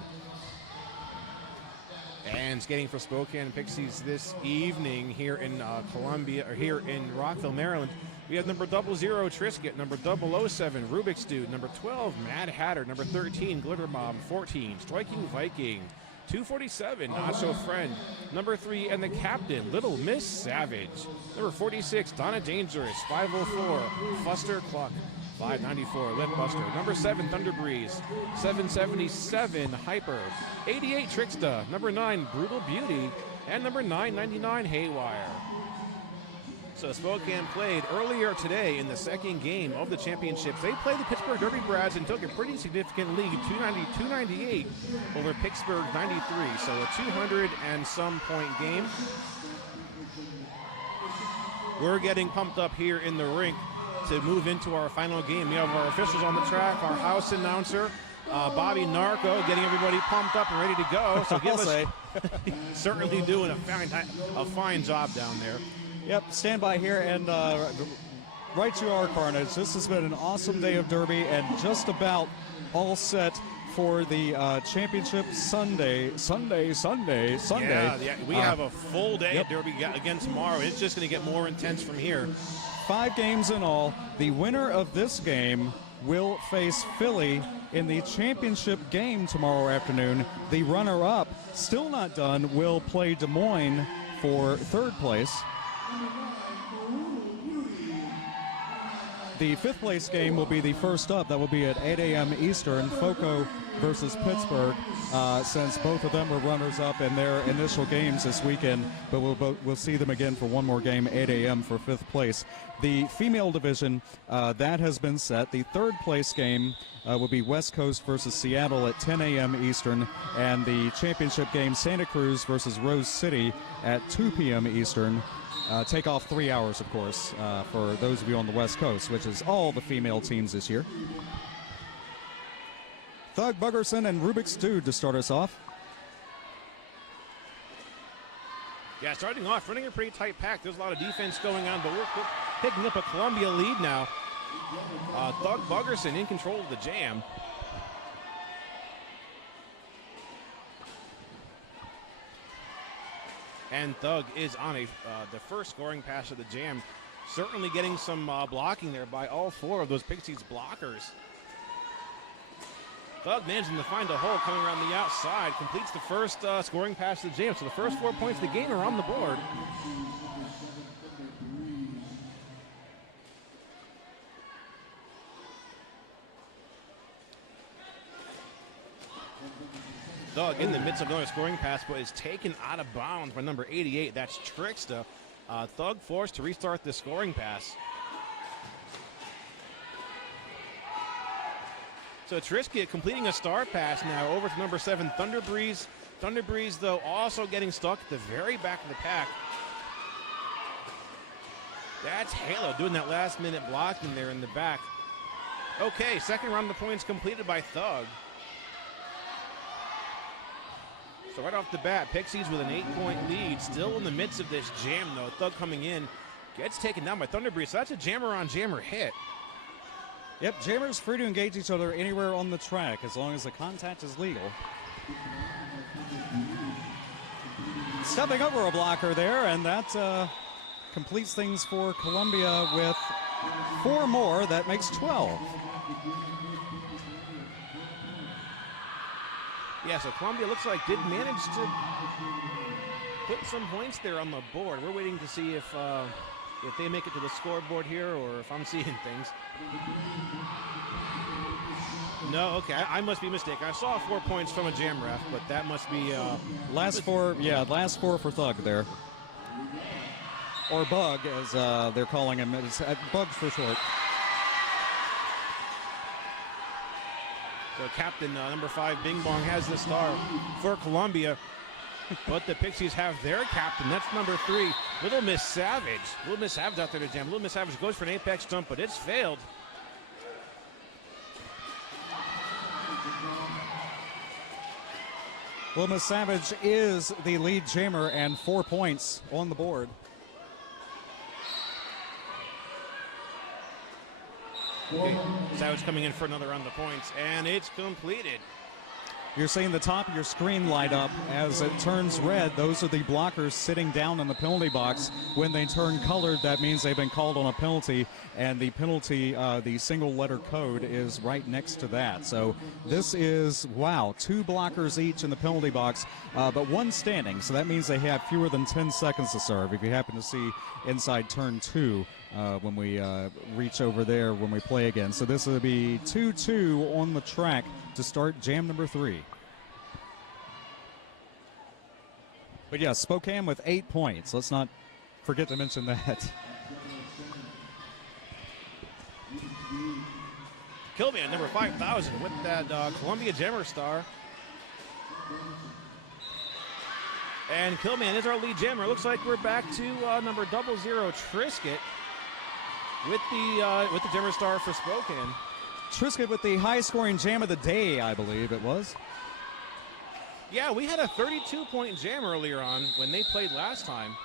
And skating for Spokane Pixies this evening here in Columbia, or here in Rockville, Maryland. We have number 00, Trisket, number 007, Rubik's Dude, number 12, Mad Hatter, number 13, Glitter Mob, 14, Striking Viking, 247, Nacho Friend, number 3, and the captain, Little Miss Savage, number 46, Donna Dangerous, 504, Fuster Cluck, 594, Lip Buster, number 7, Thunder Breeze, 777, Hyper, 88, Tricksta, number 9, Brutal Beauty, and number 999, Haywire. So Spokane played earlier today in the second game of the championships. They played the Pittsburgh Derby Brads and took a pretty significant lead, 290-298 over Pittsburgh 93. So a 200 and some point game. We're getting pumped up here in the rink to move into our final game. We have our officials on the track, our house announcer, Bobby Narco, getting everybody pumped up and ready to go. So give us certainly doing a fine job down there. Yep, stand by here and right to our carnage. This has been an awesome day of Derby and just about all set for the championship Sunday. Yeah, we have a full day of Derby again tomorrow. It's just going to get more intense from here. 5 games in all. The winner of this game will face Philly in the championship game tomorrow afternoon. The runner-up, still not done, will play Des Moines for 3rd place. The 5th place game will be the first up. That will be at 8 a.m. Eastern, FOCO versus Pittsburgh, since both of them were runners-up in their initial games this weekend, but we'll see them again for one more game, 8 a.m. for 5th place. The female division, that has been set. The 3rd place game will be West Coast versus Seattle at 10 a.m. Eastern, and the championship game, Santa Cruz versus Rose City at 2 p.m. Eastern. Take off 3 hours, of course, for those of you on the West Coast, which is all the female teams this year. Thug Buggerson and Rubik's Dude to start us off. Yeah, starting off, running a pretty tight pack. There's a lot of defense going on, but we're picking up a Columbia lead now. Thug Buggerson in control of the jam. And Thug is on the first scoring pass of the jam. Certainly getting some blocking there by all 4 of those Pixies blockers. Thug managing to find a hole coming around the outside. Completes the first scoring pass of the jam. So the first 4 points of the game are on the board. Thug in the midst of another scoring pass, but is taken out of bounds by number 88. That's Tricksta. Thug forced to restart the scoring pass. So Trisket completing a star pass now over to number 7, Thunder Breeze. Thunder Breeze, though, also getting stuck at the very back of the pack. That's Halo doing that last-minute blocking there in the back. Okay, second round of points completed by Thug. So right off the bat, Pixies with an 8-point lead. Still in the midst of this jam, though. Thug coming in, gets taken down by Thunder Breeze. So that's a jammer-on-jammer hit. Yep, jammers free to engage each other anywhere on the track as long as the contact is legal. Stepping over a blocker there, and that completes things for Columbia with 4 more. That makes 12. Yeah, so Columbia looks like did manage to put some points there on the board. We're waiting to see if they make it to the scoreboard here or if I'm seeing things. No, okay, I must be mistaken. I saw 4 points from a jam ref, but that must be last 4 for Thug there. Or Bug, as they're calling him. It's Bug for short. So captain number 5, Bing Bong, has the star for Columbia. But the Pixies have their captain. That's number 3, Little Miss Savage. Little Miss Savage out there to jam. Little Miss Savage goes for an apex jump, but it's failed. Little Miss Savage is the lead jammer and 4 points on the board. Okay. Savage coming in for another round of points, and it's completed. You're seeing the top of your screen light up as it turns red. Those are the blockers sitting down in the penalty box. When they turn colored, that means they've been called on a penalty, and the penalty, the single letter code, is right next to that. So this is, wow, 2 blockers each in the penalty box, but 1 standing. So that means they have fewer than 10 seconds to serve. If you happen to see inside turn 2, when we reach over there when we play again. So this will be 2-2 on the track to start jam number 3. But yeah, Spokane with 8 points. Let's not forget to mention that. Killman, number 5,000, with that Columbia Jammer star. And Killman is our lead jammer. Looks like we're back to number 00 Trisket with the jammer star for Spokane. Trisket with the high-scoring jam of the day, I believe it was. Yeah, we had a 32-point jam earlier on when they played last time.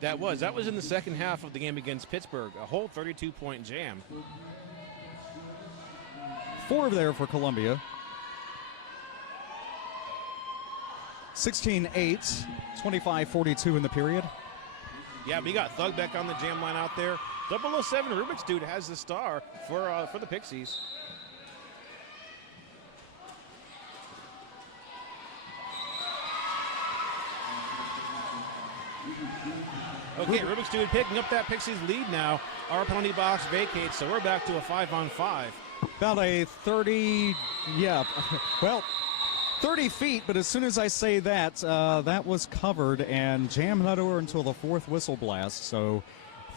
That was in the second half of the game against Pittsburgh, a whole 32-point jam. 4 there for Columbia. 16-8, 25-42 in the period. Yeah, we got Thug back on the jam line out there. 007 Rubik's Dude has the star for the Pixies. Okay, Rubik's Dude picking up that Pixies lead now. Our penalty box vacates, so we're back to a 5-on-5. About a 30, yeah, well, 30 feet, but as soon as I say that, that was covered and jammed not over until the 4th whistle blast. So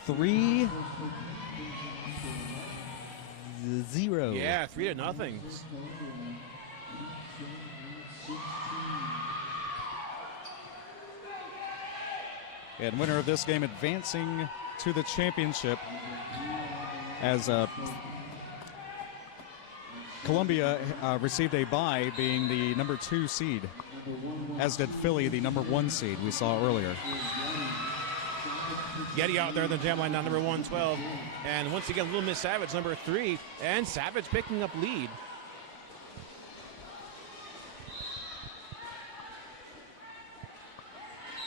3-0. Yeah, 3-0. And winner of this game advancing to the championship as Columbia received a bye, being the number 2 seed, as did Philly, the number 1 seed we saw earlier. Getty out there on the jam line now, number 112. And once again, Little Miss Savage, number 3. And Savage picking up lead.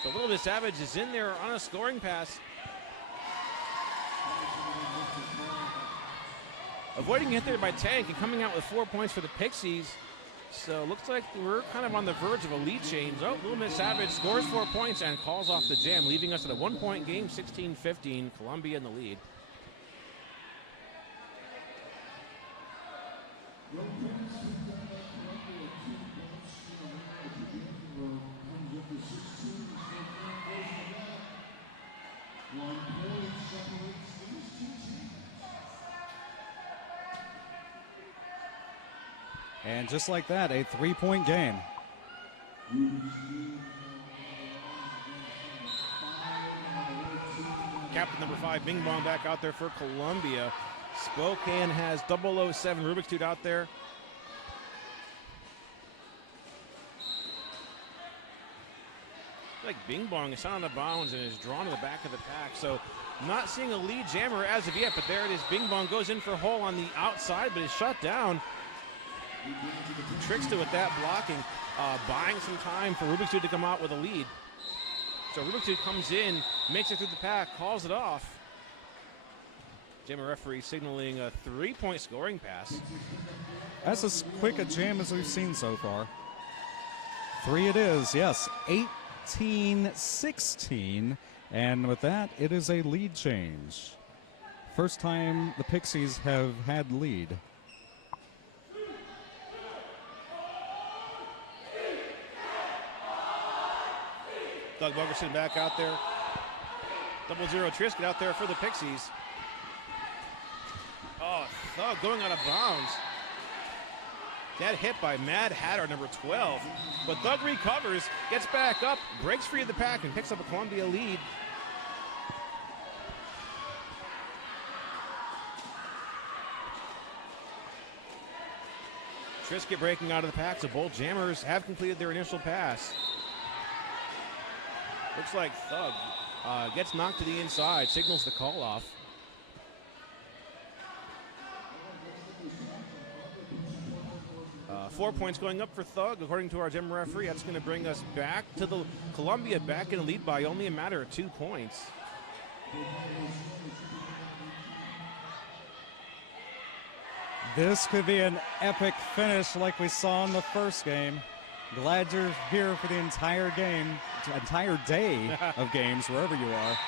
So Little Miss Savage is in there on a scoring pass. Avoiding hit there by Tank and coming out with 4 points for the Pixies. So looks like we're kind of on the verge of a lead change. Oh, Little Miss Savage scores 4 points and calls off the jam, leaving us at a 1-point game, 16-15. Columbia in the lead. And just like that, a 3-point game. Captain number 5, Bing Bong, back out there for Columbia. Spokane has 007 Rubik's Dude out there. Like Bing Bong is out of bounds and is drawn to the back of the pack. So not seeing a lead jammer as of yet, but there it is. Bing Bong goes in for hole on the outside, but is shut down. Trickster with that blocking, buying some time for Rubik's Dude to come out with a lead. So Rubik's Dude comes in, makes it through the pack, calls it off. JAM referee signaling a 3-point scoring pass. That's as quick a jam as we've seen so far. 3 it is, yes. 18-16. And with that, it is a lead change. First time the Pixies have had lead. Doug Bogerson back out there. 0-0 Trisket out there for the Pixies. Oh, Thug going out of bounds. That hit by Mad Hatter, number 12. But Thug recovers, gets back up, breaks free of the pack, and picks up a Columbia lead. Trisket breaking out of the pack, so both jammers have completed their initial pass. Looks like Thug gets knocked to the inside, signals the call off. Four points going up for Thug, according to our JAM referee. That's going to bring us back to the Columbia back in the lead by only a matter of 2 points. This could be an epic finish like we saw in the first game. Glad you're here for the entire game, entire day of games, wherever you are.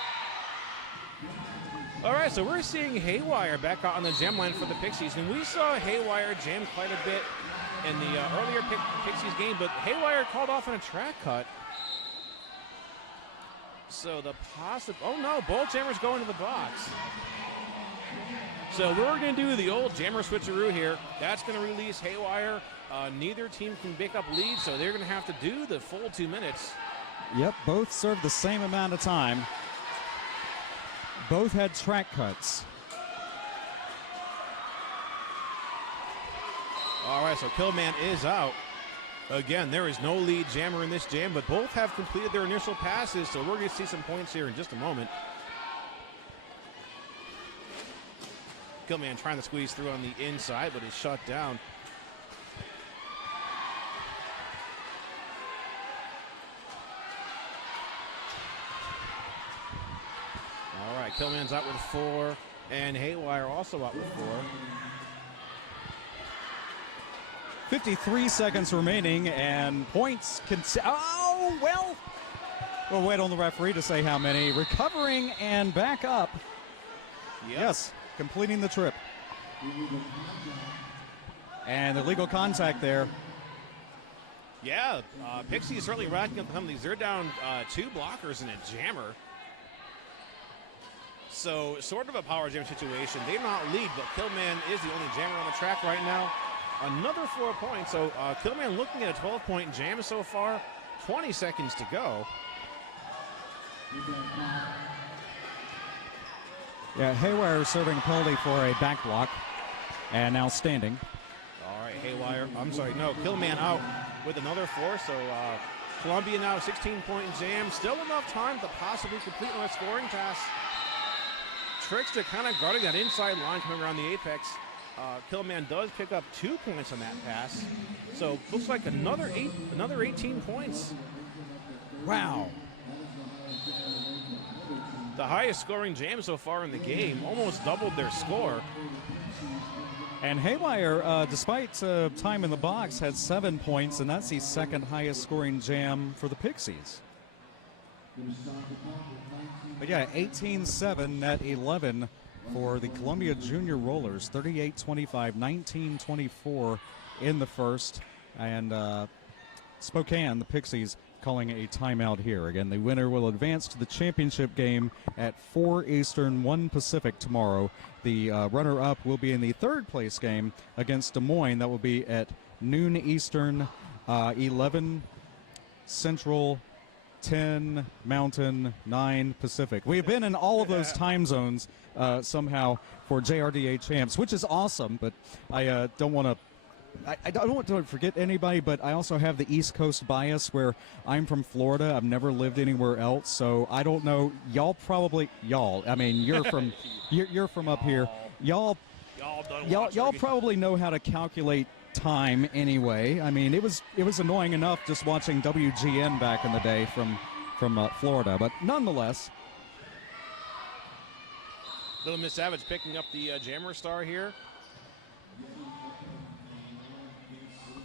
All right, so we're seeing Haywire back out on the jam line for the Pixies, and we saw Haywire jam quite a bit in the earlier Pixies game, but Haywire called off on a track cut. So the oh no, both jammers go into the box. So we're going to do the old jammer switcheroo here. That's going to release Haywire. Neither team can pick up lead, so they're going to have to do the full 2 minutes. Yep, both served the same amount of time. Both had track cuts. All right, so Killman is out. Again, there is no lead jammer in this jam, but both have completed their initial passes, so we're going to see some points here in just a moment. Killman trying to squeeze through on the inside, but is shut down. All right, Killman's out with 4, and Haywire also out with 4. 53 seconds remaining, and points can. Oh, well. We'll wait on the referee to say how many. Recovering and back up. Yep. Yes, completing the trip. And the legal contact there. Yeah, Pixie is certainly racking up the penalties. They're down 2 blockers and a jammer. So sort of a power jam situation. They not lead, but Killman is the only jammer on the track right now. Another 4 points. So Killman looking at a 12-point jam so far. 20 seconds to go. Yeah, Haywire serving a penalty for a back block. And now standing. All right, Haywire. I'm sorry, no, Killman out with another 4. So Columbia now 16-point jam. Still enough time to possibly complete on a scoring pass. Trickster kind of guarding that inside line coming around the apex. Killman does pick up 2 points on that pass. So looks like another 18 points. Wow. The highest scoring jam so far in the game, almost doubled their score. And Haywire, despite time in the box, had 7 points, and that's the second highest scoring jam for the Pixies. But yeah, 18-7, net 11 for the Columbia Junior Rollers, 38-25, 19-24 in the first. And Spokane, the Pixies, calling a timeout here. Again, the winner will advance to the championship game at 4 Eastern, 1 Pacific tomorrow. The runner-up will be in the third place game against Des Moines. That will be at noon Eastern, 11 Central, 10 Mountain, 9 Pacific. We have been in all of those time zones somehow for JRDA champs, which is awesome, but I don't want to I don't want to forget anybody, but I also have the East Coast bias where I'm from Florida. I've never lived anywhere else, so I don't know. Y'all, I mean, you're from you're from up here. Y'all probably know how to calculate time anyway. I mean, it was annoying enough just watching WGN back in the day from Florida, but nonetheless. Little Miss Savage picking up the Jammer Star here.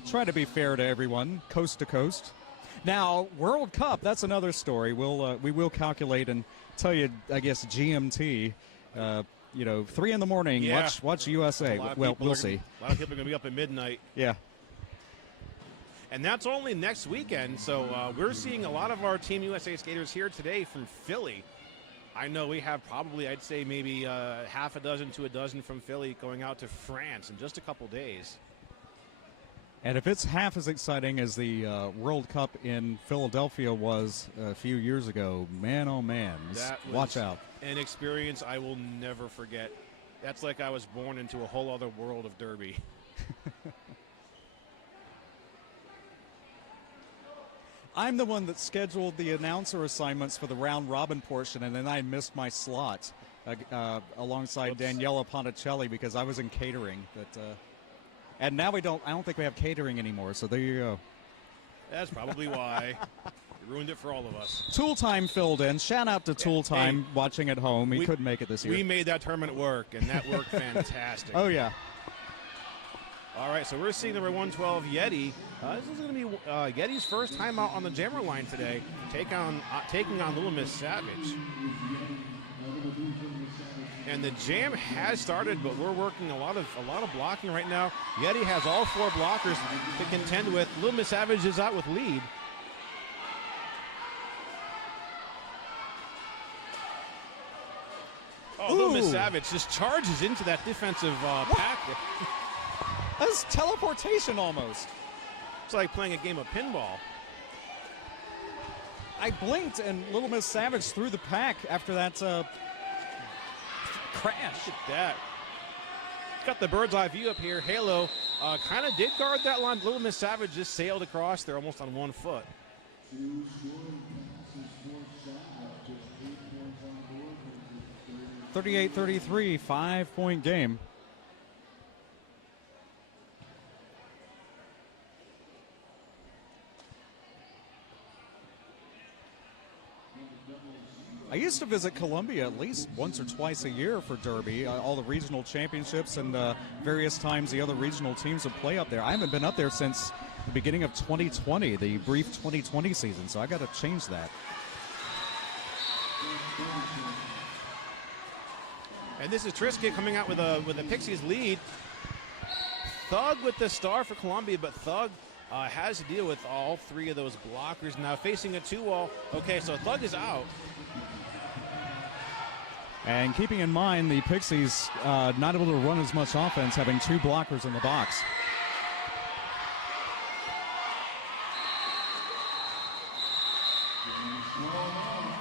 Try to be fair to everyone, coast to coast. Now, World Cup, that's another story. We will calculate and tell you, I guess, GMT. 3 in the morning. Yeah. Watch USA. Well, we'll see. A lot of people are going to be up at midnight. Yeah. And that's only next weekend. So we're seeing a lot of our Team USA skaters here today from Philly. I know we have probably, I'd say, maybe half a dozen to a dozen from Philly going out to France in just a couple days. And if it's half as exciting as the World Cup in Philadelphia was a few years ago, man, oh man, watch out. An experience I will never forget. That's like I was born into a whole other world of derby. I'm the one that scheduled the announcer assignments for the round robin portion, and then I missed my slot alongside Daniela Ponticelli because I was in catering. And now I don't think we have catering anymore, so there you go. That's probably why. You ruined it for all of us. Tool Time filled in. Shout out to Tool Time watching at home. He couldn't make it this year. We made that tournament work, and that worked fantastic. Oh, yeah. All right, so we're seeing number 112, Yeti. This is going to be Yeti's first time out on the Jammer line today, taking on Little Miss Savage. And the jam has started, but we're working a lot of blocking right now. Yeti has all 4 blockers to contend with. Little Miss Savage is out with lead. Oh, Little Miss Savage just charges into that defensive pack. That's teleportation almost. It's like playing a game of pinball. I blinked, and Little Miss Savage threw the pack after that crash. Look at that. Got the bird's eye view up here. Halo kind of did guard that line. Little Miss Savage just sailed across there almost on 1 foot. 38-33, 5-point game. I used to visit Columbia at least once or twice a year for Derby, all the regional championships and various times the other regional teams would play up there. I haven't been up there since the beginning of 2020, the brief 2020 season, so I got to change that. And this is Trisket coming out with the Pixies lead. Thug with the star for Columbia, but Thug has to deal with all 3 of those blockers now facing a 2-wall. Okay, so Thug is out. And keeping in mind the Pixies not able to run as much offense, having 2 blockers in the box.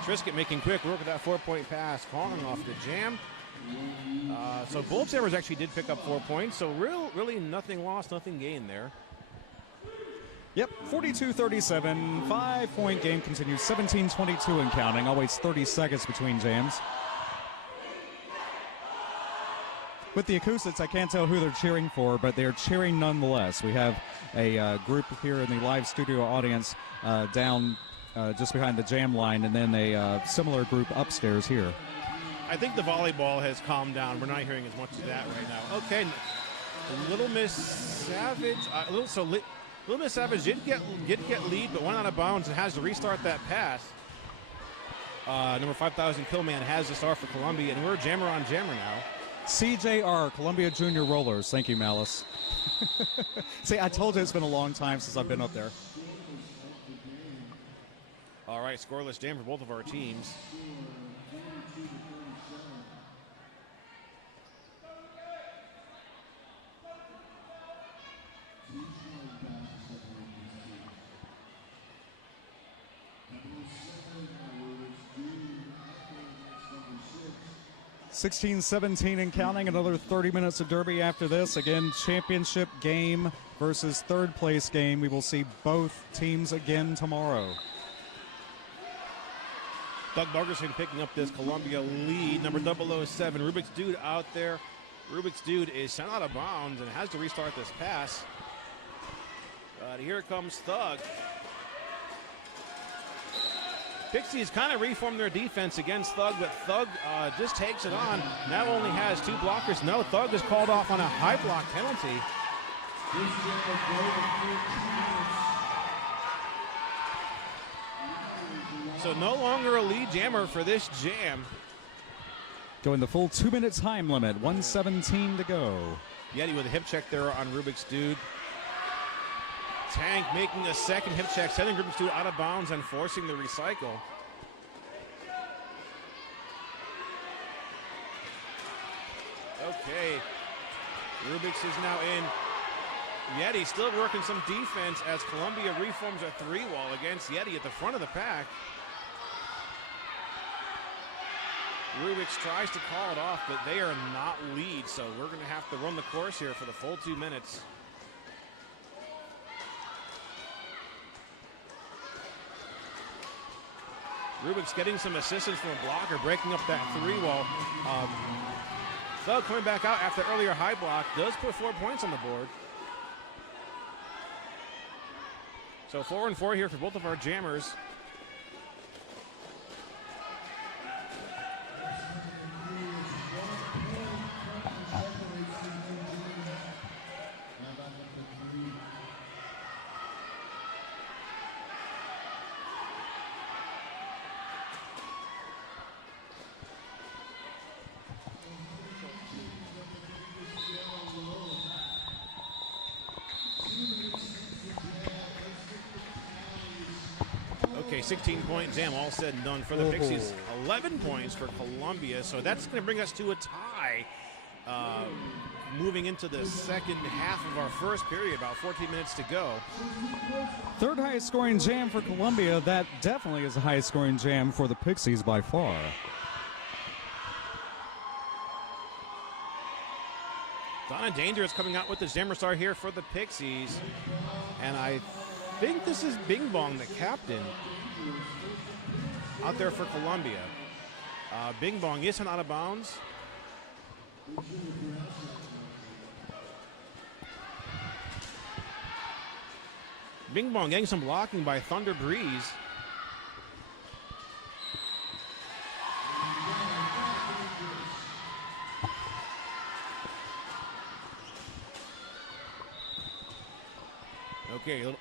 Trisket making quick work with that 4-point pass, calling off the jam. So both Jammers actually did pick up 4 points, so really nothing lost, nothing gained there. Yep, 42-37, 5-point game continues, 17-22 and counting, always 30 seconds between jams. With the acoustics, I can't tell who they're cheering for, but they're cheering nonetheless. We have a group here in the live studio audience down just behind the jam line, and then a similar group upstairs here. I think the volleyball has calmed down. We're not hearing as much of that right now. Okay, Little Miss Savage. Little Miss Savage did get lead, but went out of bounds and has to restart that pass. Number 5,000 Pillman has the star for Columbia, and we're jammer on jammer now. CJR, Columbia Junior Rollers. Thank you, Malice. See, I told you it's been a long time since I've been up there. All right, scoreless jam for both of our teams. (16-17) and counting. Another 30 minutes of Derby after this. Again, championship game versus third place game. We will see both teams again tomorrow. Doug Bargerson picking up this Columbia lead. Number 007, Rubik's Dude out there. Rubik's Dude is sent out of bounds and has to restart this pass. Here comes Thug. Pixies kind of reformed their defense against Thug, but Thug just takes it on. Now only has 2 blockers. No, Thug is called off on a high block penalty. So no longer a lead jammer for this jam. Going the full 2-minute time limit, 1:17 to go. Yeti with a hip check there on Rubik's Dude. Tank making a second hip check, sending Rubik's Dude out of bounds and forcing the recycle. Okay, Rubik's is now in. Yeti still working some defense as Columbia reforms a 3-wall against Yeti at the front of the pack. Rubik's tries to call it off, but they are not lead, so we're going to have to run the course here for the full 2 minutes. Rubik's getting some assistance from a blocker, breaking up that 3-wall. Thug coming back out after earlier high block, does put 4 points on the board. So 4 and 4 here for both of our jammers. Okay, 16-point jam, all said and done for the Pixies. 11 points for Columbia, so that's going to bring us to a tie. Moving into the second half of our first period, about 14 minutes to go. Third highest scoring jam for Columbia. That definitely is the highest scoring jam for the Pixies by far. Donna Dangerous coming out with the Jammer Star here for the Pixies. And I think this is Bing Bong, the captain, out there for Columbia. Bing Bong is out of bounds. Bing Bong getting some blocking by Thunder Breeze. Okay,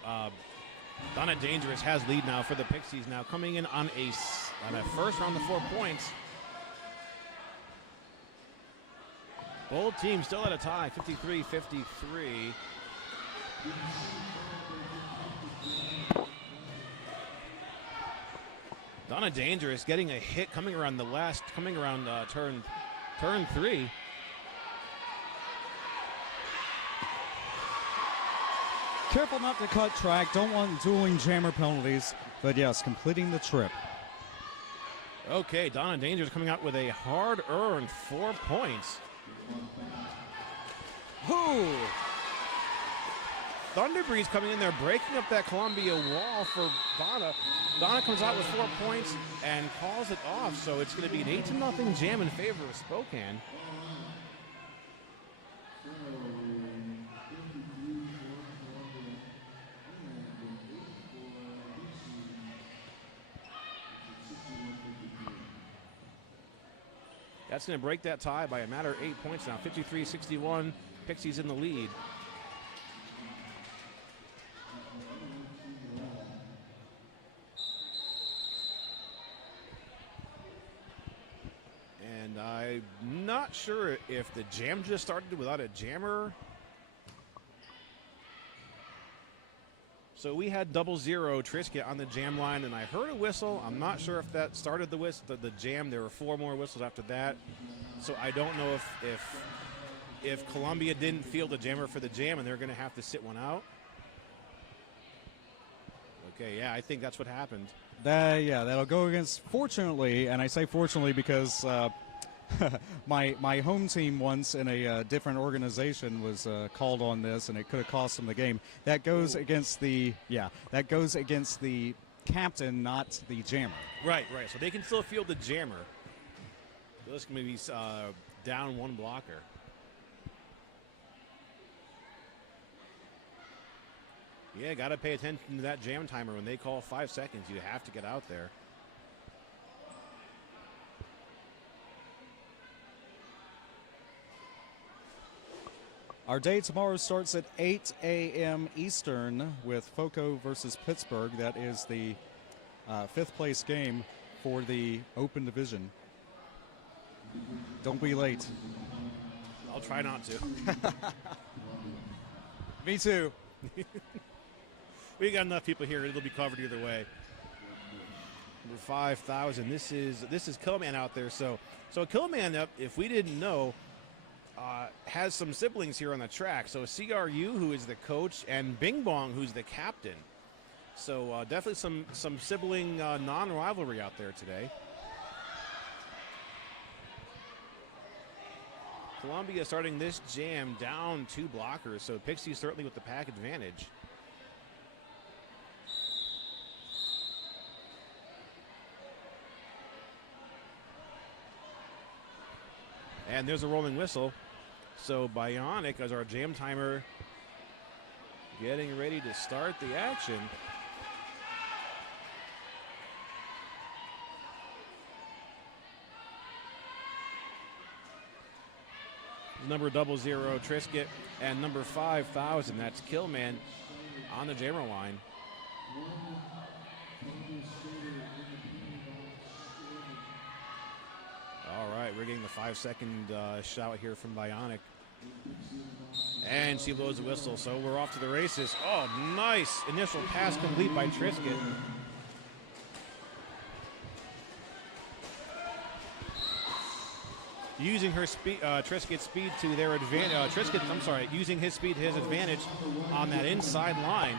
Donna Dangerous has lead now for the Pixies, now coming in on a first round of 4 points. Both teams still at a tie, 53-53. Donna Dangerous getting a hit coming around turn 3. Careful not to cut track. Don't want dueling jammer penalties. But yes, completing the trip. Okay, Donna Dangerous coming out with a hard-earned 4 points. Ooh. Thunder Breeze coming in there, breaking up that Columbia wall for Donna. Donna comes out with 4 points and calls it off, so it's going to be an 8-0 jam in favor of Spokane. That's going to break that tie by a matter of 8 points now. 53-61, Pixies in the lead. And I'm not sure if the jam just started without a jammer. So we had 00 Trisket on the jam line, and I heard a whistle. I'm not sure if that started the whistle, the jam. There were 4 more whistles after that. So I don't know if Columbia didn't field the jammer for the jam, and they're going to have to sit one out. Okay, yeah, I think that's what happened. Yeah, that'll go against, fortunately, and I say fortunately because my home team once in a different organization was called on this, and it could have cost them the game. That goes against the captain, not the jammer. Right. So they can still field the jammer. So this can be down 1 blocker. Yeah, got to pay attention to that jam timer. When they call 5 seconds, you have to get out there. Our day tomorrow starts at 8 a.m. Eastern with FOCO versus Pittsburgh. That is the 5th place game for the Open Division. Don't be late. I'll try not to. Me too. We got enough people here. It'll be covered either way. Number 5,000. This is Killman out there. So Killman, if we didn't know, has some siblings here on the track. So CRU, who is the coach, and Bing Bong, who's the captain. So definitely some sibling non-rivalry out there today. Columbia starting this jam down 2 blockers, so Pixie certainly with the pack advantage. And there's a rolling whistle. So Bionic, as our jam timer, getting ready to start the action. Number 00 Trisket and number 5,000, that's Killman on the jammer line. All right, we're getting the 5-second shout here from Bionic. And she blows the whistle, so we're off to the races. Oh, nice initial pass complete by Trisket. Using her speed, Trisket's speed to their advantage. Using his speed to his advantage on that inside line.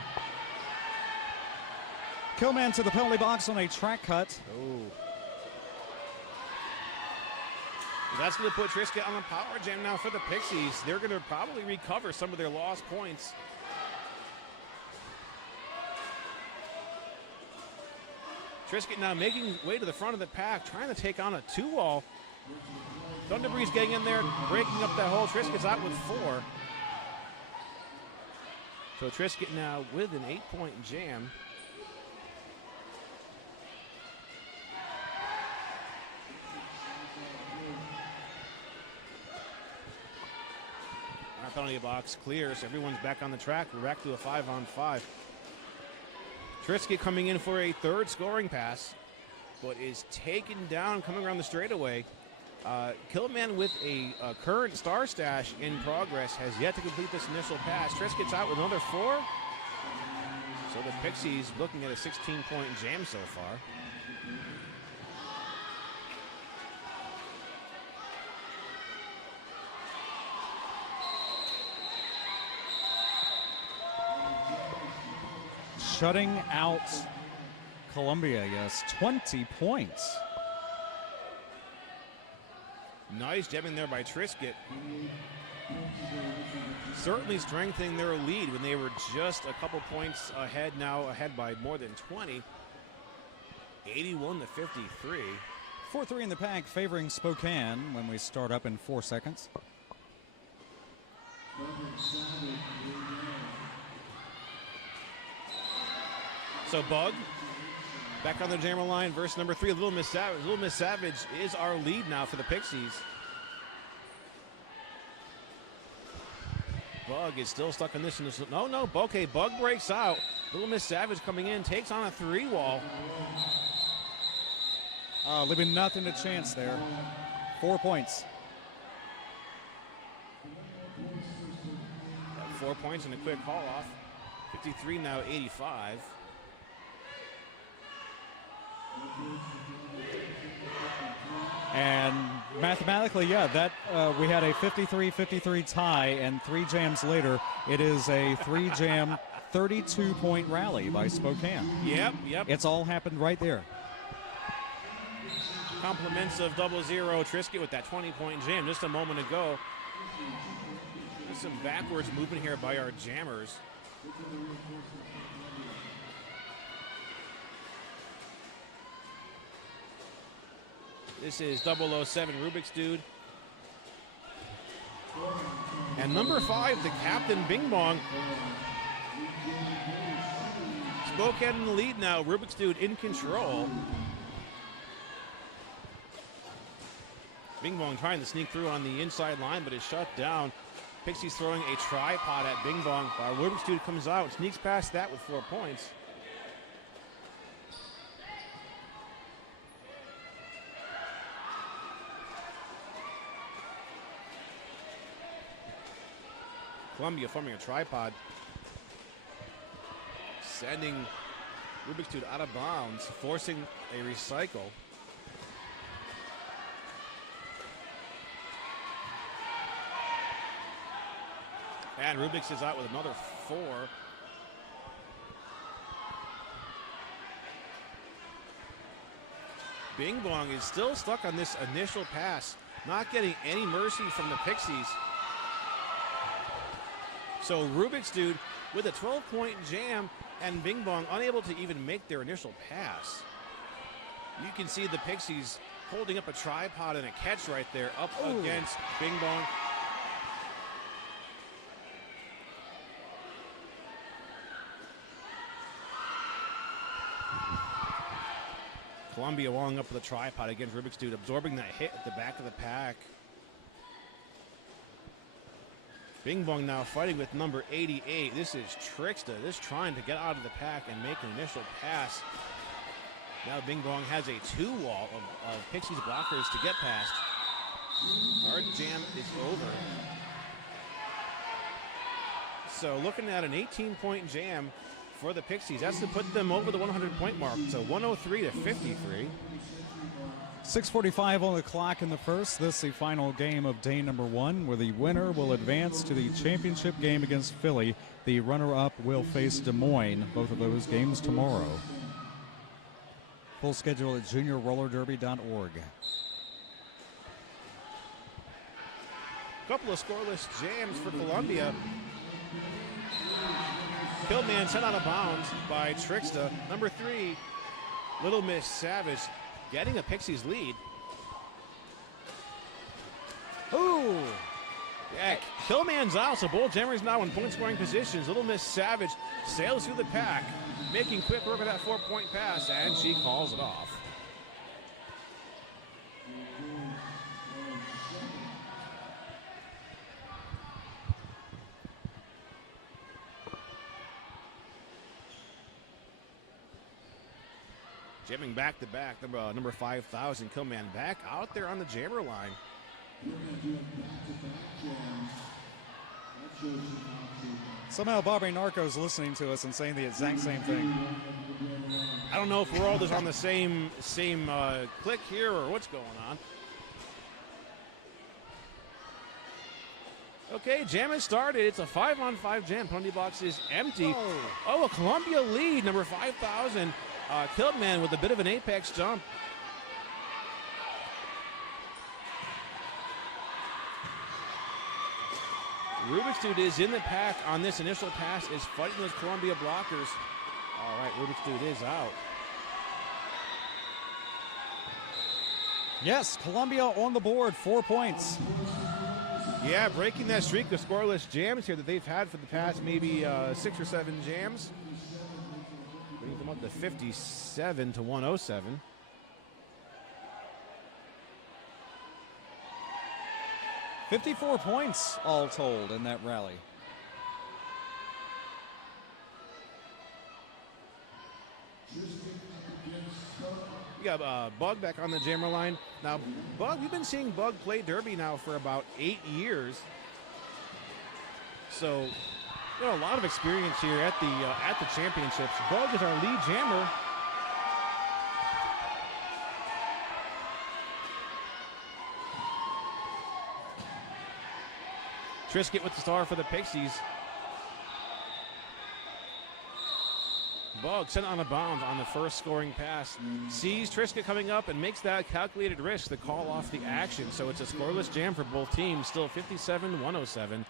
Killman to the penalty box on a track cut. Oh. That's going to put Trisket on the power jam now for the Pixies. They're going to probably recover some of their lost points. Trisket now making way to the front of the pack, trying to take on a 2-wall. Thunderbreeze getting in there, breaking up that hole. Trisket's out with 4. So Trisket now with an 8-point jam. Our penalty box clears. Everyone's back on the track. We're back to a 5-on-5. Trisket coming in for a 3rd scoring pass, but is taken down coming around the straightaway. Killman with a current star stash in progress has yet to complete this initial pass. Trisket's out with another 4. So the Pixies looking at a 16-point jam so far. Shutting out Columbia, yes, 20 points. Nice jamming there by Trisket. Certainly strengthening their lead when they were just a couple points ahead, now ahead by more than 20. 81-53. 4-3 in the pack favoring Spokane when we start up in 4 seconds. So Bug back on the jammer line, verse number 3, Little Miss Savage. Little Miss Savage is our lead now for the Pixies. Bug is still stuck in this. No, okay, Bug breaks out. Little Miss Savage coming in, takes on a 3-wall. Leaving nothing to chance there. 4 points. 4 points and a quick haul off. 53 now, 85. And mathematically, yeah, that we had a 53-53 tie, and 3 jams later, it is a 3-jam, 32-point rally by Spokane. Yep. It's all happened right there. Compliments of 00 Trisket with that 20-point jam just a moment ago. There's some backwards movement here by our jammers. This is 007 Rubik's Dude. And number 5, the captain, Bing Bong. Spokane in the lead now. Rubik's Dude in control. Bing Bong trying to sneak through on the inside line, but is shut down. Pixies throwing a tripod at Bing Bong, while Rubik's Dude comes out and sneaks past that with 4 points. Columbia forming a tripod, sending Rubik's Dude out of bounds, forcing a recycle. And Rubik's is out with another 4. Bing Bong is still stuck on this initial pass, not getting any mercy from the Pixies. So Rubik's Dude with a 12-point jam and Bing Bong unable to even make their initial pass. You can see the Pixies holding up a tripod and a catch right there up against Bing Bong. Columbia walling up with a tripod against Rubik's Dude, absorbing that hit at the back of the pack. Bing Bong now fighting with number 88. This is Tricksta. This trying to get out of the pack and make an initial pass. Now Bing Bong has a 2-wall of Pixies blockers to get past. Our jam is over. So looking at an 18-point jam for the Pixies. That's to put them over the 100-point mark. So 103 to 53. 6:45 on the clock in the first. This is the final game of day number 1, where the winner will advance to the championship game against Philly. The runner-up will face Des Moines. Both of those games tomorrow. Full schedule at juniorrollerderby.org. Couple of scoreless jams for Columbia. Pillman sent out of bounds by Tricksta. Number 3, Little Miss Savage getting a Pixies lead. Ooh! Yeah, Pillman's out, so both jammers now in point-scoring positions. Little Miss Savage sails through the pack, making quick work of that 4-point pass, and she calls it off. Jamming back to back, number 5,000, Killman back out there on the jammer line. Somehow Bobby Narco's listening to us and saying the exact same thing. I don't know if we're all just on the same click here or what's going on. Okay, jam has started. It's a 5-on-5 jam. Penalty box is empty. Oh, a Columbia lead, number 5,000. Kiltman with a bit of an apex jump. Rubik's Dude is in the pack on this initial pass, is fighting those Columbia blockers. All right, Rubik's Dude is out. Yes, Columbia on the board, 4 points. Yeah, breaking that streak of scoreless jams here that they've had for the past maybe 6 or 7 jams. Bringing them up to 57 to 107. $54 points all told in that rally. We got Bug back on the jammer line. Now, Bug, we've been seeing Bug play Derby now for about 8 years. So, you know, a lot of experience here at the championships. Bug is our lead jammer. Trisket with the star for the Pixies. Bug sent on a bound on the first scoring pass. Sees Trisket coming up and makes that calculated risk to call off the action. So it's a scoreless jam for both teams, still 57-107.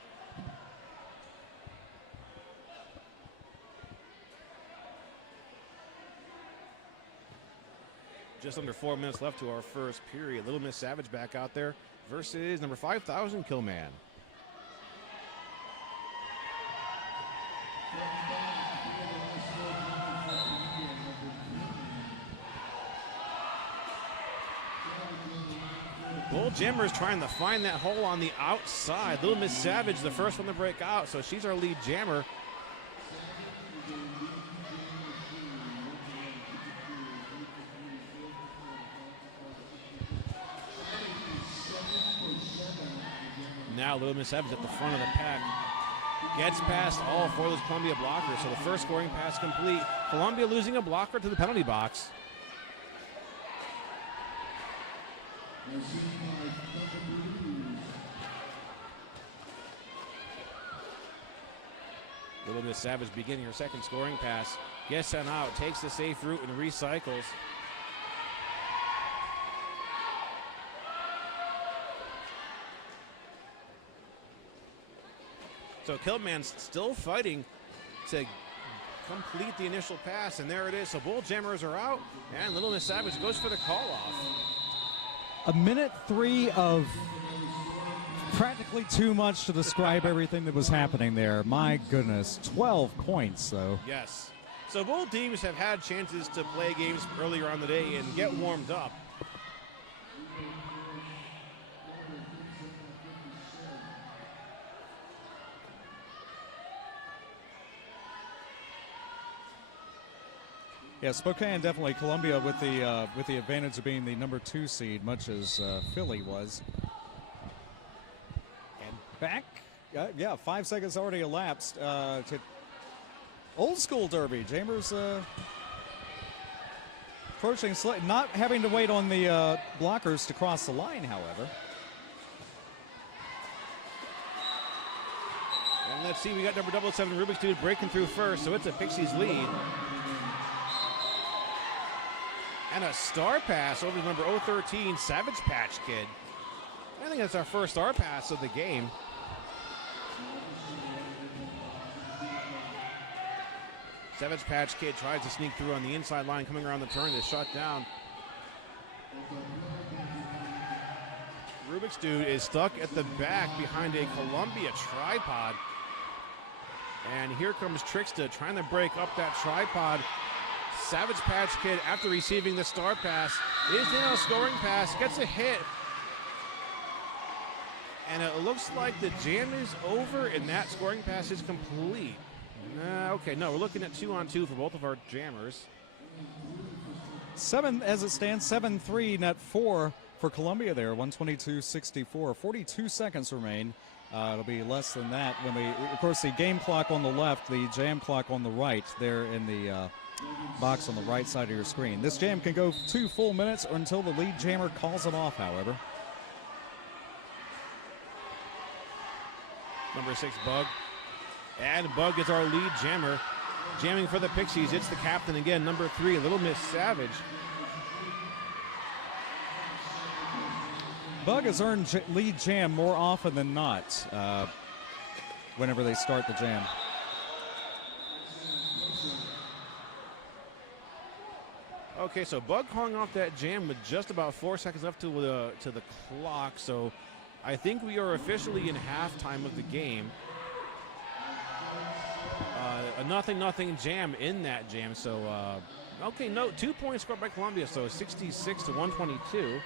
Just under 4 minutes left to our first period. Little Miss Savage back out there versus number 5,000, Killman. Bull Jammers trying to find that hole on the outside. Little Miss Savage, the first one to break out, so she's our lead jammer. Now Little Miss Savage at the front of the pack. Gets past all four of those Columbia blockers, so the first scoring pass complete. Columbia losing a blocker to the penalty box. Little Miss Savage beginning her second scoring pass. Gets sent out, takes the safe route and recycles. So Kiltman's still fighting to complete the initial pass, and there it is. So Bull Jammers are out, and Little Miss Savage goes for the call-off. A minute 3 of practically too much to describe everything that was happening there. My goodness, 12 points, though. Yes. So both teams have had chances to play games earlier on the day and get warmed up. Yeah, Spokane definitely. Columbia with the advantage of being the number 2 seed, much as Philly was. And back, 5 seconds already elapsed to old school derby. Jammers approaching, not having to wait on the blockers to cross the line, however. And let's see, we got number 777 Rubik's Dude breaking through first, so it's a Pixies lead. And a star pass over to number 013, Savage Patch Kid. I think that's our first star pass of the game. Savage Patch Kid tries to sneak through on the inside line, coming around the turn is shut down. Rubik's Dude is stuck at the back behind a Columbia tripod. And here comes Tricksta trying to break up that tripod. Savage Patch Kid, after receiving the star pass, is in a scoring pass, gets a hit. And it looks like the jam is over and that scoring pass is complete. Okay, no, we're looking at 2-on-2 for both of our jammers. 7 as it stands, 7-3, net 4 for Columbia there, 122-64. 42 seconds remain. It'll be less than that when of course, the game clock on the left, the jam clock on the right, there in the box on the right side of your screen. This jam can go 2 full minutes or until the lead jammer calls it off, however. Number 6, Bug. And Bug is our lead jammer. Jamming for the Pixies, it's the captain again, number 3, Little Miss Savage. Bug has earned lead jam more often than not whenever they start the jam. Okay, so Bug hung off that jam with just about 4 seconds left to the clock, so I think we are officially in halftime of the game. A 0-0 jam in that jam, so okay, no, 2 points scored by Columbia, so 66-122.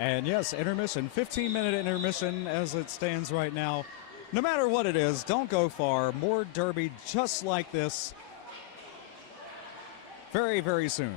And yes, intermission, 15-minute intermission as it stands right now. No matter what it is, don't go far. More derby just like this very, very soon.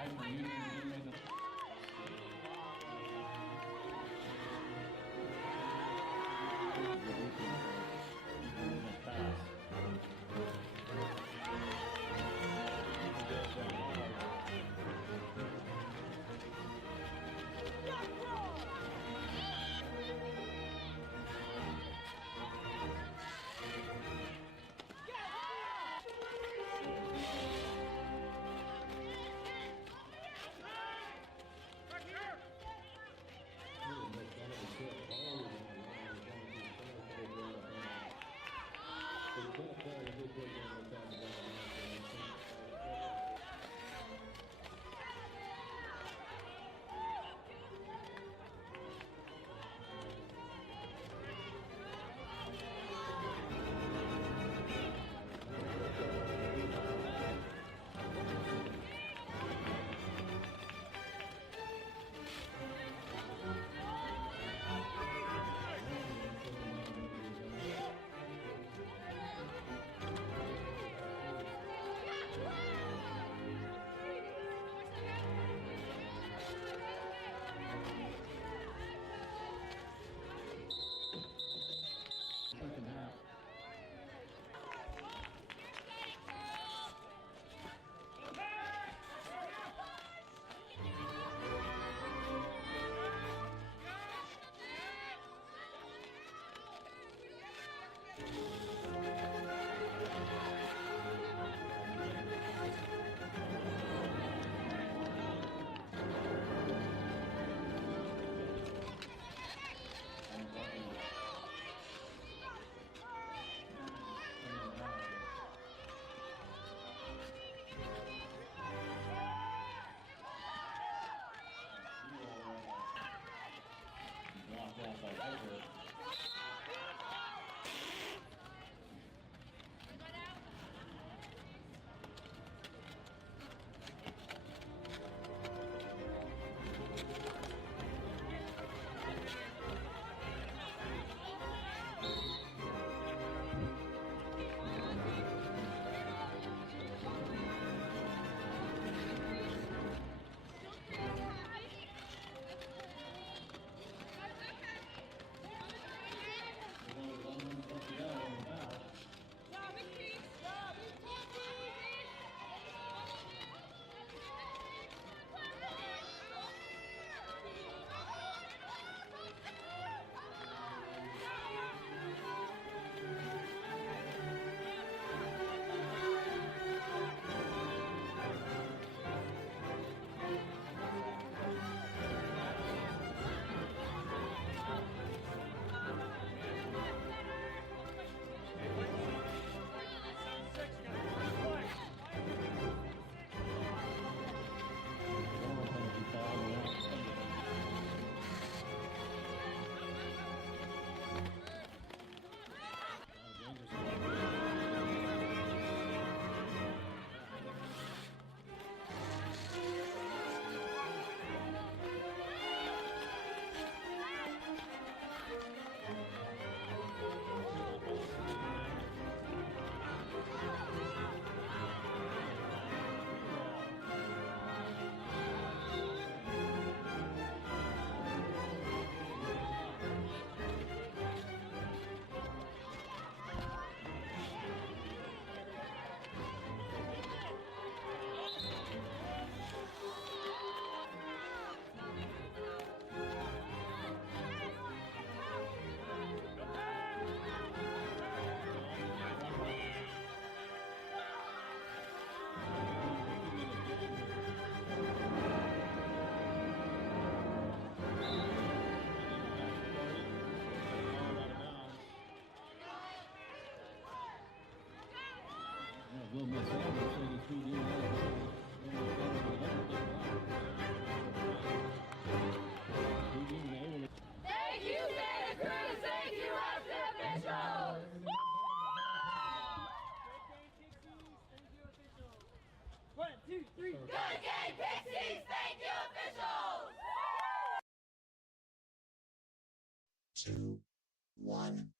Heisman Union team made the second half. Blocked out by Edward. Thank you, Santa Cruz. Thank you, elected officials. One, two, three. Good game, Pixies. Thank you, officials. 2, 1.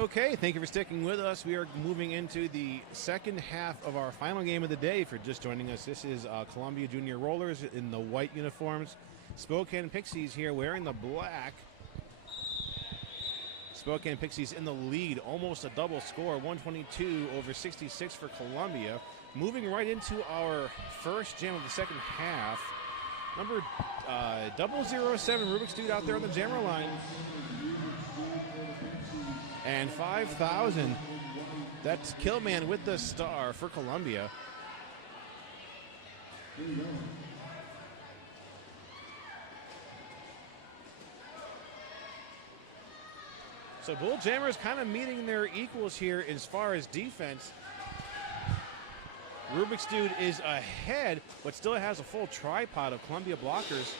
Okay, thank you for sticking with us. We are moving into the second half of our final game of the day. For just joining us, this is Columbia Junior Rollers in the white uniforms. Spokane Pixies here wearing the black. Spokane Pixies in the lead, almost a double score, 122 over 66 for Columbia. Moving right into our first jam of the second half. Number 007, Rubik's Dude out there on the jammer line. And 5,000, that's Killman with the star for Columbia. So Bull Jammers kind of meeting their equals here as far as defense. Rubik's Dude is ahead, but still has a full tripod of Columbia blockers.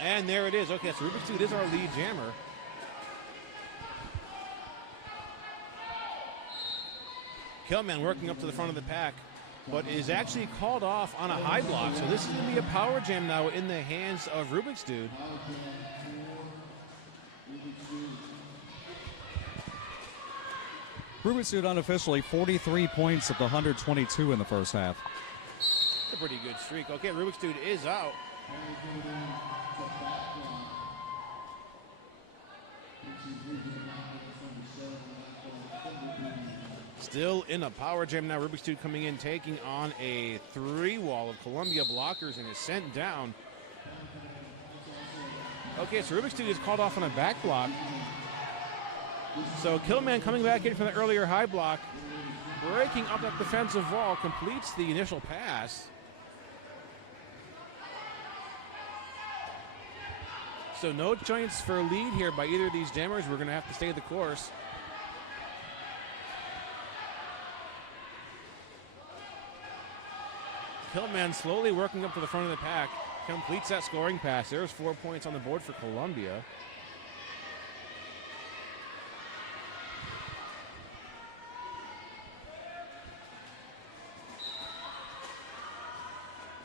And there it is. Okay, so Rubik's Dude is our lead jammer. Killman working up to the front of the pack, but is actually called off on a high block. So this is going to be a power jam now in the hands of Rubik's Dude. Rubik's Dude unofficially 43 points of the 122 in the first half. That's a pretty good streak. Okay, Rubik's Dude is out. Still in a power jam now. Rubik's Dude coming in, taking on a 3-wall of Columbia blockers and is sent down. Okay, so Rubik's Dude is called off on a back block. So Killman coming back in from the earlier high block, breaking up that defensive wall, completes the initial pass. So no chance for a lead here by either of these jammers. We're going to have to stay the course. Killman slowly working up to the front of the pack, completes that scoring pass. There's 4 points on the board for Columbia.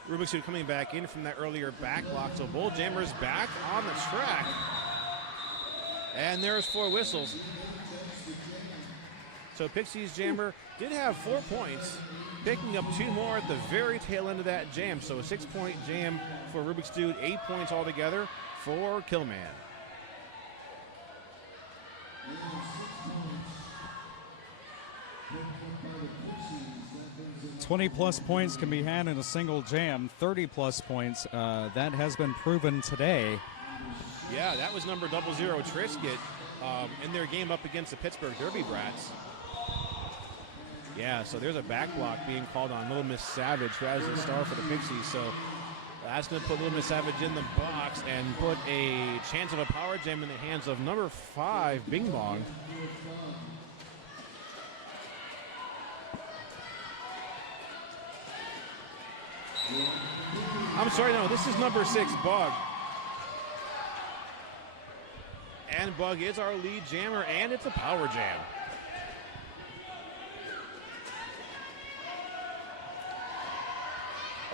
Rubik's Dude coming back in from that earlier back block. So Bull Jammers back on the track. And there's 4 whistles. So Pixies Jammer did have 4 points, picking up 2 more at the very tail end of that jam. So a 6-point jam for Rubik's Dude, 8 points altogether for Killman. 20-plus points can be had in a single jam. 30-plus points, that has been proven today. Yeah, that was number 00 Trisket in their game up against the Pittsburgh Derby Brats. Yeah, so there's a back block being called on Little Miss Savage, who has the star for the Pixies. So that's going to put Little Miss Savage in the box and put a chance of a power jam in the hands of number 5, Bing Bong. I'm sorry, no, this is number 6, Bug. And Bug is our lead jammer, and it's a power jam.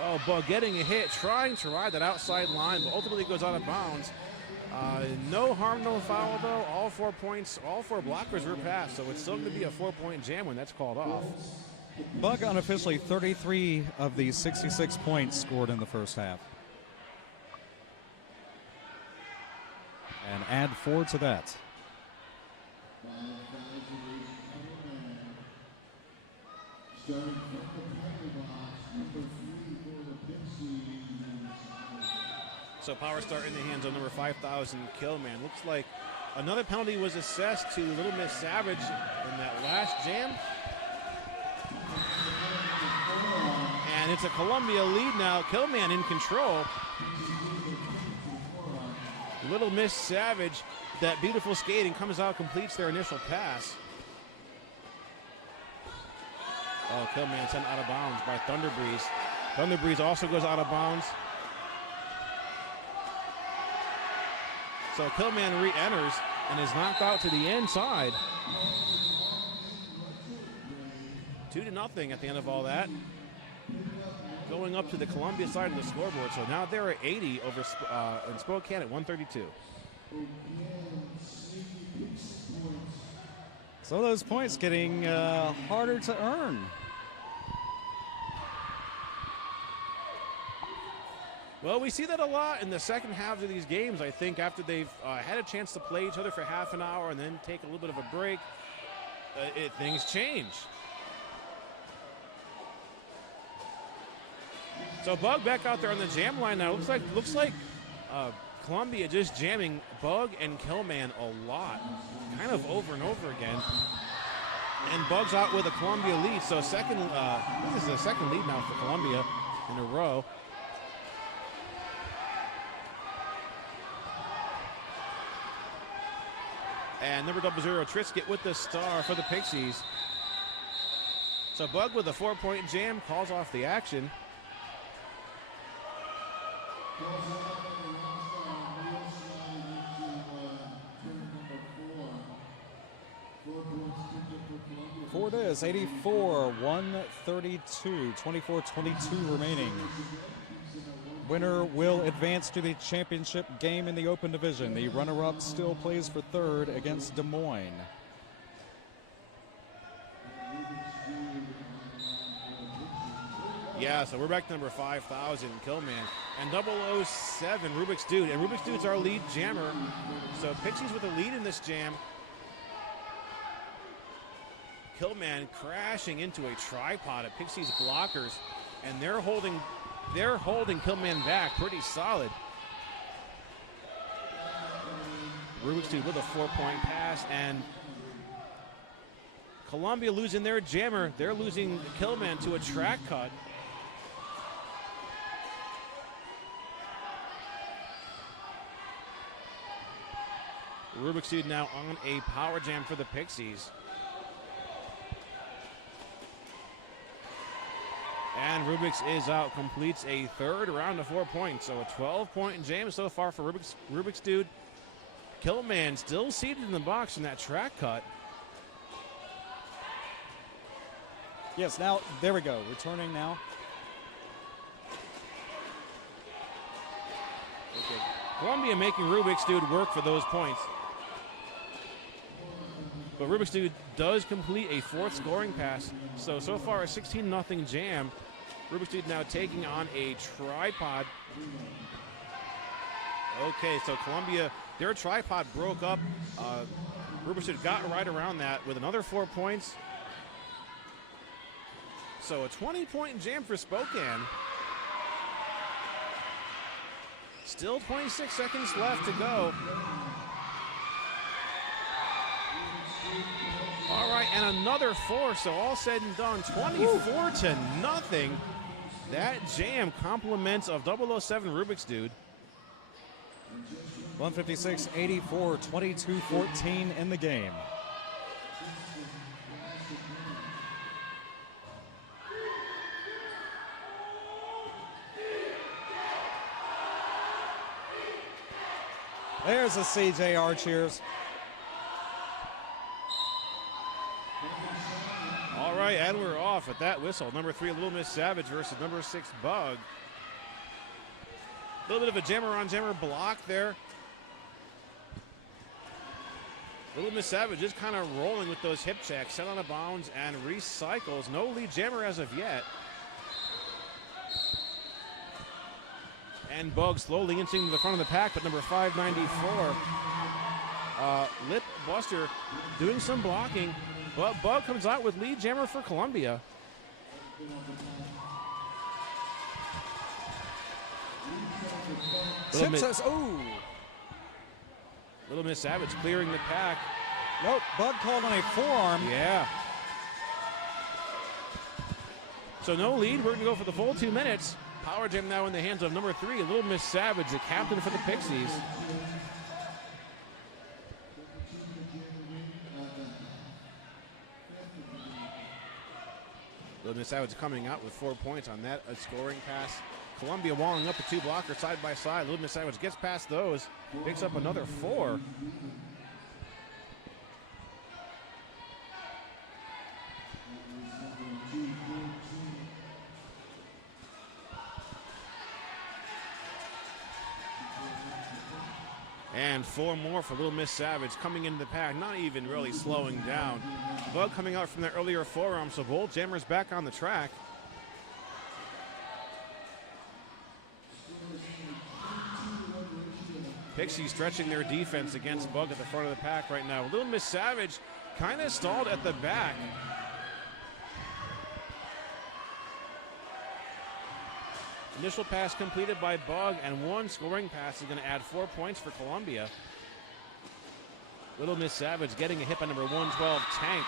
Oh, Bug getting a hit, trying to ride that outside line, but ultimately goes out of bounds. No harm, no foul, though. All 4 points, all 4 blockers were passed, so it's still going to be a 4-point jam when that's called off. Bug unofficially 33 of the 66 points scored in the first half. And add 4 to that. So power start in the hands of number 5,000 Killman. Looks like another penalty was assessed to Little Miss Savage in that last jam. And it's a Columbia lead now. Killman in control. Little Miss Savage, that beautiful skating, comes out, completes their initial pass. Oh, Killman sent out of bounds by Thunder Breeze. Thunder Breeze also goes out of bounds. So Killman re-enters and is knocked out to the inside. 2-0 at the end of all that. Going up to the Columbia side of the scoreboard. So now they're at 80 over in Spokane at 132. Some of those points getting harder to earn. Well, we see that a lot in the second half of these games. I think after they've had a chance to play each other for half an hour and then take a little bit of a break, things change. So Bug back out there on the jam line now. Looks like Columbia just jamming Bug and Killman a lot, kind of over and over again. And Bug's out with a Columbia lead. So this is the second lead now for Columbia in a row. And number 00, Trisket with the star for the Pixies. So Bug with a 4-point jam calls off the action. For this, 84, 132, 24-22 remaining. Winner will advance to the championship game in the Open Division. The runner-up still plays for third against Des Moines. Yeah, so we're back to number 5,000, Killman. And 007, Rubik's Dude. And Rubik's Dude's our lead jammer. So Pixies with a lead in this jam. Killman crashing into a tripod of Pixies blockers. And they're holding Killman back pretty solid. Rubik's Dude with a 4-point pass, and Columbia losing their jammer. They're losing Killman to a track cut. Rubik's Dude now on a power jam for the Pixies. And Rubik's is out, completes a third round of 4 points. So a 12-point jam so far for Rubik's Dude. Killman still seated in the box in that track cut. Yes, now, there we go, returning now. Okay. Columbia making Rubik's Dude work for those points. But Rubik's Dude does complete a fourth scoring pass. So far a 16-0 jam. Rubik's Dude now taking on a tripod. Okay, so Columbia, their tripod broke up. Rubik's Dude got right around that with another 4 points. So a 20-point jam for Spokane. Still 26 seconds left to go. All right, and another 4, so all said and done, 24-0. That jam compliments of 007 Rubik's Dude. 156-84, 22-14 in the game. There's a CJR cheers. All right, and we're off at that whistle. Number 3, Little Miss Savage versus number 6, Bug. A little bit of a jammer-on-jammer block there. Little Miss Savage is kind of rolling with those hip checks, set on a bounds and recycles. No lead jammer as of yet. And Bug slowly inching to the front of the pack, but number 594, Lip Buster doing some blocking, but Bug comes out with lead jammer for Columbia. Little Miss Savage clearing the pack. Nope, Bug called on a forearm. Yeah. So no lead, we're gonna go for the full 2 minutes. Power jam now in the hands of number 3, Little Miss Savage, the captain for the Pixies. Little Miss Savage coming out with 4 points on that scoring pass. Columbia walling up the 2 blockers side by side. Little Miss Savage gets past those, picks up another 4. And 4 more for Little Miss Savage coming into the pack, not even really slowing down. Bug coming out from that earlier forearm, so both jammers back on the track. Pixie stretching their defense against Bug at the front of the pack right now. Little Miss Savage kind of stalled at the back. Initial pass completed by Bug, and 1 scoring pass is going to add 4 points for Columbia. Little Miss Savage getting a hit by number 112, Tank.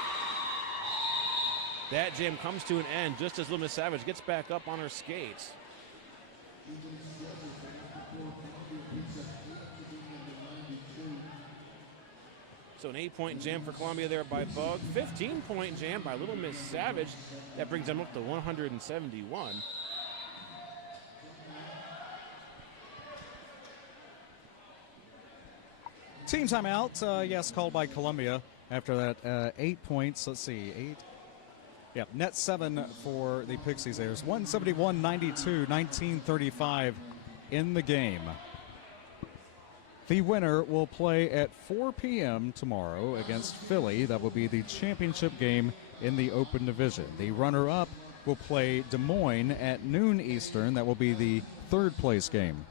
That jam comes to an end just as Little Miss Savage gets back up on her skates. So an 8-point jam for Columbia there by Bug. 15-point jam by Little Miss Savage. That brings them up to 171. Team timeout, yes, called by Columbia after that 8 points. Let's see, 8. Yeah, net 7 for the Pixies. There's 171-92, 19:35 in the game. The winner will play at 4 p.m. tomorrow against Philly. That will be the championship game in the Open Division. The runner-up will play Des Moines at noon Eastern. That will be the 3rd place game.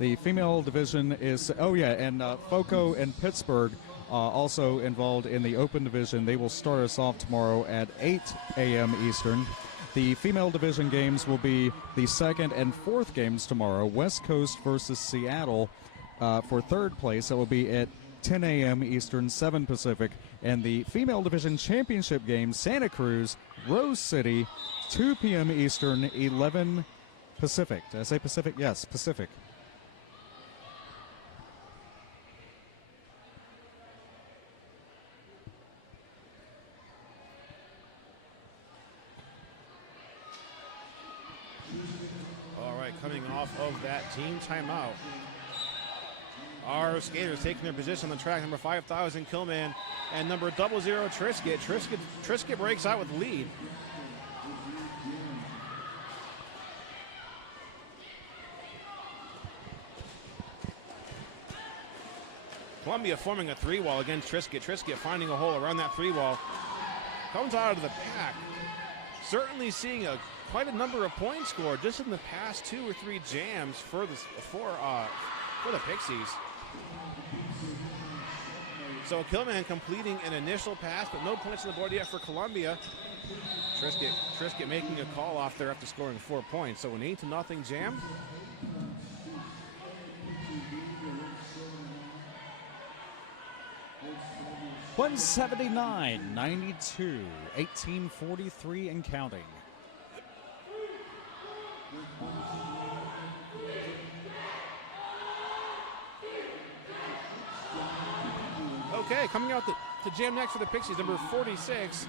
The female division is, and FOCO and Pittsburgh also involved in the Open Division. They will start us off tomorrow at 8 a.m. Eastern. The female division games will be the 2nd and 4th games tomorrow. West Coast versus Seattle for 3rd place. That will be at 10 a.m. Eastern, 7 Pacific. And the female division championship game, Santa Cruz, Rose City, 2 p.m. Eastern, 11 Pacific. Did I say Pacific? Yes, Pacific. Coming off of that team timeout. Our skaters taking their position on the track. Number 5,000 Killman and number 00 Trisket. Trisket breaks out with the lead. Columbia forming a 3-wall against Trisket. Trisket finding a hole around that 3-wall. Comes out of the pack. Certainly seeing quite a number of points scored just in the past 2 or 3 jams for the Pixies. So Killman completing an initial pass, but no points on the board yet for Columbia. Trisket making a call off there after scoring 4 points. So an 8-0 jam. $179.92, 18:43 and counting. Okay, coming out the jam next for the Pixies, number 46,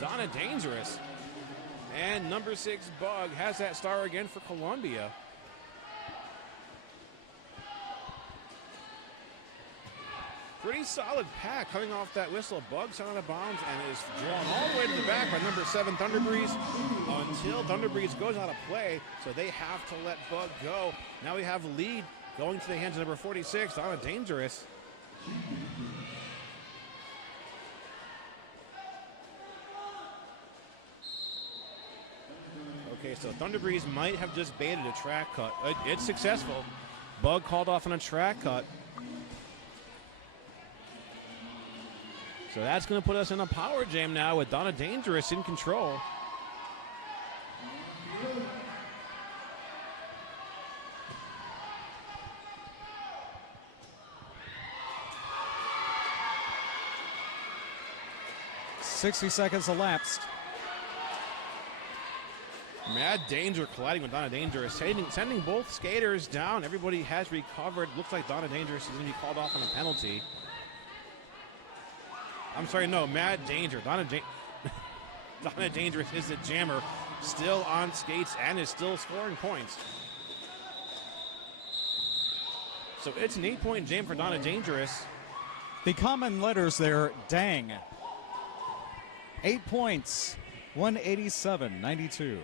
Donna Dangerous. And number 6, Bug, has that star again for Columbia. Pretty solid pack coming off that whistle. Bug sent out of bounds and is drawn all the way to the back by number 7, Thunder Breeze, until Thunder Breeze goes out of play, so they have to let Bug go. Now we have the lead going to the hands of number 46, Donna Dangerous. Okay, so Thunder Breeze might have just baited a track cut. It's successful. Bug called off on a track cut. So that's going to put us in a power jam now with Donna Dangerous in control. $60 seconds elapsed. Mad Danger colliding with Donna Dangerous, sending both skaters down. Everybody has recovered. Looks like Donna Dangerous is going to be called off on a penalty. I'm sorry, no, Mad Danger. Donna Dangerous is the jammer, still on skates and is still scoring points. So it's an 8-point jam for Donna Dangerous. The common letters there, dang. 8 points, 187-92.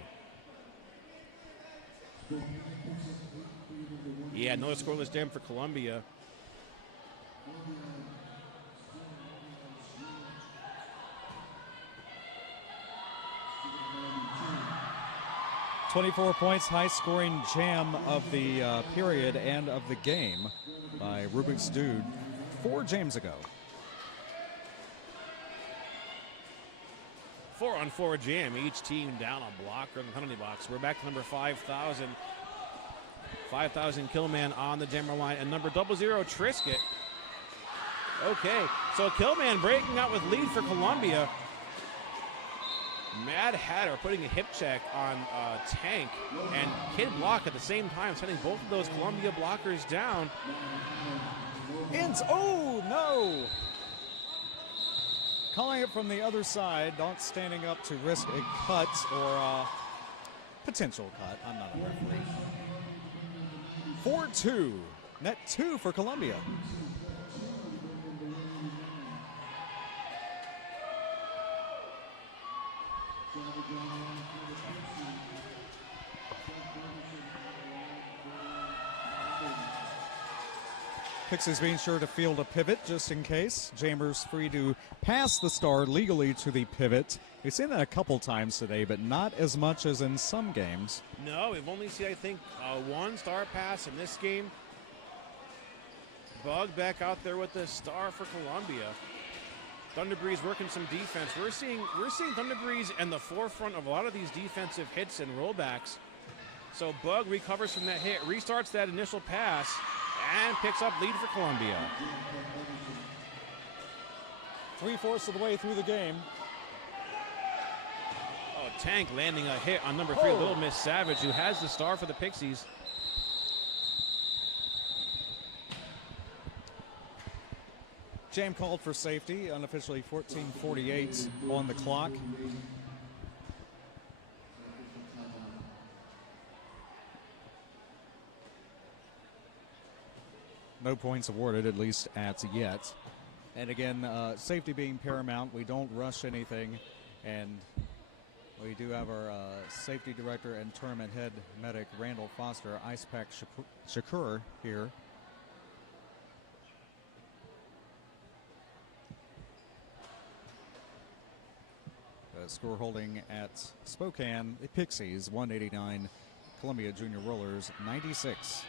Yeah, another scoreless jam for Columbia. "24 points, high-scoring jam of the period and of the game by Rubik's Dude 4 jams ago." 4-on-4 jam, each team down a blocker in the penalty box. We're back to number 5,000. 5,000 Killman on the jammer line, and number 00 Trisket. Okay, so Killman breaking out with lead for Columbia. Mad Hatter putting a hip check on Tank, and Kid block at the same time, sending both of those Columbia blockers down. Oh, no! Calling it from the other side, not standing up to risk a cut or a potential cut. I'm not a referee. 4-2, net 2 for Columbia. Pixies being sure to field a pivot just in case. Jammers free to pass the star legally to the pivot. We've seen that a couple times today, but not as much as in some games. No, we've only seen, I think, one star pass in this game. Bug back out there with the star for Columbia. Thunderbreeze working some defense. We're seeing Thunderbreeze in the forefront of a lot of these defensive hits and rollbacks. So Bug recovers from that hit, restarts that initial pass, and picks up lead for Columbia. 3/4 of the way through the game. Oh, Tank landing a hit on number 3, Little Miss Savage, who has the star for the Pixies. Jam called for safety, unofficially 14:48 on the clock. No points awarded, at least as yet. And again, safety being paramount, we don't rush anything. And we do have our safety director and tournament head medic, Randall Foster, Ice Pack Shakur here. Score holding at Spokane, the Pixies 189, Columbia Junior Rollers 96.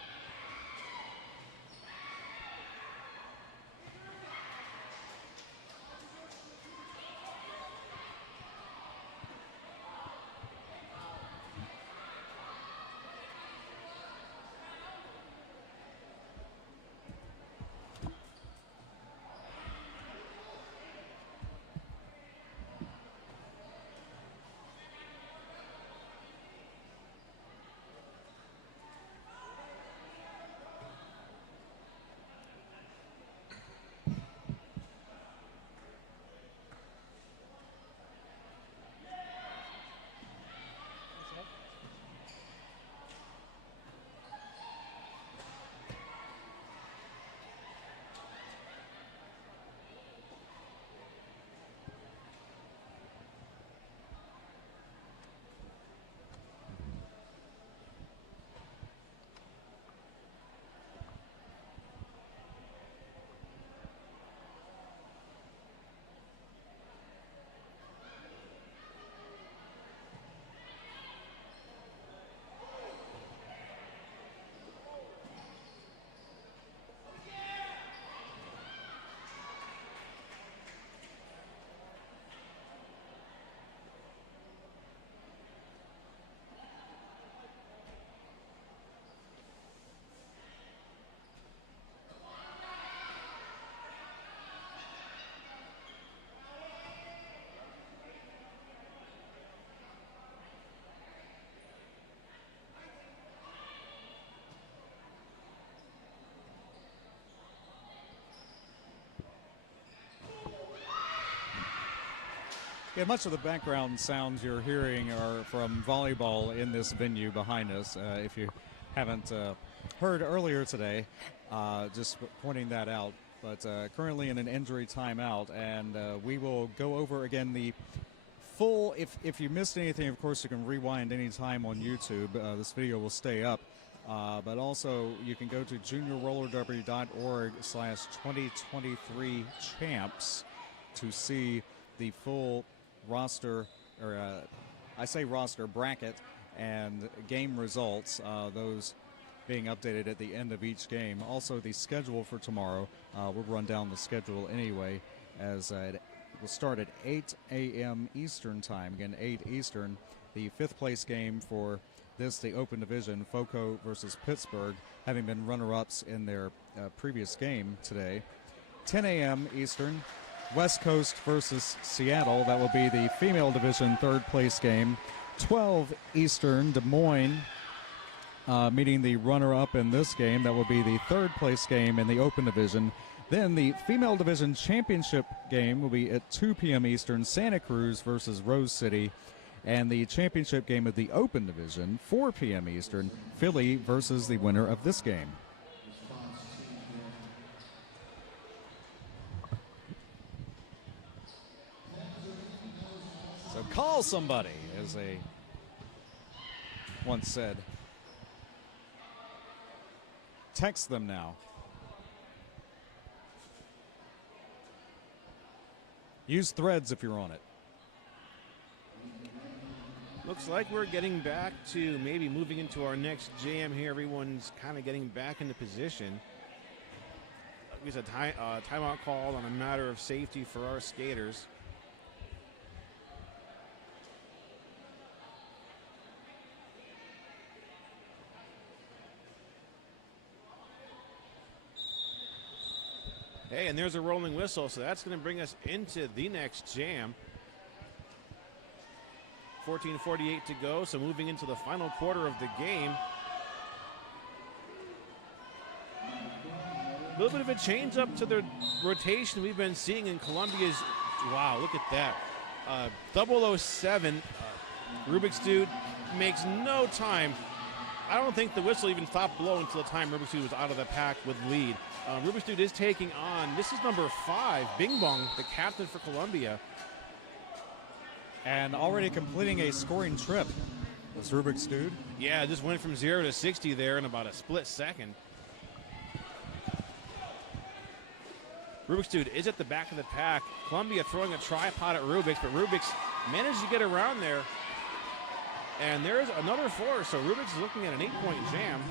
Yeah, much of the background sounds you're hearing are from volleyball in this venue behind us. If you haven't heard earlier today, just pointing that out. But currently in an injury timeout, and we will go over again the full, if you missed anything, of course, you can rewind anytime on YouTube. This video will stay up. But also, you can go to juniorrollerderby.org/2023champs to see the full roster, or I say roster, bracket, and game results, those being updated at the end of each game. Also, the schedule for tomorrow. We'll run down the schedule anyway, as it will start at 8 a.m. Eastern time. Again, 8 Eastern. The fifth place game for the Open Division, FOCO versus Pittsburgh, having been runner-ups in their previous game today. 10 a.m. Eastern, West Coast versus Seattle. That will be the female division third place game. 12 Eastern, Des Moines meeting the runner-up in this game. That will be the third place game in the Open Division. Then the female division championship game will be at 2 p.m. Eastern, Santa Cruz versus Rose City. And the championship game of the Open Division, 4 p.m. Eastern, Philly versus the winner of this game. So call somebody, as they once said. Text them now. Use Threads if you're on it. Looks like we're getting back to maybe moving into our next jam here. Everyone's kind of getting back into position. There's a timeout call on a matter of safety for our skaters. Hey, and there's a rolling whistle, so that's going to bring us into the next jam. 14:48 to go, so moving into the final quarter of the game. A little bit of a change up to the rotation we've been seeing in Columbia's. Wow, look at that. 007, Rubik's Dude makes no time. I don't think the whistle even stopped blowing until the time Rubik's Dude was out of the pack with lead. Rubik's Dude is taking on, this is number 5, Bing Bong, the captain for Columbia. And already completing a scoring trip. This Rubik's Dude. Yeah, just went from 0 to 60 there in about a split second. Rubik's Dude is at the back of the pack. Columbia throwing a tripod at Rubik's, but Rubik's managed to get around there. And there's another 4, so Rubik's is looking at an 8-point jam.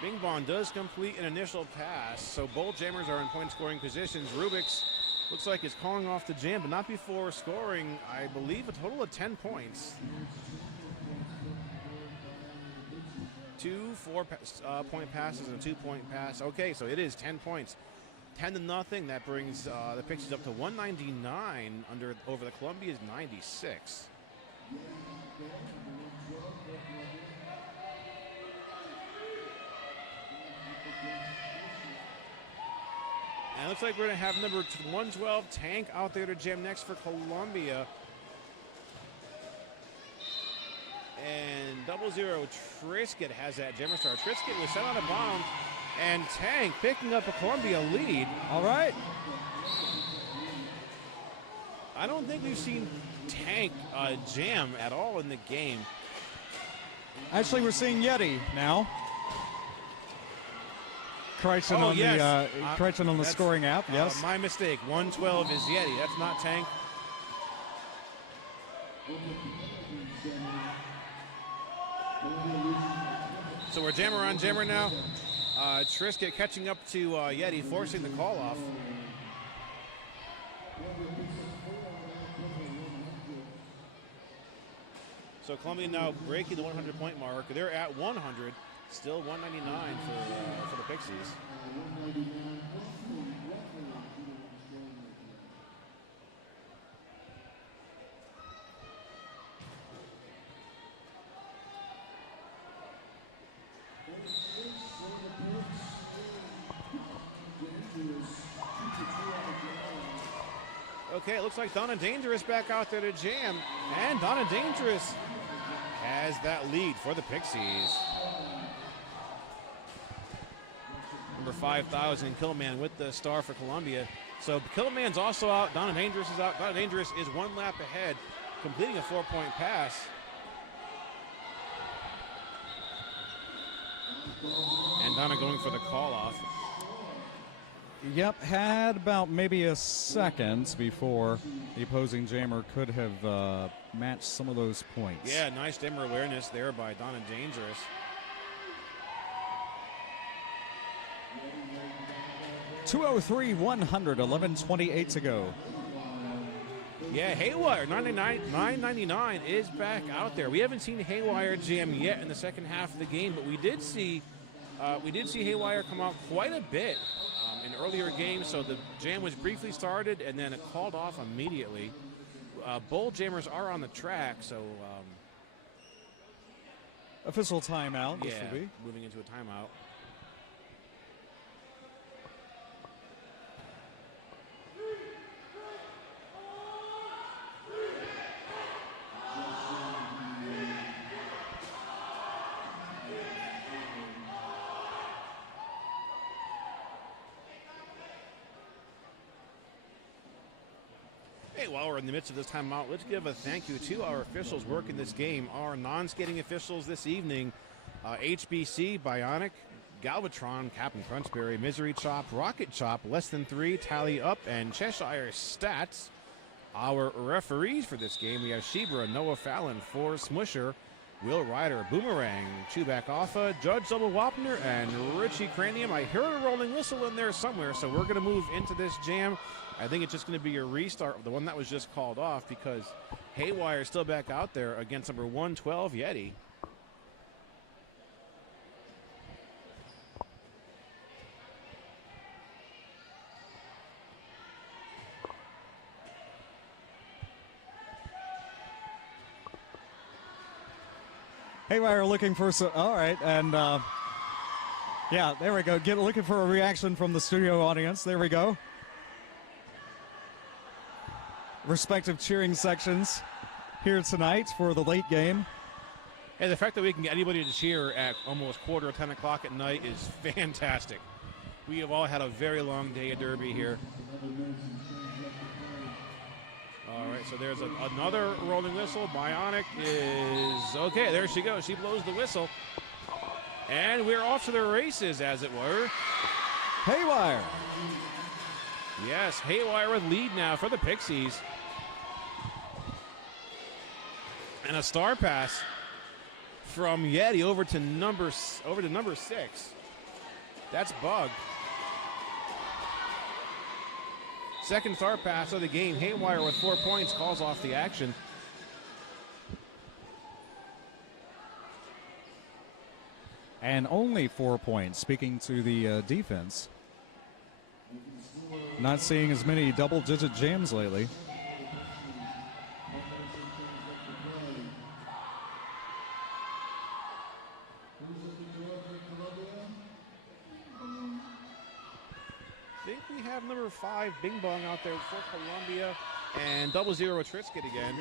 Bing Bong does complete an initial pass, so both jammers are in point-scoring positions. Rubik's looks like is calling off the jam, but not before scoring, I believe, a total of 10 points. 2 4-point passes and a 2-point pass. Okay, so it is 10 points. 10-0. That brings the Pixies up to 199 over the Columbia's 96. And it looks like we're going to have number 112 Tank out there to jam next for Columbia. And 00 Trisket has that jammer star. Trisket was set on a bound, and Tank picking up a Columbia lead. All right. I don't think we've seen Tank jam at all in the game. Actually, we're seeing Yeti now. Crichton on the scoring app, yes. My mistake. 112 is Yeti. That's not Tank. So we're jammer on jammer now. Trisket catching up to Yeti, forcing the call off. So Columbia now breaking the 100-point mark. They're at 100. Still 199 for the Pixies. Okay, it looks like Donna Dangerous back out there to jam. And Donna Dangerous has that lead for the Pixies. Number over 5,000. Killman with the star for Columbia. So Killman's also out. Donna Dangerous is out. Donna Dangerous is 1 lap ahead, completing a 4-point pass. And Donna going for the call-off. Yep, had about maybe a second before the opposing jammer could have matched some of those points. Yeah, nice jammer awareness there by Donna Dangerous. .203, 100, 11:28 to go. Yeah, Haywire, 999 is back out there. We haven't seen Haywire jam yet in the second half of the game, but we did see Haywire come out quite a bit in earlier games. So the jam was briefly started and then it called off immediately. Both jammers are on the track, so official timeout. This yeah, will be moving into a timeout. Hey, while we're in the midst of this timeout, let's give a thank you to our officials working this game. Our non-skating officials this evening, HBC, Bionic, Galvatron, Captain Crunchberry, Misery Chop, Rocket Chop, Less Than 3, Tally Up, and Cheshire Stats. Our referees for this game, we have Shebra, Noah Fallon, Forrest Smusher, Will Ryder, Boomerang, Chewback Alpha, Judge Double Wapner, and Richie Cranium. I heard a rolling whistle in there somewhere, so we're going to move into this jam. I think it's just going to be a restart of the one that was just called off because Haywire is still back out there against number 112, Yeti. Haywire looking for some. All right, and yeah, there we go. Looking for a reaction from the studio audience. There we go. Respective cheering sections here tonight for the late game. Hey, the fact that we can get anybody to cheer at almost 10 o'clock at night is fantastic. We have all had a very long day of Derby here. All right, so there's another rolling whistle. Bionic is okay. There she goes. She blows the whistle. And we're off to the races, as it were. Haywire. Yes, Haywire with lead now for the Pixies. And a star pass from Yeti over to number 6. That's Bug. Second star pass of the game. Haywire with 4 points calls off the action. And only 4 points. Speaking to the defense. Not seeing as many double-digit jams lately. I think we have number 5, Bing Bong, out there for Columbia. And 00 Trisket again.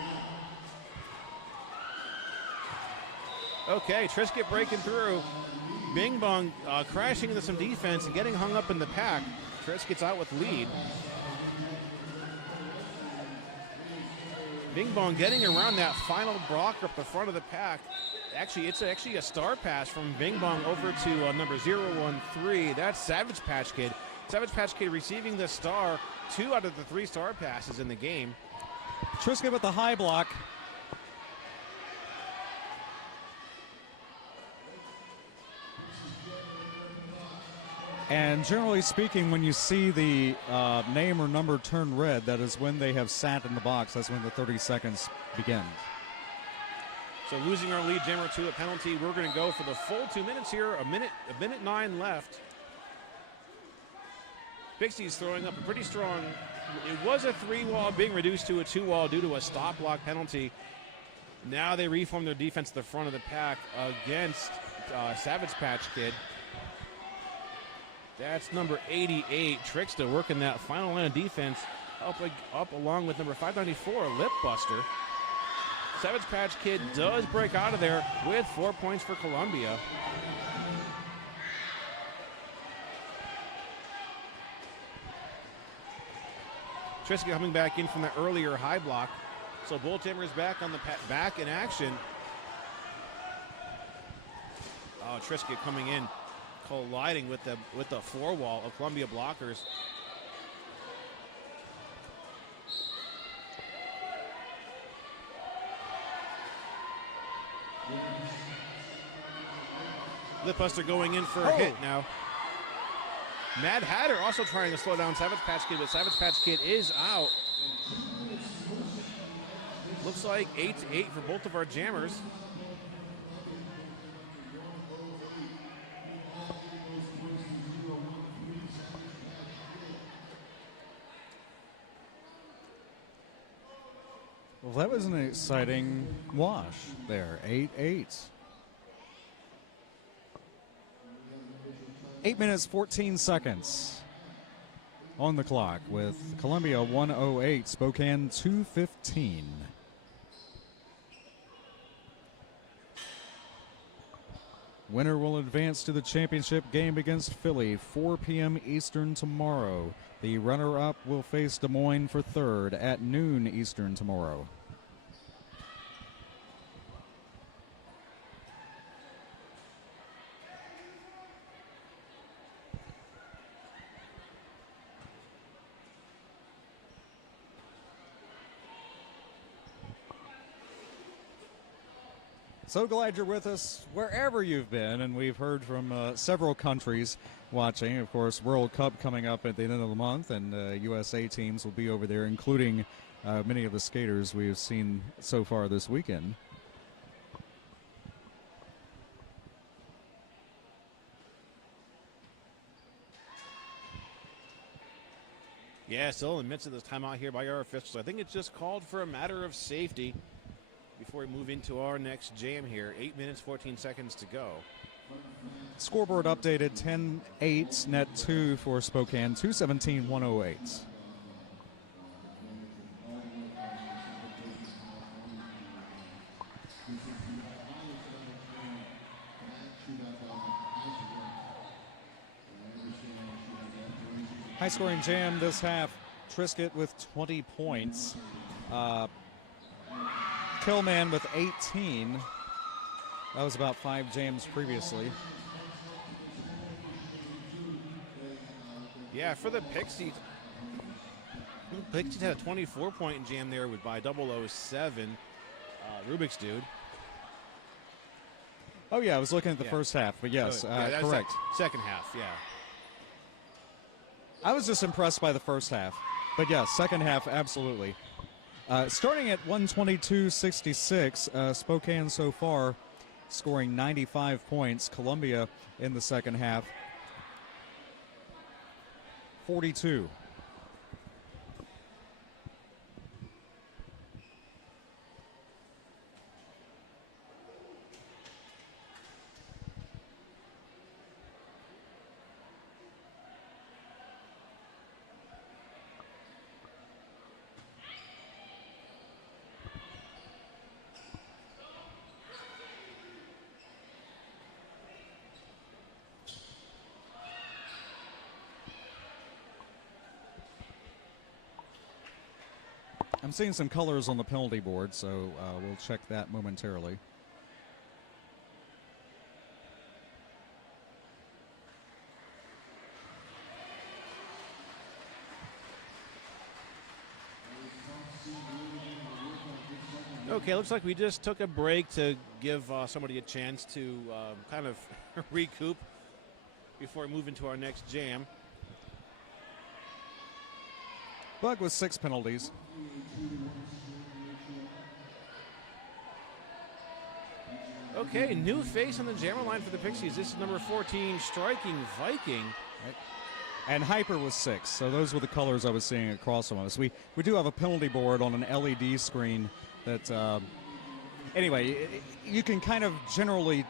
Okay, Trisket breaking through. Bing Bong crashing into some defense and getting hung up in the pack. Trisket's out with lead. Bing Bong getting around that final blocker up the front of the pack. Actually, it's actually a star pass from Bing Bong over to number 013. That's Savage Patch Kid. Savage Patch Kid receiving the star. 2 out of the 3 star passes in the game. Trisket with the high block. And generally speaking, when you see the name or number turn red, that is when they have sat in the box. That's when the 30 seconds begin. So losing our lead, jammer 2 a penalty. We're going to go for the full 2 minutes here. A minute 9 left. Pixies throwing up a pretty strong. It was a 3-wall being reduced to a 2-wall due to a stop block penalty. Now they reform their defense at the front of the pack against Savage Patch Kid. That's number 88, Trickster, working that final line of defense up along with number 594, Lip Buster. Savage Patch Kid does break out of there with 4 points for Columbia. Triska coming back in from the earlier high block. So Bull Timbers back on the back in action. Oh, Triska coming in, colliding with the floor wall of Columbia blockers. Lipbuster going in for a hit now. Mad Hatter also trying to slow down Savage Patch Kid, but Savage Patch Kid is out. Looks like 8-8 for both of our jammers. Well, that was an exciting wash there. 8-8. 8 minutes, 14 seconds on the clock with Columbia 108, Spokane 215. Winner will advance to the championship game against Philly, 4 p.m. Eastern tomorrow. The runner-up will face Des Moines for third at noon Eastern tomorrow. So glad you're with us wherever you've been, and we've heard from several countries watching. Of course, World Cup coming up at the end of the month, and USA teams will be over there, including many of the skaters we've seen so far this weekend. Yeah, still in the midst of this timeout here by our officials. I think it's just called for a matter of safety before we move into our next jam here. 8 minutes, 14 seconds to go. Scoreboard updated 10-8, net 2 for Spokane, 217-108. High-scoring jam this half. Triscuit with 20 points. Killman with 18. That was about 5 jams previously. Yeah, for the Pixies. Pixies had a 24-point jam there by 007. Rubik's Dude. Oh, yeah, I was looking at the first half, but yes, correct. Second half, yeah. I was just impressed by the first half, but yes, second half, absolutely. Starting at 122.66, Spokane so far scoring 95 points. Columbia in the second half, 42. I'm seeing some colors on the penalty board, so we'll check that momentarily. Okay, looks like we just took a break to give somebody a chance to kind of recoup before we move into our next jam. Bug with 6 penalties. Okay, new face on the jammer line for the Pixies. This is number 14, Striking Viking. Right. And Hyper was 6, so those were the colors I was seeing across from us. We do have a penalty board on an LED screen that, anyway, you can kind of generally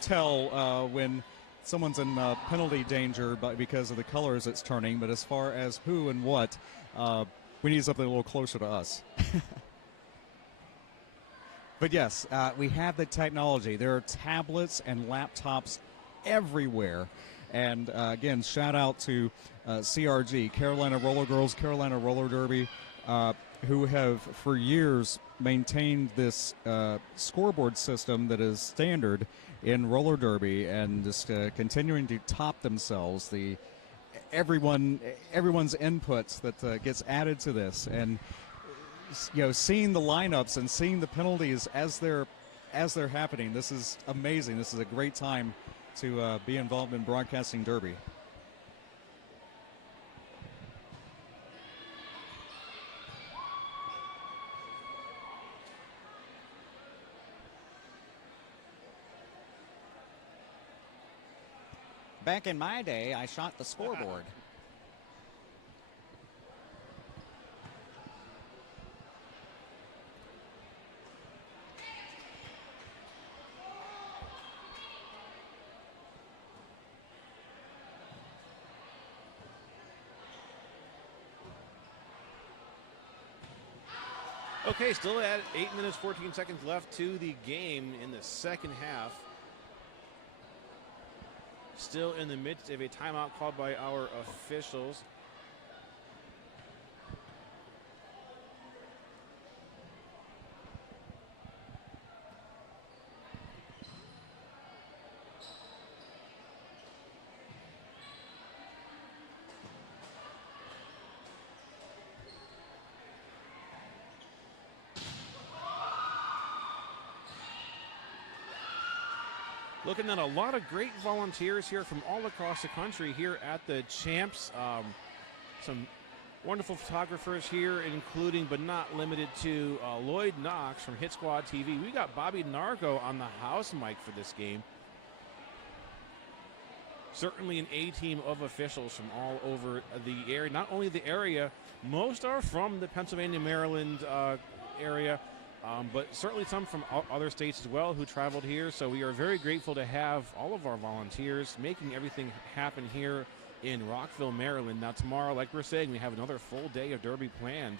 tell when someone's in penalty danger because of the colors it's turning, but as far as who and what, we need something a little closer to us. But yes, we have the technology. There are tablets and laptops everywhere, And again, shout out to CRG, Carolina Roller Girls, Carolina Roller Derby, who have for years maintained this scoreboard system that is standard in roller derby, and just continuing to top themselves. Everyone's inputs that gets added to this, and seeing the lineups and seeing the penalties as they're happening. This is amazing. This is a great time to be involved in broadcasting derby. Back in my day, I shot the scoreboard. Okay, still at 8 minutes, 14 seconds left to the game in the second half. Still in the midst of a timeout called by our officials. Looking at a lot of great volunteers here from all across the country here at the Champs. Some wonderful photographers here, including but not limited to Lloyd Knox from Hit Squad TV. We got Bobby Nargo on the house mic for this game. Certainly an A-team of officials from all over the area. Not only the area, most are from the Pennsylvania, Maryland area. But certainly some from other states as well who traveled here. So we are very grateful to have all of our volunteers making everything happen here in Rockville, Maryland. Now tomorrow, like we're saying, we have another full day of derby planned